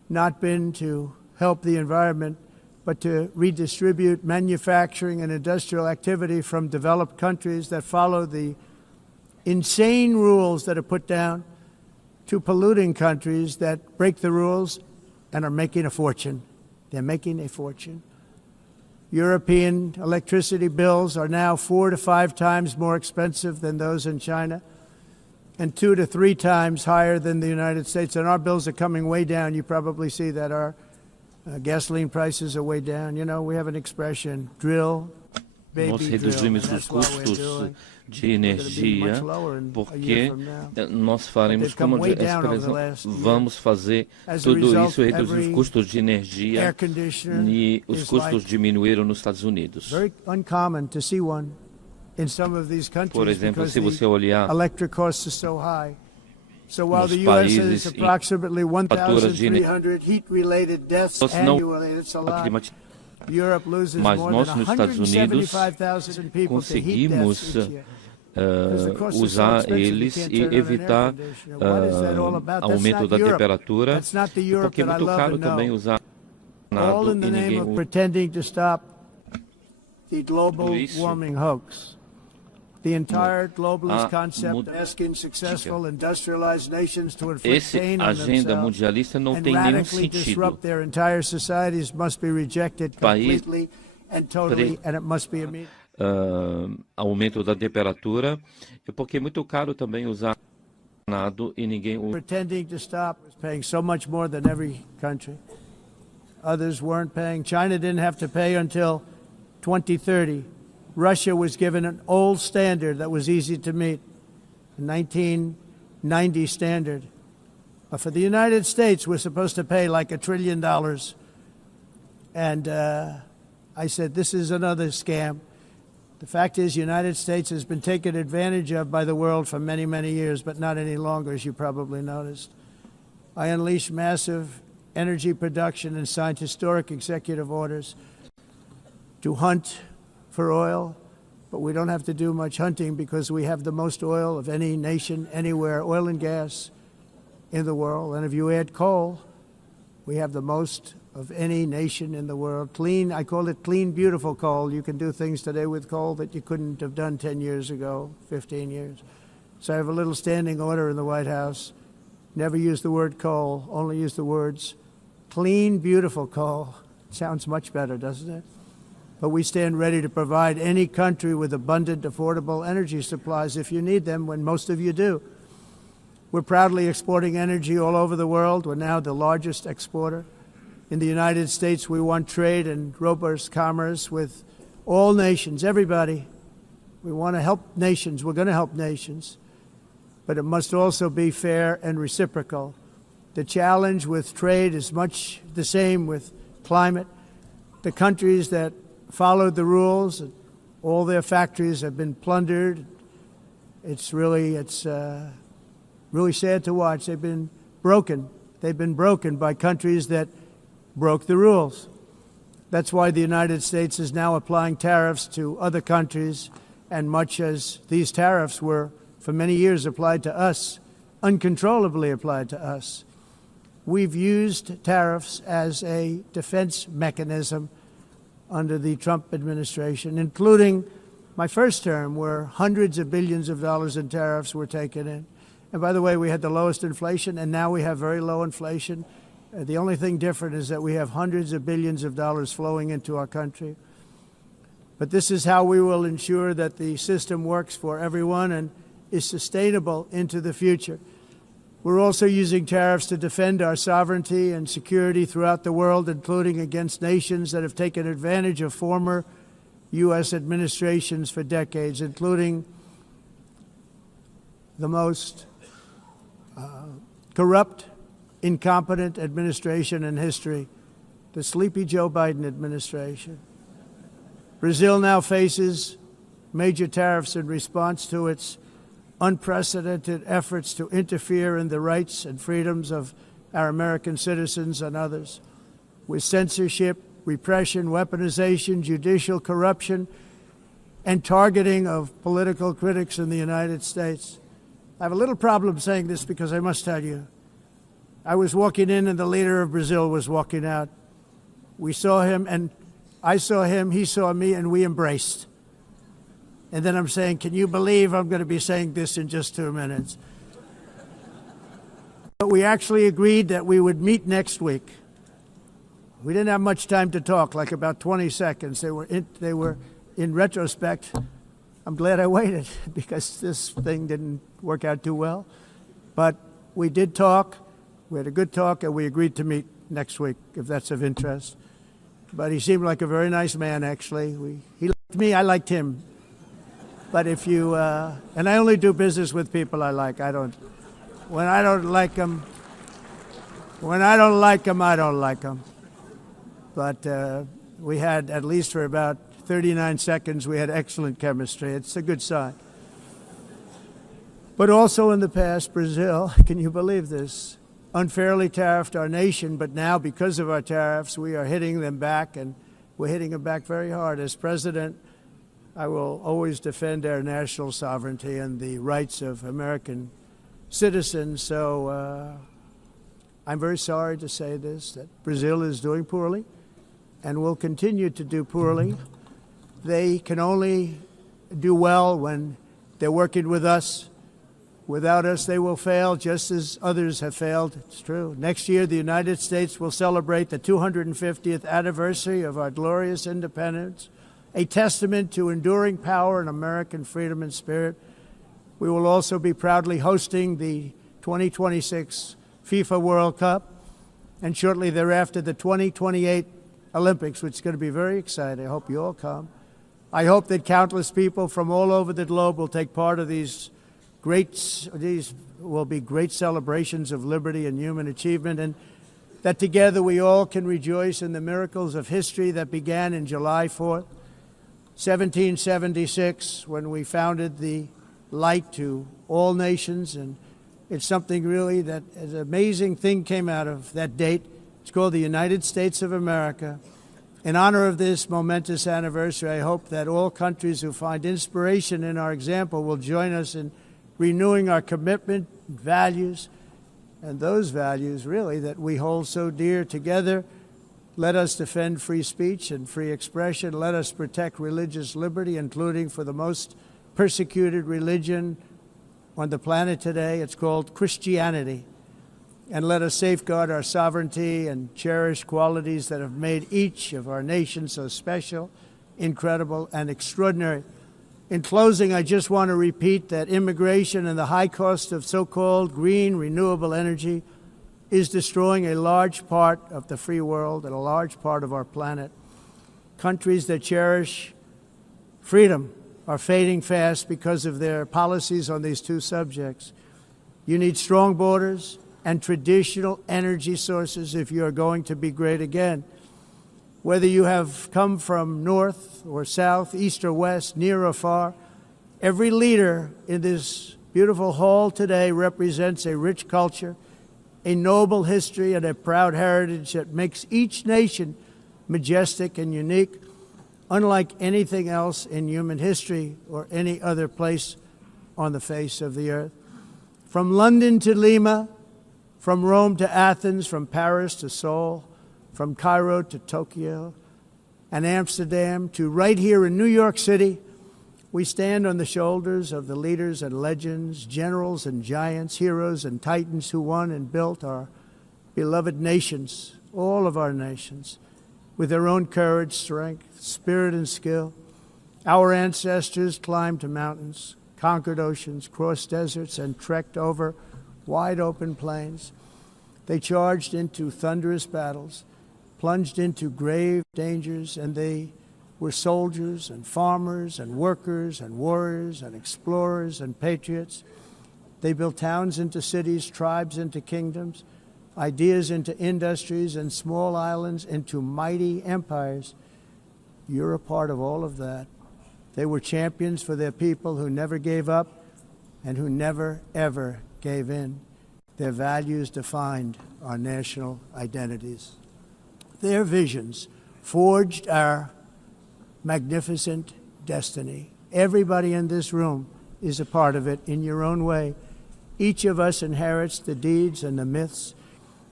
not been to help the environment, but to redistribute manufacturing and industrial activity from developed countries that follow the insane rules that are put down to polluting countries that break the rules and are making a fortune. They're making a fortune. European electricity bills are now 4 to 5 times more expensive than those in China, and 2 to 3 times higher than the United States. And our bills are coming way down. You probably see that our gasoline prices are way down. You know, we have an expression, drill, baby, nós reduzimos os custos de energia porque nós faremos, como vamos fazer tudo isso, reduzir os custos de energia e os custos diminuíram nos Estados Unidos. Por exemplo, se você olhar So while the US has approximately 1,300 heat-related deaths annually, it's a lot. Europe loses more than 175,000 people to heat deaths each year. Usar eles e evitar aumento da temperatura, porque é muito caro também usar nada e ninguém usa. Pretending to stop the global warming hoax. The entire globalist concept of asking successful industrialized nations to inflict pain on themselves and radically disrupt their entire societies must be rejected completely and totally, and it must be immediate. Aumento da temperatura, porque é muito caro também usar nada e ninguém usa. Pretending to stop is paying so much more than every country. Others weren't paying. China didn't have to pay until 2030. Russia was given an old standard that was easy to meet, a 1990 standard. But for the United States, we're supposed to pay like $1 trillion. And I said, this is another scam. The fact is, the United States has been taken advantage of by the world for many, many years, but not any longer, as you probably noticed. I unleashed massive energy production and signed historic executive orders to hunt for oil, but we don't have to do much hunting because we have the most oil of any nation anywhere, oil and gas in the world. And if you add coal, we have the most of any nation in the world. Clean, I call it clean, beautiful coal. You can do things today with coal that you couldn't have done 10 years ago, 15 years. So I have a little standing order in the White House. Never use the word coal, only use the words clean, beautiful coal. Sounds much better, doesn't it? But we stand ready to provide any country with abundant, affordable energy supplies if you need them, when most of you do. We're proudly exporting energy all over the world. We're now the largest exporter. In the United States, we want trade and robust commerce with all nations, everybody. We want to help nations. We're going to help nations. But it must also be fair and reciprocal. The challenge with trade is much the same with climate. The countries that followed the rules, all their factories have been plundered. It's really sad to watch. They've been broken. They've been broken by countries that broke the rules. That's why the United States is now applying tariffs to other countries, and much as these tariffs were for many years applied to us, uncontrollably applied to us. We've used tariffs as a defense mechanism under the Trump administration, including my first term, where hundreds of billions of dollars in tariffs were taken in. And by the way, we had the lowest inflation, and now we have very low inflation. The only thing different is that we have hundreds of billions of dollars flowing into our country. But this is how we will ensure that the system works for everyone and is sustainable into the future. We're also using tariffs to defend our sovereignty and security throughout the world, including against nations that have taken advantage of former U.S. administrations for decades, including the most corrupt, incompetent administration in history, the sleepy Joe Biden administration. Brazil now faces major tariffs in response to its unprecedented efforts to interfere in the rights and freedoms of our American citizens and others, with censorship, repression, weaponization, judicial corruption, and targeting of political critics in the United States. I have a little problem saying this because I must tell you, I was walking in and the leader of Brazil was walking out. We saw him and I saw him, he saw me, and we embraced. And then I'm saying, can you believe I'm going to be saying this in just 2 minutes? But we actually agreed that we would meet next week. We didn't have much time to talk, like about 20 seconds. They were in retrospect, I'm glad I waited because this thing didn't work out too well. But we did talk. We had a good talk, and we agreed to meet next week, if that's of interest. But he seemed like a very nice man, actually. He liked me, I liked him. But if you, and I only do business with people I like. When I don't like them, I don't like them. But we had, at least for about 39 seconds, we had excellent chemistry. It's a good sign. But also in the past, Brazil, can you believe this, unfairly tariffed our nation, but now because of our tariffs, we are hitting them back, and we're hitting them back very hard. As president, I will always defend our national sovereignty and the rights of American citizens. So I'm very sorry to say this, that Brazil is doing poorly and will continue to do poorly. They can only do well when they're working with us. Without us, they will fail, just as others have failed. It's true. Next year, the United States will celebrate the 250th anniversary of our glorious independence, a testament to enduring power and American freedom and spirit. We will also be proudly hosting the 2026 FIFA World Cup, and shortly thereafter, the 2028 Olympics, which is going to be very exciting. I hope you all come. I hope that countless people from all over the globe will take part of these will be great celebrations of liberty and human achievement, and that together we all can rejoice in the miracles of history that began in July 4th, 1776, when we founded the light to all nations. And it's something really that an amazing thing came out of that date. It's called the United States of America. In honor of this momentous anniversary, I hope that all countries who find inspiration in our example will join us in renewing our commitment, values, and those values, really, that we hold so dear together. Let us defend free speech and free expression. Let us protect religious liberty, including for the most persecuted religion on the planet today. It's called Christianity. And let us safeguard our sovereignty and cherish qualities that have made each of our nations so special, incredible, and extraordinary. In closing, I just want to repeat that immigration and the high cost of so-called green renewable energy is destroying a large part of the free world and a large part of our planet. Countries that cherish freedom are fading fast because of their policies on these two subjects. You need strong borders and traditional energy sources if you are going to be great again. Whether you have come from north or south, east or west, near or far, every leader in this beautiful hall today represents a rich culture, a noble history, and a proud heritage that makes each nation majestic and unique, unlike anything else in human history or any other place on the face of the earth. From London to Lima, from Rome to Athens, from Paris to Seoul, from Cairo to Tokyo and Amsterdam to right here in New York City, we stand on the shoulders of the leaders and legends, generals and giants, heroes and titans who won and built our beloved nations, all of our nations, with their own courage, strength, spirit, and skill. Our ancestors climbed mountains, conquered oceans, crossed deserts, and trekked over wide open plains. They charged into thunderous battles, plunged into grave dangers, and they were soldiers and farmers and workers and warriors and explorers and patriots. They built towns into cities, tribes into kingdoms, ideas into industries, and small islands into mighty empires. You're a part of all of that. They were champions for their people who never gave up and who never, ever gave in. Their values defined our national identities. Their visions forged our magnificent destiny. Everybody in this room is a part of it in your own way. Each of us inherits the deeds and the myths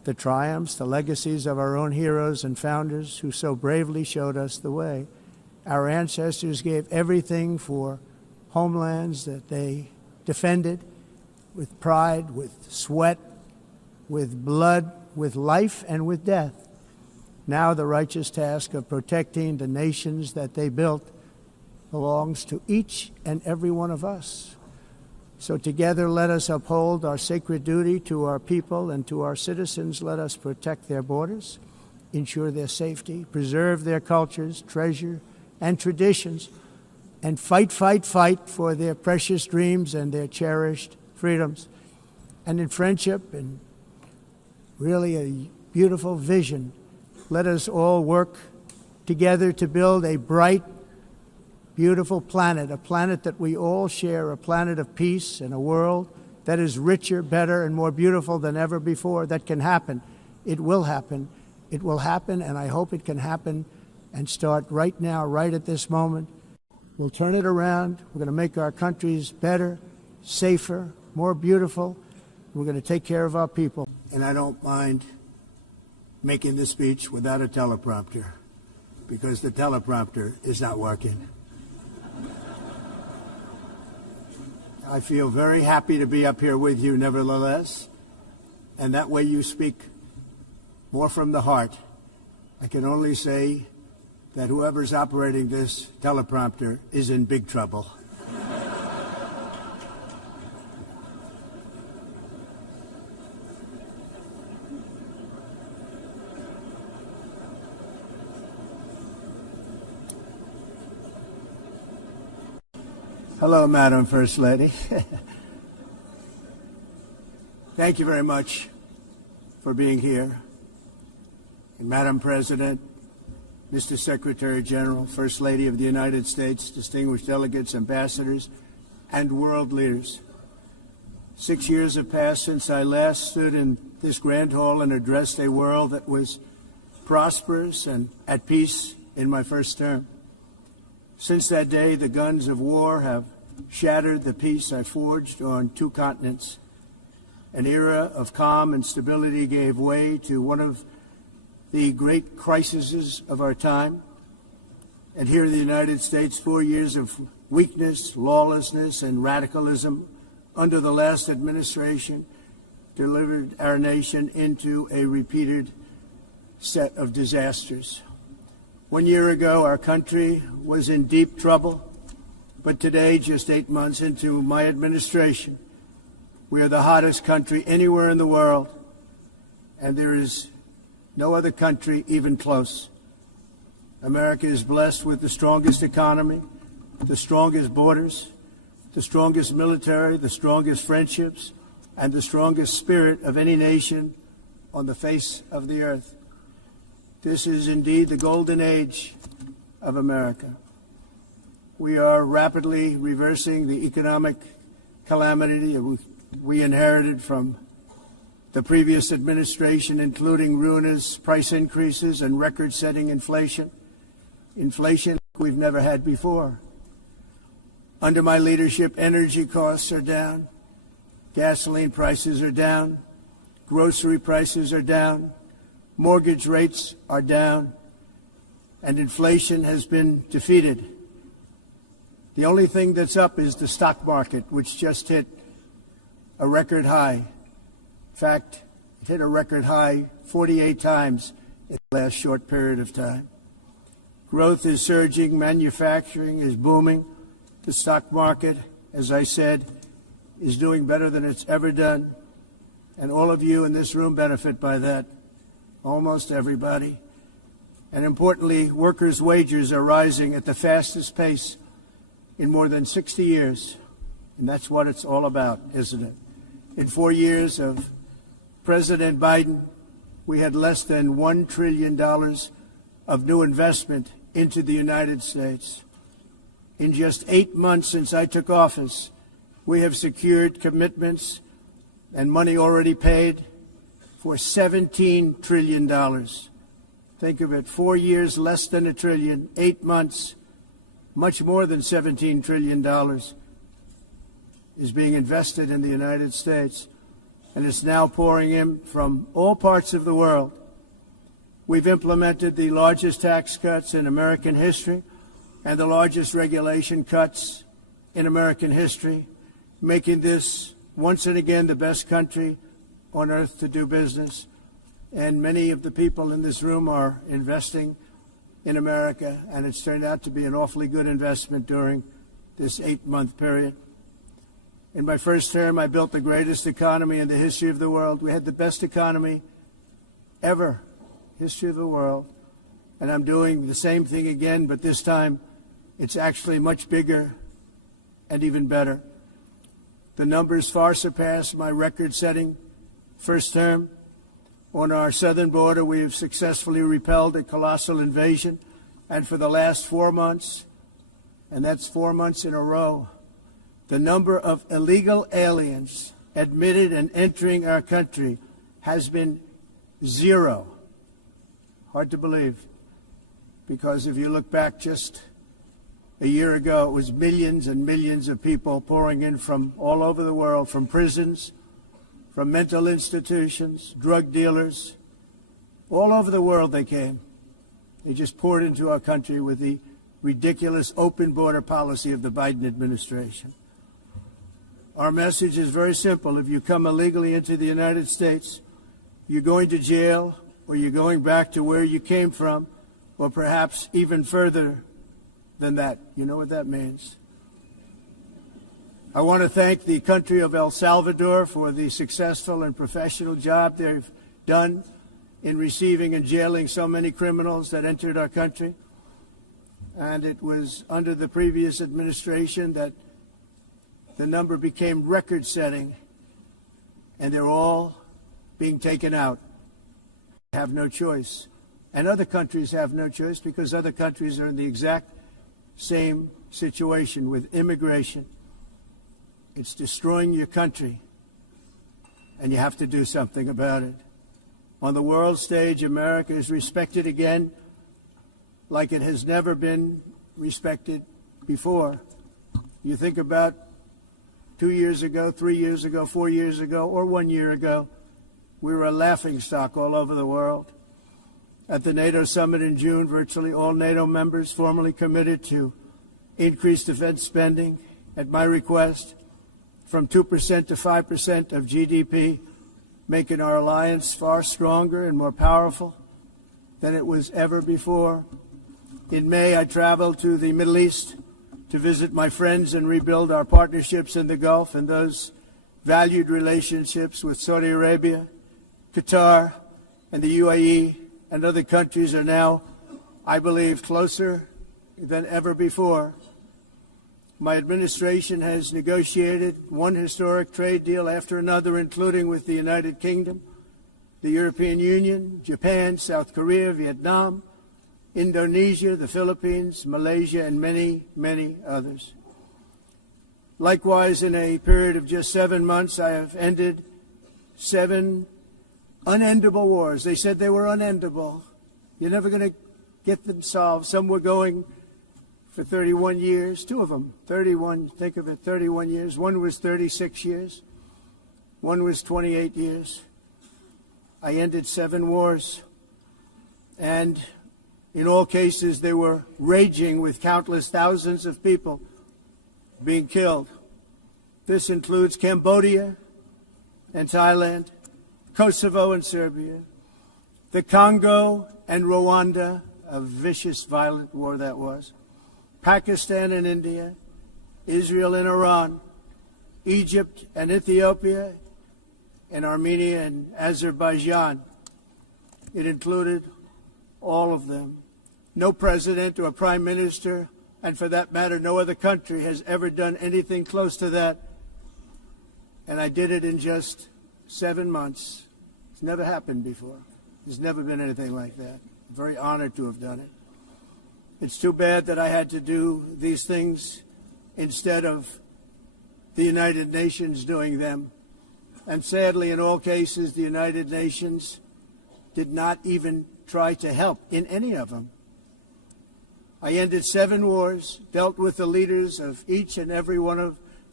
the triumphs, the legacies of our own heroes and founders who so bravely showed us the way. Our ancestors gave everything for homelands that they defended with pride, with sweat, with blood, with life, and with death. Now the righteous task of protecting the nations that they built belongs to each and every one of us. So together let us uphold our sacred duty to our people and to our citizens. Let us protect their borders, ensure their safety, preserve their cultures, treasure, and traditions, and fight, fight, fight for their precious dreams and their cherished freedoms. And in friendship and really a beautiful vision, let us all work together to build a bright, beautiful planet, a planet that we all share, a planet of peace and a world that is richer, better, and more beautiful than ever before. That can happen. It will happen. It will happen, and I hope it can happen and start right now, right at this moment. We'll turn it around. We're going to make our countries better, safer, more beautiful. We're going to take care of our people. And I don't mind making this speech without a teleprompter, because the teleprompter is not working. I feel very happy to be up here with you, nevertheless, and that way you speak more from the heart. I can only say that whoever's operating this teleprompter is in big trouble. Hello, Madam First Lady. Thank you very much for being here. And Madam President, Mr. Secretary General, First Lady of the United States, distinguished delegates, ambassadors, and world leaders. 6 years have passed since I last stood in this grand hall and addressed a world that was prosperous and at peace in my first term. Since that day, the guns of war have shattered the peace I forged on 2 continents. An era of calm and stability gave way to one of the great crises of our time. And here in the United States, 4 years of weakness, lawlessness, and radicalism under the last administration delivered our nation into a repeated set of disasters. 1 year ago, our country was in deep trouble, but today, just 8 months into my administration, we are the hottest country anywhere in the world, and there is no other country even close. America is blessed with the strongest economy, the strongest borders, the strongest military, the strongest friendships, and the strongest spirit of any nation on the face of the earth. This is indeed the golden age of America. We are rapidly reversing the economic calamity we inherited from the previous administration, including ruinous price increases and record-setting inflation. Inflation we've never had before. Under my leadership, energy costs are down, gasoline prices are down, grocery prices are down, mortgage rates are down, and inflation has been defeated. The only thing that's up is the stock market, which just hit a record high. In fact, it hit a record high 48 times in the last short period of time. Growth is surging, manufacturing is booming. The stock market, as I said, is doing better than it's ever done, and all of you in this room benefit by that. Almost everybody. And importantly, workers' wages are rising at the fastest pace in more than 60 years. And that's what it's all about, isn't it? In 4 years of President Biden, we had less than $1 trillion of new investment into the United States. In just 8 months since I took office, we have secured commitments and money already paid for $17 trillion. Think of it, 4 years, less than $1 trillion, 8 months, much more than $17 trillion is being invested in the United States. and it's now pouring in from all parts of the world. We've implemented the largest tax cuts in American history and the largest regulation cuts in American history, making this once and again the best country on earth to do business. And many of the people in this room are investing in America, and it's turned out to be an awfully good investment during this 8-month period. In my first term, I built the greatest economy in the history of the world. We had the best economy ever, history of the world. And I'm doing the same thing again, but this time it's actually much bigger and even better. The numbers far surpass my record-setting first term. On our southern border, we have successfully repelled a colossal invasion, and for the last 4 months, and that's 4 months in a row, the number of illegal aliens admitted and entering our country has been 0. Hard to believe, because if you look back just a year ago, it was millions and millions of people pouring in from all over the world, from prisons, from mental institutions, drug dealers. All over the world they came. They just poured into our country with the ridiculous open border policy of the Biden administration. Our message is very simple. If you come illegally into the United States, you're going to jail, or you're going back to where you came from, or perhaps even further than that. You know what that means. I want to thank the country of El Salvador for the successful and professional job they've done in receiving and jailing so many criminals that entered our country. And it was under the previous administration that the number became record-setting, and they're all being taken out. They have no choice. And other countries have no choice, because other countries are in the exact same situation with immigration. It's destroying your country, and you have to do something about it. On the world stage, America is respected again like it has never been respected before. You think about 2 years ago, 3 years ago, 4 years ago, or 1 year ago, we were a laughingstock all over the world. At the NATO summit in June, virtually all NATO members formally committed to increase defense spending, at my request, from 2% to 5% of GDP, making our alliance far stronger and more powerful than it was ever before. In May, I traveled to the Middle East to visit my friends and rebuild our partnerships in the Gulf and those valued relationships with Saudi Arabia, Qatar, and the UAE, and other countries are now, I believe, closer than ever before. My administration has negotiated one historic trade deal after another, including with the United Kingdom, the European Union, Japan, South Korea, Vietnam, Indonesia, the Philippines, Malaysia, and many, many others. Likewise, in a period of just 7 months, I have ended 7 unendable wars. They said they were unendable. You're never going to get them solved. Some were going for 31 years, 2 of them, 31, think of it, 31 years. One was 36 years. One was 28 years. I ended 7 wars. And in all cases, they were raging with countless thousands of people being killed. This includes Cambodia and Thailand, Kosovo and Serbia, the Congo and Rwanda, a vicious, violent war that was, Pakistan and India, Israel and Iran, Egypt and Ethiopia, and Armenia and Azerbaijan. It included all of them. No president or prime minister, and for that matter, no other country has ever done anything close to that. And I did it in just 7 months. It's never happened before. There's never been anything like that. I'm very honored to have done it. It's too bad that I had to do these things instead of the United Nations doing them. And sadly, in all cases, the United Nations did not even try to help in any of them. I ended 7 wars, dealt with the leaders of each and every one of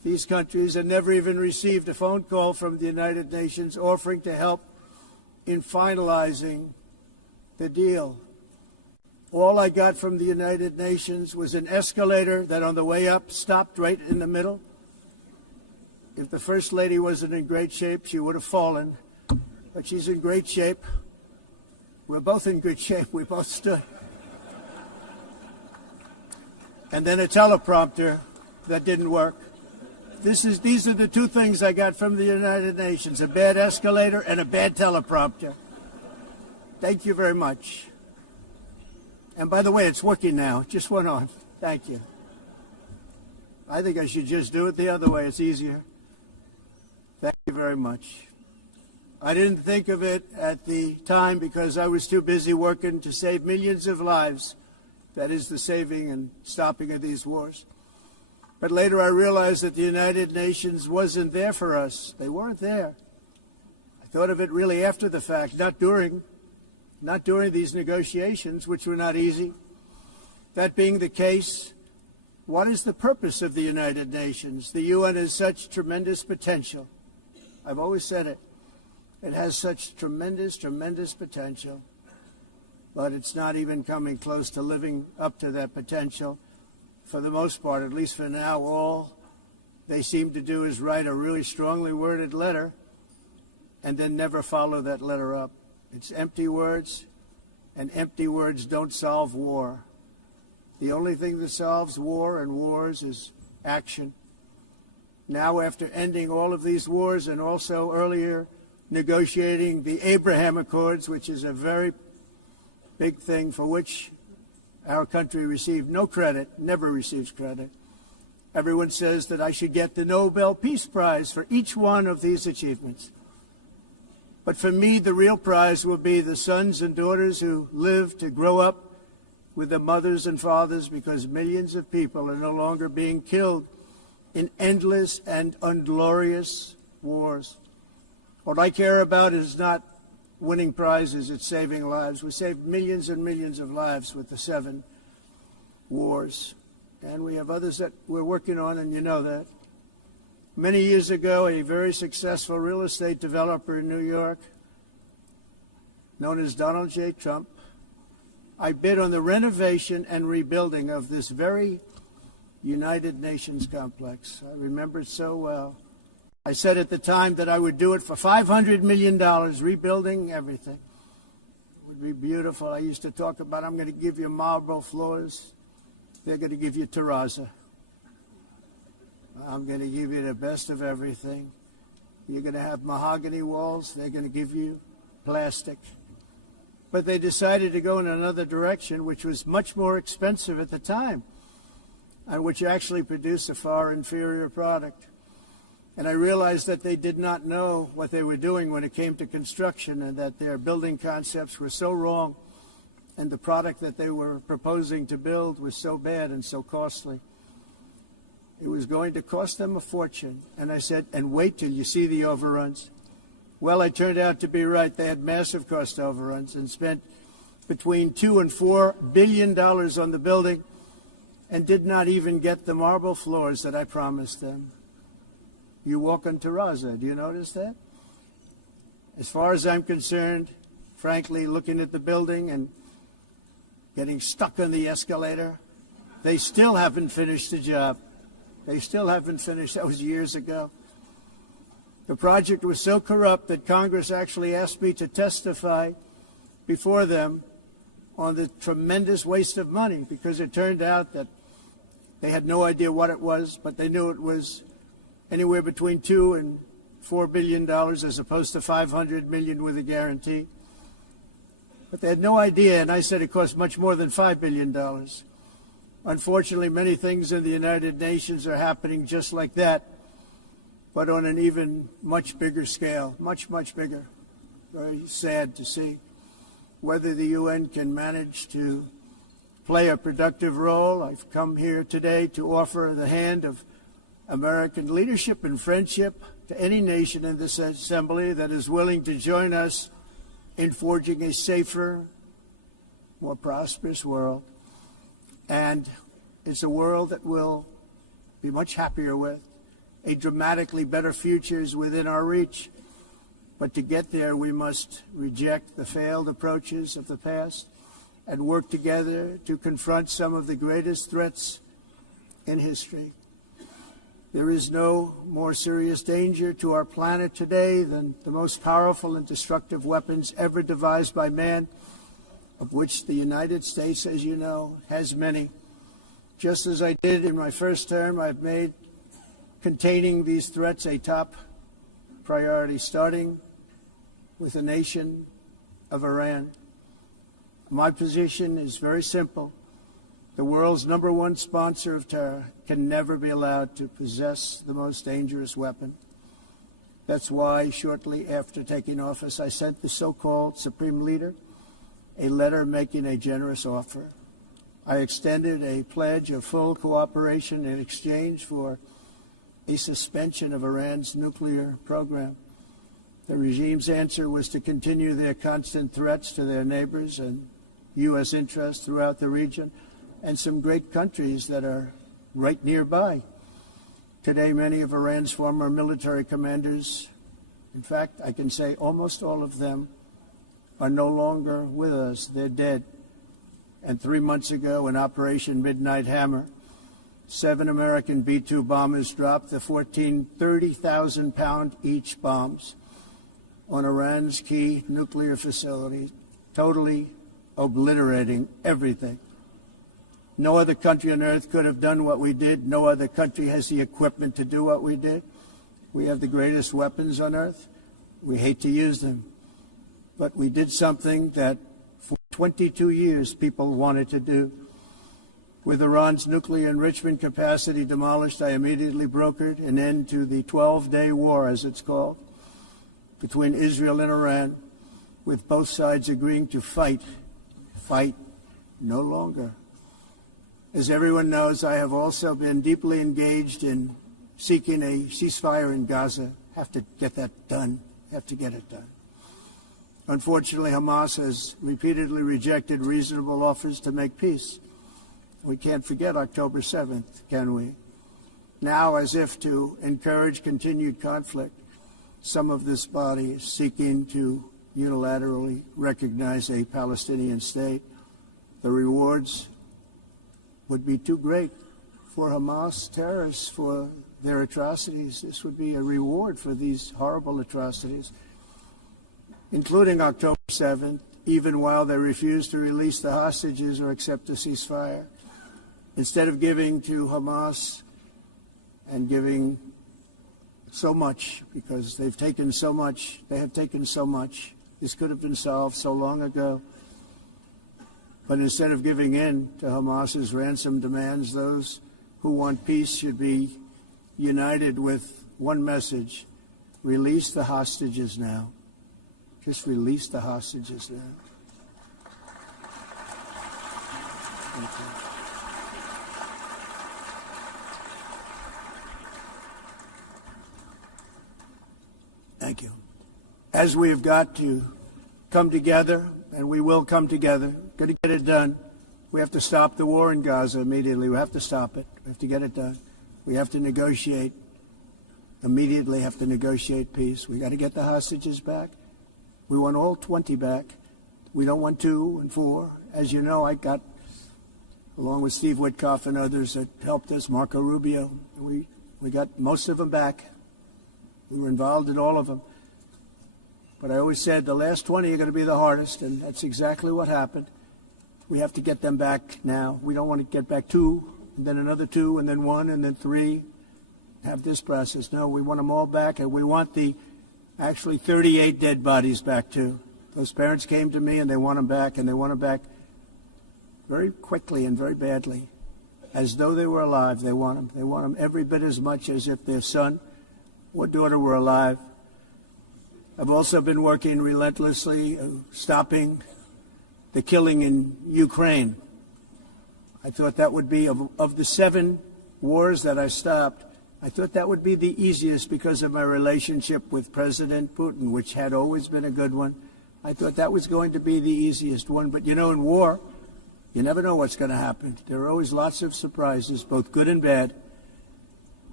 these countries and never even received a phone call from the United Nations offering to help in finalizing the deal. All I got from the United Nations was an escalator that on the way up stopped right in the middle. If the First Lady wasn't in great shape, she would have fallen. But she's in great shape. We're both in good shape. We both stood. And then a teleprompter that didn't work. These are the two things I got from the United Nations, a bad escalator and a bad teleprompter. Thank you very much. And by the way, it's working now. It just went on. Thank you. I think I should just do it the other way. It's easier. Thank you very much. I didn't think of it at the time because I was too busy working to save millions of lives. That is the saving and stopping of these wars. But later I realized that the United Nations wasn't there for us. They weren't there. I thought of it really after the fact, not during these negotiations, which were not easy. That being the case, what is the purpose of the United Nations? The UN has such tremendous potential. I've always said it. It has such tremendous, tremendous potential. But it's not even coming close to living up to that potential. For the most part, at least for now, all they seem to do is write a really strongly worded letter and then never follow that letter up. It's empty words, and empty words don't solve war. The only thing that solves war and wars is action. Now, after ending all of these wars and also earlier negotiating the Abraham Accords, which is a very big thing for which our country received no credit, never receives credit. Everyone says that I should get the Nobel Peace Prize for each one of these achievements. But for me, the real prize will be the sons and daughters who live to grow up with the mothers and fathers, because millions of people are no longer being killed in endless and unglorious wars. What I care about is not winning prizes, it's saving lives. We saved millions and millions of lives with the 7 wars. And we have others that we're working on, and you know that. Many years ago, a very successful real estate developer in New York, known as Donald J. Trump, I bid on the renovation and rebuilding of this very United Nations complex. I remember it so well. I said at the time that I would do it for $500 million, rebuilding everything. It would be beautiful. I used to talk about, I'm going to give you marble floors. They're going to give you terrazzo. I'm going to give you the best of everything. You're going to have mahogany walls. They're going to give you plastic. But they decided to go in another direction, which was much more expensive at the time, and which actually produced a far inferior product. And I realized that they did not know what they were doing when it came to construction, and that their building concepts were so wrong, and the product that they were proposing to build was so bad and so costly. It was going to cost them a fortune. And I said, and wait till you see the overruns. Well, I turned out to be right. They had massive cost overruns and spent between $2 and $4 billion on the building and did not even get the marble floors that I promised them. You walk on terrazzo. Do you notice that? As far as I'm concerned, frankly, looking at the building and getting stuck on the escalator, they still haven't finished the job. They still haven't finished. That was years ago. The project was so corrupt that Congress actually asked me to testify before them on the tremendous waste of money, because it turned out that they had no idea what it was, but they knew it was anywhere between $2 and $4 billion as opposed to $500 million with a guarantee. But they had no idea, and I said it cost much more than $5 billion. Unfortunately, many things in the United Nations are happening just like that, but on an even much bigger scale, much, much bigger. Very sad to see. Whether the UN can manage to play a productive role, I've come here today to offer the hand of American leadership and friendship to any nation in this assembly that is willing to join us in forging a safer, more prosperous world. And it's a world that we'll be much happier with. A dramatically better future is within our reach. But to get there, we must reject the failed approaches of the past and work together to confront some of the greatest threats in history. There is no more serious danger to our planet today than the most powerful and destructive weapons ever devised by man, of which the United States, as you know, has many. Just as I did in my first term, I've made containing these threats a top priority, starting with the nation of Iran. My position is very simple. The world's #1 sponsor of terror can never be allowed to possess the most dangerous weapon. That's why, shortly after taking office, I sent the so-called Supreme Leader a letter making a generous offer. I extended a pledge of full cooperation in exchange for a suspension of Iran's nuclear program. The regime's answer was to continue their constant threats to their neighbors and U.S. interests throughout the region and some great countries that are right nearby. Today, many of Iran's former military commanders, in fact, I can say almost all of them, are no longer with us. They're dead. And 3 months ago, in Operation Midnight Hammer, 7 American B-2 bombers dropped the 14 30,000-pound each bombs on Iran's key nuclear facility, totally obliterating everything. No other country on earth could have done what we did. No other country has the equipment to do what we did. We have the greatest weapons on earth. We hate to use them. But we did something that for 22 years people wanted to do. With Iran's nuclear enrichment capacity demolished, I immediately brokered an end to the 12-day war, as it's called, between Israel and Iran, with both sides agreeing to fight no longer. As everyone knows, I have also been deeply engaged in seeking a ceasefire in Gaza. Have to get that done. Have to get it done. Unfortunately, Hamas has repeatedly rejected reasonable offers to make peace. We can't forget October 7th, can we? Now, as if to encourage continued conflict, some of this body is seeking to unilaterally recognize a Palestinian state. The rewards would be too great for Hamas terrorists for their atrocities. This would be a reward for these horrible atrocities, including October 7th, even while they refuse to release the hostages or accept a ceasefire. Instead of giving to Hamas and giving so much, because they've taken so much, they have taken so much. This could have been solved so long ago. But instead of giving in to Hamas's ransom demands, those who want peace should be united with one message: release the hostages now. Just release the hostages now. Thank you. Thank you. As we have got to come together, and we will come together, got to get it done. We have to stop the war in Gaza immediately. We have to stop it. We have to get it done. We have to negotiate, immediately have to negotiate peace. We got to get the hostages back. We want all 20 back. We don't want 2 and 4. As you know, I got, along with Steve Witkoff and others that helped us, Marco Rubio, we got most of them back. We were involved in all of them. But I always said the last 20 are going to be the hardest, and that's exactly what happened. We have to get them back now. We don't want to get back 2, and then another 2, and then 1, and then 3. Have this process. No, we want them all back, and we want the actually 38 dead bodies back too. Those parents came to me, and they want them back, and they want them back very quickly and very badly, as though they were alive. They want them. They want them every bit as much as if their son or daughter were alive. I've also been working relentlessly, stopping the killing in Ukraine. I thought that would be, of the 7 wars that I stopped, I thought that would be the easiest because of my relationship with President Putin, which had always been a good one. I thought that was going to be the easiest one. But, you know, in war, you never know what's going to happen. There are always lots of surprises, both good and bad.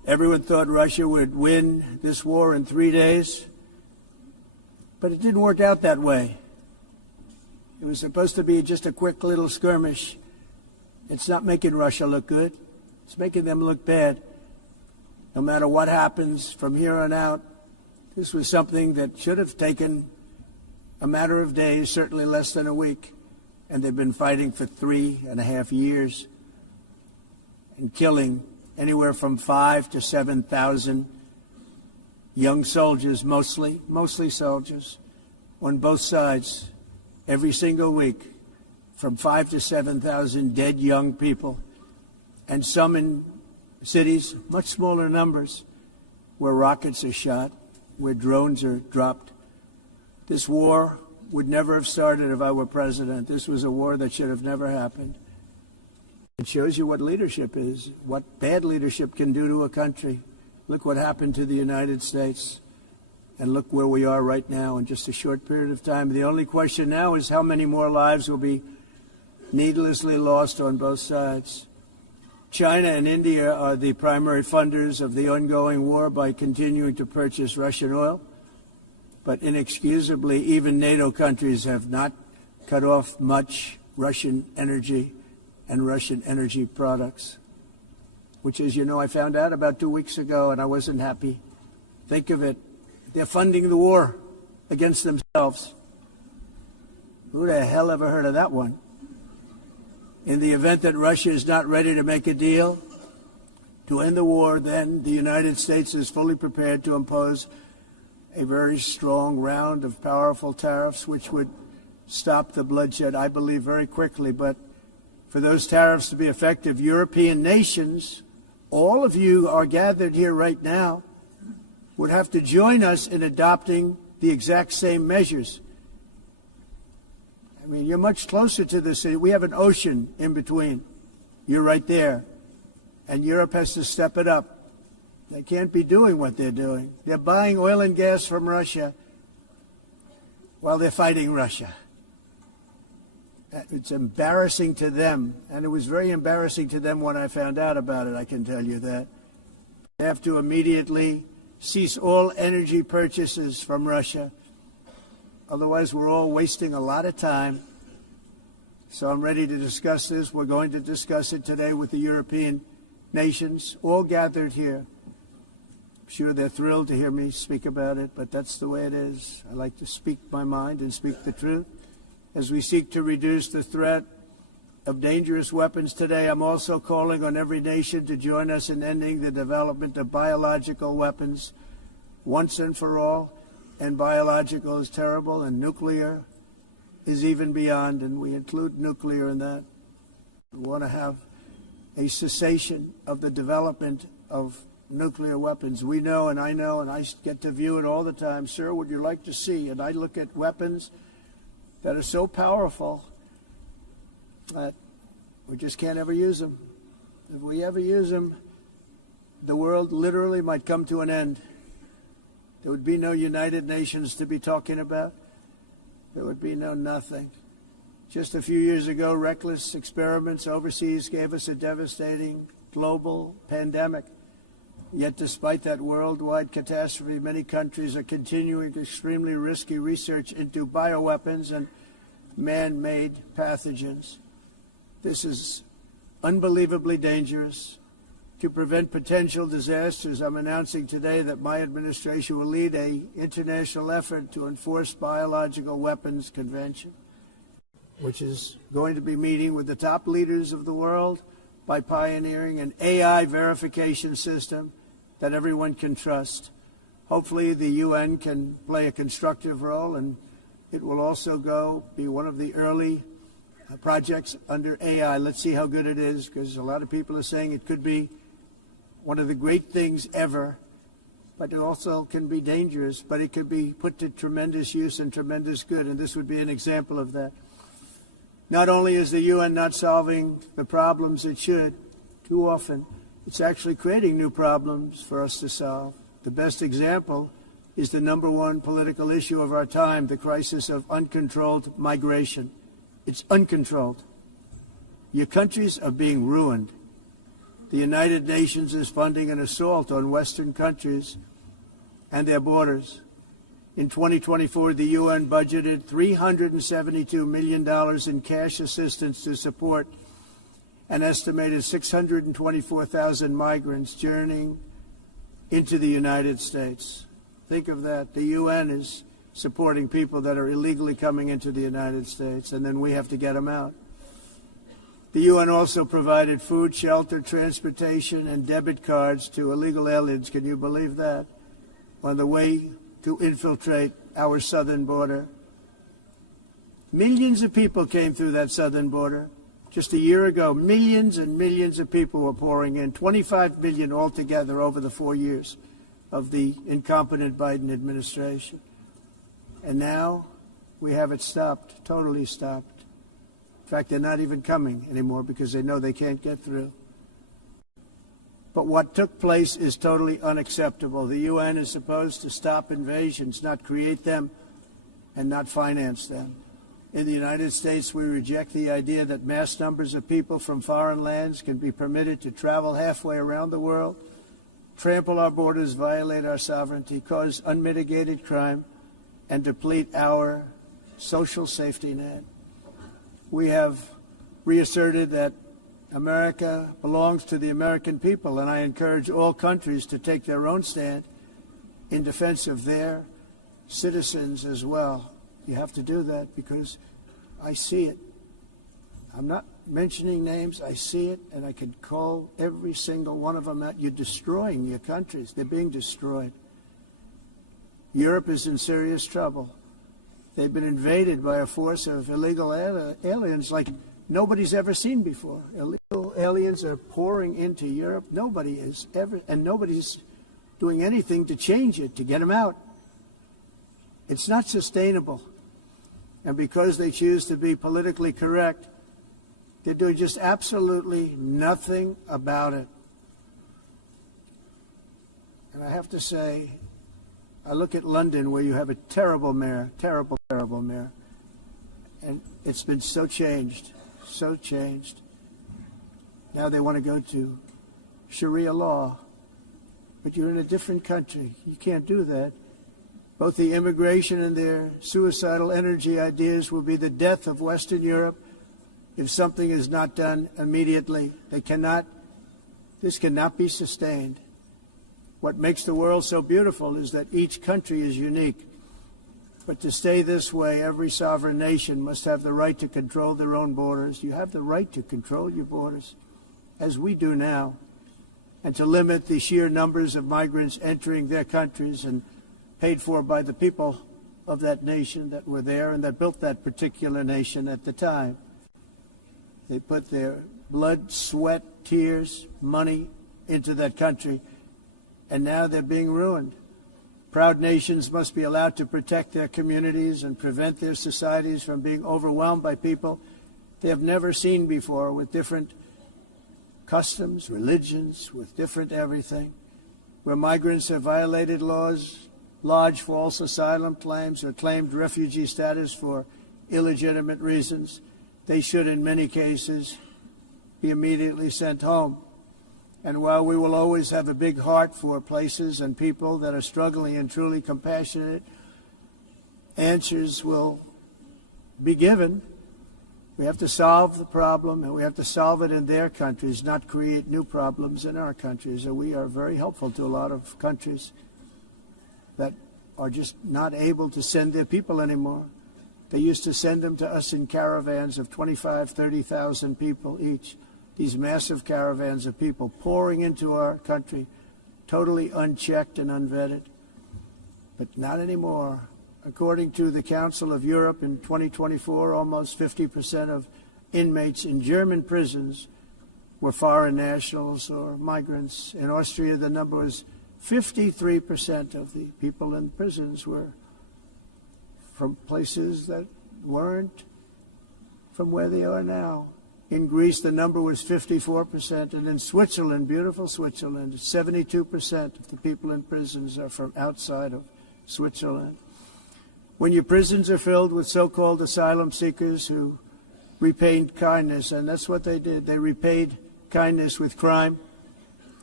Everyone thought Russia would win this war in 3 days, but it didn't work out that way. It was supposed to be just a quick little skirmish. It's not making Russia look good. It's making them look bad. No matter what happens from here on out, this was something that should have taken a matter of days, certainly less than a week. And they've been fighting for 3.5 years and killing anywhere from 5,000 to 7,000 young soldiers, mostly soldiers, on both sides, every single week, from 5,000 to 7,000 dead young people, and some in cities, much smaller numbers, where rockets are shot, where drones are dropped. This war would never have started if I were president. This was a war that should have never happened. It shows you what leadership is, what bad leadership can do to a country. Look what happened to the United States, and look where we are right now in just a short period of time. The only question now is how many more lives will be needlessly lost on both sides. China and India are the primary funders of the ongoing war by continuing to purchase Russian oil. But inexcusably, even NATO countries have not cut off much Russian energy and Russian energy products, which, as you know, I found out about 2 weeks ago, and I wasn't happy. Think of it. They're funding the war against themselves. Who the hell ever heard of that one? In the event that Russia is not ready to make a deal to end the war, then the United States is fully prepared to impose a very strong round of powerful tariffs, which would stop the bloodshed, I believe, very quickly. But for those tariffs to be effective, European nations, all of you are gathered here right now, would have to join us in adopting the exact same measures. I mean, you're much closer to the city. We have an ocean in between. You're right there. And Europe has to step it up. They can't be doing what they're doing. They're buying oil and gas from Russia while they're fighting Russia. It's embarrassing to them, and it was very embarrassing to them when I found out about it, I can tell you that. They have to immediately cease all energy purchases from Russia. Otherwise, we're all wasting a lot of time. So I'm ready to discuss this. We're going to discuss it today with the European nations, all gathered here. I'm sure they're thrilled to hear me speak about it, but that's the way it is. I like to speak my mind and speak the truth. As we seek to reduce the threat of dangerous weapons today, I'm also calling on every nation to join us in ending the development of biological weapons once and for all. And biological is terrible, and nuclear is even beyond, and we include nuclear in that. We want to have a cessation of the development of nuclear weapons. We know, and I get to view it all the time. Sir, would you like to see? And I look at weapons that are so powerful that we just can't ever use them. If we ever use them, the world literally might come to an end. There would be no United Nations to be talking about. There would be no nothing. Just a few years ago, reckless experiments overseas gave us a devastating global pandemic. Yet despite that worldwide catastrophe, many countries are continuing extremely risky research into bioweapons and man-made pathogens. This is unbelievably dangerous. To prevent potential disasters, I'm announcing today that my administration will lead an international effort to enforce biological weapons convention, which is going to be meeting with the top leaders of the world by pioneering an AI verification system that everyone can trust. Hopefully the UN can play a constructive role, and it will also be one of the early projects under AI. Let's see how good it is, because a lot of people are saying it could be one of the great things ever, but it also can be dangerous, but it could be put to tremendous use and tremendous good, and this would be an example of that. Not only is the UN not solving the problems it should, too often, it's actually creating new problems for us to solve. The best example is the #1 political issue of our time, the crisis of uncontrolled migration. It's uncontrolled. Your countries are being ruined. The United Nations is funding an assault on Western countries and their borders. In 2024, the UN budgeted $372 million in cash assistance to support an estimated 624,000 migrants journeying into the United States. Think of that. The UN is supporting people that are illegally coming into the United States, and then we have to get them out. The UN also provided food, shelter, transportation, and debit cards to illegal aliens. Can you believe that? On the way to infiltrate our southern border. Millions of people came through that southern border. Just a year ago, millions and millions of people were pouring in, 25 million altogether over the 4 years of the incompetent Biden administration. And now we have it stopped, totally stopped. In fact, they're not even coming anymore because they know they can't get through. But what took place is totally unacceptable. The UN is supposed to stop invasions, not create them and not finance them. In the United States, we reject the idea that mass numbers of people from foreign lands can be permitted to travel halfway around the world, trample our borders, violate our sovereignty, cause unmitigated crime, and deplete our social safety net. We have reasserted that America belongs to the American people, and I encourage all countries to take their own stand in defense of their citizens as well. You have to do that because I see it. I'm not mentioning names. I see it, and I could call every single one of them out. You're destroying your countries. They're being destroyed. Europe is in serious trouble. They've been invaded by a force of illegal aliens like nobody's ever seen before. Illegal aliens are pouring into Europe. Nobody is ever, and nobody's doing anything to change it, to get them out. It's not sustainable. And because they choose to be politically correct, they're doing just absolutely nothing about it. And I have to say, I look at London where you have a terrible mayor, terrible mayor. And it's been so changed. So changed. Now they want to go to Sharia law. But you're in a different country. You can't do that. Both the immigration and their suicidal energy ideas will be the death of Western Europe if something is not done immediately. This cannot be sustained. What makes the world so beautiful is that each country is unique. But to stay this way, every sovereign nation must have the right to control their own borders. You have the right to control your borders, as we do now, and to limit the sheer numbers of migrants entering their countries and paid for by the people of that nation that were there and that built that particular nation at the time. They put their blood, sweat, tears, money into that country, and now they're being ruined. Proud nations must be allowed to protect their communities and prevent their societies from being overwhelmed by people they have never seen before, with different customs, religions, with different everything. Where migrants have violated laws, lodged false asylum claims, or claimed refugee status for illegitimate reasons, they should, in many cases, be immediately sent home. And while we will always have a big heart for places and people that are struggling and truly compassionate, answers will be given. We have to solve the problem, and we have to solve it in their countries, not create new problems in our countries. And we are very helpful to a lot of countries that are just not able to send their people anymore. They used to send them to us in caravans of 25,000, 30,000 people each. These massive caravans of people pouring into our country, totally unchecked and unvetted. But not anymore. According to the Council of Europe in 2024, almost 50% of inmates in German prisons were foreign nationals or migrants. In Austria, the number was 53% of the people in prisons were from places that weren't from where they are now. In Greece, the number was 54%, and in Switzerland, beautiful Switzerland, 72% of the people in prisons are from outside of Switzerland. When your prisons are filled with so-called asylum seekers who repaid kindness, and that's what they did, they repaid kindness with crime,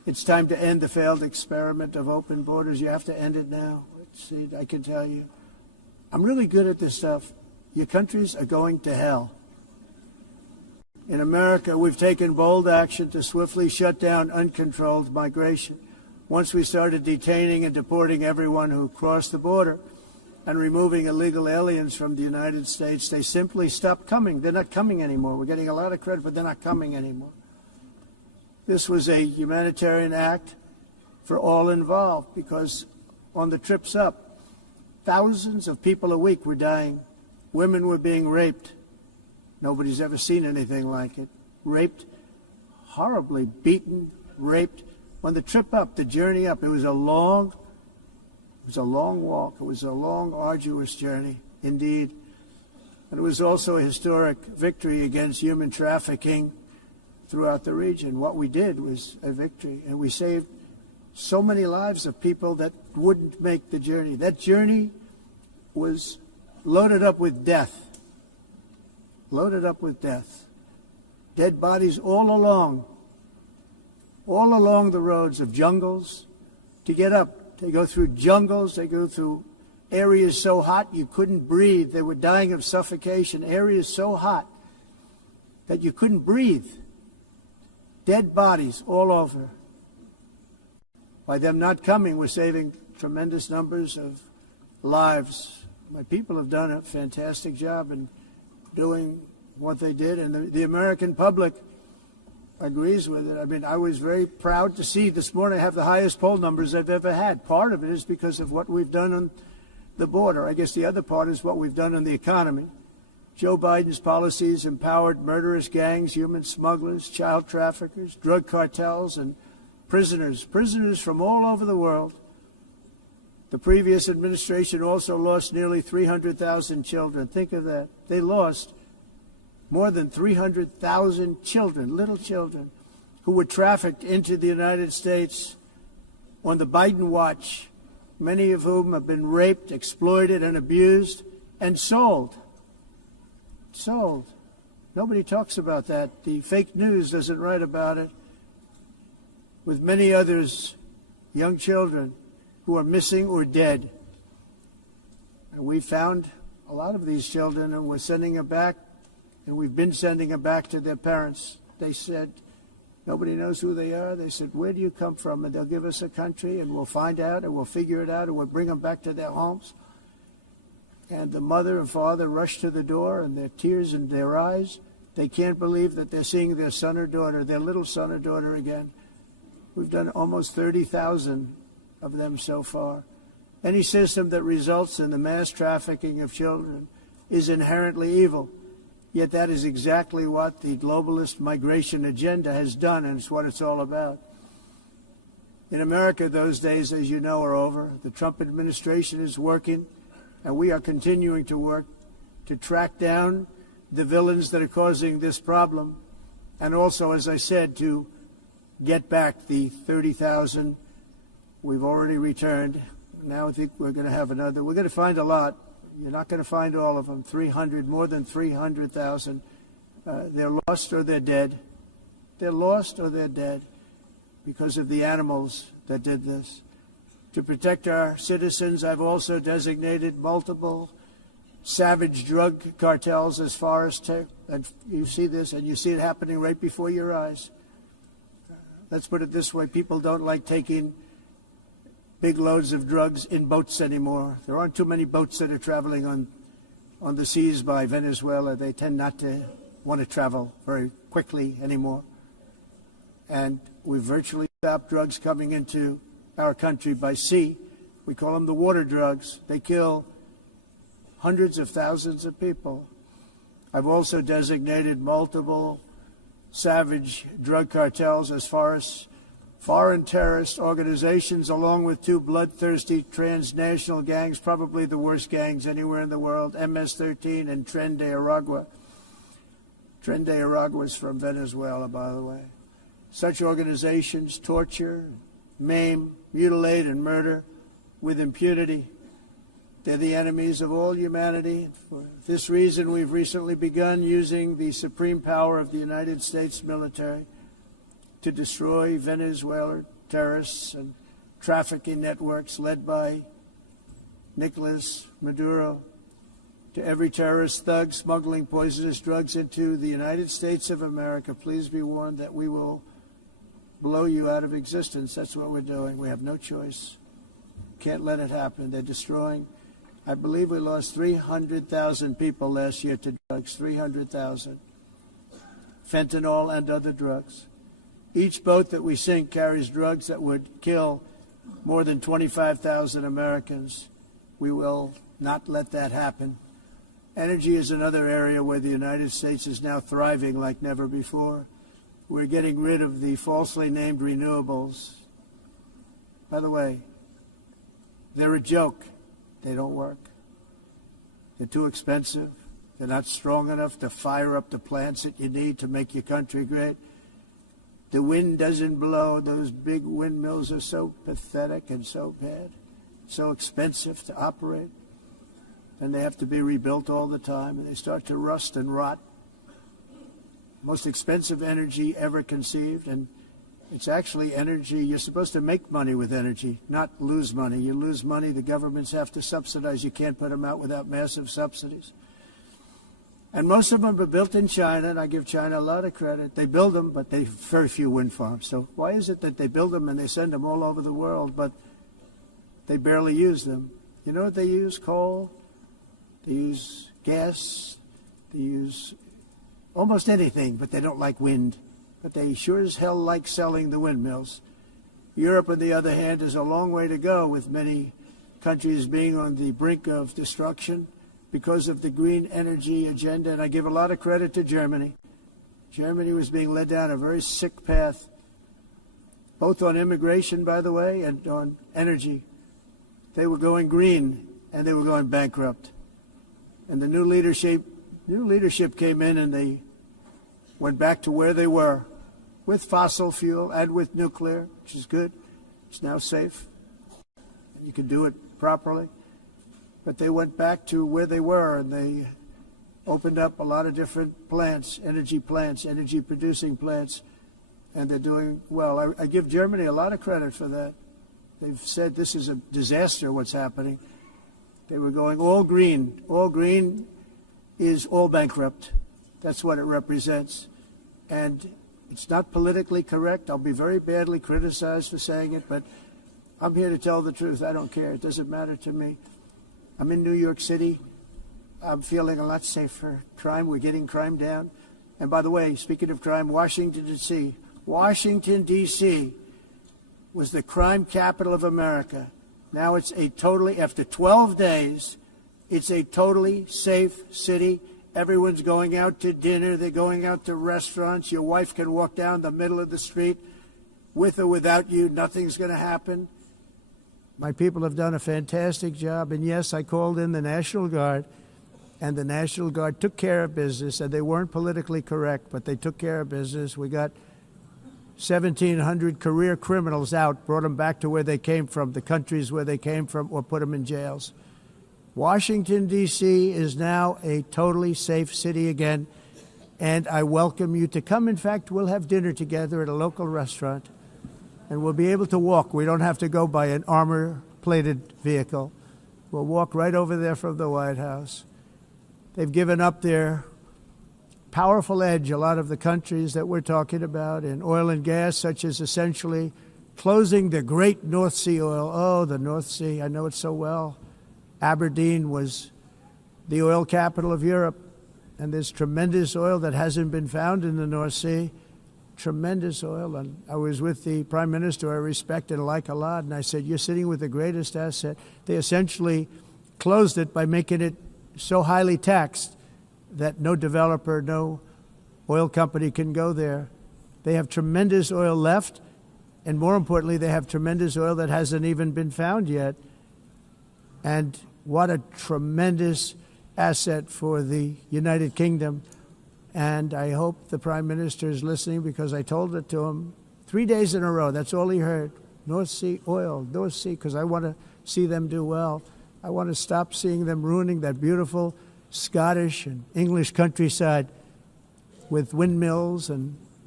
It's time to end the failed experiment of open borders. You have to end it now. See, I can tell you. I'm really good at this stuff. Your countries are going to hell. In America, we've taken bold action to swiftly shut down uncontrolled migration. Once we started detaining and deporting everyone who crossed the border and removing illegal aliens from the United States, they simply stopped coming. They're not coming anymore. We're getting a lot of credit, but they're not coming anymore. This was a humanitarian act for all involved because on the trips up, thousands of people a week were dying. Women were being raped. Nobody's ever seen anything like it. Raped, horribly beaten, raped. On the trip up, the journey up, it was a long walk. It was a long, arduous journey, indeed. And it was also a historic victory against human trafficking throughout the region. What we did was a victory, and we saved so many lives of people that wouldn't make the journey. That journey was loaded up with death. Loaded up with death. Dead bodies all along the roads of jungles to get up. They go through jungles, they go through areas so hot you couldn't breathe. They were dying of suffocation, areas so hot that you couldn't breathe. Dead bodies all over. By them not coming, we're saving tremendous numbers of lives. My people have done a fantastic job in doing what they did, and the American public agrees with it. I mean, I was very proud to see this morning I have the highest poll numbers I've ever had. Part of it is because of what we've done on the border. I guess the other part is what we've done on the economy. Joe Biden's policies empowered murderous gangs, human smugglers, child traffickers, drug cartels, and prisoners from all over the world. The previous administration also lost nearly 300,000 children. Think of that. They lost more than 300,000 children, little children, who were trafficked into the United States on the Biden watch, many of whom have been raped, exploited, and abused, and sold. Sold. Nobody talks about that. The fake news doesn't write about it. With many others, young children who are missing or dead. And we found a lot of these children, and we're sending them back, and we've been sending them back to their parents. They said, nobody knows who they are. They said, where do you come from? And they'll give us a country, and we'll find out, and we'll figure it out, and we'll bring them back to their homes. And the mother and father rush to the door, and their tears in their eyes. They can't believe that they're seeing their son or daughter, their little son or daughter again. We've done almost 30,000 of them so far. Any system that results in the mass trafficking of children is inherently evil. Yet that is exactly what the globalist migration agenda has done, and it's what it's all about. In America, those days, as you know, are over. The Trump administration is working, and we are continuing to work to track down the villains that are causing this problem, and also, as I said, to get back the 30,000 we've already returned. Now I think we're going to have another. We're going to find a lot. You're not going to find all of them. 300, more than 300,000. They're lost or they're dead. They're lost or they're dead because of the animals that did this. To protect our citizens, I've also designated multiple savage drug cartels as far as and you see this, and you see it happening right before your eyes. Let's put it this way. People don't like taking big loads of drugs in boats anymore. There aren't too many boats that are traveling on the seas by Venezuela. They tend not to want to travel very quickly anymore. And we've virtually stopped drugs coming into our country by sea. We call them the water drugs. They kill hundreds of thousands of people. I've also designated multiple savage drug cartels as far as foreign terrorist organizations, along with two bloodthirsty transnational gangs, probably the worst gangs anywhere in the world, MS-13 and Tren de Aragua. Tren de Aragua is from Venezuela, by the way. Such organizations torture, maim, mutilate, and murder with impunity. They're the enemies of all humanity. For this reason, we've recently begun using the supreme power of the United States military to destroy Venezuela terrorists and trafficking networks led by Nicolas Maduro, to every terrorist thug smuggling poisonous drugs into the United States of America, please be warned that we will blow you out of existence. That's what we're doing. We have no choice. Can't let it happen. They're destroying. I believe we lost 300,000 people last year to drugs, 300,000. Fentanyl and other drugs. Each boat that we sink carries drugs that would kill more than 25,000 Americans. We will not let that happen. Energy is another area where the United States is now thriving like never before. We're getting rid of the falsely named renewables. By the way, they're a joke. They don't work. They're too expensive. They're not strong enough to fire up the plants that you need to make your country great. The wind doesn't blow. Those big windmills are so pathetic and so bad, so expensive to operate. And they have to be rebuilt all the time, and they start to rust and rot. Most expensive energy ever conceived, and it's actually energy. You're supposed to make money with energy, not lose money. You lose money, the governments have to subsidize. You can't put them out without massive subsidies. And most of them are built in China, and I give China a lot of credit. They build them, but they have very few wind farms. So why is it that they build them and they send them all over the world, but they barely use them? You know what they use? Coal. They use gas. They use almost anything, but they don't like wind. But they sure as hell like selling the windmills. Europe, on the other hand, is a long way to go, with many countries being on the brink of destruction because of the green energy agenda. And I give a lot of credit to Germany. Germany was being led down a very sick path, both on immigration, by the way, and on energy. They were going green, and they were going bankrupt. And the new leadership came in, and they went back to where they were, with fossil fuel and with nuclear, which is good. It's now safe. You can do it properly. But they went back to where they were, and they opened up a lot of different plants, energy-producing plants, and they're doing well. I give Germany a lot of credit for that. They've said this is a disaster, what's happening. They were going all green. All green is all bankrupt. That's what it represents. And it's not politically correct. I'll be very badly criticized for saying it, but I'm here to tell the truth. I don't care. It doesn't matter to me. I'm in New York City. I'm feeling a lot safer. Crime, we're getting crime down. And by the way, speaking of crime, Washington, D.C. was the crime capital of America. Now it's after 12 days, it's a totally safe city. Everyone's going out to dinner. They're going out to restaurants. Your wife can walk down the middle of the street with or without you. Nothing's going to happen. My people have done a fantastic job. And yes, I called in the National Guard, and the National Guard took care of business, and they weren't politically correct, but they took care of business. We got 1,700 career criminals out, brought them back to where they came from, the countries where they came from, or put them in jails. Washington, D.C. is now a totally safe city again, and I welcome you to come. In fact, we'll have dinner together at a local restaurant, and we'll be able to walk. We don't have to go by an armor-plated vehicle. We'll walk right over there from the White House. They've given up their powerful edge, a lot of the countries that we're talking about, in oil and gas, such as essentially closing the great North Sea oil. Oh, the North Sea, I know it so well. Aberdeen was the oil capital of Europe, and there's tremendous oil that hasn't been found in the North Sea, tremendous oil. And I was with the Prime Minister I respect and like a lot, and I said, you're sitting with the greatest asset. They essentially closed it by making it so highly taxed that no developer, no oil company can go there. They have tremendous oil left, and more importantly, they have tremendous oil that hasn't even been found yet. And what a tremendous asset for the United Kingdom. And I hope the Prime Minister is listening, because I told it to him 3 days in a row. That's all he heard. North Sea oil, North Sea, because I want to see them do well. I want to stop seeing them ruining that beautiful Scottish and English countryside with windmills and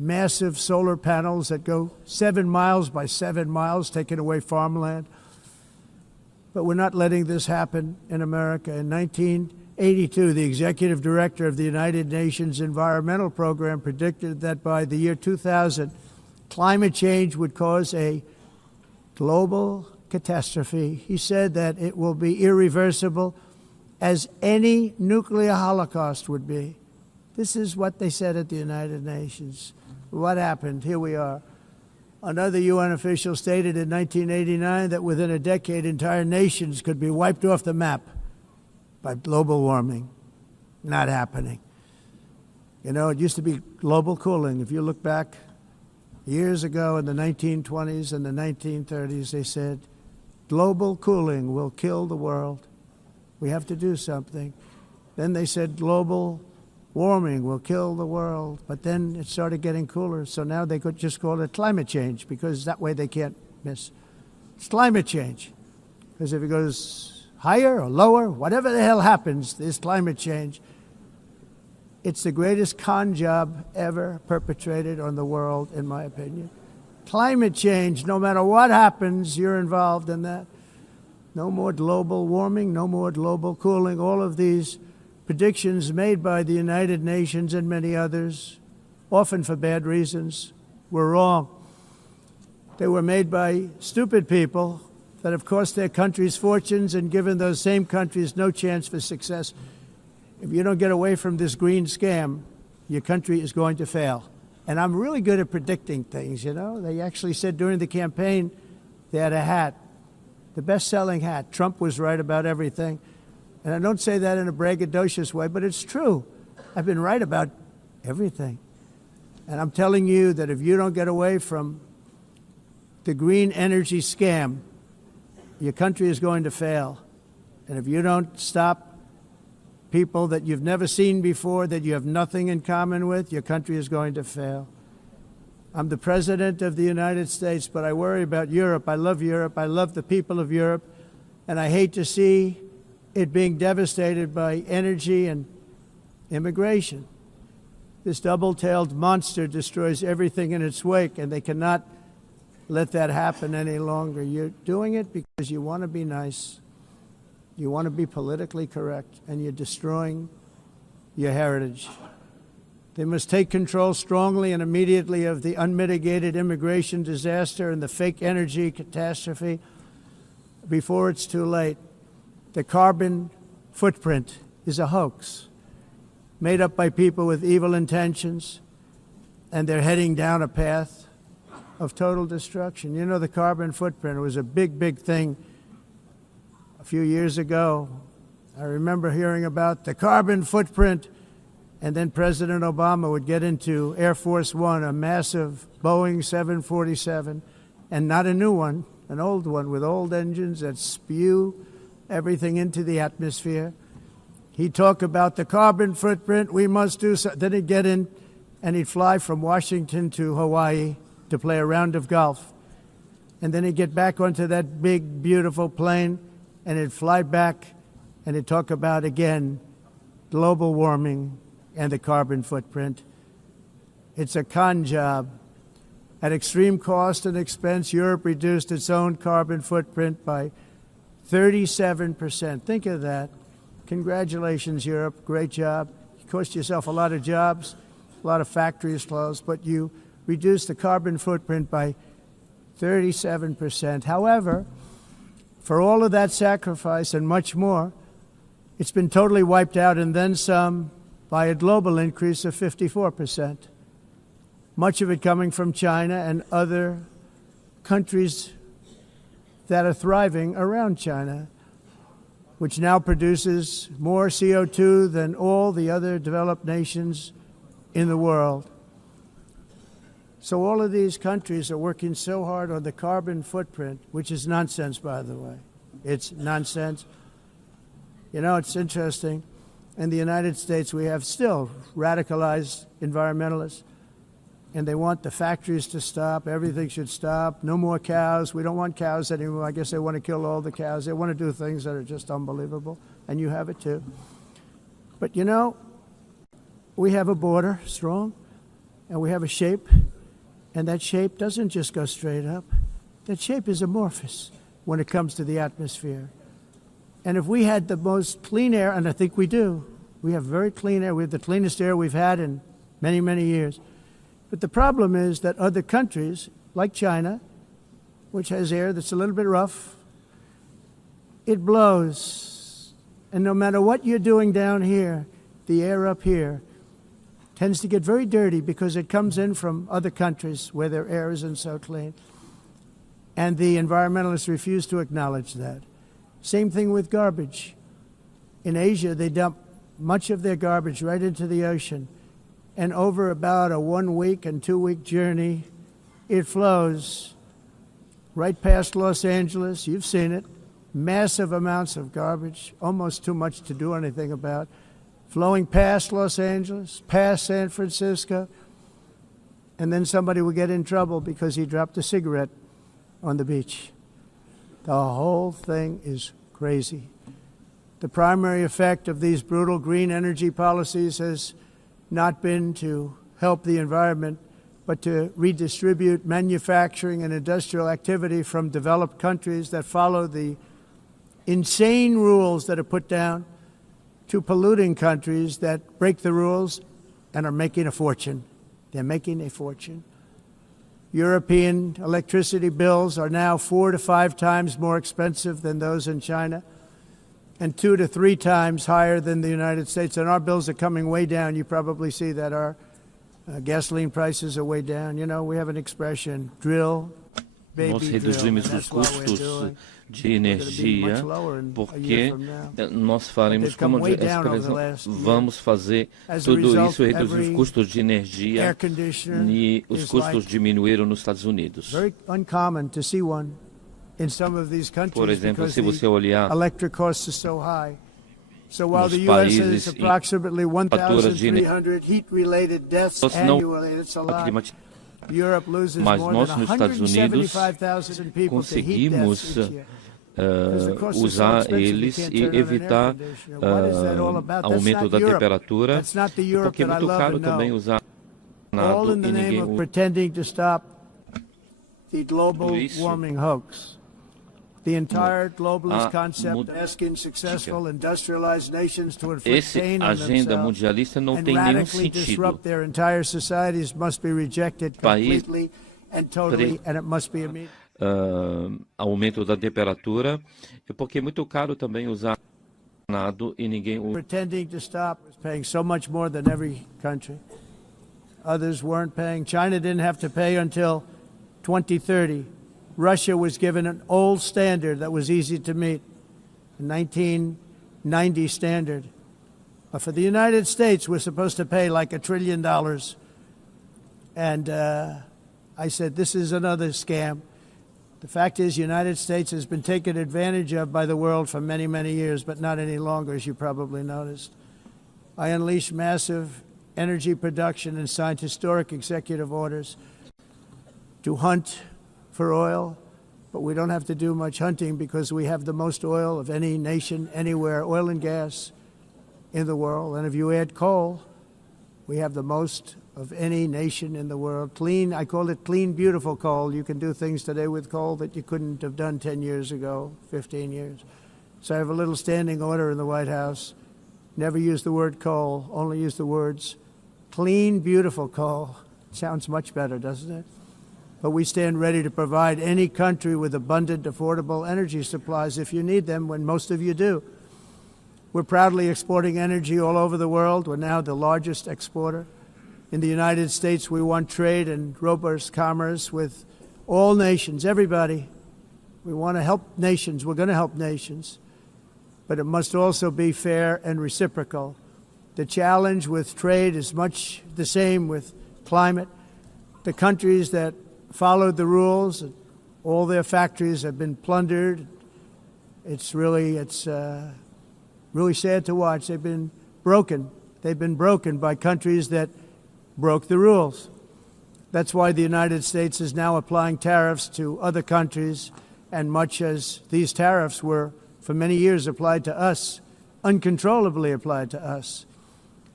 massive solar panels that go 7 miles by 7 miles, taking away farmland. But we're not letting this happen in America. In 1982, the executive director of the United Nations Environmental Program predicted that by the year 2000, climate change would cause a global catastrophe. He said that it will be irreversible, as any nuclear holocaust would be. This is what they said at the United Nations. What happened? Here we are. Another UN official stated in 1989 that within a decade, entire nations could be wiped off the map by global warming. Not happening. You know, it used to be global cooling. If you look back years ago in the 1920s and the 1930s, they said, global cooling will kill the world. We have to do something. Then they said global warming will kill the world, but then it started getting cooler, so now they could just call it climate change, because that way they can't miss. It's climate change, because if it goes higher or lower, whatever the hell happens, there's climate change. It's the greatest con job ever perpetrated on the world, in my opinion. Climate change, no matter what happens, you're involved in that. No more global warming, no more global cooling, all of these predictions made by the United Nations and many others, often for bad reasons, were wrong. They were made by stupid people that have cost their countries fortunes and given those same countries no chance for success. If you don't get away from this green scam, your country is going to fail. And I'm really good at predicting things, you know. They actually said during the campaign they had a hat, the best-selling hat. Trump was right about everything. And I don't say that in a braggadocious way, but it's true. I've been right about everything. And I'm telling you that if you don't get away from the green energy scam, your country is going to fail. And if you don't stop people that you've never seen before, that you have nothing in common with, your country is going to fail. I'm the president of the United States, but I worry about Europe. I love Europe. I love the people of Europe. And I hate to see it being devastated by energy and immigration. This double-tailed monster destroys everything in its wake, and they cannot let that happen any longer. You're doing it because you want to be nice. You want to be politically correct, and you're destroying your heritage. They must take control strongly and immediately of the unmitigated immigration disaster and the fake energy catastrophe before it's too late. The carbon footprint is a hoax made up by people with evil intentions, and they're heading down a path of total destruction. You know, the carbon footprint was a big, big thing a few years ago. I remember hearing about the carbon footprint, and then President Obama would get into Air Force One, a massive Boeing 747, and not a new one, an old one with old engines that spew everything into the atmosphere. He'd talk about the carbon footprint, we must do so. Then he'd get in and he'd fly from Washington to Hawaii to play a round of golf. And then he'd get back onto that big, beautiful plane and he'd fly back and he'd talk about, again, global warming and the carbon footprint. It's a con job. At extreme cost and expense, Europe reduced its own carbon footprint by 37%. Think of that. Congratulations, Europe. Great job. You cost yourself a lot of jobs, a lot of factories closed, but you reduced the carbon footprint by 37%. However, for all of that sacrifice and much more, it's been totally wiped out and then some by a global increase of 54%. Much of it coming from China and other countries that are thriving around China, which now produces more CO2 than all the other developed nations in the world. So all of these countries are working so hard on the carbon footprint, which is nonsense, by the way. It's nonsense. You know, it's interesting. In the United States, we have still radicalized environmentalists, and they want the factories to stop. Everything should stop. No more cows. We don't want cows anymore. I guess they want to kill all the cows. They want to do things that are just unbelievable, and you have it too. But, you know, we have a border, strong, and we have a shape, and that shape doesn't just go straight up. That shape is amorphous when it comes to the atmosphere. And if we had the most clean air, and I think we do, we have very clean air. We have the cleanest air we've had in many, many years. But the problem is that other countries, like China, which has air that's a little bit rough, it blows. And no matter what you're doing down here, the air up here tends to get very dirty because it comes in from other countries where their air isn't so clean. And the environmentalists refuse to acknowledge that. Same thing with garbage. In Asia, they dump much of their garbage right into the ocean. And over about a 1 week and 2 week journey, it flows right past Los Angeles. You've seen it. Massive amounts of garbage, almost too much to do anything about, flowing past Los Angeles, past San Francisco, and then somebody will get in trouble because he dropped a cigarette on the beach. The whole thing is crazy. The primary effect of these brutal green energy policies has not been to help the environment, but to redistribute manufacturing and industrial activity from developed countries that follow the insane rules that are put down to polluting countries that break the rules and are making a fortune. They're making a fortune. European electricity bills are now 4 to 5 times more expensive than those in China, and 2 to 3 times higher than the United States. And our bills are coming way down. You probably see that our gasoline prices are way down. You know, we have an expression, drill, baby, nós reduzimos os custos de energia porque nós faremos, como vamos fazer tudo isso, reduzir os custos de energia, e os custos diminuíram nos Estados Unidos. Por exemplo, se você olhar nos países em faturas de mas nós nos Estados Unidos conseguimos usar eles e evitar aumento da temperatura, porque é muito caro também usar nada e ninguém usa isso. The entire globalist concept asking successful industrialized nations to inflict pain on themselves and radically disrupt their entire societies must be rejected completely and totally, and it must be immediate. Aumento da temperatura, porque é muito caro também usar nada e ninguém usa. Pretending to stop is paying so much more than every country. Others weren't paying. China didn't have to pay until 2030. Russia was given an old standard that was easy to meet, a 1990 standard. But for the United States, we're supposed to pay like $1 trillion. And I said, this is another scam. The fact is, the United States has been taken advantage of by the world for many, many years, but not any longer, as you probably noticed. I unleashed massive energy production and signed historic executive orders to hunt for oil, but we don't have to do much hunting because we have the most oil of any nation anywhere, oil and gas in the world. And if you add coal, we have the most of any nation in the world. Clean, I call it clean, beautiful coal. You can do things today with coal that you couldn't have done 10 years ago, 15 years. So I have a little standing order in the White House. Never use the word coal, only use the words clean, beautiful coal. Sounds much better, doesn't it? But we stand ready to provide any country with abundant, affordable energy supplies if you need them, when most of you do. We're proudly exporting energy all over the world. We're now the largest exporter. In the United States, we want trade and robust commerce with all nations, everybody. We want to help nations. We're going to help nations. But it must also be fair and reciprocal. The challenge with trade is much the same with climate. The countries that followed the rules, all their factories have been plundered. It's really sad to watch. They've been broken. They've been broken by countries that broke the rules. That's why the United States is now applying tariffs to other countries, and much as these tariffs were for many years applied to us, uncontrollably applied to us.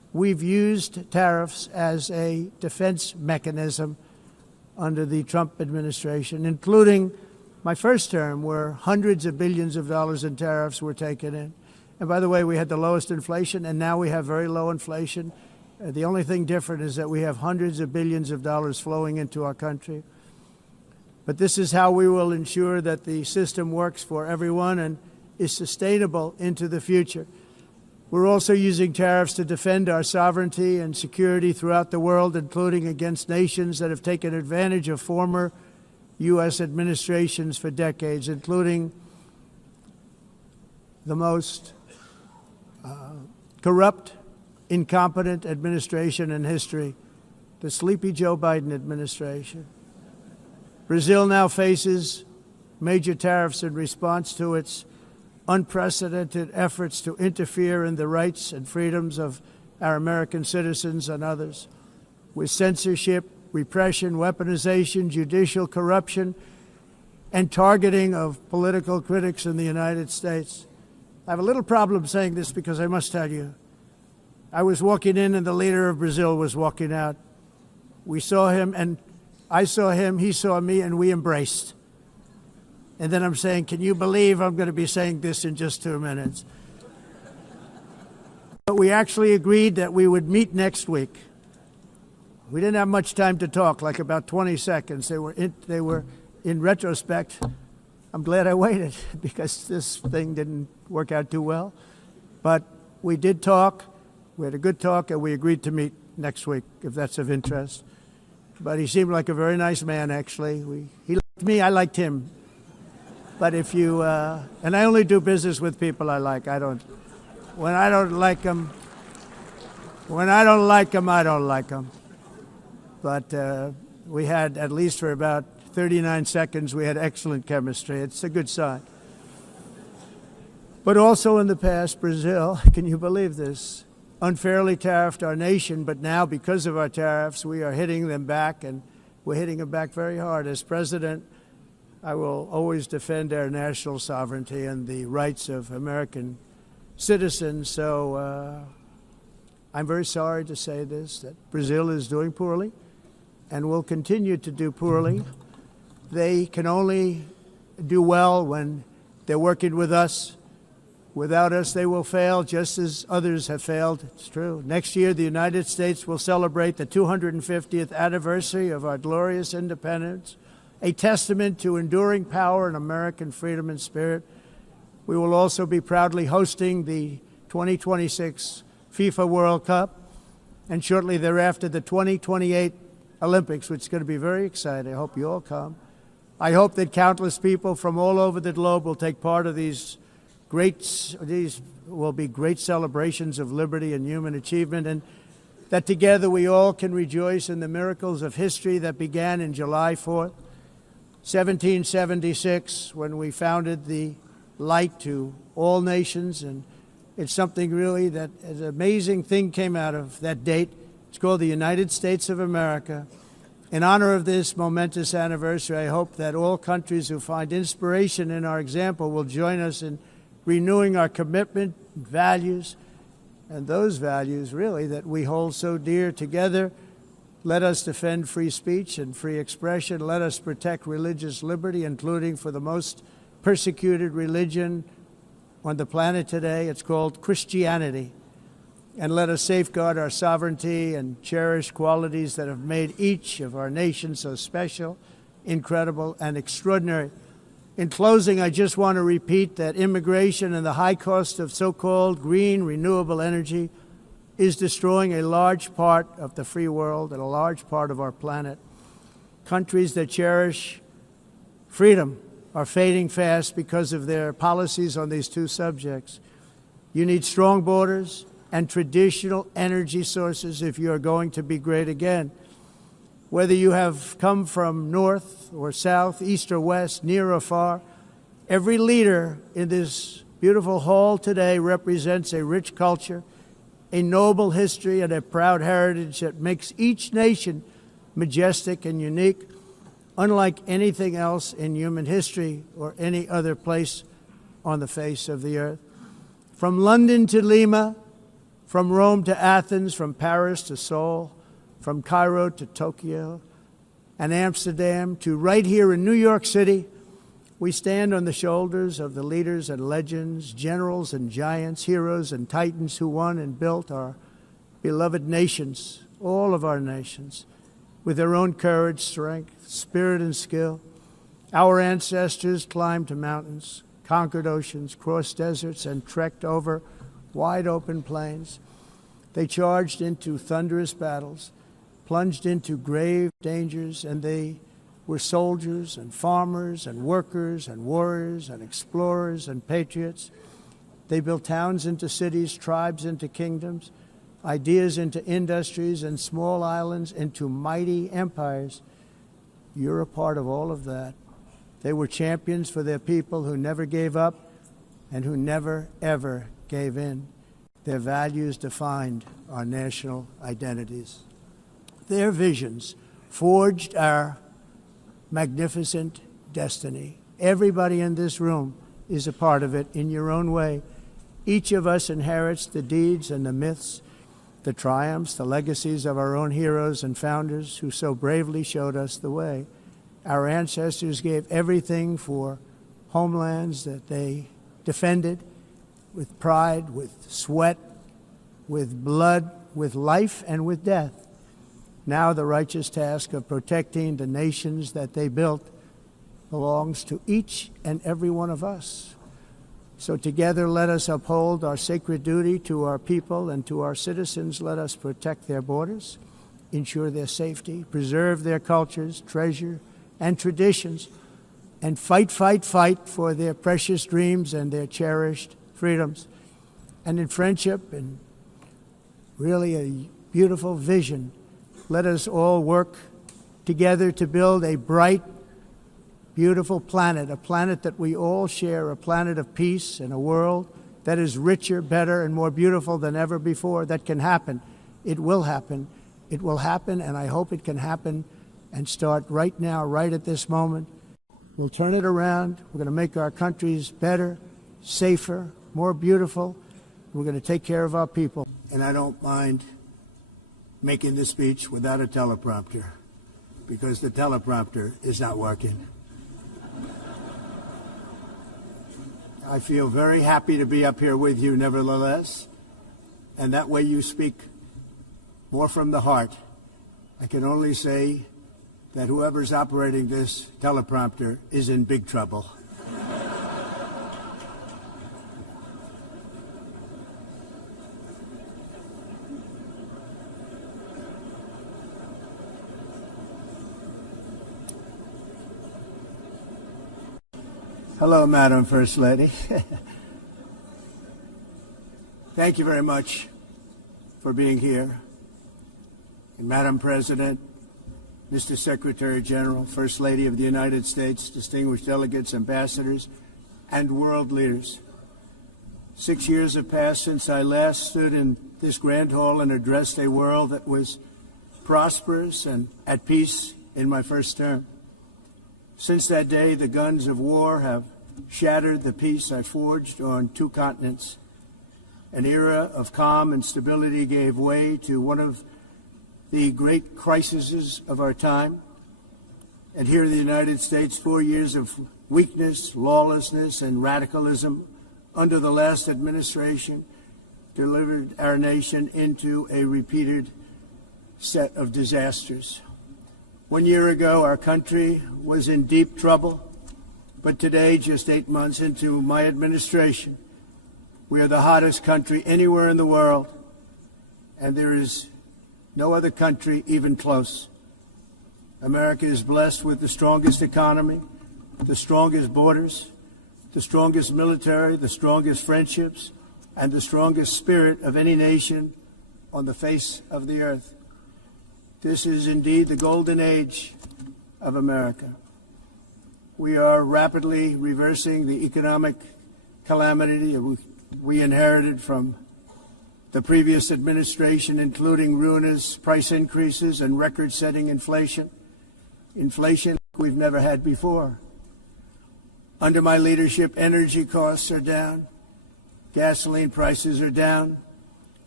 we've used tariffs as a defense mechanism under the Trump administration, including my first term, where hundreds of billions of dollars in tariffs were taken in. And by the way, we had the lowest inflation, and now we have very low inflation. The only thing different is that we have hundreds of billions of dollars flowing into our country. But this is how we will ensure that the system works for everyone and is sustainable into the future. We're also using tariffs to defend our sovereignty and security throughout the world, including against nations that have taken advantage of former U.S. administrations for decades, including the most corrupt, incompetent administration in history, the sleepy Joe Biden administration. Brazil now faces major tariffs in response to its unprecedented efforts to interfere in the rights and freedoms of our American citizens and others, with censorship, repression, weaponization, judicial corruption, and targeting of political critics in the United States. I have a little problem saying this because I must tell you, I was walking in and the leader of Brazil was walking out. We saw him and I saw him, he saw me, and we embraced. And then I'm saying, can you believe I'm going to be saying this in just 2 minutes? But we actually agreed that we would meet next week. We didn't have much time to talk, like about 20 seconds. They were in retrospect, I'm glad I waited because this thing didn't work out too well. But we did talk. We had a good talk, and we agreed to meet next week, if that's of interest. But he seemed like a very nice man, actually. He liked me, I liked him. But if you, and I only do business with people I like. When I don't like them, I don't like them. But we had, at least for about 39 seconds, we had excellent chemistry. It's a good sign. But also in the past, Brazil, can you believe this, unfairly tariffed our nation, but now because of our tariffs, we are hitting them back, and we're hitting them back very hard. As president, I will always defend our national sovereignty and the rights of American citizens. So I'm very sorry to say this, that Brazil is doing poorly and will continue to do poorly. They can only do well when they're working with us. Without us, they will fail, just as others have failed. It's true. Next year, the United States will celebrate the 250th anniversary of our glorious independence, a testament to enduring power and American freedom and spirit. We will also be proudly hosting the 2026 FIFA World Cup, and shortly thereafter, the 2028 Olympics, which is going to be very exciting. I hope you all come. I hope that countless people from all over the globe will take part of these will be great celebrations of liberty and human achievement, and that together we all can rejoice in the miracles of history that began in July 4th, 1776, when we founded the light to all nations. And it's something really that an amazing thing came out of that date. It's called the United States of America. In honor of this momentous anniversary, I hope that all countries who find inspiration in our example will join us in renewing our commitment, values, and those values, really, that we hold so dear together. Let us defend free speech and free expression. Let us protect religious liberty, including for the most persecuted religion on the planet today. It's called Christianity. And let us safeguard our sovereignty and cherish qualities that have made each of our nations so special, incredible, and extraordinary. In closing, I just want to repeat that immigration and the high cost of so-called green renewable energy is destroying a large part of the free world and a large part of our planet. Countries that cherish freedom are fading fast because of their policies on these two subjects. You need strong borders and traditional energy sources if you are going to be great again. Whether you have come from north or south, east or west, near or far, every leader in this beautiful hall today represents a rich culture, a noble history, and a proud heritage that makes each nation majestic and unique, unlike anything else in human history or any other place on the face of the earth. From London to Lima, From Rome to Athens, from Paris to Seoul, from Cairo to Tokyo and Amsterdam to right here in New York City, we stand on the shoulders of the leaders and legends, generals and giants, heroes and titans who won and built our beloved nations, all of our nations, with their own courage, strength, spirit, and skill. Our ancestors climbed mountains, conquered oceans, crossed deserts, and trekked over wide-open plains. They charged into thunderous battles, plunged into grave dangers, and they were soldiers and farmers and workers and warriors and explorers and patriots. They built towns into cities, tribes into kingdoms, ideas into industries, and small islands into mighty empires. You're a part of all of that. They were champions for their people who never gave up and who never, ever gave in. Their values defined our national identities. Their visions forged our magnificent destiny. Everybody in this room is a part of it in your own way. Each of us inherits the deeds and the myths, the triumphs, the legacies of our own heroes and founders who so bravely showed us the way. Our ancestors gave everything for homelands that they defended with pride, with sweat, with blood, with life, and with death. Now the righteous task of protecting the nations that they built belongs to each and every one of us. So together let us uphold our sacred duty to our people and to our citizens. Let us protect their borders, ensure their safety, preserve their cultures, treasure, and traditions, and fight, fight, fight for their precious dreams and their cherished freedoms. And in friendship and really a beautiful vision, let us all work together to build a bright, beautiful planet, a planet that we all share, a planet of peace and a world that is richer, better, and more beautiful than ever before. That can happen. It will happen. It will happen, and I hope it can happen and start right now, right at this moment. We'll turn it around. We're going to make our countries better, safer, more beautiful. We're going to take care of our people. And I don't mind making this speech without a teleprompter, because the teleprompter is not working. I feel very happy to be up here with you nevertheless, and that way you speak more from the heart. I can only say that whoever's operating this teleprompter is in big trouble. Hello, Madam First Lady. Thank you very much for being here. And Madam President, Mr. Secretary General, First Lady of the United States, distinguished delegates, ambassadors, and world leaders. 6 years have passed since I last stood in this grand hall and addressed a world that was prosperous and at peace in my first term. Since that day, the guns of war have shattered the peace I forged on 2 continents. An era of calm and stability gave way to one of the great crises of our time. And here in the United States, 4 years of weakness, lawlessness, and radicalism under the last administration delivered our nation into a repeated set of disasters. 1 year ago, our country was in deep trouble, but today, just 8 months into my administration, we are the hottest country anywhere in the world, and there is no other country even close. America is blessed with the strongest economy, the strongest borders, the strongest military, the strongest friendships, and the strongest spirit of any nation on the face of the earth. This is indeed the golden age of America. We are rapidly reversing the economic calamity we inherited from the previous administration, including ruinous price increases and record-setting inflation we've never had before. Under my leadership, energy costs are down, gasoline prices are down,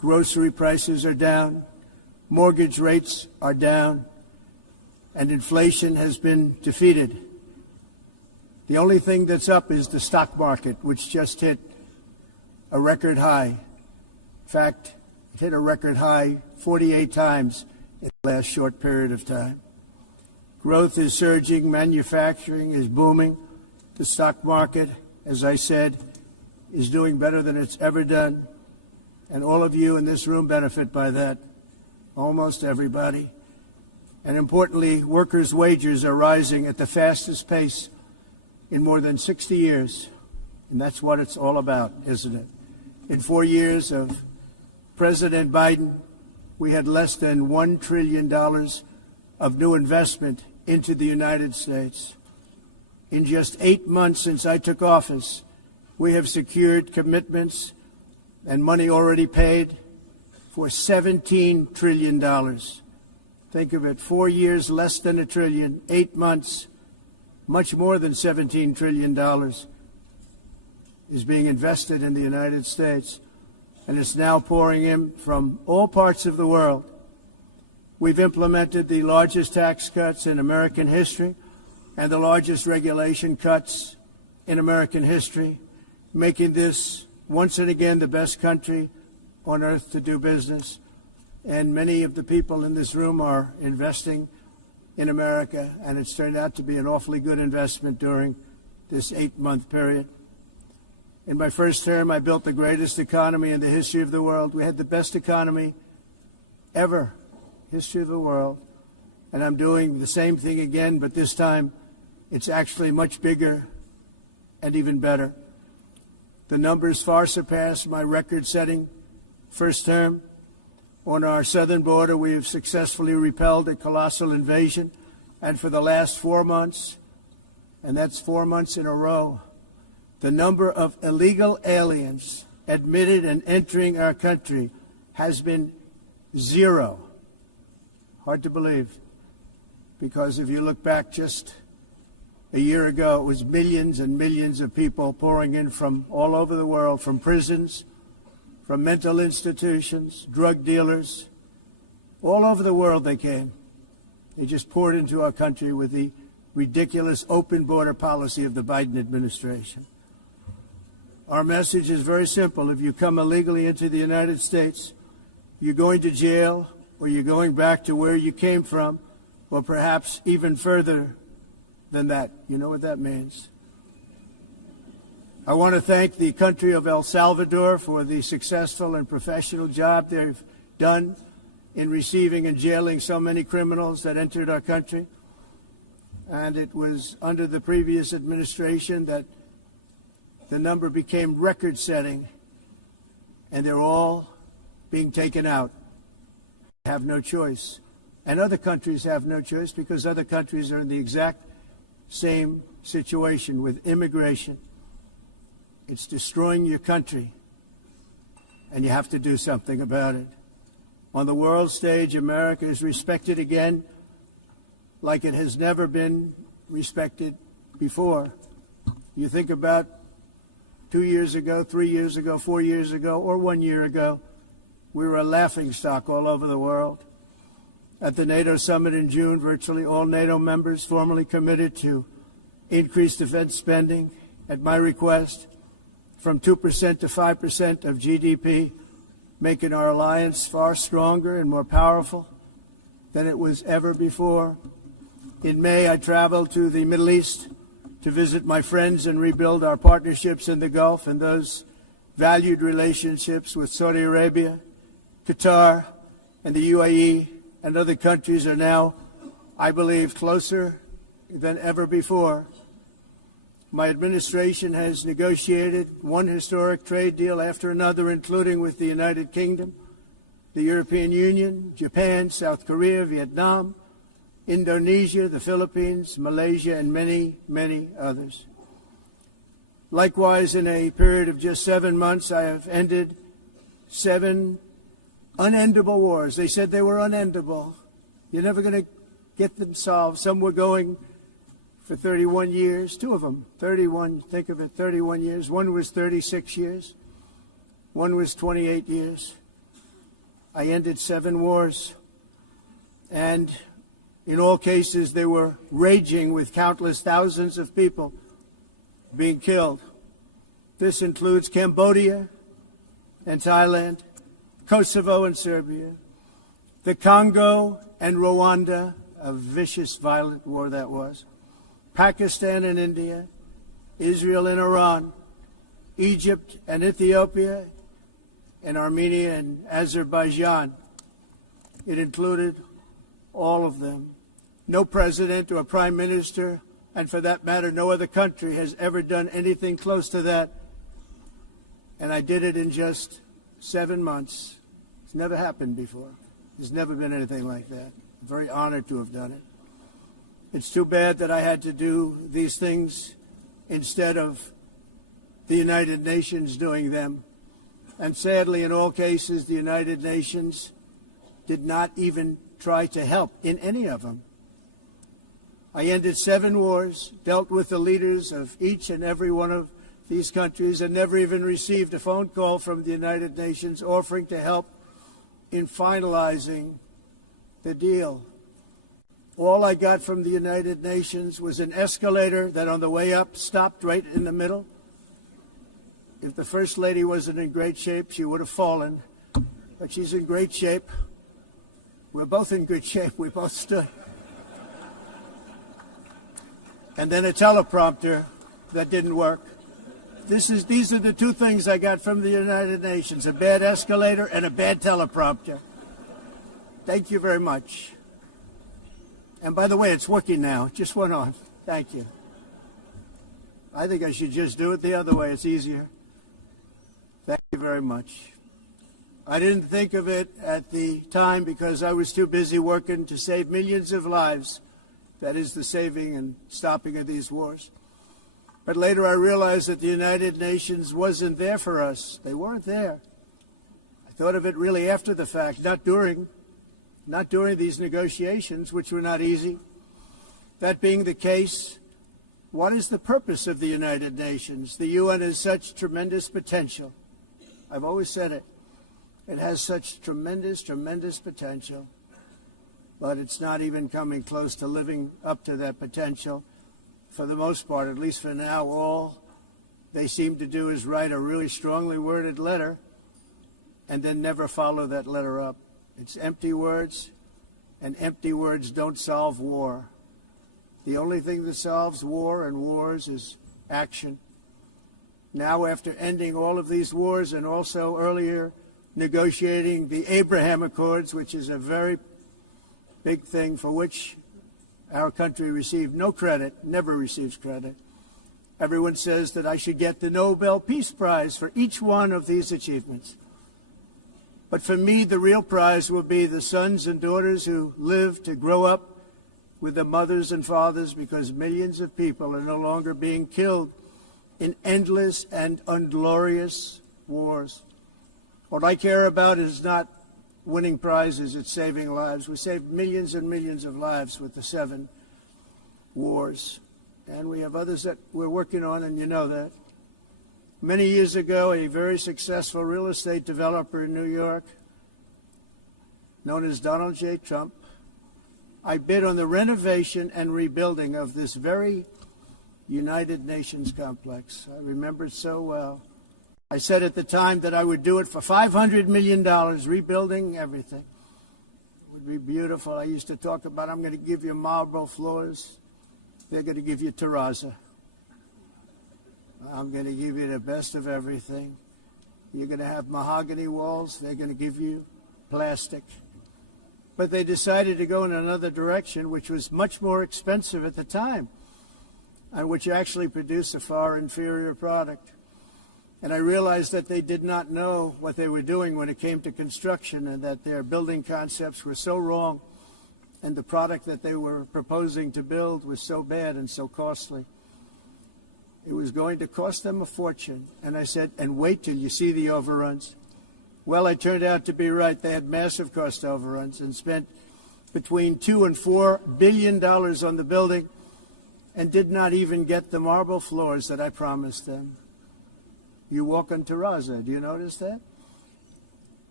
grocery prices are down, mortgage rates are down, and inflation has been defeated. The only thing that's up is the stock market, which just hit a record high. In fact, it hit a record high 48 times in the last short period of time. Growth is surging, manufacturing is booming. The stock market, as I said, is doing better than it's ever done. And all of you in this room benefit by that, almost everybody. And importantly, workers' wages are rising at the fastest pace in more than 60 years. And that's what it's all about, isn't it? In 4 years of President Biden, we had less than $1 trillion of new investment into the United States. In just 8 months since I took office, we have secured commitments and money already paid for $17 trillion. Think of it, 4 years, less than $1 trillion, 8 months, much more than $17 trillion is being invested in the United States, and it's now pouring in from all parts of the world. We've implemented the largest tax cuts in American history and the largest regulation cuts in American history, making this once and again the best country on earth to do business. And many of the people in this room are investing in America, and it's turned out to be an awfully good investment during this 8-month period. In my first term, I built the greatest economy in the history of the world. We had the best economy ever, history of the world. And I'm doing the same thing again, but this time it's actually much bigger and even better. The numbers far surpass my record-setting first term. On our southern border, we have successfully repelled a colossal invasion. And for the last 4 months, and that's 4 months in a row, the number of illegal aliens admitted and entering our country has been 0. Hard to believe, because if you look back just a year ago, it was millions and millions of people pouring in from all over the world, from prisons, from mental institutions, drug dealers. All over the world they came. They just poured into our country with the ridiculous open border policy of the Biden administration. Our message is very simple. If you come illegally into the United States, you're going to jail, or you're going back to where you came from, or perhaps even further than that. You know what that means. I want to thank the country of El Salvador for the successful and professional job they've done in receiving and jailing so many criminals that entered our country. And it was under the previous administration that the number became record-setting, and they're all being taken out. They have no choice. And other countries have no choice, because other countries are in the exact same situation with immigration. It's destroying your country, and you have to do something about it. On the world stage, America is respected again like it has never been respected before. You think about 2 years ago, 3 years ago, 4 years ago, or 1 year ago, we were a laughingstock all over the world. At the NATO summit in June, virtually all NATO members formally committed to increase defense spending, at my request, from 2% to 5% of GDP, making our alliance far stronger and more powerful than it was ever before. In May, I traveled to the Middle East to visit my friends and rebuild our partnerships in the Gulf and those valued relationships with Saudi Arabia, Qatar, and the UAE, and other countries are now, I believe, closer than ever before. My administration has negotiated one historic trade deal after another, including with the United Kingdom, the European Union, Japan, South Korea, Vietnam, Indonesia, the Philippines, Malaysia, and many, many others. Likewise, in a period of just 7 months, I have ended 7 unendable wars. They said they were unendable. You're never going to get them solved. Some were going for 31 years, 2 of them, 31, think of it, 31 years. One was 36 years. One was 28 years. I ended 7 wars, and in all cases they were raging with countless thousands of people being killed. This includes Cambodia and Thailand, Kosovo and Serbia, the Congo and Rwanda, a vicious, violent war that was, Pakistan and India, Israel and Iran, Egypt and Ethiopia, and Armenia and Azerbaijan. It included all of them. No president or prime minister, and for that matter, no other country has ever done anything close to that. And I did it in just 7 months. It's never happened before. There's never been anything like that. I'm very honored to have done it. It's too bad that I had to do these things instead of the United Nations doing them. And sadly, in all cases, the United Nations did not even try to help in any of them. I ended 7 wars, dealt with the leaders of each and every one of these countries, and never even received a phone call from the United Nations offering to help in finalizing the deal. All I got from the United Nations was an escalator that on the way up stopped right in the middle. If the First Lady wasn't in great shape, she would have fallen. But she's in great shape. We're both in good shape. We both stood. And then a teleprompter that didn't work. These are the 2 things I got from the United Nations, a bad escalator and a bad teleprompter. Thank you very much. And by the way, it's working now. It just went on. Thank you. I think I should just do it the other way. It's easier. Thank you very much. I didn't think of it at the time because I was too busy working to save millions of lives. That is the saving and stopping of these wars. But later I realized that the United Nations wasn't there for us. They weren't there. I thought of it really after the fact, not during these negotiations, which were not easy. That being the case, what is the purpose of the United Nations? The UN has such tremendous potential. I've always said it. It has such tremendous, tremendous potential. But it's not even coming close to living up to that potential. For the most part, at least for now, all they seem to do is write a really strongly worded letter and then never follow that letter up. It's empty words, and empty words don't solve war. The only thing that solves war and wars is action. Now, after ending all of these wars and also earlier negotiating the Abraham Accords, which is a very big thing for which our country received no credit, never receives credit. Everyone says that I should get the Nobel Peace Prize for each one of these achievements. But for me, the real prize will be the sons and daughters who live to grow up with the mothers and fathers, because millions of people are no longer being killed in endless and unglorious wars. What I care about is not winning prizes, it's saving lives. We saved millions and millions of lives with the 7 wars. And we have others that we're working on, and you know that. Many years ago, a very successful real estate developer in New York, known as Donald J. Trump, I bid on the renovation and rebuilding of this very United Nations complex. I remember it so well. I said at the time that I would do it for $500 million, rebuilding everything. It would be beautiful. I used to talk about, I'm going to give you marble floors. They're going to give you terrazzo. I'm going to give you the best of everything. You're going to have mahogany walls. They're going to give you plastic. But they decided to go in another direction, which was much more expensive at the time, and which actually produced a far inferior product. And I realized that they did not know what they were doing when it came to construction, and that their building concepts were so wrong, and the product that they were proposing to build was so bad and so costly. It was going to cost them a fortune. And I said, and wait till you see the overruns. Well, I turned out to be right. They had massive cost overruns and spent between $2 and $4 billion on the building and did not even get the marble floors that I promised them. You walk on terrazzo. Do you notice that?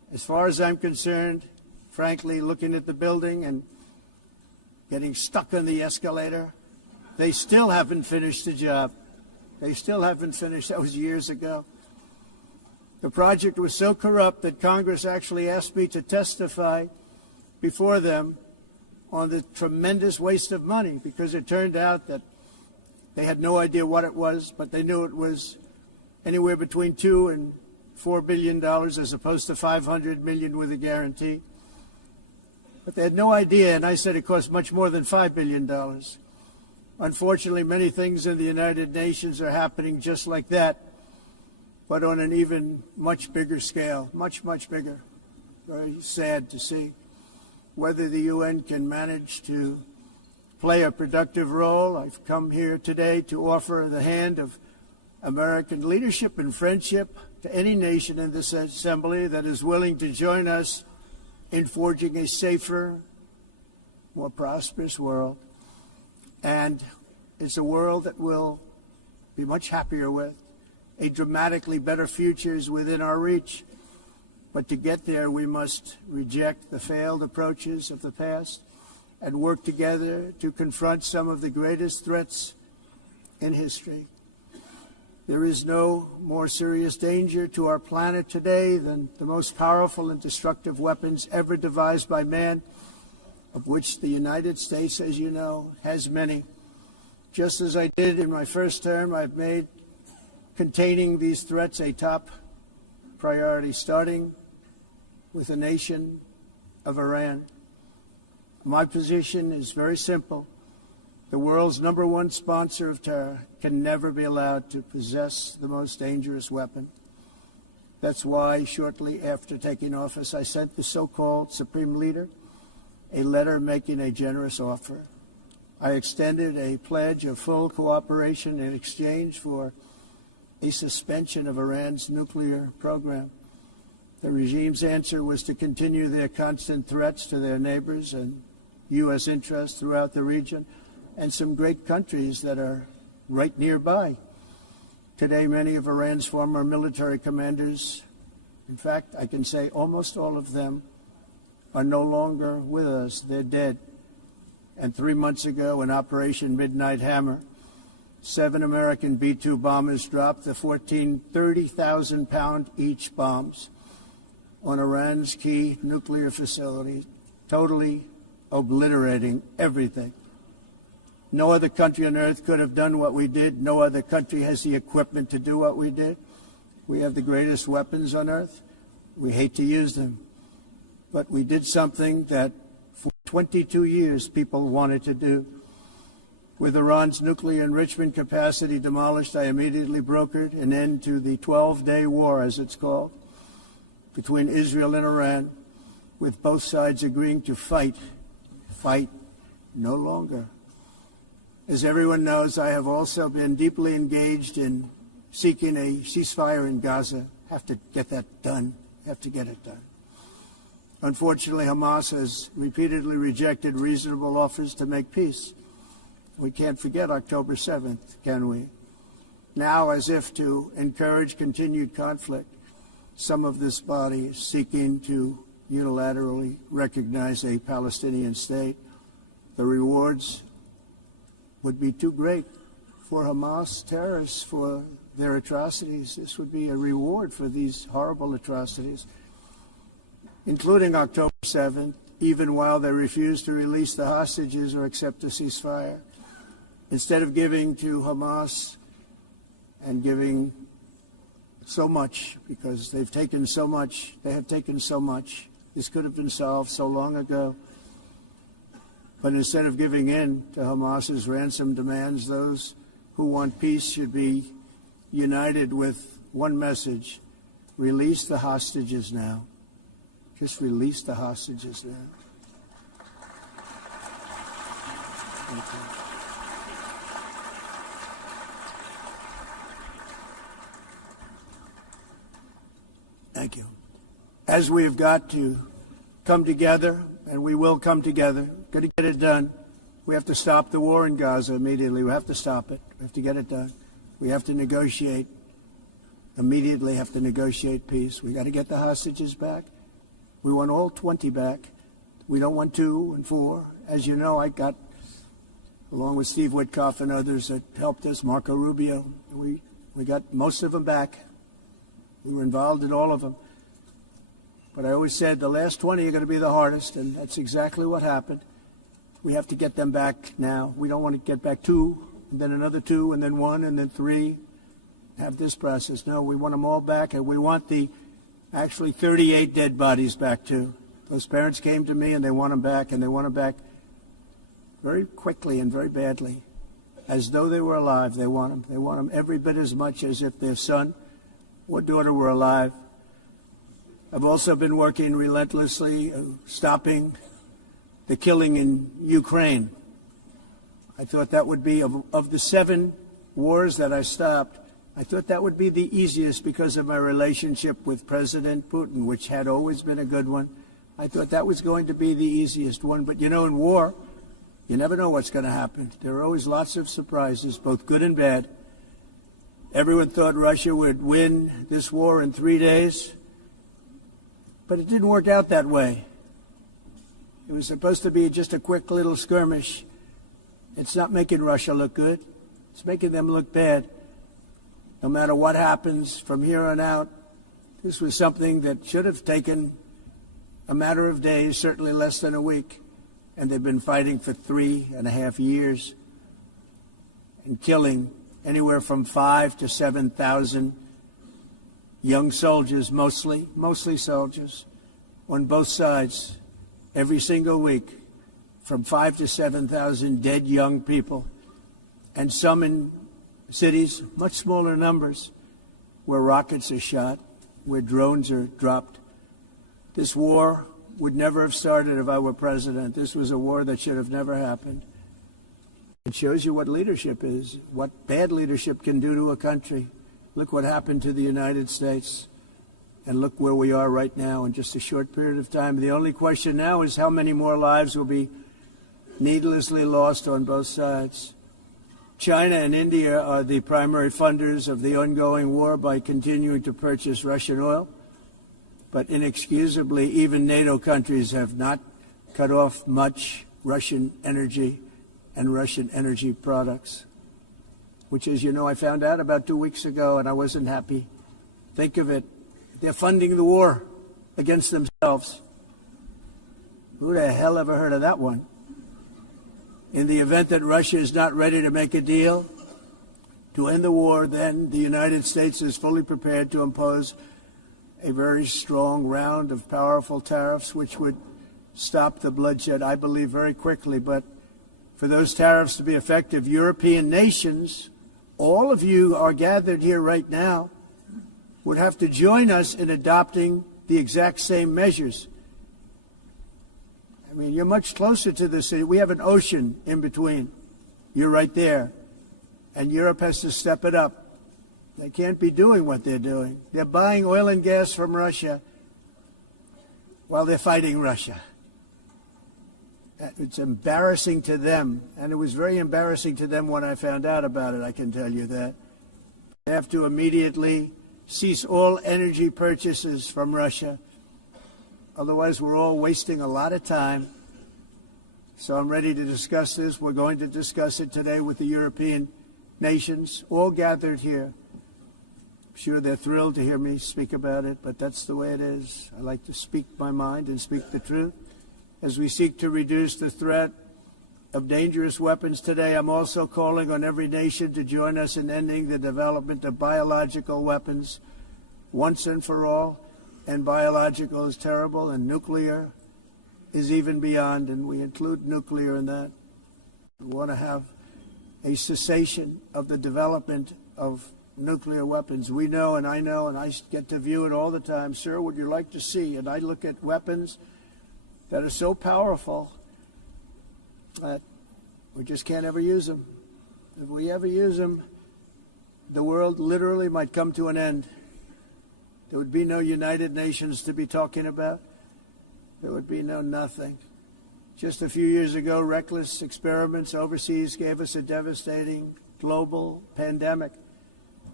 as far as I'm concerned, frankly, looking at the building and getting stuck on the escalator, they still haven't finished the job. They still haven't finished. That was years ago. The project was so corrupt that Congress actually asked me to testify before them on the tremendous waste of money, because it turned out that they had no idea what it was, but they knew it was anywhere between $2 and $4 billion as opposed to $500 million with a guarantee. But they had no idea, and I said it cost much more than $5 billion. Unfortunately, many things in the United Nations are happening just like that, but on an even much bigger scale, much, much bigger. Very sad to see. Whether the UN can manage to play a productive role, I've come here today to offer the hand of American leadership and friendship to any nation in this assembly that is willing to join us in forging a safer, more prosperous world. And it's a world that we'll be much happier with. A dramatically better future is within our reach. But to get there, we must reject the failed approaches of the past and work together to confront some of the greatest threats in history. There is no more serious danger to our planet today than the most powerful and destructive weapons ever devised by man, of which the United States, as you know, has many. Just as I did in my first term, I've made containing these threats a top priority, starting with the nation of Iran. My position is very simple. The world's #1 sponsor of terror can never be allowed to possess the most dangerous weapon. That's why, shortly after taking office, I sent the so-called Supreme Leader a letter making a generous offer. I extended a pledge of full cooperation in exchange for a suspension of Iran's nuclear program. The regime's answer was to continue their constant threats to their neighbors and U.S. interests throughout the region and some great countries that are right nearby. Today, many of Iran's former military commanders, in fact, I can say almost all of them, are no longer with us. They're dead. And 3 months ago, in Operation Midnight Hammer, 7 American B-2 bombers dropped the 14 30,000-pound each bombs on Iran's key nuclear facility, totally obliterating everything. No other country on earth could have done what we did. No other country has the equipment to do what we did. We have the greatest weapons on earth. We hate to use them. But we did something that for 22 years people wanted to do. With Iran's nuclear enrichment capacity demolished, I immediately brokered an end to the 12-day war, as it's called, between Israel and Iran, with both sides agreeing to fight no longer. As everyone knows, I have also been deeply engaged in seeking a ceasefire in Gaza. Have to get that done. Have to get it done. Unfortunately, Hamas has repeatedly rejected reasonable offers to make peace. We can't forget October 7th, can we? Now, as if to encourage continued conflict, some of this body is seeking to unilaterally recognize a Palestinian state. The rewards would be too great for Hamas terrorists for their atrocities. This would be a reward for these horrible atrocities, including October 7th, even while they refuse to release the hostages or accept a ceasefire. Instead of giving to Hamas and giving so much, because they've taken so much, they have taken so much. This could have been solved so long ago. But instead of giving in to Hamas's ransom demands, those who want peace should be united with one message: release the hostages now. Just release the hostages now. Thank you. Thank you. As we have got to come together, and we will come together, got to get it done. We have to stop the war in Gaza immediately. We have to stop it. We have to get it done. We have to negotiate. Immediately have to negotiate peace. We got to get the hostages back. We want all 20 back. We don't want 2 and 4. As you know, I got, along with Steve Witkoff and others that helped us, Marco Rubio, we got most of them back. We were involved in all of them. But I always said the last 20 are going to be the hardest, and that's exactly what happened. We have to get them back now. We don't want to get back 2, and then another 2, and then 1, and then 3. Have this process. No, we want them all back, and we want the actually 38 dead bodies back too. Those parents came to me and they want them back, and they want them back very quickly and very badly, as though they were alive. They want them. They want them every bit as much as if their son or daughter were alive. I've also been working relentlessly, stopping the killing in Ukraine. I thought that would be, of the 7 wars that I stopped, I thought that would be the easiest because of my relationship with President Putin, which had always been a good one. I thought that was going to be the easiest one. But, you know, in war, you never know what's going to happen. There are always lots of surprises, both good and bad. Everyone thought Russia would win this war in 3 days, but it didn't work out that way. It was supposed to be just a quick little skirmish. It's not making Russia look good. It's making them look bad. No matter what happens from here on out, this was something that should have taken a matter of days, certainly less than a week. And they've been fighting for 3.5 years and killing anywhere from 5,000 to 7,000 young soldiers, mostly soldiers, on both sides, every single week, from 5,000 to 7,000 dead young people, and some in cities, much smaller numbers, where rockets are shot, where drones are dropped. This war would never have started if I were president. This was a war that should have never happened. It shows you what leadership is, what bad leadership can do to a country. Look what happened to the United States, and look where we are right now in just a short period of time. The only question now is how many more lives will be needlessly lost on both sides. China and India are the primary funders of the ongoing war by continuing to purchase Russian oil. But inexcusably, even NATO countries have not cut off much Russian energy and Russian energy products, which, as you know, I found out about 2 weeks ago, and I wasn't happy. Think of it. They're funding the war against themselves. Who the hell ever heard of that one? In the event that Russia is not ready to make a deal to end the war, then the United States is fully prepared to impose a very strong round of powerful tariffs, which would stop the bloodshed, I believe, very quickly. But for those tariffs to be effective, European nations, all of you are gathered here right now, would have to join us in adopting the exact same measures. I mean, you're much closer to the city. We have an ocean in between. You're right there. And Europe has to step it up. They can't be doing what they're doing. They're buying oil and gas from Russia while they're fighting Russia. It's embarrassing to them. And it was very embarrassing to them when I found out about it, I can tell you that. They have to immediately cease all energy purchases from Russia. Otherwise, we're all wasting a lot of time. So I'm ready to discuss this. We're going to discuss it today with the European nations, all gathered here. I'm sure they're thrilled to hear me speak about it, but that's the way it is. I like to speak my mind and speak the truth. As we seek to reduce the threat of dangerous weapons today, I'm also calling on every nation to join us in ending the development of biological weapons once and for all. And biological is terrible, and nuclear is even beyond, and we include nuclear in that. We want to have a cessation of the development of nuclear weapons. We know, and I get to view it all the time. Sir, would you like to see? And I look at weapons that are so powerful that we just can't ever use them. If we ever use them, the world literally might come to an end. There would be no United Nations to be talking about. There would be no nothing. Just a few years ago, reckless experiments overseas gave us a devastating global pandemic.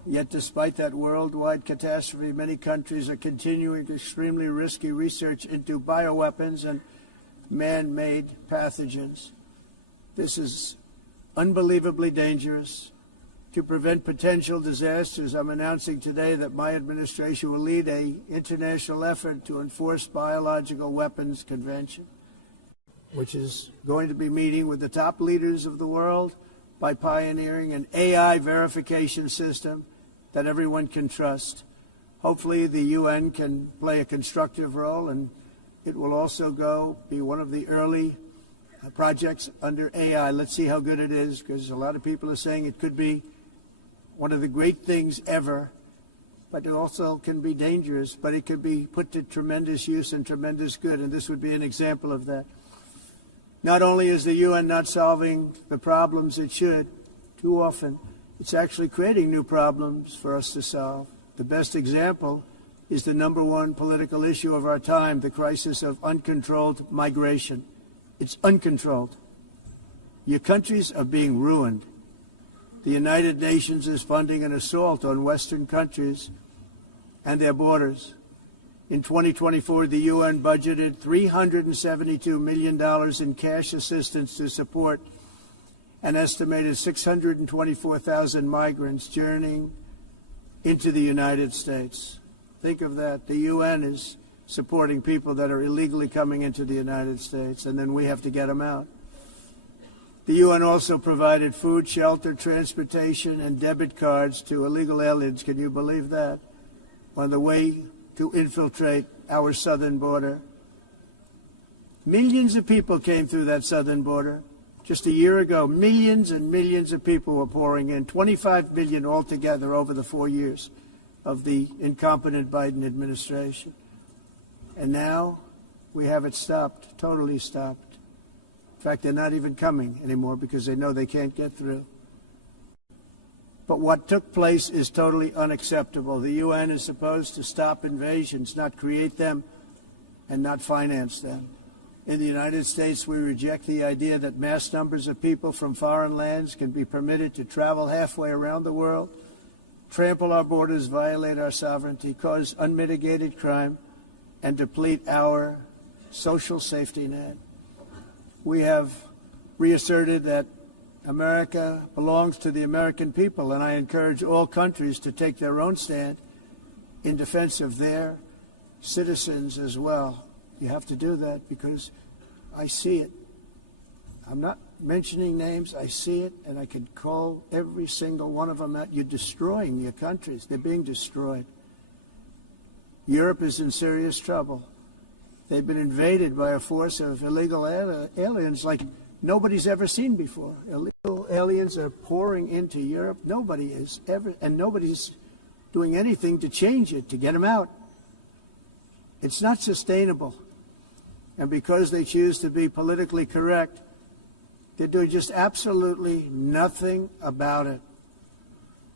Yet despite that worldwide catastrophe, many countries are continuing extremely risky research into bioweapons and man-made pathogens. This is unbelievably dangerous. To prevent potential disasters, I'm announcing today that my administration will lead an international effort to enforce Biological Weapons Convention, which is going to be meeting with the top leaders of the world by pioneering an AI verification system that everyone can trust. Hopefully the UN can play a constructive role, and it will also be one of the early projects under AI. Let's see how good it is, because a lot of people are saying it could be one of the great things ever, but it also can be dangerous, but it could be put to tremendous use and tremendous good, and this would be an example of that. Not only is the UN not solving the problems it should, too often, it's actually creating new problems for us to solve. The best example is the number one political issue of our time, the crisis of uncontrolled migration. It's uncontrolled. Your countries are being ruined. The United Nations is funding an assault on Western countries and their borders. In 2024, the UN budgeted $372 million in cash assistance to support an estimated 624,000 migrants journeying into the United States. Think of that. The UN is supporting people that are illegally coming into the United States, and then we have to get them out. The UN also provided food, shelter, transportation, and debit cards to illegal aliens. Can you believe that? On the way to infiltrate our southern border. Millions of people came through that southern border. Just a year ago, millions and millions of people were pouring in, 25 million altogether over the 4 years of the incompetent Biden administration. And now we have it stopped, totally stopped. In fact, they're not even coming anymore because they know they can't get through. But what took place is totally unacceptable. The UN is supposed to stop invasions, not create them and not finance them. In the United States, we reject the idea that mass numbers of people from foreign lands can be permitted to travel halfway around the world, trample our borders, violate our sovereignty, cause unmitigated crime, and deplete our social safety net. We have reasserted that America belongs to the American people, and I encourage all countries to take their own stand in defense of their citizens as well. You have to do that because I see it. I'm not mentioning names. I see it, and I could call every single one of them out. You're destroying your countries. They're being destroyed. Europe is in serious trouble. They've been invaded by a force of illegal aliens like nobody's ever seen before. Illegal aliens are pouring into Europe. Nobody is ever, and nobody's doing anything to change it, to get them out. It's not sustainable. And because they choose to be politically correct, they're doing just absolutely nothing about it.